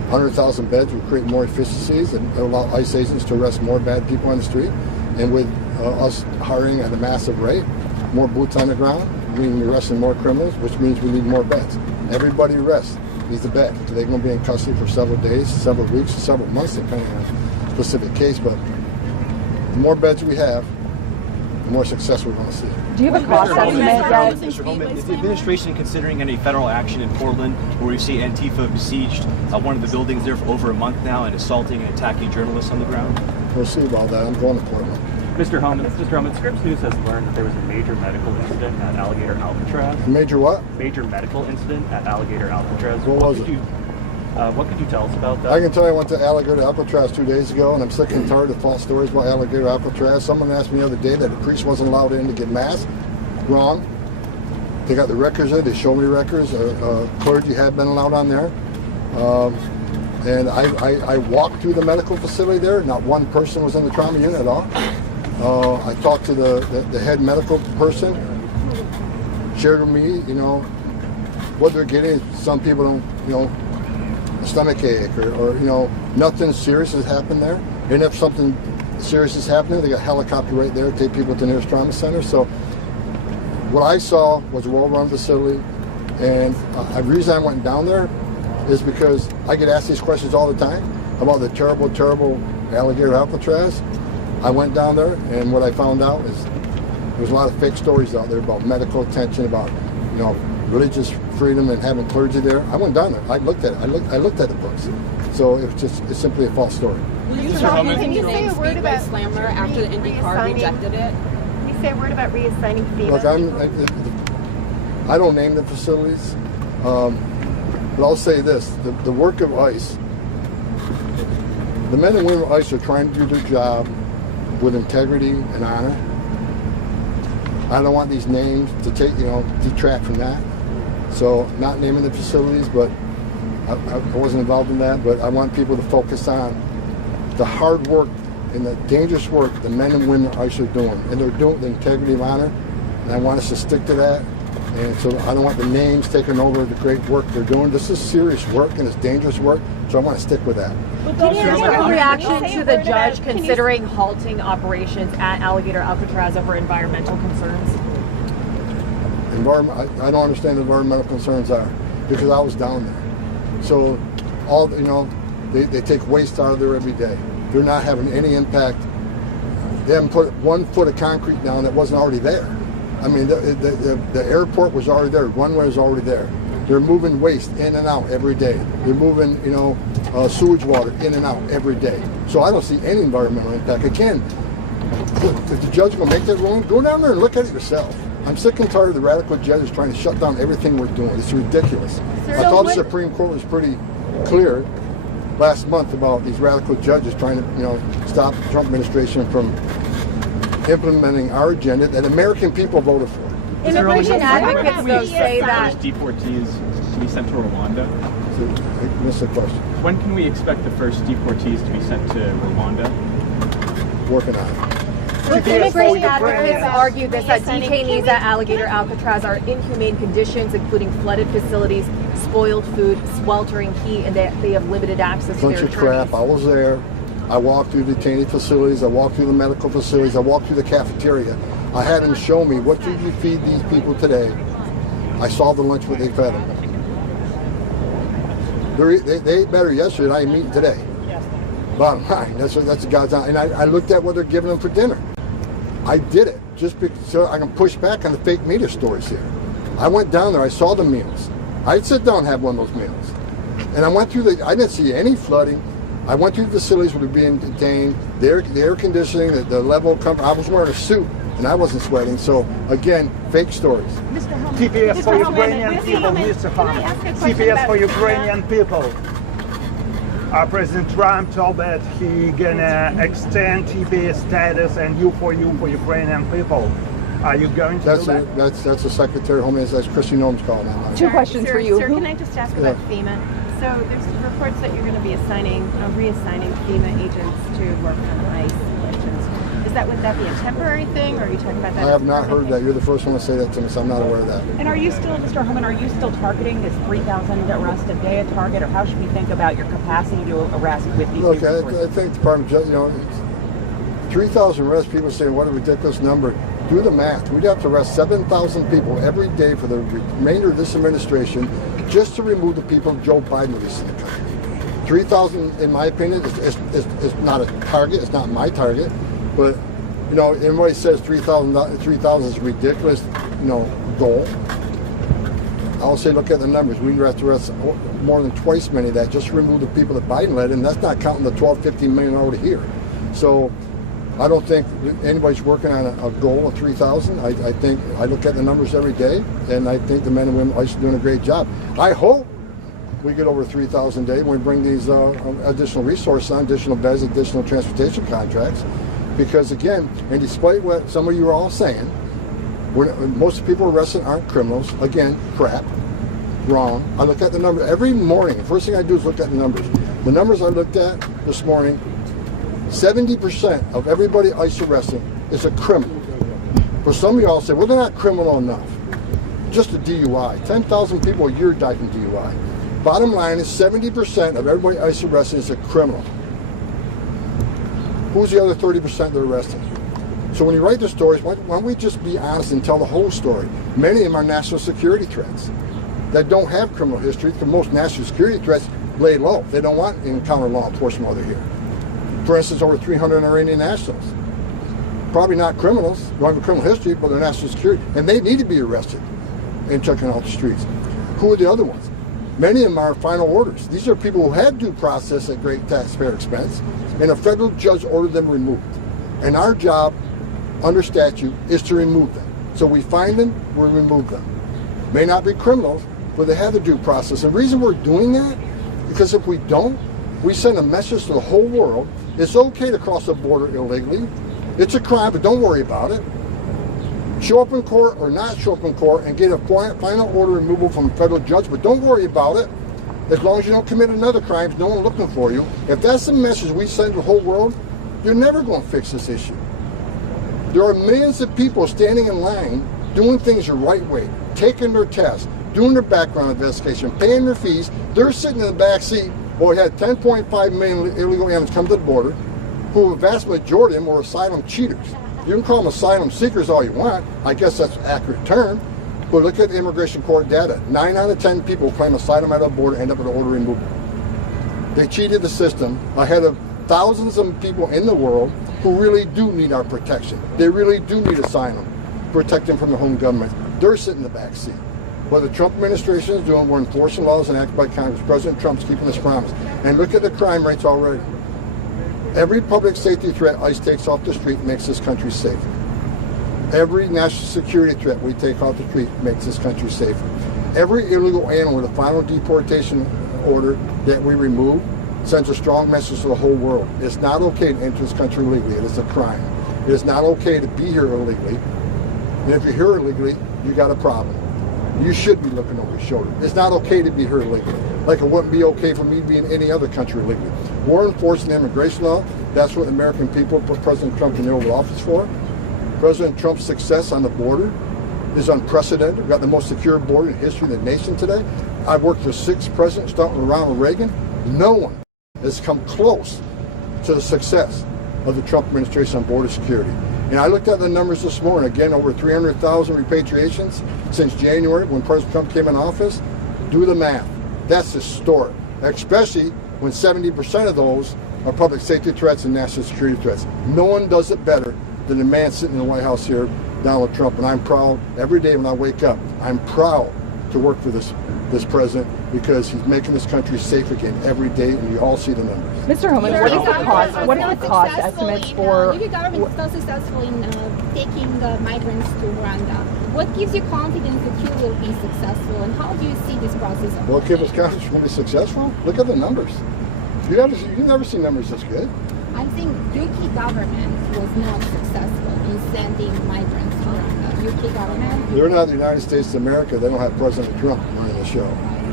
100,000 beds would create more efficiencies and allow ICE agents to arrest more bad people on the street. And with us hiring at a massive rate, more boots on the ground, meaning we're arresting more criminals, which means we need more beds. Everybody arrests needs a bed. They're going to be in custody for several days, several weeks, several months, depending on the specific case. But the more beds we have, the more success we're going to see. Do you have a cost estimate yet? Mr. Homan, is the administration considering any federal action in Portland, where we see Antifa besieged one of the buildings there for over a month now and assaulting and attacking journalists on the ground? We'll see about that. I'm going to Portland. Mr. Homan, Scripps News has learned that there was a major medical incident at Alligator Alcatraz. Major what? Major medical incident at Alligator Alcatraz. What was it? What could you tell us about that? I can tell you I went to Alligator Alcatraz 2 days ago, and I'm sick and tired of false stories about Alligator Alcatraz. Someone asked me the other day that a priest wasn't allowed in to get mass. Wrong. They got the records there. They showed me records. Clergy had been allowed on there. And I walked through the medical facility there. Not one person was in the trauma unit at all. I talked to the head medical person, shared with me, what they're getting. Some people don't, a stomach ache or nothing serious has happened there. And if something serious is happening, they got a helicopter right there, take people to the nearest trauma center. So what I saw was a well-run facility. And the reason I went down there is because I get asked these questions all the time about the terrible, terrible Alligator Alcatraz. I went down there, and what I found out is there's a lot of fake stories out there about medical attention, about religious freedom and having clergy there. I went down there. I looked at it. I looked at the books. So it's simply a false story. Can you say a word about Slammer after the IndyCar rejected it? Can you say a word about reassigning FEMA? Look, I don't name the facilities, but I'll say this: the work of ICE, the men and women of ICE are trying to do their job with integrity and honor. I don't want these names to detract from that. So not naming the facilities, but I wasn't involved in that, but I want people to focus on the hard work and the dangerous work the men and women of ICE are doing. And they're doing it with integrity and honor, and I want us to stick to that. And so I don't want the names taking over the great work they're doing. This is serious work and it's dangerous work, so I want to stick with that. Can you give a reaction to the judge considering halting operations at Alligator Alcatraz over environmental concerns? I don't understand what environmental concerns are because I was down there. So all they take waste out of there every day. They're not having any impact. They haven't put 1 foot of concrete down that wasn't already there. I mean, the airport was already there. Runway was already there. They're moving waste in and out every day. They're moving, sewage water in and out every day. So I don't see any environmental impact. Again, if the judge will make that ruling, go down there and look at it yourself. I'm sick and tired of the radical judges trying to shut down everything we're doing. It's ridiculous. I thought the Supreme Court was pretty clear last month about these radical judges trying to, stop the Trump administration from implementing our agenda that American people voted for. Immigration advocates though say that deportees to be sent to Rwanda. I missed the question. When can we expect the first deportees to be sent to Rwanda? Working on it. Immigration advocates argue this, that detainees at Alligator Alcatraz are in inhumane conditions, including flooded facilities, spoiled food, sweltering heat, and they have limited access to their attorneys. Bunch of crap. I was there. I walked through detainee facilities. I walked through the medical facilities. I walked through the cafeteria. I had them show me, what did you feed these people today? I saw the lunch what they fed them. They ate better yesterday than I am eating today. Bottom line, that's God's on. And I looked at what they're giving them for dinner. I did it just so I can push back on the fake media stories here. I went down there. I saw the meals. I'd sit down and have one of those meals. And I went through I didn't see any flooding. I went through the facilities where they're being detained. The air conditioning, the level of comfort. I was wearing a suit and I wasn't sweating. So again, fake stories. TPS for Ukrainian people, Mr. Homan. TPS for Ukrainian people. President Trump told that he gonna extend TPS status and you for Ukrainian people. Are you going to do that? That's the Secretary of Homeland. That's Christy Noem's call now. 2 questions for you. Sir, can I just ask about FEMA? So there's reports that you're going to be reassigning FEMA agents to work on ICE elections. Would that be a temporary thing, or are you talking about that? I have not heard that. You're the first one to say that to me, so I'm not aware of that. And are you still, Mr. Homan, are you still targeting this 3,000 arrests a day a target, or how should we think about your capacity to arrest with these? Look, I think the Department of Justice, 3,000 arrests, people say, what a ridiculous number. Do the math. We'd have to arrest 7,000 people every day for the remainder of this administration just to remove the people Joe Biden released in the country. 3,000, in my opinion, is not a target. It's not my target. But, everybody says 3,000 is a ridiculous, goal. I'll say, look at the numbers. We have to arrest more than twice many of that just to remove the people that Biden led, and that's not counting the 12, 15 million already here. So I don't think anybody's working on a goal of 3,000. I think I look at the numbers every day, and I think the men and women are doing a great job. I hope we get over 3,000 a day when we bring these additional resources on, additional beds, additional transportation contracts. Because again, and despite what some of you are all saying, most people arrested aren't criminals. Again, crap, wrong. I look at the number every morning. The first thing I do is look at the numbers. The numbers I looked at this morning, 70% of everybody ICE arresting is a criminal. For some of y'all say, well, they're not criminal enough. Just a DUI. 10,000 people a year die from DUI. Bottom line is 70% of everybody ICE arresting is a criminal. Who's the other 30% they're arresting? So when you write the stories, why don't we just be honest and tell the whole story? Many of them are national security threats that don't have criminal history, because most national security threats lay low. They don't want to encounter law enforcement while they're here. For instance, over 300 Iranian nationals. Probably not criminals, don't have a criminal history, but they're national security. And they need to be arrested and taken off the streets. Who are the other ones? Many of them are final orders. These are people who had due process at great taxpayer expense, and a federal judge ordered them removed. And our job, under statute, is to remove them. So we find them, we remove them. May not be criminals, but they have the due process. And the reason we're doing that, because if we don't, we send a message to the whole world. It's okay to cross the border illegally. It's a crime, but don't worry about it. Show up in court or not show up in court and get a final order removal from a federal judge, but don't worry about it. As long as you don't commit another crime, no one looking for you. If that's the message we send to the whole world, you're never going to fix this issue. There are millions of people standing in line doing things the right way, taking their tests, doing their background investigation, paying their fees. They're sitting in the back seat. Well, we had 10.5 million illegal aliens come to the border, who a vast majority of them were asylum cheaters. You can call them asylum seekers all you want. I guess that's an accurate term. But look at the immigration court data. 9 out of 10 people claim asylum at the border end up with an order removal. They cheated the system ahead of thousands of people in the world who really do need our protection. They really do need asylum, protect them from the home government. They're sitting in the back seat. What the Trump administration is doing, we're enforcing laws enacted by Congress. President Trump's keeping his promise. And look at the crime rates already. Every public safety threat ICE takes off the street makes this country safer. Every national security threat we take off the street makes this country safer. Every illegal alien with a final deportation order that we remove sends a strong message to the whole world. It's not okay to enter this country illegally. It is a crime. It is not okay to be here illegally. And if you're here illegally, you got a problem. You should be looking over your shoulder. It's not okay to be here illegally. Like it wouldn't be okay for me to be in any other country illegally. We're enforcing immigration law. That's what the American people put President Trump in the Oval Office for. President Trump's success on the border is unprecedented. We've got the most secure border in the history of the nation today. I've worked for 6 presidents, starting with Ronald Reagan. No one has come close to the success of the Trump administration on border security. And I looked at the numbers this morning, again, over 300,000 repatriations since January when President Trump came in office. Do the math. That's historic, especially when 70% of those are public safety threats and national security threats. No one does it better than the man sitting in the White House here, Donald Trump. And I'm proud every day when I wake up. I'm proud to work for this president because he's making this country safe again every day, and you all see the numbers. Mr. Homan, what are the cost estimates for... Your government is so successful in taking migrants to Rwanda. What gives you confidence that you will be successful, and how do you see this process? What gives us confidence we'll be successful? Look at the numbers. You've never seen numbers this good. I think UK government was not successful in sending migrants to Rwanda. UK government? They're not the United States of America. They don't have President Trump running the show.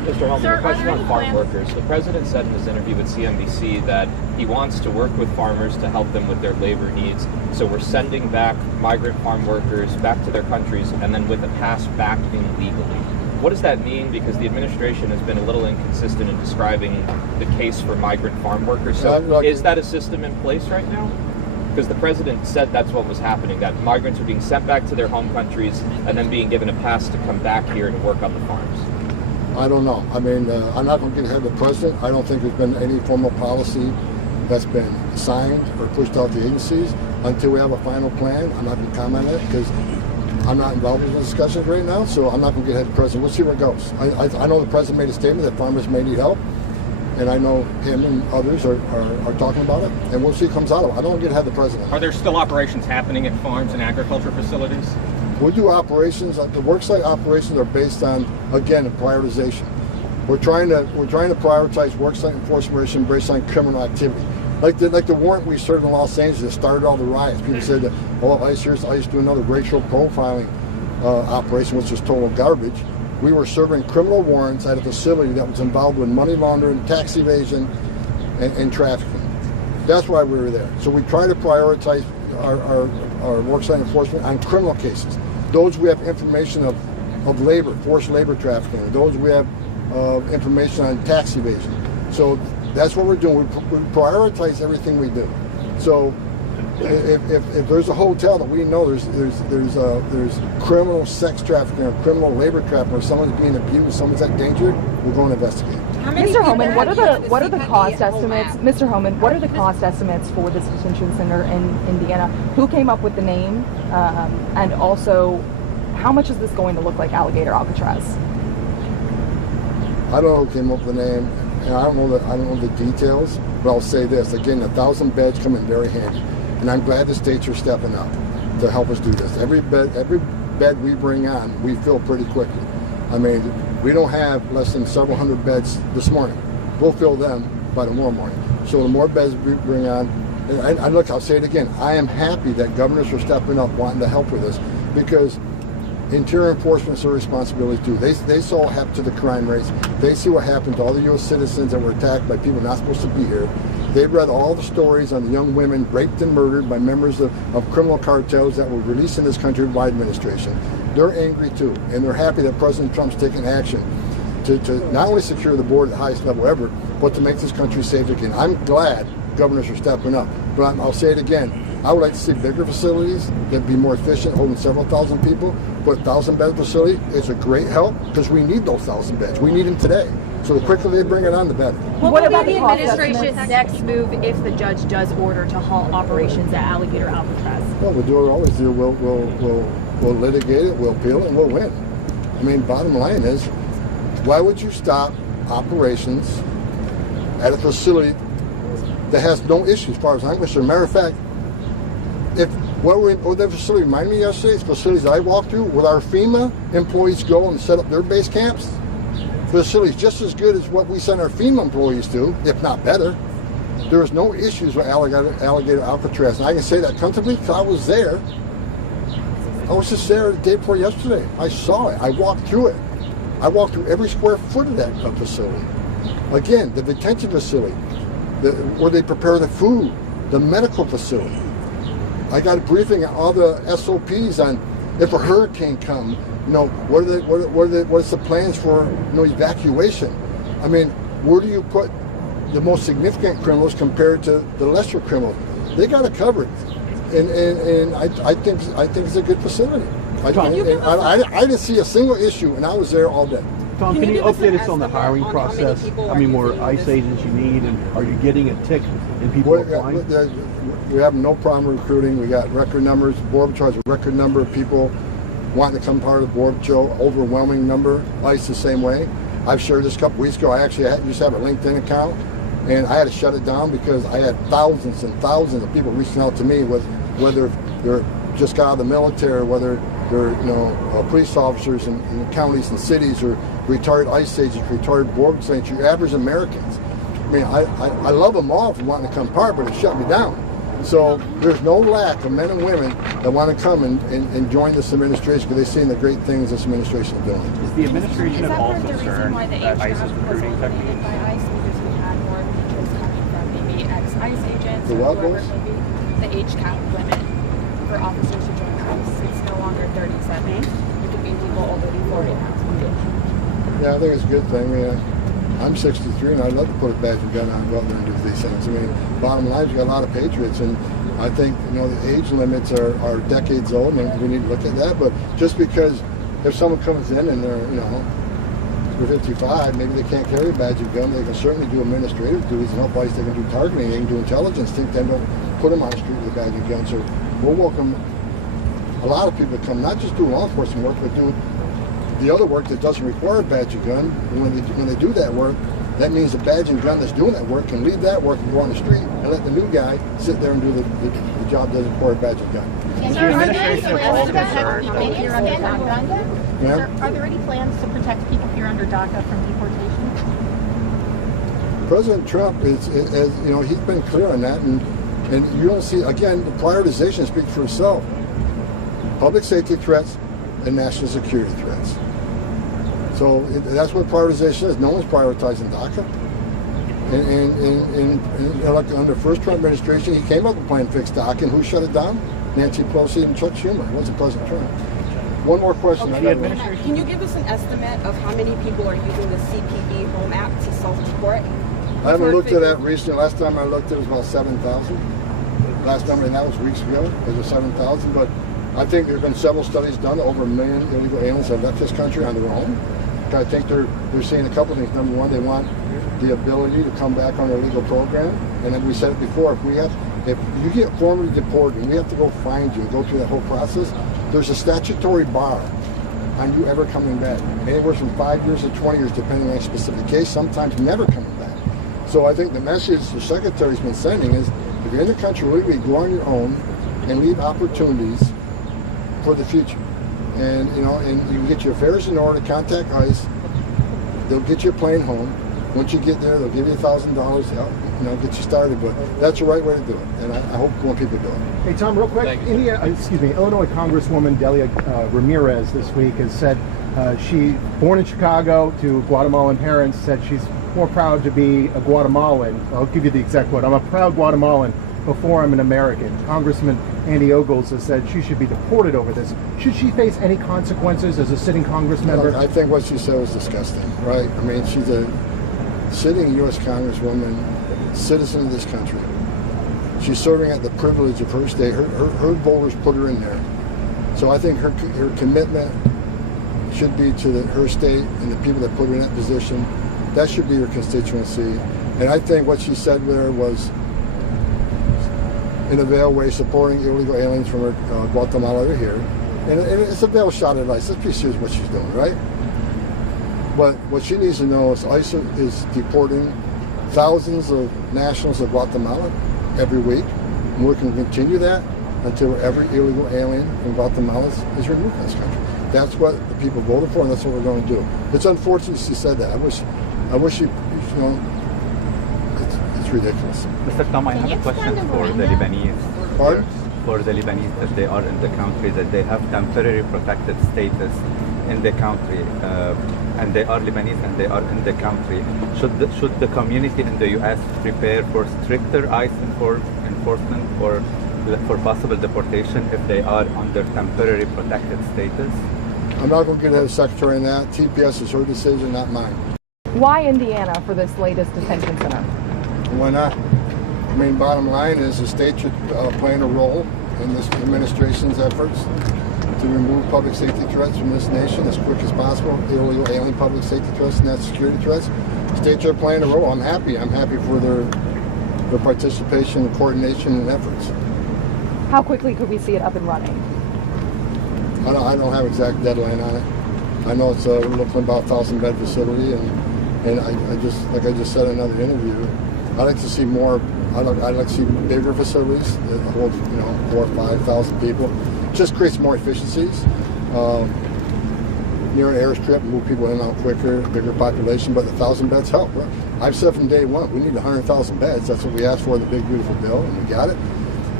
Mr. Homan, Sir, a question are there on any farm plans? workers. The president said in his interview with CNBC that he wants to work with farmers to help them with their labor needs. So we're sending back migrant farm workers back to their countries and then with a pass back in legally. What does that mean? Because the administration has been a little inconsistent in describing the case for migrant farm workers. So is that a system in place right now? Because the president said that's what was happening, that migrants are being sent back to their home countries and then being given a pass to come back here to work on the farms. I don't know. I mean, I'm not going to get ahead of the president. I don't think there's been any formal policy that's been signed or pushed out to agencies until we have a final plan. I'm not going to comment on it because I'm not involved in the discussions right now, so I'm not going to get ahead of the president. We'll see where it goes. I know the president made a statement that farmers may need help, and I know him and others are talking about it, and we'll see what comes out of it. I don't want to get ahead of the president. Are there still operations happening at farms and agriculture facilities? We do operations. The worksite operations are based on, again, a prioritization. We're trying to prioritize worksite enforcement based on criminal activity. Like the warrant we served in Los Angeles that started all the riots. People said that, oh, ICE do another racial profiling operation, which is total garbage. We were serving criminal warrants at a facility that was involved with money laundering, tax evasion, and trafficking. That's why we were there. So we try to prioritize our worksite enforcement on criminal cases. Those we have information of labor, forced labor trafficking. Those we have information on tax evasion. So that's what we're doing. We prioritize everything we do. So if there's a hotel that we know there's criminal sex trafficking or criminal labor trafficking, or someone's being abused, someone's at danger, we're going to investigate. Mr. Homan, what are the cost estimates? Mr. Homan, what are the cost estimates for this detention center in Indiana? Who came up with the name, and also how much is this going to look like Alligator Alcatraz? I don't know who came up with the name, and I don't know the details. But I'll say this again: 1,000 beds come in very handy, and I'm glad the states are stepping up to help us do this. Every bed we bring on, we fill pretty quickly. I mean, we don't have less than several hundred beds this morning. We'll fill them by tomorrow morning. So the more beds we bring on, and look, I'll say it again, I am happy that governors are stepping up wanting to help with this, because interior enforcement is their responsibility too. They saw what happened to the crime rates. They see what happened to all the U.S. citizens that were attacked by people not supposed to be here. They've read all the stories on the young women raped and murdered by members of criminal cartels that were released in this country by administration. They're angry too, and they're happy that President Trump's taking action to not only secure the border at the highest level ever, but to make this country safe again. I'm glad governors are stepping up, but I'll say it again. I would like to see bigger facilities that be more efficient, holding several thousand people. But 1,000-bed facility is a great help because we need those 1,000 beds. We need them today. So the quicker they bring it on, the better. What about the administration's next move if the judge does order to halt operations at Alligator Alcatraz? Well, we'll do what we always do. We'll litigate it, we'll appeal it, and we'll win. I mean, bottom line is, why would you stop operations at a facility that has no issue as far as I'm concerned? Matter of fact, what the facility reminded me yesterday, it's facilities I walked through, where our FEMA employees go and set up their base camps. Facilities just as good as what we send our FEMA employees to, if not better. There is no issues with Alligator Alcatraz. And I can say that comfortably because I was there. I was just there the day before yesterday. I saw it. I walked through it. I walked through every square foot of that facility. Again, the detention facility, where they prepare the food, the medical facility. I got a briefing on all the SOPs on if a hurricane comes, what's the plans for evacuation? I mean, where do you put the most significant criminals compared to the lesser criminals? They got it covered, and I think it's a good facility. I didn't see a single issue, and I was there all day. Tom, can you update us on the hiring process? How many more ICE agents you need, and are you getting a tick in people applying? We have no problem recruiting. We got record numbers. Border Patrol has a record number of people wanting to come part of the Border Patrol. Overwhelming number. ICE the same way. I've shared this a couple weeks ago. I actually used to have a LinkedIn account, and I had to shut it down because I had thousands and thousands of people reaching out to me, whether they're just got out of the military, or whether they're police officers in counties and cities, or retired ICE agents, retired Border Patrol agents, your average Americans. I mean, I love them all for wanting to come part, but it shut me down. So there's no lack of men and women that want to come and join this administration because they've seen the great things this administration is doing. Is the administration at all concerned that ICE is recruiting techniques? By ICE because we had more interest coming from maybe ex-ICE agents. The what, whoever Rose? it may be. The age cap limit for officers to join ICE. It's no longer 37. It could be people older than 40 now. Yeah, I think it's a good thing. I mean, I'm 63 and I'd love to put a badge and gun on and go out there and do these things. I mean, bottom line is you got a lot of patriots, and I think, you know, the age limits are decades old, and we need to look at that. But just because if someone comes in and they're, you know, they're 55, maybe they can't carry a badge and gun, they can certainly do administrative duties and help ICE. They can do targeting, they can do intelligence. Then don't put them on the street with a badge and gun. So we'll welcome a lot of people to come, not just do law enforcement work, but do the other work that doesn't require a badge and gun. And when they do that work, that means the badge and gun that's doing that work can leave that work and go on the street and let the new guy sit there and do the job that doesn't require a badge and gun. Is the administration at all concerned? Yeah. Are there any plans to protect people here under DACA from deportation? President Trump is you know, he's been clear on that, and you don't see, again, the prioritization speaks for itself. Public safety threats and national security threats. So that's what prioritization is. No one's prioritizing DACA. And like under the first Trump administration, he came up with a plan to fix DACA, and who shut it down? Nancy Pelosi and Chuck Schumer. It wasn't President Trump. One more question. Can you give us an estimate of how many people are using the CPB Home app to self-deport? I haven't looked at that recently. Last time I looked, it was about 7,000. Last time, and that was weeks ago. It was 7,000. But I think there have been several studies done. Over 1 million illegal aliens have left this country on their own. I think they're seeing a couple of things. Number one, they want the ability to come back on their legal program. And then we said it before, if you get formally deported and we have to go find you and go through that whole process, there's a statutory bar on you ever coming back. Anywhere from 5 years to 20 years, depending on a specific case, sometimes never coming back. So I think the message the Secretary's been sending is, if you're in the country legally, go on your own and leave opportunities for the future. And you know, and you can get your affairs in order, contact ICE. They'll get your plane home. Once you get there, they'll give you $1,000 to help, you know, get you started. But that's the right way to do it, and I hope more people do it. Hey Tom, real quick, Illinois Congresswoman Delia Ramirez this week has said she, born in Chicago to Guatemalan parents, said she's more proud to be a Guatemalan. I'll give you the exact quote. I'm a proud Guatemalan before I'm an American. Congressman Andy Ogles has said she should be deported over this. Should she face any consequences as a sitting Congress member? Look, I think what she said was disgusting, right? I mean, she's a sitting U.S. Congresswoman, citizen of this country. She's serving at the privilege of her state. Her voters put her in there. So I think her commitment should be to her state and the people that put her in that position. That should be her constituency. And I think what she said there was, in a veiled way, supporting illegal aliens from Guatemala to here. And it's a veiled shot at ICE. Let's be serious what she's doing, right? But what she needs to know is ICE is deporting thousands of nationals of Guatemala every week. And we're going to continue that until every illegal alien in Guatemala is removed from this country. That's what the people voted for, and that's what we're going to do. It's unfortunate she said that. I wish she, you know, it's ridiculous. Mr. Tom, I have a question for the Lebanese. Pardon? For the Lebanese, that they are in the country, that they have temporary protected status in the country, and they are Lebanese and they are in the country. Should the community in the U.S. prepare for stricter ICE enforcement or for possible deportation if they are under temporary protected status? I'm not going to get ahead of the Secretary on that. TPS is her decision, not mine. Why Indiana for this latest detention center? Why not? I mean, bottom line is the state should play a role in this administration's efforts to remove public safety threats from this nation as quick as possible, illegal alien public safety threats and national security threats. States are playing a role. I'm happy. I'm happy for their participation, coordination, and efforts. How quickly could we see it up and running? I don't have exact deadline on it. I know it's we're looking at about 1,000-bed facility, and I just, like I just said in another interview, I'd like to see more. I'd like to see bigger facilities that hold, 4,000 or 5,000 people. Just creates more efficiencies. Near an airstrip, move people in and out quicker, bigger population, but the 1,000 beds help. I've said from day one, we need 100,000 beds. That's what we asked for in the big beautiful bill, and we got it.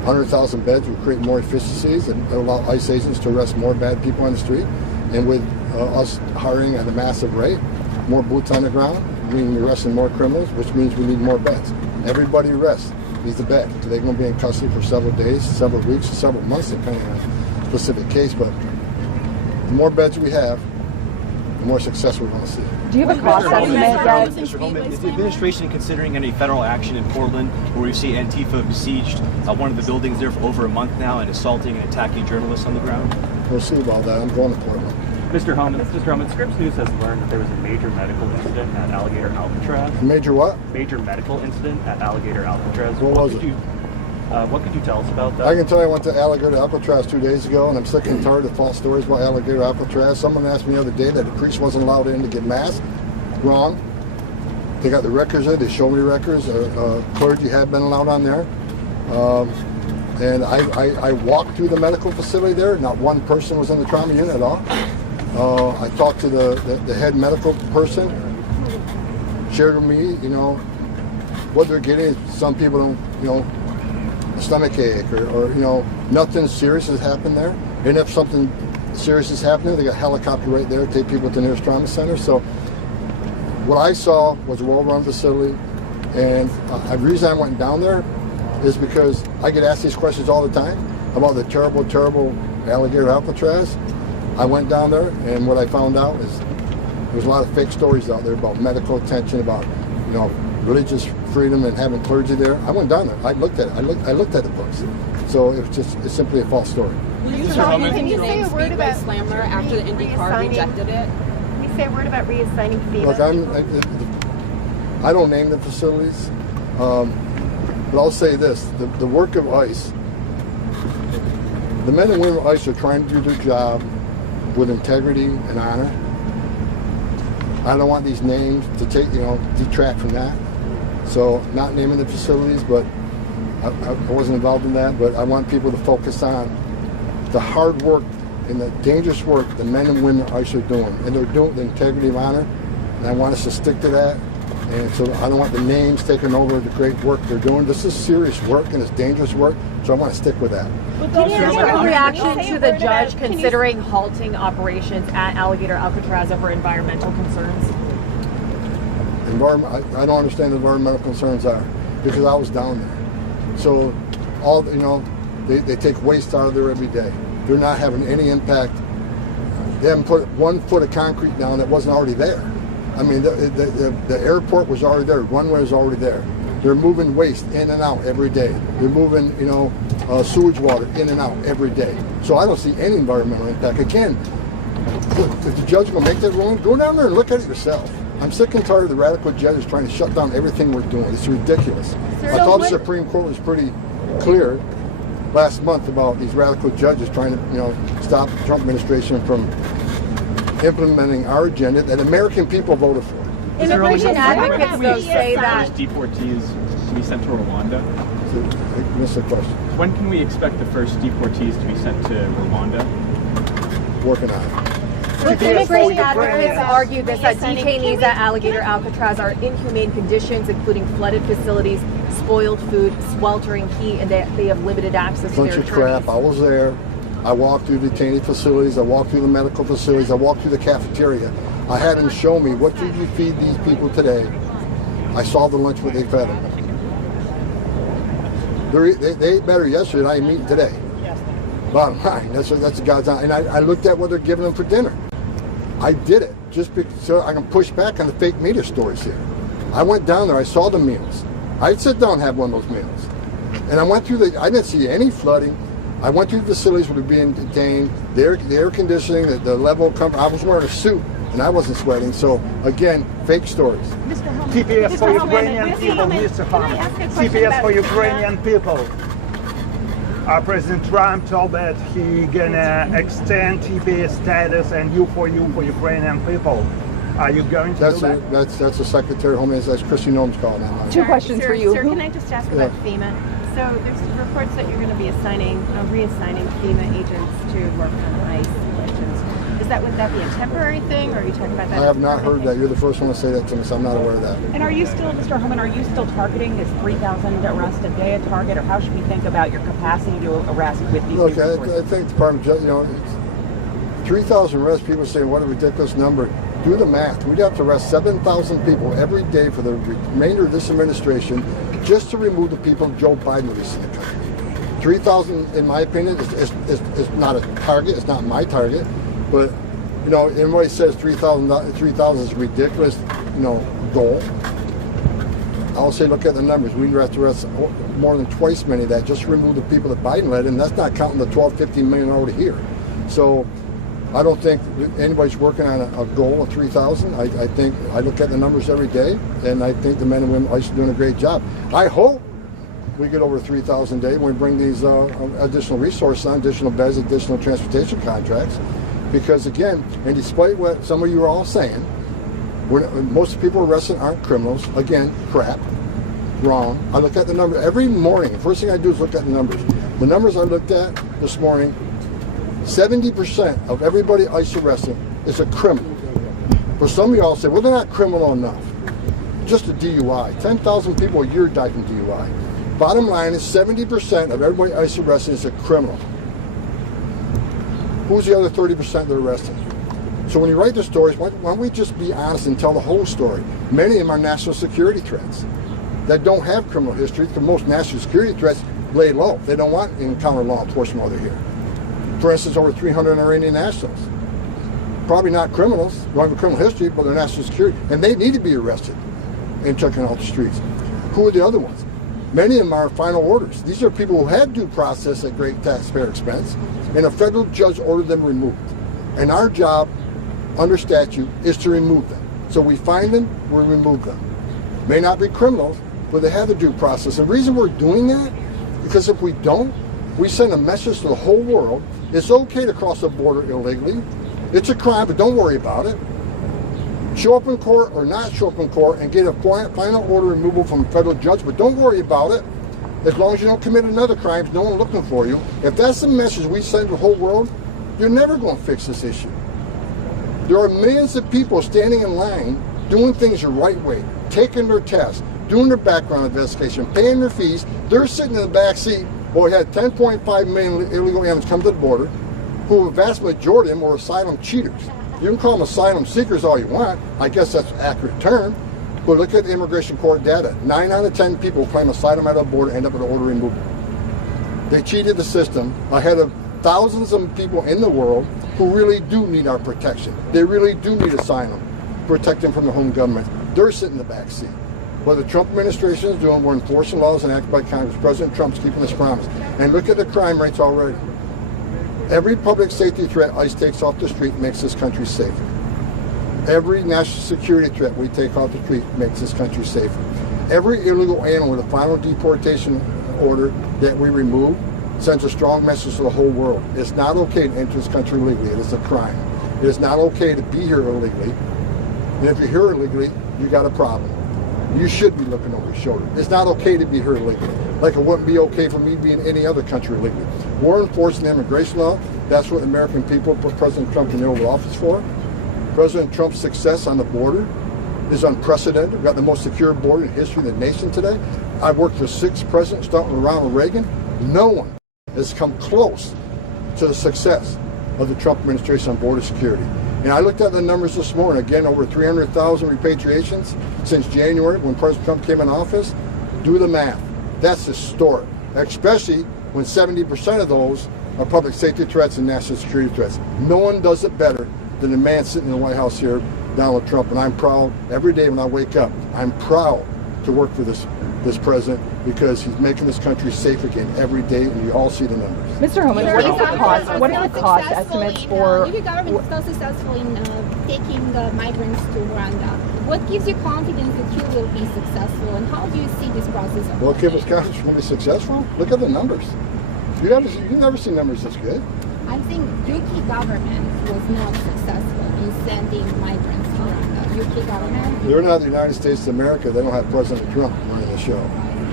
100,000 beds would create more efficiencies and allow ICE agents to arrest more bad people on the street. And with us hiring at a massive rate, more boots on the ground, meaning we're arresting more criminals, which means we need more beds. Everybody arrests needs a bed. They're going to be in custody for several days, several weeks, several months, depending on the specific case. But the more beds we have, the more success we're going to see. Do you have a cost estimate yet? Mr. Homan, is the administration considering any federal action in Portland where we see Antifa besieged one of the buildings there for over a month now and assaulting and attacking journalists on the ground? We'll see about that. I'm going to Portland. Mr. Homan, Scripps News has learned that there was a major medical incident at Alligator Alcatraz. Major what? Major medical incident at Alligator Alcatraz. What was it? What could you tell us about that? I can tell you I went to Alligator Alcatraz 2 days ago, and I'm sick and tired of false stories about Alligator Alcatraz. Someone asked me the other day that the priest wasn't allowed in to get mass. Wrong. They got the records there. They showed me the records. Clergy had been allowed on there. And I walked through the medical facility there. Not one person was in the trauma unit at all. I talked to the head medical person, shared with me, what they're getting is some people don't, a stomach ache or nothing serious has happened there. And if something serious is happening, they got a helicopter right there to take people to the nearest trauma center. So what I saw was a well-run facility. And the reason I went down there is because I get asked these questions all the time about the terrible, terrible Alligator Alcatraz. I went down there, and what I found out is there's a lot of fake stories out there about medical attention, about religious freedom and having clergy there. I went down there. I looked at it. I looked at the books. So it's simply a false story. Can you say a word about Slammer after the IndyCar rejected it? Can you say a word about reassigning FEMA? Look, I don't name the facilities, but I'll say this: the work of ICE, the men and women of ICE are trying to do their job with integrity and honor. I don't want these names to detract from that. So not naming the facilities, but I wasn't involved in that, but I want people to focus on the hard work and the dangerous work the men and women of ICE are doing. And they're doing the integrity of honor, and I want us to stick to that. And so I don't want the names taking over the great work they're doing. This is serious work and it's dangerous work, so I want to stick with that. Can you give a reaction to the judge considering halting operations at Alligator Alcatraz over environmental concerns? I don't understand what environmental concerns are because I was down there. So all they take waste out of there every day. They're not having any impact. They haven't put 1 foot of concrete down that wasn't already there. I mean, the airport was already there. Runway was already there. They're moving waste in and out every day. They're moving, sewage water in and out every day. So I don't see any environmental impact. Again, if the judge will make that ruling, go down there and look at it yourself. I'm sick and tired of the radical judges trying to shut down everything we're doing. It's ridiculous. I thought the Supreme Court was pretty clear last month about these radical judges trying to, stop the Trump administration from implementing our agenda that American people voted for. Immigration advocates, though, say that deportees to be sent to Rwanda. I missed the question. When can we expect the first deportees to be sent to Rwanda? Working on it. Immigration advocates argue that detainees at Alligator Alcatraz are in inhumane conditions, including flooded facilities, spoiled food, sweltering heat, and they have limited access to their attorneys. Bunch of crap. I was there. I walked through detainee facilities. I walked through the medical facilities. I walked through the cafeteria. I had them show me, what did you feed these people today? I saw the lunch what they fed them. They ate better yesterday than I am eating today. Bottom line, that's God's honor. And I looked at what they're giving them for dinner. I did it just so I can push back on the fake media stories here. I went down there. I saw the meals. I'd sit down and have one of those meals. And I went through I didn't see any flooding. I went through the facilities where they're being detained. The air conditioning, the level of comfort. I was wearing a suit and I wasn't sweating. So again, fake stories. TPS for Ukrainian people, Mr. Homan. TPS for Ukrainian people. President Trump told that he gonna extend TPS status and for Ukrainian people. Are you going to do that? That's the Secretary of Homeland. That's Christy Noem's call now. Two questions for you. Sir, can I just ask about FEMA? So there's reports that you're going to be reassigning FEMA agents to work on ICE elections. Would that be a temporary thing, or are you talking about that? I have not heard that. You're the first one to say that to me, so I'm not aware of that. And are you still, Mr. Homan, are you still targeting this 3,000 arrests a day a target, or how should we think about your capacity to arrest with these? Look, I think the Department of Justice, 3,000 arrests, people say, what a ridiculous number. Do the math. We'd have to arrest 7,000 people every day for the remainder of this administration just to remove the people Joe Biden released in the country. 3,000, in my opinion, is not a target. It's not my target. But, everybody says 3,000 is a ridiculous, goal. I'll say, look at the numbers. We have to arrest more than twice many of that just to remove the people that Biden led, and that's not counting the 12, 15 million already here. So I don't think anybody's working on a goal of 3,000. I think I look at the numbers every day, and I think the men and women are doing a great job. I hope we get over 3,000 a day when we bring these additional resources on, additional beds, additional transportation contracts. Because again, and despite what some of you are all saying, most people arrested aren't criminals. Again, crap, wrong. I look at the numbers every morning. The first thing I do is look at the numbers. The numbers I looked at this morning, 70% of everybody ICE arrested is a criminal. For some of y'all say, well, they're not criminal enough. Just a DUI. 10,000 people a year die from DUI. Bottom line is 70% of everybody ICE arrested is a criminal. Who's the other 30% they're arresting? So when you write the stories, why don't we just be honest and tell the whole story? Many of them are national security threats that don't have criminal history, because most national security threats lay low. They don't want to encounter law enforcement while they're here. For instance, over 300 Iranian nationals. Probably not criminals, don't have a criminal history, but they're national security. And they need to be arrested and taken off the streets. Who are the other ones? Many of them are final orders. These are people who had due process at great taxpayer expense, and a federal judge ordered them removed. And our job, under statute, is to remove them. So we find them, we remove them. May not be criminals, but they have a due process. And the reason we're doing that, because if we don't, we send a message to the whole world. It's okay to cross the border illegally. It's a crime, but don't worry about it. Show up in court or not show up in court and get a final order removal from a federal judge, but don't worry about it. As long as you don't commit another crime, no one looking for you. If that's the message we send to the whole world, you're never going to fix this issue. There are millions of people standing in line doing things the right way, taking their tests, doing their background investigation, paying their fees. They're sitting in the back seat. Well, we had 10.5 million illegal aliens come to the border, who a vast majority of them were asylum cheaters. You can call them asylum seekers all you want. I guess that's an accurate term. But look at the immigration court data. 9 out of 10 people who claim asylum at the border end up with an order removal. They cheated the system ahead of thousands of people in the world who really do need our protection. They really do need asylum, protect them from the home government. They're sitting in the back seat. What the Trump administration is doing, we're enforcing laws enacted by Congress. President Trump's keeping his promise. And look at the crime rates already. Every public safety threat ICE takes off the street makes this country safer. Every national security threat we take off the street makes this country safer. Every illegal alien with a final deportation order that we remove sends a strong message to the whole world. It's not okay to enter this country illegally. It is a crime. It is not okay to be here illegally. And if you're here illegally, you got a problem. You should be looking over your shoulder. It's not okay to be here illegally. Like it wouldn't be okay for me to be in any other country illegally. We're enforcing the immigration law. That's what the American people put President Trump in the Oval Office for. President Trump's success on the border is unprecedented. We've got the most secure border in the history of the nation today. I've worked for 6 presidents, starting with Ronald Reagan. No one has come close to the success of the Trump administration on border security. And I looked at the numbers this morning. Again, over 300,000 repatriations since January when President Trump came in office. Do the math. That's historic, especially when 70% of those are public safety threats and national security threats. No one does it better than the man sitting in the White House here, Donald Trump. And I'm proud every day when I wake up. I'm proud to work for this president because he's making this country safe again every day, and you all see the numbers. Mr. Homan, what are the cost estimates for? Your government is so successful in taking the migrants to Rwanda. What gives you confidence that you will be successful, and how do you see this process? What gives us confidence we're going to be successful? Look at the numbers. You've never seen numbers this good. I think UK government was not successful in sending migrants to Rwanda. UK government? They're not the United States of America. They don't have President Trump running the show.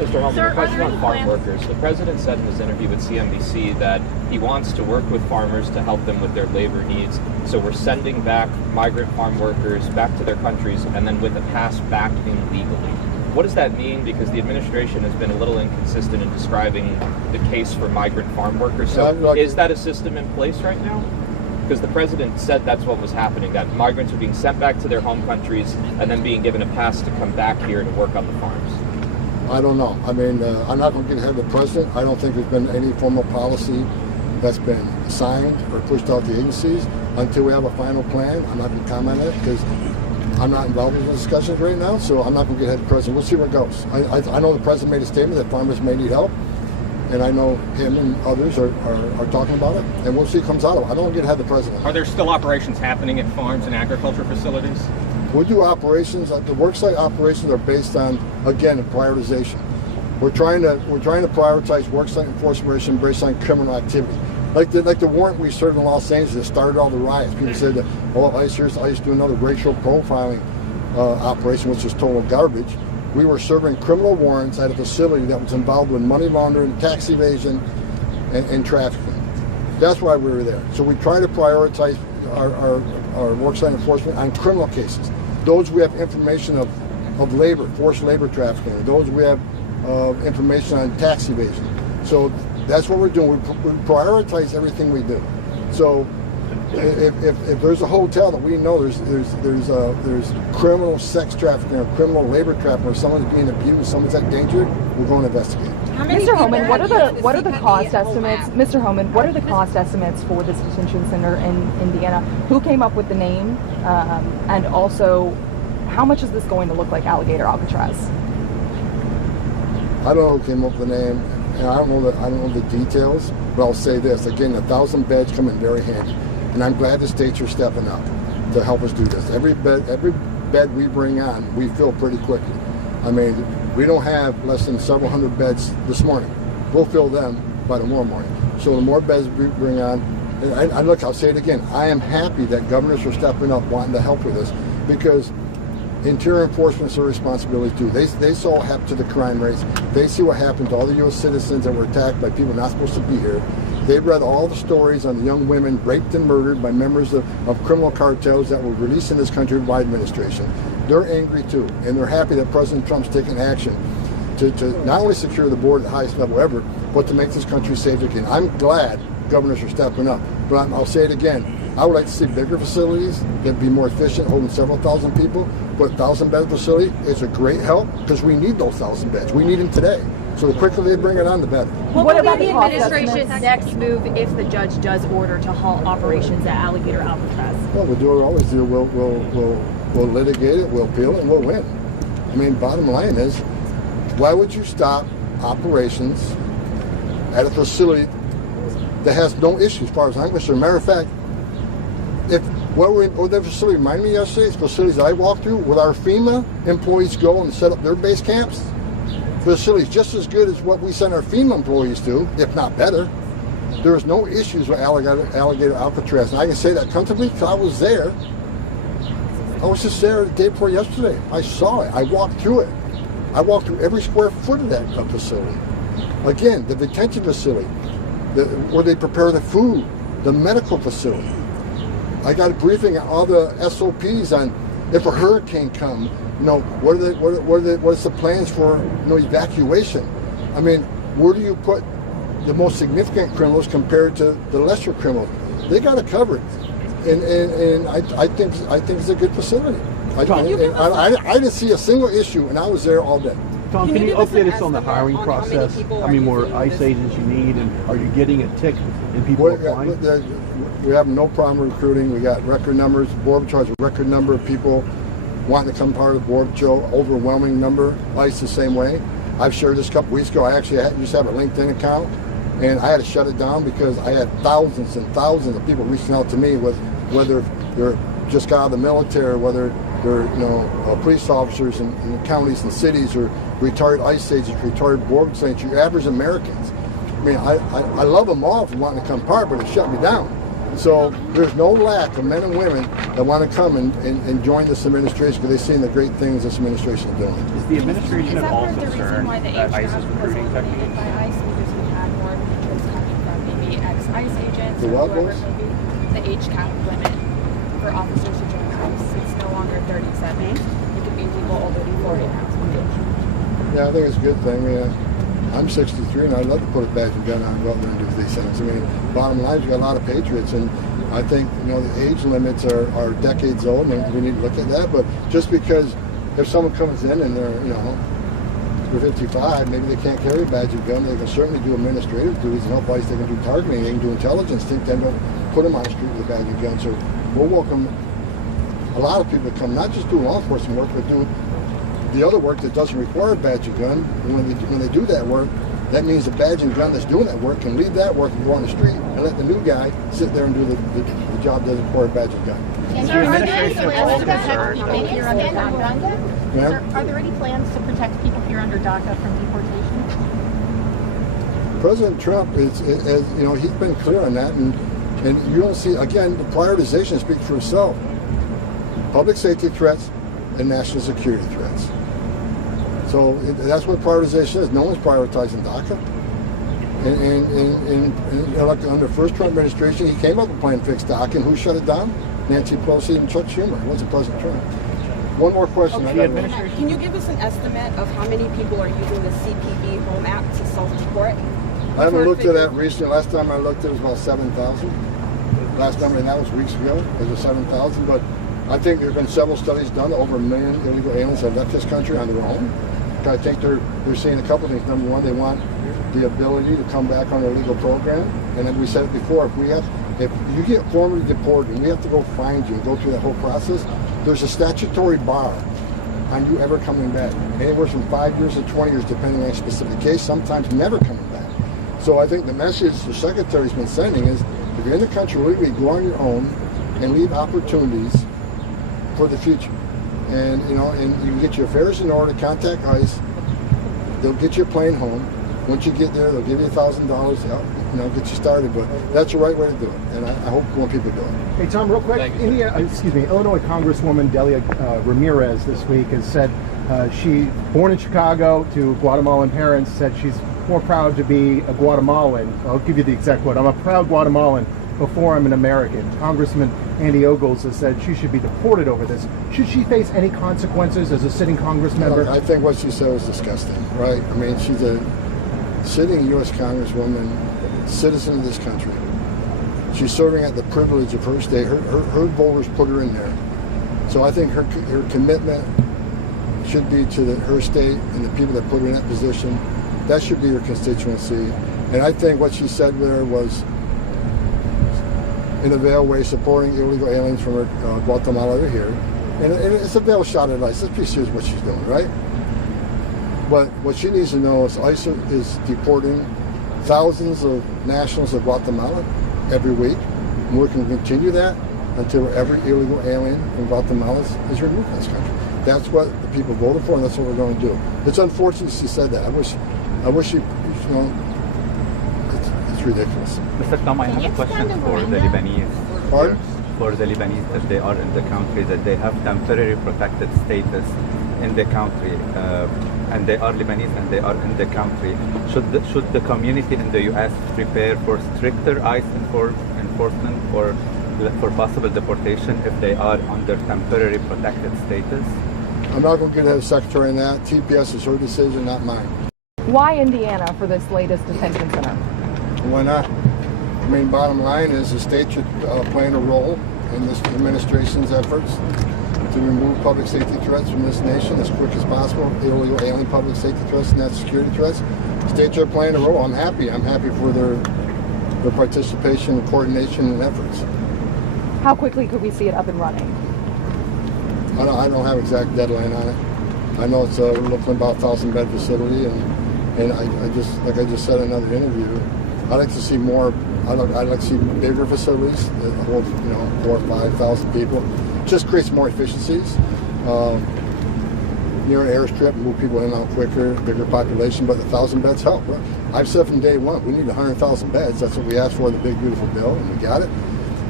Mr. Homan, a question on farm workers. The president said in his interview with CNBC that he wants to work with farmers to help them with their labor needs. So we're sending back migrant farm workers back to their countries and then with a pass back in legally. What does that mean? Because the administration has been a little inconsistent in describing the case for migrant farm workers. So is that a system in place right now? Because the president said that's what was happening, that migrants are being sent back to their home countries and then being given a pass to come back here to work on the farms. I don't know. I mean, I'm not going to get ahead of the president. I don't think there's been any formal policy that's been signed or pushed out to agencies. Until we have a final plan, I'm not going to comment on it because I'm not involved in the discussions right now, so I'm not going to get ahead of the president. We'll see where it goes. I know the president made a statement that farmers may need help, and I know him and others are talking about it, and we'll see what comes out of it. I don't want to get ahead of the president. Are there still operations happening at farms and agriculture facilities? We do operations. The worksite operations are based on, again, a prioritization. We're trying to prioritize worksite enforcement based on criminal activity. Like the warrant we served in Los Angeles that started all the riots. People said that, oh, ICE do another racial profiling operation, which is total garbage. We were serving criminal warrants at a facility that was involved with money laundering, tax evasion, and trafficking. That's why we were there. So we try to prioritize our worksite enforcement on criminal cases. Those we have information of labor, forced labor trafficking. Those we have information on tax evasion. So that's what we're doing. We prioritize everything we do. So if there's a hotel that we know there's criminal sex trafficking or criminal labor trafficking or someone's being abused, someone's at danger, we're going to investigate. Mr. Homan, what are the cost estimates? Mr. Homan, what are the cost estimates for this detention center in Indiana? Who came up with the name, and also how much is this going to look like Alligator Alcatraz? I don't know who came up with the name, and I don't know the details. But I'll say this again: 1,000 beds come in very handy, and I'm glad the states are stepping up to help us do this. Every bed we bring on, we fill pretty quickly. I mean, we don't have less than several hundred beds this morning. We'll fill them by tomorrow morning. So the more beds we bring on, and look, I'll say it again, I am happy that governors are stepping up wanting to help with this, because interior enforcement is their responsibility too. They saw what happened to the crime rates. They see what happened to all the U.S. citizens that were attacked by people not supposed to be here. They've read all the stories on the young women raped and murdered by members of criminal cartels that were released in this country by administration. They're angry too, and they're happy that President Trump's taking action to not only secure the border at the highest level ever, but to make this country safe again. I'm glad governors are stepping up, but I'll say it again. I would like to see bigger facilities that be more efficient, holding several thousand people. But 1,000-bed facility is a great help because we need those 1,000 beds. We need them today. So the quicker they bring it on, the better. What will be the administration's next move if the judge does order to halt operations at Alligator Alcatraz? Well, we'll do what we always do. We'll litigate it, we'll appeal it, and we'll win. I mean, bottom line is, why would you stop operations at a facility that has no issues as far as I'm concerned? Matter of fact, what that facility reminded me yesterday, it's facilities I walked through, with our FEMA employees go and set up their base camps. Facilities just as good as what we send our FEMA employees to, if not better. There was no issues with Alligator Alcatraz, and I can say that comfortably because I was there. I was just there the day before yesterday. I saw it. I walked through it. I walked through every square foot of that facility. Again, the detention facility, where they prepare the food, the medical facility. I got a briefing on all the SOPs on if a hurricane comes, what's the plans for evacuation? I mean, where do you put the most significant criminals compared to the lesser criminals? They got it covered, and I think it's a good facility. I didn't see a single issue, and I was there all day. Tom, can you update us on the hiring process? How many more ICE agents you need, and are you getting a tick in people applying? We have no problem recruiting. We got record numbers. Border Patrol has a record number of people wanting to become part of the Border Patrol. Overwhelming number. ICE the same way. I've shared this a couple weeks ago. I actually used to have a LinkedIn account, and I had to shut it down because I had thousands and thousands of people reaching out to me with whether they're just got out of the military, whether they're police officers in counties and cities, or retired ICE agents, retired border agents, your average Americans. I mean, I love them all for wanting to come part, but it shut me down. So there's no lack of men and women that want to come and join this administration because they've seen the great things this administration is doing. Is the administration at all concerned why the age that gap ICE's was recruiting eliminated techniques? by ICE because we had more people coming from maybe ex-ICE agents The or what whoever was? maybe the age cap limit for officers to join ICE. It's no longer 37. It could be people older than 40 now. Yeah, I think it's a good thing. I'm 63 and I'd love to put a badge and gun on and go out there and do these things. I mean, bottom line is you got a lot of patriots, and I think the age limits are decades old, and we need to look at that. But just because if someone comes in and they're 55, maybe they can't carry a badge and gun, they can certainly do administrative duties and help ICE. They can do targeting, they can do intelligence. Then don't put them on the street with a badge and gun. So we'll welcome a lot of people to come, not just do law enforcement work, but do the other work that doesn't require a badge and gun. And when they do that work, that means the badge and gun that's doing that work can leave that work and go on the street and let the new guy sit there and do the job that doesn't require a badge and gun. Is the administration at all concerned? Are there any plans to protect people here under DACA from deportation? President Trump he's been clear on that, and you don't see, again, the prioritization speaks for itself. Public safety threats and national security threats. So that's what prioritization is. No one's prioritizing DACA. And like under the first Trump administration, he came up with a plan to fix DACA, and who shut it down? Nancy Pelosi and Chuck Schumer. It wasn't President Trump. One more question. Can you give us an estimate of how many people are using the CPB Home Act to self-deport? I haven't looked at that recently. Last time I looked, it was about 7,000. Last time, and that was weeks ago. It was 7,000. But I think there have been several studies done. Over 1 million illegal aliens have left this country on their own. I think they're seeing a couple things. Number one, they want the ability to come back on their legal program. And then we said it before, if you get formally deported and we have to go find you and go through that whole process, there's a statutory bar on you ever coming back. Anywhere from 5 years to 20 years, depending on a specific case, sometimes never coming back. So I think the message the Secretary's been sending is, if you're in the country legally, go on your own and leave opportunities for the future. And and you get your affairs in order, contact ICE, they'll get your plane home. Once you get there, they'll give you $1,000 to help, get you started. But that's the right way to do it, and I hope more people do it. Hey Tom, real quick, Illinois Congresswoman Delia Ramirez this week has said she, born in Chicago to Guatemalan parents, said she's more proud to be a Guatemalan. I'll give you the exact quote. I'm a proud Guatemalan before I'm an American. Congressman Andy Ogles has said she should be deported over this. Should she face any consequences as a sitting Congress member? I think what she said was disgusting, right? I mean, she's a sitting U.S. Congresswoman, citizen of this country. She's serving at the privilege of her state. Her voters put her in there. So I think her commitment should be to her state and the people that put her in that position. That should be her constituency. And I think what she said there was, in a veiled way, supporting illegal aliens from Guatemala to here. And it's a veiled shot at ICE. Let's be serious what she's doing, right? But what she needs to know is ICE is deporting thousands of nationals of Guatemala every week. And we're going to continue that until every illegal alien from Guatemala is removed from this country. That's what the people voted for, and that's what we're going to do. It's unfortunate she said that. I wish she, it's ridiculous. Mr. Tom, I have a question for the Lebanese. Pardon? For the Lebanese, that they are in the country, that they have temporary protected status in the country, and they are Lebanese and they are in the country. Should the community in the U.S. prepare for stricter ICE enforcement or for possible deportation if they are under temporary protected status? I'm not going to get ahead of the Secretary on that. TPS is her decision, not mine. Why Indiana for this latest detention center? Why not? I mean, bottom line is the state should play a role in this administration's efforts to remove public safety threats from this nation as quick as possible, illegal alien public safety threats and national security threats. States are playing a role. I'm happy for their participation and coordination and efforts. How quickly could we see it up and running? I don't have exact deadline on it. I know it's we're looking at about 1,000-bed facility, and I just said in another interview, I'd like to see more. I'd like to see bigger facilities that hold 4,000 or 5,000 people. Just creates more efficiencies. Near an airstrip, move people in and out quicker, bigger population, but the 1,000 beds help. I've said from day one, we need 100,000 beds. That's what we asked for in the big beautiful bill, and we got it.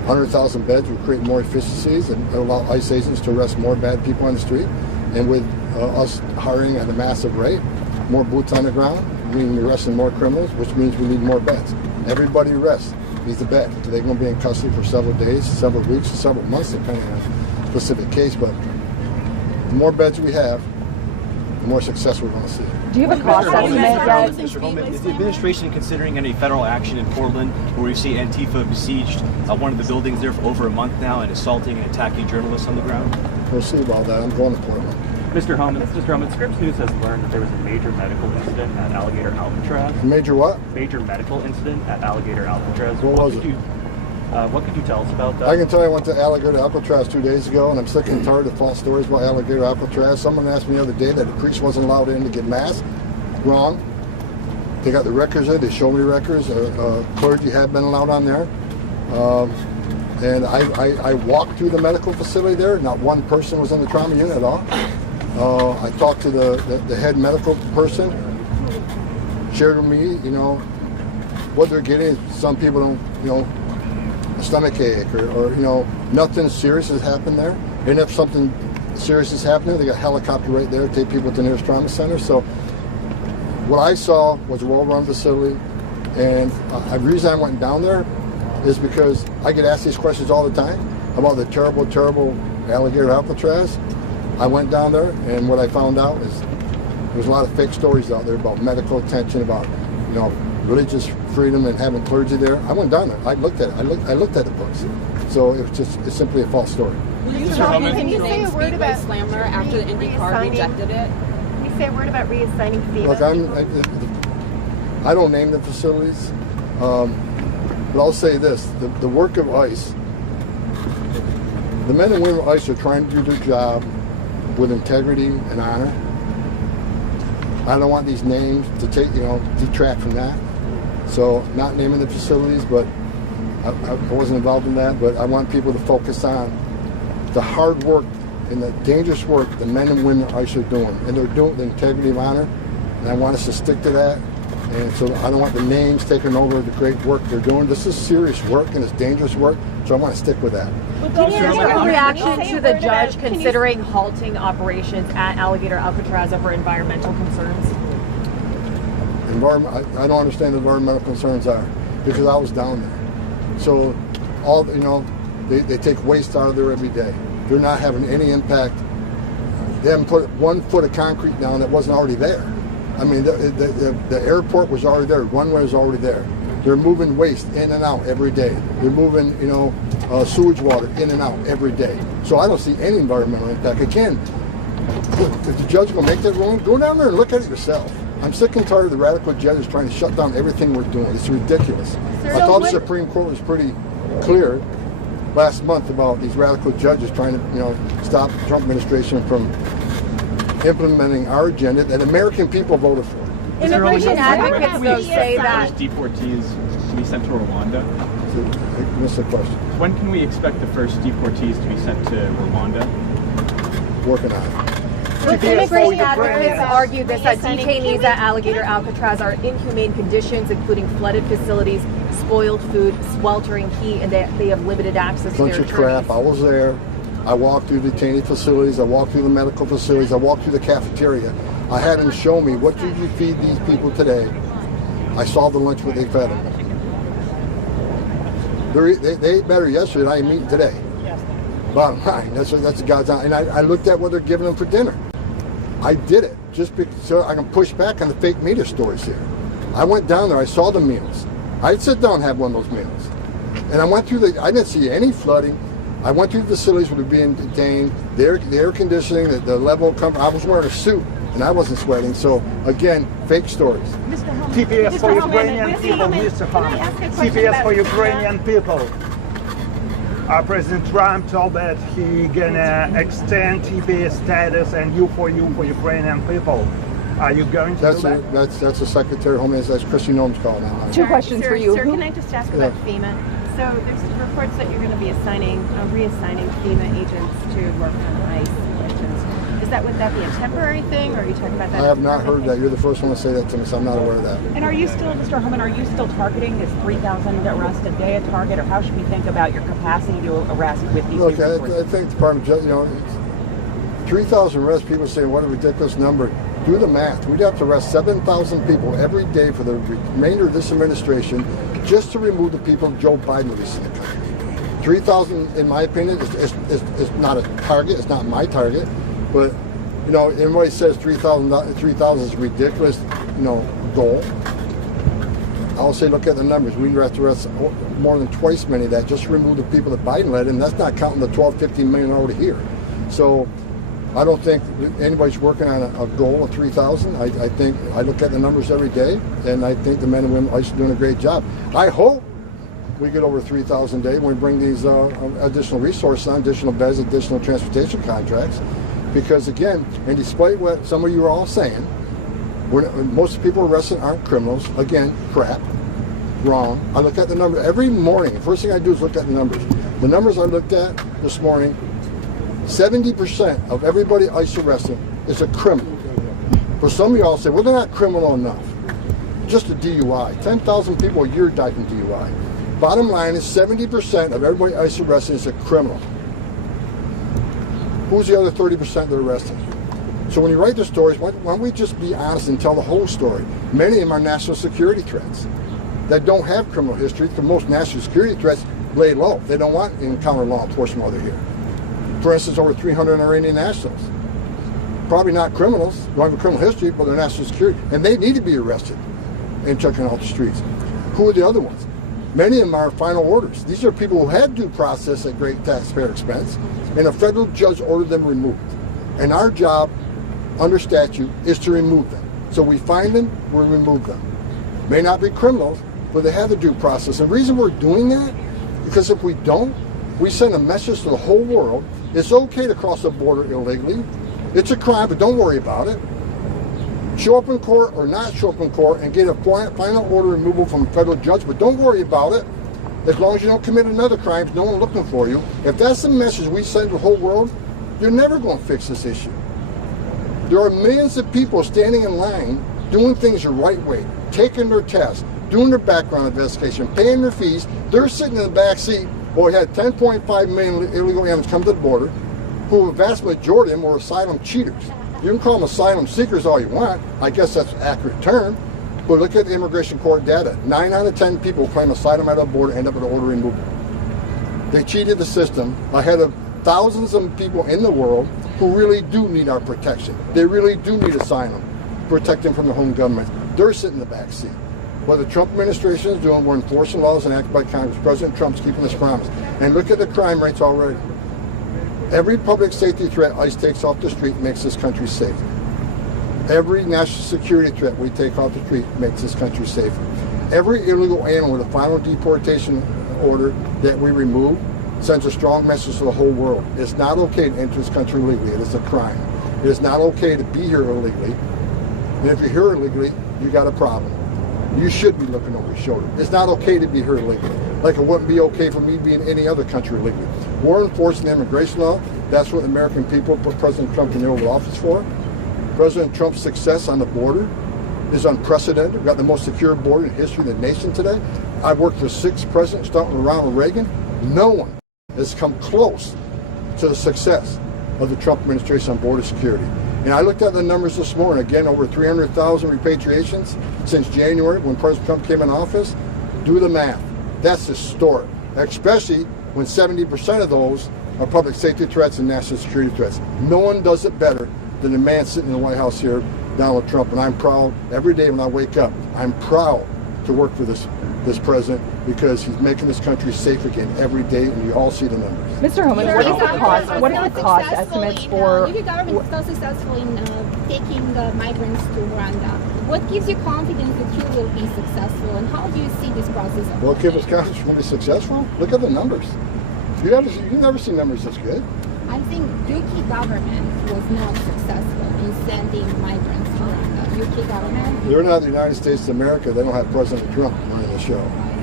100,000 beds would create more efficiencies and allow ICE agents to arrest more bad people on the street. And with us hiring at a massive rate, more boots on the ground, meaning we're arresting more criminals, which means we need more beds. Everybody arrests needs a bed. They're going to be in custody for several days, several weeks, several months, depending on the specific case. But the more beds we have, the more success we're going to see. Do you have a cost estimate yet? Mr. Homan, is the administration considering any federal action in Portland, where we see Antifa besieged one of the buildings there for over a month now and assaulting and attacking journalists on the ground? We'll see about that. I'm going to Portland. Mr. Homan, Scripps News has learned that there was a major medical incident at Alligator Alcatraz. Major what? Major medical incident at Alligator Alcatraz. What was it? What could you tell us about that? I can tell you I went to Alligator Alcatraz 2 days ago, and I'm sick and tired of false stories about Alligator Alcatraz. Someone asked me the other day that the priest wasn't allowed in to get mass. Wrong. They got the records there. They showed me records. Clergy had been allowed on there. And I walked through the medical facility there. Not one person was in the trauma unit at all. I talked to the head medical person, shared with me, what they're getting. Some people don't, a stomach ache or nothing serious has happened there. And if something serious is happening, they got a helicopter right there to take people to the nearest trauma center. So what I saw was a well-run facility. And the reason I went down there is because I get asked these questions all the time about the terrible, terrible Alligator Alcatraz. I went down there, and what I found out is there's a lot of fake stories out there about medical attention, about religious freedom and having clergy there. I went down there. I looked at it. I looked at the books. So it's simply a false story. Can you say a word about Speedway Slammer after the IndyCar rejected it? Can you say a word about reassigning FEMA? Look, I don't name the facilities, but I'll say this: the work of ICE, the men and women of ICE are trying to do their job with integrity and honor. I don't want these names to detract from that. So not naming the facilities, but I wasn't involved in that, but I want people to focus on the hard work and the dangerous work the men and women of ICE are doing. And they're doing the integrity of honor, and I want us to stick to that. And so I don't want the names taking over the great work they're doing. This is serious work and it's dangerous work, so I want to stick with that. Can you give a reaction to the judge considering halting operations at Alligator Alcatraz over environmental concerns? I don't understand what environmental concerns are because I was down there. So all they take waste out of there every day. They're not having any impact. They haven't put 1 foot of concrete down that wasn't already there. I mean, the airport was already there. Runway was already there. They're moving waste in and out every day. They're moving, sewage water in and out every day. So I don't see any environmental impact. Again, if the judge will make that ruling, go down there and look at it yourself. I'm sick and tired of the radical judges trying to shut down everything we're doing. It's ridiculous. I thought the Supreme Court was pretty clear last month about these radical judges trying to, stop the Trump administration from implementing our agenda that American people voted for. Immigration advocates though say that deportees to be sent to Rwanda. I missed the question. When can we expect the first deportees to be sent to Rwanda? Working on it. Immigration advocates argue that detainees at Alligator Alcatraz are in inhumane conditions, including flooded facilities, spoiled food, sweltering heat, and they have limited access to their Bunch of crap. I was there. I walked through detainee facilities. I walked through the medical facilities. I walked through the cafeteria. I had them show me, what did you feed these people today? I saw the lunch what they fed them. They ate better yesterday than I am eating today. Bottom line, that's God's honor. And I looked at what they're giving them for dinner. I did it just so I can push back on the fake media stories here. I went down there. I saw the meals. I'd sit down and have one of those meals. And I went through I didn't see any flooding. I went through the facilities where they're being detained. The air conditioning, the level of comfort. I was wearing a suit and I wasn't sweating. So again, fake stories. TPS for Ukrainian people, Mr. Homan. TPS for Ukrainian people. President Trump told that he gonna extend TPS status and you for Ukrainian people. Are you going to do that? That's the Secretary of Homeland. That's Christy Noem's call now. Two questions for you. Sir, can I just ask about FEMA? So there's reports that you're going to be reassigning FEMA agents to work on ICE missions. Is Would that be a temporary thing, or are you talking about that? I have not heard that. You're the first one to say that to me, so I'm not aware of that. And are you still, Mr. Homan, are you still targeting this 3,000 arrests a day a target, or how should we think about your capacity to arrest with these Look, new I think the Department of Justice, 3,000 arrests, people say, what a ridiculous number. Do the math. We'd have to arrest 7,000 people every day for the remainder of this administration just to remove the people Joe Biden released in the country. 3,000, in my opinion, is not a target. It's not my target. But, everybody says 3,000 is a ridiculous, goal. I'll say, look at the numbers. We have to arrest more than twice many of that just to remove the people that Biden led, and that's not counting the 12, 15 million already here. So I don't think anybody's working on a goal of 3,000. I think I look at the numbers every day, and I think the men and women are doing a great job. I hope we get over 3,000 a day when we bring these additional resources on, additional beds, additional transportation contracts. Because again, and despite what some of you are all saying, most people arrested aren't criminals. Again, crap, wrong. I look at the number every morning. The first thing I do is look at the numbers. The numbers I looked at this morning, 70% of everybody ICE arrested is a criminal. For some of y'all say, well, they're not criminal enough. Just a DUI. 10,000 people a year die from DUI. Bottom line is 70% of everybody ICE arrested is a criminal. Who's the other 30% they're arresting? So when you write the stories, why don't we just be honest and tell the whole story? Many of them are national security threats that don't have criminal history, because most national security threats lay low. They don't want to encounter law enforcement while they're here. For instance, over 300 Iranian nationals. Probably not criminals, don't have a criminal history, but they're national security. And they need to be arrested and checking out the streets. Who are the other ones? Many of them are final orders. These are people who had due process at great taxpayer expense, and a federal judge ordered them removed. And our job, under statute, is to remove them. So we find them, we remove them. May not be criminals, but they have the due process. And the reason we're doing that, because if we don't, we send a message to the whole world. It's okay to cross the border illegally. It's a crime, but don't worry about it. Show up in court or not show up in court and get a final order removal from a federal judge, but don't worry about it. As long as you don't commit another crime, no one's looking for you. If that's the message we send to the whole world, you're never going to fix this issue. There are millions of people standing in line doing things the right way, taking their tests, doing their background investigation, paying their fees. They're sitting in the back seat. Well, we had 10.5 million illegal aliens come to the border, who a vast majority of them were asylum cheaters. You can call them asylum seekers all you want. I guess that's an accurate term. But look at the immigration court data. 9 out of 10 people claim asylum at the border end up with an order removal. They cheated the system ahead of thousands of people in the world who really do need our protection. They really do need asylum, protect them from the home government. They're sitting in the back seat. What the Trump administration is doing, we're enforcing laws enacted by Congress. President Trump's keeping this promise. And look at the crime rates already. Every public safety threat ICE takes off the street makes this country safe. Every national security threat we take off the street makes this country safer. Every illegal alien with a final deportation order that we remove sends a strong message to the whole world. It's not okay to enter this country illegally. It is a crime. It is not okay to be here illegally. And if you're here illegally, you got a problem. You should be looking over your shoulder. It's not okay to be here illegally. Like it wouldn't be okay for me to be in any other country illegally. We're enforcing the immigration law. That's what the American people put President Trump in the Oval Office for. President Trump's success on the border is unprecedented. We've got the most secure border in the history of the nation today. I've worked for 6 presidents, starting with Ronald Reagan. No one has come close to the success of the Trump administration on border security. And I looked at the numbers this morning. Again, over 300,000 repatriations since January when President Trump came in office. Do the math. That's historic, especially when 70% of those are public safety threats and national security threats. No one does it better than the man sitting in the White House here, Donald Trump. And I'm proud every day when I wake up. I'm proud to work for this president because he's making this country safe again every day, and you all see the numbers. Mr. Homan, what is the cost? What are the cost estimates for? UK government is so successful in taking migrants to Rwanda. What gives you confidence that you will be successful, and how do you see this process? What gives us confidence we'll be successful? Look at the numbers. You've never seen numbers this good. I think UK government was not successful in sending migrants to Rwanda. UK government? They're not the United States of America. They don't have President Trump running the show.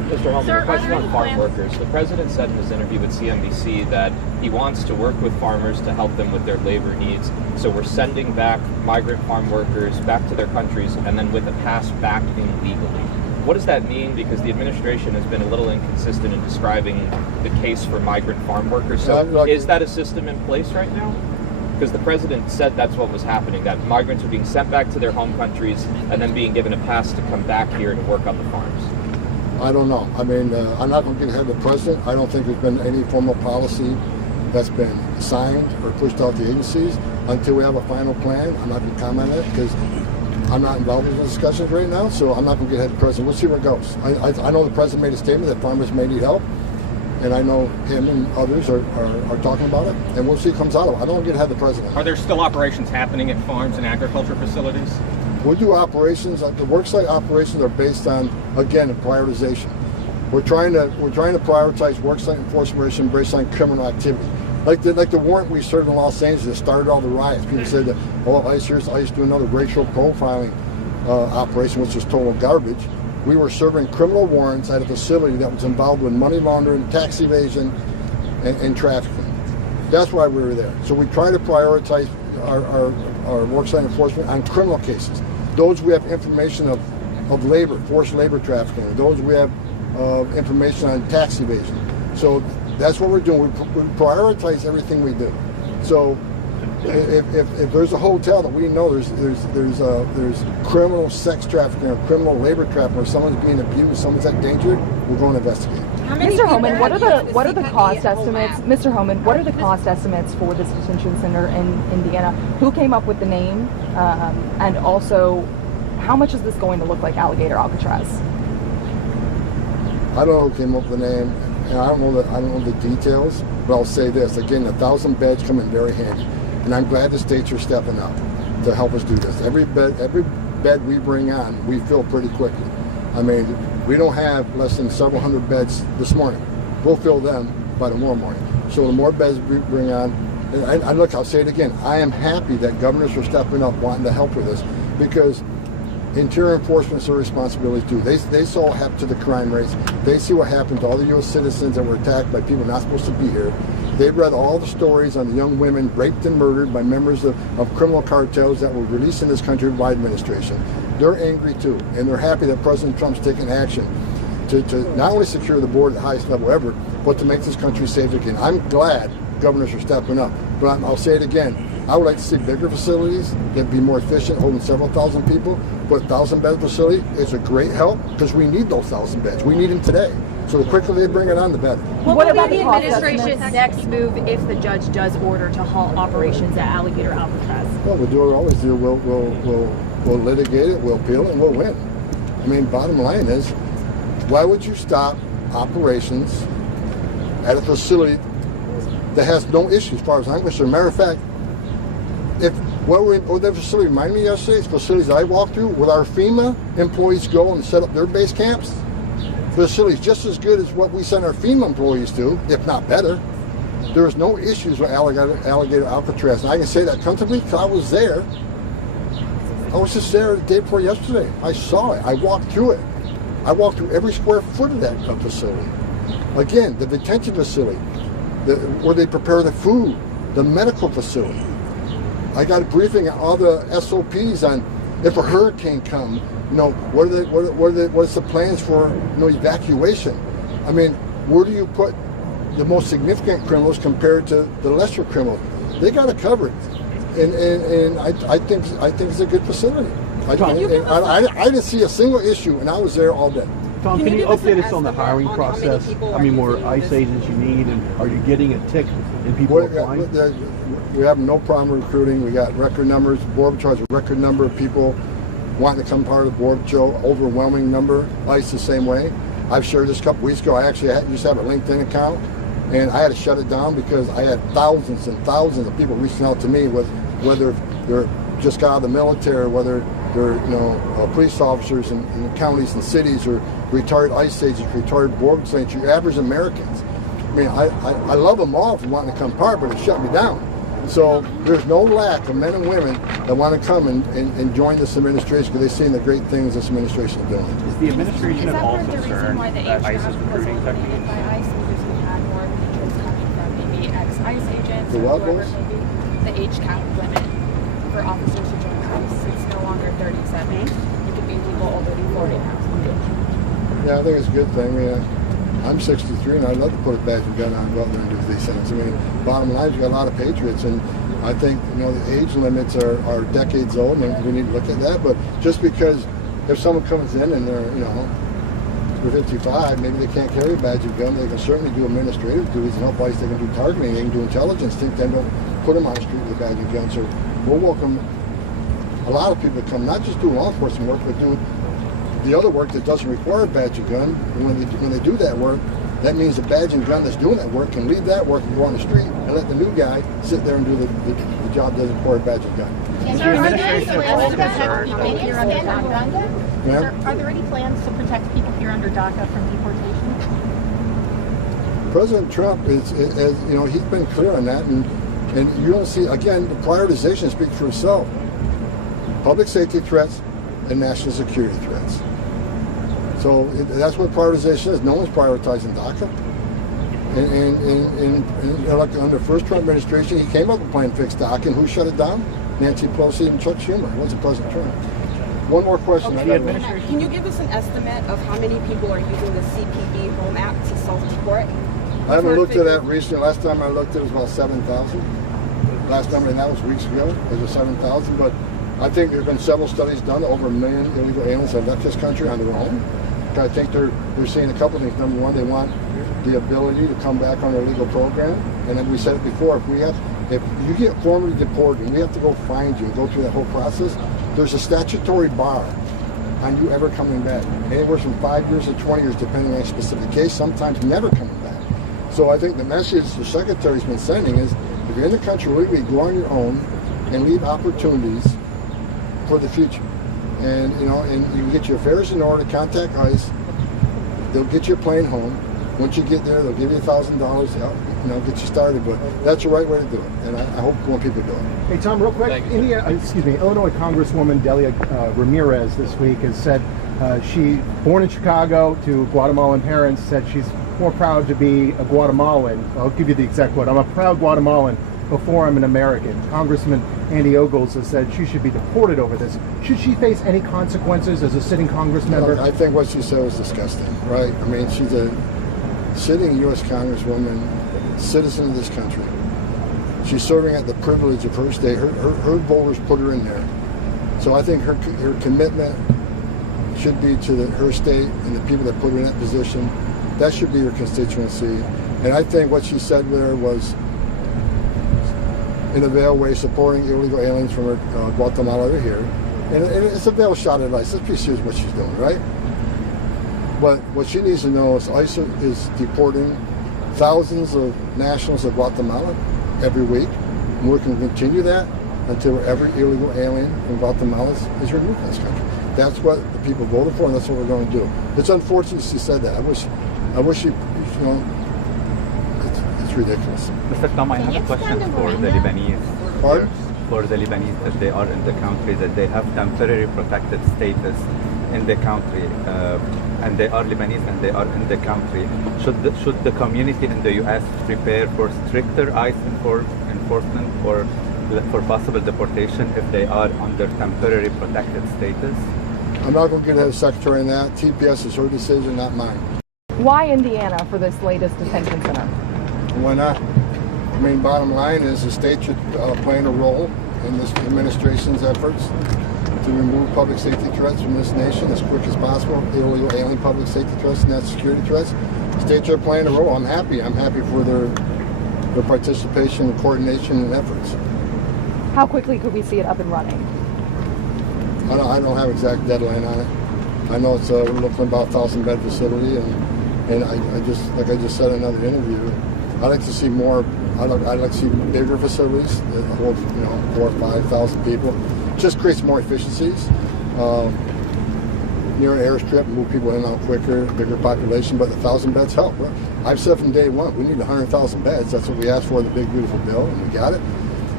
Mr. Homan, Sir, a question are there on any farm plans- workers. The president said in his interview with CNBC that he wants to work with farmers to help them with their labor needs. So we're sending back migrant farm workers back to their countries and then with a pass back in legally. What does that mean? Because the administration has been a little inconsistent in describing the case for migrant farm workers. So is that a system in place right now? Because the president said that's what was happening, that migrants were being sent back to their home countries and then being given a pass to come back here to work on the farms. I don't know. I mean, I'm not going to get ahead of the president. I don't think there's been any formal policy that's been signed or pushed out to agencies until we have a final plan. I'm not going to comment on it because I'm not involved in the discussions right now, so I'm not going to get ahead of the president. We'll see where it goes. I know the president made a statement that farmers may need help, and I know him and others are talking about it, and we'll see what comes out of it. I don't want to get ahead of the president. Are there still operations happening at farms and agriculture facilities? We do operations. The worksite operations are based on, again, a prioritization. We're trying to prioritize worksite enforcement based on criminal activity. Like the warrant we served in Los Angeles that started all the riots. People said that, oh, ICE do another racial profiling operation, which is total garbage. We were serving criminal warrants at a facility that was involved with money laundering, tax evasion, and trafficking. That's why we were there. So we try to prioritize our worksite enforcement on criminal cases. Those we have information of labor, forced labor trafficking. Those we have information on tax evasion. So that's what we're doing. We prioritize everything we do. So if there's a hotel that we know there's criminal sex trafficking or criminal labor trafficking, or someone's being abused, someone's at danger, we're going to investigate. Mr. Homan, what are the cost estimates? Mr. Homan, what are the cost estimates for this detention center in Indiana? Who came up with the name, and also how much is this going to look like Alligator Alcatraz? I don't know who came up with the name, and I don't know the details. But I'll say this again: 1,000 beds come in very handy, and I'm glad the states are stepping up to help us do this. Every bed we bring on, we fill pretty quickly. I mean, we don't have less than several hundred beds this morning. We'll fill them by tomorrow morning. So the more beds we bring on, and look, I'll say it again, I am happy that governors are stepping up wanting to help with this, because interior enforcement is their responsibility too. They saw what happened to the crime rates. They see what happened to all the U.S. citizens that were attacked by people not supposed to be here. They've read all the stories on the young women raped and murdered by members of criminal cartels that were released in this country by administration. They're angry too, and they're happy that President Trump's taking action to not only secure the border at the highest level ever, but to make this country safe again. I'm glad governors are stepping up, but I'll say it again. I would like to see bigger facilities that be more efficient, holding several thousand people. But 1,000-bed facility is a great help because we need those 1,000 beds. We need them today. So the quicker they bring it on, the better. What about the administration's next move if the judge does order to halt operations at Alligator Alcatraz? Well, we'll do what we always do. We'll litigate it, we'll appeal it, and we'll win. I mean, bottom line is, why would you stop operations at a facility that has no issues as far as I'm concerned? Matter of fact, what that facility reminded me yesterday, facilities I walked through, where our FEMA employees go and set up their base camps, facilities just as good as what we send our FEMA employees to, if not better. There was no issues with Alligator Alcatraz. And I can say that comfortably because I was there. I was just there the day before yesterday. I saw it. I walked through it. I walked through every square foot of that facility. Again, the detention facility, where they prepare the food, the medical facility. I got a briefing on all the SOPs on if a hurricane comes, what's the plans for evacuation? I mean, where do you put the most significant criminals compared to the lesser criminals? They got it covered, and I think it's a good facility. I didn't see a single issue, and I was there all day. Tom, can you update us on the hiring process? How many more ICE agents you need, and are you getting a tick in people applying? We have no problem recruiting. We got record numbers. Border Patrol has a record number of people wanting to come part of the Border Patrol. Overwhelming number. ICE the same way. I've shared this a couple weeks ago. I actually just have a LinkedIn account, and I had to shut it down because I had thousands and thousands of people reaching out to me with whether they're just got out of the military, or whether they're police officers in counties and cities, or retired ICE agents, retired border agents, your average Americans. I mean, I love them all for wanting to come part, but it shut me down. So there's no lack of men and women that want to come and join this administration because they've seen the great things this administration is doing. Is the administration at all concerned that ICE is recruiting techniques? By ICE because we had more interest coming from maybe ex-ICE agents. The what was? The age cap limit for officers to join ICE. It's no longer 37. It could be people older than 40 now. Yeah, I think it's a good thing. I mean, I'm 63 and I'd love to put a badge and gun on and go out there and do these things. I mean, bottom line is you got a lot of patriots, and I think, you know, the age limits are decades old and we need to look at that. But just because if someone comes in and they're, you know, they're 55, maybe they can't carry a badge and gun, they can certainly do administrative duties and help ICE. They can do targeting, they can do intelligence, then don't put them on the street with a badge and gun. So we'll welcome a lot of people to come, not just do law enforcement work, but do the other work that doesn't require a badge and gun. And when they do that work, that means the badge and gun that's doing that work can leave that work and go on the street and let the new guy sit there and do the job that doesn't require a badge and gun. Is the administration at all concerned? Ma'am? Are there any plans to protect people here under DACA from deportation? President Trump is you know, he's been clear on that, and you don't see, again, the prioritization speaks for itself. Public safety threats and national security threats. So that's what prioritization is. No one's prioritizing DACA. And like under the first Trump administration, he came up with Plan Fix DACA, and who shut it down? Nancy Pelosi and Chuck Schumer. It wasn't President Trump. One more question. Can you give us an estimate of how many people are using the CPB Home Act to self-deport? I haven't looked at that recently. Last time I looked, it was about 7,000. Last time, and that was weeks ago. It was 7,000. But I think there have been several studies done. Over 1 million illegal aliens have left this country on their own. I think they're seeing a couple of things. Number one, they want the ability to come back on their legal program. And then we said it before, if you get formally deported and we have to go find you and go through that whole process, there's a statutory bar on you ever coming back. Anywhere from 5 years to 20 years, depending on a specific case, sometimes never coming back. So I think the message the Secretary's been sending is, if you're in the country legally, go on your own and leave opportunities for the future. And you know, and you can get your affairs in order, contact ICE, they'll get your plane home. Once you get there, they'll give you $1,000 to help, you know, get you started. But that's the right way to do it, and I hope more people do it. Hey Tom, real quick, Illinois Congresswoman Delia Ramirez this week has said she, born in Chicago to Guatemalan parents, said she's more proud to be a Guatemalan. I'll give you the exact quote. I'm a proud Guatemalan before I'm an American. Congressman Andy Ogles has said she should be deported over this. Should she face any consequences as a sitting Congress member? I think what she said was disgusting, right? I mean, she's a sitting U.S. Congresswoman, citizen of this country. She's serving at the privilege of her state. Her voters put her in there. So I think her commitment should be to her state and the people that put her in that position. That should be her constituency. And I think what she said there was, in a veiled way, supporting illegal aliens from Guatemala to here. And it's a veiled shot at ICE. Let's be serious what she's doing, right? But what she needs to know is ICE is deporting thousands of nationals of Guatemala every week. And we're going to continue that until every illegal alien from Guatemala is removed from this country. That's what the people voted for, and that's what we're going to do. It's unfortunate she said that. I wish she, you know, it's ridiculous. Mr. Tom, I have a question for the Lebanese. Pardon? For the Lebanese, that they are in the country, that they have temporary protected status in the country, and they are Lebanese and they are in the country. Should the community in the U.S. prepare for stricter ICE enforcement or for possible deportation if they are under temporary protected status? I'm not going to get ahead of the Secretary on that. TPS is her decision, not mine. Why Indiana for this latest detention center? Why not? I mean, bottom line is the state should play a role in this administration's efforts to remove public safety threats from this nation as quick as possible, illegal alien public safety threats and national security threats. States are playing a role. I'm happy for their participation and coordination and efforts. How quickly could we see it up and running? I don't have exact deadline on it. I know it's we're looking at about 1,000-bed facility, and I just, like I just said in another interview, I'd like to see more. I'd like to see bigger facilities that hold, you know, 4,000 or 5,000 people. Just creates more efficiencies. Near an airstrip, move people in and out quicker, bigger population, but 1,000 beds help. I've said from day one, we need 100,000 beds. That's what we asked for in the big, beautiful bill, and we got it.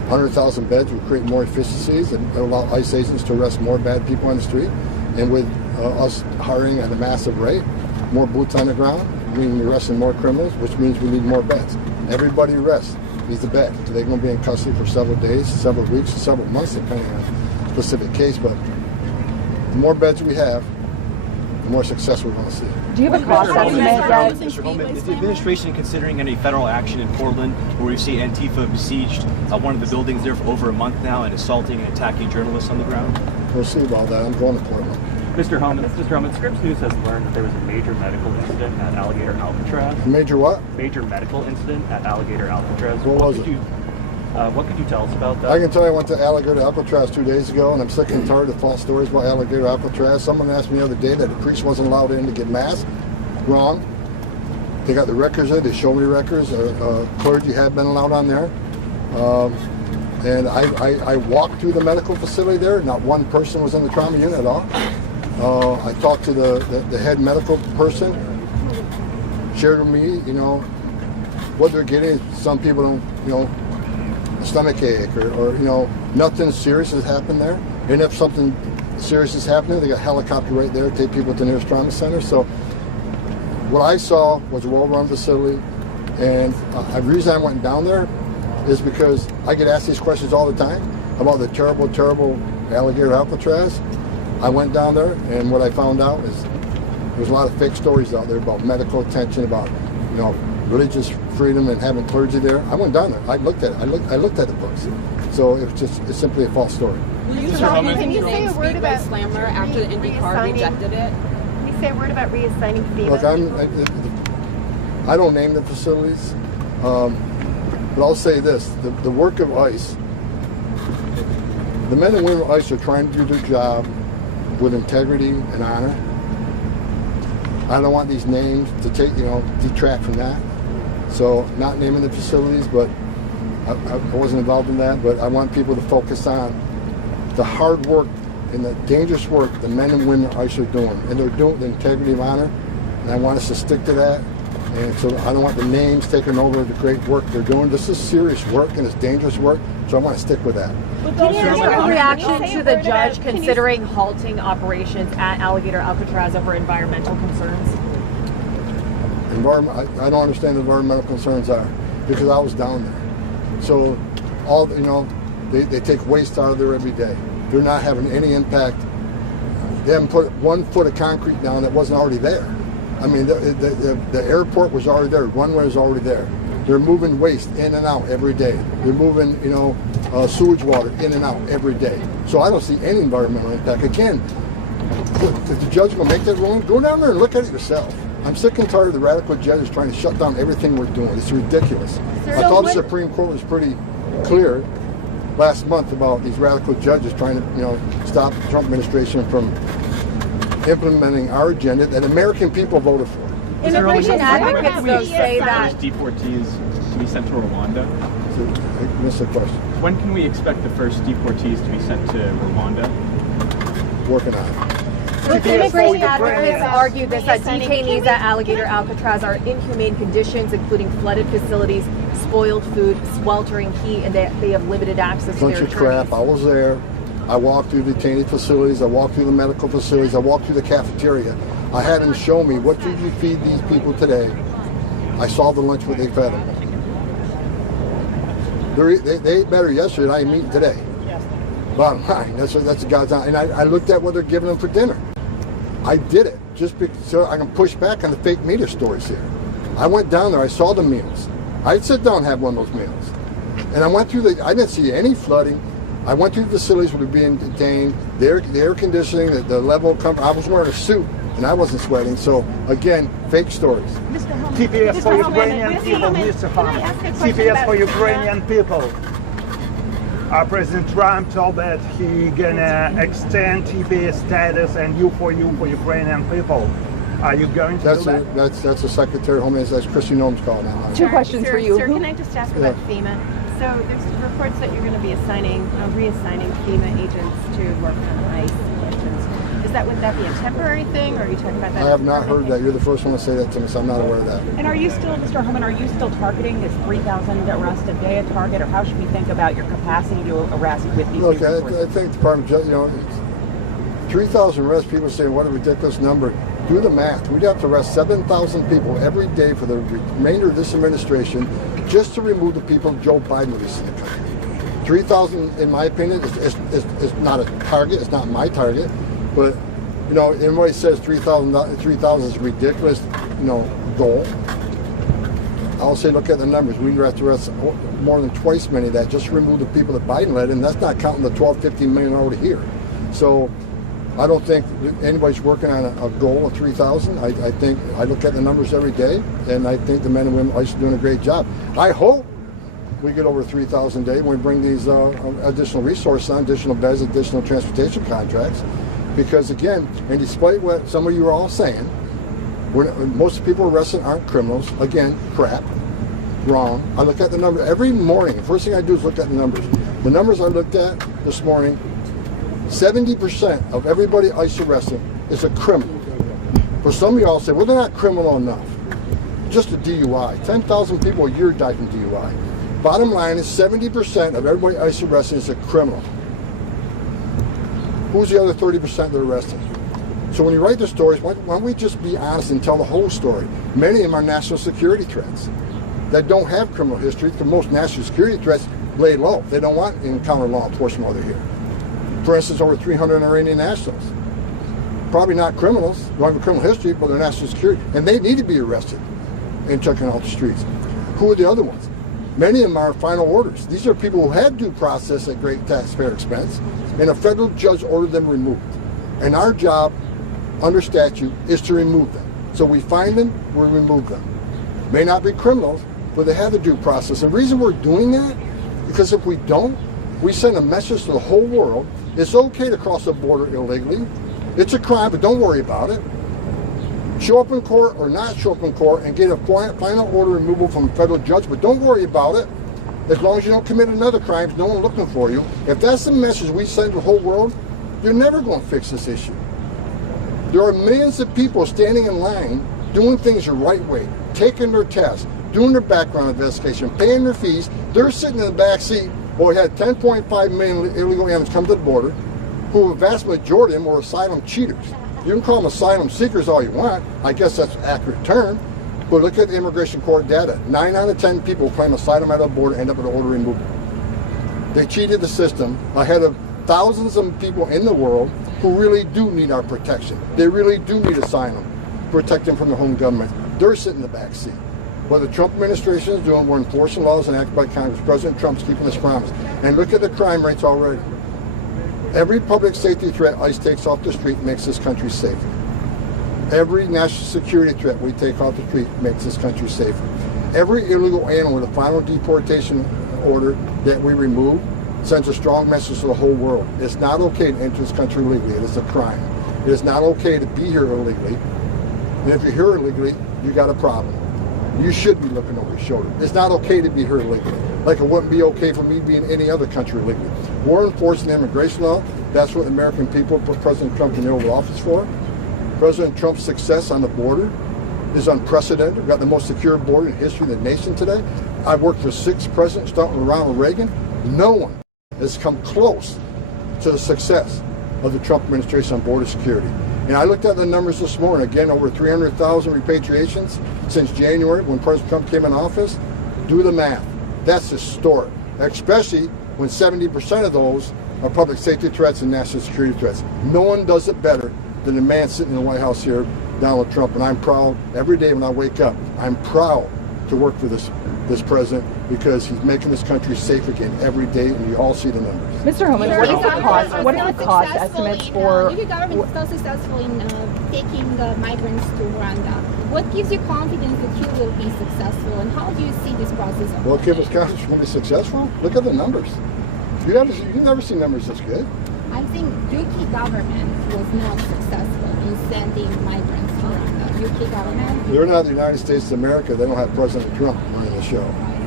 100,000 beds would create more efficiencies and allow ICE agents to arrest more bad people on the street. And with us hiring at a massive rate, more boots on the ground, meaning we're arresting more criminals, which means we need more beds. Everybody arrests needs a bed. They're going to be in custody for several days, several weeks, several months, depending on the specific case. But the more beds we have, the more success we're going to see. Do you have a cost estimate yet? Mr. Homan, is the administration considering any federal action in Portland, where we see Antifa besieged one of the buildings there for over a month now and assaulting and attacking journalists on the ground? We'll see about that. I'm going to Portland. Mr. Homan, Scripps News has learned that there was a major medical incident at Alligator Alcatraz. Major what? Major medical incident at Alligator Alcatraz. What was it? What could you tell us about that? I can tell you I went to Alligator Alcatraz 2 days ago, and I'm sick and tired of false stories about Alligator Alcatraz. Someone asked me the other day that a priest wasn't allowed in to get mass. Wrong. They got the records there. They showed me records. Clergy had been allowed on there. And I walked through the medical facility there. Not one person was in the trauma unit at all. I talked to the head medical person, shared with me, what they're getting. Some people don't, a stomach ache or nothing serious has happened there. And if something serious is happening, they got a helicopter right there to take people to the nearest trauma center. So what I saw was a well-run facility. And the reason I went down there is because I get asked these questions all the time about the terrible, terrible Alligator Alcatraz. I went down there, and what I found out is there's a lot of fake stories out there about medical attention, about religious freedom and having clergy there. I went down there. I looked at it. I looked at the books. So it's simply a false story. Can you say a word about Slammer after the IndyCar rejected it? Can you say a word about reassigning FEMA? Look, I don't name the facilities, but I'll say this: the work of ICE, the men and women of ICE are trying to do their job with integrity and honor. I don't want these names to detract from that. So not naming the facilities, but I wasn't involved in that, but I want people to focus on the hard work and the dangerous work the men and women of ICE are doing. And they're doing the integrity of honor, and I want us to stick to that. And so I don't want the names taking over the great work they're doing. This is serious work and it's dangerous work, so I want to stick with that. Can you give a reaction to the judge considering halting operations at Alligator Alcatraz over environmental concerns? I don't understand what environmental concerns are because I was down there. So they take waste out of there every day. They're not having any impact. They haven't put 1 foot of concrete down that wasn't already there. I mean, the airport was already there. Runway was already there. They're moving waste in and out every day. They're moving, sewage water in and out every day. So I don't see any environmental impact. Again, if the judge will make that ruling, go down there and look at it yourself. I'm sick and tired of the radical judges trying to shut down everything we're doing. It's ridiculous. I thought the Supreme Court was pretty clear last month about these radical judges trying to, stop the Trump administration from implementing our agenda that American people voted for. Immigration advocates, though, say that deportees to be sent to Rwanda. So, I missed the question. When can we expect the first deportees to be sent to Rwanda? Working on it. Immigration advocates argue that detainees at Alligator Alcatraz are in inhumane conditions, including flooded facilities, spoiled food, sweltering heat, and they have limited access to their Bunch of crap. I was there. I walked through detainee facilities. I walked through the medical facilities. I walked through the cafeteria. I had them show me, what did you feed these people today? I saw the lunch what they fed them. They ate better yesterday than I am eating today. Bottom line, that's God's honor. And I looked at what they're giving them for dinner. I did it just so I can push back on the fake media stories here. I went down there. I saw the meals. I'd sit down and have one of those meals. And I went through I didn't see any flooding. I went through the facilities where they're being detained. The air conditioning, the level of comfort. I was wearing a suit and I wasn't sweating. So again, fake stories. TPS for Ukrainian people, Mr. Homan. TPS for Ukrainian people. President Trump told that he gonna extend TPS status and you for Ukrainian people. Are you going to do that? That's the Secretary of Homeland. That's Christy Noem's call now. 2 questions for you. Sir, can I just ask about FEMA? So there's reports that you're going to be reassigning FEMA agents to work on ICE missions. Would that be a temporary thing, or are you talking about that? I have not heard that. You're the first one to say that to me, so I'm not aware of that. And are you still, Mr. Homan, are you still targeting this 3,000 arrests a day a target, or how should we think about your capacity to arrest with these Look, new I think the Department of Justice, 3,000 arrests, people say, what a ridiculous number. Do the math. We'd have to arrest 7,000 people every day for the remainder of this administration just to remove the people Joe Biden released in the country. 3,000, in my opinion, is not a target. It's not my target. But, everybody says 3,000 is a ridiculous, goal. I'll say, look at the numbers. We'd have to arrest more than twice many of that just to remove the people that Biden let in. That's not counting the 12, 15 million already here. So I don't think anybody's working on a goal of 3,000. I think I look at the numbers every day, and I think the men and women are doing a great job. I hope we get over 3,000 a day when we bring these additional resources on, additional beds, additional transportation contracts. Because again, and despite what some of you are all saying, most people arrested aren't criminals. Again, crap, wrong. I look at the numbers every morning. The first thing I do is look at the numbers. The numbers I looked at this morning, 70% of everybody ICE arrested is a criminal. For some of y'all say, well, they're not criminal enough. Just a DUI. 10,000 people a year die from DUI. Bottom line is 70% of everybody ICE arrested is a criminal. Who's the other 30% they're arresting? So when you write the stories, why don't we just be honest and tell the whole story? Many of them are national security threats that don't have criminal history. The most national security threats lay low. They don't want to encounter law enforcement while they're here. For instance, over 300 Iranian nationals. Probably not criminals, don't have a criminal history, but they're national security. And they need to be arrested and taken off the streets. Who are the other ones? Many of them are final orders. These are people who had due process at great taxpayer expense, and a federal judge ordered them removed. And our job, under statute, is to remove them. So we find them, we remove them. May not be criminals, but they have a due process. And the reason we're doing that, because if we don't, we send a message to the whole world. It's okay to cross the border illegally. It's a crime, but don't worry about it. Show up in court or not show up in court and get a final order removal from a federal judge, but don't worry about it. As long as you don't commit another crime, no one looking for you. If that's the message we send to the whole world, you're never going to fix this issue. There are millions of people standing in line doing things the right way, taking their tests, doing their background investigation, paying their fees. They're sitting in the back seat. Well, we had 10.5 million illegal aliens come to the border, who a vast majority of them were asylum cheaters. You can call them asylum seekers all you want. I guess that's an accurate term. But look at the immigration court data. 9 out of 10 people who claim asylum at the border end up with an order removal. They cheated the system ahead of thousands of people in the world who really do need our protection. They really do need asylum, protect them from their home government. They're sitting in the back seat. What the Trump administration is doing, we're enforcing laws enacted by Congress. President Trump's keeping his promise. And look at the crime rates already. Every public safety threat ICE takes off the street makes this country safer. Every national security threat we take off the street makes this country safer. Every illegal alien with a final deportation order that we remove sends a strong message to the whole world. It's not okay to enter this country illegally. It is a crime. It is not okay to be here illegally. And if you're here illegally, you got a problem. You should be looking over your shoulder. It's not okay to be here illegally. Like it wouldn't be okay for me to be in any other country illegally. We're enforcing the immigration law. That's what the American people put President Trump in the Oval Office for. President Trump's success on the border is unprecedented. We've got the most secure border in history of the nation today. I've worked for 6 presidents, starting with Ronald Reagan. No one has come close to the success of the Trump administration on border security. And I looked at the numbers this morning. Again, over 300,000 repatriations since January when President Trump came in office. Do the math. That's historic, especially when 70% of those are public safety threats and national security threats. No one does it better than the man sitting in the White House here, Donald Trump. And I'm proud every day when I wake up. I'm proud to work for this president because he's making this country safe again every day, and you all see the numbers. Mr. Homan, what is the cost estimates for? The government is so successful in taking the migrants to Rwanda. What gives you confidence that you will be successful, and how do you see this process? What gives us confidence we'll be successful? Look at the numbers. You've never seen numbers this good. I think UK government was not successful in sending migrants to Rwanda. UK government? They're not the United States of America. They don't have President Trump running the show.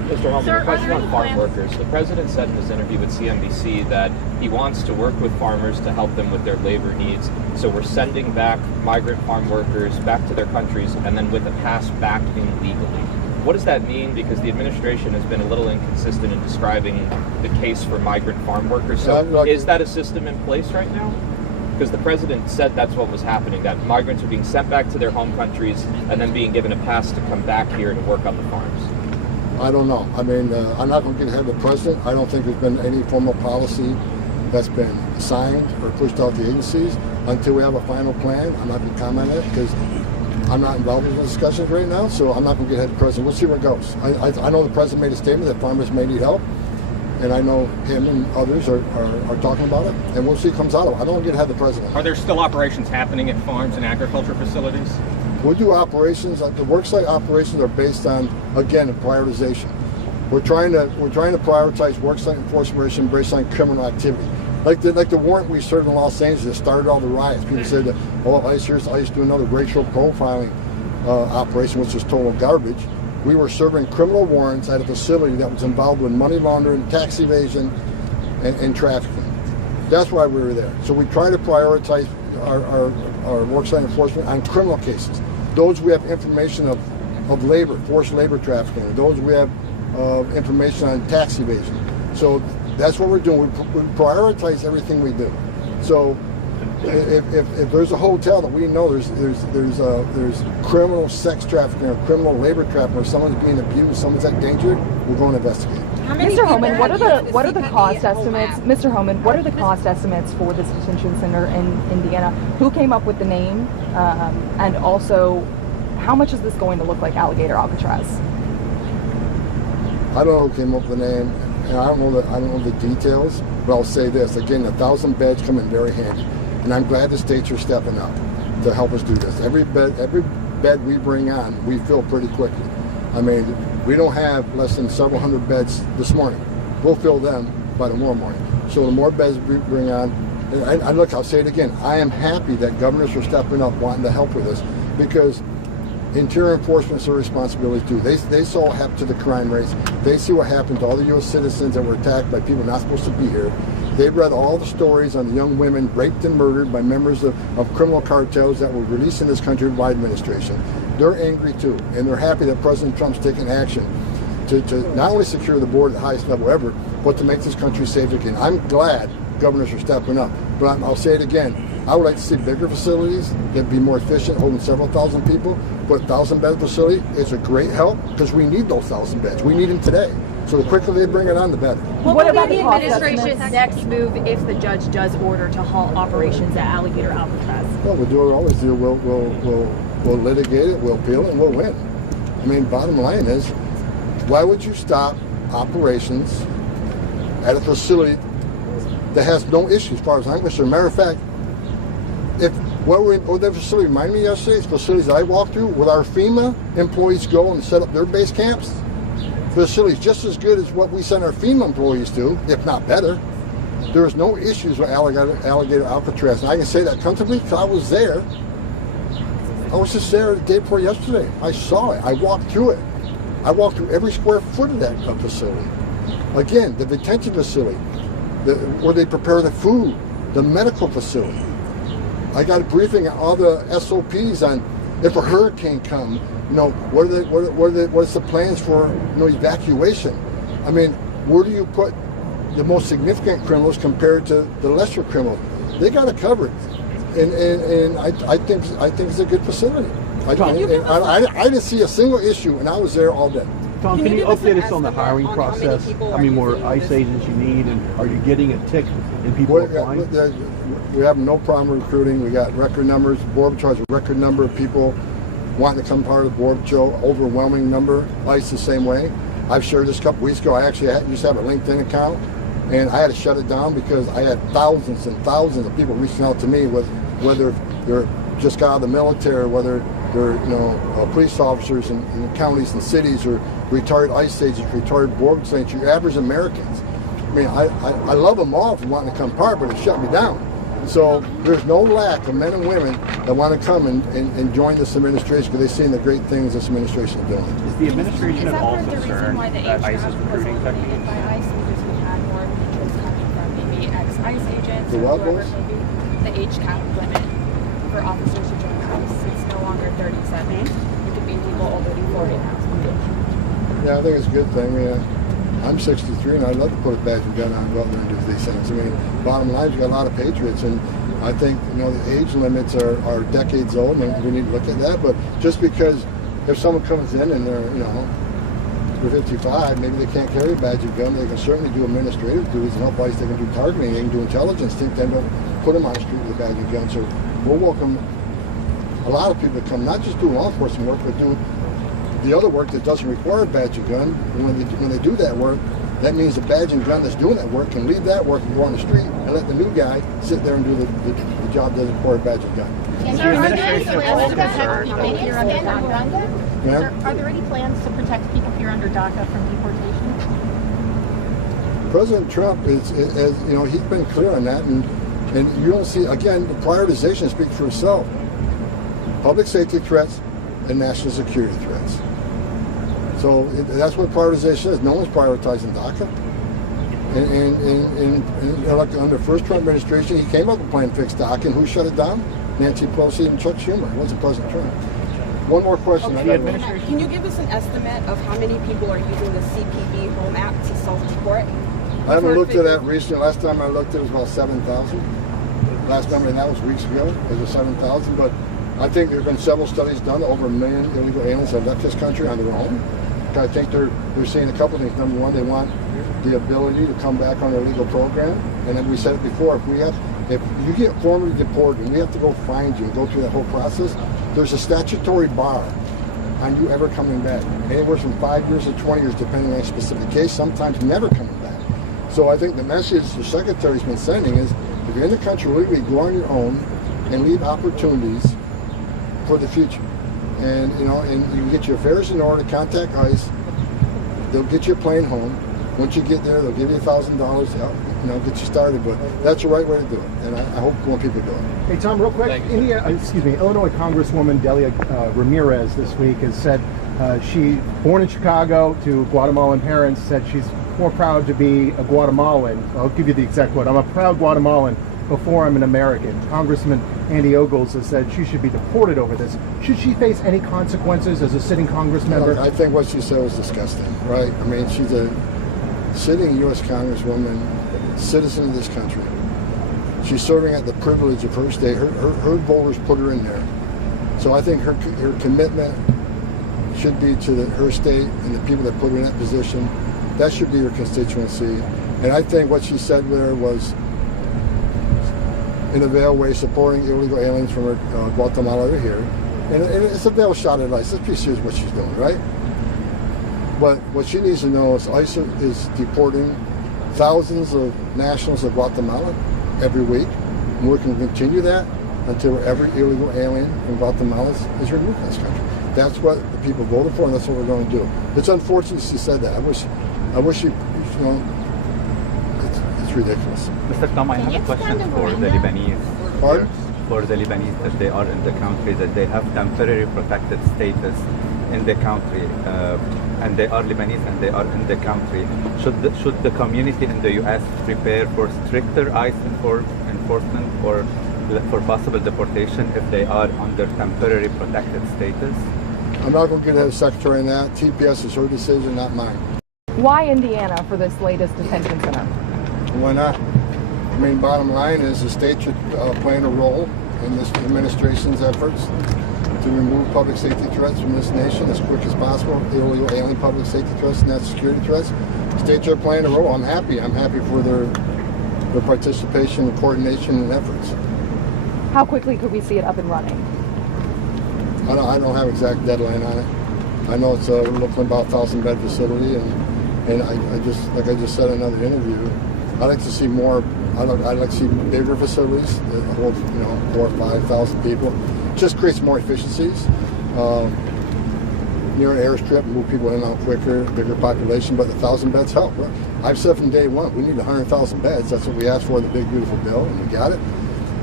Mr. Homan, a question on farm workers. The president said in his interview with CNBC that he wants to work with farmers to help them with their labor needs. So we're sending back migrant farm workers back to their countries and then with a pass back in legally. What does that mean? Because the administration has been a little inconsistent in describing the case for migrant farm workers. So is that a system in place right now? Because the president said that's what was happening, that migrants are being sent back to their home countries and then being given a pass to come back here to work on the farms. I don't know. I mean, I'm not going to get ahead of the president. I don't think there's been any formal policy that's been signed or pushed out to agencies. Until we have a final plan, I'm not going to comment on it because I'm not involved in the discussions right now, so I'm not going to get ahead of the president. We'll see where it goes. I know the president made a statement that farmers may need help, and I know him and others are talking about it, and we'll see what comes out of it. I don't want to get ahead of the president. Are there still operations happening at farms and agriculture facilities? We'll do operations. The worksite operations are based on, again, a prioritization. We're trying to prioritize worksite enforcement based on criminal activity. Like the warrant we served in Los Angeles that started all the riots. People said that, oh, ICE do another racial profiling operation, which is total garbage. We were serving criminal warrants at a facility that was involved with money laundering, tax evasion, and trafficking. That's why we were there. So we try to prioritize our worksite enforcement on criminal cases. Those we have information of labor, forced labor trafficking. Those we have information on tax evasion. So that's what we're doing. We prioritize everything we do. So if there's a hotel that we know there's criminal sex trafficking or criminal labor trafficking or someone's being abused, someone's at danger, we're going to investigate. Mr. Homan, what are the cost estimates? Mr. Homan, what are the cost estimates for this detention center in Indiana? Who came up with the name, and also how much is this going to look like Alligator Alcatraz? I don't know who came up with the name, and I don't know the details. But I'll say this again: 1,000 beds come in very handy, and I'm glad the states are stepping up to help us do this. Every bed we bring on, we fill pretty quickly. I mean, we don't have less than several hundred beds this morning. We'll fill them by tomorrow morning. So the more beds we bring on, and look, I'll say it again, I am happy that governors are stepping up wanting to help with this, because interior enforcement is their responsibility too. They saw what happened to the crime rates. They see what happened to all the U.S. citizens that were attacked by people not supposed to be here. They've read all the stories on the young women raped and murdered by members of criminal cartels that were released in this country by administration. They're angry too, and they're happy that President Trump's taking action to not only secure the border at the highest level ever, but to make this country safe again. I'm glad governors are stepping up, but I'll say it again. I would like to see bigger facilities that be more efficient, holding several thousand people. But 1,000-bed facility is a great help because we need those 1,000 beds. We need them today. So the quicker they bring it on, the better. What about the administration's next move if the judge does order to halt operations at Alligator Alcatraz? Well, we'll do what we always do. We'll litigate it, we'll appeal it, and we'll win. I mean, bottom line is, why would you stop operations at a facility that has no issues as far as I'm concerned? Matter of fact, what that facility reminded me yesterday, it's facilities that I walked through, with our FEMA employees go and set up their base camps. Facilities just as good as what we send our FEMA employees to, if not better. There was no issues with Alligator Alcatraz. And I can say that comfortably because I was there. I was just there the day before yesterday. I saw it. I walked through it. I walked through every square foot of that facility. Again, the detention facility, where they prepare the food, the medical facility. I got a briefing on all the SOPs on if a hurricane comes, what's the plans for evacuation? I mean, where do you put the most significant criminals compared to the lesser criminals? They got it covered, and I think it's a good facility. I didn't see a single issue, and I was there all day. Tom, can you update us on the hiring process? How many more ICE agents you need, and are you getting a tick in people applying? We have no problem recruiting. We got record numbers. Border Patrol has a record number of people wanting to become part of the Border Patrol. Overwhelming number. ICE the same way. I've shared this a couple weeks ago. I actually used to have a LinkedIn account, and I had to shut it down because I had thousands and thousands of people reaching out to me with whether they're just got out of the military, whether they're police officers in counties and cities, or retired ICE agents, retired Border agents, your average Americans. I mean, I love them all for wanting to come part, but it shut me down. So there's no lack of men and women that want to come and join this administration because they've seen the great things this administration is doing. Is the administration at all concerned that ICE is recruiting techniques? By ICE because we had more people coming from maybe ex-ICE agents. The what or was? maybe the age cap limit for officers to join ICE. It's no longer 37. It could be people older than 40 now. Yeah, I think it's a good thing. I'm 63 and I'd love to put a badge and gun on and go out there and do these things. I mean, bottom line is you got a lot of patriots, and I think the age limits are decades old, and we need to look at that. But just because if someone comes in and they're 55, maybe they can't carry a badge and gun, they can certainly do administrative duties and help ICE. They can do targeting, they can do intelligence. Then don't put them on the street with a badge and gun. So we'll welcome a lot of people to come, not just do law enforcement work, but do the other work that doesn't require a badge and gun. And when they do that work, that means the badge and gun that's doing that work can leave that work and go on the street and let the new guy sit there and do the job that doesn't require a badge and gun. Is the administration at all concerned? Are there any plans to protect people here under DACA from deportation? President Trump is he's been clear on that, and you don't see, again, the prioritization speaks for itself. Public safety threats and national security threats. So that's what prioritization is. No one's prioritizing DACA. And like under the first Trump administration, he came up with a plan to fix DACA, and who shut it down? Nancy Pelosi and Chuck Schumer. It wasn't President Trump. One more question. Okay. Can you give us an estimate of how many people are using the CPB Home Act to self-deport? I haven't looked at that recently. Last time I looked, it was about 7,000. Last number, and that was weeks ago. It was 7,000. But I think there have been several studies done. Over 1 million illegal aliens have left this country on their own. I think they're seeing a couple of things. Number one, they want the ability to come back on their legal program. And then we said it before, if you get formally deported and we have to go find you and go through that whole process, there's a statutory bar on you ever coming back. Anywhere from 5 years to 20 years, depending on a specific case, sometimes never coming back. So I think the message the Secretary's been sending is, if you're in the country legally, go on your own and leave opportunities for the future. And and you get your affairs in order, contact ICE, they'll get you a plane home. Once you get there, they'll give you $1,000 to help, get you started. But that's the right way to do it, and I hope more people do it. Hey Tom, real quick, Illinois Congresswoman Delia Ramirez this week has said she, born in Chicago to Guatemalan parents, said she's more proud to be a Guatemalan. I'll give you the exact quote. I'm a proud Guatemalan before I'm an American. Congressman Andy Ogles has said she should be deported over this. Should she face any consequences as a sitting Congress member? I think what she said was disgusting, right? I mean, she's a sitting U.S. Congresswoman, citizen of this country. She's serving at the privilege of her state. Her voters put her in there. So I think her commitment should be to her state and the people that put her in that position. That should be her constituency. And I think what she said there was, in a veiled way, supporting illegal aliens from Guatemala over here. And it's a veiled shot at ICE. Let's be serious what she's doing, right? But what she needs to know is ICE is deporting thousands of nationals of Guatemala every week. And we're going to continue that until every illegal alien from Guatemala is removed from this country. That's what the people voted for, and that's what we're going to do. It's unfortunate she said that. I wish she, it's ridiculous. Mr. Tom, I have a question for the Lebanese. Pardon? For the Lebanese, that they are in the country, that they have temporary protected status in the country, and they are Lebanese and they are in the country. Should the community in the U.S. prepare for stricter ICE enforcement or for possible deportation if they are under temporary protected status? I'm not going to get ahead of the Secretary on that. TPS is her decision, not mine. Why Indiana for this latest detention center? Why not? I mean, bottom line is the state should play a role in this administration's efforts to remove public safety threats from this nation as quick as possible, illegal alien public safety threats and national security threats. States are playing a role. I'm happy for their participation and coordination and efforts. How quickly could we see it up and running? I don't have exact deadline on it. I know we're looking at about 1,000-bed facility, and I just said in another interview, I'd like to see more. I'd like to see bigger facilities that hold 4,000 or 5,000 people. Just creates more efficiencies. Near an airstrip, move people in and out quicker, bigger population, but the 1,000 beds help. I've said from day one, we need 100,000 beds. That's what we asked for in the big beautiful bill, and we got it.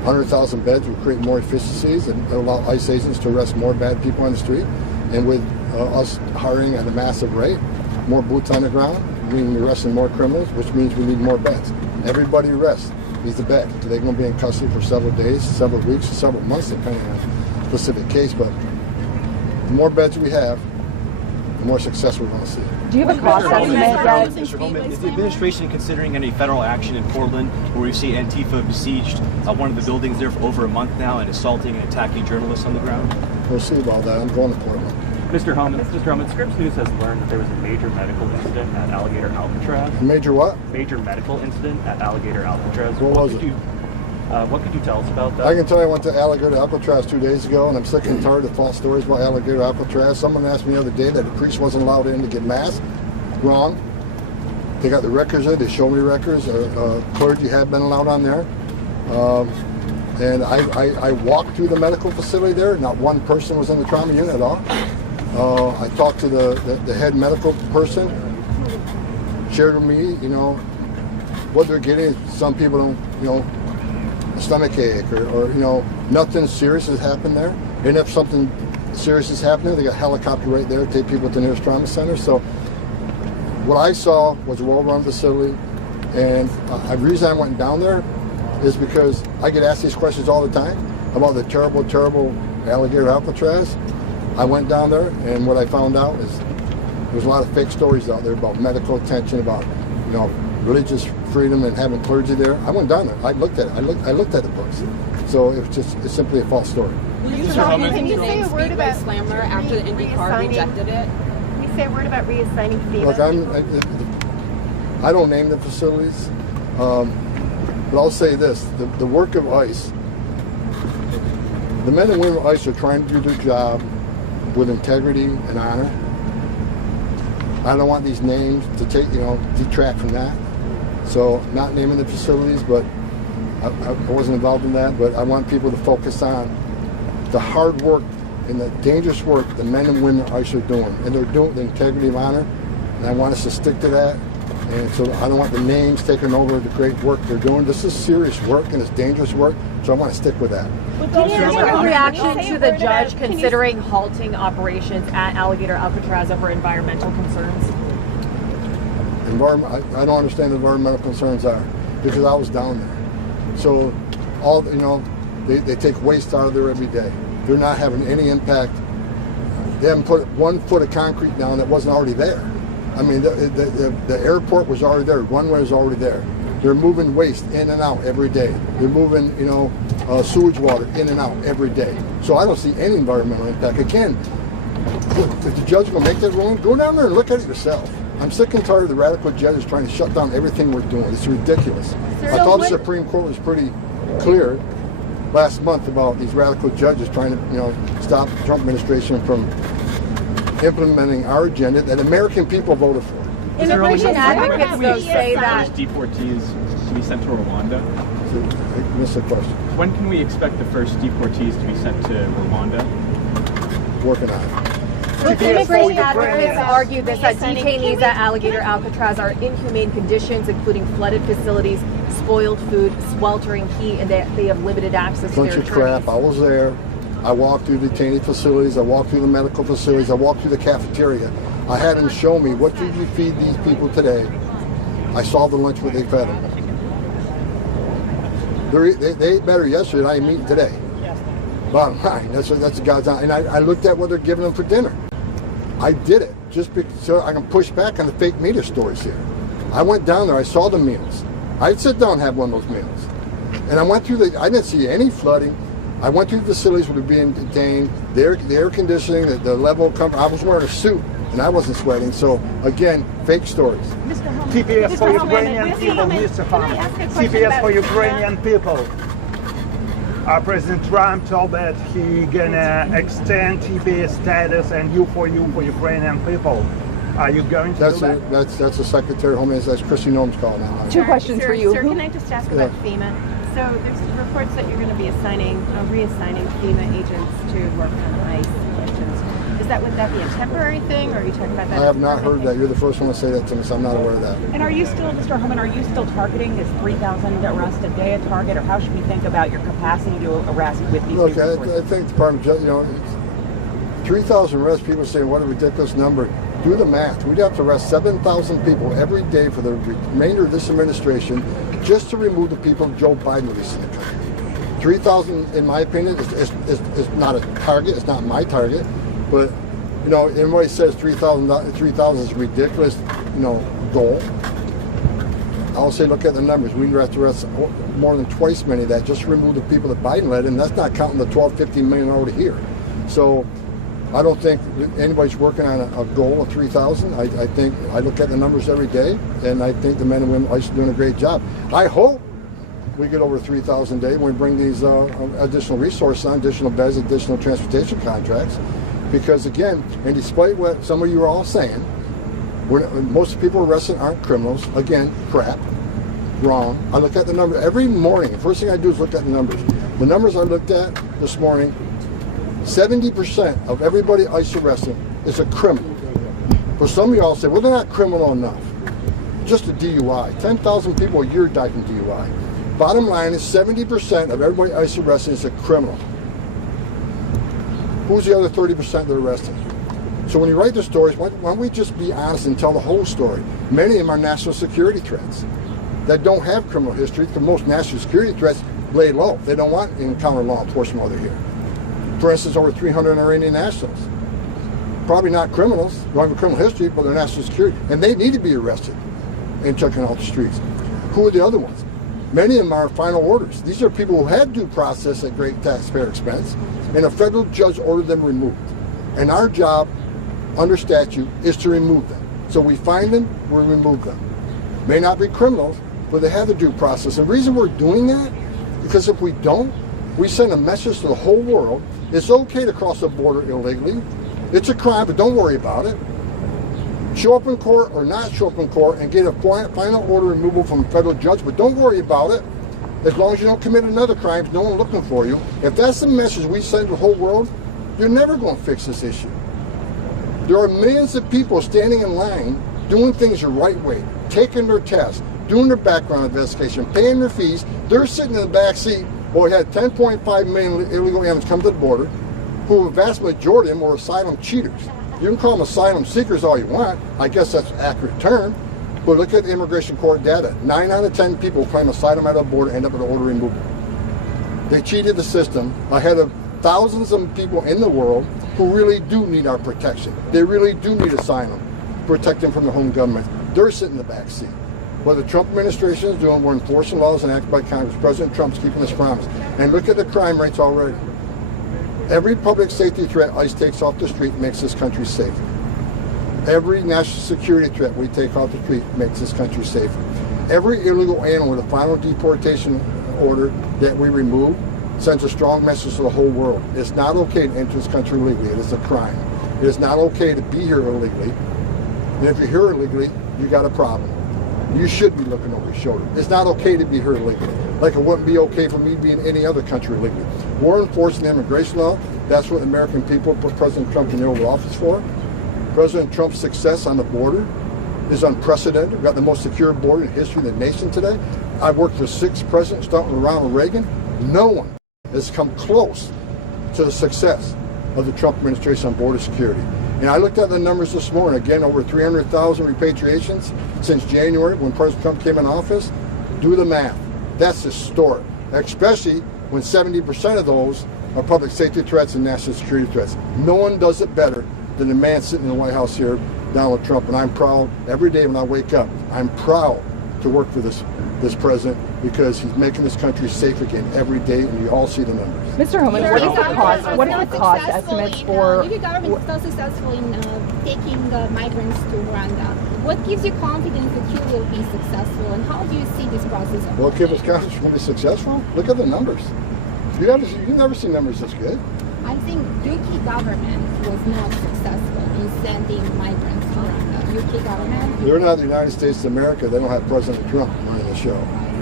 100,000 beds would create more efficiencies and allow ICE agents to arrest more bad people on the street. And with us hiring at a massive rate, more boots on the ground, meaning we're arresting more criminals, which means we need more beds. Everybody arrests needs a bed. They're going to be in custody for several days, several weeks, several months, depending on the specific case. But the more beds we have, the more success we're going to see. Do you have a cost estimate yet? Mr. Homan, is the administration considering any federal action in Portland, where we see Antifa besieged one of the buildings there for over a month now and assaulting and attacking journalists on the ground? We'll see about that. I'm going to Portland. Mr. Homan, Scripps News has learned that there was a major medical incident at Alligator Alcatraz. Major what? Major medical incident at Alligator Alcatraz. What was it? What could you tell us about that? I can tell you I went to Alligator Alcatraz 2 days ago, and I'm sick and tired of false stories about Alligator Alcatraz. Someone asked me the other day that the priest wasn't allowed in to get mass. Wrong. They got the records there. They showed me records. Clergy had been allowed on there. And I walked through the medical facility there. Not one person was in the trauma unit at all. I talked to the head medical person, shared with me, what they're getting. Some people don't, a stomach ache or nothing serious has happened there. And if something serious is happening, they got a helicopter right there to take people to the nearest trauma center. So what I saw was a well-run facility. And the reason I went down there is because I get asked these questions all the time about the terrible, terrible Alligator Alcatraz. I went down there, and what I found out is there's a lot of fake stories out there about medical attention, about religious freedom and having clergy there. I went down there. I looked at it. I looked at the books. So it's simply a false story. Can you say a word about Slammer after the IndyCar rejected it? Can you say a word about reassigning FEMA? Look, I don't name the facilities, but I'll say this: the work of ICE, the men and women of ICE are trying to do their job with integrity and honor. I don't want these names to detract from that. So not naming the facilities, but I wasn't involved in that, but I want people to focus on the hard work and the dangerous work the men and women of ICE are doing. And they're doing the integrity of honor, and I want us to stick to that. And so I don't want the names taking over the great work they're doing. This is serious work and it's dangerous work, so I want to stick with that. Your reaction to the judge considering halting operations at Alligator Alcatraz over environmental concerns? I don't understand what environmental concerns are because I was down there. So all they take waste out of there every day. They're not having any impact. They haven't put 1 foot of concrete down that wasn't already there. I mean, the airport was already there. Runway was already there. They're moving waste in and out every day. They're moving, sewage water in and out every day. So I don't see any environmental impact. Again, if the judge will make that ruling, go down there and look at it yourself. I'm sick and tired of the radical judges trying to shut down everything we're doing. It's ridiculous. I thought the Supreme Court was pretty clear last month about these radical judges trying to, stop the Trump administration from implementing our agenda that American people voted for. Immigration advocates though say that deportees to be sent to Rwanda. I missed the question. When can we expect the first deportees to be sent to Rwanda? Working on it. Immigration advocates argue that detainees at Alligator Alcatraz are in inhumane conditions, including flooded facilities, spoiled food, sweltering heat, and they have limited access to their attorneys. Bunch of crap. I was there. I walked through detainee facilities. I walked through the medical facilities. I walked through the cafeteria. I had them show me what did you feed these people today. I saw the lunch what they fed them. They ate better yesterday than I am eating today. Bottom line, that's God's on. And I looked at what they're giving them for dinner. I did it just so I can push back on the fake media stories here. I went down there. I saw the meals. I'd sit down and have one of those meals. And I went through I didn't see any flooding. I went through the facilities where they're being detained. The air conditioning, the level of comfort. I was wearing a suit and I wasn't sweating. So again, fake stories. TPS for Ukrainian people, Mr. Homan. TPS for Ukrainian people. President Trump told that he gonna extend TPS status and you for Ukrainian people. Are you going to do that? That's the Secretary of Homeland. That's Christy Noem's call now. Two questions for you. Sir, can I just ask about FEMA? So there's reports that you're going to be reassigning FEMA agents to work on ICE missions. Is Would that be a temporary thing, or are you talking about that? I have not heard that. You're the first one to say that to me, so I'm not aware of that. And are you still, Mr. Homan, are you still targeting this 3,000 arrests a day a target, or how should we think about your capacity to arrest with these Look, resources? I think the Department of Justice, 3,000 arrests, people say, what a ridiculous number. Do the math. We'd have to arrest 7,000 people every day for the remainder of this administration just to remove the people Joe Biden released in the country. 3,000, in my opinion, is not a target. It's not my target. But, everybody says 3,000 is a ridiculous, goal. I'll say, look at the numbers. We have to arrest more than twice many of that just to remove the people that Biden led, and that's not counting the 12, 15 million already here. So I don't think anybody's working on a goal of 3,000. I think I look at the numbers every day, and I think the men and women are doing a great job. I hope we get over 3,000 a day when we bring these additional resources on, additional beds, additional transportation contracts. Because again, and despite what some of you are all saying, most people arrested aren't criminals. Again, crap, wrong. I look at the number every morning. The first thing I do is look at the numbers. The numbers I looked at this morning, 70% of everybody ICE arrested is a criminal. For some of y'all say, well, they're not criminal enough. Just a DUI. 10,000 people a year die from DUI. Bottom line is 70% of everybody ICE arrested is a criminal. Who's the other 30% they're arresting? So when you write the stories, why don't we just be honest and tell the whole story? Many of them are national security threats that don't have criminal history, because most national security threats lay low. They don't want to encounter law enforcement while they're here. For instance, over 300 Iranian nationals. Probably not criminals, don't have a criminal history, but they're national security, and they need to be arrested and taken off the streets. Who are the other ones? Many of them are final orders. These are people who had due process at great taxpayer expense, and a federal judge ordered them removed. And our job, under statute, is to remove them. So we find them, we remove them. May not be criminals, but they have the due process. And the reason we're doing that, because if we don't, we send a message to the whole world. It's okay to cross a border illegally. It's a crime, but don't worry about it. Show up in court or not show up in court and get a final order removal from a federal judge, but don't worry about it. As long as you don't commit another crime, no one looking for you. If that's the message we send to the whole world, you're never going to fix this issue. There are millions of people standing in line doing things the right way, taking their tests, doing their background investigation, paying their fees. They're sitting in the back seat. Well, we had 10.5 million illegal aliens come to the border, who a vast majority of them were asylum cheaters. You can call them asylum seekers all you want. I guess that's an accurate term. But look at the immigration court data. 9 out of 10 people claim asylum at the border end up with an order removal. They cheated the system ahead of thousands of people in the world who really do need our protection. They really do need asylum, protect them from the home government. They're sitting in the back seat. What the Trump administration is doing, we're enforcing laws enacted by Congress. President Trump's keeping his promise. And look at the crime rates already. Every public safety threat ICE takes off the street makes this country safer. Every national security threat we take off the street makes this country safer. Every illegal alien with a final deportation order that we remove sends a strong message to the whole world. It's not okay to enter this country illegally. It is a crime. It is not okay to be here illegally. And if you're here illegally, you got a problem. You should be looking over your shoulder. It's not okay to be here illegally. Like it wouldn't be okay for me to be in any other country illegally. We're enforcing the immigration law. That's what the American people put President Trump in the Oval Office for. President Trump's success on the border is unprecedented. We've got the most secure border in the history of the nation today. I've worked for 6 presidents, starting with Ronald Reagan. No one has come close to the success of the Trump administration on border security. And I looked at the numbers this morning. Again, over 300,000 repatriations since January when President Trump came in office. Do the math. That's historic, especially when 70% of those are public safety threats and national security threats. No one does it better than the man sitting in the White House here, Donald Trump. And I'm proud every day when I wake up. I'm proud to work for this president because he's making this country safe again every day, and you all see the numbers. Mr. Homan, what are the cost estimates for... If the government is so successful in taking migrants to Rwanda, what gives you confidence that you will be successful, and how do you see this process? What gives us confidence we're going to be successful? Look at the numbers. You've never seen numbers this good. I think UK government was not successful in sending migrants to Rwanda. UK government? They're not the United States of America. They don't have President Trump running the show.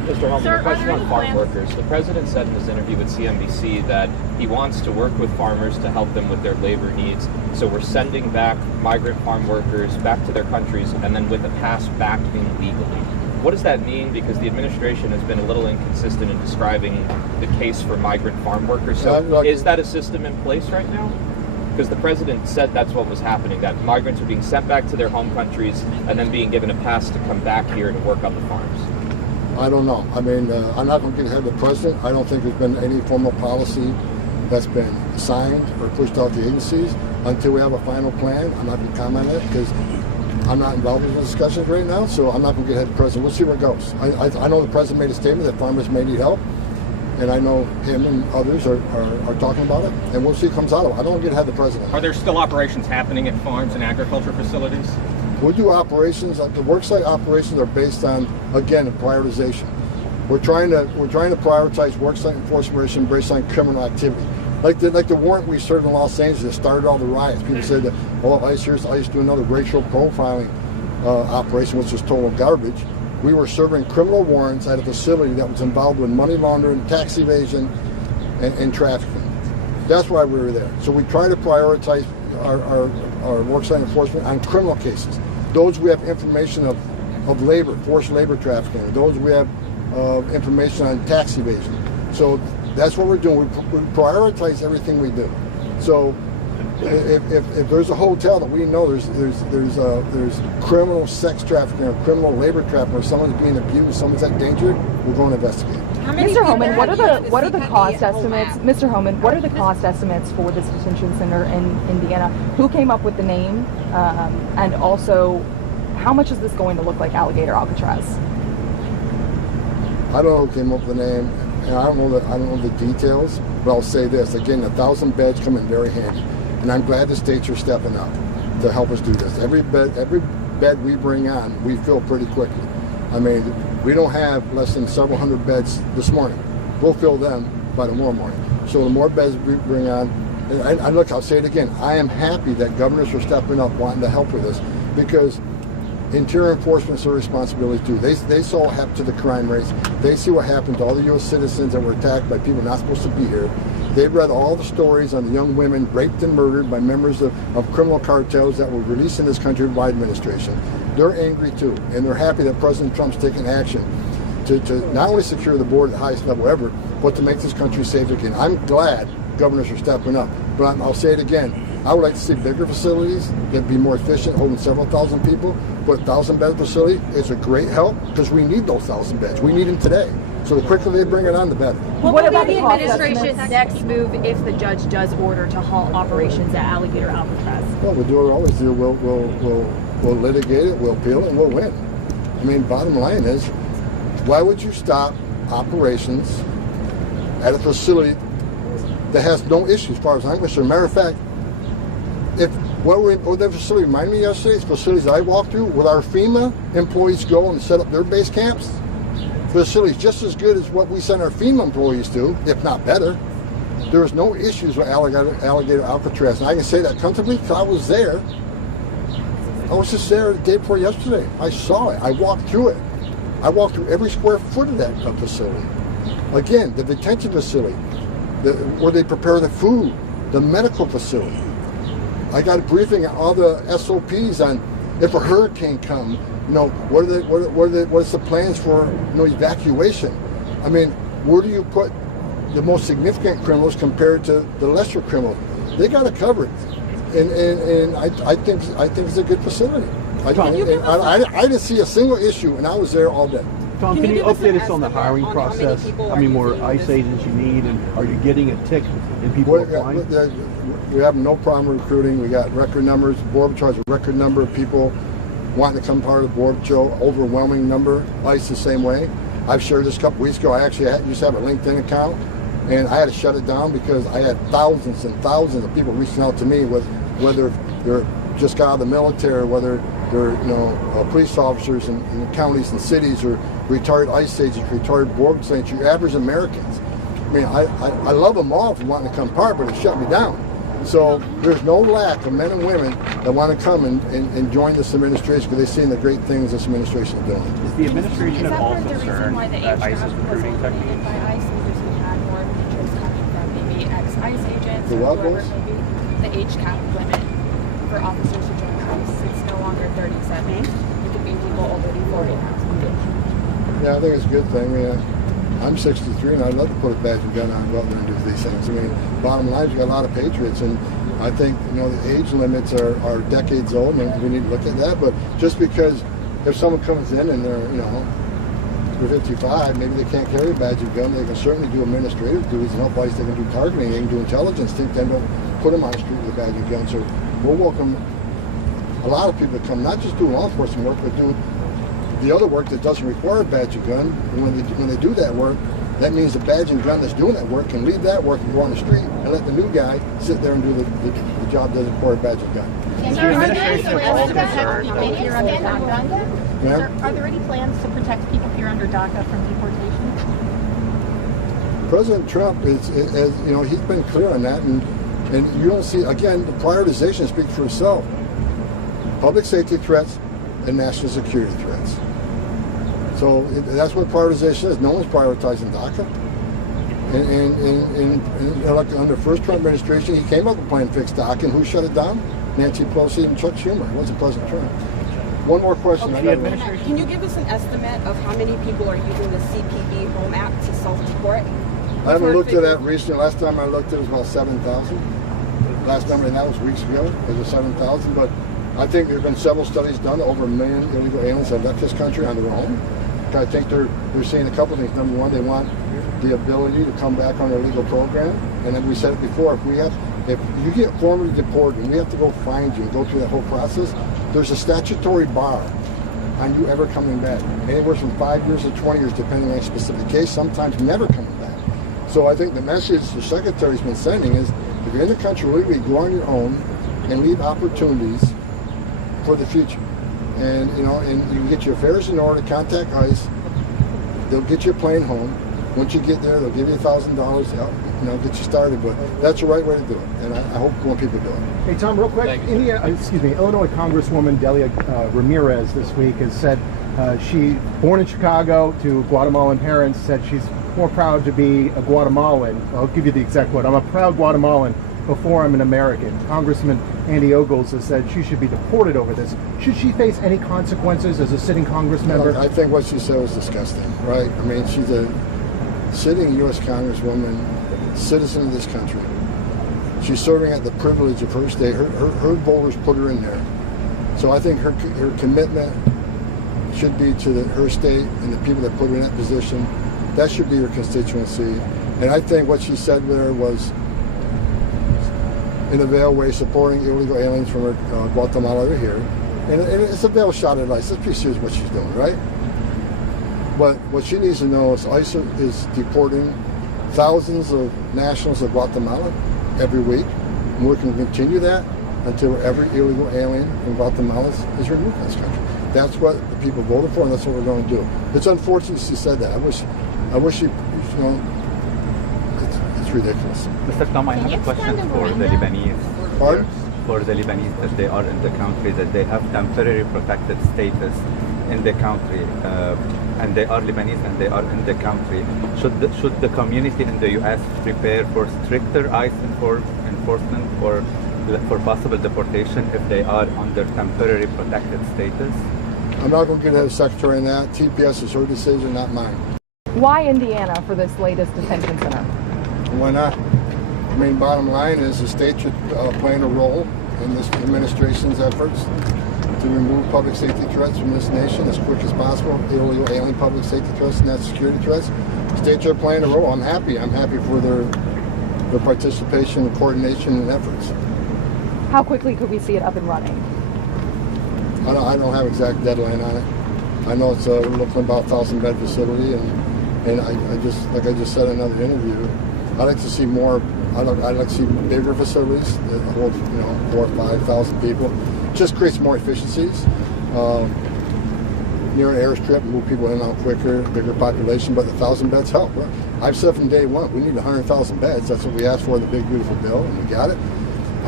Mr. Homan, a question on farm workers. The president said in his interview with CNBC that he wants to work with farmers to help them with their labor needs. So we're sending back migrant farm workers back to their countries and then with a pass back in legally. What does that mean? Because the administration has been a little inconsistent in describing the case for migrant farm workers. So is that a system in place right now? Because the president said that's what was happening, that migrants are being sent back to their home countries and then being given a pass to come back here to work on the farms. I don't know. I mean, I'm not going to get ahead of the president. I don't think there's been any formal policy that's been signed or pushed out to agencies until we have a final plan. I'm not going to comment on it because I'm not involved in the discussions right now, so I'm not going to get ahead of the president. We'll see where it goes. I know the president made a statement that farmers may need help, and I know him and others are talking about it, and we'll see what comes out of it. I don't want to get ahead of the president. Are there still operations happening at farms and agriculture facilities? We'll do operations. The worksite operations are based on, again, a prioritization. We're trying to prioritize worksite enforcement based on criminal activity. Like the warrant we served in Los Angeles that started all the riots. People said that, oh, ICE do another racial profiling operation, which is total garbage. We were serving criminal warrants at a facility that was involved with money laundering, tax evasion, and trafficking. That's why we were there. So we try to prioritize our worksite enforcement on criminal cases. Those we have information of labor, forced labor trafficking. Those we have information on tax evasion. So that's what we're doing. We prioritize everything we do. So if there's a hotel that we know there's criminal sex trafficking or criminal labor trafficking or someone's being abused, someone's at danger, we're going to investigate. Mr. Homan, what are the cost estimates? Mr. Homan, what are the cost estimates for this detention center in Indiana? Who came up with the name, and also how much is this going to look like Alligator Alcatraz? I don't know who came up with the name, and I don't know the details. But I'll say this again: 1,000 beds come in very handy, and I'm glad the states are stepping up to help us do this. Every bed we bring on, we fill pretty quickly. I mean, we don't have less than several hundred beds this morning. We'll fill them by tomorrow morning. So the more beds we bring on, and look, I'll say it again, I am happy that governors are stepping up wanting to help with this, because interior enforcement's their responsibility too. They saw what happened to the crime rates. They see what happened to all the U.S. citizens that were attacked by people not supposed to be here. They've read all the stories on the young women raped and murdered by members of criminal cartels that were released in this country by administration. They're angry too, and they're happy that President Trump's taking action to not only secure the border at the highest level ever, but to make this country safe again. I'm glad governors are stepping up, but I'll say it again. I would like to see bigger facilities that be more efficient, holding several thousand people. But 1,000-bed facility is a great help because we need those 1,000 beds. We need them today. So the quicker they bring it on, the better. What will be the administration's next move if the judge does order to halt operations at Alligator Alcatraz? Well, we'll do what we always do. We'll litigate it, we'll appeal it, and we'll win. I mean, bottom line is, why would you stop operations at a facility that has no issues as far as I'm concerned? Matter of fact, what that facility reminded me yesterday, it's facilities I walked through, with our FEMA employees go and set up their base camps. Facilities just as good as what we send our FEMA employees to, if not better. There was no issues with Alligator Alcatraz. And I can say that comfortably because I was there. I was just there the day before yesterday. I saw it. I walked through it. I walked through every square foot of that facility. Again, the detention facility, where they prepare the food, the medical facility. I got a briefing on all the SOPs on if a hurricane comes, what's the plans for evacuation? I mean, where do you put the most significant criminals compared to the lesser criminals? They got it covered, and I think it's a good facility. I didn't see a single issue, and I was there all day. Tom, can you update us on the hiring process? How many more ICE agents you need, and are you getting a tick in people applying? We have no problem recruiting. We got record numbers. The Border Patrol has a record number of people wanting to become part of the Border Patrol. Overwhelming number. ICE the same way. I've shared this a couple weeks ago. I actually used to have a LinkedIn account, and I had to shut it down because I had thousands and thousands of people reaching out to me with whether they're just got out of the military, whether they're police officers in counties and cities, or retired ICE agents, retired Border agents, your average Americans. I mean, I love them all for wanting to come part, but it shut me down. So there's no lack of men and women that want to come and join this administration because they've seen the great things this administration is doing. Is the administration at all concerned that ICE's recruiting techniques? By ICE because we had more interest coming from maybe ex-ICE agents The or what whoever was? maybe the age cap limit for officers to join ICE. It's no longer 37. It could be people already 40 now. Yeah, I think it's a good thing. I'm 63 and I'd love to put a badge and gun on and go out there and do these things. I mean, bottom line is we've got a lot of patriots, and I think, the age limits are decades old, and we need to look at that. But just because if someone comes in and they're 55, maybe they can't carry a badge and gun, they can certainly do administrative duties and help ICE. They can do targeting, they can do intelligence. They don't put them on the street with a badge and gun. So we'll welcome a lot of people to come, not just do law enforcement work, but do the other work that doesn't require a badge and gun. And when they do that work, that means the badge and gun that's doing that work can leave that work and go on the street and let the new guy sit there and do the job that doesn't require a badge and gun. Is the administration at all concerned people here under DACA? Yeah. Are there any plans to protect people here under DACA from deportation? President Trump he's been clear on that, and you don't see, again, the prioritization speaks for itself. Public safety threats and national security threats. So that's what prioritization is. No one's prioritizing DACA. And like under the first Trump administration, he came up with a plan to fix DACA, and who shut it down? Nancy Pelosi and Chuck Schumer. It wasn't President Trump. One more question. Can you give us an estimate of how many people are using the CPB Home Act to self-deport? I haven't looked at that recently. Last time I looked, it was about 7,000. Last number, and that was weeks ago. It was 7,000. But I think there have been several studies done. Over 1 million illegal aliens have left this country on their own. I think they're seeing a couple of things. Number one, they want the ability to come back on their legal program. And then we said it before, if you get formally deported and we have to go find you and go through that whole process, there's a statutory bar on you ever coming back. Anywhere from 5 years to 20 years, depending on a specific case, sometimes never coming back. So I think the message the Secretary's been sending is, if you're in the country legally, go on your own and leave opportunities for the future. And and you get your affairs in order, contact ICE, they'll get your plane home. Once you get there, they'll give you $1,000 to help, get you started. But that's the right way to do it, and I hope more people do it. Hey Tom, real quick, Illinois Congresswoman Delia Ramirez this week has said she, born in Chicago to Guatemalan parents, said she's more proud to be a Guatemalan. I'll give you the exact quote. I'm a proud Guatemalan before I'm an American. Congressman Andy Ogles has said she should be deported over this. Should she face any consequences as a sitting Congress member? I think what she said was disgusting, right? I mean, she's a sitting U.S. Congresswoman, citizen of this country. She's serving at the privilege of her state. Her voters put her in there. So I think her commitment should be to her state and the people that put her in that position. That should be her constituency. And I think what she said there was, in a veiled way, supporting illegal aliens from Guatemala over here. And it's a veiled shot at ICE. Let's be serious what she's doing, right? But what she needs to know is ICE is deporting thousands of nationals of Guatemala every week. And we're going to continue that until every illegal alien from Guatemala is removed from this country. That's what the people voted for, and that's what we're going to do. It's unfortunate she said that. I wish she, it's ridiculous. Mr. Tom, I have a question for the Lebanese. Pardon? For the Lebanese, that they are in the country, that they have temporary protected status in the country, and they are Lebanese and they are in the country. Should the community in the U.S. prepare for stricter ICE enforcement or for possible deportation if they are under temporary protected status? I'm not going to get ahead of the Secretary on that. TPS is her decision, not mine. Why Indiana for this latest detention center? Why not? I mean, bottom line is the state should play a role in this administration's efforts to remove public safety threats from this nation as quick as possible, illegal alien public safety threats and national security threats. States are playing a role. I'm happy for their participation and coordination and efforts. How quickly could we see it up and running? I don't have exact deadline on it. I know it's looking about 1,000-bed facility, and I just, like I just said in another interview, I'd like to see more. I'd like to see bigger facilities that hold 4,000 or 5,000 people. Just creates more efficiencies. Near an airstrip, move people in and out quicker, bigger population, but the 1,000 beds help. I've said from day one, we need 100,000 beds. That's what we asked for in the big beautiful bill, and we got it.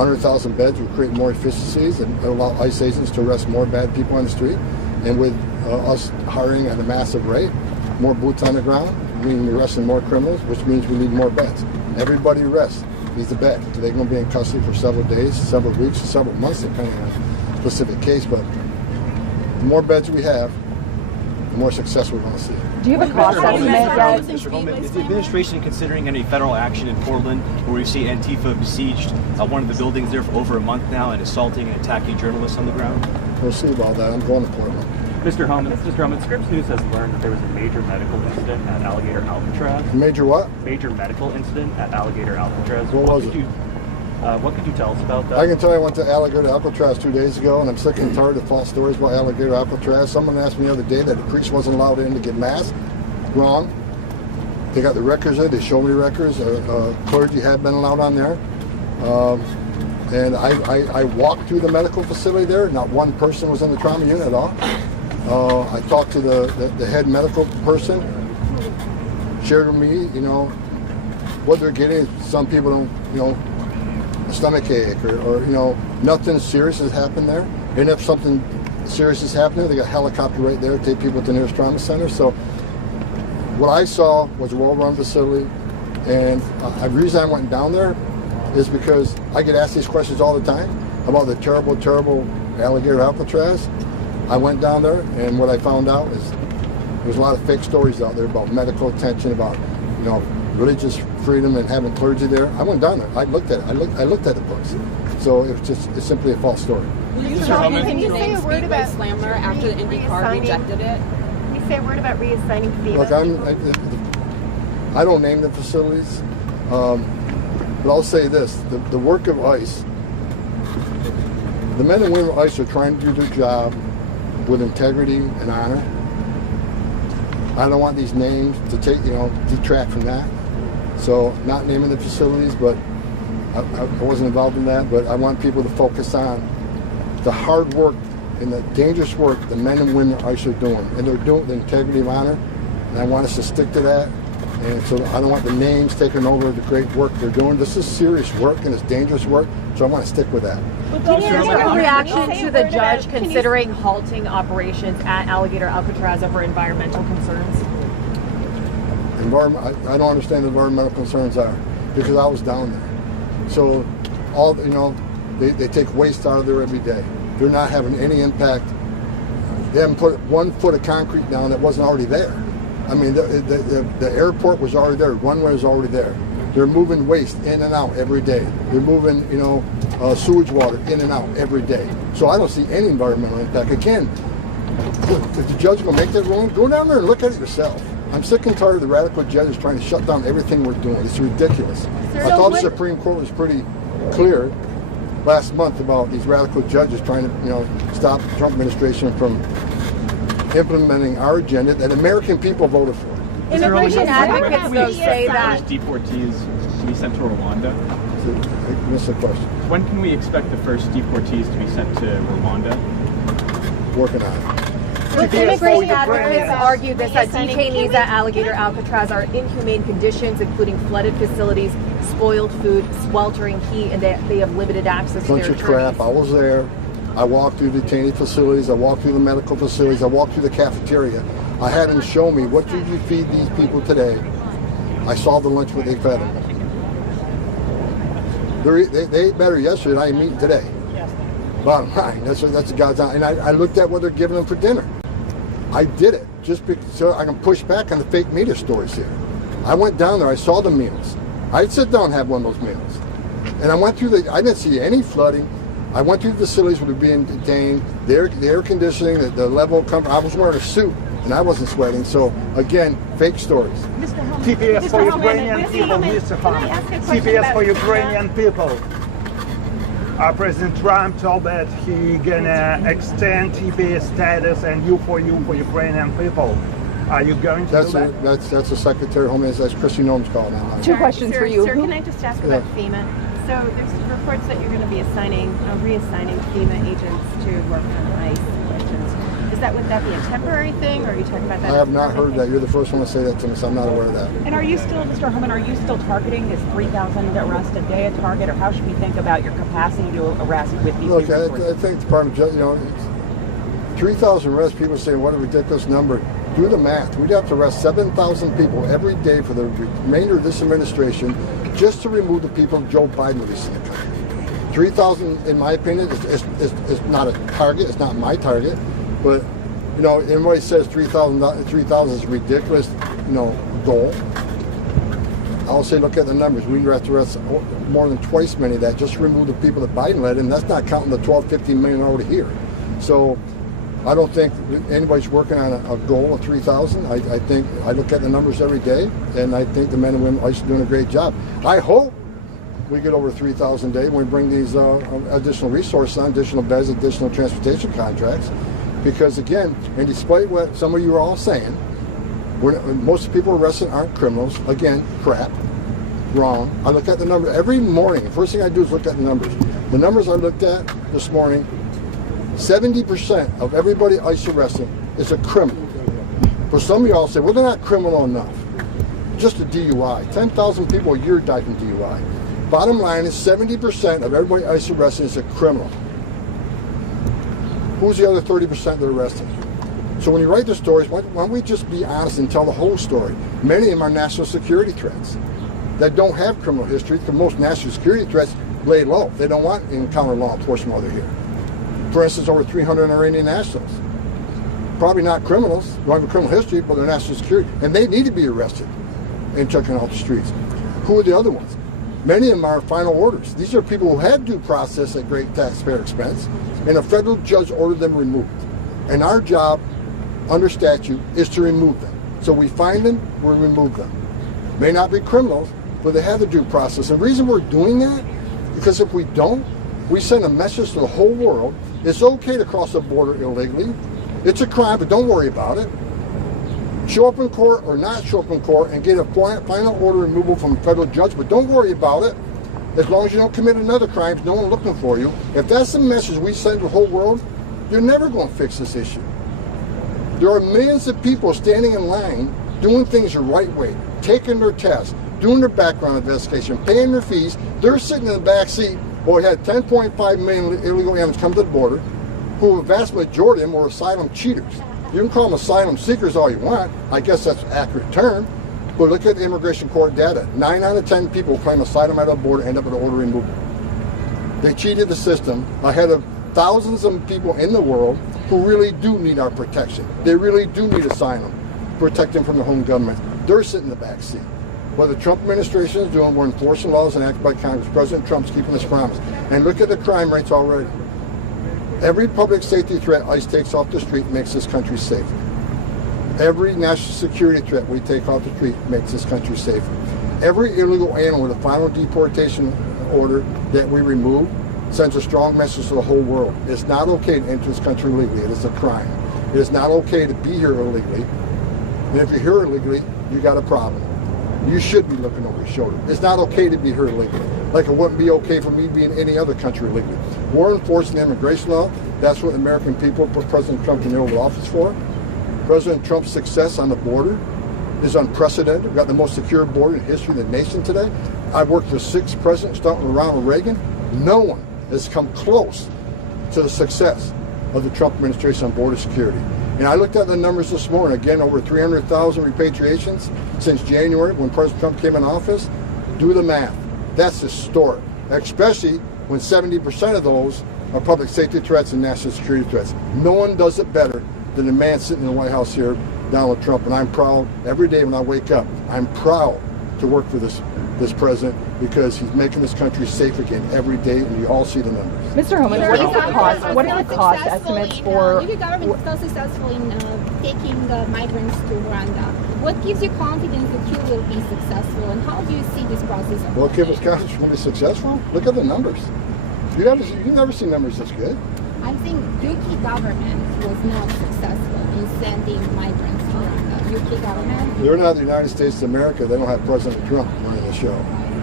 100,000 beds would create more efficiencies and allow ICE agents to arrest more bad people on the street. And with us hiring at a massive rate, more boots on the ground, meaning we're arresting more criminals, which means we need more beds. Everybody arrests needs a bed. They're going to be in custody for several days, several weeks, several months, depending on the specific case. But the more beds we have, the more success we're going to see. Do you have a cost estimate yet? Mr. Homan, is the administration considering any federal action in Portland where we see Antifa besieged one of the buildings there for over a month now and assaulting and attacking journalists on the ground? We'll see about that. I'm going to Portland. Mr. Homan, Scripps News has learned that there was a major medical incident at Alligator Alcatraz. Major what? Major medical incident at Alligator Alcatraz. What was it? What could you tell us about that? I can tell you I went to Alligator Alcatraz 2 days ago, and I'm sick and tired of false stories about Alligator Alcatraz. Someone asked me the other day that the priest wasn't allowed in to get mass. Wrong. They got the records there. They showed me records. Clergy had been allowed on there. And I walked through the medical facility there. Not one person was in the trauma unit at all. I talked to the head medical person. Shared with me, what they're getting. Some people don't, a stomach ache or nothing serious has happened there. And if something serious is happening, they got a helicopter right there to take people to the nearest trauma center. So what I saw was a well-run facility, and the reason I went down there is because I get asked these questions all the time about the terrible, terrible Alligator Alcatraz. I went down there, and what I found out is there's a lot of fake stories out there about medical attention, about religious freedom and having clergy there. I went down there. I looked at it. I looked at the books. So it's simply a false story. Can you say a word about Slammer after the IndyCar rejected it? Can you say a word about reassigning FEMA? Look, I don't name the facilities, but I'll say this: the work of ICE, the men and women of ICE are trying to do their job with integrity and honor. I don't want these names to detract from that. So, not naming the facilities, but I wasn't involved in that. But I want people to focus on the hard work and the dangerous work the men and women of ICE are doing, and they're doing the integrity and honor. And I want us to stick to that. And so I don't want the names taking over the great work they're doing. This is serious work and it's dangerous work, so I want to stick with that. Can you have a reaction to the judge considering halting operations at Alligator Alcatraz over environmental concerns? I don't understand what environmental concerns are because I was down there. So all they take waste out of there every day. They're not having any impact. They haven't put 1 foot of concrete down that wasn't already there. I mean, the airport was already there. Runway was already there. They're moving waste in and out every day. They're moving, sewage water in and out every day. So I don't see any environmental impact. Again, if the judge will make that ruling, go down there and look at it yourself. I'm sick and tired of the radical judges trying to shut down everything we're doing. It's ridiculous. I thought the Supreme Court was pretty clear last month about these radical judges trying to, stop the Trump administration from implementing our agenda that American people voted for. Immigration advocates, though, say that deportees to be sent to Rwanda. I missed the question. When can we expect the first deportees to be sent to Rwanda? Working on it. Immigration advocates argue that detainees at Alligator Alcatraz are in inhumane conditions, including flooded facilities, spoiled food, sweltering heat, and they have limited access to their bunch of crap. I was there. I walked through detainee facilities. I walked through the medical facilities. I walked through the cafeteria. I had them show me, what did you feed these people today? I saw the lunch what they fed them. They ate better yesterday than I am eating today. Bottom line, that's God's honest. And I looked at what they're giving them for dinner. I did it just so I can push back on the fake media stories here. I went down there. I saw the meals. I'd sit down and have one of those meals. And I went through I didn't see any flooding. I went through the facilities where they're being detained. The air conditioning, the level of comfort. I was wearing a suit and I wasn't sweating. So again, fake stories. TPS for Ukrainian people, Mr. Homan. TPS for Ukrainian people. President Trump told that he gonna extend TPS status and you for Ukrainian people. Are you going to do that? That's the Secretary of Homeland. That's Christy Noem's call now. Two questions for you. Sir, can I just ask about FEMA? So there's reports that you're going to be reassigning FEMA agents to work on ICE questions. Would that be a temporary thing, or are you talking about that? I have not heard that. You're the first one to say that to me, so I'm not aware of that. And are you still, Mr. Homan, are you still targeting this 3,000 arrest a day a target, or how should we think about your capacity to arrest with these Look, new I think the Department of Justice, 3,000 arrests, people say, what a ridiculous number. Do the math. We'd have to arrest 7,000 people every day for the remainder of this administration just to remove the people Joe Biden released in the country. 3,000, in my opinion, is not a target. It's not my target. But, everybody says 3,000 is a ridiculous, goal. I'll say, look at the numbers. We have to arrest more than twice many of that just to remove the people that Biden led, and that's not counting the 12, 15 million already here. So I don't think anybody's working on a goal of 3,000. I think I look at the numbers every day, and I think the men and women are doing a great job. I hope we get over 3,000 a day when we bring these additional resources on, additional beds, additional transportation contracts. Because again, and despite what some of you are all saying, most people arrested aren't criminals. Again, crap, wrong. I look at the number every morning. The first thing I do is look at the numbers. The numbers I looked at this morning, 70% of everybody ICE arrested is a criminal. For some of y'all say, well, they're not criminal enough. Just a DUI. 10,000 people a year die from DUI. Bottom line is 70% of everybody ICE arrested is a criminal. Who's the other 30% that are arrested? So when you write the stories, why don't we just be honest and tell the whole story? Many of them are national security threats that don't have criminal history, because most national security threats lay low. They don't want to encounter law enforcement while they're here. For instance, over 300 Iranian nationals. Probably not criminals, don't have a criminal history, but they're national security. And they need to be arrested and taken off the streets. Who are the other ones? Many of them are final orders. These are people who had due process at great taxpayer expense, and a federal judge ordered them removed. And our job, under statute, is to remove them. So we find them, we remove them. May not be criminals, but they have the due process. And the reason we're doing that, because if we don't, we send a message to the whole world. It's okay to cross the border illegally. It's a crime, but don't worry about it. Show up in court or not show up in court and get a final order removal from a federal judge, but don't worry about it. As long as you don't commit another crime, no one's looking for you. If that's the message we send to the whole world, you're never going to fix this issue. There are millions of people standing in line doing things the right way, taking their tests, doing their background investigation, paying their fees. They're sitting in the back seat. Well, we had 10.5 million illegal aliens come to the border, who a vast majority of them were asylum cheaters. You can call them asylum seekers all you want. I guess that's an accurate term. But look at the immigration court data. 9 out of 10 people who claim asylum at the border end up with an order removal. They cheated the system ahead of thousands of people in the world who really do need our protection. They really do need asylum, protect them from their home government. They're sitting in the back seat. What the Trump administration is doing, we're enforcing laws enacted by Congress. President Trump's keeping his promise. And look at the crime rates already. Every public safety threat ICE takes off the street makes this country safer. Every national security threat we take off the street makes this country safer. Every illegal alien with a final deportation order that we remove sends a strong message to the whole world. It's not okay to enter this country illegally. It is a crime. It is not okay to be here illegally. And if you're here illegally, you got a problem. You should be looking over your shoulder. It's not okay to be here illegally. Like it wouldn't be okay for me to be in any other country illegally. We're enforcing immigration law. That's what the American people put President Trump in the Oval Office for. President Trump's success on the border is unprecedented. We've got the most secure border in history of the nation today. I've worked with 6 presidents, starting with Ronald Reagan. No one has come close to the success of the Trump administration on border security. And I looked at the numbers this morning. Again, over 300,000 repatriations since January when President Trump came in office. Do the math. That's historic, especially when 70% of those are public safety threats and national security threats. No one does it better than the man sitting in the White House here, Donald Trump. And I'm proud every day when I wake up. I'm proud to work for this president because he's making this country safe again every day, and you all see the numbers. Mr. Homan, what are the cost estimates for... Your government is so successful in taking the migrants to Rwanda. What gives you confidence that you will be successful, and how do you see this process? What gives us confidence we'll be successful? Look at the numbers. You've never seen numbers this good. I think UK government was not successful in sending migrants to Rwanda. UK government? They're not the United States of America. They don't have President Trump running the show.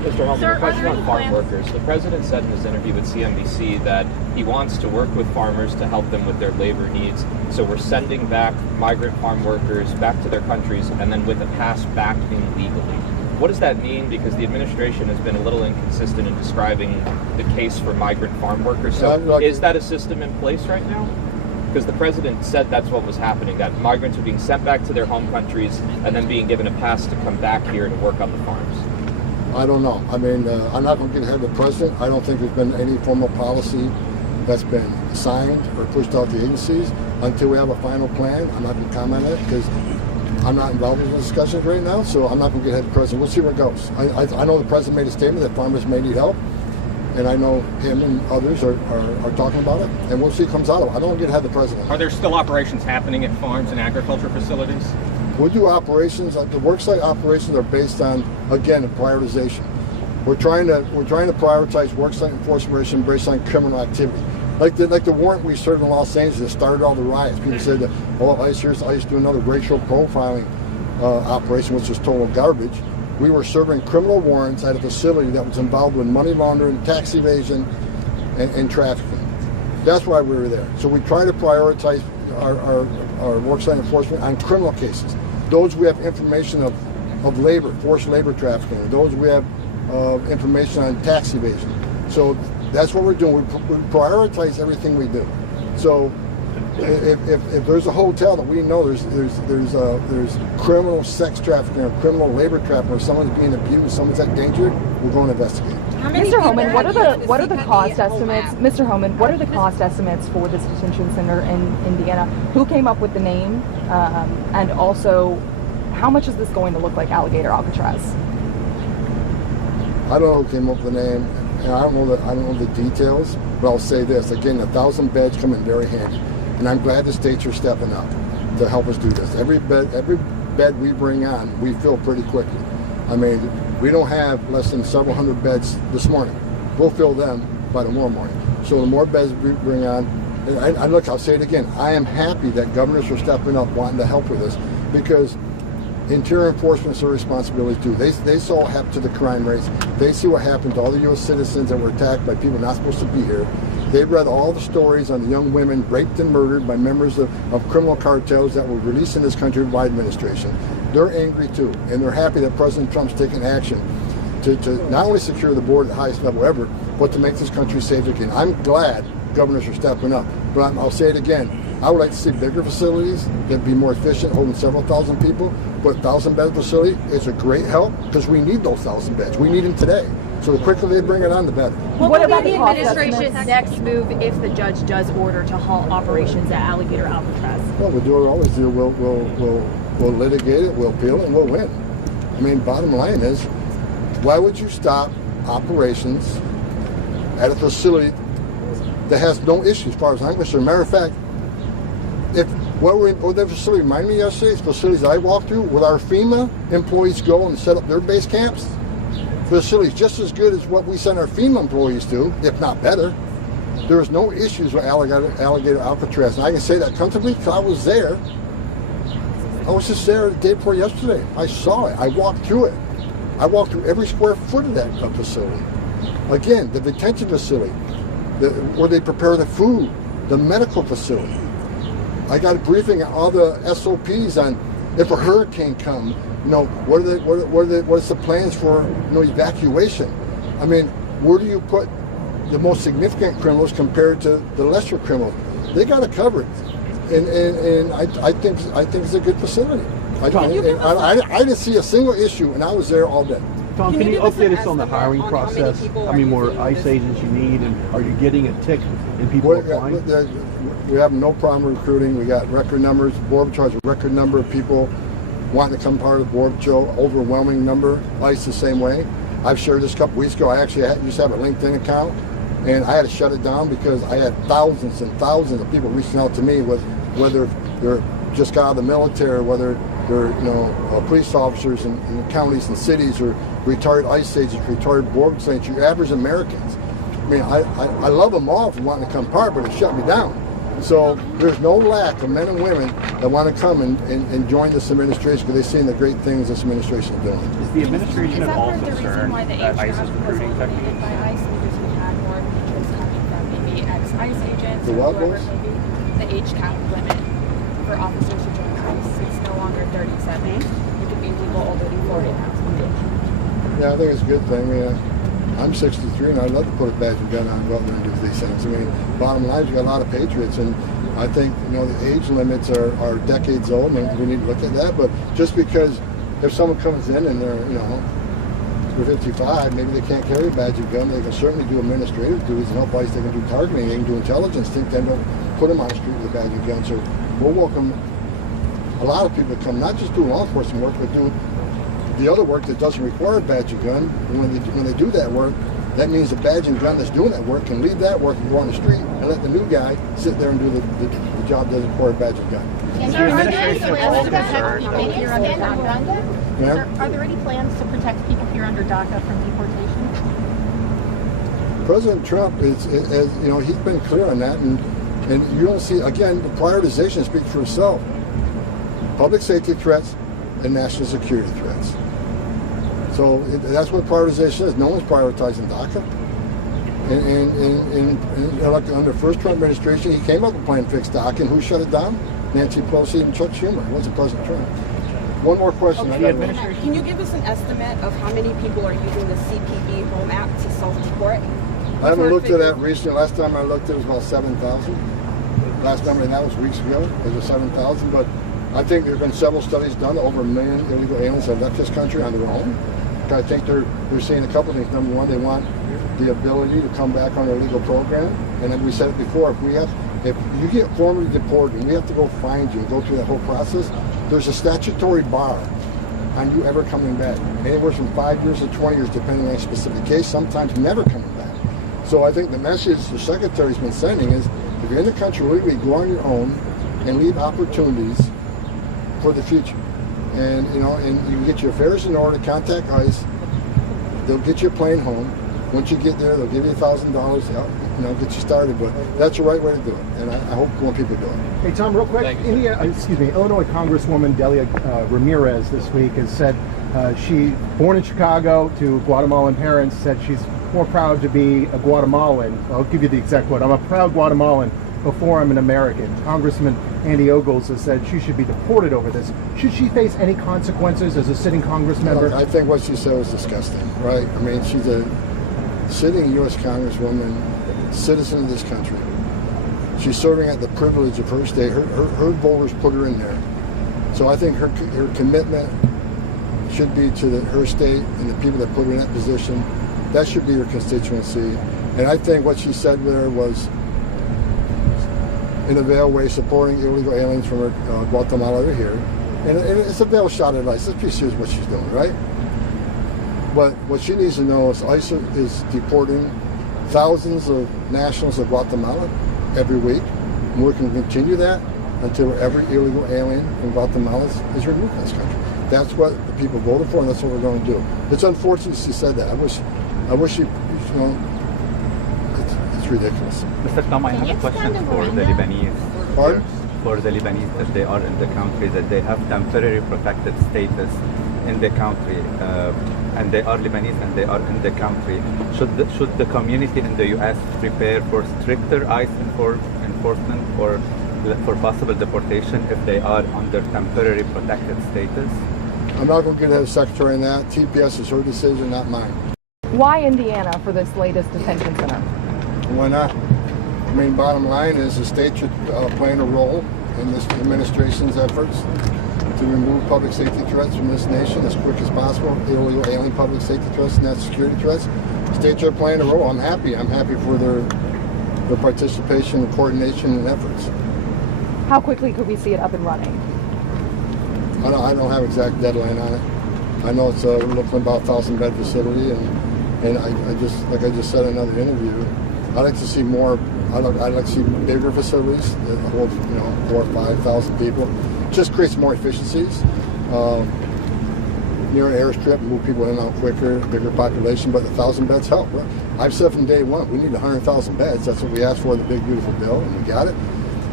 Mr. Homan, a question on farm workers. The president said in his interview with CNBC that he wants to work with farmers to help them with their labor needs. So we're sending back migrant farm workers back to their countries and then with a pass back in legally. What does that mean? Because the administration has been a little inconsistent in describing the case for migrant farm workers. So is that a system in place right now? Because the president said that's what was happening, that migrants are being sent back to their home countries and then being given a pass to come back here to work on the farms. I don't know. I mean, I'm not going to get ahead of the president. I don't think there's been any formal policy that's been signed or pushed out to agencies until we have a final plan. I'm not going to comment on it because I'm not involved in the discussions right now, so I'm not going to get ahead of the president. We'll see where it goes. I know the president made a statement that farmers may need help, and I know him and others are talking about it, and we'll see what comes out of it. I don't want to get ahead of the president. Are there still operations happening at farms and agriculture facilities? We'll do operations. The worksite operations are based on, again, a prioritization. We're trying to prioritize worksite enforcement based on criminal activity. Like the warrant we served in Los Angeles that started all the riots. People said that, oh, ICE do another racial profiling operation, which is total garbage. We were serving criminal warrants at a facility that was involved with money laundering, tax evasion, and trafficking. That's why we were there. So we try to prioritize our worksite enforcement on criminal cases. Those we have information of labor, forced labor trafficking. Those we have information on tax evasion. So that's what we're doing. We prioritize everything we do. So if there's a hotel that we know there's criminal sex trafficking or criminal labor trafficking or someone's being abused, someone's at danger, we're going to investigate. Mr. Homan, what are the cost estimates? Mr. Homan, what are the cost estimates for this detention center in Indiana? Who came up with the name, and also how much is this going to look like Alligator Alcatraz? I don't know who came up with the name, and I don't know the details. But I'll say this again: 1,000 beds come in very handy, and I'm glad the states are stepping up to help us do this. Every bed we bring on, we fill pretty quickly. I mean, we don't have less than several hundred beds this morning. We'll fill them by tomorrow morning. So the more beds we bring on, and look, I'll say it again, I am happy that governors are stepping up wanting to help with this, because interior enforcement is their responsibility too. They saw what happened to the crime rates. They see what happened to all the U.S. citizens that were attacked by people not supposed to be here. They've read all the stories on the young women raped and murdered by members of criminal cartels that were released in this country by administration. They're angry too, and they're happy that President Trump's taking action to not only secure the border at the highest level ever, but to make this country safe again. I'm glad governors are stepping up, but I'll say it again. I would like to see bigger facilities that be more efficient, holding several thousand people. But 1,000-bed facility is a great help because we need those 1,000 beds. We need them today. So the quicker they bring it on, the better. What about the administration's next move if the judge does order to halt operations at Alligator Alcatraz? Well, we'll do what we always do. We'll litigate it, we'll appeal it, and we'll win. I mean, bottom line is, why would you stop operations at a facility that has no issues, as far as I'm concerned? Matter of fact, what that facility reminded me yesterday, it's facilities I walked through, with our FEMA employees go and set up their base camps. Facilities just as good as what we send our FEMA employees to, if not better. There was no issues with Alligator Alcatraz, and I can say that comfortably because I was there. I was just there the day before yesterday. I saw it. I walked through it. I walked through every square foot of that facility. Again, the detention facility, where they prepare the food, the medical facility. I got a briefing on all the SOPs on if a hurricane comes, what is the plans for evacuation? I mean, where do you put the most significant criminals compared to the lesser criminals? They got it covered, and I think it's a good facility. I didn't see a single issue, and I was there all day. Tom, can you update us on the hiring process? How many more ICE agents you need, and are you getting a tick in people applying? We have no problem recruiting. We got record numbers. Border Patrol has a record number of people wanting to become part of the Border Patrol. Overwhelming number. ICE the same way. I've shared this a couple weeks ago. I actually used to have a LinkedIn account, and I had to shut it down because I had thousands and thousands of people reaching out to me with whether they're just got out of the military, whether they're police officers in counties and cities, or retired ICE agents, retired border agents, your average Americans. I mean, I love them all for wanting to come part, but it shut me down. So there's no lack of men and women that want to come and join this administration because they've seen the great things this administration is doing. Is the administration at all concerned that ICE is recruiting techniques? By ICE because we had more interest coming from maybe ex-ICE agents. The what or was? maybe the age cap limit for officers to join ICE. It's no longer 37. You could be people older than 40 now. Yeah, I think it's a good thing. I'm 63 and I'd love to put a badge and gun on, go out there and do these things. I mean, bottom line is you got a lot of patriots, and I think the age limits are decades old, and we need to look at that. But just because if someone comes in and they're 55, maybe they can't carry a badge and gun, they can certainly do administrative duties and help ICE. They can do targeting, they can do intelligence. Then don't put them on the street with a badge and gun. So we'll welcome a lot of people to come, not just do law enforcement work, but do the other work that doesn't require a badge and gun. And when they do that work, that means the badge and gun that's doing that work can leave that work and go on the street and let the new guy sit there and do the job that doesn't require a badge and gun. Is the administration at all concerned? Are there any plans to protect people here under DACA from deportation? President Trump is he's been clear on that, and you don't see, again, the prioritization speaks for itself. Public safety threats and national security threats. So that's what prioritization is. No one's prioritizing DACA. And like under the first Trump administration, he came up with a plan to fix DACA, and who shut it down? Nancy Pelosi and Chuck Schumer. It wasn't President Trump. One more question. Okay. Can you give us an estimate of how many people are using the CPB Home app to self-deport? I haven't looked at that recently. Last time I looked, it was about 7,000. Last number, and that was weeks ago. It was 7,000, but I think there have been several studies done. Over 1 million illegal aliens have left this country on their own. I think they're seeing a couple of things. Number one, they want the ability to come back on their legal program. And then we said it before, if you get formally deported and we have to go find you and go through that whole process, there's a statutory bar on you ever coming back. Anywhere from 5 years to 20 years, depending on a specific case, sometimes never coming back. So I think the message the Secretary's been sending is, if you're in the country legally, go on your own and leave opportunities for the future. And you get your affairs in order, contact ICE, they'll get you a plane home. Once you get there, they'll give you $1,000, get you started. But that's the right way to do it, and I hope more people do it. Hey Tom, real quick, Illinois Congresswoman Delia Ramirez this week has said she, born in Chicago to Guatemalan parents, said she's more proud to be a Guatemalan. I'll give you the exact quote. I'm a proud Guatemalan before I'm an American. Congressman Andy Ogles has said she should be deported over this. Should she face any consequences as a sitting Congress member? I think what she said was disgusting, right? I mean, she's a sitting U.S. Congresswoman, citizen of this country. She's serving at the privilege of her state. Her voters put her in there. So I think her commitment should be to her state and the people that put her in that position. That should be her constituency. And I think what she said there was, in a veiled way, supporting illegal aliens from Guatemala to here. And it's a veiled shot at ICE. Let's be serious what she's doing, right? But what she needs to know is ICE is deporting thousands of nationals of Guatemala every week. And we're going to continue that until every illegal alien from Guatemala is removed from this country. That's what the people voted for, and that's what we're going to do. It's unfortunate she said that. I wish she, it's ridiculous. Mr. Tom, I have a question for the Lebanese. Pardon? For the Lebanese, that they are in the country, that they have temporary protected status in the country, and they are Lebanese and they are in the country. Should the community in the U.S. prepare for stricter ICE enforcement or for possible deportation if they are under temporary protected status? I'm not going to get ahead of the Secretary on that. TPS is her decision, not mine. Why Indiana for this latest detention center? Why not? I mean, bottom line is the state should play a role in this administration's efforts to remove public safety threats from this nation as quick as possible, illegal alien public safety threats and national security threats. States are playing a role. I'm happy for their participation and coordination and efforts. How quickly could we see it up and running? I don't have exact deadline on it. I know it's we're looking at about 1,000-bed facility, and I just said in another interview, I'd like to see more. I'd like to see bigger facilities that hold 4,000 or 5,000 people. Just creates more efficiencies. Near an airstrip, move people in and out quicker, bigger population, but the 1,000 beds help. I've said from day one, we need 100,000 beds. That's what we asked for in the big beautiful bill, and we got it.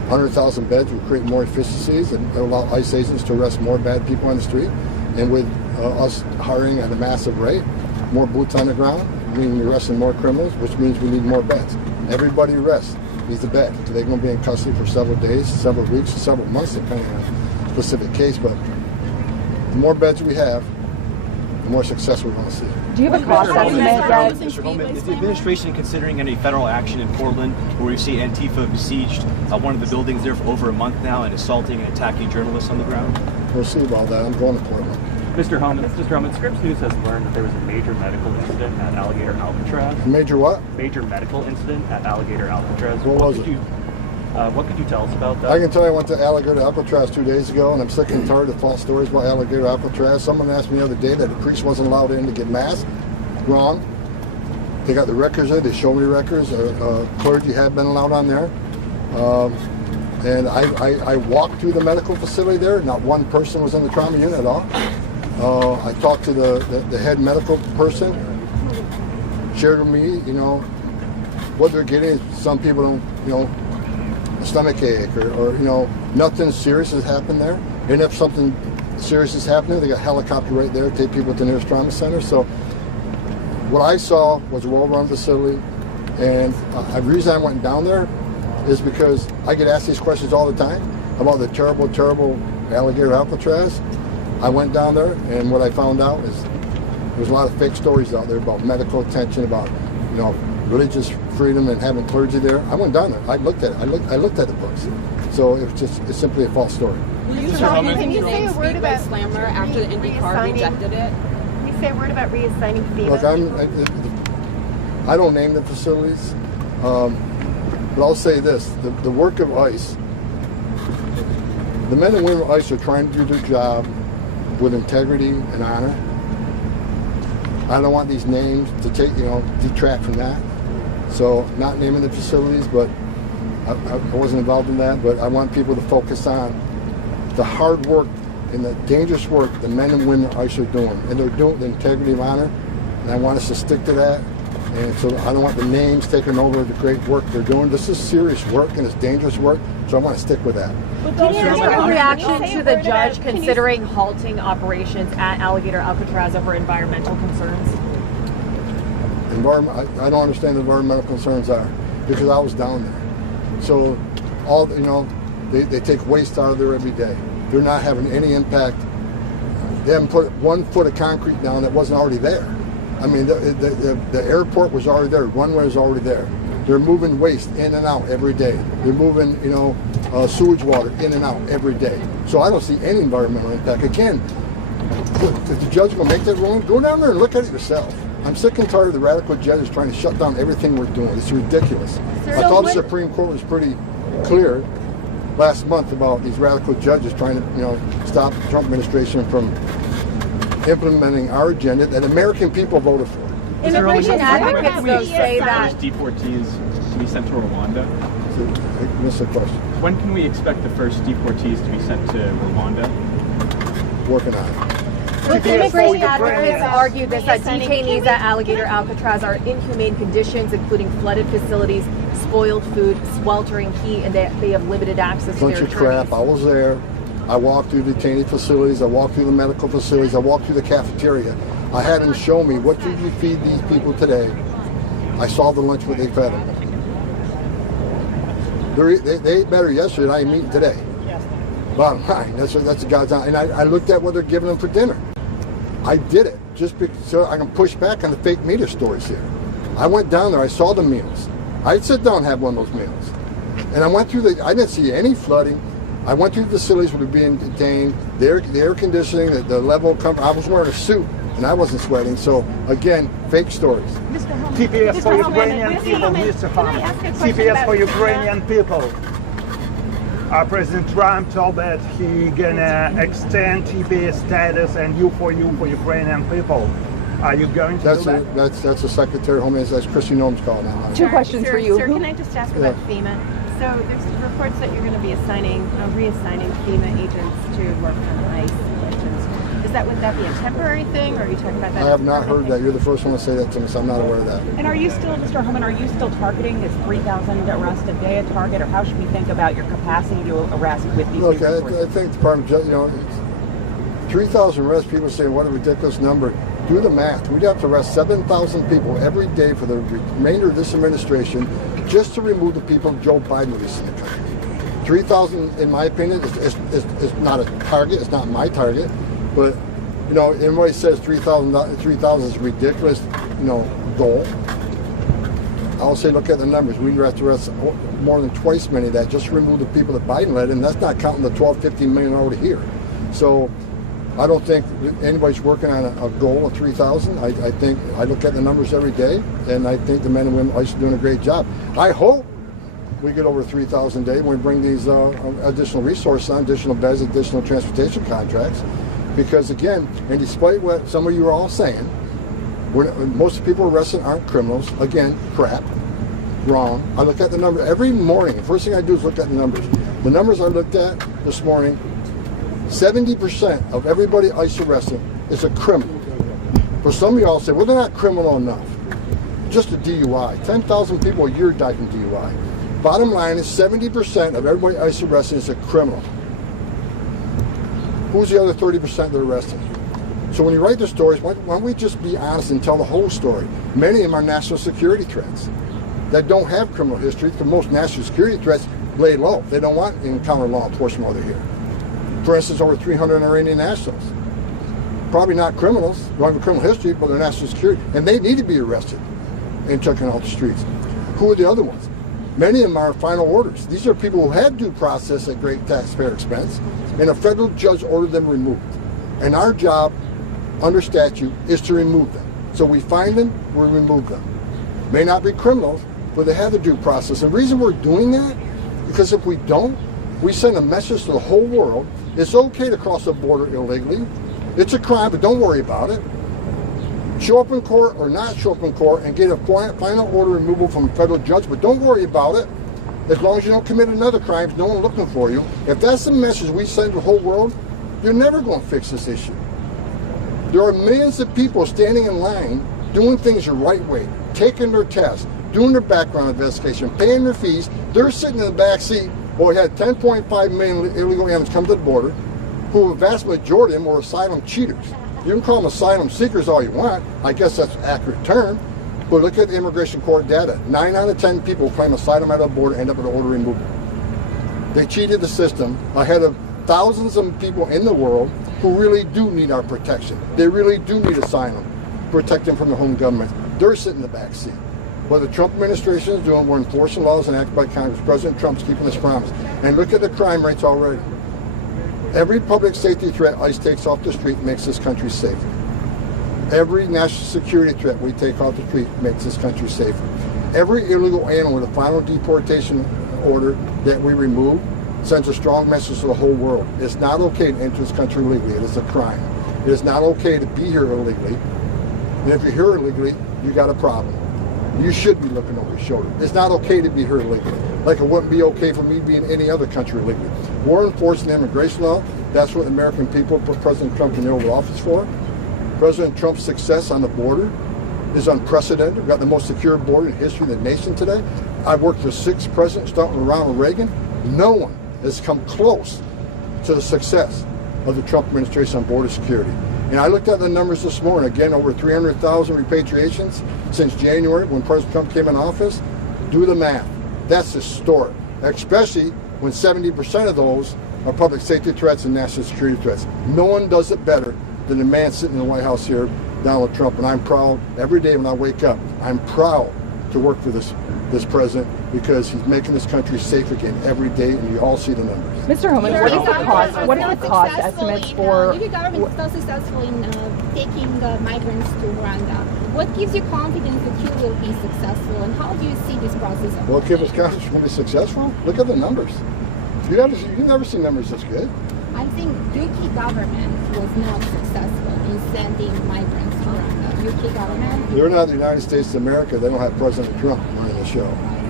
100,000 beds would create more efficiencies and allow ICE agents to arrest more bad people on the street. And with us hiring at a massive rate, more boots on the ground, meaning we're arresting more criminals, which means we need more beds. Everybody arrests needs a bed. They're going to be in custody for several days, several weeks, several months, depending on the specific case. But the more beds we have, the more success we're going to see. Do you have a cost estimate yet? Mr. Homan, is the administration considering any federal action in Portland, where we see Antifa besieged one of the buildings there for over a month now and assaulting and attacking journalists on the ground? We'll see about that. I'm going to Portland. Mr. Homan, Scripps News has learned that there was a major medical incident at Alligator Alcatraz. Major what? Major medical incident at Alligator Alcatraz. What was it? What could you tell us about that? I can tell you I went to Alligator Alcatraz 2 days ago, and I'm sick and tired of false stories about Alligator Alcatraz. Someone asked me the other day that a priest wasn't allowed in to get mass. Wrong. They got the records there. They showed me records. Clergy had been allowed on there. And I walked through the medical facility there. Not one person was in the trauma unit at all. I talked to the head medical person, shared with me, what they're getting. Some people don't, a stomach ache or nothing serious has happened there. And if something serious is happening, they got a helicopter right there, take people to the nearest trauma center. So what I saw was a well-run facility. And the reason I went down there is because I get asked these questions all the time about the terrible, terrible Alligator Alcatraz. I went down there, and what I found out is there's a lot of fake stories out there about medical attention, about religious freedom and having clergy there. I went down there. I looked at it. I looked at the books. So it's simply a false story. Can you say a word about Slammer after the IndyCar rejected it? Can you say a word about reassigning FEMA? Look, I don't name the facilities, but I'll say this: the work of ICE, the men and women of ICE are trying to do their job with integrity and honor. I don't want these names to detract from that. So not naming the facilities, but I wasn't involved in that, but I want people to focus on the hard work and the dangerous work the men and women of ICE are doing. And they're doing the integrity of honor, and I want us to stick to that. And so I don't want the names taking over the great work they're doing. This is serious work and it's dangerous work, so I want to stick with that. Can you give a reaction to the judge considering halting operations at Alligator Alcatraz over environmental concerns? I don't understand the environmental concerns are, because I was down there. So all they take waste out of there every day. They're not having any impact. They haven't put 1 foot of concrete down that wasn't already there. I mean, the airport was already there. Runway was already there. They're moving waste in and out every day. They're moving, sewage water in and out every day. So I don't see any environmental impact. Again, if the judge will make that ruling, go down there and look at it yourself. I'm sick and tired of the radical judges trying to shut down everything we're doing. It's ridiculous. I thought the Supreme Court was pretty clear last month about these radical judges trying to, stop the Trump administration from implementing our agenda that American people voted for. Immigration advocates though say that first deportees to be sent to Rwanda. I missed the question. When can we expect the first deportees to be sent to Rwanda? Working on it. Immigration advocates argue that detainees at Alligator Alcatraz are in inhumane conditions, including flooded facilities, spoiled food, sweltering heat, and they have limited access to their Bunch of crap. I was there. I walked through detainee facilities. I walked through the medical facilities. I walked through the cafeteria. I had them show me, what did you feed these people today? I saw the lunch what they fed them. They ate better yesterday than I am eating today. Bottom line, that's a God's honor. And I looked at what they're giving them for dinner. I did it just so I can push back on the fake media stories here. I went down there. I saw the meals. I'd sit down and have one of those meals. And I went through I didn't see any flooding. I went through the facilities where they're being detained, the air conditioning, the level of comfort. I was wearing a suit and I wasn't sweating. So again, fake stories. TPS for Ukrainian people, Mr. Homan. TPS for Ukrainian people. President Trump told that he gonna extend TPS status and you for Ukrainian people. Are you going to do that? That's a Secretary of Homeland. That's Christy Noem's call now. Two questions for you. Sir, can I just ask about FEMA? So there's reports that you're going to be reassigning FEMA agents to work on ICE elections. Is Would that be a temporary thing, or are you talking about that? I have not heard that. You're the first one to say that to me, so I'm not aware of that. And are you still, Mr. Homan, are you still targeting this 3,000 arrests a day a target, or how should we think about your capacity to arrest with these Look, resources? I think the Department of Justice, 3,000 arrests, people say, what a ridiculous number. Do the math. We'd have to arrest 7,000 people every day for the remainder of this administration just to remove the people Joe Biden released in the country. 3,000, in my opinion, is not a target. It's not my target. But, everybody says 3,000 is a ridiculous, goal. I'll say, look at the numbers. We have to arrest more than twice many of that just to remove the people that Biden led, and that's not counting the 12, 15 million already here. So I don't think anybody's working on a goal of 3,000. I think I look at the numbers every day, and I think the men and women are doing a great job. I hope we get over 3,000 a day when we bring these additional resources on, additional beds, additional transportation contracts. Because again, and despite what some of you are all saying, most of the people arrested aren't criminals. Again, crap, wrong. I look at the number every morning. The first thing I do is look at the numbers. The numbers I looked at this morning, 70% of everybody ICE arrested is a criminal. For some of y'all say, well, they're not criminal enough. Just a DUI. 10,000 people a year die from DUI. Bottom line is 70% of everybody ICE arrested is a criminal. Who's the other 30% they're arresting? So when you write the stories, why don't we just be honest and tell the whole story? Many of them are national security threats that don't have criminal history, because most national security threats lay low. They don't want to encounter law enforcement while they're here. For instance, over 300 Iranian nationals. Probably not criminals, don't have a criminal history, but they're national security. And they need to be arrested and taken off the streets. Who are the other ones? Many of them are final orders. These are people who had due process at great taxpayer expense, and a federal judge ordered them removed. And our job, under statute, is to remove them. So we find them, we remove them. May not be criminals, but they have the due process. The reason we're doing that, because if we don't, we send a message to the whole world. It's okay to cross the border illegally. It's a crime, but don't worry about it. Show up in court or not show up in court and get a final order removal from a federal judge, but don't worry about it. As long as you don't commit another crime, no one looking for you. If that's the message we send to the whole world, you're never going to fix this issue. There are millions of people standing in line doing things the right way, taking their tests, doing their background investigation, paying their fees. They're sitting in the back seat. Well, we had 10.5 million illegal aliens come to the border, who a vast majority of them were asylum cheaters. You can call them asylum seekers all you want. I guess that's an accurate term. But look at the immigration court data. 9 out of 10 people claim asylum at the border end up with an order removal. They cheated the system ahead of thousands of people in the world who really do need our protection. They really do need asylum, protect them from the home government. They're sitting in the back seat. What the Trump administration is doing, we're enforcing laws enacted by Congress. President Trump's keeping his promise. And look at the crime rates already. Every public safety threat ICE takes off the street makes this country safer. Every national security threat we take off the street makes this country safer. Every illegal alien with a final deportation order that we remove sends a strong message to the whole world. It's not okay to enter this country illegally. It is a crime. It is not okay to be here illegally. And if you're here illegally, you got a problem. You should be looking over your shoulder. It's not okay to be here illegally. Like it wouldn't be okay for me to be in any other country illegally. We're enforcing the immigration law. That's what the American people put President Trump in the Oval Office for. President Trump's success on the border is unprecedented. We've got the most secure border in the history of the nation today. I've worked for 6 presidents, starting with Ronald Reagan. No one has come close to the success of the Trump administration on border security. And I looked at the numbers this morning. Again, over 300,000 repatriations since January when President Trump came in office. Do the math. That's historic, especially when 70% of those are public safety threats and national security threats. No one does it better than the man sitting in the White House here, Donald Trump. And I'm proud every day when I wake up. I'm proud to work for this president because he's making this country safe again every day, and you all see the numbers. Mr. Homan, what are the cost estimates for? Your government is so successful in taking migrants to Rwanda. What gives you confidence that you will be successful, and how do you see this process? What gives us confidence we'll be successful? Look at the numbers. You've never seen numbers this good. I think UK government was not successful in sending migrants to Rwanda. UK government? They're not the United States of America. They don't have President Trump running the show.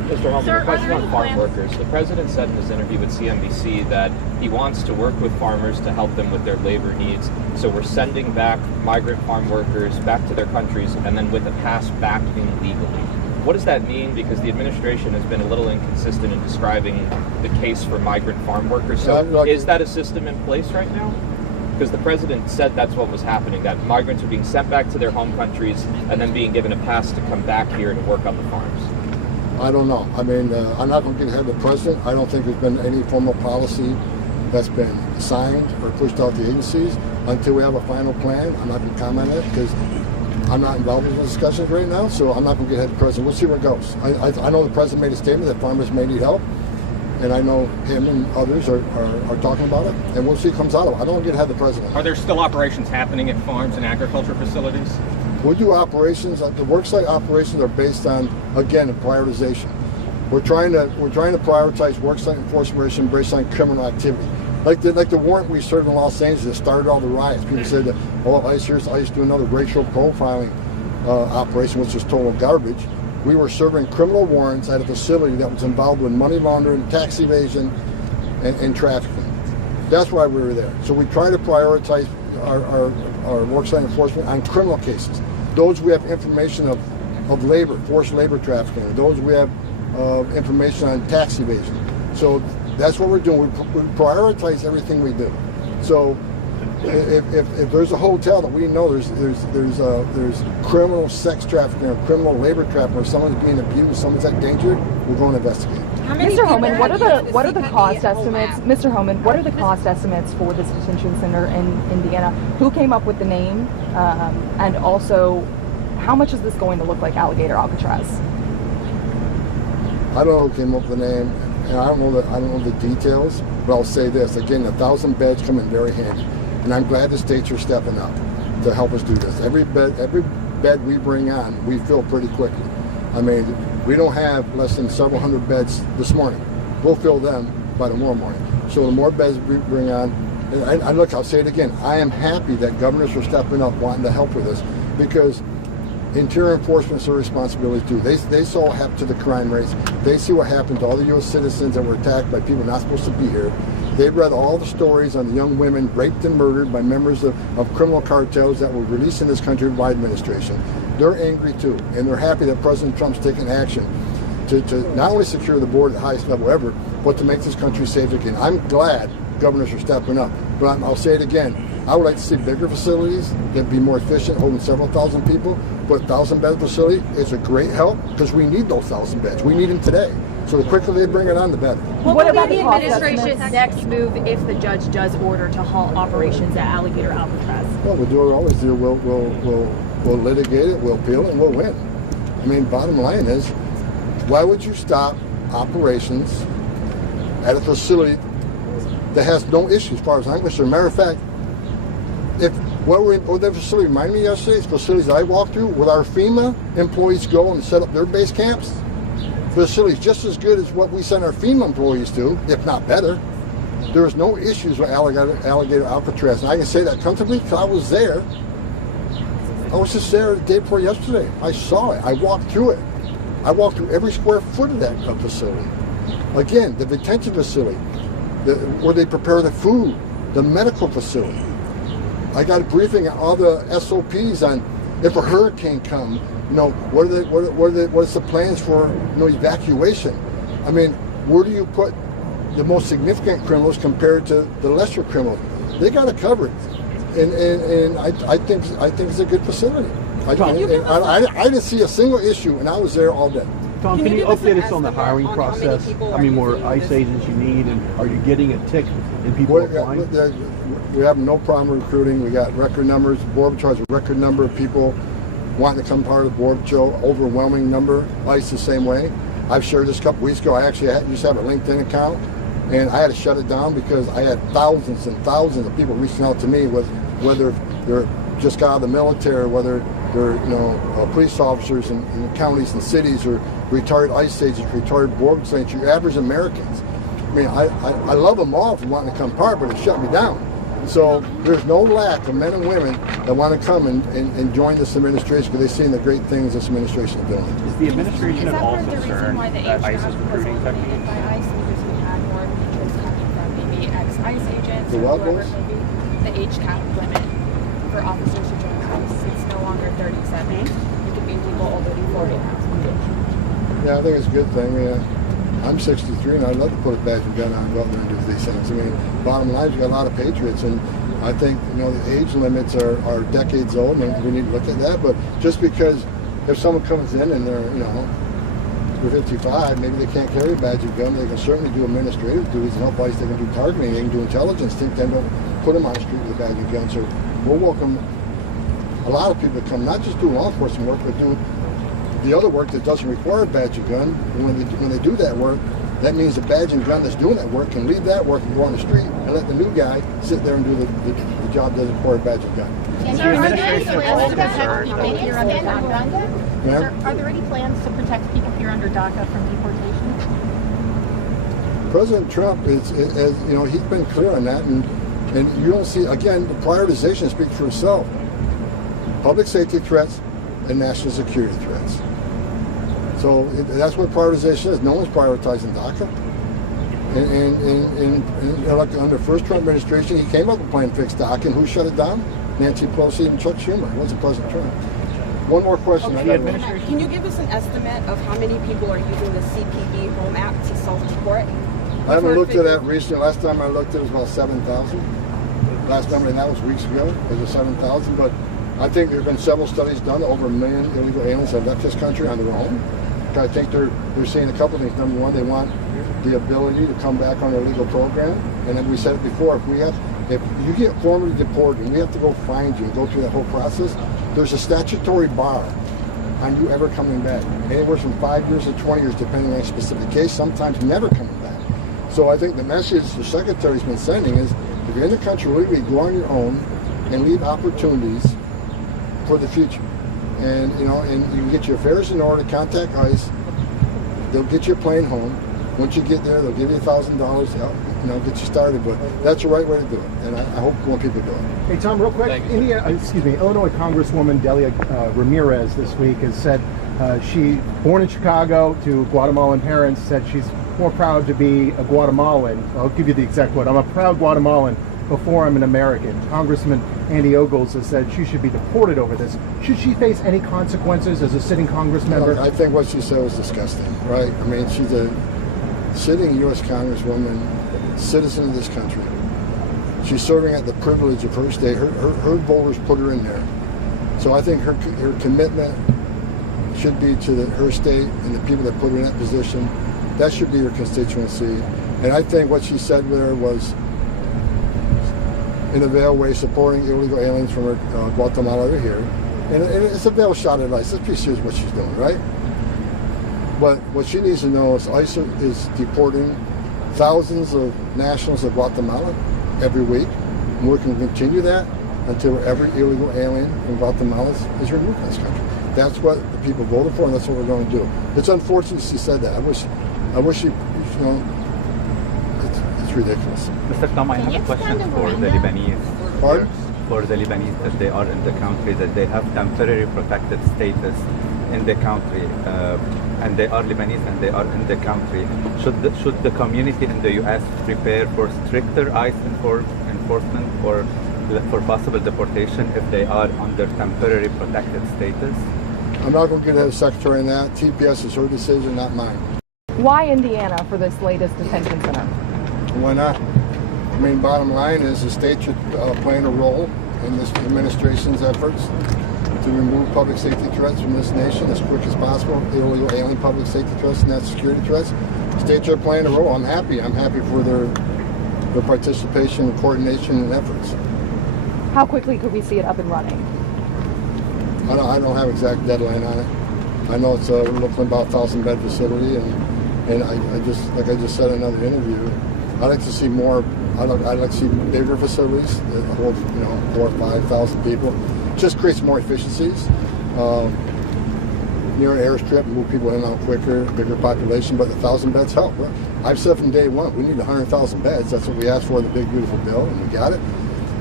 Mr. Homan, a question on farm workers. The president said in his interview with CNBC that he wants to work with farmers to help them with their labor needs. So we're sending back migrant farm workers back to their countries and then with a pass back in legally. What does that mean? Because the administration has been a little inconsistent in describing the case for migrant farm workers. So is that a system in place right now? Because the president said that's what was happening, that migrants are being sent back to their home countries and then being given a pass to come back here to work on the farms. I don't know. I mean, I'm not going to get ahead of the president. I don't think there's been any formal policy that's been signed or pushed out to agencies. Until we have a final plan, I'm not going to comment on it because I'm not involved in the discussions right now, so I'm not going to get ahead of the president. We'll see where it goes. I know the president made a statement that farmers may need help, and I know him and others are talking about it, and we'll see what comes out of it. I don't want to get ahead of the president. Are there still operations happening at farms and agriculture facilities? We do operations. The worksite operations are based on, again, prioritization. We're trying to prioritize worksite enforcement based on criminal activity. Like the warrant we served in Los Angeles that started all the riots. People said that, oh, ICE do another racial profiling operation, which is total garbage. We were serving criminal warrants at a facility that was involved with money laundering, tax evasion, and trafficking. That's why we were there. So we try to prioritize our worksite enforcement on criminal cases. Those we have information of labor, forced labor trafficking. Those we have information on tax evasion. So that's what we're doing. We prioritize everything we do. So if there's a hotel that we know there's criminal sex trafficking or criminal labor trafficking, or someone's being abused, someone's at danger, we're going to investigate. Mr. Homan, what are the cost estimates? Mr. Homan, what are the cost estimates for this detention center in Indiana? Who came up with the name, and also how much is this going to look like Alligator Alcatraz? I don't know who came up with the name, and I don't know the details. But I'll say this again: 1,000 beds come in very handy, and I'm glad the states are stepping up to help us do this. Every bed we bring on, we fill pretty quickly. I mean, we don't have less than several hundred beds this morning. We'll fill them by tomorrow morning. So the more beds we bring on, and look, I'll say it again, I am happy that governors are stepping up wanting to help with this, because Interior Enforcement is their responsibility too. They saw what happened to the crime rates. They see what happened to all the U.S. citizens that were attacked by people not supposed to be here. They've read all the stories on the young women raped and murdered by members of criminal cartels that were released in this country by the administration. They're angry too, and they're happy that President Trump's taking action to not only secure the border at the highest level ever, but to make this country safe again. I'm glad governors are stepping up, but I'll say it again. I would like to see bigger facilities that be more efficient, holding several thousand people. But 1,000-bed facility is a great help because we need those 1,000 beds. We need them today. So the quicker they bring it on, the better. What about the administration's next move if the judge does order to halt operations at Alligator Alcatraz? Well, we'll do what we always do. We'll litigate it, we'll appeal it, and we'll win. I mean, bottom line is, why would you stop operations at a facility that has no issues as far as I'm concerned? Matter of fact, what that facility reminded me yesterday, it's facilities that I walked through, with our FEMA employees go and set up their base camps. Facilities just as good as what we send our FEMA employees to, if not better. There was no issues with Alligator Alcatraz. And I can say that comfortably because I was there. I was just there the day before yesterday. I saw it. I walked through it. I walked through every square foot of that facility. Again, the detention facility, where they prepare the food, the medical facility. I got a briefing on all the SOPs on if a hurricane comes, what's the plans for evacuation? I mean, where do you put the most significant criminals compared to the lesser criminals? They got it covered, and I think it's a good facility. I didn't see a single issue, and I was there all day. Tom, can you update us on the hiring process? How many more ICE agents you need, and are you getting a tick in people applying? We have no problem recruiting. We got record numbers. Border Patrol has a record number of people wanting to come part of the Border Patrol. Overwhelming number. ICE the same way. I've shared this a couple weeks ago. I actually just have a LinkedIn account, and I had to shut it down because I had thousands and thousands of people reaching out to me, whether they're just got out of the military, whether they're police officers in counties and cities, or retired ICE agents, retired Border Patrol agents, your average Americans. I mean, I love them all for wanting to come part, but it shut me down. So there's no lack of men and women that want to come and join this administration because they've seen the great things this administration is doing. Is the administration at all concerned that ICE is recruiting by techniques? ICE because we had more interest coming from maybe ex-ICE agents The or what whoever was? it may be. The age cap limit for officers to join ICE. It's no longer 37. You can be people older than 40 now. Yeah, I think it's a good thing. Yeah. I'm 63 and I'd love to put a badge and gun on and go out there and do these things. I mean, bottom line, you got a lot of patriots, and I think, you know, the age limits are decades old, and we need to look at that. But just because if someone comes in and they're, you know, they're 55, maybe they can't carry a badge and gun, they can certainly do administrative duties and help ICE. They can do targeting, they can do intelligence. Then don't put them on the street with a badge and gun. So we'll welcome a lot of people to come, not just do law enforcement work, but do the other work that doesn't require a badge and gun. And when they do that work, that means the badge and gun that's doing that work can leave that work and go on the street and let the new guy sit there and do the job that doesn't require a badge and gun. Is the administration at all concerned? Yeah? Are there any plans to protect people here under DACA from deportation? President Trump is you know, he's been clear on that, and you don't see, again, the prioritization speaks for itself. Public safety threats and national security threats. So that's what prioritization is. No one's prioritizing DACA. And like under the first Trump administration, he came up with a plan to fix DACA, and who shut it down? Nancy Pelosi and Chuck Schumer. It wasn't President Trump. One more question. Can you give us an estimate of how many people are using the CPB Home Act to self-deport? I haven't looked at that recently. Last time I looked, it was about 7,000. Last number, and that was weeks ago. It was 7,000, but I think there have been several studies done. Over 1 million illegal aliens have left this country on their own. I think they're seeing a couple of things. Number one, they want the ability to come back on their legal program. And then we said it before, if you get formally deported and we have to go find you and go through that whole process, there's a statutory bar on you ever coming back. Anywhere from 5 years to 20 years, depending on a specific case, sometimes never coming back. So I think the message the Secretary's been sending is, if you're in the country legally, go on your own and leave opportunities for the future. And you know, and you can get your affairs in order, contact ICE. They'll get your plane home. Once you get there, they'll give you $1,000 to help, you know, get you started. But that's the right way to do it, and I hope more people do it. Hey Tom, real quick, Illinois Congresswoman Delia Ramirez this week has said she, born in Chicago to Guatemalan parents, said she's more proud to be a Guatemalan. I'll give you the exact quote. I'm a proud Guatemalan before I'm an American. Congressman Andy Ogles has said she should be deported over this. Should she face any consequences as a sitting Congress member? I think what she said was disgusting, right? I mean, she's a sitting U.S. Congresswoman, citizen of this country. She's serving at the privilege of her state. Her voters put her in there. So I think her commitment should be to her state and the people that put her in that position. That should be her constituency. And I think what she said there was, in a veiled way, supporting illegal aliens from Guatemala to here. And it's a veiled shot at ICE. Let's be serious what she's doing, right? But what she needs to know is ICE is deporting thousands of nationals of Guatemala every week. And we're going to continue that until every illegal alien in Guatemala is removed from this country. That's what the people voted for, and that's what we're going to do. It's unfortunate she said that. I wish she, you know, it's ridiculous. Mr. Tom, I have a question for the Lebanese. Pardon? For the Lebanese, that they are in the country, that they have temporary protected status in the country, and they are Lebanese and they are in the country. Should the community in the U.S. prepare for stricter ICE enforcement or for possible deportation if they are under temporary protected status? I'm not going to get ahead of the Secretary on that. TPS is her decision, not mine. Why Indiana for this latest detention center? Why not? I mean, bottom line is the state should play a role in this administration's efforts to remove public safety threats from this nation as quick as possible, illegal alien public safety threats and national security threats. States are playing a role. I'm happy for their participation and coordination and efforts. How quickly could we see it up and running? I don't have exact deadline on it. I know it's we're looking at about 1,000-bed facility, and I just, like I just said in another interview, I'd like to see more. I'd like to see bigger facilities that hold, 4,000 or 5,000 people. Just creates more efficiencies. Near an airstrip, move people in and out quicker, bigger population, but the 1,000 beds help. I've said from day one, we need 100,000 beds. That's what we asked for in the big beautiful bill, and we got it.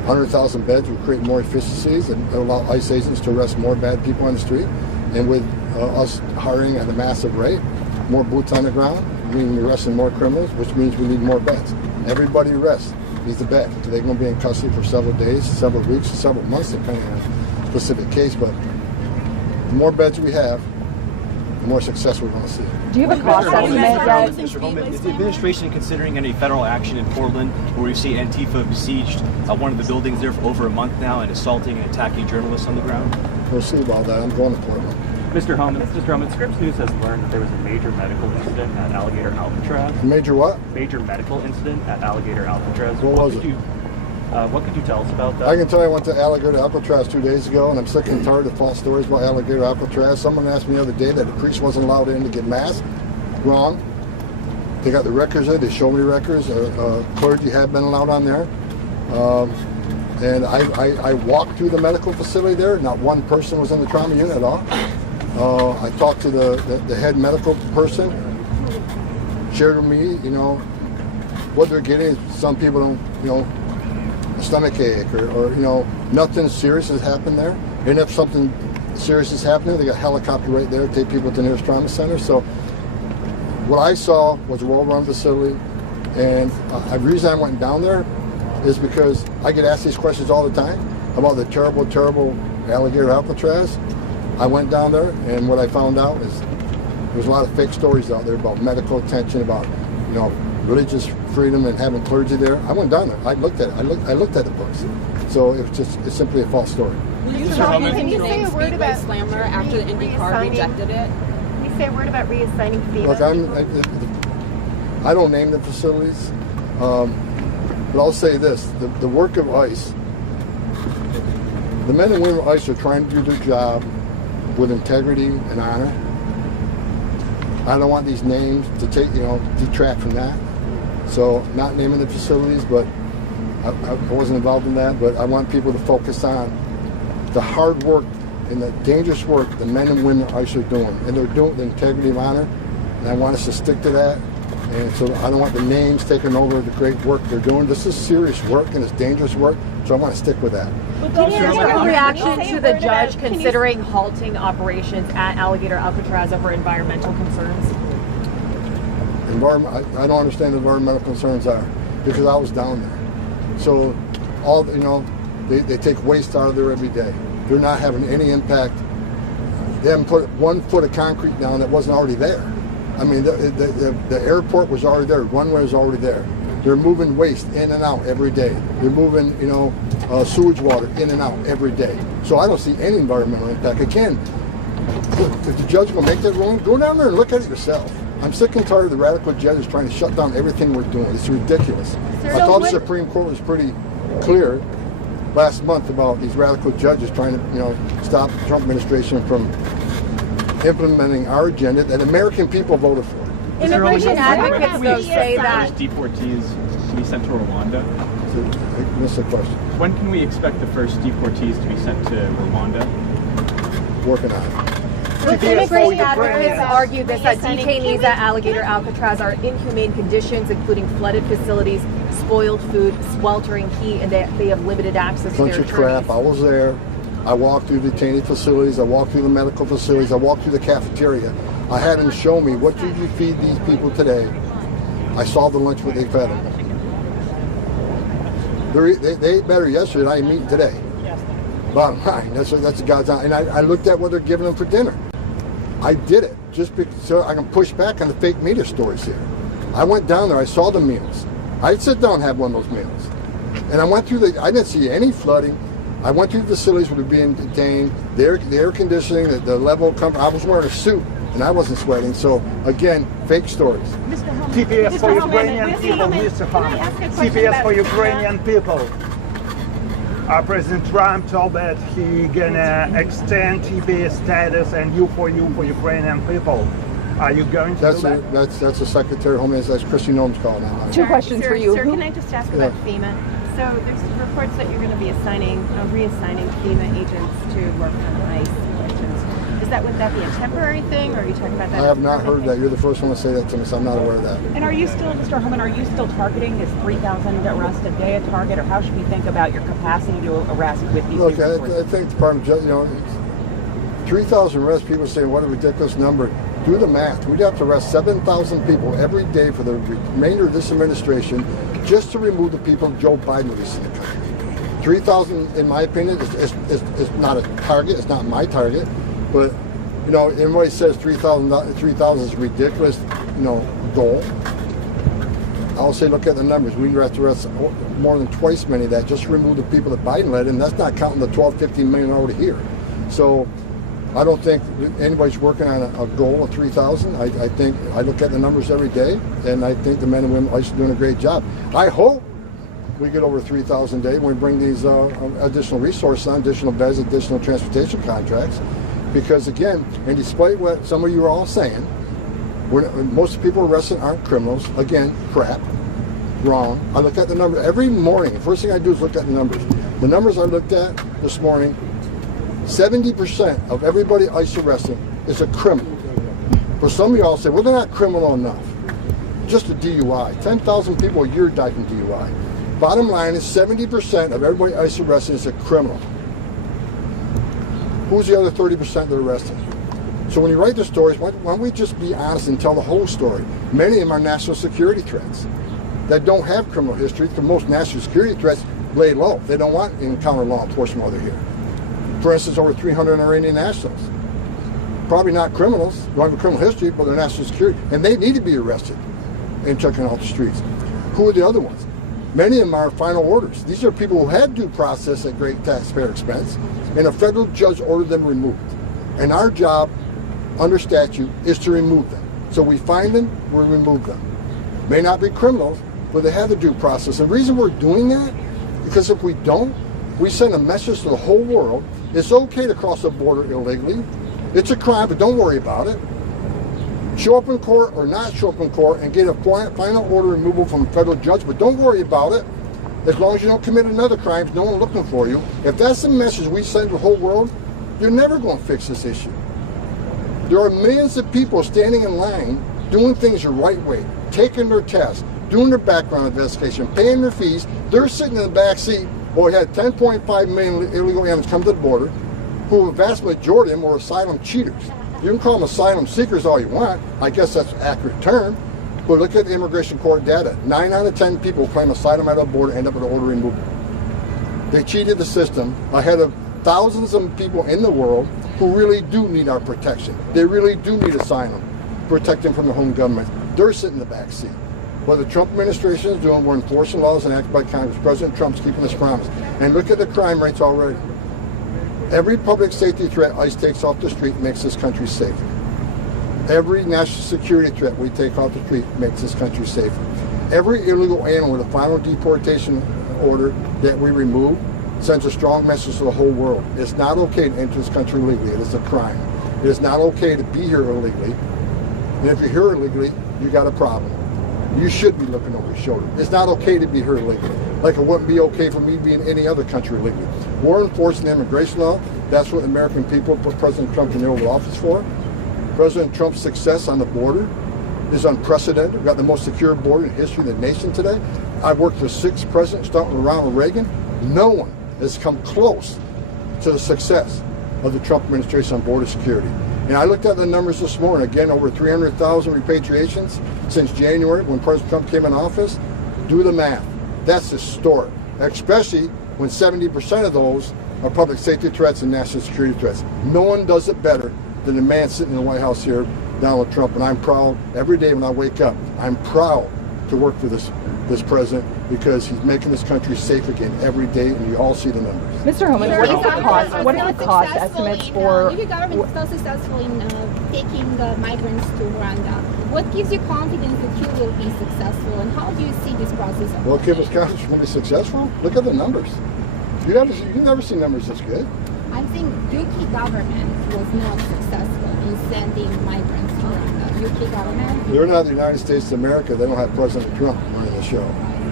100,000 beds would create more efficiencies and allow ICE agents to arrest more bad people on the street. And with us hiring at a massive rate, more boots on the ground, meaning we're arresting more criminals, which means we need more beds. Everybody arrests needs a bed. They're going to be in custody for several days, several weeks, several months, depending on the specific case. But the more beds we have, the more success we're going to see. Do you have a cost estimate yet? Mr. Homan, is the administration considering any federal action in Portland, where we see Antifa besieged one of the buildings there for over a month now and assaulting and attacking journalists on the ground? We'll see about that. I'm going to Portland. Mr. Homan, Scripps News has learned that there was a major medical incident at Alligator Alcatraz. Major what? Major medical incident at Alligator Alcatraz. What was it? What could you tell us about that? I can tell you I went to Alligator Alcatraz 2 days ago, and I'm sick and tired of false stories about Alligator Alcatraz. Someone asked me the other day that the priest wasn't allowed in to get mass. Wrong. They got the records there. They showed me the records. Clergy have been allowed on there. And I walked through the medical facility there. Not one person was in the trauma unit at all. I talked to the head medical person, shared with me, what they're getting. Some people don't, a stomach ache or nothing serious has happened there. And if something serious is happening, they got a helicopter right there, take people to the nearest trauma center. So what I saw was a well-run facility. And the reason I went down there is because I get asked these questions all the time about the terrible, terrible Alligator Alcatraz. I went down there, and what I found out is there's a lot of fake stories out there about medical attention, about religious freedom and having clergy there. I went down there. I looked at it. I looked at the books. So it's simply a false story. Can you say a word about Slammer after the Indy car rejected it? Can you say a word about reassigning FEMA? Look, I don't name the facilities, but I'll say this: the work of ICE, the men and women of ICE are trying to do their job with integrity and honor. I don't want these names to detract from that. So not naming the facilities, but I wasn't involved in that, but I want people to focus on the hard work and the dangerous work the men and women of ICE are doing. And they're doing it with integrity and honor, and I want us to stick to that. And so I don't want the names taking over the great work they're doing. This is serious work and it's dangerous work, so I want to stick with that. Can you give a reaction to the judge considering halting operations at Alligator Alcatraz over environmental concerns? I don't understand what environmental concerns are because I was down there. So they take waste out of there every day. They're not having any impact. They haven't put 1 foot of concrete down that wasn't already there. I mean, the airport was already there. Runway was already there. They're moving waste in and out every day. They're moving, sewage water in and out every day. So I don't see any environmental impact. Again, if the judge will make that ruling, go down there and look at it yourself. I'm sick and tired of the radical judges trying to shut down everything we're doing. It's ridiculous. I thought the Supreme Court was pretty clear last month about these radical judges trying to, stop the Trump administration from implementing our agenda that American people voted for. Immigration advocates though say that deportees to be sent to Rwanda. I missed the question. When can we expect the first deportees to be sent to Rwanda? Working on it. Immigration advocates argue this, that detainees at Alligator Alcatraz are in inhumane conditions, including flooded facilities, spoiled food, sweltering heat, and they have limited access to their attorneys. Bunch of crap. I was there. I walked through detainee facilities. I walked through the medical facilities. I walked through the cafeteria. I had them show me, what did you feed these people today? I saw the lunch what they fed them. They ate better yesterday than I am eating today. Bottom line, that's God's honor. And I looked at what they're giving them for dinner. I did it just so I can push back on the fake media stories here. I went down there. I saw the meals. I'd sit down and have one of those meals. And I went through I didn't see any flooding. I went through the facilities where they're being detained, the air conditioning, the level of comfort. I was wearing a suit and I wasn't sweating. So again, fake stories. TPS for Ukrainian people, Mr. Homan. TPS for Ukrainian people. President Trump told that he gonna extend TPS status and you for Ukrainian people. Are you going to do that? That's the Secretary of Homeland. That's Christy Noem's call now. Two questions for you. Sir, can I just ask about FEMA? So there's reports that you're going to be reassigning FEMA agents to work on ICE questions. Is would that be a temporary thing, or are you talking about that? I have not heard that. You're the first one to say that to me, so I'm not aware of that. And are you still, Mr. Homan, are you still targeting this 3,000 arrests a day a target, or how should we think about your capacity to arrest with these? Look, I think the Department of Justice, 3,000 arrests, people say, what a ridiculous number. Do the math. We'd have to arrest 7,000 people every day for the remainder of this administration just to remove the people Joe Biden released in the country. 3,000, in my opinion, is not a target. It's not my target. But, everybody says 3,000 is a ridiculous, goal. I'll say, look at the numbers. We have to arrest more than twice many of that just to remove the people that Biden led, and that's not counting the 12, 15 million already here. So I don't think anybody's working on a goal of 3,000. I think I look at the numbers every day, and I think the men and women are doing a great job. I hope we get over 3,000 a day when we bring these additional resources on, additional beds, additional transportation contracts. Because again, and despite what some of you are all saying, most people arrested aren't criminals. Again, crap, wrong. I look at the numbers every morning. The first thing I do is look at the numbers. The numbers I looked at this morning, 70% of everybody ICE arrested is a criminal. For some of y'all say, well, they're not criminal enough. Just a DUI. 10,000 people a year die from DUI. Bottom line is 70% of everybody ICE arrested is a criminal. Who's the other 30% that are arrested? So when you write the stories, why don't we just be honest and tell the whole story? Many of them are national security threats that don't have criminal history. For most national security threats, lay low. They don't want to encounter law enforcement while they're here. For instance, over 300 Iranian nationals. Probably not criminals, don't have a criminal history, but they're national security. And they need to be arrested and taken off the streets. Who are the other ones? Many of them are final orders. These are people who had due process at great taxpayer expense, and a federal judge ordered them removed. And our job, under statute, is to remove them. So we find them, we remove them. May not be criminals, but they have the due process. And the reason we're doing that, because if we don't, we send a message to the whole world. It's okay to cross the border illegally. It's a crime, but don't worry about it. Show up in court or not show up in court and get a final order removal from a federal judge, but don't worry about it. As long as you don't commit another crime, no one's looking for you. If that's the message we send to the whole world, you're never going to fix this issue. There are millions of people standing in line doing things the right way, taking their tests, doing their background investigation, paying their fees. They're sitting in the back seat. Well, we had 10.5 million illegal aliens come to the border, who a vast majority of them were asylum cheaters. You can call them asylum seekers all you want. I guess that's an accurate term. But look at the immigration court data. 9 out of 10 people who claim asylum at the border end up with an order removal. They cheated the system ahead of thousands of people in the world who really do need our protection. They really do need asylum, protect them from the home government. They're sitting in the back seat. What the Trump administration is doing, we're enforcing laws enacted by Congress. President Trump's keeping his promise. And look at the crime rates already. Every public safety threat ICE takes off the street makes this country safer. Every national security threat we take off the street makes this country safer. Every illegal alien with a final deportation order that we remove sends a strong message to the whole world. It's not okay to enter this country illegally. It is a crime. It is not okay to be here illegally. And if you're here illegally, you got a problem. You should be looking over your shoulder. It's not okay to be here illegally. Like it wouldn't be okay for me to be in any other country illegally. We're enforcing the immigration law. That's what the American people put President Trump in the Oval Office for. President Trump's success on the border is unprecedented. We've got the most secure border in the history of the nation today. I've worked for 6 presidents, starting with Ronald Reagan. No one has come close to the success of the Trump administration on border security. And I looked at the numbers this morning. Again, over 300,000 repatriations since January when President Trump came in office. Do the math. That's historic, especially when 70% of those are public safety threats and national security threats. No one does it better than the man sitting in the White House here, Donald Trump. And I'm proud every day when I wake up. I'm proud to work for this president because he's making this country safe again every day, and you all see the numbers. Mr. Homan, what is the cost? What are the cost estimates for? Your government is so successful in taking migrants to Rwanda. What gives you confidence that you will be successful, and how do you see this process? What gives us confidence we'll be successful? Look at the numbers. You've never seen numbers this good. I think UK government was not successful in sending migrants to Rwanda. UK government? They're not the United States of America. They don't have President Trump running the show.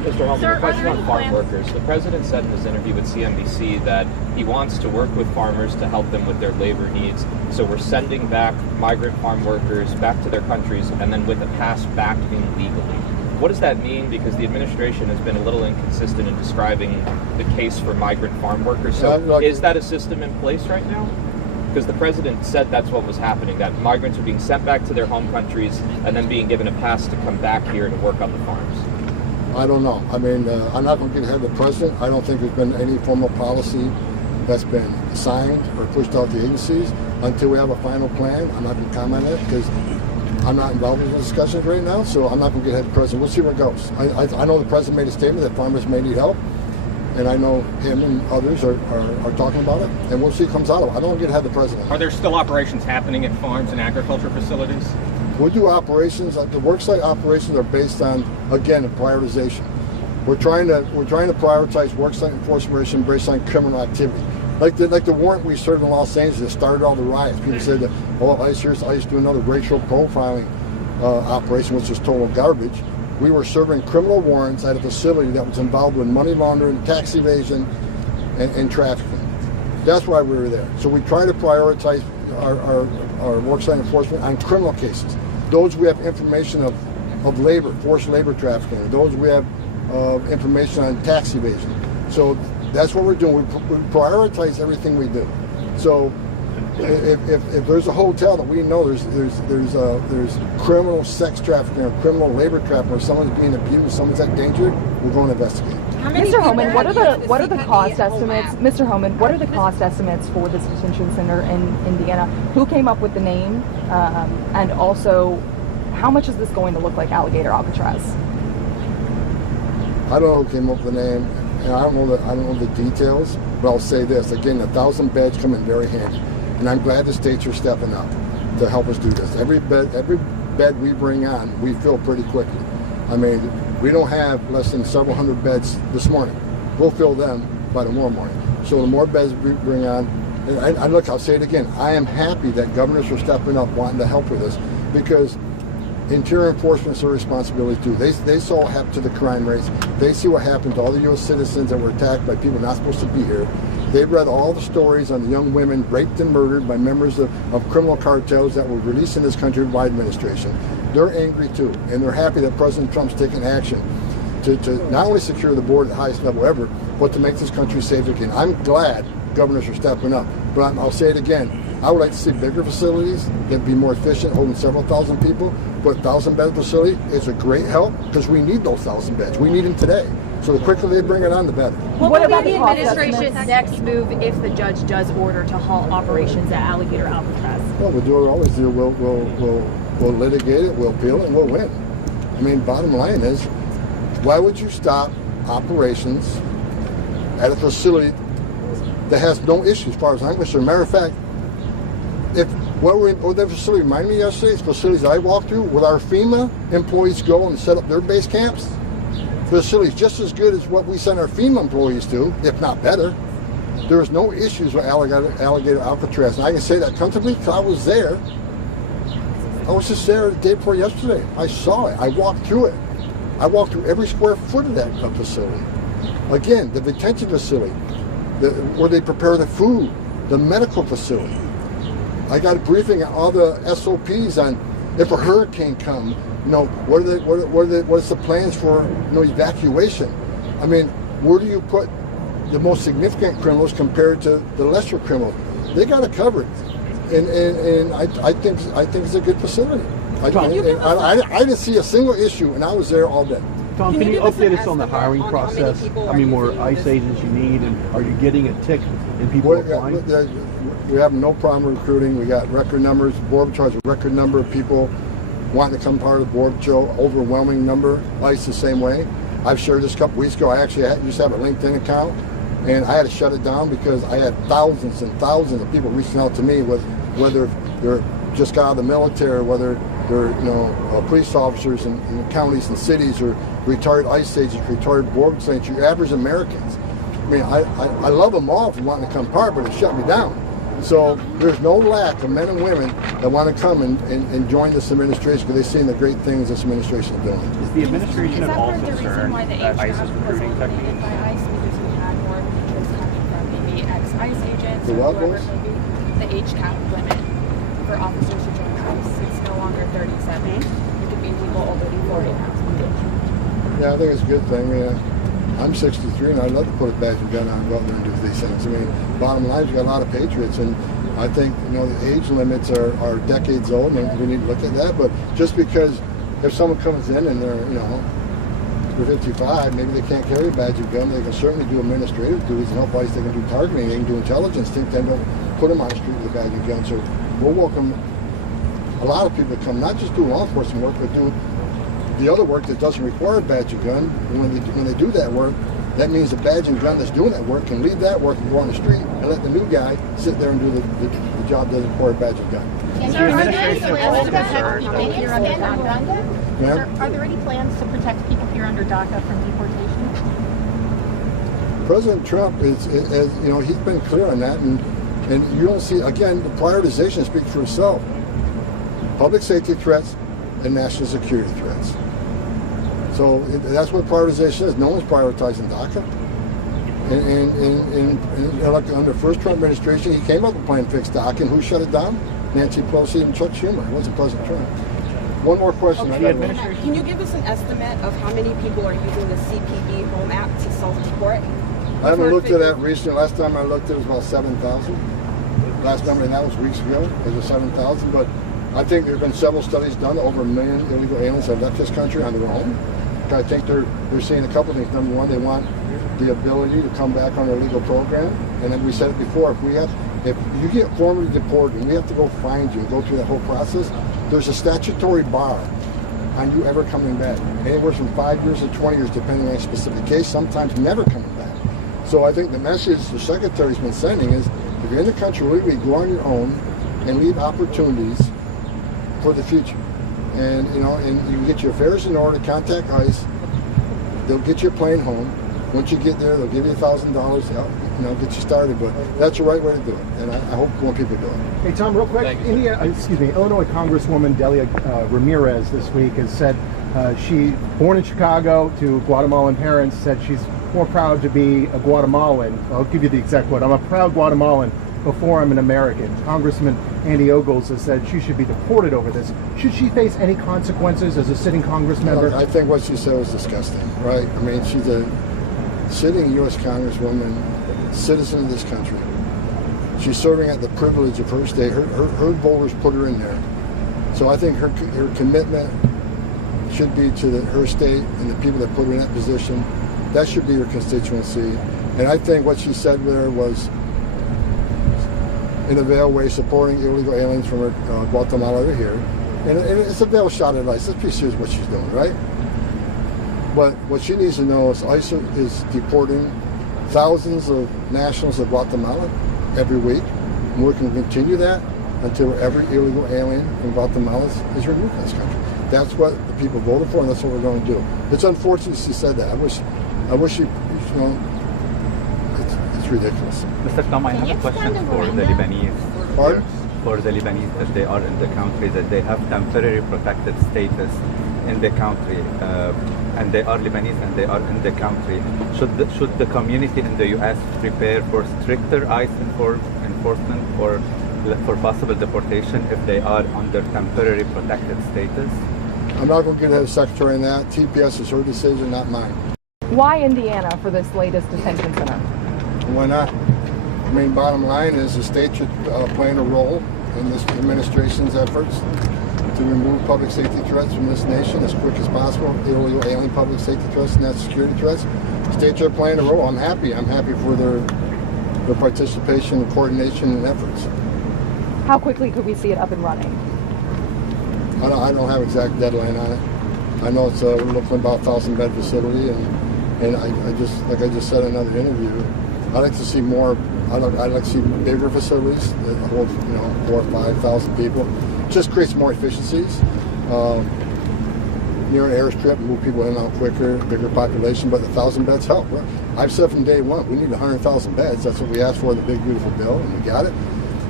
Mr. Homan, Sir, a question are there on any farm plans- workers. The president said in his interview with CNBC that he wants to work with farmers to help them with their labor needs. So we're sending back migrant farm workers back to their countries and then with a pass back in legally. What does that mean? Because the administration has been a little inconsistent in describing the case for migrant farm workers. So is that a system in place right now? Because the president said that's what was happening, that migrants are being sent back to their home countries and then being given a pass to come back here to work on the farms. I don't know. I mean, I'm not going to get ahead of the president. I don't think there's been any formal policy that's been signed or pushed out to agencies until we have a final plan. I'm not going to comment on it because I'm not involved in the discussions right now, so I'm not going to get ahead of the president. We'll see where it goes. I know the president made a statement that farmers may need help, and I know him and others are talking about it, and we'll see what comes out of it. I don't want to get ahead of the president. Are there still operations happening at farms and agriculture facilities? We do operations. The worksite operations are based on, again, a prioritization. We're trying to prioritize worksite enforcement based on criminal activity. Like the warrant we served in Los Angeles that started all the riots. People said that, oh, ICE do another racial profiling operation, which is total garbage. We were serving criminal warrants at a facility that was involved with money laundering, tax evasion, and trafficking. That's why we were there. So we try to prioritize our worksite enforcement on criminal cases. Those we have information of labor, forced labor trafficking. Those we have information on tax evasion. So that's what we're doing. We prioritize everything we do. So if there's a hotel that we know there's criminal sex trafficking or criminal labor trafficking, or someone's being abused, someone's at danger, we're going to investigate. Mr. Homan, what are the cost estimates? Mr. Homan, what are the cost estimates for this detention center in Indiana? Who came up with the name, and also how much is this going to look like Alligator Alcatraz? I don't know who came up with the name, and I don't know the details. But I'll say this again: 1,000 beds come in very handy, and I'm glad the states are stepping up to help us do this. Every bed we bring on, we fill pretty quickly. I mean, we don't have less than several hundred beds this morning. We'll fill them by tomorrow morning. So the more beds we bring on, and look, I'll say it again, I am happy that governors are stepping up wanting to help with this, because interior enforcement is their responsibility too. They saw what happened to the crime rates. They see what happened to all the U.S. citizens that were attacked by people not supposed to be here. They've read all the stories on the young women raped and murdered by members of criminal cartels that were released in this country by administration. They're angry too, and they're happy that President Trump's taking action to not only secure the border at the highest level ever, but to make this country safe again. I'm glad governors are stepping up, but I'll say it again. I would like to see bigger facilities that be more efficient, holding several thousand people. But 1,000-bed facility is a great help because we need those 1,000 beds. We need them today. So the quicker they bring it on, the better. What about the administration's next move if the judge does order to halt operations at Alligator Alcatraz? Well, we'll do what we always do. We'll litigate it, we'll appeal it, and we'll win. I mean, bottom line is, why would you stop operations at a facility that has no issue as far as I'm concerned? Matter of fact, what that facility reminded me yesterday, it's facilities I walked through, where our FEMA employees go and set up their base camps. Facilities just as good as what we send our FEMA employees to, if not better. There's no issues with Alligator Alcatraz. And I can say that comfortably because I was there. I was just there the day before yesterday. I saw it. I walked through it. I walked through every square foot of that facility. Again, the detention facility, where they prepare the food, the medical facility. I got a briefing on all the SOPs on if a hurricane comes, what is the plans for evacuation? I mean, where do you put the most significant criminals compared to the lesser criminals? They got it covered, and I think it's a good facility. I didn't see a single issue, and I was there all day. Tom, can you update us on the hiring process? How many more ICE agents you need, and are you getting a tick in people applying? We have no problem recruiting. We got record numbers. Border Patrol has a record number of people wanting to come part of the Border Patrol. Overwhelming number. ICE the same way. I've shared this a couple weeks ago. I actually used to have a LinkedIn account, and I had to shut it down because I had thousands and thousands of people reaching out to me, whether they're just got out of the military, whether they're police officers in counties and cities, or retired ICE agents, retired Border agents, your average Americans. I mean, I love them all for wanting to come part, but it shut me down. So there's no lack of men and women that want to come and join this administration because they've seen the great things this administration is doing. Is the administration at all concerned that ICE is recruiting techniques? By ICE because we had more interest coming from maybe ex-ICE agents The or what whoever was? it may be. The age cap limit for officers to join ICE. It's no longer 37. It could be people over 40 now. Yeah, I think it's a good thing. I mean, I'm 63 and I'd love to put a badge and gun on and go out there and do these things. I mean, bottom line is you got a lot of patriots, and I think, you know, the age limits are decades old, and we need to look at that. But just because if someone comes in and they're, you know, they're 55, maybe they can't carry a badge and gun, they can certainly do administrative duties and help ICE. They can do targeting, they can do intelligence. Think they don't put them on the street with a badge and gun. So we'll welcome a lot of people to come, not just do law enforcement work, but do the other work that doesn't require a badge and gun. And when they do that work, that means the badge and gun that's doing that work can leave that work and go on the street and let the new guy sit there and do the job that doesn't require a badge and gun. Is the administration at all concerned People here under DACA? Yeah. Are there any plans to protect people here under DACA from deportation? President Trump is you know, he's been clear on that, and you don't see, again, the prioritization speaks for itself. Public safety threats and national security threats. So that's what prioritization is. No one's prioritizing DACA. And like under the first Trump administration, he came up with a plan to fix DACA, and who shut it down? Nancy Pelosi and Chuck Schumer. It wasn't President Trump. One more question. Can you give us an estimate of how many people are using the CPB Home app to self-deport? I haven't looked at that recently. Last time I looked, it was about 7,000. Last number, and that was weeks ago. It was 7,000. But I think there have been several studies done. Over 1 million illegal aliens have left this country on their own. I think they're seeing a couple things. Number one, they want the ability to come back on their legal program. And then we said it before, if you get formally deported and we have to go find you and go through that whole process, there's a statutory bar on you ever coming back. Anywhere from 5 years to 20 years, depending on a specific case, sometimes never coming back. So I think the message the Secretary's been sending is, if you're in the country legally, go on your own and leave opportunities for the future. And you know, and you can get your affairs in order, contact ICE, they'll get your plane home. Once you get there, they'll give you $1,000 to help, you know, get you started. But that's the right way to do it, and I hope more people do it. Hey Tom, real quick, Illinois Congresswoman Delia Ramirez this week has said she, born in Chicago to Guatemalan parents, said she's more proud to be a Guatemalan. I'll give you the exact quote. I'm a proud Guatemalan before I'm an American. Congressman Andy Ogles has said she should be deported over this. Should she face any consequences as a sitting Congress member? No, I think what she said was disgusting, right? I mean, she's a sitting U.S. Congresswoman, citizen of this country. She's serving at the privilege of her state. Her voters put her in there. So I think her commitment should be to her state and the people that put her in that position. That should be her constituency. And I think what she said there was, in a veiled way, supporting illegal aliens from Guatemala to here. And it's a veiled shot at ICE. Let's be serious what she's doing, right? But what she needs to know is ICE is deporting thousands of nationals of Guatemala every week. And we're going to continue that until every illegal alien in Guatemala is removed from this country. That's what the people voted for, and that's what we're going to do. It's unfortunate she said that. I wish she, you know, it's ridiculous. Mr. Tom, I have a question for the Lebanese. Pardon? For the Lebanese, that they are in the country, that they have temporary protected status in the country, and they are Lebanese and they are in the country. Should the community in the U.S. prepare for stricter ICE enforcement or for possible deportation if they are under temporary protected status? I'm not going to get ahead of the Secretary on that. TPS is her decision, not mine. Why Indiana for this latest detention center? Why not? I mean, bottom line is the state should play a role in this administration's efforts to remove public safety threats from this nation as quick as possible, illegal alien public safety threats and national security threats. States are playing a role. I'm happy. I'm happy for their participation, coordination, and efforts. How quickly could we see it up and running? I don't have exact deadline on it. I know it's we're looking at about 1,000-bed facility, and I just, like I just said in another interview, I'd like to see more. I'd like to see bigger facilities that hold, 4,000 or 5,000 people. Just creates more efficiencies. Near an airstrip, move people in and out quicker, bigger population, but 1,000 beds help. I've said from day one, we need 100,000 beds. That's what we asked for in the big beautiful bill, and we got it.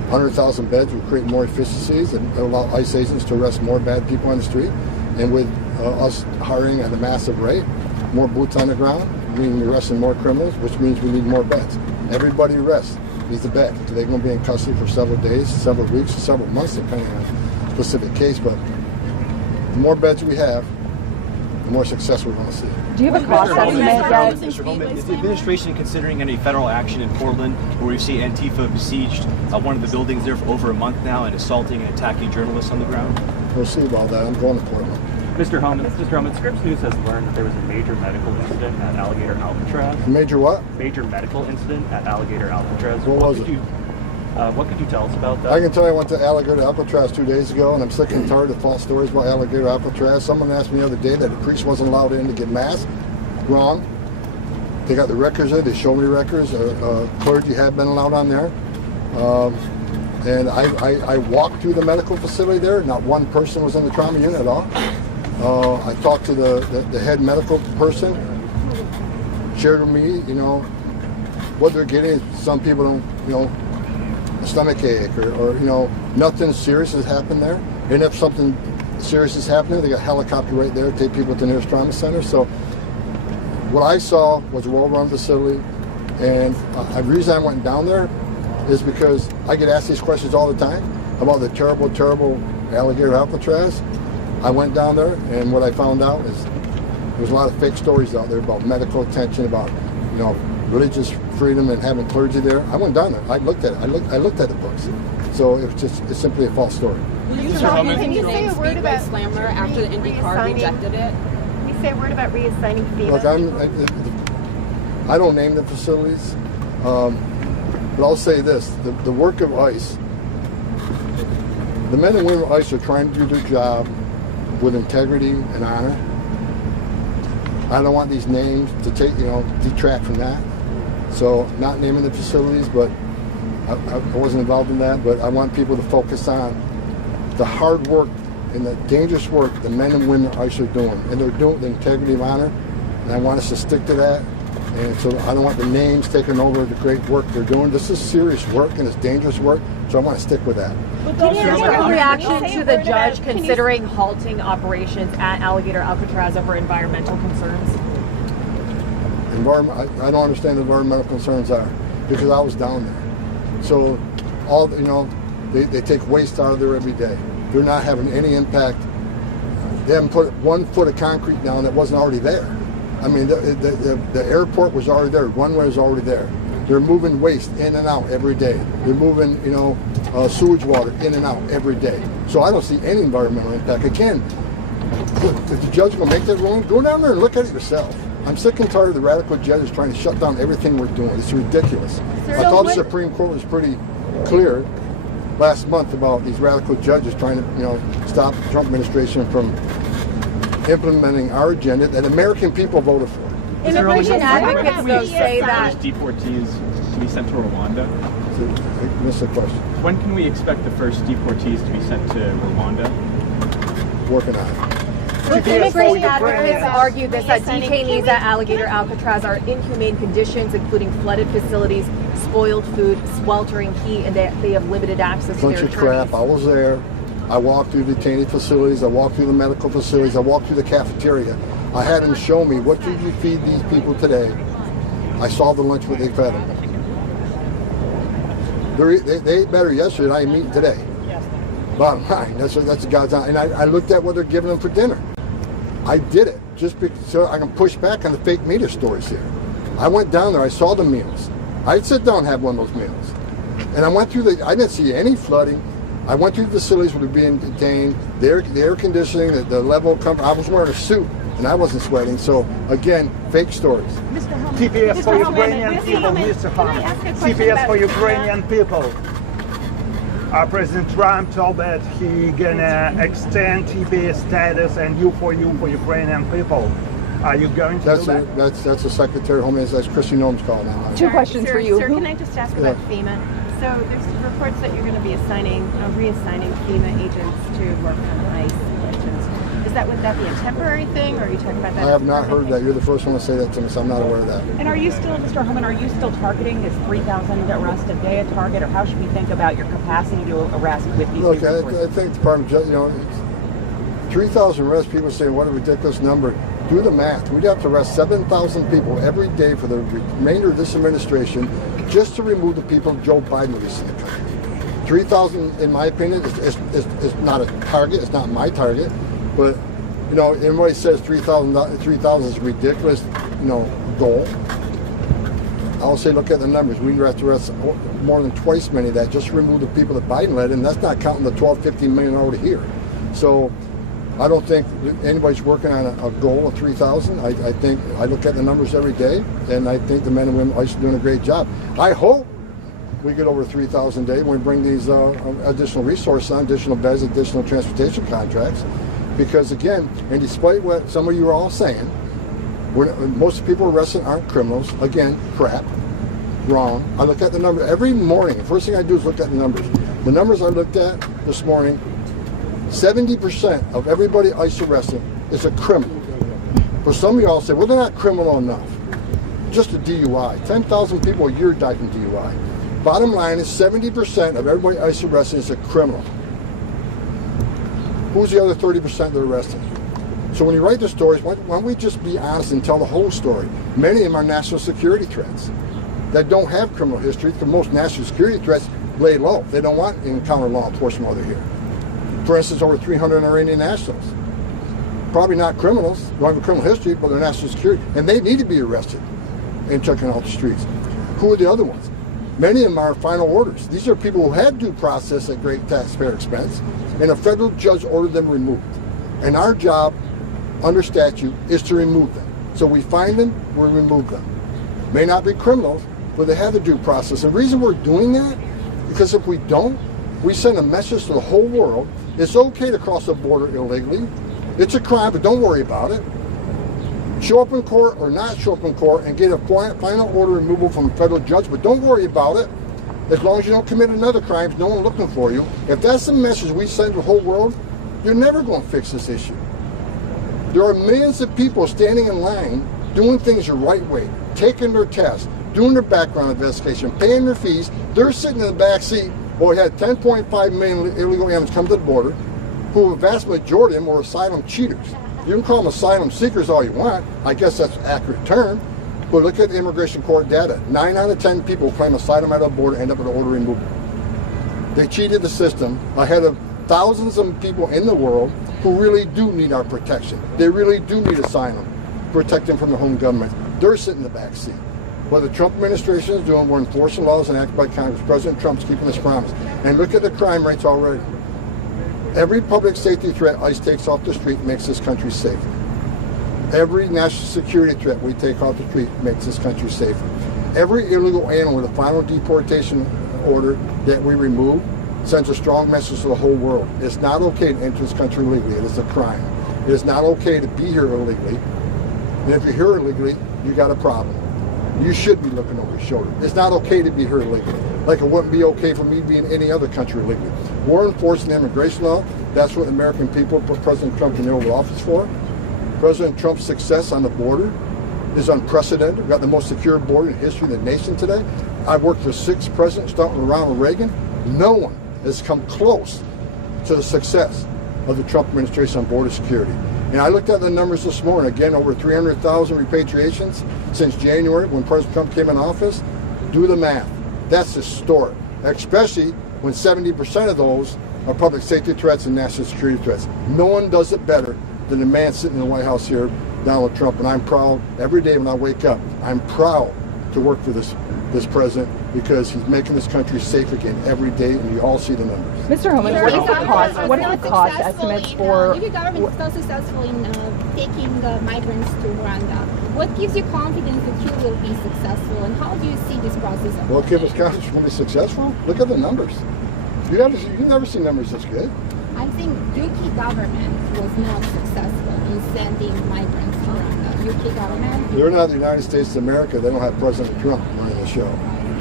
100,000 beds would create more efficiencies and allow ICE agents to arrest more bad people on the street. And with us hiring at a massive rate, more boots on the ground, meaning we're arresting more criminals, which means we need more beds. Everybody arrests needs a bed. They're going to be in custody for several days, several weeks, several months, depending on the specific case. But the more beds we have, the more success we're going to see. Do you have a cost estimate yet? Mr. Homan, is the administration considering any federal action in Portland, where we see Antifa besieged one of the buildings there for over a month now and assaulting and attacking journalists on the ground? We'll see about that. I'm going to Portland. Mr. Homan, Scripps News has learned that there was a major medical incident at Alligator Alcatraz. Major what? Major medical incident at Alligator Alcatraz. What was it? What could you tell us about that? I can tell you I went to Alligator Alcatraz 2 days ago, and I'm sick and tired of false stories about Alligator Alcatraz. Someone asked me the other day that the priest wasn't allowed in to get mass. Wrong. They got the records there. They showed me records. Clergy had been allowed on there. And I walked through the medical facility there. Not one person was in the trauma unit at all. I talked to the head medical person, shared with me, what they're getting. Some people don't, a stomach ache or nothing serious has happened there. And if something serious is happening, they got a helicopter right there to take people to the nearest trauma center. So what I saw was a well-run facility. And the reason I went down there is because I get asked these questions all the time about the terrible, terrible Alligator Alcatraz. I went down there, and what I found out is there's a lot of fake stories out there about medical attention, about religious freedom and having clergy there. I went down there. I looked at it. I looked at the books. So it's simply a false story. Can you say a word about Slammer after the IndyCar rejected it? Can you say a word about reassigning FEMA? Look, I don't name the facilities, but I'll say this: the work of ICE, the men and women of ICE are trying to do their job with integrity and honor. I don't want these names to detract from that. So not naming the facilities, but I wasn't involved in that, but I want people to focus on the hard work and the dangerous work the men and women of ICE are doing. And they're doing the integrity of honor, and I want us to stick to that. And so I don't want the names taking over the great work they're doing. This is serious work and it's dangerous work, so I want to stick with that. Can you give a reaction to the judge considering halting operations at Alligator Alcatraz over environmental concerns? I don't understand what environmental concerns are because I was down there. So they take waste out of there every day. They're not having any impact. They haven't put 1 foot of concrete down that wasn't already there. I mean, the airport was already there. Runway was already there. They're moving waste in and out every day. They're moving, sewage water in and out every day. So I don't see any environmental impact. Again, if the judge will make that ruling, go down there and look at it yourself. I'm sick and tired of the radical judges trying to shut down everything we're doing. It's ridiculous. I thought the Supreme Court was pretty clear last month about these radical judges trying to, stop the Trump administration from implementing our agenda that American people voted for. Immigration advocates, though, say that deportees to be sent to Rwanda. I missed the question. When can we expect the first deportees to be sent to Rwanda? Working on it. Immigration advocates argue that detainees at Alligator Alcatraz are in inhumane conditions, including flooded facilities, spoiled food, sweltering heat, and they have limited access to their attorneys. Bunch of crap. I was there. I walked through detainee facilities. I walked through the medical facilities. I walked through the cafeteria. I had them show me, what did you feed these people today? I saw the lunch what they fed them. They ate better yesterday than I am eating today. Bottom line, that's the God's honor. And I looked at what they're giving them for dinner. I did it just so I can push back on the fake media stories here. I went down there. I saw the meals. I'd sit down and have one of those meals. And I went through I didn't see any flooding. I went through the facilities where they're being detained, the air conditioning, the level of comfort. I was wearing a suit and I wasn't sweating. So again, fake stories. TPS for Ukrainian people, Mr. Homan. TPS for Ukrainian people. President Trump told that he gonna extend TPS status and you for Ukrainian people. Are you going to do that? That's the Secretary of Homeland. That's Christy Noem's call now. Two questions for you. Sir, can I just ask about FEMA? So there's reports that you're going to be reassigning FEMA agents to work on ICE missions. Is Would that be a temporary thing, or are you talking about that? I have not heard that. You're the first one to say that to me, so I'm not aware of that. And are you still, Mr. Homan, are you still targeting this 3,000 arrests a day a target, or how should we think about your capacity to arrest with these Look, new I think the Department of Justice, 3,000 arrests, people say, what a ridiculous number. Do the math. We'd have to arrest 7,000 people every day for the remainder of this administration just to remove the people Joe Biden released in the country. 3,000, in my opinion, is not a target. It's not my target. But, everybody says 3,000 is a ridiculous, goal. I'll say, look at the numbers. We have to arrest more than twice many of that just to remove the people that Biden led, and that's not counting the 12, 15 million already here. So I don't think anybody's working on a goal of 3,000. I think I look at the numbers every day, and I think the men and women are doing a great job. I hope we get over 3,000 a day when we bring these additional resources on, additional beds, additional transportation contracts. Because again, and despite what some of you are all saying, most people arrested aren't criminals. Again, crap, wrong. I look at the numbers every morning. The first thing I do is look at the numbers. The numbers I looked at this morning, 70% of everybody ICE arrested is a criminal. For some of y'all say, well, they're not criminal enough. Just a DUI. 10,000 people a year die from DUI. Bottom line is 70% of everybody ICE arrested is a criminal. Who's the other 30% they're arresting? So when you write the stories, why don't we just be honest and tell the whole story? Many of them are national security threats that don't have criminal history, because most national security threats lay low. They don't want to encounter law enforcement while they're here. For instance, over 300 Iranian nationals. Probably not criminals, don't have a criminal history, but they're national security. And they need to be arrested and taken off the streets. Who are the other ones? Many of them are final orders. These are people who had due process at great taxpayer expense, and a federal judge ordered them removed. And our job, under statute, is to remove them. So we find them, we remove them. May not be criminals, but they have the due process. And the reason we're doing that, because if we don't, we send a message to the whole world. It's okay to cross the border illegally. It's a crime, but don't worry about it. Show up in court or not show up in court and get a final order removal from a federal judge, but don't worry about it. As long as you don't commit another crime, no one's looking for you. If that's the message we send to the whole world, you're never going to fix this issue. There are millions of people standing in line doing things the right way, taking their tests, doing their background investigation, paying their fees. They're sitting in the back seat. Well, we had 10.5 million illegal aliens come to the border, who a vast majority of them were asylum cheaters. You can call them asylum seekers all you want. I guess that's an accurate term. But look at the immigration court data. 9 out of 10 people who claim asylum at the border end up with an order removal. They cheated the system ahead of thousands of people in the world who really do need our protection. They really do need asylum, protect them from the home government. They're sitting in the back seat. What the Trump administration is doing, we're enforcing laws enacted by Congress. President Trump's keeping his promise. And look at the crime rates already. Every public safety threat ICE takes off the street makes this country safer. Every national security threat we take off the street makes this country safer. Every illegal alien with a final deportation order that we remove sends a strong message to the whole world. It's not okay to enter this country illegally. It is a crime. It is not okay to be here illegally. And if you're here illegally, you got a problem. You should be looking over your shoulder. It's not okay to be here illegally. Like it wouldn't be okay for me to be in any other country illegally. We're enforcing the immigration law. That's what the American people put President Trump in the Oval Office for. President Trump's success on the border is unprecedented. We've got the most secure border in history of the nation today. I've worked for 6 presidents, starting with Ronald Reagan. No one has come close to the success of the Trump administration on border security. And I looked at the numbers this morning. Again, over 300,000 repatriations since January when President Trump came in office. Do the math. That's historic, especially when 70% of those are public safety threats and national security threats. No one does it better than the man sitting in the White House here, Donald Trump. And I'm proud every day when I wake up. I'm proud to work for this president because he's making this country safe again every day, and you all see the numbers. Mr. Homan, what are the cost estimates for... Your government is so successful in taking migrants to Rwanda. What gives you confidence that you will be successful, and how do you see this process? Well, give us confidence we're going to be successful? Look at the numbers. You've never seen numbers this good. I think UK government was not successful in sending migrants to Rwanda. UK government? They're not the United States of America. They don't have President Trump running the show.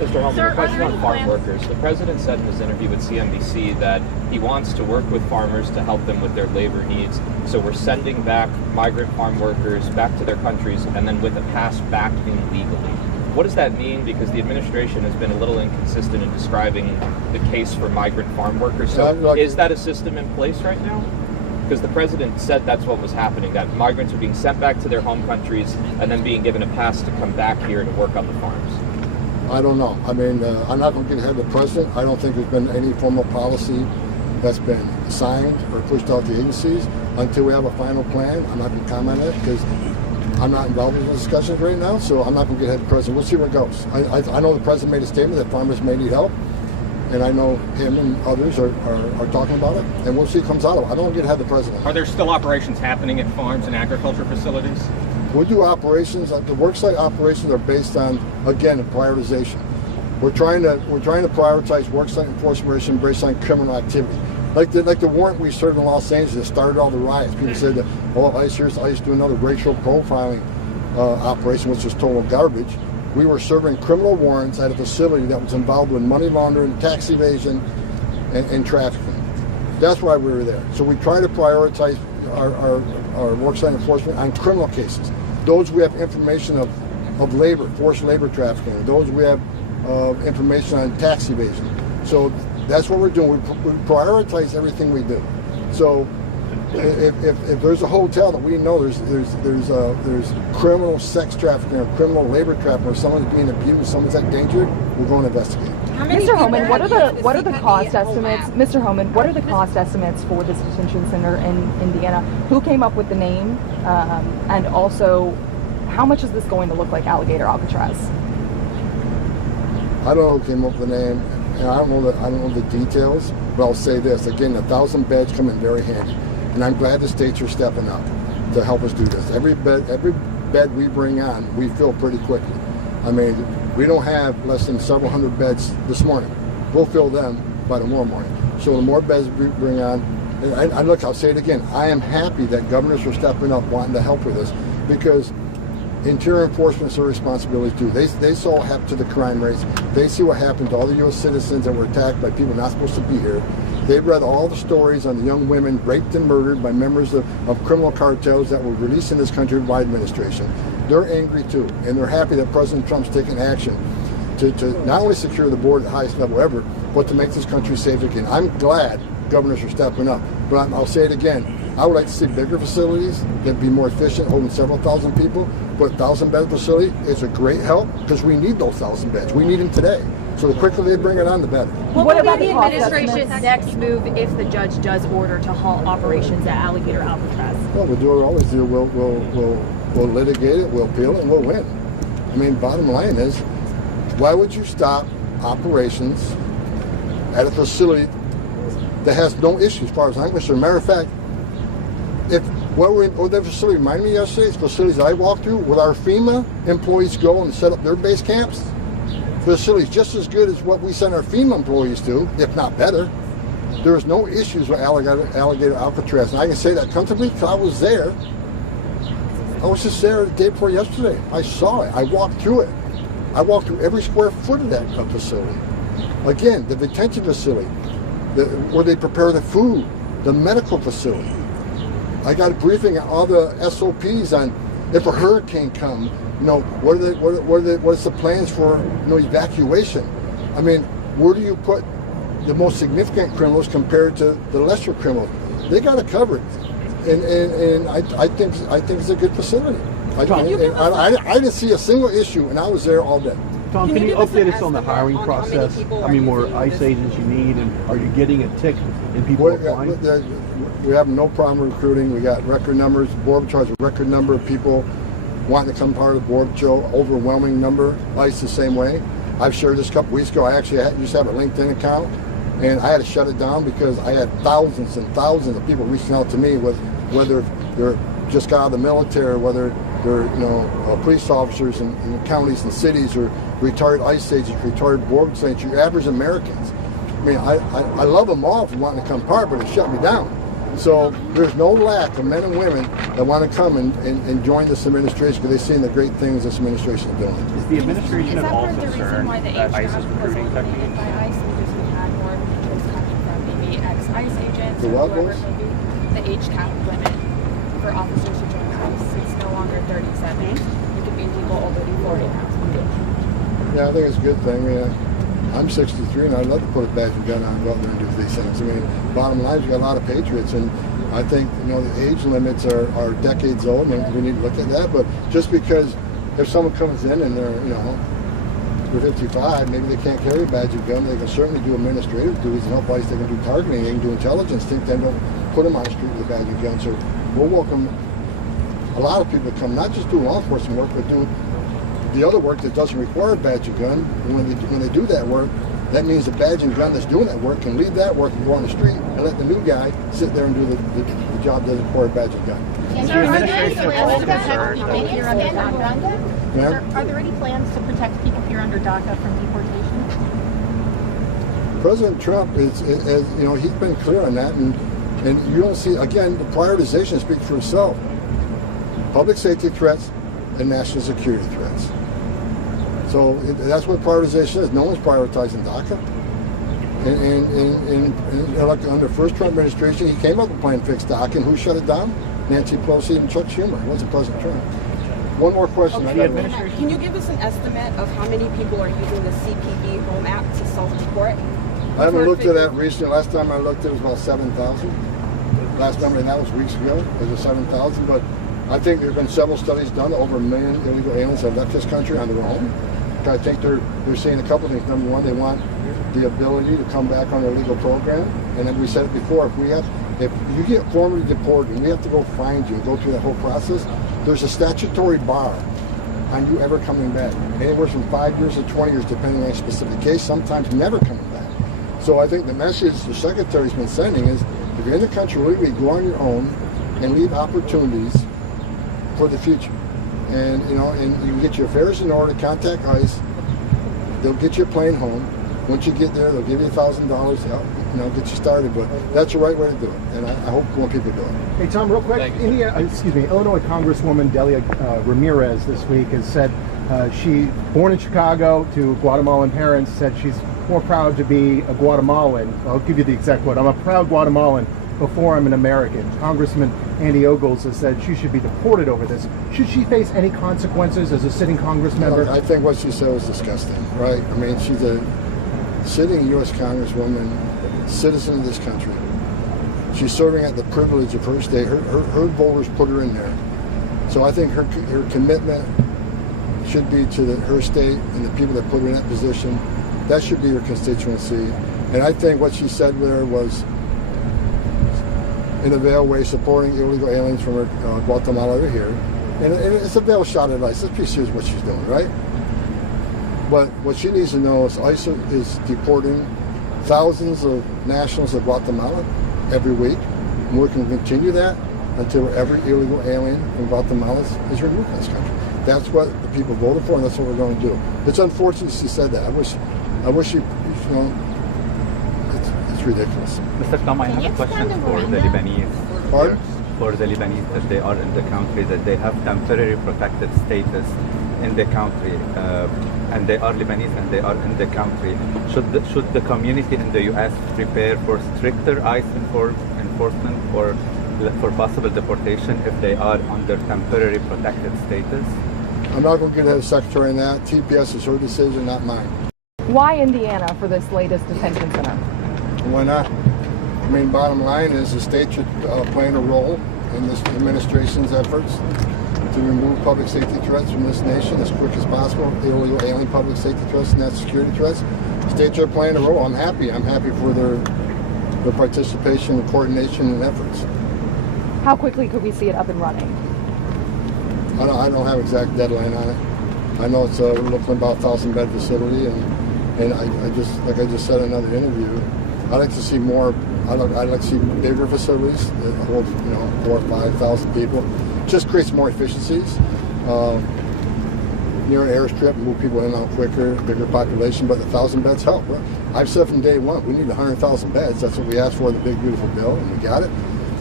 Mr. Homan, a question on farm workers. The president said in his interview with CNBC that he wants to work with farmers to help them with their labor needs. So we're sending back migrant farm workers back to their countries and then with a pass back in legally. What does that mean? Because the administration has been a little inconsistent in describing the case for migrant farm workers. So is that a system in place right now? Because the president said that's what was happening, that migrants are being sent back to their home countries and then being given a pass to come back here to work on the farms. I don't know. I mean, I'm not going to get ahead of the president. I don't think there's been any formal policy that's been signed or pushed out to agencies. Until we have a final plan, I'm not going to comment on it because I'm not involved in the discussions right now, so I'm not going to get ahead of the president. We'll see where it goes. I know the president made a statement that farmers may need help, and I know him and others are talking about it, and we'll see what comes out of it. I don't want to get ahead of the president. Are there still operations happening at farms and agriculture facilities? We'll do operations. The worksite operations are based on, again, a prioritization. We're trying to prioritize worksite enforcement based on criminal activity. Like the warrant we served in Los Angeles that started all the riots. People said that, oh, ICE do another racial profiling operation, which is total garbage. We were serving criminal warrants at a facility that was involved with money laundering, tax evasion, and trafficking. That's why we were there. So we try to prioritize our worksite enforcement on criminal cases. Those we have information of labor, forced labor trafficking. Those we have information on tax evasion. So that's what we're doing. We prioritize everything we do. So if there's a hotel that we know there's criminal sex trafficking or criminal labor trafficking or someone's being abused, someone's at danger, we're going to investigate. Mr. Homan, what are the cost estimates? Mr. Homan, what are the cost estimates for this detention center in Indiana? Who came up with the name, and also how much is this going to look like Alligator Alcatraz? I don't know who came up with the name, and I don't know the details. But I'll say this again: 1,000 beds come in very handy, and I'm glad the states are stepping up to help us do this. Every bed we bring on, we fill pretty quickly. I mean, we don't have less than several hundred beds this morning. We'll fill them by tomorrow morning. So the more beds we bring on, and look, I'll say it again, I am happy that governors are stepping up wanting to help with this, because interior enforcement's their responsibility too. They saw what happened to the crime rates. They see what happened to all the U.S. citizens that were attacked by people not supposed to be here. They've read all the stories on the young women raped and murdered by members of criminal cartels that were released in this country by the administration. They're angry too, and they're happy that President Trump's taking action to not only secure the border at the highest level ever, but to make this country safe again. I'm glad governors are stepping up, but I'll say it again. I would like to see bigger facilities that'd be more efficient, holding several thousand people. But 1,000-bed facility is a great help because we need those 1,000 beds. We need them today. So the quicker they bring it on, the better. What will be the administration's next move if the judge does order to halt operations at Alligator Alcatraz? Well, we'll do what we always do. We'll litigate it, we'll appeal it, and we'll win. I mean, bottom line is, why would you stop operations at a facility that has no issues as far as I'm concerned? Matter of fact, what that facility reminded me yesterday, it's facilities that I walked through, with our FEMA employees go and set up their base camps. Facilities just as good as what we send our FEMA employees to, if not better. There was no issues with Alligator Alcatraz. And I can say that comfortably because I was there. I was just there the day before yesterday. I saw it. I walked through it. I walked through every square foot of that facility. Again, the detention facility, where they prepare the food, the medical facility. I got a briefing on all the SOPs on if a hurricane comes, what's the plans for evacuation? I mean, where do you put the most significant criminals compared to the lesser criminals? They got it covered, and I think it's a good facility. I didn't see a single issue, and I was there all day. Tom, can you update us on the hiring process? How many more ICE agents you need, and are you getting a tick in people applying? We have no problem recruiting. We got record numbers. The board charges a record number of people wanting to become part of the board. Joe, overwhelming number. ICE the same way. I've shared this a couple weeks ago. I actually used to have a LinkedIn account, and I had to shut it down because I had thousands and thousands of people reaching out to me with whether they're just got out of the military, whether they're police officers in counties and cities, or retired ICE agents, retired board agents, your average Americans. I mean, I love them all for wanting to come part, but it shut me down. So there's no lack of men and women that want to come and join this administration because they've seen the great things this administration is doing. Is the administration at all concerned that ICE is recruiting techniques? By ICE because we had more interest coming from maybe ex-ICE agents The or what whoever was? maybe. The age cap limit for officers to join ICE. It's no longer 37. It could be people older than 40 now. Yeah, I think it's a good thing. I'm 63 and I'd love to put a badge and gun on and go out there and do these things. I mean, bottom line is we've got a lot of patriots, and I think, the age limits are decades old, and we need to look at that. But just because if someone comes in and they're 55, maybe they can't carry a badge and gun, they can certainly do administrative duties and help ICE. They can do targeting, they can do intelligence things, then don't put them on the street with a badge and gun. So we'll welcome a lot of people to come, not just do law enforcement work, but do the other work that doesn't require a badge and gun. And when they do that work, that means the badge and gun that's doing that work can leave that work and go on the street and let the new guy sit there and do the job that doesn't require a badge and gun. Is the administration at all concerned Here under DACA? Yeah. Are there any plans to protect people here under DACA from deportation? President Trump is he's been clear on that, and you don't see, again, the prioritization speaks for itself. Public safety threats and national security threats. So that's what prioritization is. No one's prioritizing DACA. And like under the first Trump administration, he came up with a plan to fix DACA, and who shut it down? Nancy Pelosi and Chuck Schumer. It wasn't President Trump. One more question. Can you give us an estimate of how many people are using the CPB Home app to self-deport? I haven't looked at that recently. Last time I looked, it was about 7,000. Last number, and that was weeks ago. It was 7,000. But I think there have been several studies done. Over 1 million illegal aliens have left this country on their own. I think they're seeing a couple of things. Number one, they want the ability to come back on their legal program. And then we said it before, if you get formally deported and we have to go find you and go through that whole process, there's a statutory bar on you ever coming back. Anywhere from 5 years to 20 years, depending on a specific case, sometimes never coming back. So I think the message the Secretary's been sending is, if you're in the country legally, go on your own and leave opportunities for the future. And you get your affairs in order, contact ICE, they'll get your plane home. Once you get there, they'll give you $1,000 to help, get you started. But that's the right way to do it, and I hope more people do it. Hey Tom, real quick, Illinois Congresswoman Delia Ramirez this week has said she, born in Chicago to Guatemalan parents, said she's more proud to be a Guatemalan. I'll give you the exact quote. I'm a proud Guatemalan before I'm an American. Congressman Andy Ogles has said she should be deported over this. Should she face any consequences as a sitting Congress member? I think what she said was disgusting, right? I mean, she's a sitting U.S. Congresswoman, citizen of this country. She's serving at the privilege of her state. Her voters put her in there. So I think her commitment should be to her state and the people that put her in that position. That should be her constituency. And I think what she said there was, in a veiled way, supporting illegal aliens from Guatemala over here. And it's a veiled shot at ICE. Let's be serious what she's doing, right? But what she needs to know is ICE is deporting thousands of nationals of Guatemala every week. And we're going to continue that until every illegal alien from Guatemala is removed from this country. That's what the people voted for, and that's what we're going to do. It's unfortunate she said that. I wish she, it's ridiculous. Mr. Tom, I have a question for the Lebanese. Pardon? For the Lebanese, that they are in the country, that they have temporary protected status in the country, and they are Lebanese and they are in the country. Should the community in the U.S. prepare for stricter ICE enforcement or for possible deportation if they are under temporary protected status? I'm not going to get ahead of the Secretary on that. TPS is her decision, not mine. Why Indiana for this latest detention center? Why not? I mean, bottom line is the state should play a role in this administration's efforts to remove public safety threats from this nation as quick as possible, illegal alien public safety threats and national security threats. States are playing a role. I'm happy for their participation and coordination and efforts. How quickly could we see it up and running? I don't have exact deadline on it. I know it's we're looking at about 1,000-bed facility, and I just, like I just said in another interview, I'd like to see more. I'd like to see bigger facilities that hold 4,000 or 5,000 people. Just creates more efficiencies. Near an airstrip, move people in and out quicker, bigger population, but 1,000 beds help. I've said from day one, we need 100,000 beds. That's what we asked for in the big beautiful bill, and we got it.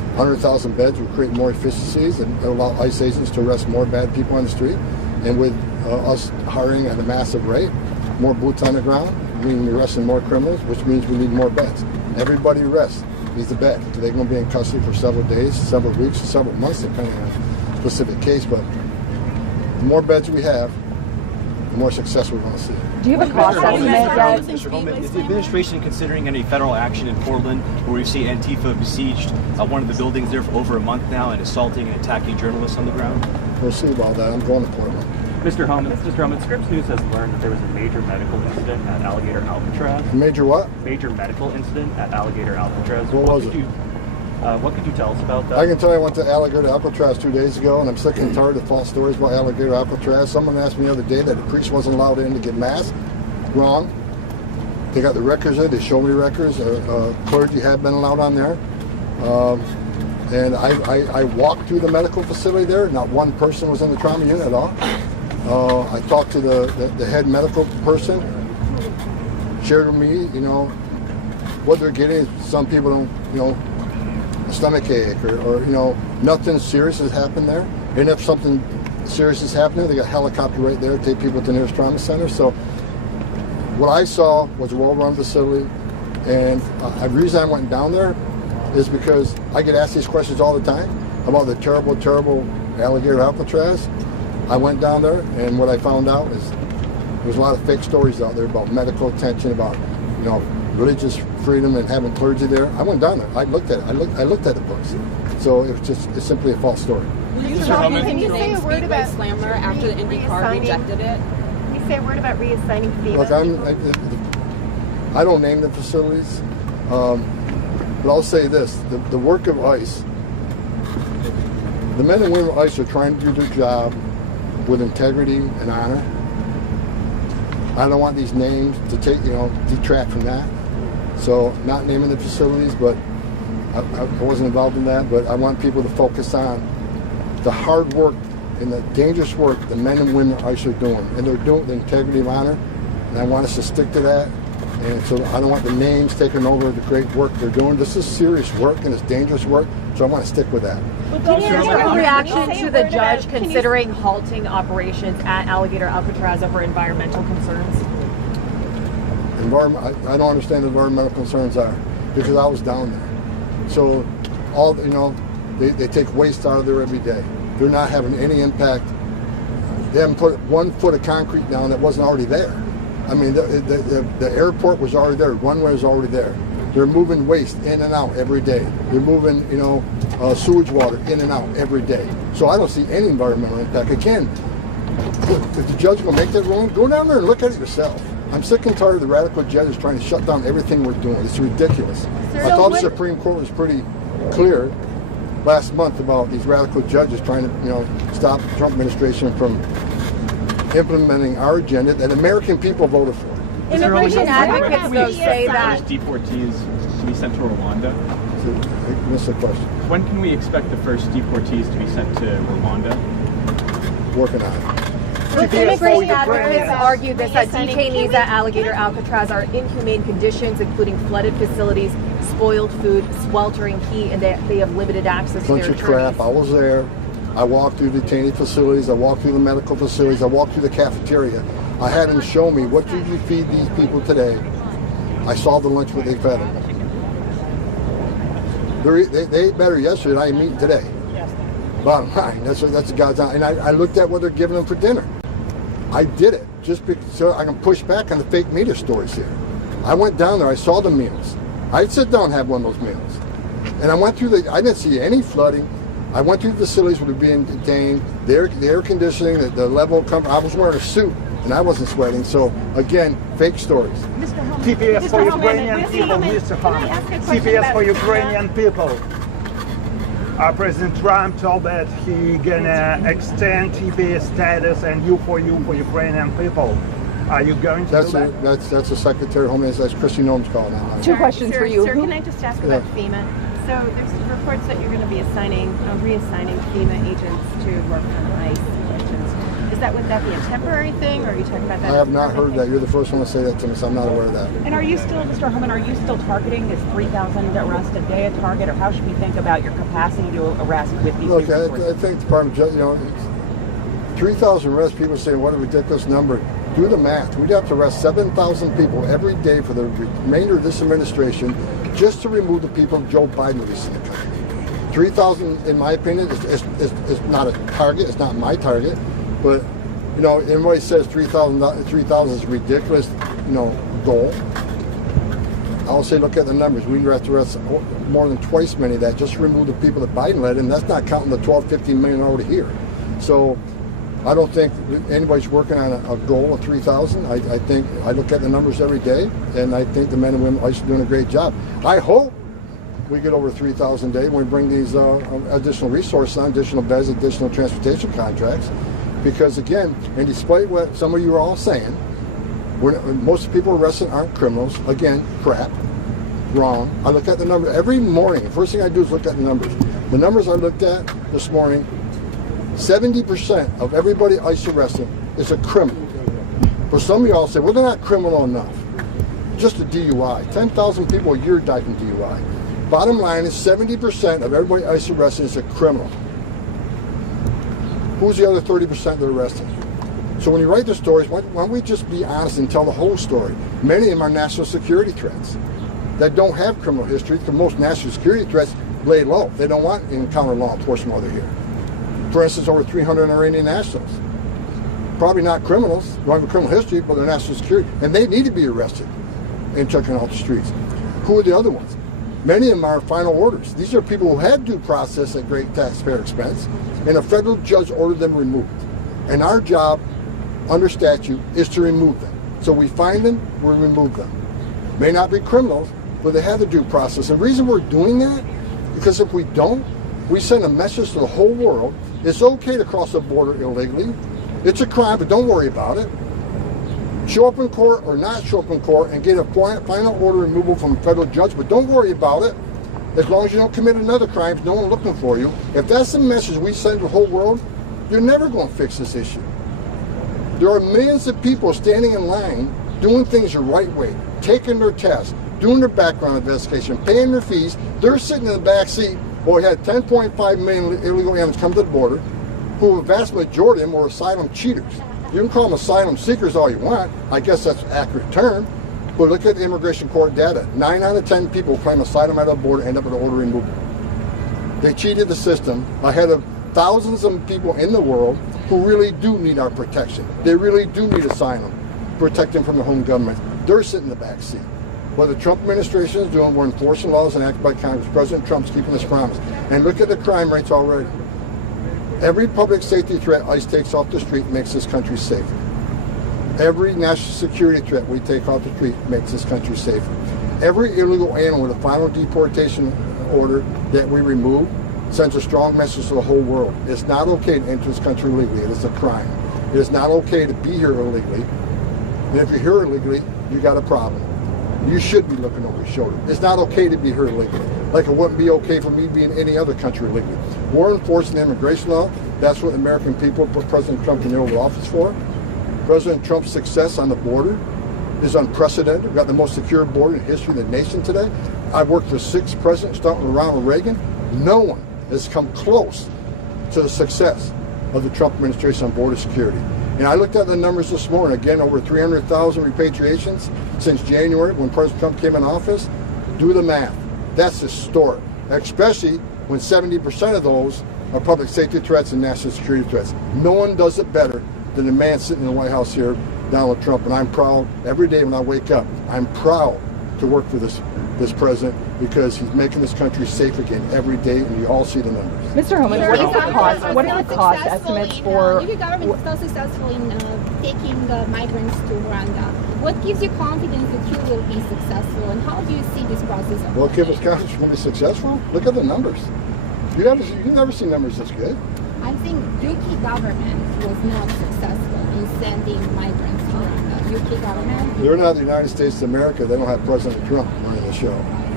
100,000 beds would create more efficiencies and allow ICE agents to arrest more bad people on the street. And with us hiring at a massive rate, more boots on the ground, meaning we're arresting more criminals, which means we need more beds. Everybody arrests needs a bed. They're going to be in custody for several days, several weeks, several months, depending on the specific case. But the more beds we have, the more success we're going to see. Do you have a cost estimate yet? Mr. Homan, is the administration considering any federal action in Portland, where we see Antifa besieged one of the buildings there for over a month now and assaulting and attacking journalists on the ground? We'll see about that. I'm going to Portland. Mr. Homan, Scripps News has learned that there was a major medical incident at Alligator Alcatraz. Major what? Major medical incident at Alligator Alcatraz. What was it? What could you tell us about that? I can tell you I went to Alligator Alcatraz 2 days ago, and I'm sick and tired of false stories about Alligator Alcatraz. Someone asked me the other day that the priest wasn't allowed in to get mass. Wrong. They got the records there. They showed me records. Clergy had been allowed on there. And I walked through the medical facility there. Not one person was in the trauma unit at all. I talked to the head medical person. Shared with me, what they're getting. Some people don't, a stomach ache or nothing serious has happened there. And if something serious is happening, they got a helicopter right there to take people to the nearest trauma center. So what I saw was a well-run facility, and the reason I went down there is because I get asked these questions all the time about the terrible, terrible Alligator Alcatraz. I went down there, and what I found out is there's a lot of fake stories out there about medical attention, about religious freedom and having clergy there. I went down there. I looked at it. I looked at the books. So it's simply a false story. Can you say a word about Slammer after the IndyCar rejected it? Can you say a word about reassigning FEMA? Look, I don't name the facilities, but I'll say this: the work of ICE, the men and women of ICE are trying to do their job with integrity and honor. I don't want these names to detract from that. So, not naming the facilities, but I wasn't involved in that. But I want people to focus on the hard work and the dangerous work the men and women of ICE are doing, and they're doing the integrity of honor. And I want us to stick to that. And so I don't want the names taking over the great work they're doing. This is serious work and it's dangerous work, so I want to stick with that. Your reaction to the judge considering halting operations at Alligator Alcatraz over environmental concerns? I don't understand what environmental concerns are, because I was down there. So all they take waste out of there every day. They're not having any impact. They haven't put 1 foot of concrete down that wasn't already there. I mean, the airport was already there. Runway was already there. They're moving waste in and out every day. They're moving, sewage water in and out every day. So I don't see any environmental impact. Again, if the judge will make that ruling, go down there and look at it yourself. I'm sick and tired of the radical judges trying to shut down everything we're doing. It's ridiculous. I thought the Supreme Court was pretty clear last month about these radical judges trying to, stop the Trump administration from implementing our agenda that American people voted for. Immigration advocates, though, say that deportees to be sent to Rwanda. I missed the question. When can we expect the first deportees to be sent to Rwanda? Working on it. Immigration advocates argue that detainees at Alligator Alcatraz are in inhumane conditions, including flooded facilities, spoiled food, sweltering heat, and they have limited access to their attorneys. Bunch of crap. I was there. I walked through detainee facilities. I walked through the medical facilities. I walked through the cafeteria. I had them show me, what did you feed these people today? I saw the lunch what they fed them. They ate better yesterday than I am eating today. Bottom line, that's God's honor. And I looked at what they're giving them for dinner. I did it just so I can push back on the fake media stories here. I went down there. I saw the meals. I'd sit down and have one of those meals. And I went through I didn't see any flooding. I went through the facilities where they're being detained, the air conditioning, the level of comfort. I was wearing a suit and I wasn't sweating. So again, fake stories. TPS for Ukrainian people, Mr. Homan. TPS for Ukrainian people. President Trump told that he gonna extend TPS status and you for Ukrainian people. Are you going to do that? That's the Secretary of Homeland. That's Christy Noem's calling out. Two questions for you. Sir, can I just ask about FEMA? So there's reports that you're going to be reassigning FEMA agents to work on ICE missions. Is Would that be a temporary thing, or are you talking about that? I have not heard that. You're the first one to say that to me, so I'm not aware of that. And are you still, Mr. Homan, are you still targeting, is 3,000 arrests a day a target, or how should we think about your capacity to arrest with these Look, new I think the Department of Justice, 3,000 arrests, people say, what a ridiculous number. Do the math. We'd have to arrest 7,000 people every day for the remainder of this administration just to remove the people Joe Biden released in the country. 3,000, in my opinion, is not a target. It's not my target. But, everybody says 3,000 is a ridiculous, goal. I'll say, look at the numbers. We have to arrest more than twice many of that just to remove the people that Biden led, and that's not counting the 12, 15 million already here. So I don't think anybody's working on a goal of 3,000. I think I look at the numbers every day, and I think the men and women are doing a great job. I hope we get over 3,000 a day when we bring these additional resources on, additional beds, additional transportation contracts. Because again, and despite what some of you are all saying, most people arrested aren't criminals. Again, crap, wrong. I look at the numbers every morning. The first thing I do is look at the numbers. The numbers I looked at this morning, 70% of everybody ICE arrested is a criminal. But some of y'all say, well, they're not criminal enough. Just a DUI. 10,000 people a year die from DUI. Bottom line is 70% of everybody ICE arrested is a criminal. Who's the other 30% they're arresting? So when you write the stories, why don't we just be honest and tell the whole story? Many of them are national security threats that don't have criminal history, because most national security threats lay low. They don't want to encounter law enforcement while they're here. For instance, over 300 Iranian nationals. Probably not criminals, don't have a criminal history, but they're national security. And they need to be arrested and taken off the streets. Who are the other ones? Many of them are final orders. These are people who had due process at great taxpayer expense, and a federal judge ordered them removed. And our job, under statute, is to remove them. So we find them, we remove them. May not be criminals, but they have the due process. And the reason we're doing that, because if we don't, we send a message to the whole world. It's okay to cross the border illegally. It's a crime, but don't worry about it. Show up in court or not show up in court and get a final order removal from a federal judge, but don't worry about it. As long as you don't commit another crime, no one's looking for you. If that's the message we send to the whole world, you're never going to fix this issue. There are millions of people standing in line doing things the right way, taking their tests, doing their background investigation, paying their fees. They're sitting in the back seat. Well, we had 10.5 million illegal aliens come to the border, who a vast majority of them were asylum cheaters. You can call them asylum seekers all you want. I guess that's an accurate term. But look at the immigration court data. 9 out of 10 people who claim asylum at the border end up with an order removal. They cheated the system ahead of thousands of people in the world who really do need our protection. They really do need asylum, protect them from their home government. They're sitting in the back seat. What the Trump administration is doing, we're enforcing laws enacted by Congress. President Trump's keeping his promise. And look at the crime rates already. Every public safety threat ICE takes off the street makes this country safer. Every national security threat we take off the street makes this country safer. Every illegal alien with a final deportation order that we remove sends a strong message to the whole world. It's not okay to enter this country illegally. It is a crime. It is not okay to be here illegally. And if you're here illegally, you got a problem. You should be looking over your shoulder. It's not okay to be here illegally. Like it wouldn't be okay for me to be in any other country illegally. We're enforcing the immigration law. That's what the American people put President Trump in the Oval Office for. President Trump's success on the border is unprecedented. We've got the most secure border in the history of the nation today. I've worked with 6 presidents, starting with Ronald Reagan. No one has come close to the success of the Trump administration on border security. And I looked at the numbers this morning. Again, over 300,000 repatriations since January when President Trump came in office. Do the math. That's historic, especially when 70% of those are public safety threats and national security threats. No one does it better than the man sitting in the White House here, Donald Trump. And I'm proud every day when I wake up. I'm proud to work for this president because he's making this country safe again every day, and you all see the numbers. Mr. Homan, what are the cost estimates for? Your government is so successful in taking migrants to Rwanda. What gives you confidence that you will be successful, and how do you see this process? What gives us confidence we're going to be successful? Look at the numbers. You've never seen numbers this good. I think UK government was not successful in sending migrants to Rwanda. UK government? They're not the United States of America. They don't have President Trump running the show.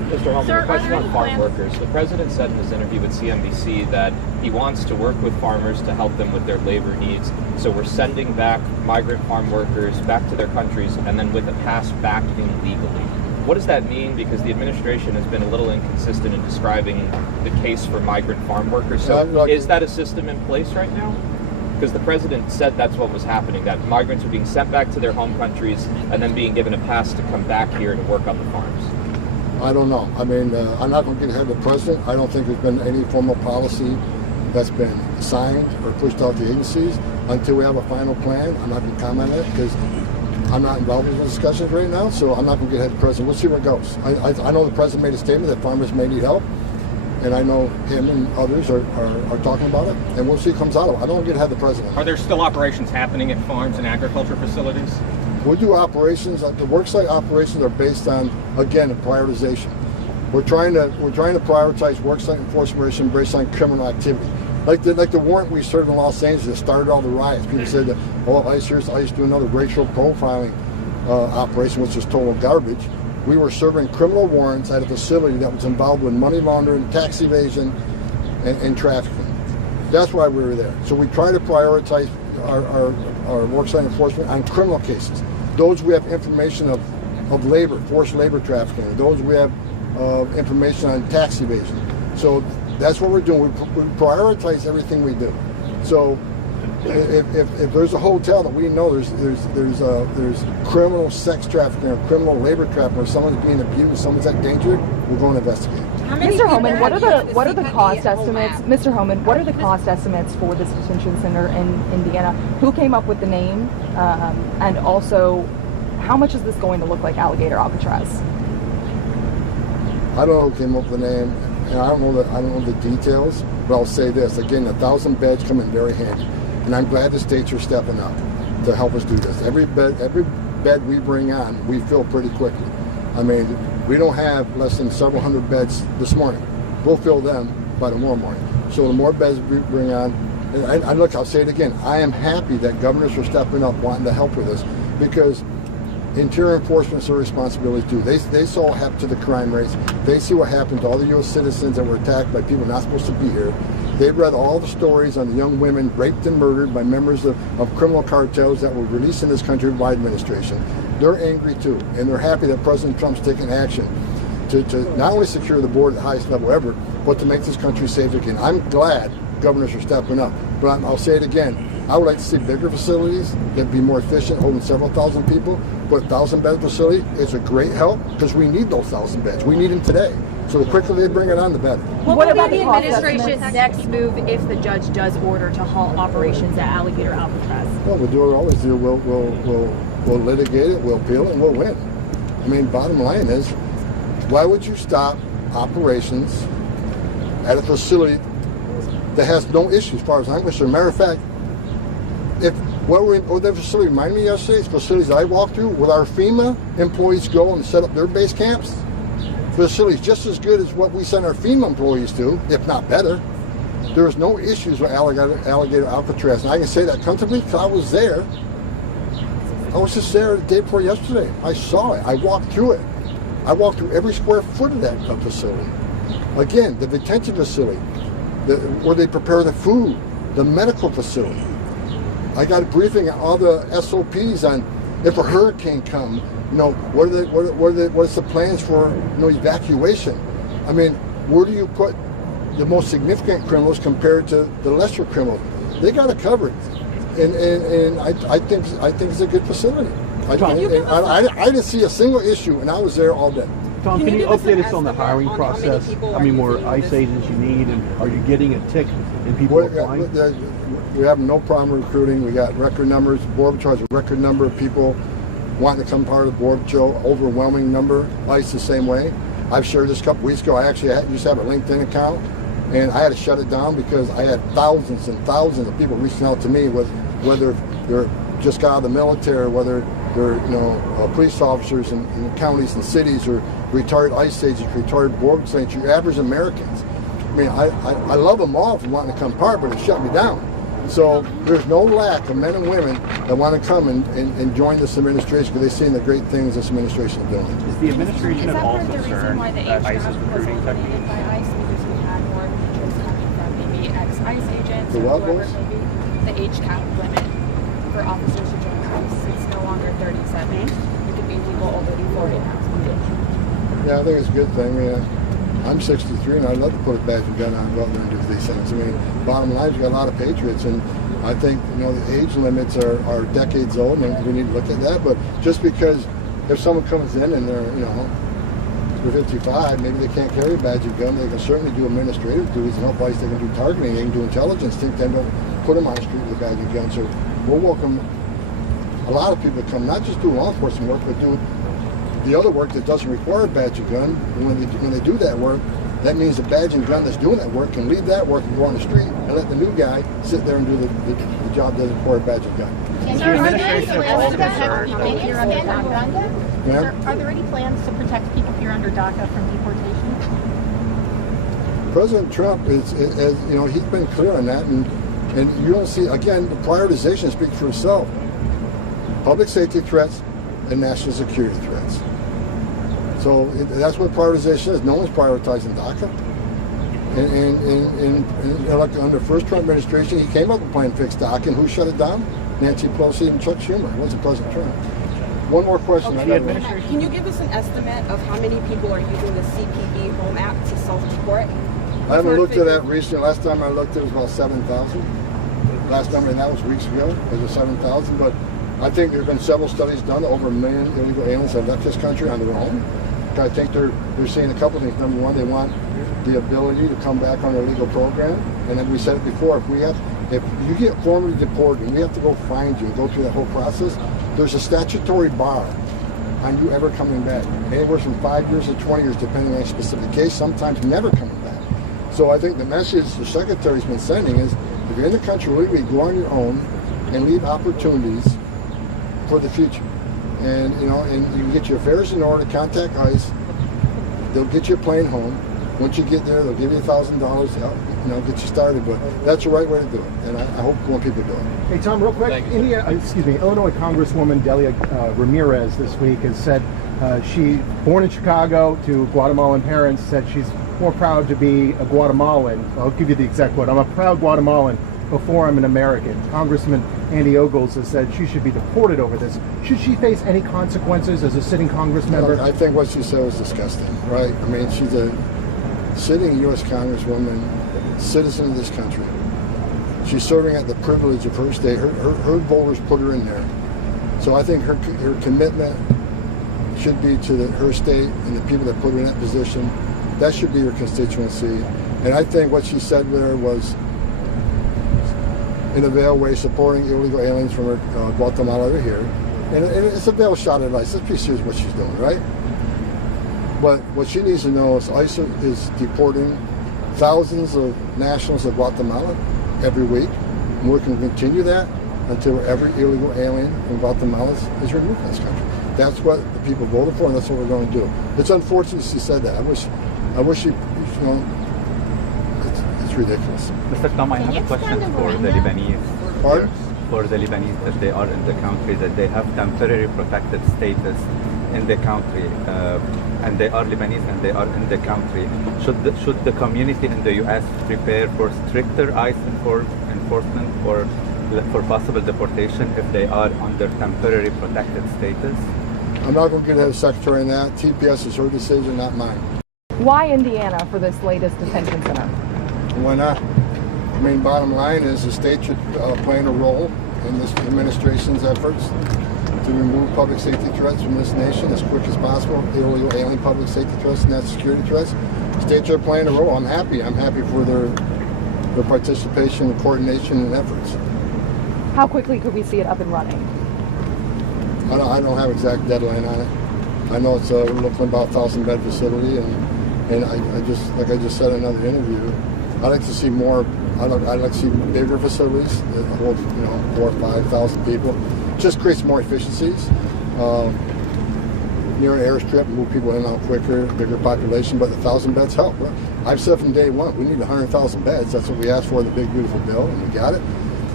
Mr. Homan, a question on farm workers. The president said in his interview with CNBC that he wants to work with farmers to help them with their labor needs. So we're sending back migrant farm workers back to their countries and then with a pass back in legally. What does that mean? Because the administration has been a little inconsistent in describing the case for migrant farm workers. So is that a system in place right now? Because the president said that's what was happening, that migrants are being sent back to their home countries and then being given a pass to come back here to work on the farms. I don't know. I mean, I'm not going to get ahead of the president. I don't think there's been any formal policy that's been signed or pushed out to agencies. Until we have a final plan, I'm not going to comment on it because I'm not involved in the discussions right now, so I'm not going to get ahead of the president. We'll see where it goes. I know the president made a statement that farmers may need help, and I know him and others are talking about it, and we'll see what comes out of it. I don't want to get ahead of the president. Are there still operations happening at farms and agriculture facilities? We do operations. The worksite operations are based on, again, a prioritization. We're trying to prioritize worksite enforcement based on criminal activity. Like the warrant we served in Los Angeles that started all the riots. People said that, ICE used to do another racial profiling operation, which is total garbage. We were serving criminal warrants at a facility that was involved with money laundering, tax evasion, and trafficking. That's why we were there. So we try to prioritize our worksite enforcement on criminal cases. Those we have information of labor, forced labor trafficking. Those we have information on tax evasion. So that's what we're doing. We prioritize everything we do. So if there's a hotel that we know there's criminal sex trafficking or criminal labor trafficking or someone's being abused, someone's at danger, we're going to investigate. Mr. Homan, what are the cost estimates? Mr. Homan, what are the cost estimates for this detention center in Indiana? Who came up with the name, and also how much is this going to look like Alligator Alcatraz? I don't know who came up with the name, and I don't know the details. But I'll say this again: 1,000 beds come in very handy, and I'm glad the states are stepping up to help us do this. Every bed we bring on, we fill pretty quickly. I mean, we don't have less than several hundred beds this morning. We'll fill them by tomorrow morning. So the more beds we bring on, and look, I'll say it again, I am happy that governors are stepping up wanting to help with this, because interior enforcement is their responsibility too. They saw what happened to the crime rates. They see what happened to all the U.S. citizens that were attacked by people not supposed to be here. They've read all the stories on the young women raped and murdered by members of criminal cartels that were released in this country by administration. They're angry too, and they're happy that President Trump's taking action to not only secure the border at the highest level ever, but to make this country safe again. I'm glad governors are stepping up, but I'll say it again. I would like to see bigger facilities that be more efficient, holding several thousand people. But 1,000-bed facility is a great help because we need those 1,000 beds. We need them today. So the quicker they bring it on, the better. What will be the administration's next move if the judge does order to halt operations at Alligator Alcatraz? Well, we'll do what we always do. We'll litigate it, we'll appeal it, and we'll win. I mean, bottom line is, why would you stop operations at a facility that has no issues as far as I'm concerned? Matter of fact, that facility reminded me yesterday, it's facilities I walked through, with our FEMA employees go and set up their base camps. Facilities just as good as what we send our FEMA employees to, if not better. There was no issues with Alligator Alcatraz, and I can say that comfortably because I was there. I was just there the day before yesterday. I saw it. I walked through it. I walked through every square foot of that facility. Again, the detention facility, where they prepare the food, the medical facility. I got a briefing on all the SOPs on if a hurricane comes, what's the plans for evacuation? I mean, where do you put the most significant criminals compared to the lesser criminals? They got it covered, and I think it's a good facility. I didn't see a single issue, and I was there all day. Tom, can you update us on the hiring process? How many more ICE agents you need, and are you getting a tick in people applying? We have no problem recruiting. We got record numbers. Border Patrol has a record number of people wanting to become part of the Border Patrol. Overwhelming number. ICE the same way. I've shared this a couple weeks ago. I actually used to have a LinkedIn account, and I had to shut it down because I had thousands and thousands of people reaching out to me with whether they're just got out of the military, whether they're police officers in counties and cities, or retired ICE agents, retired border agents, your average Americans. I mean, I love them all for wanting to come part, but it shut me down. So there's no lack of men and women that want to come and join this administration because they've seen the great things this administration is doing. Is the administration Is that part of also the reason concerned why the that age ICE gap is was recruiting eliminated techniques? by ICE because we had more interest coming from maybe ex-ICE agents The or what whoever was? it may be? The age cap limit for officers to join ICE. It's no longer 37. It could be people over 40 now. Yeah, I think it's a good thing. Yeah. I'm 63 and I'd love to put a badge and gun on and go out there and do these things. I mean, bottom line is you got a lot of patriots, and I think, you know, the age limits are decades old, and we need to look at that. But just because if someone comes in and they're, you know, they're 55, maybe they can't carry a badge and gun, they can certainly do administrative duties and help ICE. They can do targeting, they can do intelligence. They don't put them on the street with a badge and gun. So we'll welcome a lot of people to come, not just do law enforcement work, but do the other work that doesn't require a badge and gun. And when they do that work, that means the badge and gun that's doing that work can leave that work and go on the street and let the new guy sit there and do the job that doesn't require a badge and gun. Is the administration also concerned? Yeah? Are there any plans to protect people here under DACA from deportation? President Trump is you know, he's been clear on that, and you don't see, again, the prioritization speaks for itself. Public safety threats and national security threats. So that's what prioritization is. No one's prioritizing DACA. And like under the first Trump administration, he came up with a plan to fix DACA, and who shut it down? Nancy Pelosi and Chuck Schumer. It wasn't President Trump. One more question. Okay. Can you give us an estimate of how many people are using the CPB Home app to self-deport? I haven't looked at that recently. Last time I looked, it was about 7,000. Last time, and that was weeks ago. It was 7,000. But I think there have been several studies done. Over 1 million illegal aliens have left this country on their own. I think they're seeing a couple of things. Number one, they want the ability to come back on their legal program. And then we said it before, if you get formally deported and we have to go find you and go through that whole process, there's a statutory bar on you ever coming back. Anywhere from 5 years to 20 years, depending on a specific case, sometimes never coming back. So I think the message the Secretary's been sending is, if you're in the country legally, go on your own and leave opportunities for the future. And you know, and you can get your affairs in order, contact ICE, they'll get you a plane home. Once you get there, they'll give you $1,000 to help, you know, get you started. But that's the right way to do it, and I hope more people do it. Hey Tom, real quick, Illinois Congresswoman Delia Ramirez this week has said she, born in Chicago to Guatemalan parents, said she's more proud to be a Guatemalan. I'll give you the exact quote. I'm a proud Guatemalan before I'm an American. Congressman Andy Ogles has said she should be deported over this. Should she face any consequences as a sitting Congress member? I think what she said was disgusting, right? I mean, she's a sitting U.S. Congresswoman, citizen of this country. She's serving at the privilege of her state. Her voters put her in there. So I think her commitment should be to her state and the people that put her in that position. That should be her constituency. And I think what she said there was, in a veiled way, supporting illegal aliens from Guatemala over here. And it's a veiled shot at ICE. Let's be serious what she's doing, right? But what she needs to know is ICE is deporting thousands of nationals of Guatemala every week. And we're going to continue that until every illegal alien from Guatemala is removed from this country. That's what the people voted for, and that's what we're going to do. It's unfortunate she said that. I wish she, you know, it's ridiculous. Mr. Tom, I have a question for the Lebanese. Pardon? For the Lebanese, that they are in the country, that they have temporary protected status in the country, and they are Lebanese and they are in the country. Should the community in the U.S. prepare for stricter ICE enforcement for possible deportation if they are under temporary protected status? I'm not going to get ahead of the Secretary on that. TPS is her decision, not mine. Why Indiana for this latest detention center? Why not? I mean, bottom line is the state should play a role in this administration's efforts to remove public safety threats from this nation as quick as possible, illegal alien public safety threats and national security threats. States are playing a role. I'm happy for their participation and coordination and efforts. How quickly could we see it up and running? I don't have exact deadline on it. I know it's we're looking at about 1,000-bed facility, and I just, like I just said in another interview, I'd like to see more. I'd like to see bigger facilities that hold, 4,000 or 5,000 people. Just creates more efficiencies. Near an airstrip, move people in and out quicker, bigger population, but the 1,000 beds help. I've said from day one, we need 100,000 beds. That's what we asked for in the big beautiful bill, and we got it.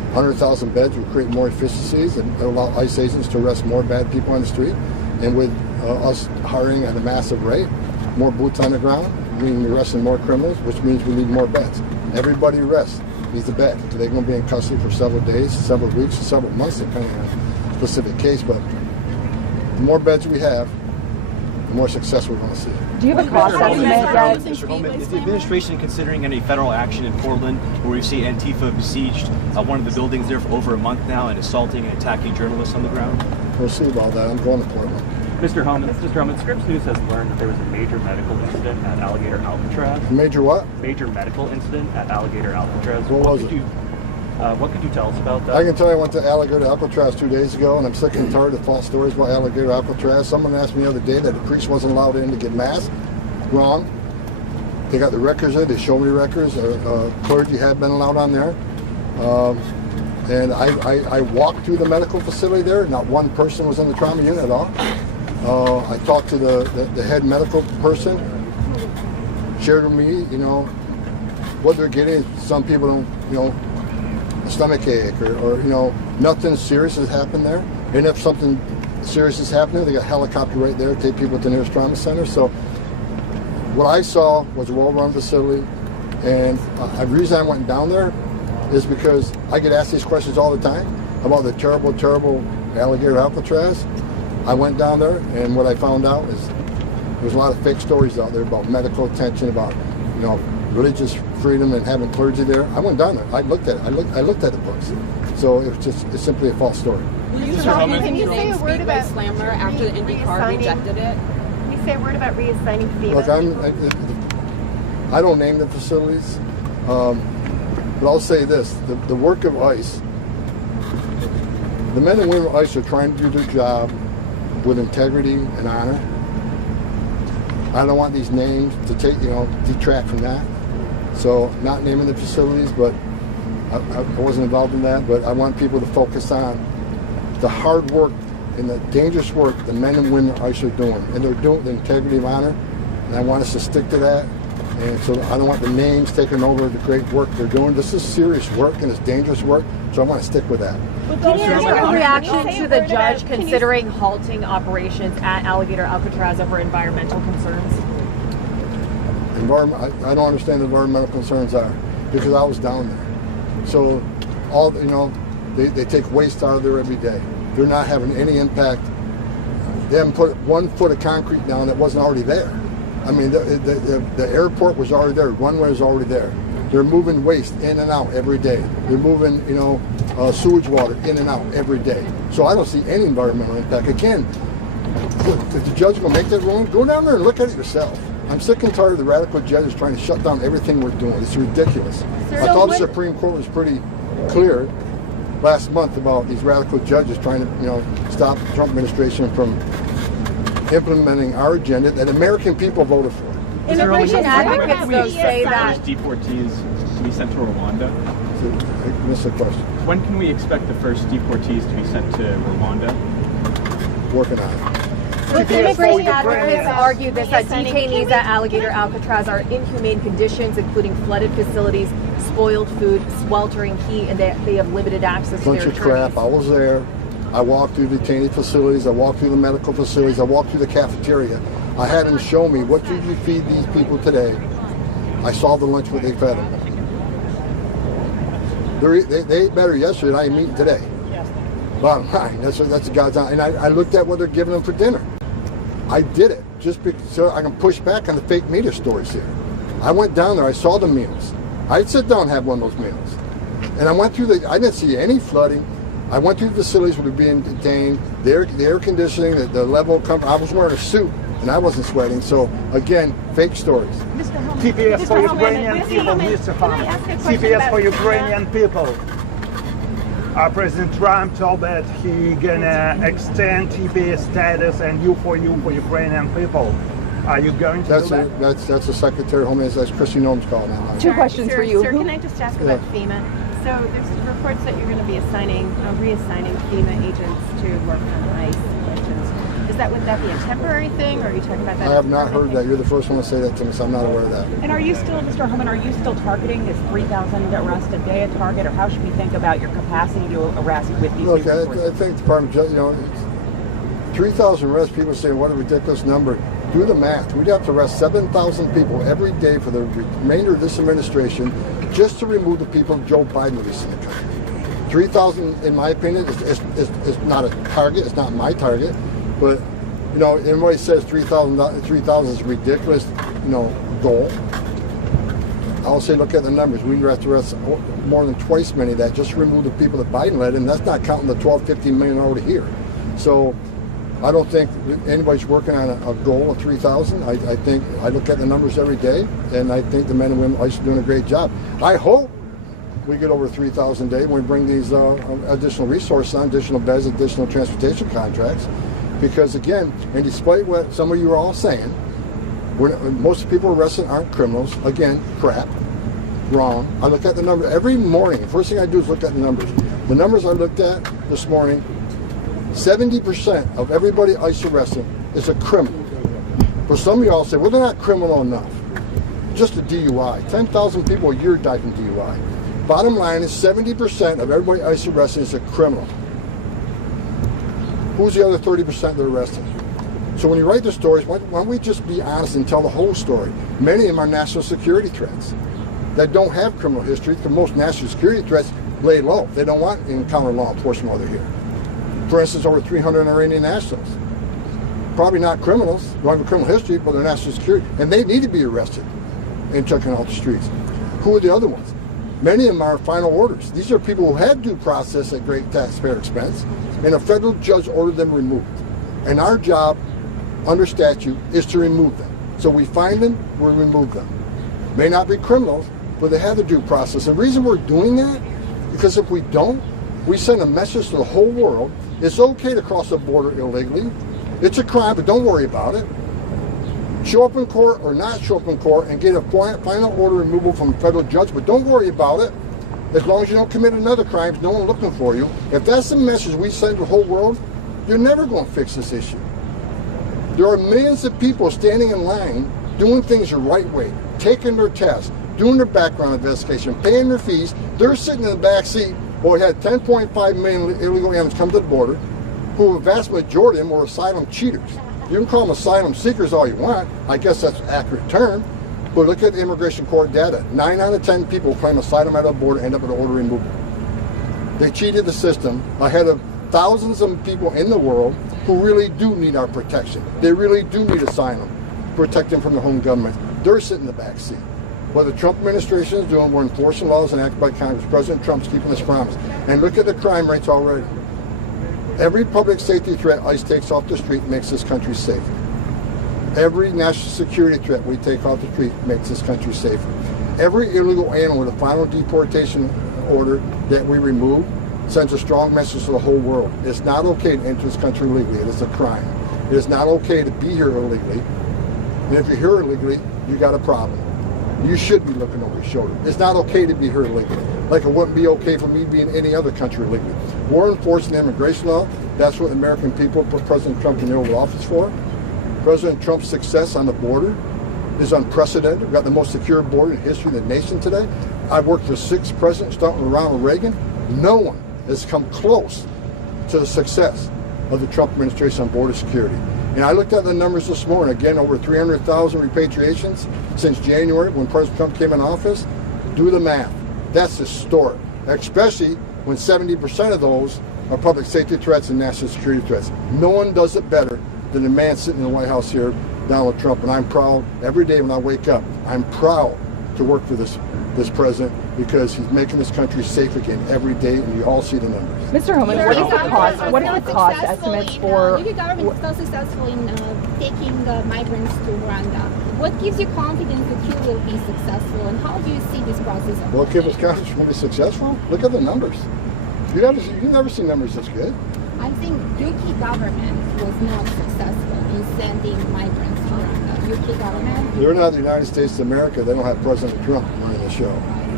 100,000 beds would create more efficiencies and allow ICE agents to arrest more bad people on the street. And with us hiring at a massive rate, more boots on the ground, meaning we're arresting more criminals, which means we need more beds. Everybody arrests needs a bed. They're going to be in custody for several days, several weeks, several months, depending on the specific case. But the more beds we have, the more success we're going to see. Do you have a cost estimate yet? Mr. Homan, is the administration considering any federal action in Portland, where we see Antifa besieged one of the buildings there for over a month now and assaulting and attacking journalists on the ground? We'll see about that. I'm going to Portland. Mr. Homan, Scripps News has learned that there was a major medical incident at Alligator Alcatraz. Major what? Major medical incident at Alligator Alcatraz. What was it? What could you tell us about that? I can tell you I went to Alligator Alcatraz 2 days ago, and I'm sick and tired of false stories about Alligator Alcatraz. Someone asked me the other day that the priest wasn't allowed in to get mass. Wrong. They got the records there. They showed me records. Clergy had been allowed on there. And I walked through the medical facility there. Not one person was in the trauma unit at all. I talked to the head medical person, shared with me, what they're getting. Some people don't, a stomach ache or nothing serious has happened there. And if something serious is happening, they got a helicopter right there to take people to the nearest trauma center. So what I saw was a well-run facility. And the reason I went down there is because I get asked these questions all the time about the terrible, terrible Alligator Alcatraz. I went down there, and what I found out is there's a lot of fake stories out there about medical attention, about religious freedom and having clergy there. I went down there. I looked at it. I looked at the books. So it's simply a false story. Can you say a word about Speedway Slammer after the IndyCar rejected it? Can you say a word about reassigning FEMA? Look, I don't name the facilities, but I'll say this: the work of ICE, the men and women of ICE are trying to do their job with integrity and honor. I don't want these names to detract from that. So not naming the facilities, but I wasn't involved in that, but I want people to focus on the hard work and the dangerous work the men and women of ICE are doing. And they're doing the integrity of honor, and I want us to stick to that. And so I don't want the names taking over the great work they're doing. This is serious work and it's dangerous work, so I want to stick with that. Your reaction to the judge considering halting operations at Alligator Alcatraz over environmental concerns? I don't understand what environmental concerns are because I was down there. So all they take waste out of there every day. They're not having any impact. They haven't put 1 foot of concrete down that wasn't already there. I mean, the airport was already there. Runway was already there. They're moving waste in and out every day. They're moving, sewage water in and out every day. So I don't see any environmental impact. Again, if the judge will make that ruling, go down there and look at it yourself. I'm sick and tired of the radical judges trying to shut down everything we're doing. It's ridiculous. I thought the Supreme Court was pretty clear last month about these radical judges trying to, stop the Trump administration from implementing our agenda that American people voted for. Immigration advocates though say that deportees to be sent to Rwanda. I missed the question. When can we expect the first deportees to be sent to Rwanda? Working on it. Immigration advocates argue that detainees at Alligator Alcatraz are in inhumane conditions, including flooded facilities, spoiled food, sweltering heat, and they have limited access to their attorneys. Bunch of crap. I was there. I walked through detainee facilities. I walked through the medical facilities. I walked through the cafeteria. I had them show me, what did you feed these people today? I saw the lunch what they fed them. They ate better yesterday than I am eating today. Bottom line, that's God's honor. And I looked at what they're giving them for dinner. I did it just so I can push back on the fake media stories here. I went down there. I saw the meals. I'd sit down and have one of those meals. And I went through I didn't see any flooding. I went through the facilities where they're being detained. The air conditioning, the level of comfort. I was wearing a suit and I wasn't sweating. So again, fake stories. TPS for Ukrainian people, Mr. Homan. TPS for Ukrainian people. President Trump told that he gonna extend TPS status and you for Ukrainian people. Are you going to do that? That's the Secretary of Homeland. That's Christy Noem's call now. Two questions for you. Sir, can I just ask about FEMA? So there's reports that you're going to be reassigning FEMA agents to work on ICE missions. Is Would that be a temporary thing, or are you talking about that? I have not heard that. You're the first one to say that to me, so I'm not aware of that. And are you still, Mr. Homan, are you still targeting this 3,000 arrests a day a target, or how should we think about your capacity to arrest with these Look, resources? I think the Department of Justice, 3,000 arrests, people say, what a ridiculous number. Do the math. We'd have to arrest 7,000 people every day for the remainder of this administration just to remove the people Joe Biden released in the country. 3,000, in my opinion, is not a target. It's not my target. But, everybody says 3,000 is a ridiculous, goal. I'll say, look at the numbers. We have to arrest more than twice many of that just to remove the people that Biden led, and that's not counting the 12, 15 million already here. So I don't think anybody's working on a goal of 3,000. I think I look at the numbers every day, and I think the men and women are doing a great job. I hope we get over 3,000 a day when we bring these additional resources on, additional beds, additional transportation contracts. Because again, and despite what some of you are all saying, most of the people arrested aren't criminals. Again, crap, wrong. I look at the number every morning. The first thing I do is look at the numbers. The numbers I looked at this morning, 70% of everybody ICE arrested is a criminal. For some of y'all say, well, they're not criminal enough. Just a DUI. 10,000 people a year die from DUI. Bottom line is 70% of everybody ICE arrested is a criminal. Who's the other 30% they're arrested? So when you write the stories, why don't we just be honest and tell the whole story? Many of them are national security threats that don't have criminal history, because most national security threats lay low. They don't want to encounter law enforcement while they're here. For instance, over 300 Iranian nationals. Probably not criminals, don't have a criminal history, but they're national security. And they need to be arrested and taken off the streets. Who are the other ones? Many of them are final orders. These are people who had due process at great taxpayer expense, and a federal judge ordered them removed. And our job, under statute, is to remove them. So we find them, we remove them. May not be criminals, but they have the due process. The reason we're doing that, because if we don't, we send a message to the whole world. It's okay to cross the border illegally. It's a crime, but don't worry about it. Show up in court or not show up in court and get a final order removal from a federal judge, but don't worry about it. As long as you don't commit another crime, no one's looking for you. If that's the message we send to the whole world, you're never going to fix this issue. There are millions of people standing in line doing things the right way, taking their tests, doing their background investigation, paying their fees. They're sitting in the back seat. Well, we had 10.5 million illegal aliens come to the border, who a vast majority of them were asylum cheaters. You can call them asylum seekers all you want. I guess that's an accurate term. But look at the immigration court data. 9 out of 10 people claim asylum at the border end up with an order removal. They cheated the system ahead of thousands of people in the world who really do need our protection. They really do need asylum, protect them from their home government. They're sitting in the back seat. What the Trump administration is doing, we're enforcing laws enacted by Congress. President Trump's keeping his promise. And look at the crime rates already. Every public safety threat ICE takes off the street makes this country safer. Every national security threat we take off the street makes this country safer. Every illegal alien with a final deportation order that we remove sends a strong message to the whole world. It's not okay to enter this country illegally. It is a crime. It is not okay to be here illegally. And if you're here illegally, you got a problem. You should be looking over your shoulder. It's not okay to be here illegally. Like it wouldn't be okay for me to be in any other country illegally. We're enforcing immigration law. That's what the American people put President Trump in the Oval Office for. President Trump's success on the border is unprecedented. We've got the most secure border in the history of the nation today. I've worked for 6 presidents, starting with Ronald Reagan. No one has come close to the success of the Trump administration on border security. And I looked at the numbers this morning. Again, over 300,000 repatriations since January when President Trump came in office. Do the math. That's historic, especially when 70% of those are public safety threats and national security threats. No one does it better than the man sitting in the White House here, Donald Trump. And I'm proud every day when I wake up. I'm proud to work for this president because he's making this country safe again every day, and you all see the numbers. Mr. Homan, what are the cost estimates for... UK government is so successful in taking migrants to Rwanda. What gives you confidence that you will be successful, and how do you see this process? What gives us confidence we'll be successful? Look at the numbers. You've never seen numbers this good. I think UK government was not successful in sending migrants to Rwanda. UK government? They're not the United States of America. They don't have President Trump running the show.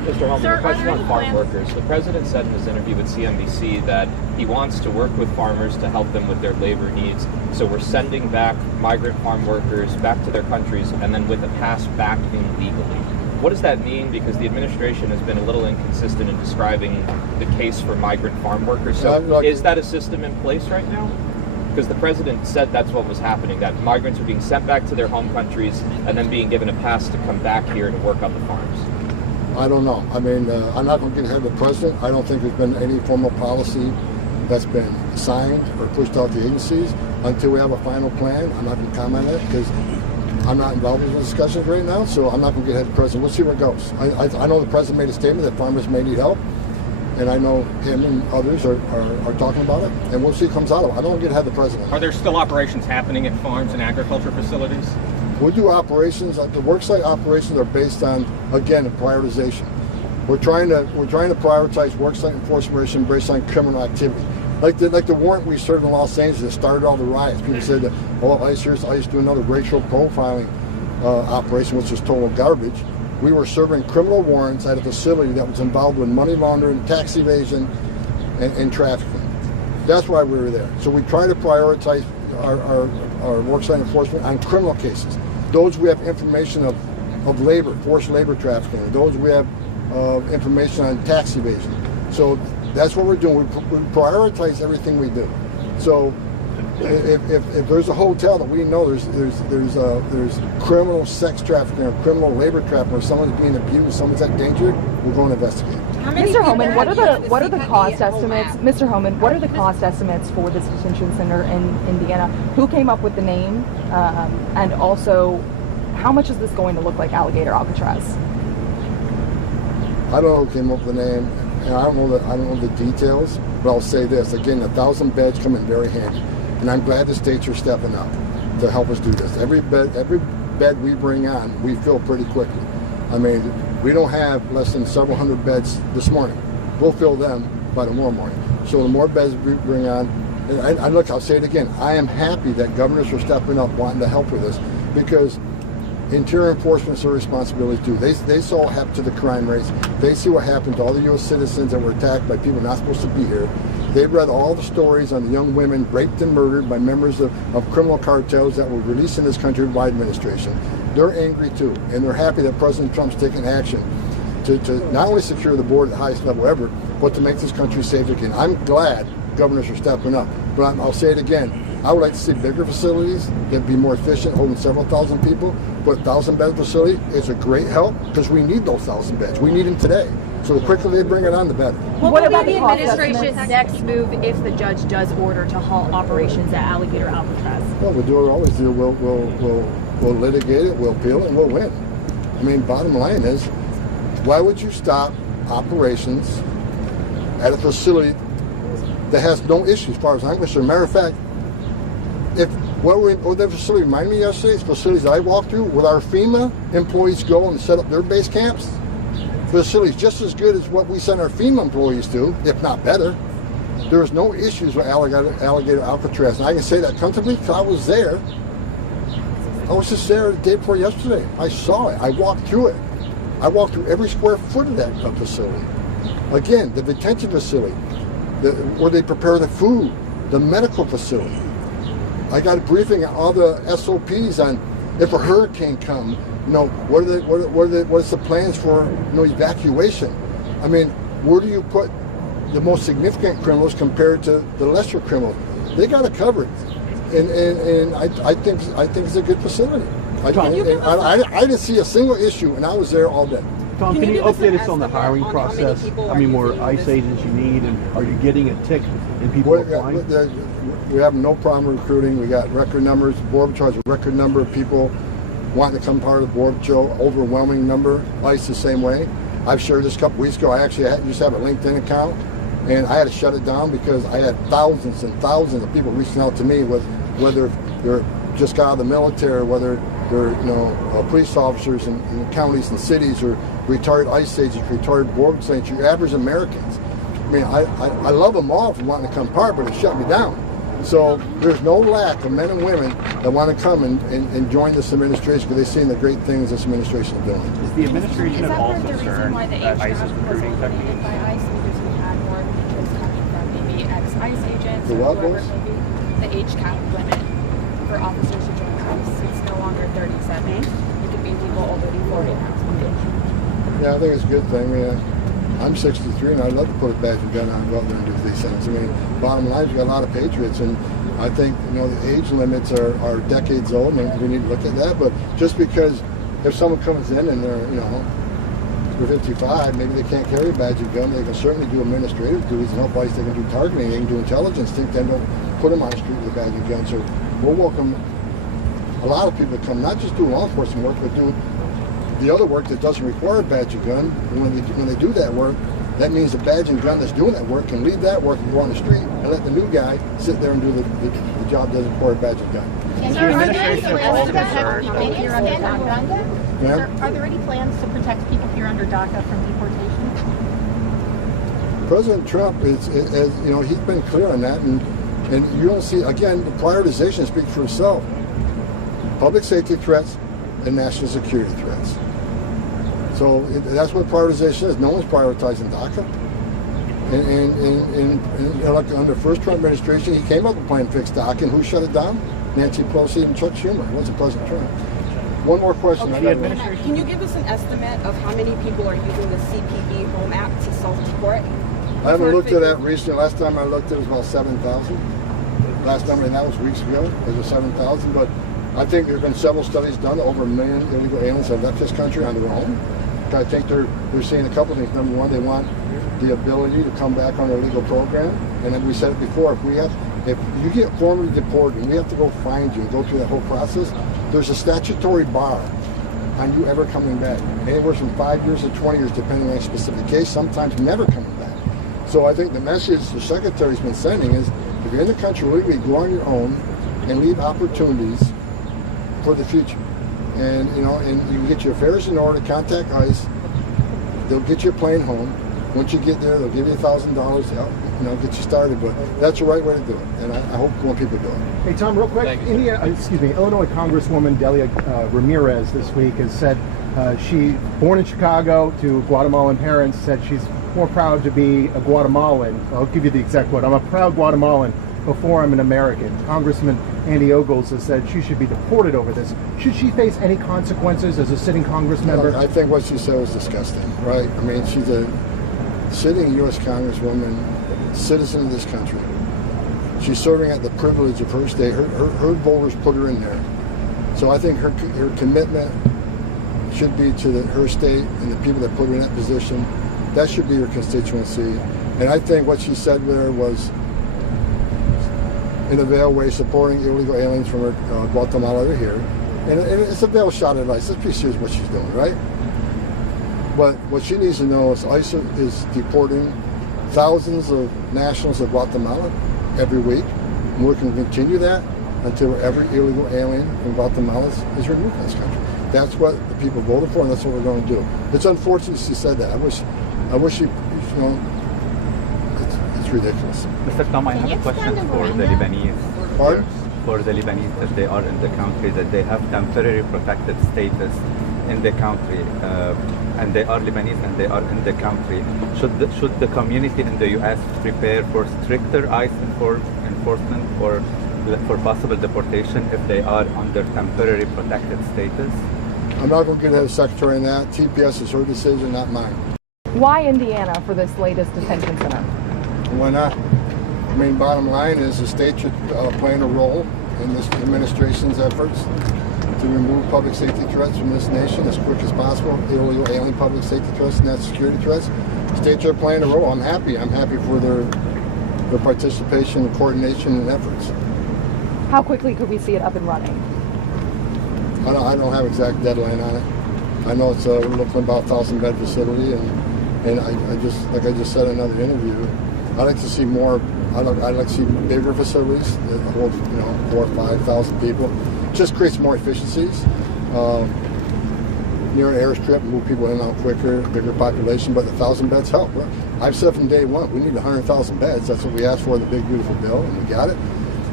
Mr. Homan, a question on farm workers. The president said in his interview with CNBC that he wants to work with farmers to help them with their labor needs. So we're sending back migrant farm workers back to their countries and then with a pass back in legally. What does that mean? Because the administration has been a little inconsistent in describing the case for migrant farm workers. So is that a system in place right now? Because the president said that's what was happening, that migrants are being sent back to their home countries and then being given a pass to come back here to work on the farms. I don't know. I mean, I'm not going to get ahead of the president. I don't think there's been any formal policy that's been signed or pushed out to agencies. Until we have a final plan, I'm not going to comment on it because I'm not involved in the discussions right now, so I'm not going to get ahead of the president. We'll see where it goes. I know the president made a statement that farmers may need help, and I know him and others are talking about it, and we'll see what comes out of it. I don't want to get ahead of the president. Are there still operations happening at farms and agriculture facilities? We do operations. The worksite operations are based on, again, a prioritization. We're trying to prioritize worksite enforcement based on criminal activity. Like the warrant we served in Los Angeles that started all the riots. People said that, oh, ICE do another racial profiling operation, which is total garbage. We were serving criminal warrants at a facility that was involved with money laundering, tax evasion, and trafficking. That's why we were there. So we try to prioritize our worksite enforcement on criminal cases. Those we have information of labor, forced labor trafficking. Those we have information on tax evasion. So that's what we're doing. We prioritize everything we do. So if there's a hotel that we know there's criminal sex trafficking or criminal labor trafficking, or someone's being abused, someone's at danger, we're going to investigate. Mr. Homan, what are the cost estimates? Mr. Homan, what are the cost estimates for this detention center in Indiana? Who came up with the name, and also how much is this going to look like Alligator Alcatraz? I don't know who came up with the name, and I don't know the details. But I'll say this again: 1,000 beds come in very handy, and I'm glad the states are stepping up to help us do this. Every bed we bring on, we fill pretty quickly. I mean, we don't have less than several hundred beds this morning. We'll fill them by tomorrow morning. So the more beds we bring on, and look, I'll say it again, I am happy that governors are stepping up wanting to help with this, because Interior Enforcement is their responsibility too. They saw what happened to the crime rates. They see what happened to all the U.S. citizens that were attacked by people not supposed to be here. They've read all the stories on the young women raped and murdered by members of criminal cartels that were released in this country by administration. They're angry too, and they're happy that President Trump's taking action to not only secure the border at the highest level ever, but to make this country safe again. I'm glad governors are stepping up, but I'll say it again. I would like to see bigger facilities that be more efficient, holding several thousand people. But 1,000-bed facility is a great help because we need those 1,000 beds. We need them today. So the quicker they bring it on, the better. What about the administration's next move if the judge does order to halt operations at Alligator Alcatraz? Well, we'll do what we always do. We'll litigate it, we'll appeal it, and we'll win. I mean, bottom line is, why would you stop operations at a facility that has no issues as far as I'm concerned? Matter of fact, the facility reminded me yesterday, it's facilities I walked through, with our FEMA employees go and set up their base camps. Facilities just as good as what we send our FEMA employees to, if not better. There's no issues with Alligator Alcatraz. And I can say that comfortably because I was there. I was just there the day before yesterday. I saw it. I walked through it. I walked through every square foot of that facility. Again, the detention facility, where they prepare the food, the medical facility. I got a briefing on all the SOPs on if a hurricane comes, what's the plans for evacuation? I mean, where do you put the most significant criminals compared to the lesser criminals? They got it covered, and I think it's a good facility. I didn't see a single issue, and I was there all day. Tom, can you update us on the hiring process? How many more ICE agents you need, and are you getting a tick in people applying? We have no problem recruiting. We got record numbers. Border Patrol has a record number of people wanting to become part of the Border Patrol. Overwhelming number. ICE the same way. I've shared this a couple weeks ago. I actually used to have a LinkedIn account, and I had to shut it down because I had thousands and thousands of people reaching out to me with whether they're just got out of the military, or whether they're police officers in counties and cities, or retired ICE agents, retired border agents, your average Americans. I mean, I love them all for wanting to come part, but it shut me down. So there's no lack of men and women that want to come and join this administration because they've seen the great things this administration is doing. Is the administration at all concerned that ICE is recruiting techniques? By ICE because we had more interest coming from maybe ex-ICE agents. The what, or Rose? maybe the age cap limit for officers to join ICE. It's no longer 37. It could be people older than 40 now. Yeah, I think it's a good thing. I'm 63 and I'd love to put a badge and gun on and go out there and do these things. I mean, bottom line, you got a lot of patriots, and I think the age limits are decades old, and we need to look at that. But just because if someone comes in and they're 55, maybe they can't carry a badge and gun, they can certainly do administrative duties and help ICE. They can do targeting, they can do intelligence. Then don't put them on the street with a badge and gun. So we'll welcome a lot of people to come, not just do law enforcement work, but do the other work that doesn't require a badge and gun. And when they do that work, that means the badge and gun that's doing that work can leave that work and go on the street and let the new guy sit there and do the job that doesn't require a badge and gun. Is the administration at all concerned? Yeah? Are there any plans to protect people here under DACA from deportation? President Trump is he's been clear on that, and you don't see, again, the prioritization speaks for itself. Public safety threats and national security threats. So that's what prioritization is. No one's prioritizing DACA. And like under the first Trump administration, he came up with a plan to fix DACA, and who shut it down? Nancy Pelosi and Chuck Schumer. It wasn't President Trump. One more question. Can you give us an estimate of how many people are using the CPB Home Act to self-deport? I haven't looked at that recently. Last time I looked, it was about 7,000. Last number, and that was weeks ago. It was 7,000. But I think there have been several studies done. Over 1 million illegal aliens have left this country on their own. I think they're seeing a couple of things. Number one, they want the ability to come back on their legal program. And then we said it before, if you get formally deported and we have to go find you and go through that whole process, there's a statutory bar on you ever coming back. Anywhere from 5 years to 20 years, depending on a specific case, sometimes never coming back. So I think the message the Secretary's been sending is, if you're in the country legally, go on your own and leave opportunities for the future. And and you get your affairs in order, contact ICE, they'll get your plane home. Once you get there, they'll give you $1,000 to help, get you started. But that's the right way to do it, and I hope more people do it. Hey Tom, real quick, Illinois Congresswoman Delia Ramirez this week has said she, born in Chicago to Guatemalan parents, said she's more proud to be a Guatemalan. I'll give you the exact quote. I'm a proud Guatemalan before I'm an American. Congressman Andy Ogles has said she should be deported over this. Should she face any consequences as a sitting Congress member? I think what she said was disgusting, right? I mean, she's a sitting U.S. Congresswoman, citizen of this country. She's serving at the privilege of her state. Her voters put her in there. So I think her commitment should be to her state and the people that put her in that position. That should be her constituency. And I think what she said there was, in a veiled way, supporting illegal aliens from Guatemala to here. And it's a veiled shot at ICE. Let's be serious what she's doing, right? But what she needs to know is ICE is deporting thousands of nationals of Guatemala every week. And we're going to continue that until every illegal alien from Guatemala is removed from this country. That's what the people voted for, and that's what we're going to do. It's unfortunate she said that. I wish she, it's ridiculous. Mr. Tom, I have a question for the Lebanese. Pardon? For the Lebanese, that they are in the country, that they have temporary protected status in the country, and they are Lebanese and they are in the country. Should the community in the U.S. prepare for stricter ICE enforcement or for possible deportation if they are under temporary protected status? I'm not going to get ahead of the Secretary on that. TPS is her decision, not mine. Why Indiana for this latest detention center? Why not? I mean, bottom line is the state should play a role in this administration's efforts to remove public safety threats from this nation as quick as possible, illegal alien public safety threats and national security threats. States are playing a role. I'm happy for their participation and coordination and efforts. How quickly could we see it up and running? I don't have exact deadline on it. I know it's we're looking at about 1,000-bed facility, and I just, like I just said in another interview, I'd like to see more. I'd like to see bigger facilities that hold 4,000 or 5,000 people. Just creates more efficiencies. Near an airstrip, move people in and out quicker, bigger population, but the 1,000 beds help. I've said from day one, we need 100,000 beds. That's what we asked for in the big beautiful bill, and we got it.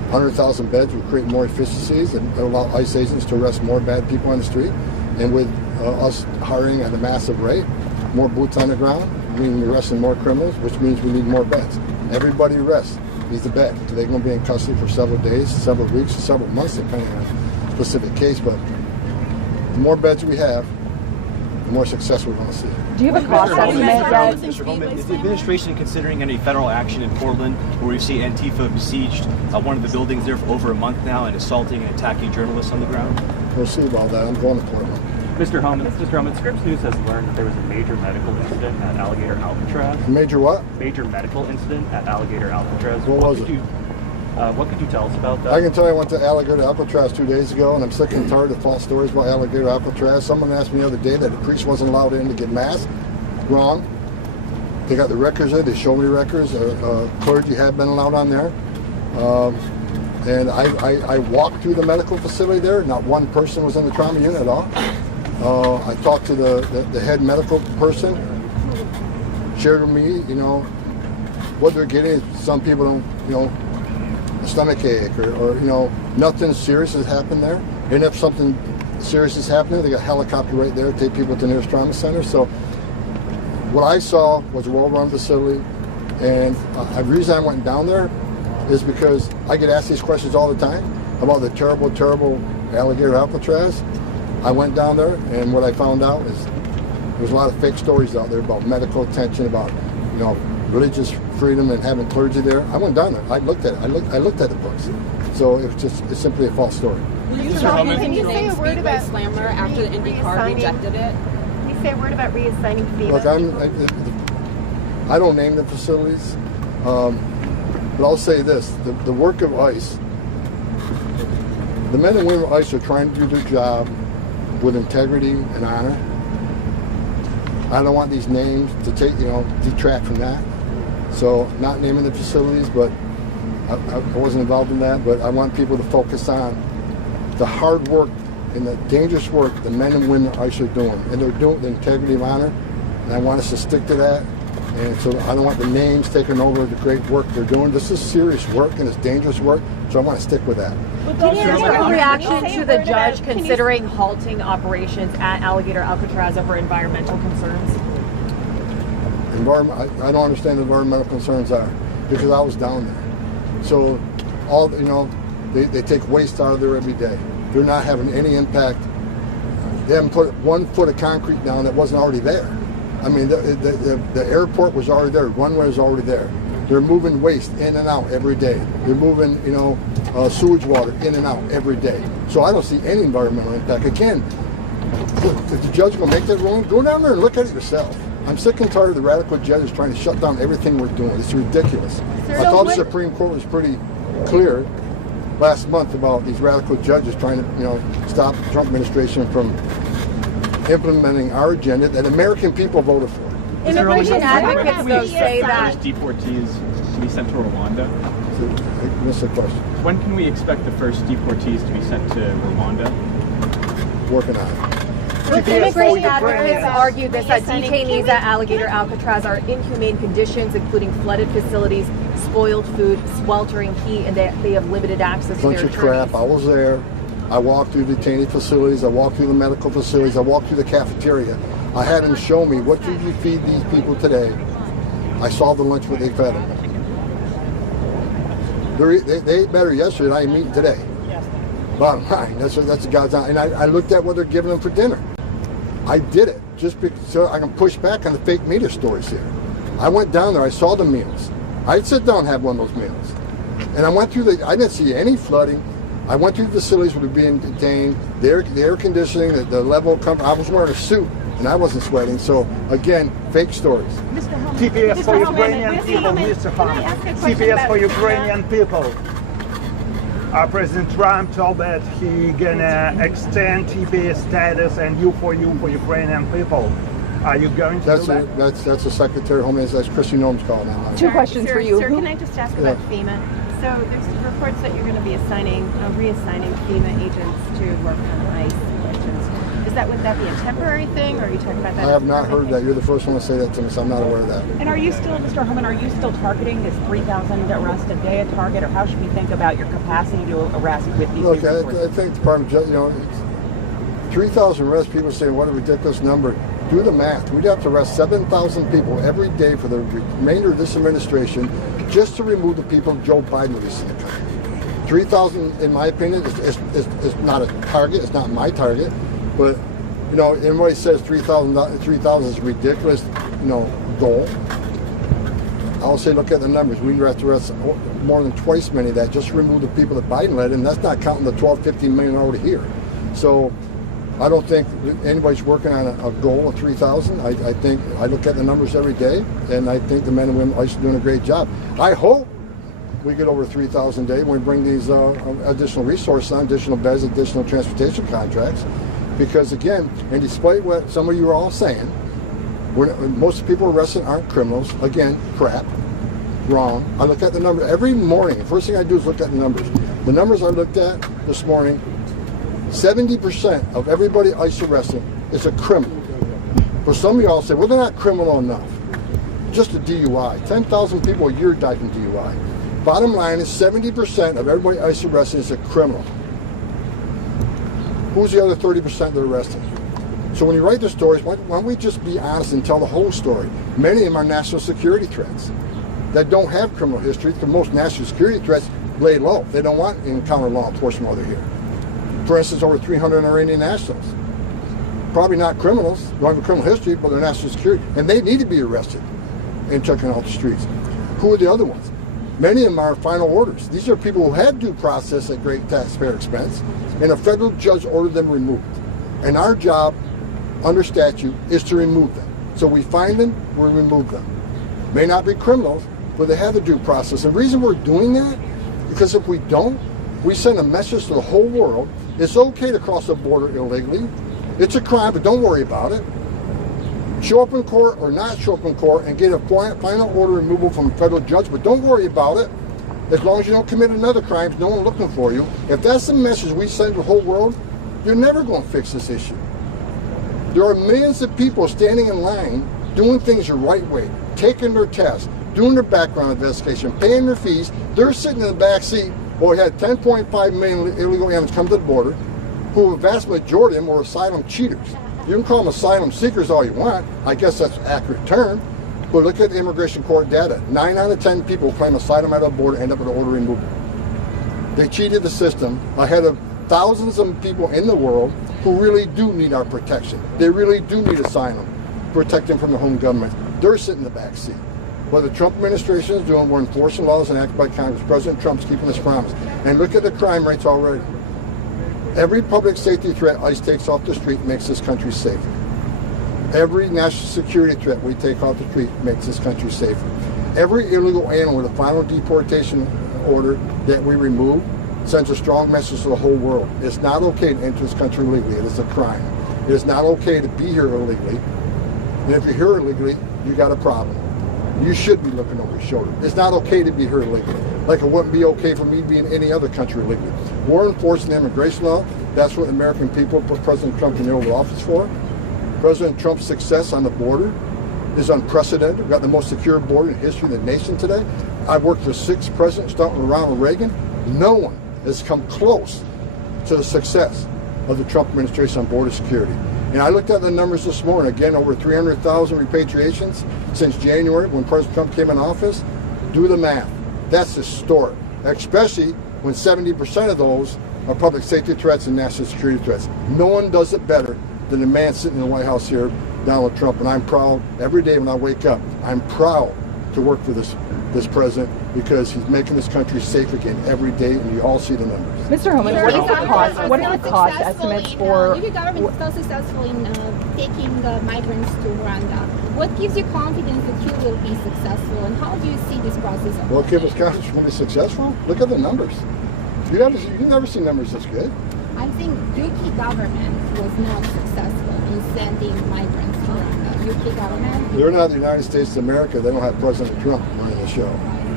100,000 beds would create more efficiencies and allow ICE agents to arrest more bad people on the street. And with us hiring at a massive rate, more boots on the ground, meaning we're arresting more criminals, which means we need more beds. Everybody arrests needs a bed. They're going to be in custody for several days, several weeks, several months, depending on the specific case. But the more beds we have, the more success we're going to see. Do you have a cost estimate yet? Mr. Homan, is the administration considering any federal action in Portland, where we see Antifa besieged one of the buildings there for over a month now and assaulting and attacking journalists on the ground? We'll see about that. I'm going to Portland. Mr. Homan, Scripps News has learned that there was a major medical incident at Alligator Alcatraz. Major what? Major medical incident at Alligator Alcatraz. What was it? What could you tell us about that? I can tell you I went to Alligator Alcatraz 2 days ago, and I'm sick and tired of false stories about Alligator Alcatraz. Someone asked me the other day that a priest wasn't allowed in to get mass. Wrong. They got the records there. They showed me records. Clergy had been allowed on there. And I walked through the medical facility there. Not one person was in the trauma unit at all. I talked to the head medical person, shared with me, what they're getting. Some people don't, a stomach ache or nothing serious has happened there. And if something serious is happening, they got a helicopter right there to take people to the nearest trauma center. So what I saw was a well-run facility. And the reason I went down there is because I get asked these questions all the time about the terrible, terrible Alligator Alcatraz. I went down there, and what I found out is there's a lot of fake stories out there about medical attention, about religious freedom and having clergy there. I went down there. I looked at it. I looked at the books. So it's simply a false story. Can you say a word about Slammer after the IndyCar rejected it? Can you say a word about reassigning FEMA? Look, I don't name the facilities, but I'll say this: the work of ICE, the men and women of ICE are trying to do their job with integrity and honor. I don't want these names to detract from that. So not naming the facilities, but I wasn't involved in that, but I want people to focus on the hard work and the dangerous work the men and women of ICE are doing. And they're doing it with integrity and honor, and I want us to stick to that. And so I don't want the names taking over the great work they're doing. This is serious work and it's dangerous work, so I want to stick with that. Can you have a reaction to the judge considering halting operations at Alligator Alcatraz over environmental concerns? I don't understand what environmental concerns are because I was down there. So all they take waste out of there every day. They're not having any impact. They haven't put 1 foot of concrete down that wasn't already there. I mean, the airport was already there. Runway was already there. They're moving waste in and out every day. They're moving, sewage water in and out every day. So I don't see any environmental impact. Again, if the judge will make that ruling, go down there and look at it yourself. I'm sick and tired of the radical judges trying to shut down everything we're doing. It's ridiculous. I thought the Supreme Court was pretty clear last month about these radical judges trying to, stop the Trump administration from implementing our agenda that American people voted for. Immigration advocates though say that deportees to be sent to Rwanda. I missed the question. When can we expect the first deportees to be sent to Rwanda? Working on it. Immigration advocates argue this, that detainees at Alligator Alcatraz are in inhumane conditions, including flooded facilities, spoiled food, sweltering heat, and they have limited access to their bunch of crap. I was there. I walked through detainee facilities. I walked through the medical facilities. I walked through the cafeteria. I had them show me, what did you feed these people today? I saw the lunch what they fed them. They ate better yesterday than I am eating today. Bottom line, that's God's on. And I looked at what they're giving them for dinner. I did it just so I can push back on the fake media stories here. I went down there. I saw the meals. I'd sit down and have one of those meals. And I went through I didn't see any flooding. I went through the facilities where they're being detained. The air conditioning, the level of comfort. I was wearing a suit and I wasn't sweating. So again, fake stories. TPS for Ukrainian people, Mr. Homan. TPS for Ukrainian people. President Trump told that he gonna extend TPS status and you for Ukrainian people. Are you going to do that? That's the Secretary of Homeland. That's Christy Noem's call now. Two questions for you. Sir, can I just ask about FEMA? So there's reports that you're going to be reassigning FEMA agents to work on ICE elections. Is Would that be a temporary thing, or are you talking about that? I have not heard that. You're the first one to say that to me, so I'm not aware of that. And are you still, Mr. Homan, are you still targeting this 3,000 arrests a day a target, or how should we think about your capacity to arrest with these? Look, I think the Department of Justice, 3,000 arrests, people say, what a ridiculous number. Do the math. We'd have to arrest 7,000 people every day for the remainder of this administration just to remove the people Joe Biden released in the country. 3,000, in my opinion, is not a target. It's not my target. But, everybody says 3,000 is a ridiculous, goal. I'll say, look at the numbers. We have to arrest more than twice many of that just to remove the people that Biden led, and that's not counting the 12, 15 million already here. So I don't think anybody's working on a goal of 3,000. I think I look at the numbers every day, and I think the men and women are doing a great job. I hope we get over 3,000 a day when we bring these additional resources on, additional beds, additional transportation contracts. Because again, and despite what some of you are all saying, most people arrested aren't criminals. Again, crap, wrong. I look at the number every morning. First thing I do is look at the numbers. The numbers I looked at this morning, 70% of everybody ICE arrested is a criminal. For some of y'all say, well, they're not criminal enough. Just a DUI. 10,000 people a year die from DUI. Bottom line is 70% of everybody ICE arrested is a criminal. Who's the other 30% they're arresting? So when you write the stories, why don't we just be honest and tell the whole story? Many of them are national security threats that don't have criminal history. The most national security threats lay low. They don't want to encounter law enforcement while they're here. For instance, over 300 Iranian nationals. Probably not criminals, don't have a criminal history, but they're national security. And they need to be arrested and taken off the streets. Who are the other ones? Many of them are final orders. These are people who had due process at great taxpayer expense, and a federal judge ordered them removed. And our job, under statute, is to remove them. So we find them, we remove them. May not be criminals, but they have a due process. The reason we're doing that, because if we don't, we send a message to the whole world. It's okay to cross the border illegally. It's a crime, but don't worry about it. Show up in court or not show up in court and get a final order removal from a federal judge, but don't worry about it. As long as you don't commit another crime, no one's looking for you. If that's the message we send to the whole world, you're never going to fix this issue. There are millions of people standing in line doing things the right way, taking their tests, doing their background investigation, paying their fees. They're sitting in the back seat. Well, we had 10.5 million illegal aliens come to the border, who a vast majority of them were asylum cheaters. You can call them asylum seekers all you want. I guess that's an accurate term. But look at the immigration court data. 9 out of 10 people who claim asylum at the border end up with an order removal. They cheated the system ahead of thousands of people in the world who really do need our protection. They really do need asylum, protect them from the home government. They're sitting in the back seat. What the Trump administration is doing, we're enforcing laws enacted by Congress. President Trump's keeping his promise. And look at the crime rates already. Every public safety threat ICE takes off the street makes this country safer. Every national security threat we take off the street makes this country safer. Every illegal alien with a final deportation order that we remove sends a strong message to the whole world. It's not okay to enter this country illegally. It is a crime. It is not okay to be here illegally. And if you're here illegally, you got a problem. You should be looking over your shoulder. It's not okay to be here illegally. Like it wouldn't be okay for me to be in any other country illegally. We're enforcing the immigration law. That's what the American people put President Trump in the Oval Office for. President Trump's success on the border is unprecedented. We've got the most secure border in the history of the nation today. I've worked for 6 presidents, starting with Ronald Reagan. No one has come close to the success of the Trump administration on border security. And I looked at the numbers this morning. Again, over 300,000 repatriations since January when President Trump came in office. Do the math. That's historic, especially when 70% of those are public safety threats and national security threats. No one does it better than the man sitting in the White House here, Donald Trump. And I'm proud every day when I wake up. I'm proud to work for this president because he's making this country safe again every day, and you all see the numbers. Mr. Homan, what are the cost estimates for? Your government is so successful in taking migrants to Rwanda. What gives you confidence that you will be successful, and how do you see this process? What gives us confidence we'll be successful? Look at the numbers. You've never seen numbers this good. I think UK government was not successful in sending migrants to Rwanda. UK government? They're not the United States of America. They don't have President Trump running the show.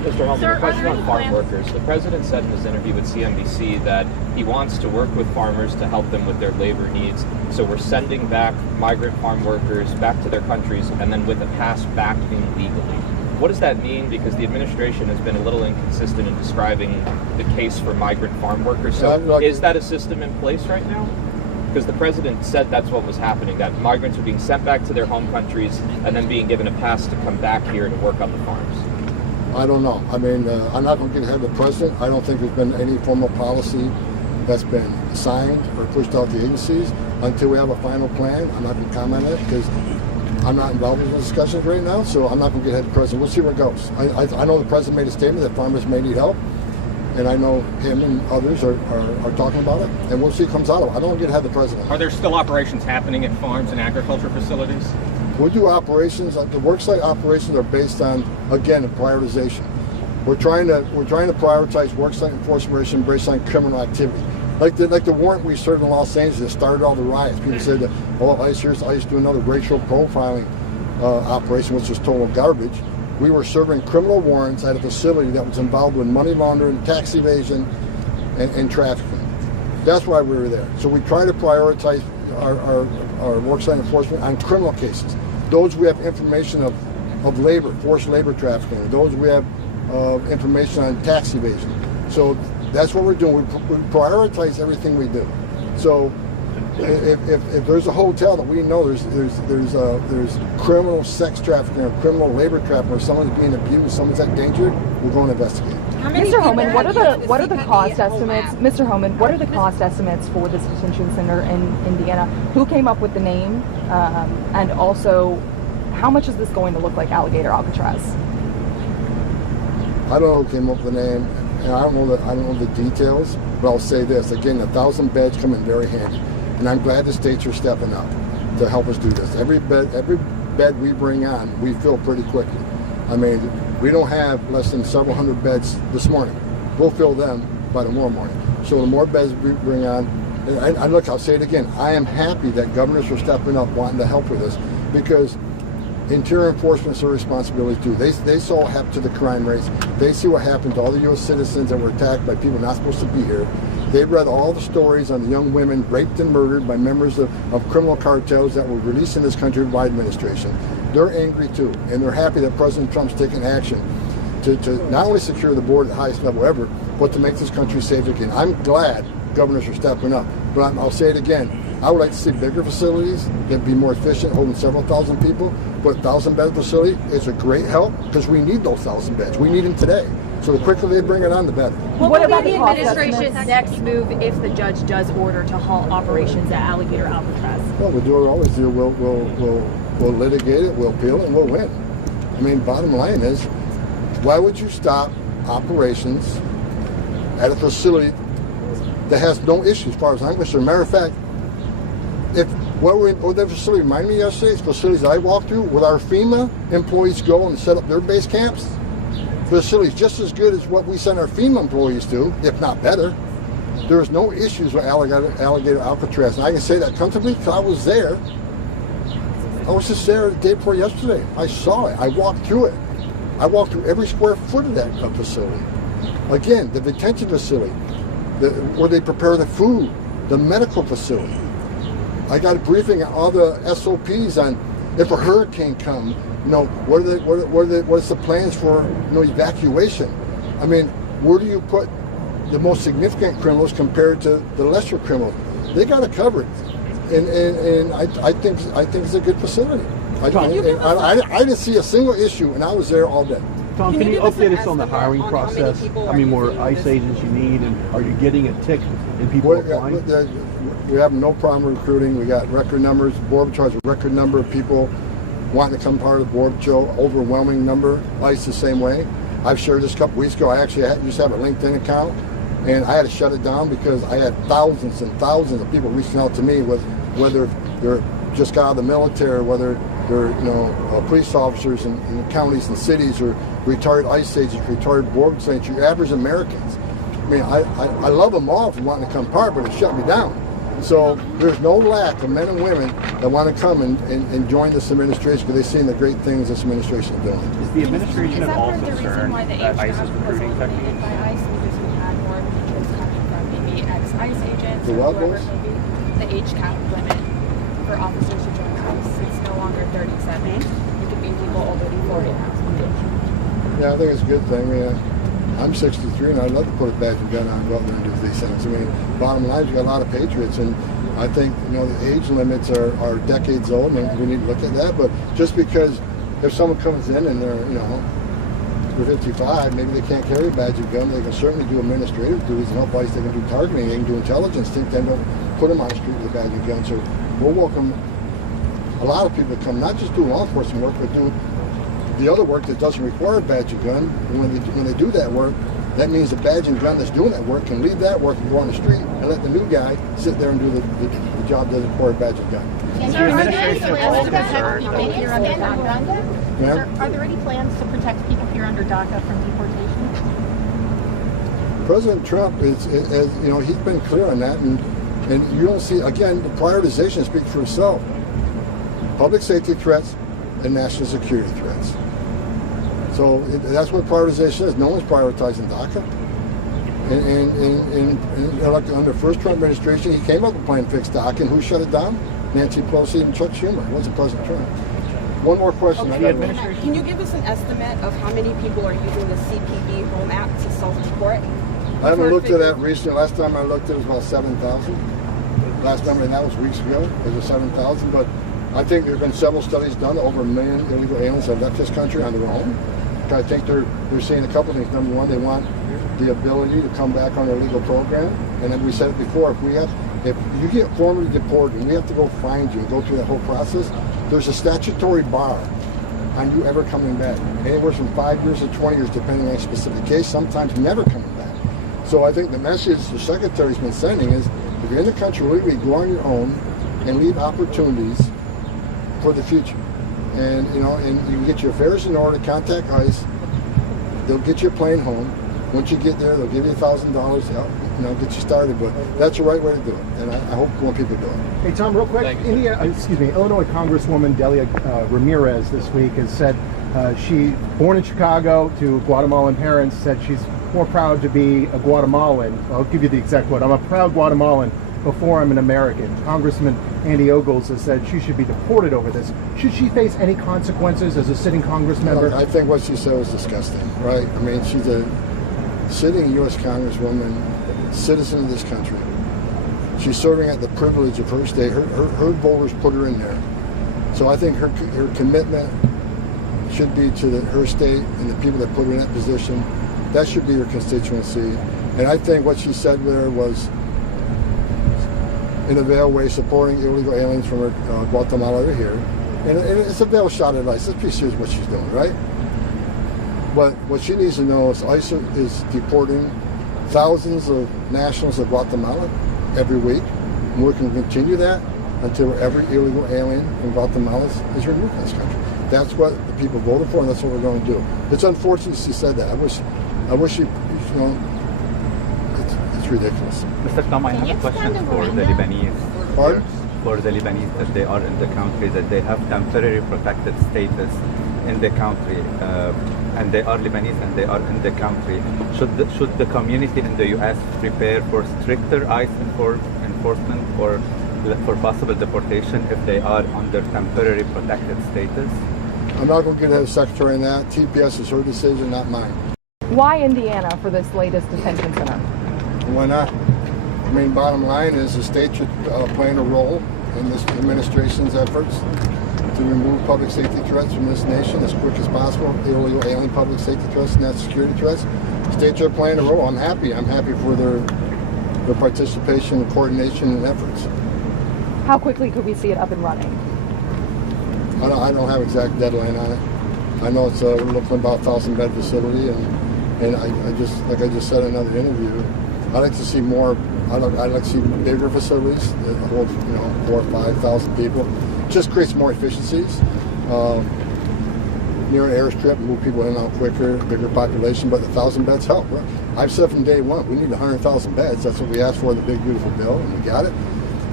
Mr. Homan, a question on farm workers. The president said in his interview with CNBC that he wants to work with farmers to help them with their labor needs. So we're sending back migrant farm workers back to their countries and then with a pass back in legally. What does that mean? Because the administration has been a little inconsistent in describing the case for migrant farm workers. So is that a system in place right now? Because the president said that's what was happening, that migrants are being sent back to their home countries and then being given a pass to come back here to work on the farms. I don't know. I mean, I'm not going to get ahead of the president. I don't think there's been any formal policy that's been signed or pushed out to agencies. Until we have a final plan, I'm not going to comment on it because I'm not involved in the discussions right now, so I'm not going to get ahead of the president. We'll see where it goes. I know the president made a statement that farmers may need help, and I know him and others are talking about it, and we'll see what comes out of it. I don't want to get ahead of the president. Are there still operations happening at farms and agriculture facilities? We do operations. The worksite operations are based on, again, a prioritization. We're trying to prioritize worksite enforcement based on criminal activity. Like the warrant we served in Los Angeles that started all the riots. People said that, oh, ICE do another racial profiling operation, which is total garbage. We were serving criminal warrants at a facility that was involved with money laundering, tax evasion, and trafficking. That's why we were there. So we try to prioritize our worksite enforcement on criminal cases. Those we have information of labor, forced labor trafficking. Those we have information on tax evasion. So that's what we're doing. We prioritize everything we do. So if there's a hotel that we know there's criminal sex trafficking or criminal labor trafficking, or someone's being abused, someone's endangered, we're going to investigate. Mr. Homan, what are the cost estimates? Mr. Homan, what are the cost estimates for this detention center in Indiana? Who came up with the name, and also how much is this going to look like Alligator Alcatraz? I don't know who came up with the name, and I don't know the details. But I'll say this again: 1,000 beds come in very handy, and I'm glad the states are stepping up to help us do this. Every bed we bring on, we fill pretty quickly. I mean, we don't have less than several hundred beds this morning. We'll fill them by tomorrow morning. So the more beds we bring on, and look, I'll say it again, I am happy that governors are stepping up wanting to help with this, because interior enforcement is their responsibility too. They saw what happened to the crime rates. They see what happened to all the U.S. citizens that were attacked by people not supposed to be here. They've read all the stories on the young women raped and murdered by members of criminal cartels that were released in this country by administration. They're angry too, and they're happy that President Trump's taking action to not only secure the border at the highest level ever, but to make this country safe again. I'm glad governors are stepping up, but I'll say it again. I would like to see bigger facilities that'd be more efficient, holding several thousand people. But 1,000-bed facility is a great help because we need those 1,000 beds. We need them today. So the quicker they bring it on, the better. What will be the administration's next move if the judge does order to halt operations at Alligator Alcatraz? Well, we'll do what we always do. We'll litigate it, we'll appeal it, and we'll win. I mean, bottom line is, why would you stop operations at a facility that has no issue as far as I'm concerned? Matter of fact, what that facility reminded me yesterday, it's facilities I walked through, with our FEMA employees go and set up their base camps. Facilities just as good as what we send our FEMA employees to, if not better. There's no issues with Alligator Alcatraz. And I can say that comfortably because I was there. I was just there the day before yesterday. I saw it. I walked through it. I walked through every square foot of that facility. Again, the detention facility, where they prepare the food, the medical facility. I got a briefing on all the SOPs on if a hurricane comes, what's the plans for evacuation? I mean, where do you put the most significant criminals compared to the lesser criminals? They got it covered, and I think it's a good facility. I didn't see a single issue, and I was there all day. Tom, can you update us on the hiring process? How many more ICE agents you need, and are you getting a tick in people applying? We have no problem recruiting. We got record numbers. Border Patrol has a record number of people wanting to come part of the Border Patrol. Overwhelming number. ICE the same way. I've shared this a couple weeks ago. I actually used to have a LinkedIn account, and I had to shut it down because I had thousands and thousands of people reaching out to me, whether they're just got out of the military, whether they're police officers in counties and cities, or retired ICE agents, retired Border Patrol agents, your average Americans. I mean, I love them all for wanting to come part, but it shut me down. So there's no lack of men and women that want to come and join this administration because they've seen the great things this administration is doing. Is the administration at all concerned why the that ICE HCAP is was recruiting eliminated techniques? by ICE because we had more immigrants coming from maybe ex-ICE agents The or what whoever was? it may be. The HCAP limit for officers to join ICE. It's no longer 37. It could be people over 40 now. Yeah, I think it's a good thing. I'm 63 and I'd love to put a badge and gun on and go out there and do these things. I mean, bottom line is you got a lot of patriots, and I think the age limits are decades old, and we need to look at that. But just because if someone comes in and they're 55, maybe they can't carry a badge and gun, they can certainly do administrative duties and help ICE. They can do targeting, they can do intelligence. Then don't put them on the street with a badge and gun. So we'll welcome a lot of people to come, not just do law enforcement work, but do the other work that doesn't require a badge and gun. And when they do that work, that means the badge and gun that's doing that work can leave that work and go on the street and let the new guy sit there and do the job that doesn't require a badge and gun. Is the administration at all concerned Yeah. Are there any plans to protect people here under DACA from deportation? President Trump is he's been clear on that, and you don't see, again, the prioritization speaks for itself. Public safety threats and national security threats. So that's what prioritization is. No one's prioritizing DACA. And like under the first Trump administration, he came up with a plan to fix DACA, and who shut it down? Nancy Pelosi and Chuck Schumer. It wasn't President Trump. One more question. Can you give us an estimate of how many people are using the CPB Home app to self-deport? I haven't looked at that recently. Last time I looked, it was about 7,000. Last time, and that was weeks ago. It was 7,000. But I think there have been several studies done. Over 1 million illegal aliens have left this country on their own. I think they're seeing a couple of things. Number one, they want the ability to come back on their legal program. And then we said it before, if you get formally deported and we have to go find you and go through that whole process, there's a statutory bar on you ever coming back. Anywhere from 5 years to 20 years, depending on a specific case, sometimes never coming back. So I think the message the Secretary's been sending is, if you're in the country legally, go on your own and leave opportunities for the future. And you can get your affairs in order, contact ICE. They'll get you a plane home. Once you get there, they'll give you $1,000 to help, get you started. But that's the right way to do it, and I hope more people do it. Hey Tom, real quick, Illinois Congresswoman Delia Ramirez this week has said she, born in Chicago to Guatemalan parents, said she's more proud to be a Guatemalan. I'll give you the exact quote. I'm a proud Guatemalan before I'm an American. Congressman Andy Ogles has said she should be deported over this. Should she face any consequences as a sitting Congress member? I think what she said was disgusting, right? I mean, she's a sitting U.S. Congresswoman, citizen of this country. She's serving at the privilege of her state. Her voters put her in there. So I think her commitment should be to her state and the people that put her in that position. That should be her constituency. And I think what she said there was, in a veiled way, supporting illegal aliens from Guatemala to here. And it's a veiled shot at ICE. Let's be serious what she's doing, right? But what she needs to know is ICE is deporting thousands of nationals of Guatemala every week. And we're going to continue that until every illegal alien from Guatemala is removed from this country. That's what the people voted for, and that's what we're going to do. It's unfortunate she said that. I wish she, it's ridiculous. Mr. Tom, I have a question for the Lebanese. Pardon? For the Lebanese, that they are in the country, that they have temporary protected status in the country, and they are Lebanese and they are in the country. Should the community in the U.S. prepare for stricter ICE enforcement or for possible deportation if they are under temporary protected status? I'm not going to get ahead of the Secretary on that. TPS is her decision, not mine. Why Indiana for this latest detention center? Why not? I mean, bottom line is the state should play a role in this administration's efforts to remove public safety threats from this nation as quick as possible, illegal alien public safety threats and national security threats. States are playing a role. I'm happy. I'm happy for their participation and coordination and efforts. How quickly could we see it up and running? I don't have exact deadline on it. I know it's we're looking at about 1,000-bed facility, and I just, like I just said in another interview, I'd like to see more. I'd like to see bigger facilities that hold 4,000 or 5,000 people. Just creates more efficiencies. Near an airstrip, move people in and out quicker, bigger population, but 1,000 beds help. I've said from day one, we need 100,000 beds. That's what we asked for in the big beautiful bill, and we got it.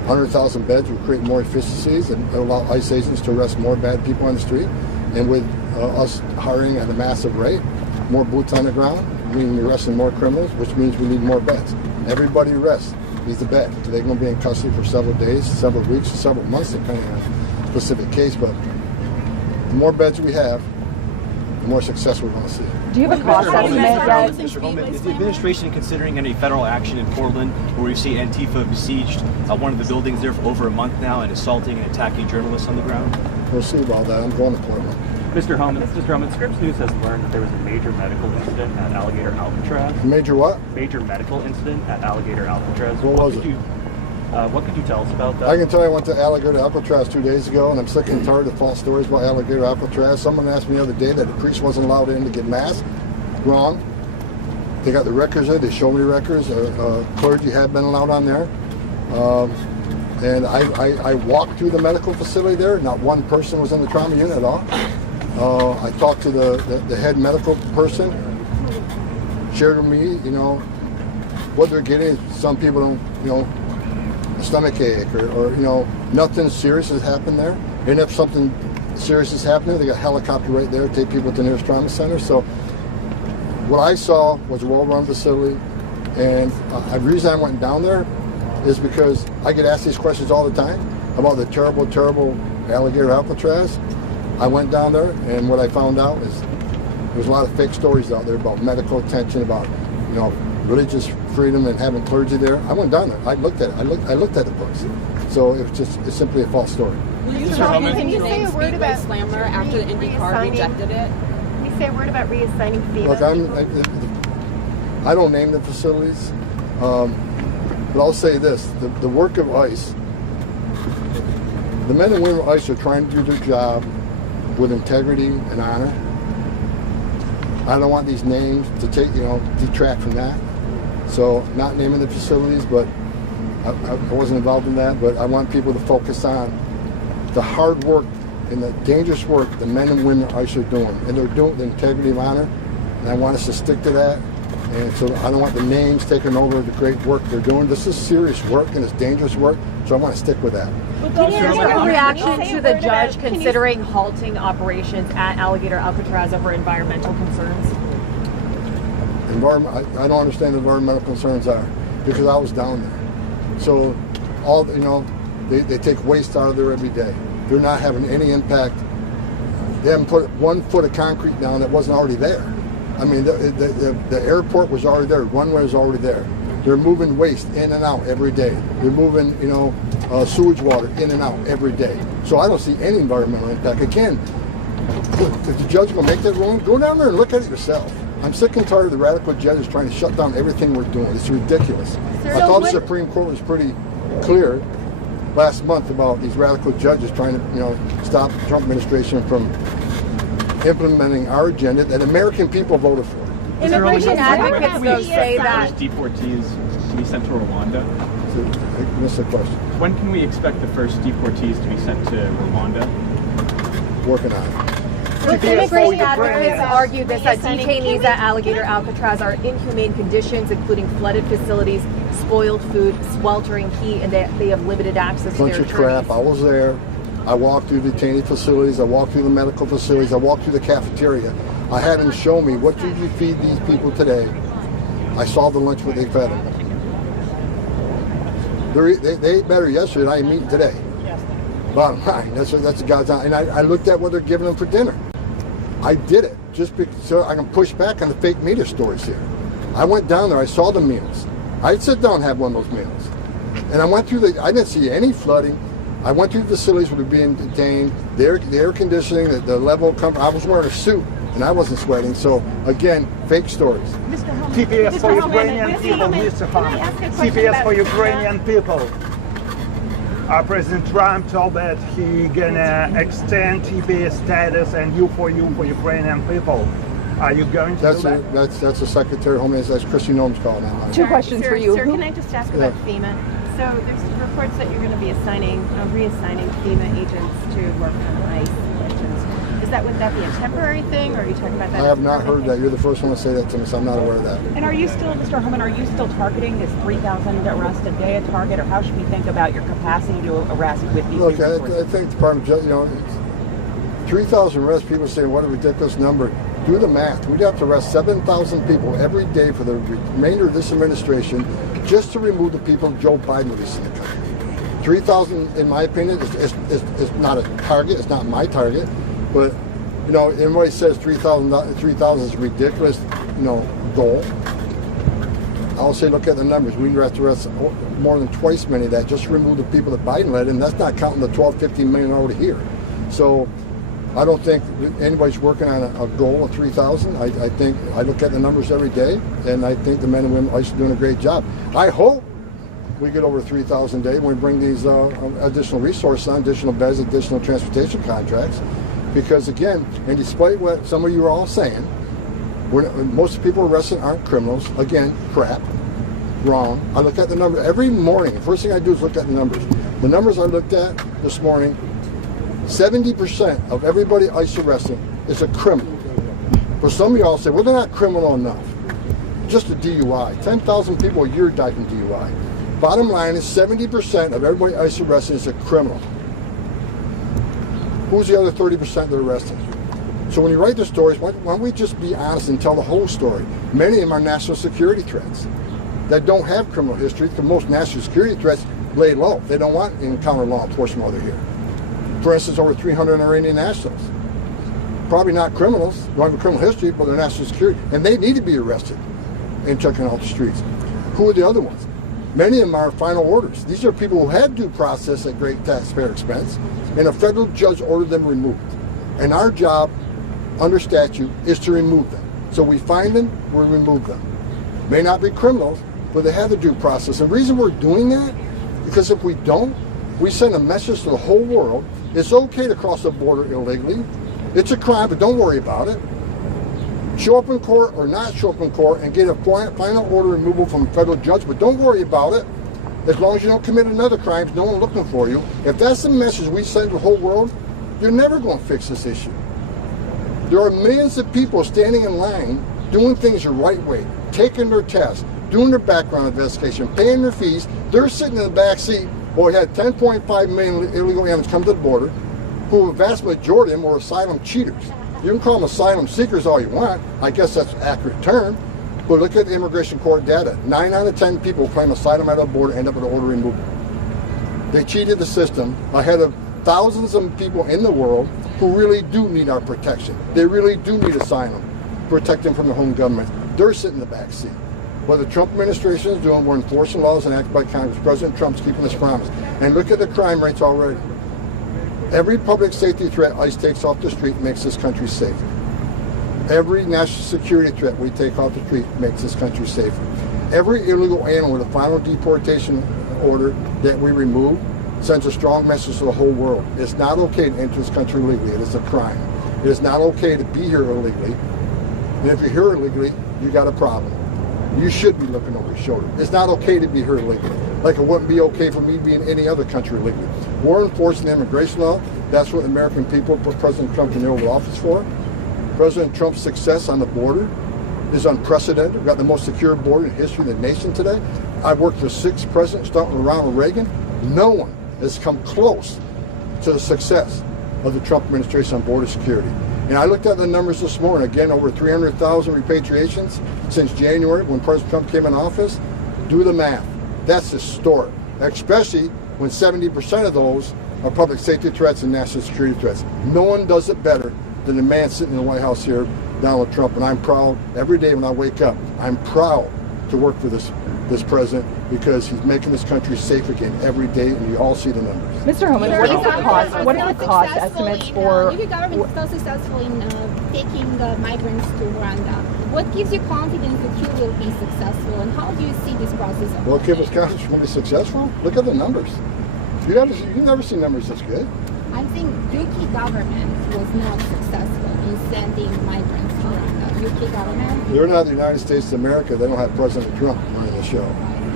100,000 beds would create more efficiencies and allow ICE agents to arrest more bad people on the street. And with us hiring at a massive rate, more boots on the ground, meaning we're arresting more criminals, which means we need more beds. Everybody arrests needs a bed. They're going to be in custody for several days, several weeks, several months, depending on the specific case. But the more beds we have, the more success we're going to see. Do you have a cost estimate yet? Mr. Homan, is the administration considering any federal action in Portland, where we see Antifa besieged one of the buildings there for over a month now and assaulting and attacking journalists on the ground? We'll see about that. I'm going to Portland. Mr. Homan, Scripps News has learned that there was a major medical incident at Alligator Alcatraz. Major what? Major medical incident at Alligator Alcatraz. What was it? What could you tell us about that? I can tell you I went to Alligator Alcatraz 2 days ago, and I'm sick and tired of false stories about Alligator Alcatraz. Someone asked me the other day that the priest wasn't allowed in to get mass. Wrong. They got the records there. They showed me the records. Clergy had been allowed on there. And I walked through the medical facility there. Not one person was in the trauma unit at all. I talked to the head medical person, shared with me, what they're getting. Some people don't, a stomach ache or nothing serious has happened there. And if something serious is happening, they got a helicopter right there to take people to the nearest trauma center. So what I saw was a well-run facility. And the reason I went down there is because I get asked these questions all the time about the terrible, terrible Alligator Alcatraz. I went down there, and what I found out is there's a lot of fake stories out there about medical attention, about religious freedom and having clergy there. I went down there. I looked at it. I looked at the books. So it's simply a false story. Can you say a word about Speedway Slammer after the IndyCar rejected it? Can you say a word about reassigning FEMA? Look, I don't name the facilities, but I'll say this: the work of ICE, the men and women of ICE are trying to do their job with integrity and honor. I don't want these names to detract from that. So not naming the facilities, but I wasn't involved in that, but I want people to focus on the hard work and the dangerous work the men and women of ICE are doing. And they're doing the integrity of honor, and I want us to stick to that. And so I don't want the names taking over the great work they're doing. This is serious work and it's dangerous work, so I want to stick with that. Can you give a reaction to the judge considering halting operations at Alligator Alcatraz over environmental concerns? I don't understand what environmental concerns are because I was down there. So they take waste out of there every day. They're not having any impact. They haven't put 1 foot of concrete down that wasn't already there. I mean, the airport was already there. Runway was already there. They're moving waste in and out every day. They're moving, sewage water in and out every day. So I don't see any environmental impact. Again, if the judge will make that ruling, go down there and look at it yourself. I'm sick and tired of the radical judges trying to shut down everything we're doing. It's ridiculous. I thought the Supreme Court was pretty clear last month about these radical judges trying to, stop the Trump administration from implementing our agenda that American people voted for. Immigration advocates though say that deportees to be sent to Rwanda. I missed the question. When can we expect the first deportees to be sent to Rwanda? Working on it. Immigration advocates argue that detainees at Alligator Alcatraz are in inhumane conditions, including flooded facilities, spoiled food, sweltering heat, and they have limited access to their Bunch of crap. I was there. I walked through detainee facilities. I walked through the medical facilities. I walked through the cafeteria. I had them show me, what did you feed these people today? I saw the lunch what they fed them. They ate better yesterday than I am eating today. Bottom line, that's the God's honor. And I looked at what they're giving them for dinner. I did it just so I can push back on the fake media stories here. I went down there. I saw the meals. I'd sit down and have one of those meals. And I went through I didn't see any flooding. I went through the facilities where they're being detained. The air conditioning, the level of comfort. I was wearing a suit and I wasn't sweating. So again, fake stories. TPS for Ukrainian people, Mr. Homan. TPS for Ukrainian people. President Trump told that he gonna extend TPS status and you for Ukrainian people. Are you going to do that? That's the Secretary of Homeland. That's Christy Noem's calling that. Two questions for you. Sir, can I just ask about FEMA? So there's reports that you're going to be reassigning FEMA agents to work on ICE missions. Would that be a temporary thing, or are you talking about that? I have not heard that. You're the first one to say that to me, so I'm not aware of that. And are you still, Mr. Homan, are you still targeting this 3,000 arrests a day a target, or how should we think about your capacity to arrest with these? Look, I think the Department of Justice, 3,000 arrests, people say, what a ridiculous number. Do the math. We'd have to arrest 7,000 people every day for the remainder of this administration just to remove the people Joe Biden released in the country. 3,000, in my opinion, is not a target. It's not my target. But, everybody says 3,000 is a ridiculous, goal. I'll say, look at the numbers. We have to arrest more than twice many of that just to remove the people that Biden led, and that's not counting the 12, 15 million already here. So I don't think anybody's working on a goal of 3,000. I think I look at the numbers every day, and I think the men and women are doing a great job. I hope we get over 3,000 a day when we bring these additional resources on, additional beds, additional transportation contracts. Because again, and despite what some of you are all saying, most people arrested aren't criminals. Again, crap, wrong. I look at the numbers every morning. The first thing I do is look at the numbers. The numbers I looked at this morning, 70% of everybody ICE arrested is a criminal. For some of y'all say, well, they're not criminal enough. Just a DUI. 10,000 people a year die from DUI. Bottom line is 70% of everybody ICE arrested is a criminal. Who's the other 30% that are arrested? So when you write the stories, why don't we just be honest and tell the whole story? Many of them are national security threats that don't have criminal history. The most national security threats lay low. They don't want to encounter law enforcement while they're here. For instance, over 300 Iranian nationals. Probably not criminals, don't have a criminal history, but they're national security. And they need to be arrested and taken off the streets. Who are the other ones? Many of them are final orders. These are people who had due process at great taxpayer expense, and a federal judge ordered them removed. And our job, under statute, is to remove them. So we find them, we remove them. May not be criminals, but they have the due process. And the reason we're doing that, because if we don't, we send a message to the whole world. It's okay to cross the border illegally. It's a crime, but don't worry about it. Show up in court or not show up in court and get a final order removal from a federal judge, but don't worry about it. As long as you don't commit another crime, no one looking for you. If that's the message we send to the whole world, you're never going to fix this issue. There are millions of people standing in line doing things the right way, taking their tests, doing their background investigation, paying their fees. They're sitting in the back seat. Well, we had 10.5 million illegal aliens come to the border, who a vast majority of them were asylum cheaters. You can call them asylum seekers all you want. I guess that's an accurate term. But look at the immigration court data. 9 out of 10 people who claim asylum at the border end up with an order removal. They cheated the system ahead of thousands of people in the world who really do need our protection. They really do need asylum, protect them from their home government. They're sitting in the back seat. What the Trump administration is doing, we're enforcing laws enacted by Congress. President Trump's keeping his promise. And look at the crime rates already. Every public safety threat ICE takes off the street makes this country safe. Every national security threat we take off the street makes this country safer. Every illegal alien with a final deportation order that we remove sends a strong message to the whole world. It's not okay to enter this country illegally. It is a crime. It is not okay to be here illegally. And if you're here illegally, you got a problem. You should be looking over your shoulder. It's not okay to be here illegally. Like it wouldn't be okay for me to be in any other country illegally. We're enforcing the immigration law. That's what the American people put President Trump in the Oval Office for. President Trump's success on the border is unprecedented. We've got the most secure border in the history of the nation today. I've worked for 6 presidents, starting with Ronald Reagan. No one has come close to the success of the Trump administration on border security. And I looked at the numbers this morning. Again, over 300,000 repatriations since January when President Trump came in office. Do the math. That's historic, especially when 70% of those are public safety threats and national security threats. No one does it better than the man sitting in the White House here, Donald Trump. And I'm proud every day when I wake up. I'm proud to work for this president because he's making this country safe again every day, and you all see the numbers. Mr. Homan, what are the cost estimates for... Your government is so successful in taking migrants to Rwanda. What gives you confidence that you will be successful, and how do you see this process? What gives us confidence we're going to be successful? Look at the numbers. You've never seen numbers this good. I think UK government was not successful in sending migrants to Rwanda. UK government? They're not the United States of America. They don't have President Trump running the show.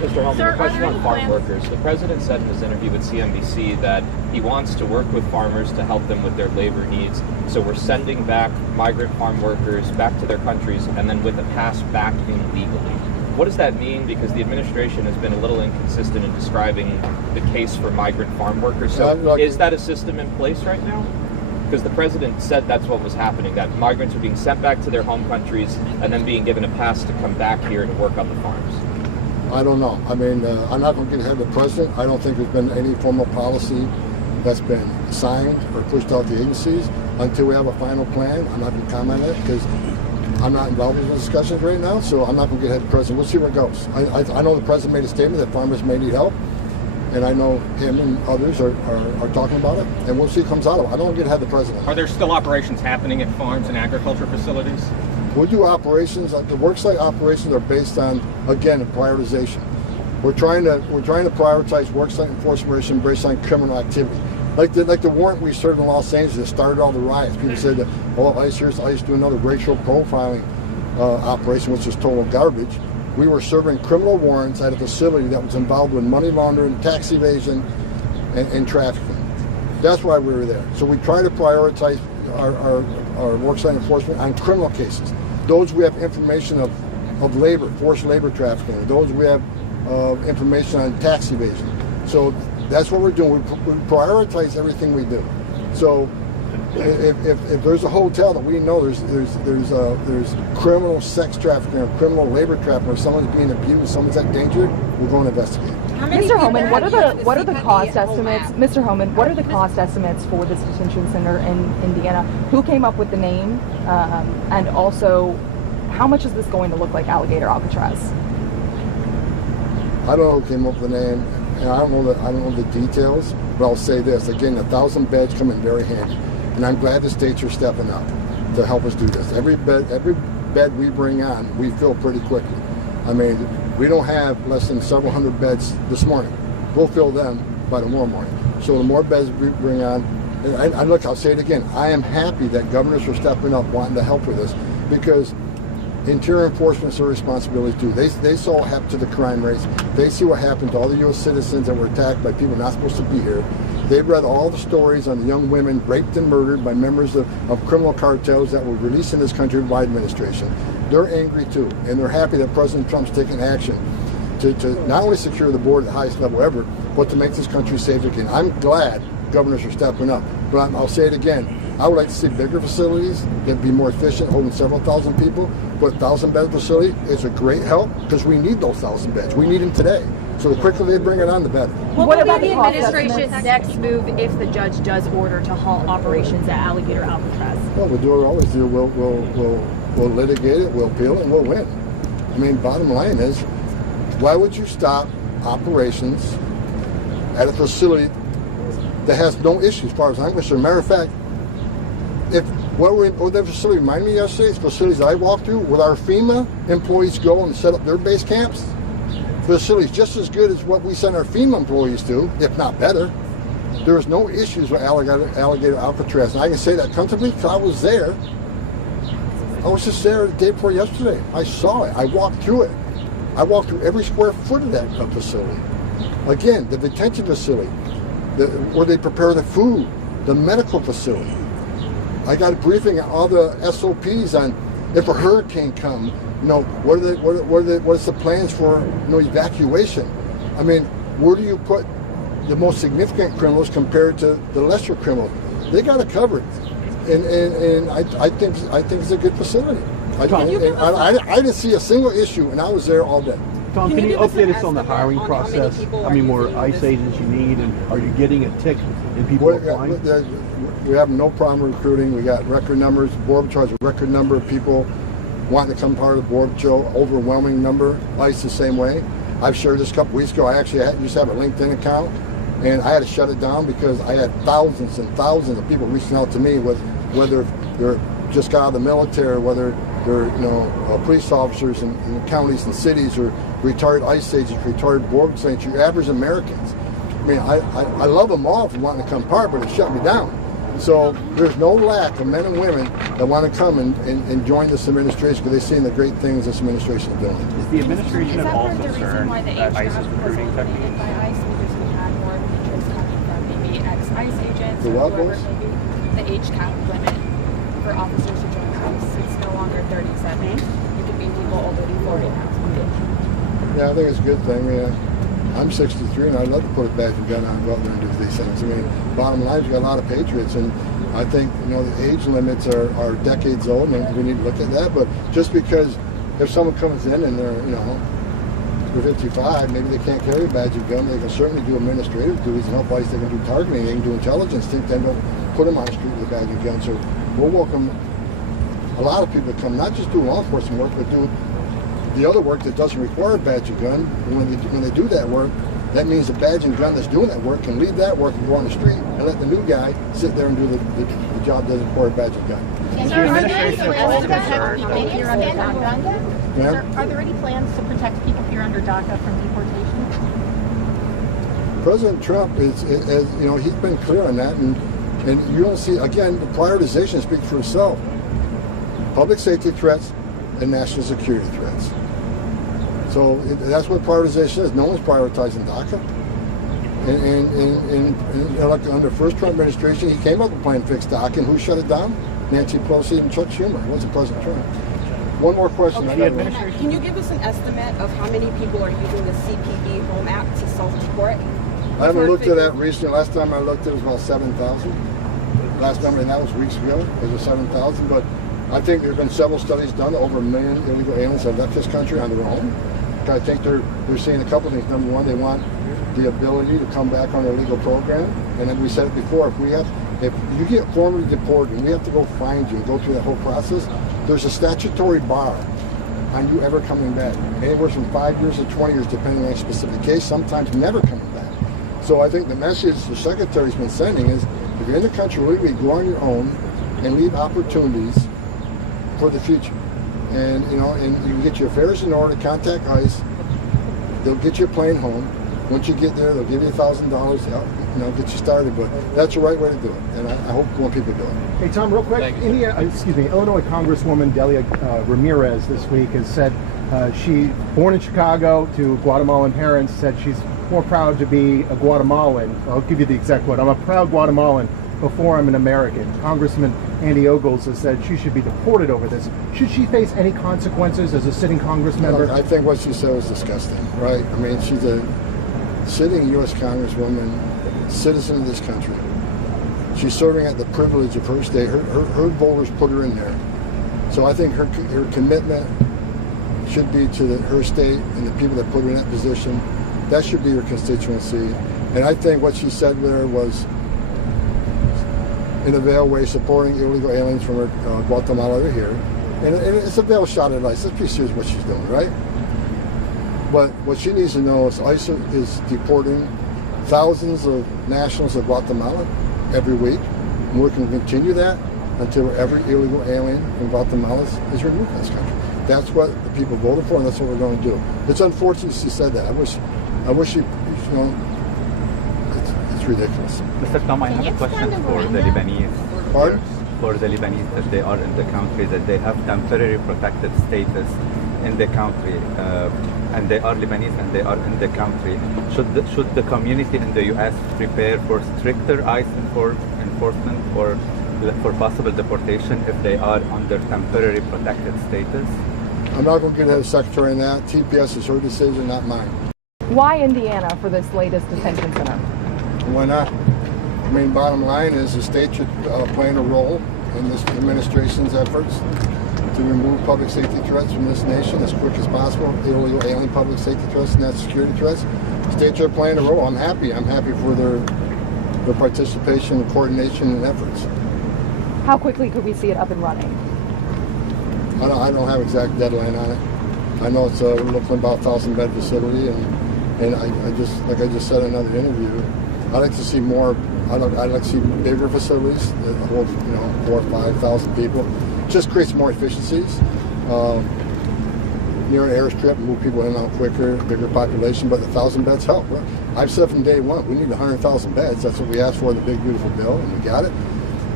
Mr. Homan, a question on farm workers. The president said in his interview with CNBC that he wants to work with farmers to help them with their labor needs. So we're sending back migrant farm workers back to their countries and then with a pass back in legally. What does that mean? Because the administration has been a little inconsistent in describing the case for migrant farm workers. So is that a system in place right now? Because the president said that's what was happening, that migrants are being sent back to their home countries and then being given a pass to come back here to work on the farms. I don't know. I mean, I'm not going to get ahead of the president. I don't think there's been any formal policy that's been signed or pushed out to agencies until we have a final plan. I'm not going to comment on it because I'm not involved in the discussions right now, so I'm not going to get ahead of the president. We'll see where it goes. I know the president made a statement that farmers may need help, and I know him and others are talking about it, and we'll see what comes out of it. I don't want to get ahead of the president. Are there still operations happening at farms and agriculture facilities? We'll do operations. The worksite operations are based on, again, a prioritization. We're trying to prioritize worksite enforcement based on criminal activity. Like the warrant we served in Los Angeles that started all the riots. People said that, oh, ICE do another racial profiling operation, which is total garbage. We were serving criminal warrants at a facility that was involved with money laundering, tax evasion, and trafficking. That's why we were there. So we try to prioritize our worksite enforcement on criminal cases. Those we have information of labor, forced labor trafficking. Those we have information on tax evasion. So that's what we're doing. We prioritize everything we do. So if there's a hotel that we know there's criminal sex trafficking or criminal labor trafficking or someone's being abused, someone's at danger, we're going to investigate. Mr. Homan, what are the cost estimates? Mr. Homan, what are the cost estimates for this detention center in Indiana? Who came up with the name, and also how much is this going to look like Alligator Alcatraz? I don't know who came up with the name, and I don't know the details. But I'll say this again: 1,000 beds come in very handy, and I'm glad the states are stepping up to help us do this. Every bed we bring on, we fill pretty quickly. I mean, we don't have less than several hundred beds this morning. We'll fill them by tomorrow morning. So the more beds we bring on, and look, I'll say it again, I am happy that governors are stepping up wanting to help with this, because interior enforcement's their responsibility too. They saw what happened to the crime rates. They see what happened to all the U.S. citizens that were attacked by people not supposed to be here. They've read all the stories on the young women raped and murdered by members of criminal cartels that were released in this country by the administration. They're angry too, and they're happy that President Trump's taking action to not only secure the border at the highest level ever, but to make this country safe again. I'm glad governors are stepping up, but I'll say it again. I would like to see bigger facilities that be more efficient, holding several thousand people. But 1,000-bed facility is a great help because we need those 1,000 beds. We need them today. So the quicker they bring it on, the better. What about the administration's next move if the judge does order to halt operations at Alligator Alcatraz? Well, we'll do what we always do. We'll litigate it, we'll appeal it, and we'll win. I mean, bottom line is, why would you stop operations at a facility that has no issues as far as I'm concerned? Matter of fact, what that facility reminded me yesterday, it's facilities I walked through, where our FEMA employees go and set up their base camps. Facilities just as good as what we send our FEMA employees to, if not better. There was no issues with Alligator Alcatraz. And I can say that comfortably because I was there. I was just there the day before yesterday. I saw it. I walked through it. I walked through every square foot of that facility. Again, the detention facility, where they prepare the food, the medical facility. I got a briefing on all the SOPs on if a hurricane comes, what's the plans for evacuation? I mean, where do you put the most significant criminals compared to the lesser criminals? They got it covered, and I think it's a good facility. I didn't see a single issue, and I was there all day. Tom, can you update us on the hiring process? How many more ICE agents you need, and are you getting a tick in people applying? We have no problem recruiting. We got record numbers. The Border Patrol has a record number of people wanting to become part of the Border Patrol. Overwhelming number. ICE the same way. I've shared this a couple weeks ago. I actually used to have a LinkedIn account, and I had to shut it down because I had thousands and thousands of people reaching out to me with whether they're just got out of the military, whether they're police officers in counties and cities, or retired ICE agents, retired Border agents, your average Americans. I mean, I love them all for wanting to come part, but it shut me down. So there's no lack of men and women that want to come and join this administration because they've seen the great things this administration is doing. Is the administration at all concerned that ICE is recruiting techniques? By ICE because we had more interest coming from maybe ex-ICE agents The or what, whoever boss? maybe. The age cap limit for officers to join ICE. It's no longer 37. You could be people already 40 now. Yeah, I think it's a good thing. I'm 63 and I'd love to put a badge and gun on and go out there and do these things. I mean, bottom line is we've got a lot of patriots, and I think, the age limits are decades old, and we need to look at that. But just because if someone comes in and they're 55, maybe they can't carry a badge and gun, they can certainly do administrative duties and help ICE. They can do targeting, they can do intelligence things, then don't put them on the street with a badge and gun. So we'll welcome a lot of people to come, not just do law enforcement work, but do the other work that doesn't require a badge and gun. And when they do that work, that means the badge and gun that's doing that work can leave that work and go on the street and let the new guy sit there and do the job that doesn't require a badge and gun. Is the administration at all concerned people here under DACA? Yeah. Are there any plans to protect people here under DACA from deportation? President Trump is he's been clear on that, and you don't see, again, the prioritization speaks for itself. Public safety threats and national security threats. So that's what prioritization is. No one's prioritizing DACA. And like under the first Trump administration, he came up with a plan to fix DACA, and who shut it down? Nancy Pelosi and Chuck Schumer. It wasn't President Trump. One more question. Okay. Can you give us an estimate of how many people are using the CPB Home Act to self-deport? I haven't looked at that recently. Last time I looked, it was about 7,000. Last number, and that was weeks ago. It was 7,000. But I think there have been several studies done. Over 1 million illegal aliens have left this country on their own. I think they're seeing a couple of things. Number one, they want the ability to come back on their legal program. And then we said it before, if you get formally deported and we have to go find you and go through that whole process, there's a statutory bar on you ever coming back. Anywhere from 5 years to 20 years, depending on a specific case, sometimes never coming back. So I think the message the Secretary's been sending is, if you're in the country, legally, go on your own and leave opportunities for the future. And and you can get your affairs in order, contact ICE, they'll get your plane home. Once you get there, they'll give you $1,000 to help, get you started. But that's the right way to do it, and I hope more people do it. Hey Tom, real quick, Illinois Congresswoman Delia Ramirez this week has said she, born in Chicago to Guatemalan parents, said she's more proud to be a Guatemalan. I'll give you the exact quote. I'm a proud Guatemalan before I'm an American. Congressman Andy Ogles has said she should be deported over this. Should she face any consequences as a sitting Congress member? I think what she said was disgusting, right? I mean, she's a sitting U.S. Congresswoman, citizen of this country. She's serving at the privilege of her state. Her voters put her in there. So I think her commitment should be to her state and the people that put her in that position. That should be her constituency. And I think what she said there was, in a veiled way, supporting illegal aliens from Guatemala over here. And it's a veiled shot at ICE. Let's be serious what she's doing, right? But what she needs to know is ICE is deporting thousands of nationals of Guatemala every week. And we're going to continue that until every illegal alien from Guatemala is removed from this country. That's what the people voted for, and that's what we're going to do. It's unfortunate she said that. I wish she, it's ridiculous. Mr. Tom, I have a question for the Lebanese. Pardon? For the Lebanese, that they are in the country, that they have temporary protected status in the country, and they are Lebanese and they are in the country. Should the community in the U.S. prepare for stricter ICE enforcement or for possible deportation if they are under temporary protected status? I'm not going to get ahead of the Secretary on that. TPS is her decision, not mine. Why Indiana for this latest detention center? Why not? I mean, bottom line is the state should play a role in this administration's efforts to remove public safety threats from this nation as quick as possible, illegal alien public safety threats, national security threats. States are playing a role. I'm happy for their participation and coordination and efforts. How quickly could we see it up and running? I don't have exact deadline on it. I know it's we're looking at about 1,000-bed facility, and I just, like I just said in another interview, I'd like to see more. I'd like to see bigger facilities that hold 4,000 or 5,000 people. Just creates more efficiencies. Near an airstrip, move people in and out quicker, bigger population, but 1,000 beds help. I've said from day one, we need 100,000 beds. That's what we asked for in the big beautiful bill, and we got it.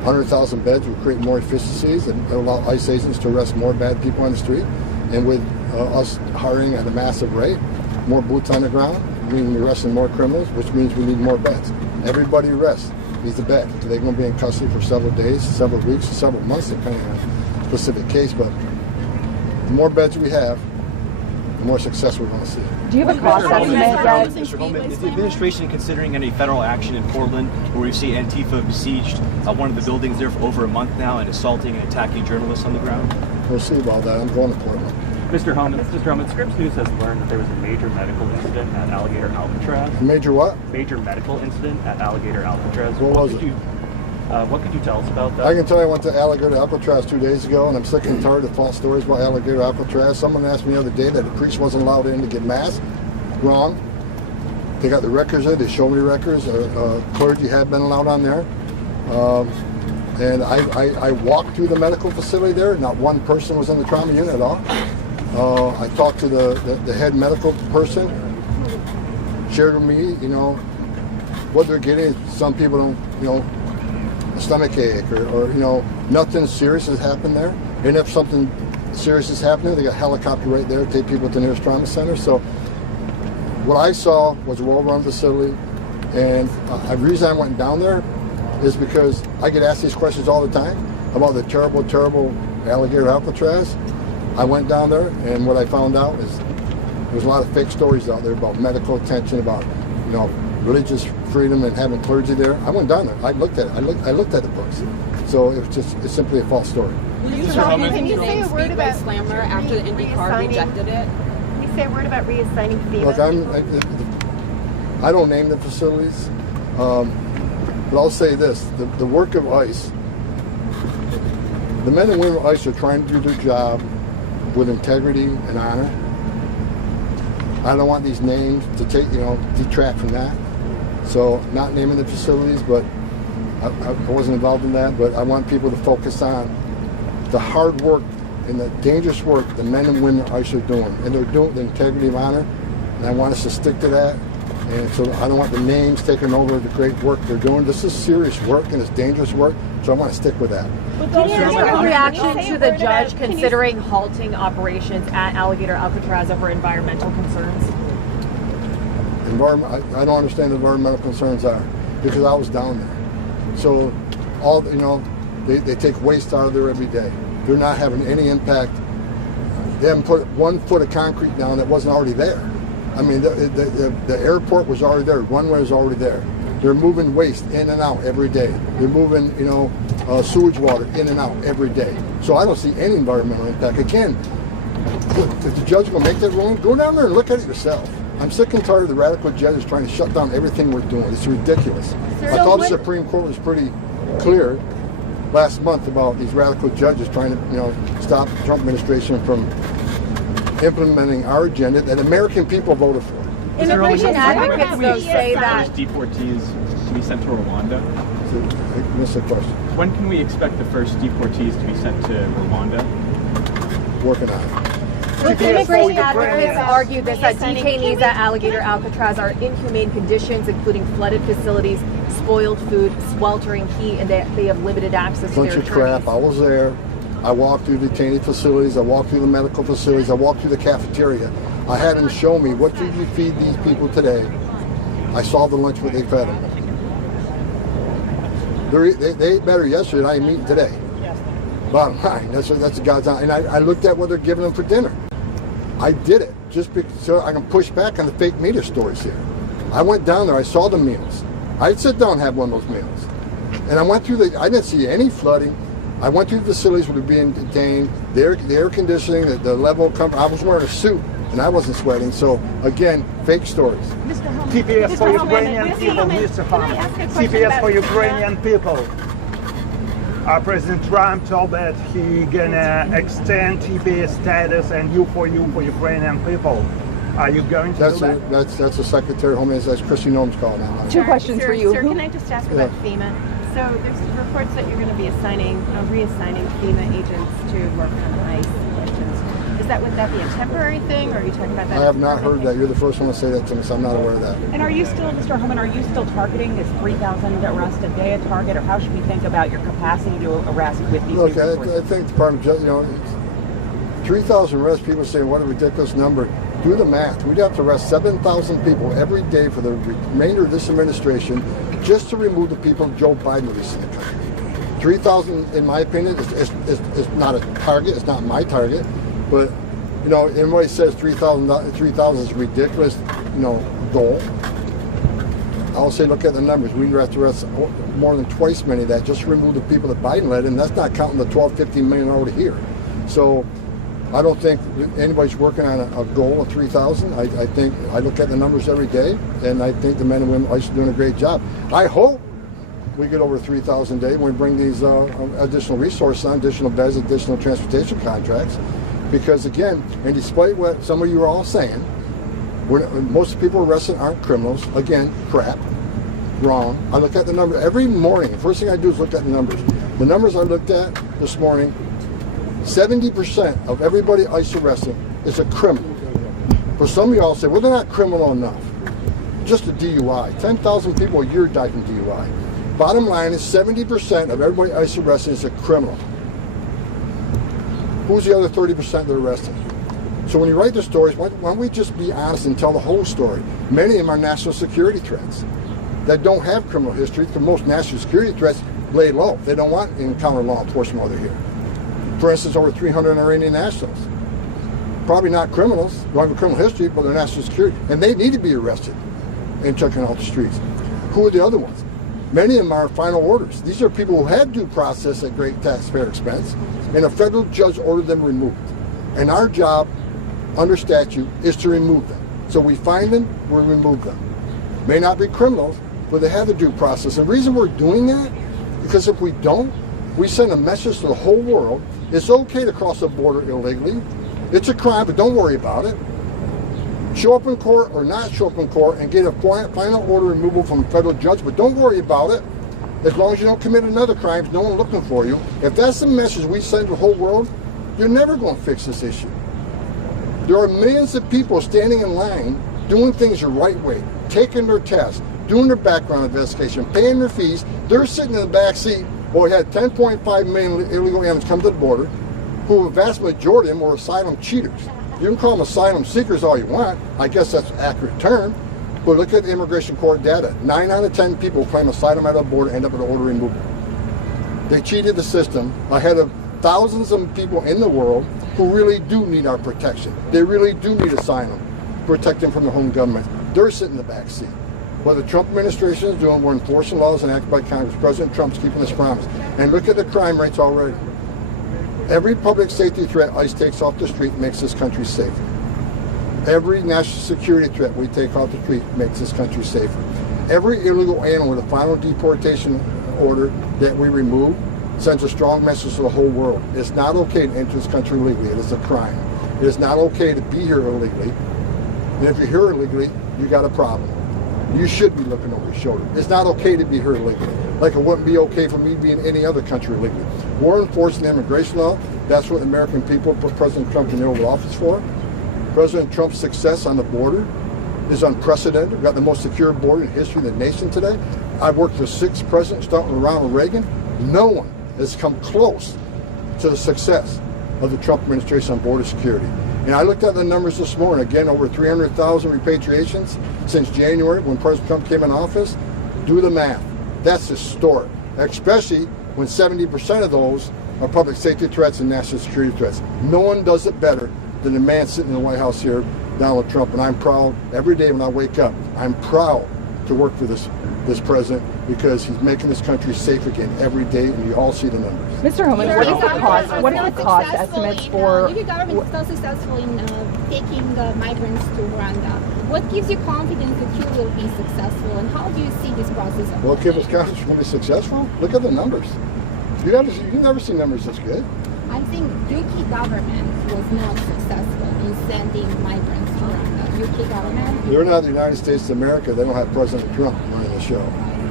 100,000 beds would create more efficiencies and allow ICE agents to arrest more bad people on the street. And with us hiring at a massive rate, more boots on the ground, meaning we're arresting more criminals, which means we need more beds. Everybody arrests needs a bed. They're going to be in custody for several days, several weeks, several months, depending on the specific case. But the more beds we have, the more success we're going to see. Do you have a cost estimate yet? Mr. Homan, is the administration considering any federal action in Portland, where we see Antifa besieged one of the buildings there for over a month now and assaulting and attacking journalists on the ground? We'll see about that. I'm going to Portland. Mr. Homan, Scripps News has learned that there was a major medical incident at Alligator Alcatraz. Major what? Major medical incident at Alligator Alcatraz. What was it? What could you tell us about that? I can tell you I went to Alligator Alcatraz 2 days ago, and I'm sick and tired of false stories about Alligator Alcatraz. Someone asked me the other day that the priest wasn't allowed in to get mass. Wrong. They got the records there. They showed me records. Clergy had been allowed on there. And I walked through the medical facility there. Not one person was in the trauma unit at all. I talked to the head medical person, shared with me, what they're getting. Some people don't, a stomach ache or nothing serious has happened there. And if something serious is happening, they got a helicopter right there to take people to the nearest trauma center. So what I saw was a well-run facility. And the reason I went down there is because I get asked these questions all the time about the terrible, terrible Alligator Alcatraz. I went down there, and what I found out is there's a lot of fake stories out there about medical attention, about religious freedom and having clergy there. I went down there. I looked at it. I looked at the books. So it's simply a false story. Can you say a word about Slammer after the IndyCar rejected it? Can you say a word about reassigning FEMA? Look, I don't name the facilities, but I'll say this: the work of ICE, the men and women of ICE are trying to do their job with integrity and honor. I don't want these names to detract from that. So not naming the facilities, but I wasn't involved in that, but I want people to focus on the hard work and the dangerous work the men and women of ICE are doing. And they're doing the integrity of honor, and I want us to stick to that. And so I don't want the names taking over the great work they're doing. This is serious work and it's dangerous work, so I want to stick with that. Can you give a reaction to the judge considering halting operations at Alligator Alcatraz over environmental concerns? I don't understand what environmental concerns are because I was down there. So all they take waste out of there every day. They're not having any impact. They haven't put 1 foot of concrete down that wasn't already there. I mean, the airport was already there. Runway was already there. They're moving waste in and out every day. They're moving, sewage water in and out every day. So I don't see any environmental impact. Again, if the judge will make that ruling, go down there and look at it yourself. I'm sick and tired of the radical judges trying to shut down everything we're doing. It's ridiculous. I thought the Supreme Court was pretty clear last month about these radical judges trying to, stop the Trump administration from implementing our agenda that American people voted for. Immigration advocates, though, say that deportees to be sent to Rwanda. I missed the question. When can we expect the first deportees to be sent to Rwanda? Working on it. So immigration advocates argue that detainees at Alligator Alcatraz are in inhumane conditions, including flooded facilities, spoiled food, sweltering heat, and they have limited access to their bunch of crap. I was there. I walked through detainee facilities. I walked through the medical facilities. I walked through the cafeteria. I had them show me, what did you feed these people today? I saw the lunch what they fed them. They ate better yesterday than I am eating today. Bottom line, that's the God's honor. And I looked at what they're giving them for dinner. I did it just so I can push back on the fake media stories here. I went down there. I saw the meals. I'd sit down and have one of those meals. And I went through I didn't see any flooding. I went through the facilities where they're being detained, the air conditioning, the level of comfort. I was wearing a suit and I wasn't sweating. So again, fake stories. TPS for Ukrainian people, Mr. Homan. TPS for Ukrainian people. President Trump told that he gonna extend TPS status and you for Ukrainian people. Are you going to do that? That's the Secretary of Homeland. That's Christy Noem's call now. Two questions for you. Sir, can I just ask about FEMA? So there's reports that you're going to be reassigning FEMA agents to work on ICE questions. Would that be a temporary thing, or are you talking about that? I have not heard that. You're the first one to say that to me, so I'm not aware of that. And are you still, Mr. Homan, are you still targeting this 3,000 arrests a day a target, or how should we think about your capacity to arrest with these Look, new I resources? think the Department of Justice, 3,000 arrests, people say, what a ridiculous number. Do the math. We'd have to arrest 7,000 people every day for the remainder of this administration just to remove the people Joe Biden released in the country. 3,000, in my opinion, is not a target. It's not my target. But, everybody says 3,000 is a ridiculous, goal. I'll say, look at the numbers. We'd have to arrest more than twice many of that just to remove the people that Biden led, and that's not counting the 12, 15 million already here. So I don't think anybody's working on a goal of 3,000. I think I look at the numbers every day, and I think the men and women are doing a great job. I hope we get over 3,000 a day when we bring these additional resources on, additional beds, additional transportation contracts. Because again, and despite what some of you are all saying, most people arrested aren't criminals. Again, crap, wrong. I look at the numbers every morning. The first thing I do is look at the numbers. The numbers I looked at this morning, 70% of everybody ICE arrested is a criminal. For some of y'all say, well, they're not criminal enough. Just a DUI. 10,000 people a year die from DUI. Bottom line is 70% of everybody ICE arrested is a criminal. Who's the other 30% they're arresting? So when you write the stories, why don't we just be honest and tell the whole story? Many of them are national security threats that don't have criminal history, because most national security threats lay low. They don't want to encounter law enforcement while they're here. For instance, over 300 Iranian nationals. Probably not criminals, don't have a criminal history, but they're national security. And they need to be arrested and taken off the streets. Who are the other ones? Many of them are final orders. These are people who had due process at great taxpayer expense, and a federal judge ordered them removed. And our job, under statute, is to remove them. So we find them, we remove them. May not be criminals, but they have the due process. And the reason we're doing that, because if we don't, we send a message to the whole world. It's okay to cross the border illegally. It's a crime, but don't worry about it. Show up in court or not show up in court and get a final order removal from a federal judge, but don't worry about it. As long as you don't commit another crime, no one looking for you. If that's the message we send to the whole world, you're never going to fix this issue. There are millions of people standing in line doing things the right way, taking their tests, doing their background investigation, paying their fees. They're sitting in the back seat. Well, we had 10.5 million illegal aliens come to the border, who a vast majority of them were asylum cheaters. You can call them asylum seekers all you want. I guess that's an accurate term. But look at the immigration court data. 9 out of 10 people who claim asylum at the border end up with an order removal. They cheated the system ahead of thousands of people in the world who really do need our protection. They really do need asylum, protect them from the home government. They're sitting in the back seat. What the Trump administration is doing, we're enforcing laws enacted by Congress. President Trump's keeping his promise. And look at the crime rates already. Every public safety threat ICE takes off the street makes this country safer. Every national security threat we take off the street makes this country safer. Every illegal alien with a final deportation order that we remove sends a strong message to the whole world. It's not okay to enter this country illegally. It is a crime. It is not okay to be here illegally. And if you're here illegally, you got a problem. You should be looking over your shoulder. It's not okay to be here illegally. Like it wouldn't be okay for me to be in any other country illegally. We're enforcing the immigration law. That's what the American people put President Trump in the Oval Office for. President Trump's success on the border is unprecedented. We've got the most secure border in history of the nation today. I've worked with 6 presidents, starting with Ronald Reagan. No one has come close to the success of the Trump administration on border security. And I looked at the numbers this morning. Again, over 300,000 repatriations since January when President Trump came in office. Do the math. That's historic, especially when 70% of those are public safety threats and national security threats. No one does it better than the man sitting in the White House here, Donald Trump. And I'm proud every day when I wake up. I'm proud to work for this president because he's making this country safe again every day, and you all see the numbers. Mr. Homan, what are the cost estimates for? Your government is so successful in taking the migrants to Rwanda. What gives you confidence that you will be successful, and how do you see this process? What gives us confidence we're going to be successful? Look at the numbers. You've never seen numbers this good. I think UK government was not successful in sending migrants to Rwanda. UK government? They're not the United States of America. They don't have President Trump running the show.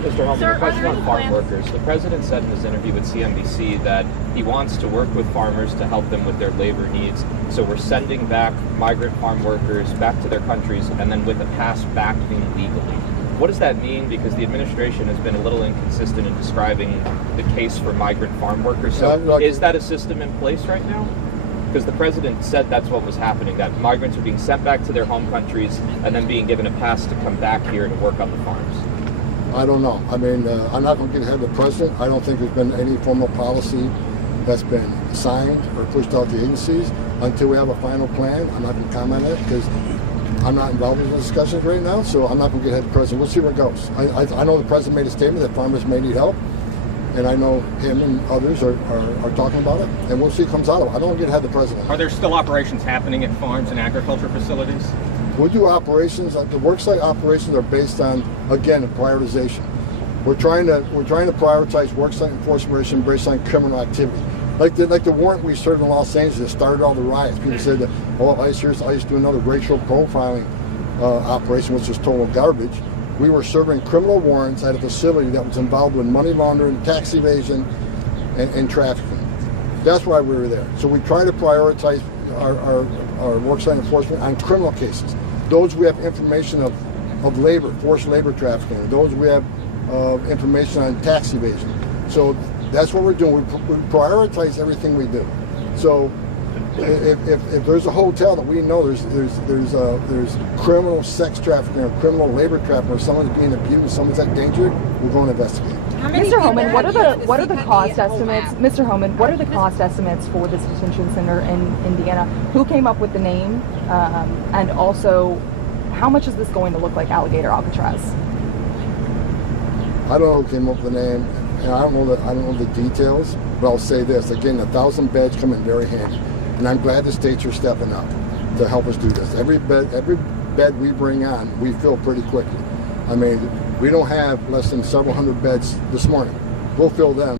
Mr. Homan, Sir, a question are there on any farm plans- workers. The president said in his interview with CNBC that he wants to work with farmers to help them with their labor needs. So we're sending back migrant farm workers back to their countries and then with a pass back in legally. What does that mean? Because the administration has been a little inconsistent in describing the case for migrant farm workers. So is that a system in place right now? Because the president said that's what was happening, that migrants are being sent back to their home countries and then being given a pass to come back here to work on the farms. I don't know. I mean, I'm not going to get ahead of the president. I don't think there's been any formal policy that's been signed or pushed out to agencies. Until we have a final plan, I'm not going to comment on it because I'm not involved in the discussions right now, so I'm not going to get ahead of the president. We'll see where it goes. I know the president made a statement that farmers may need help, and I know him and others are talking about it, and we'll see what comes out of it. I don't want to get ahead of the president. Are there still operations happening at farms and agriculture facilities? We'll do operations. The worksite operations are based on, again, a prioritization. We're trying to prioritize worksite enforcement based on criminal activity. Like the warrant we served in Los Angeles that started all the riots. People said that, oh, ICE do another racial profiling operation, which is total garbage. We were serving criminal warrants at a facility that was involved with money laundering, tax evasion, and trafficking. That's why we were there. So we try to prioritize our worksite enforcement on criminal cases. Those we have information of labor, forced labor trafficking. Those we have information on tax evasion. So that's what we're doing. We prioritize everything we do. So if there's a hotel that we know there's criminal sex trafficking or criminal labor trafficking or someone's being abused, someone's at danger, we're going to investigate. Mr. Homan, what are the cost estimates? Mr. Homan, what are the cost estimates for this detention center in Indiana? Who came up with the name, and also how much is this going to look like Alligator Alcatraz? I don't know who came up with the name, and I don't know the details. But I'll say this again: 1,000 beds come in very handy, and I'm glad the states are stepping up to help us do this. Every bed we bring on, we fill pretty quickly. I mean, we don't have less than several hundred beds this morning. We'll fill them.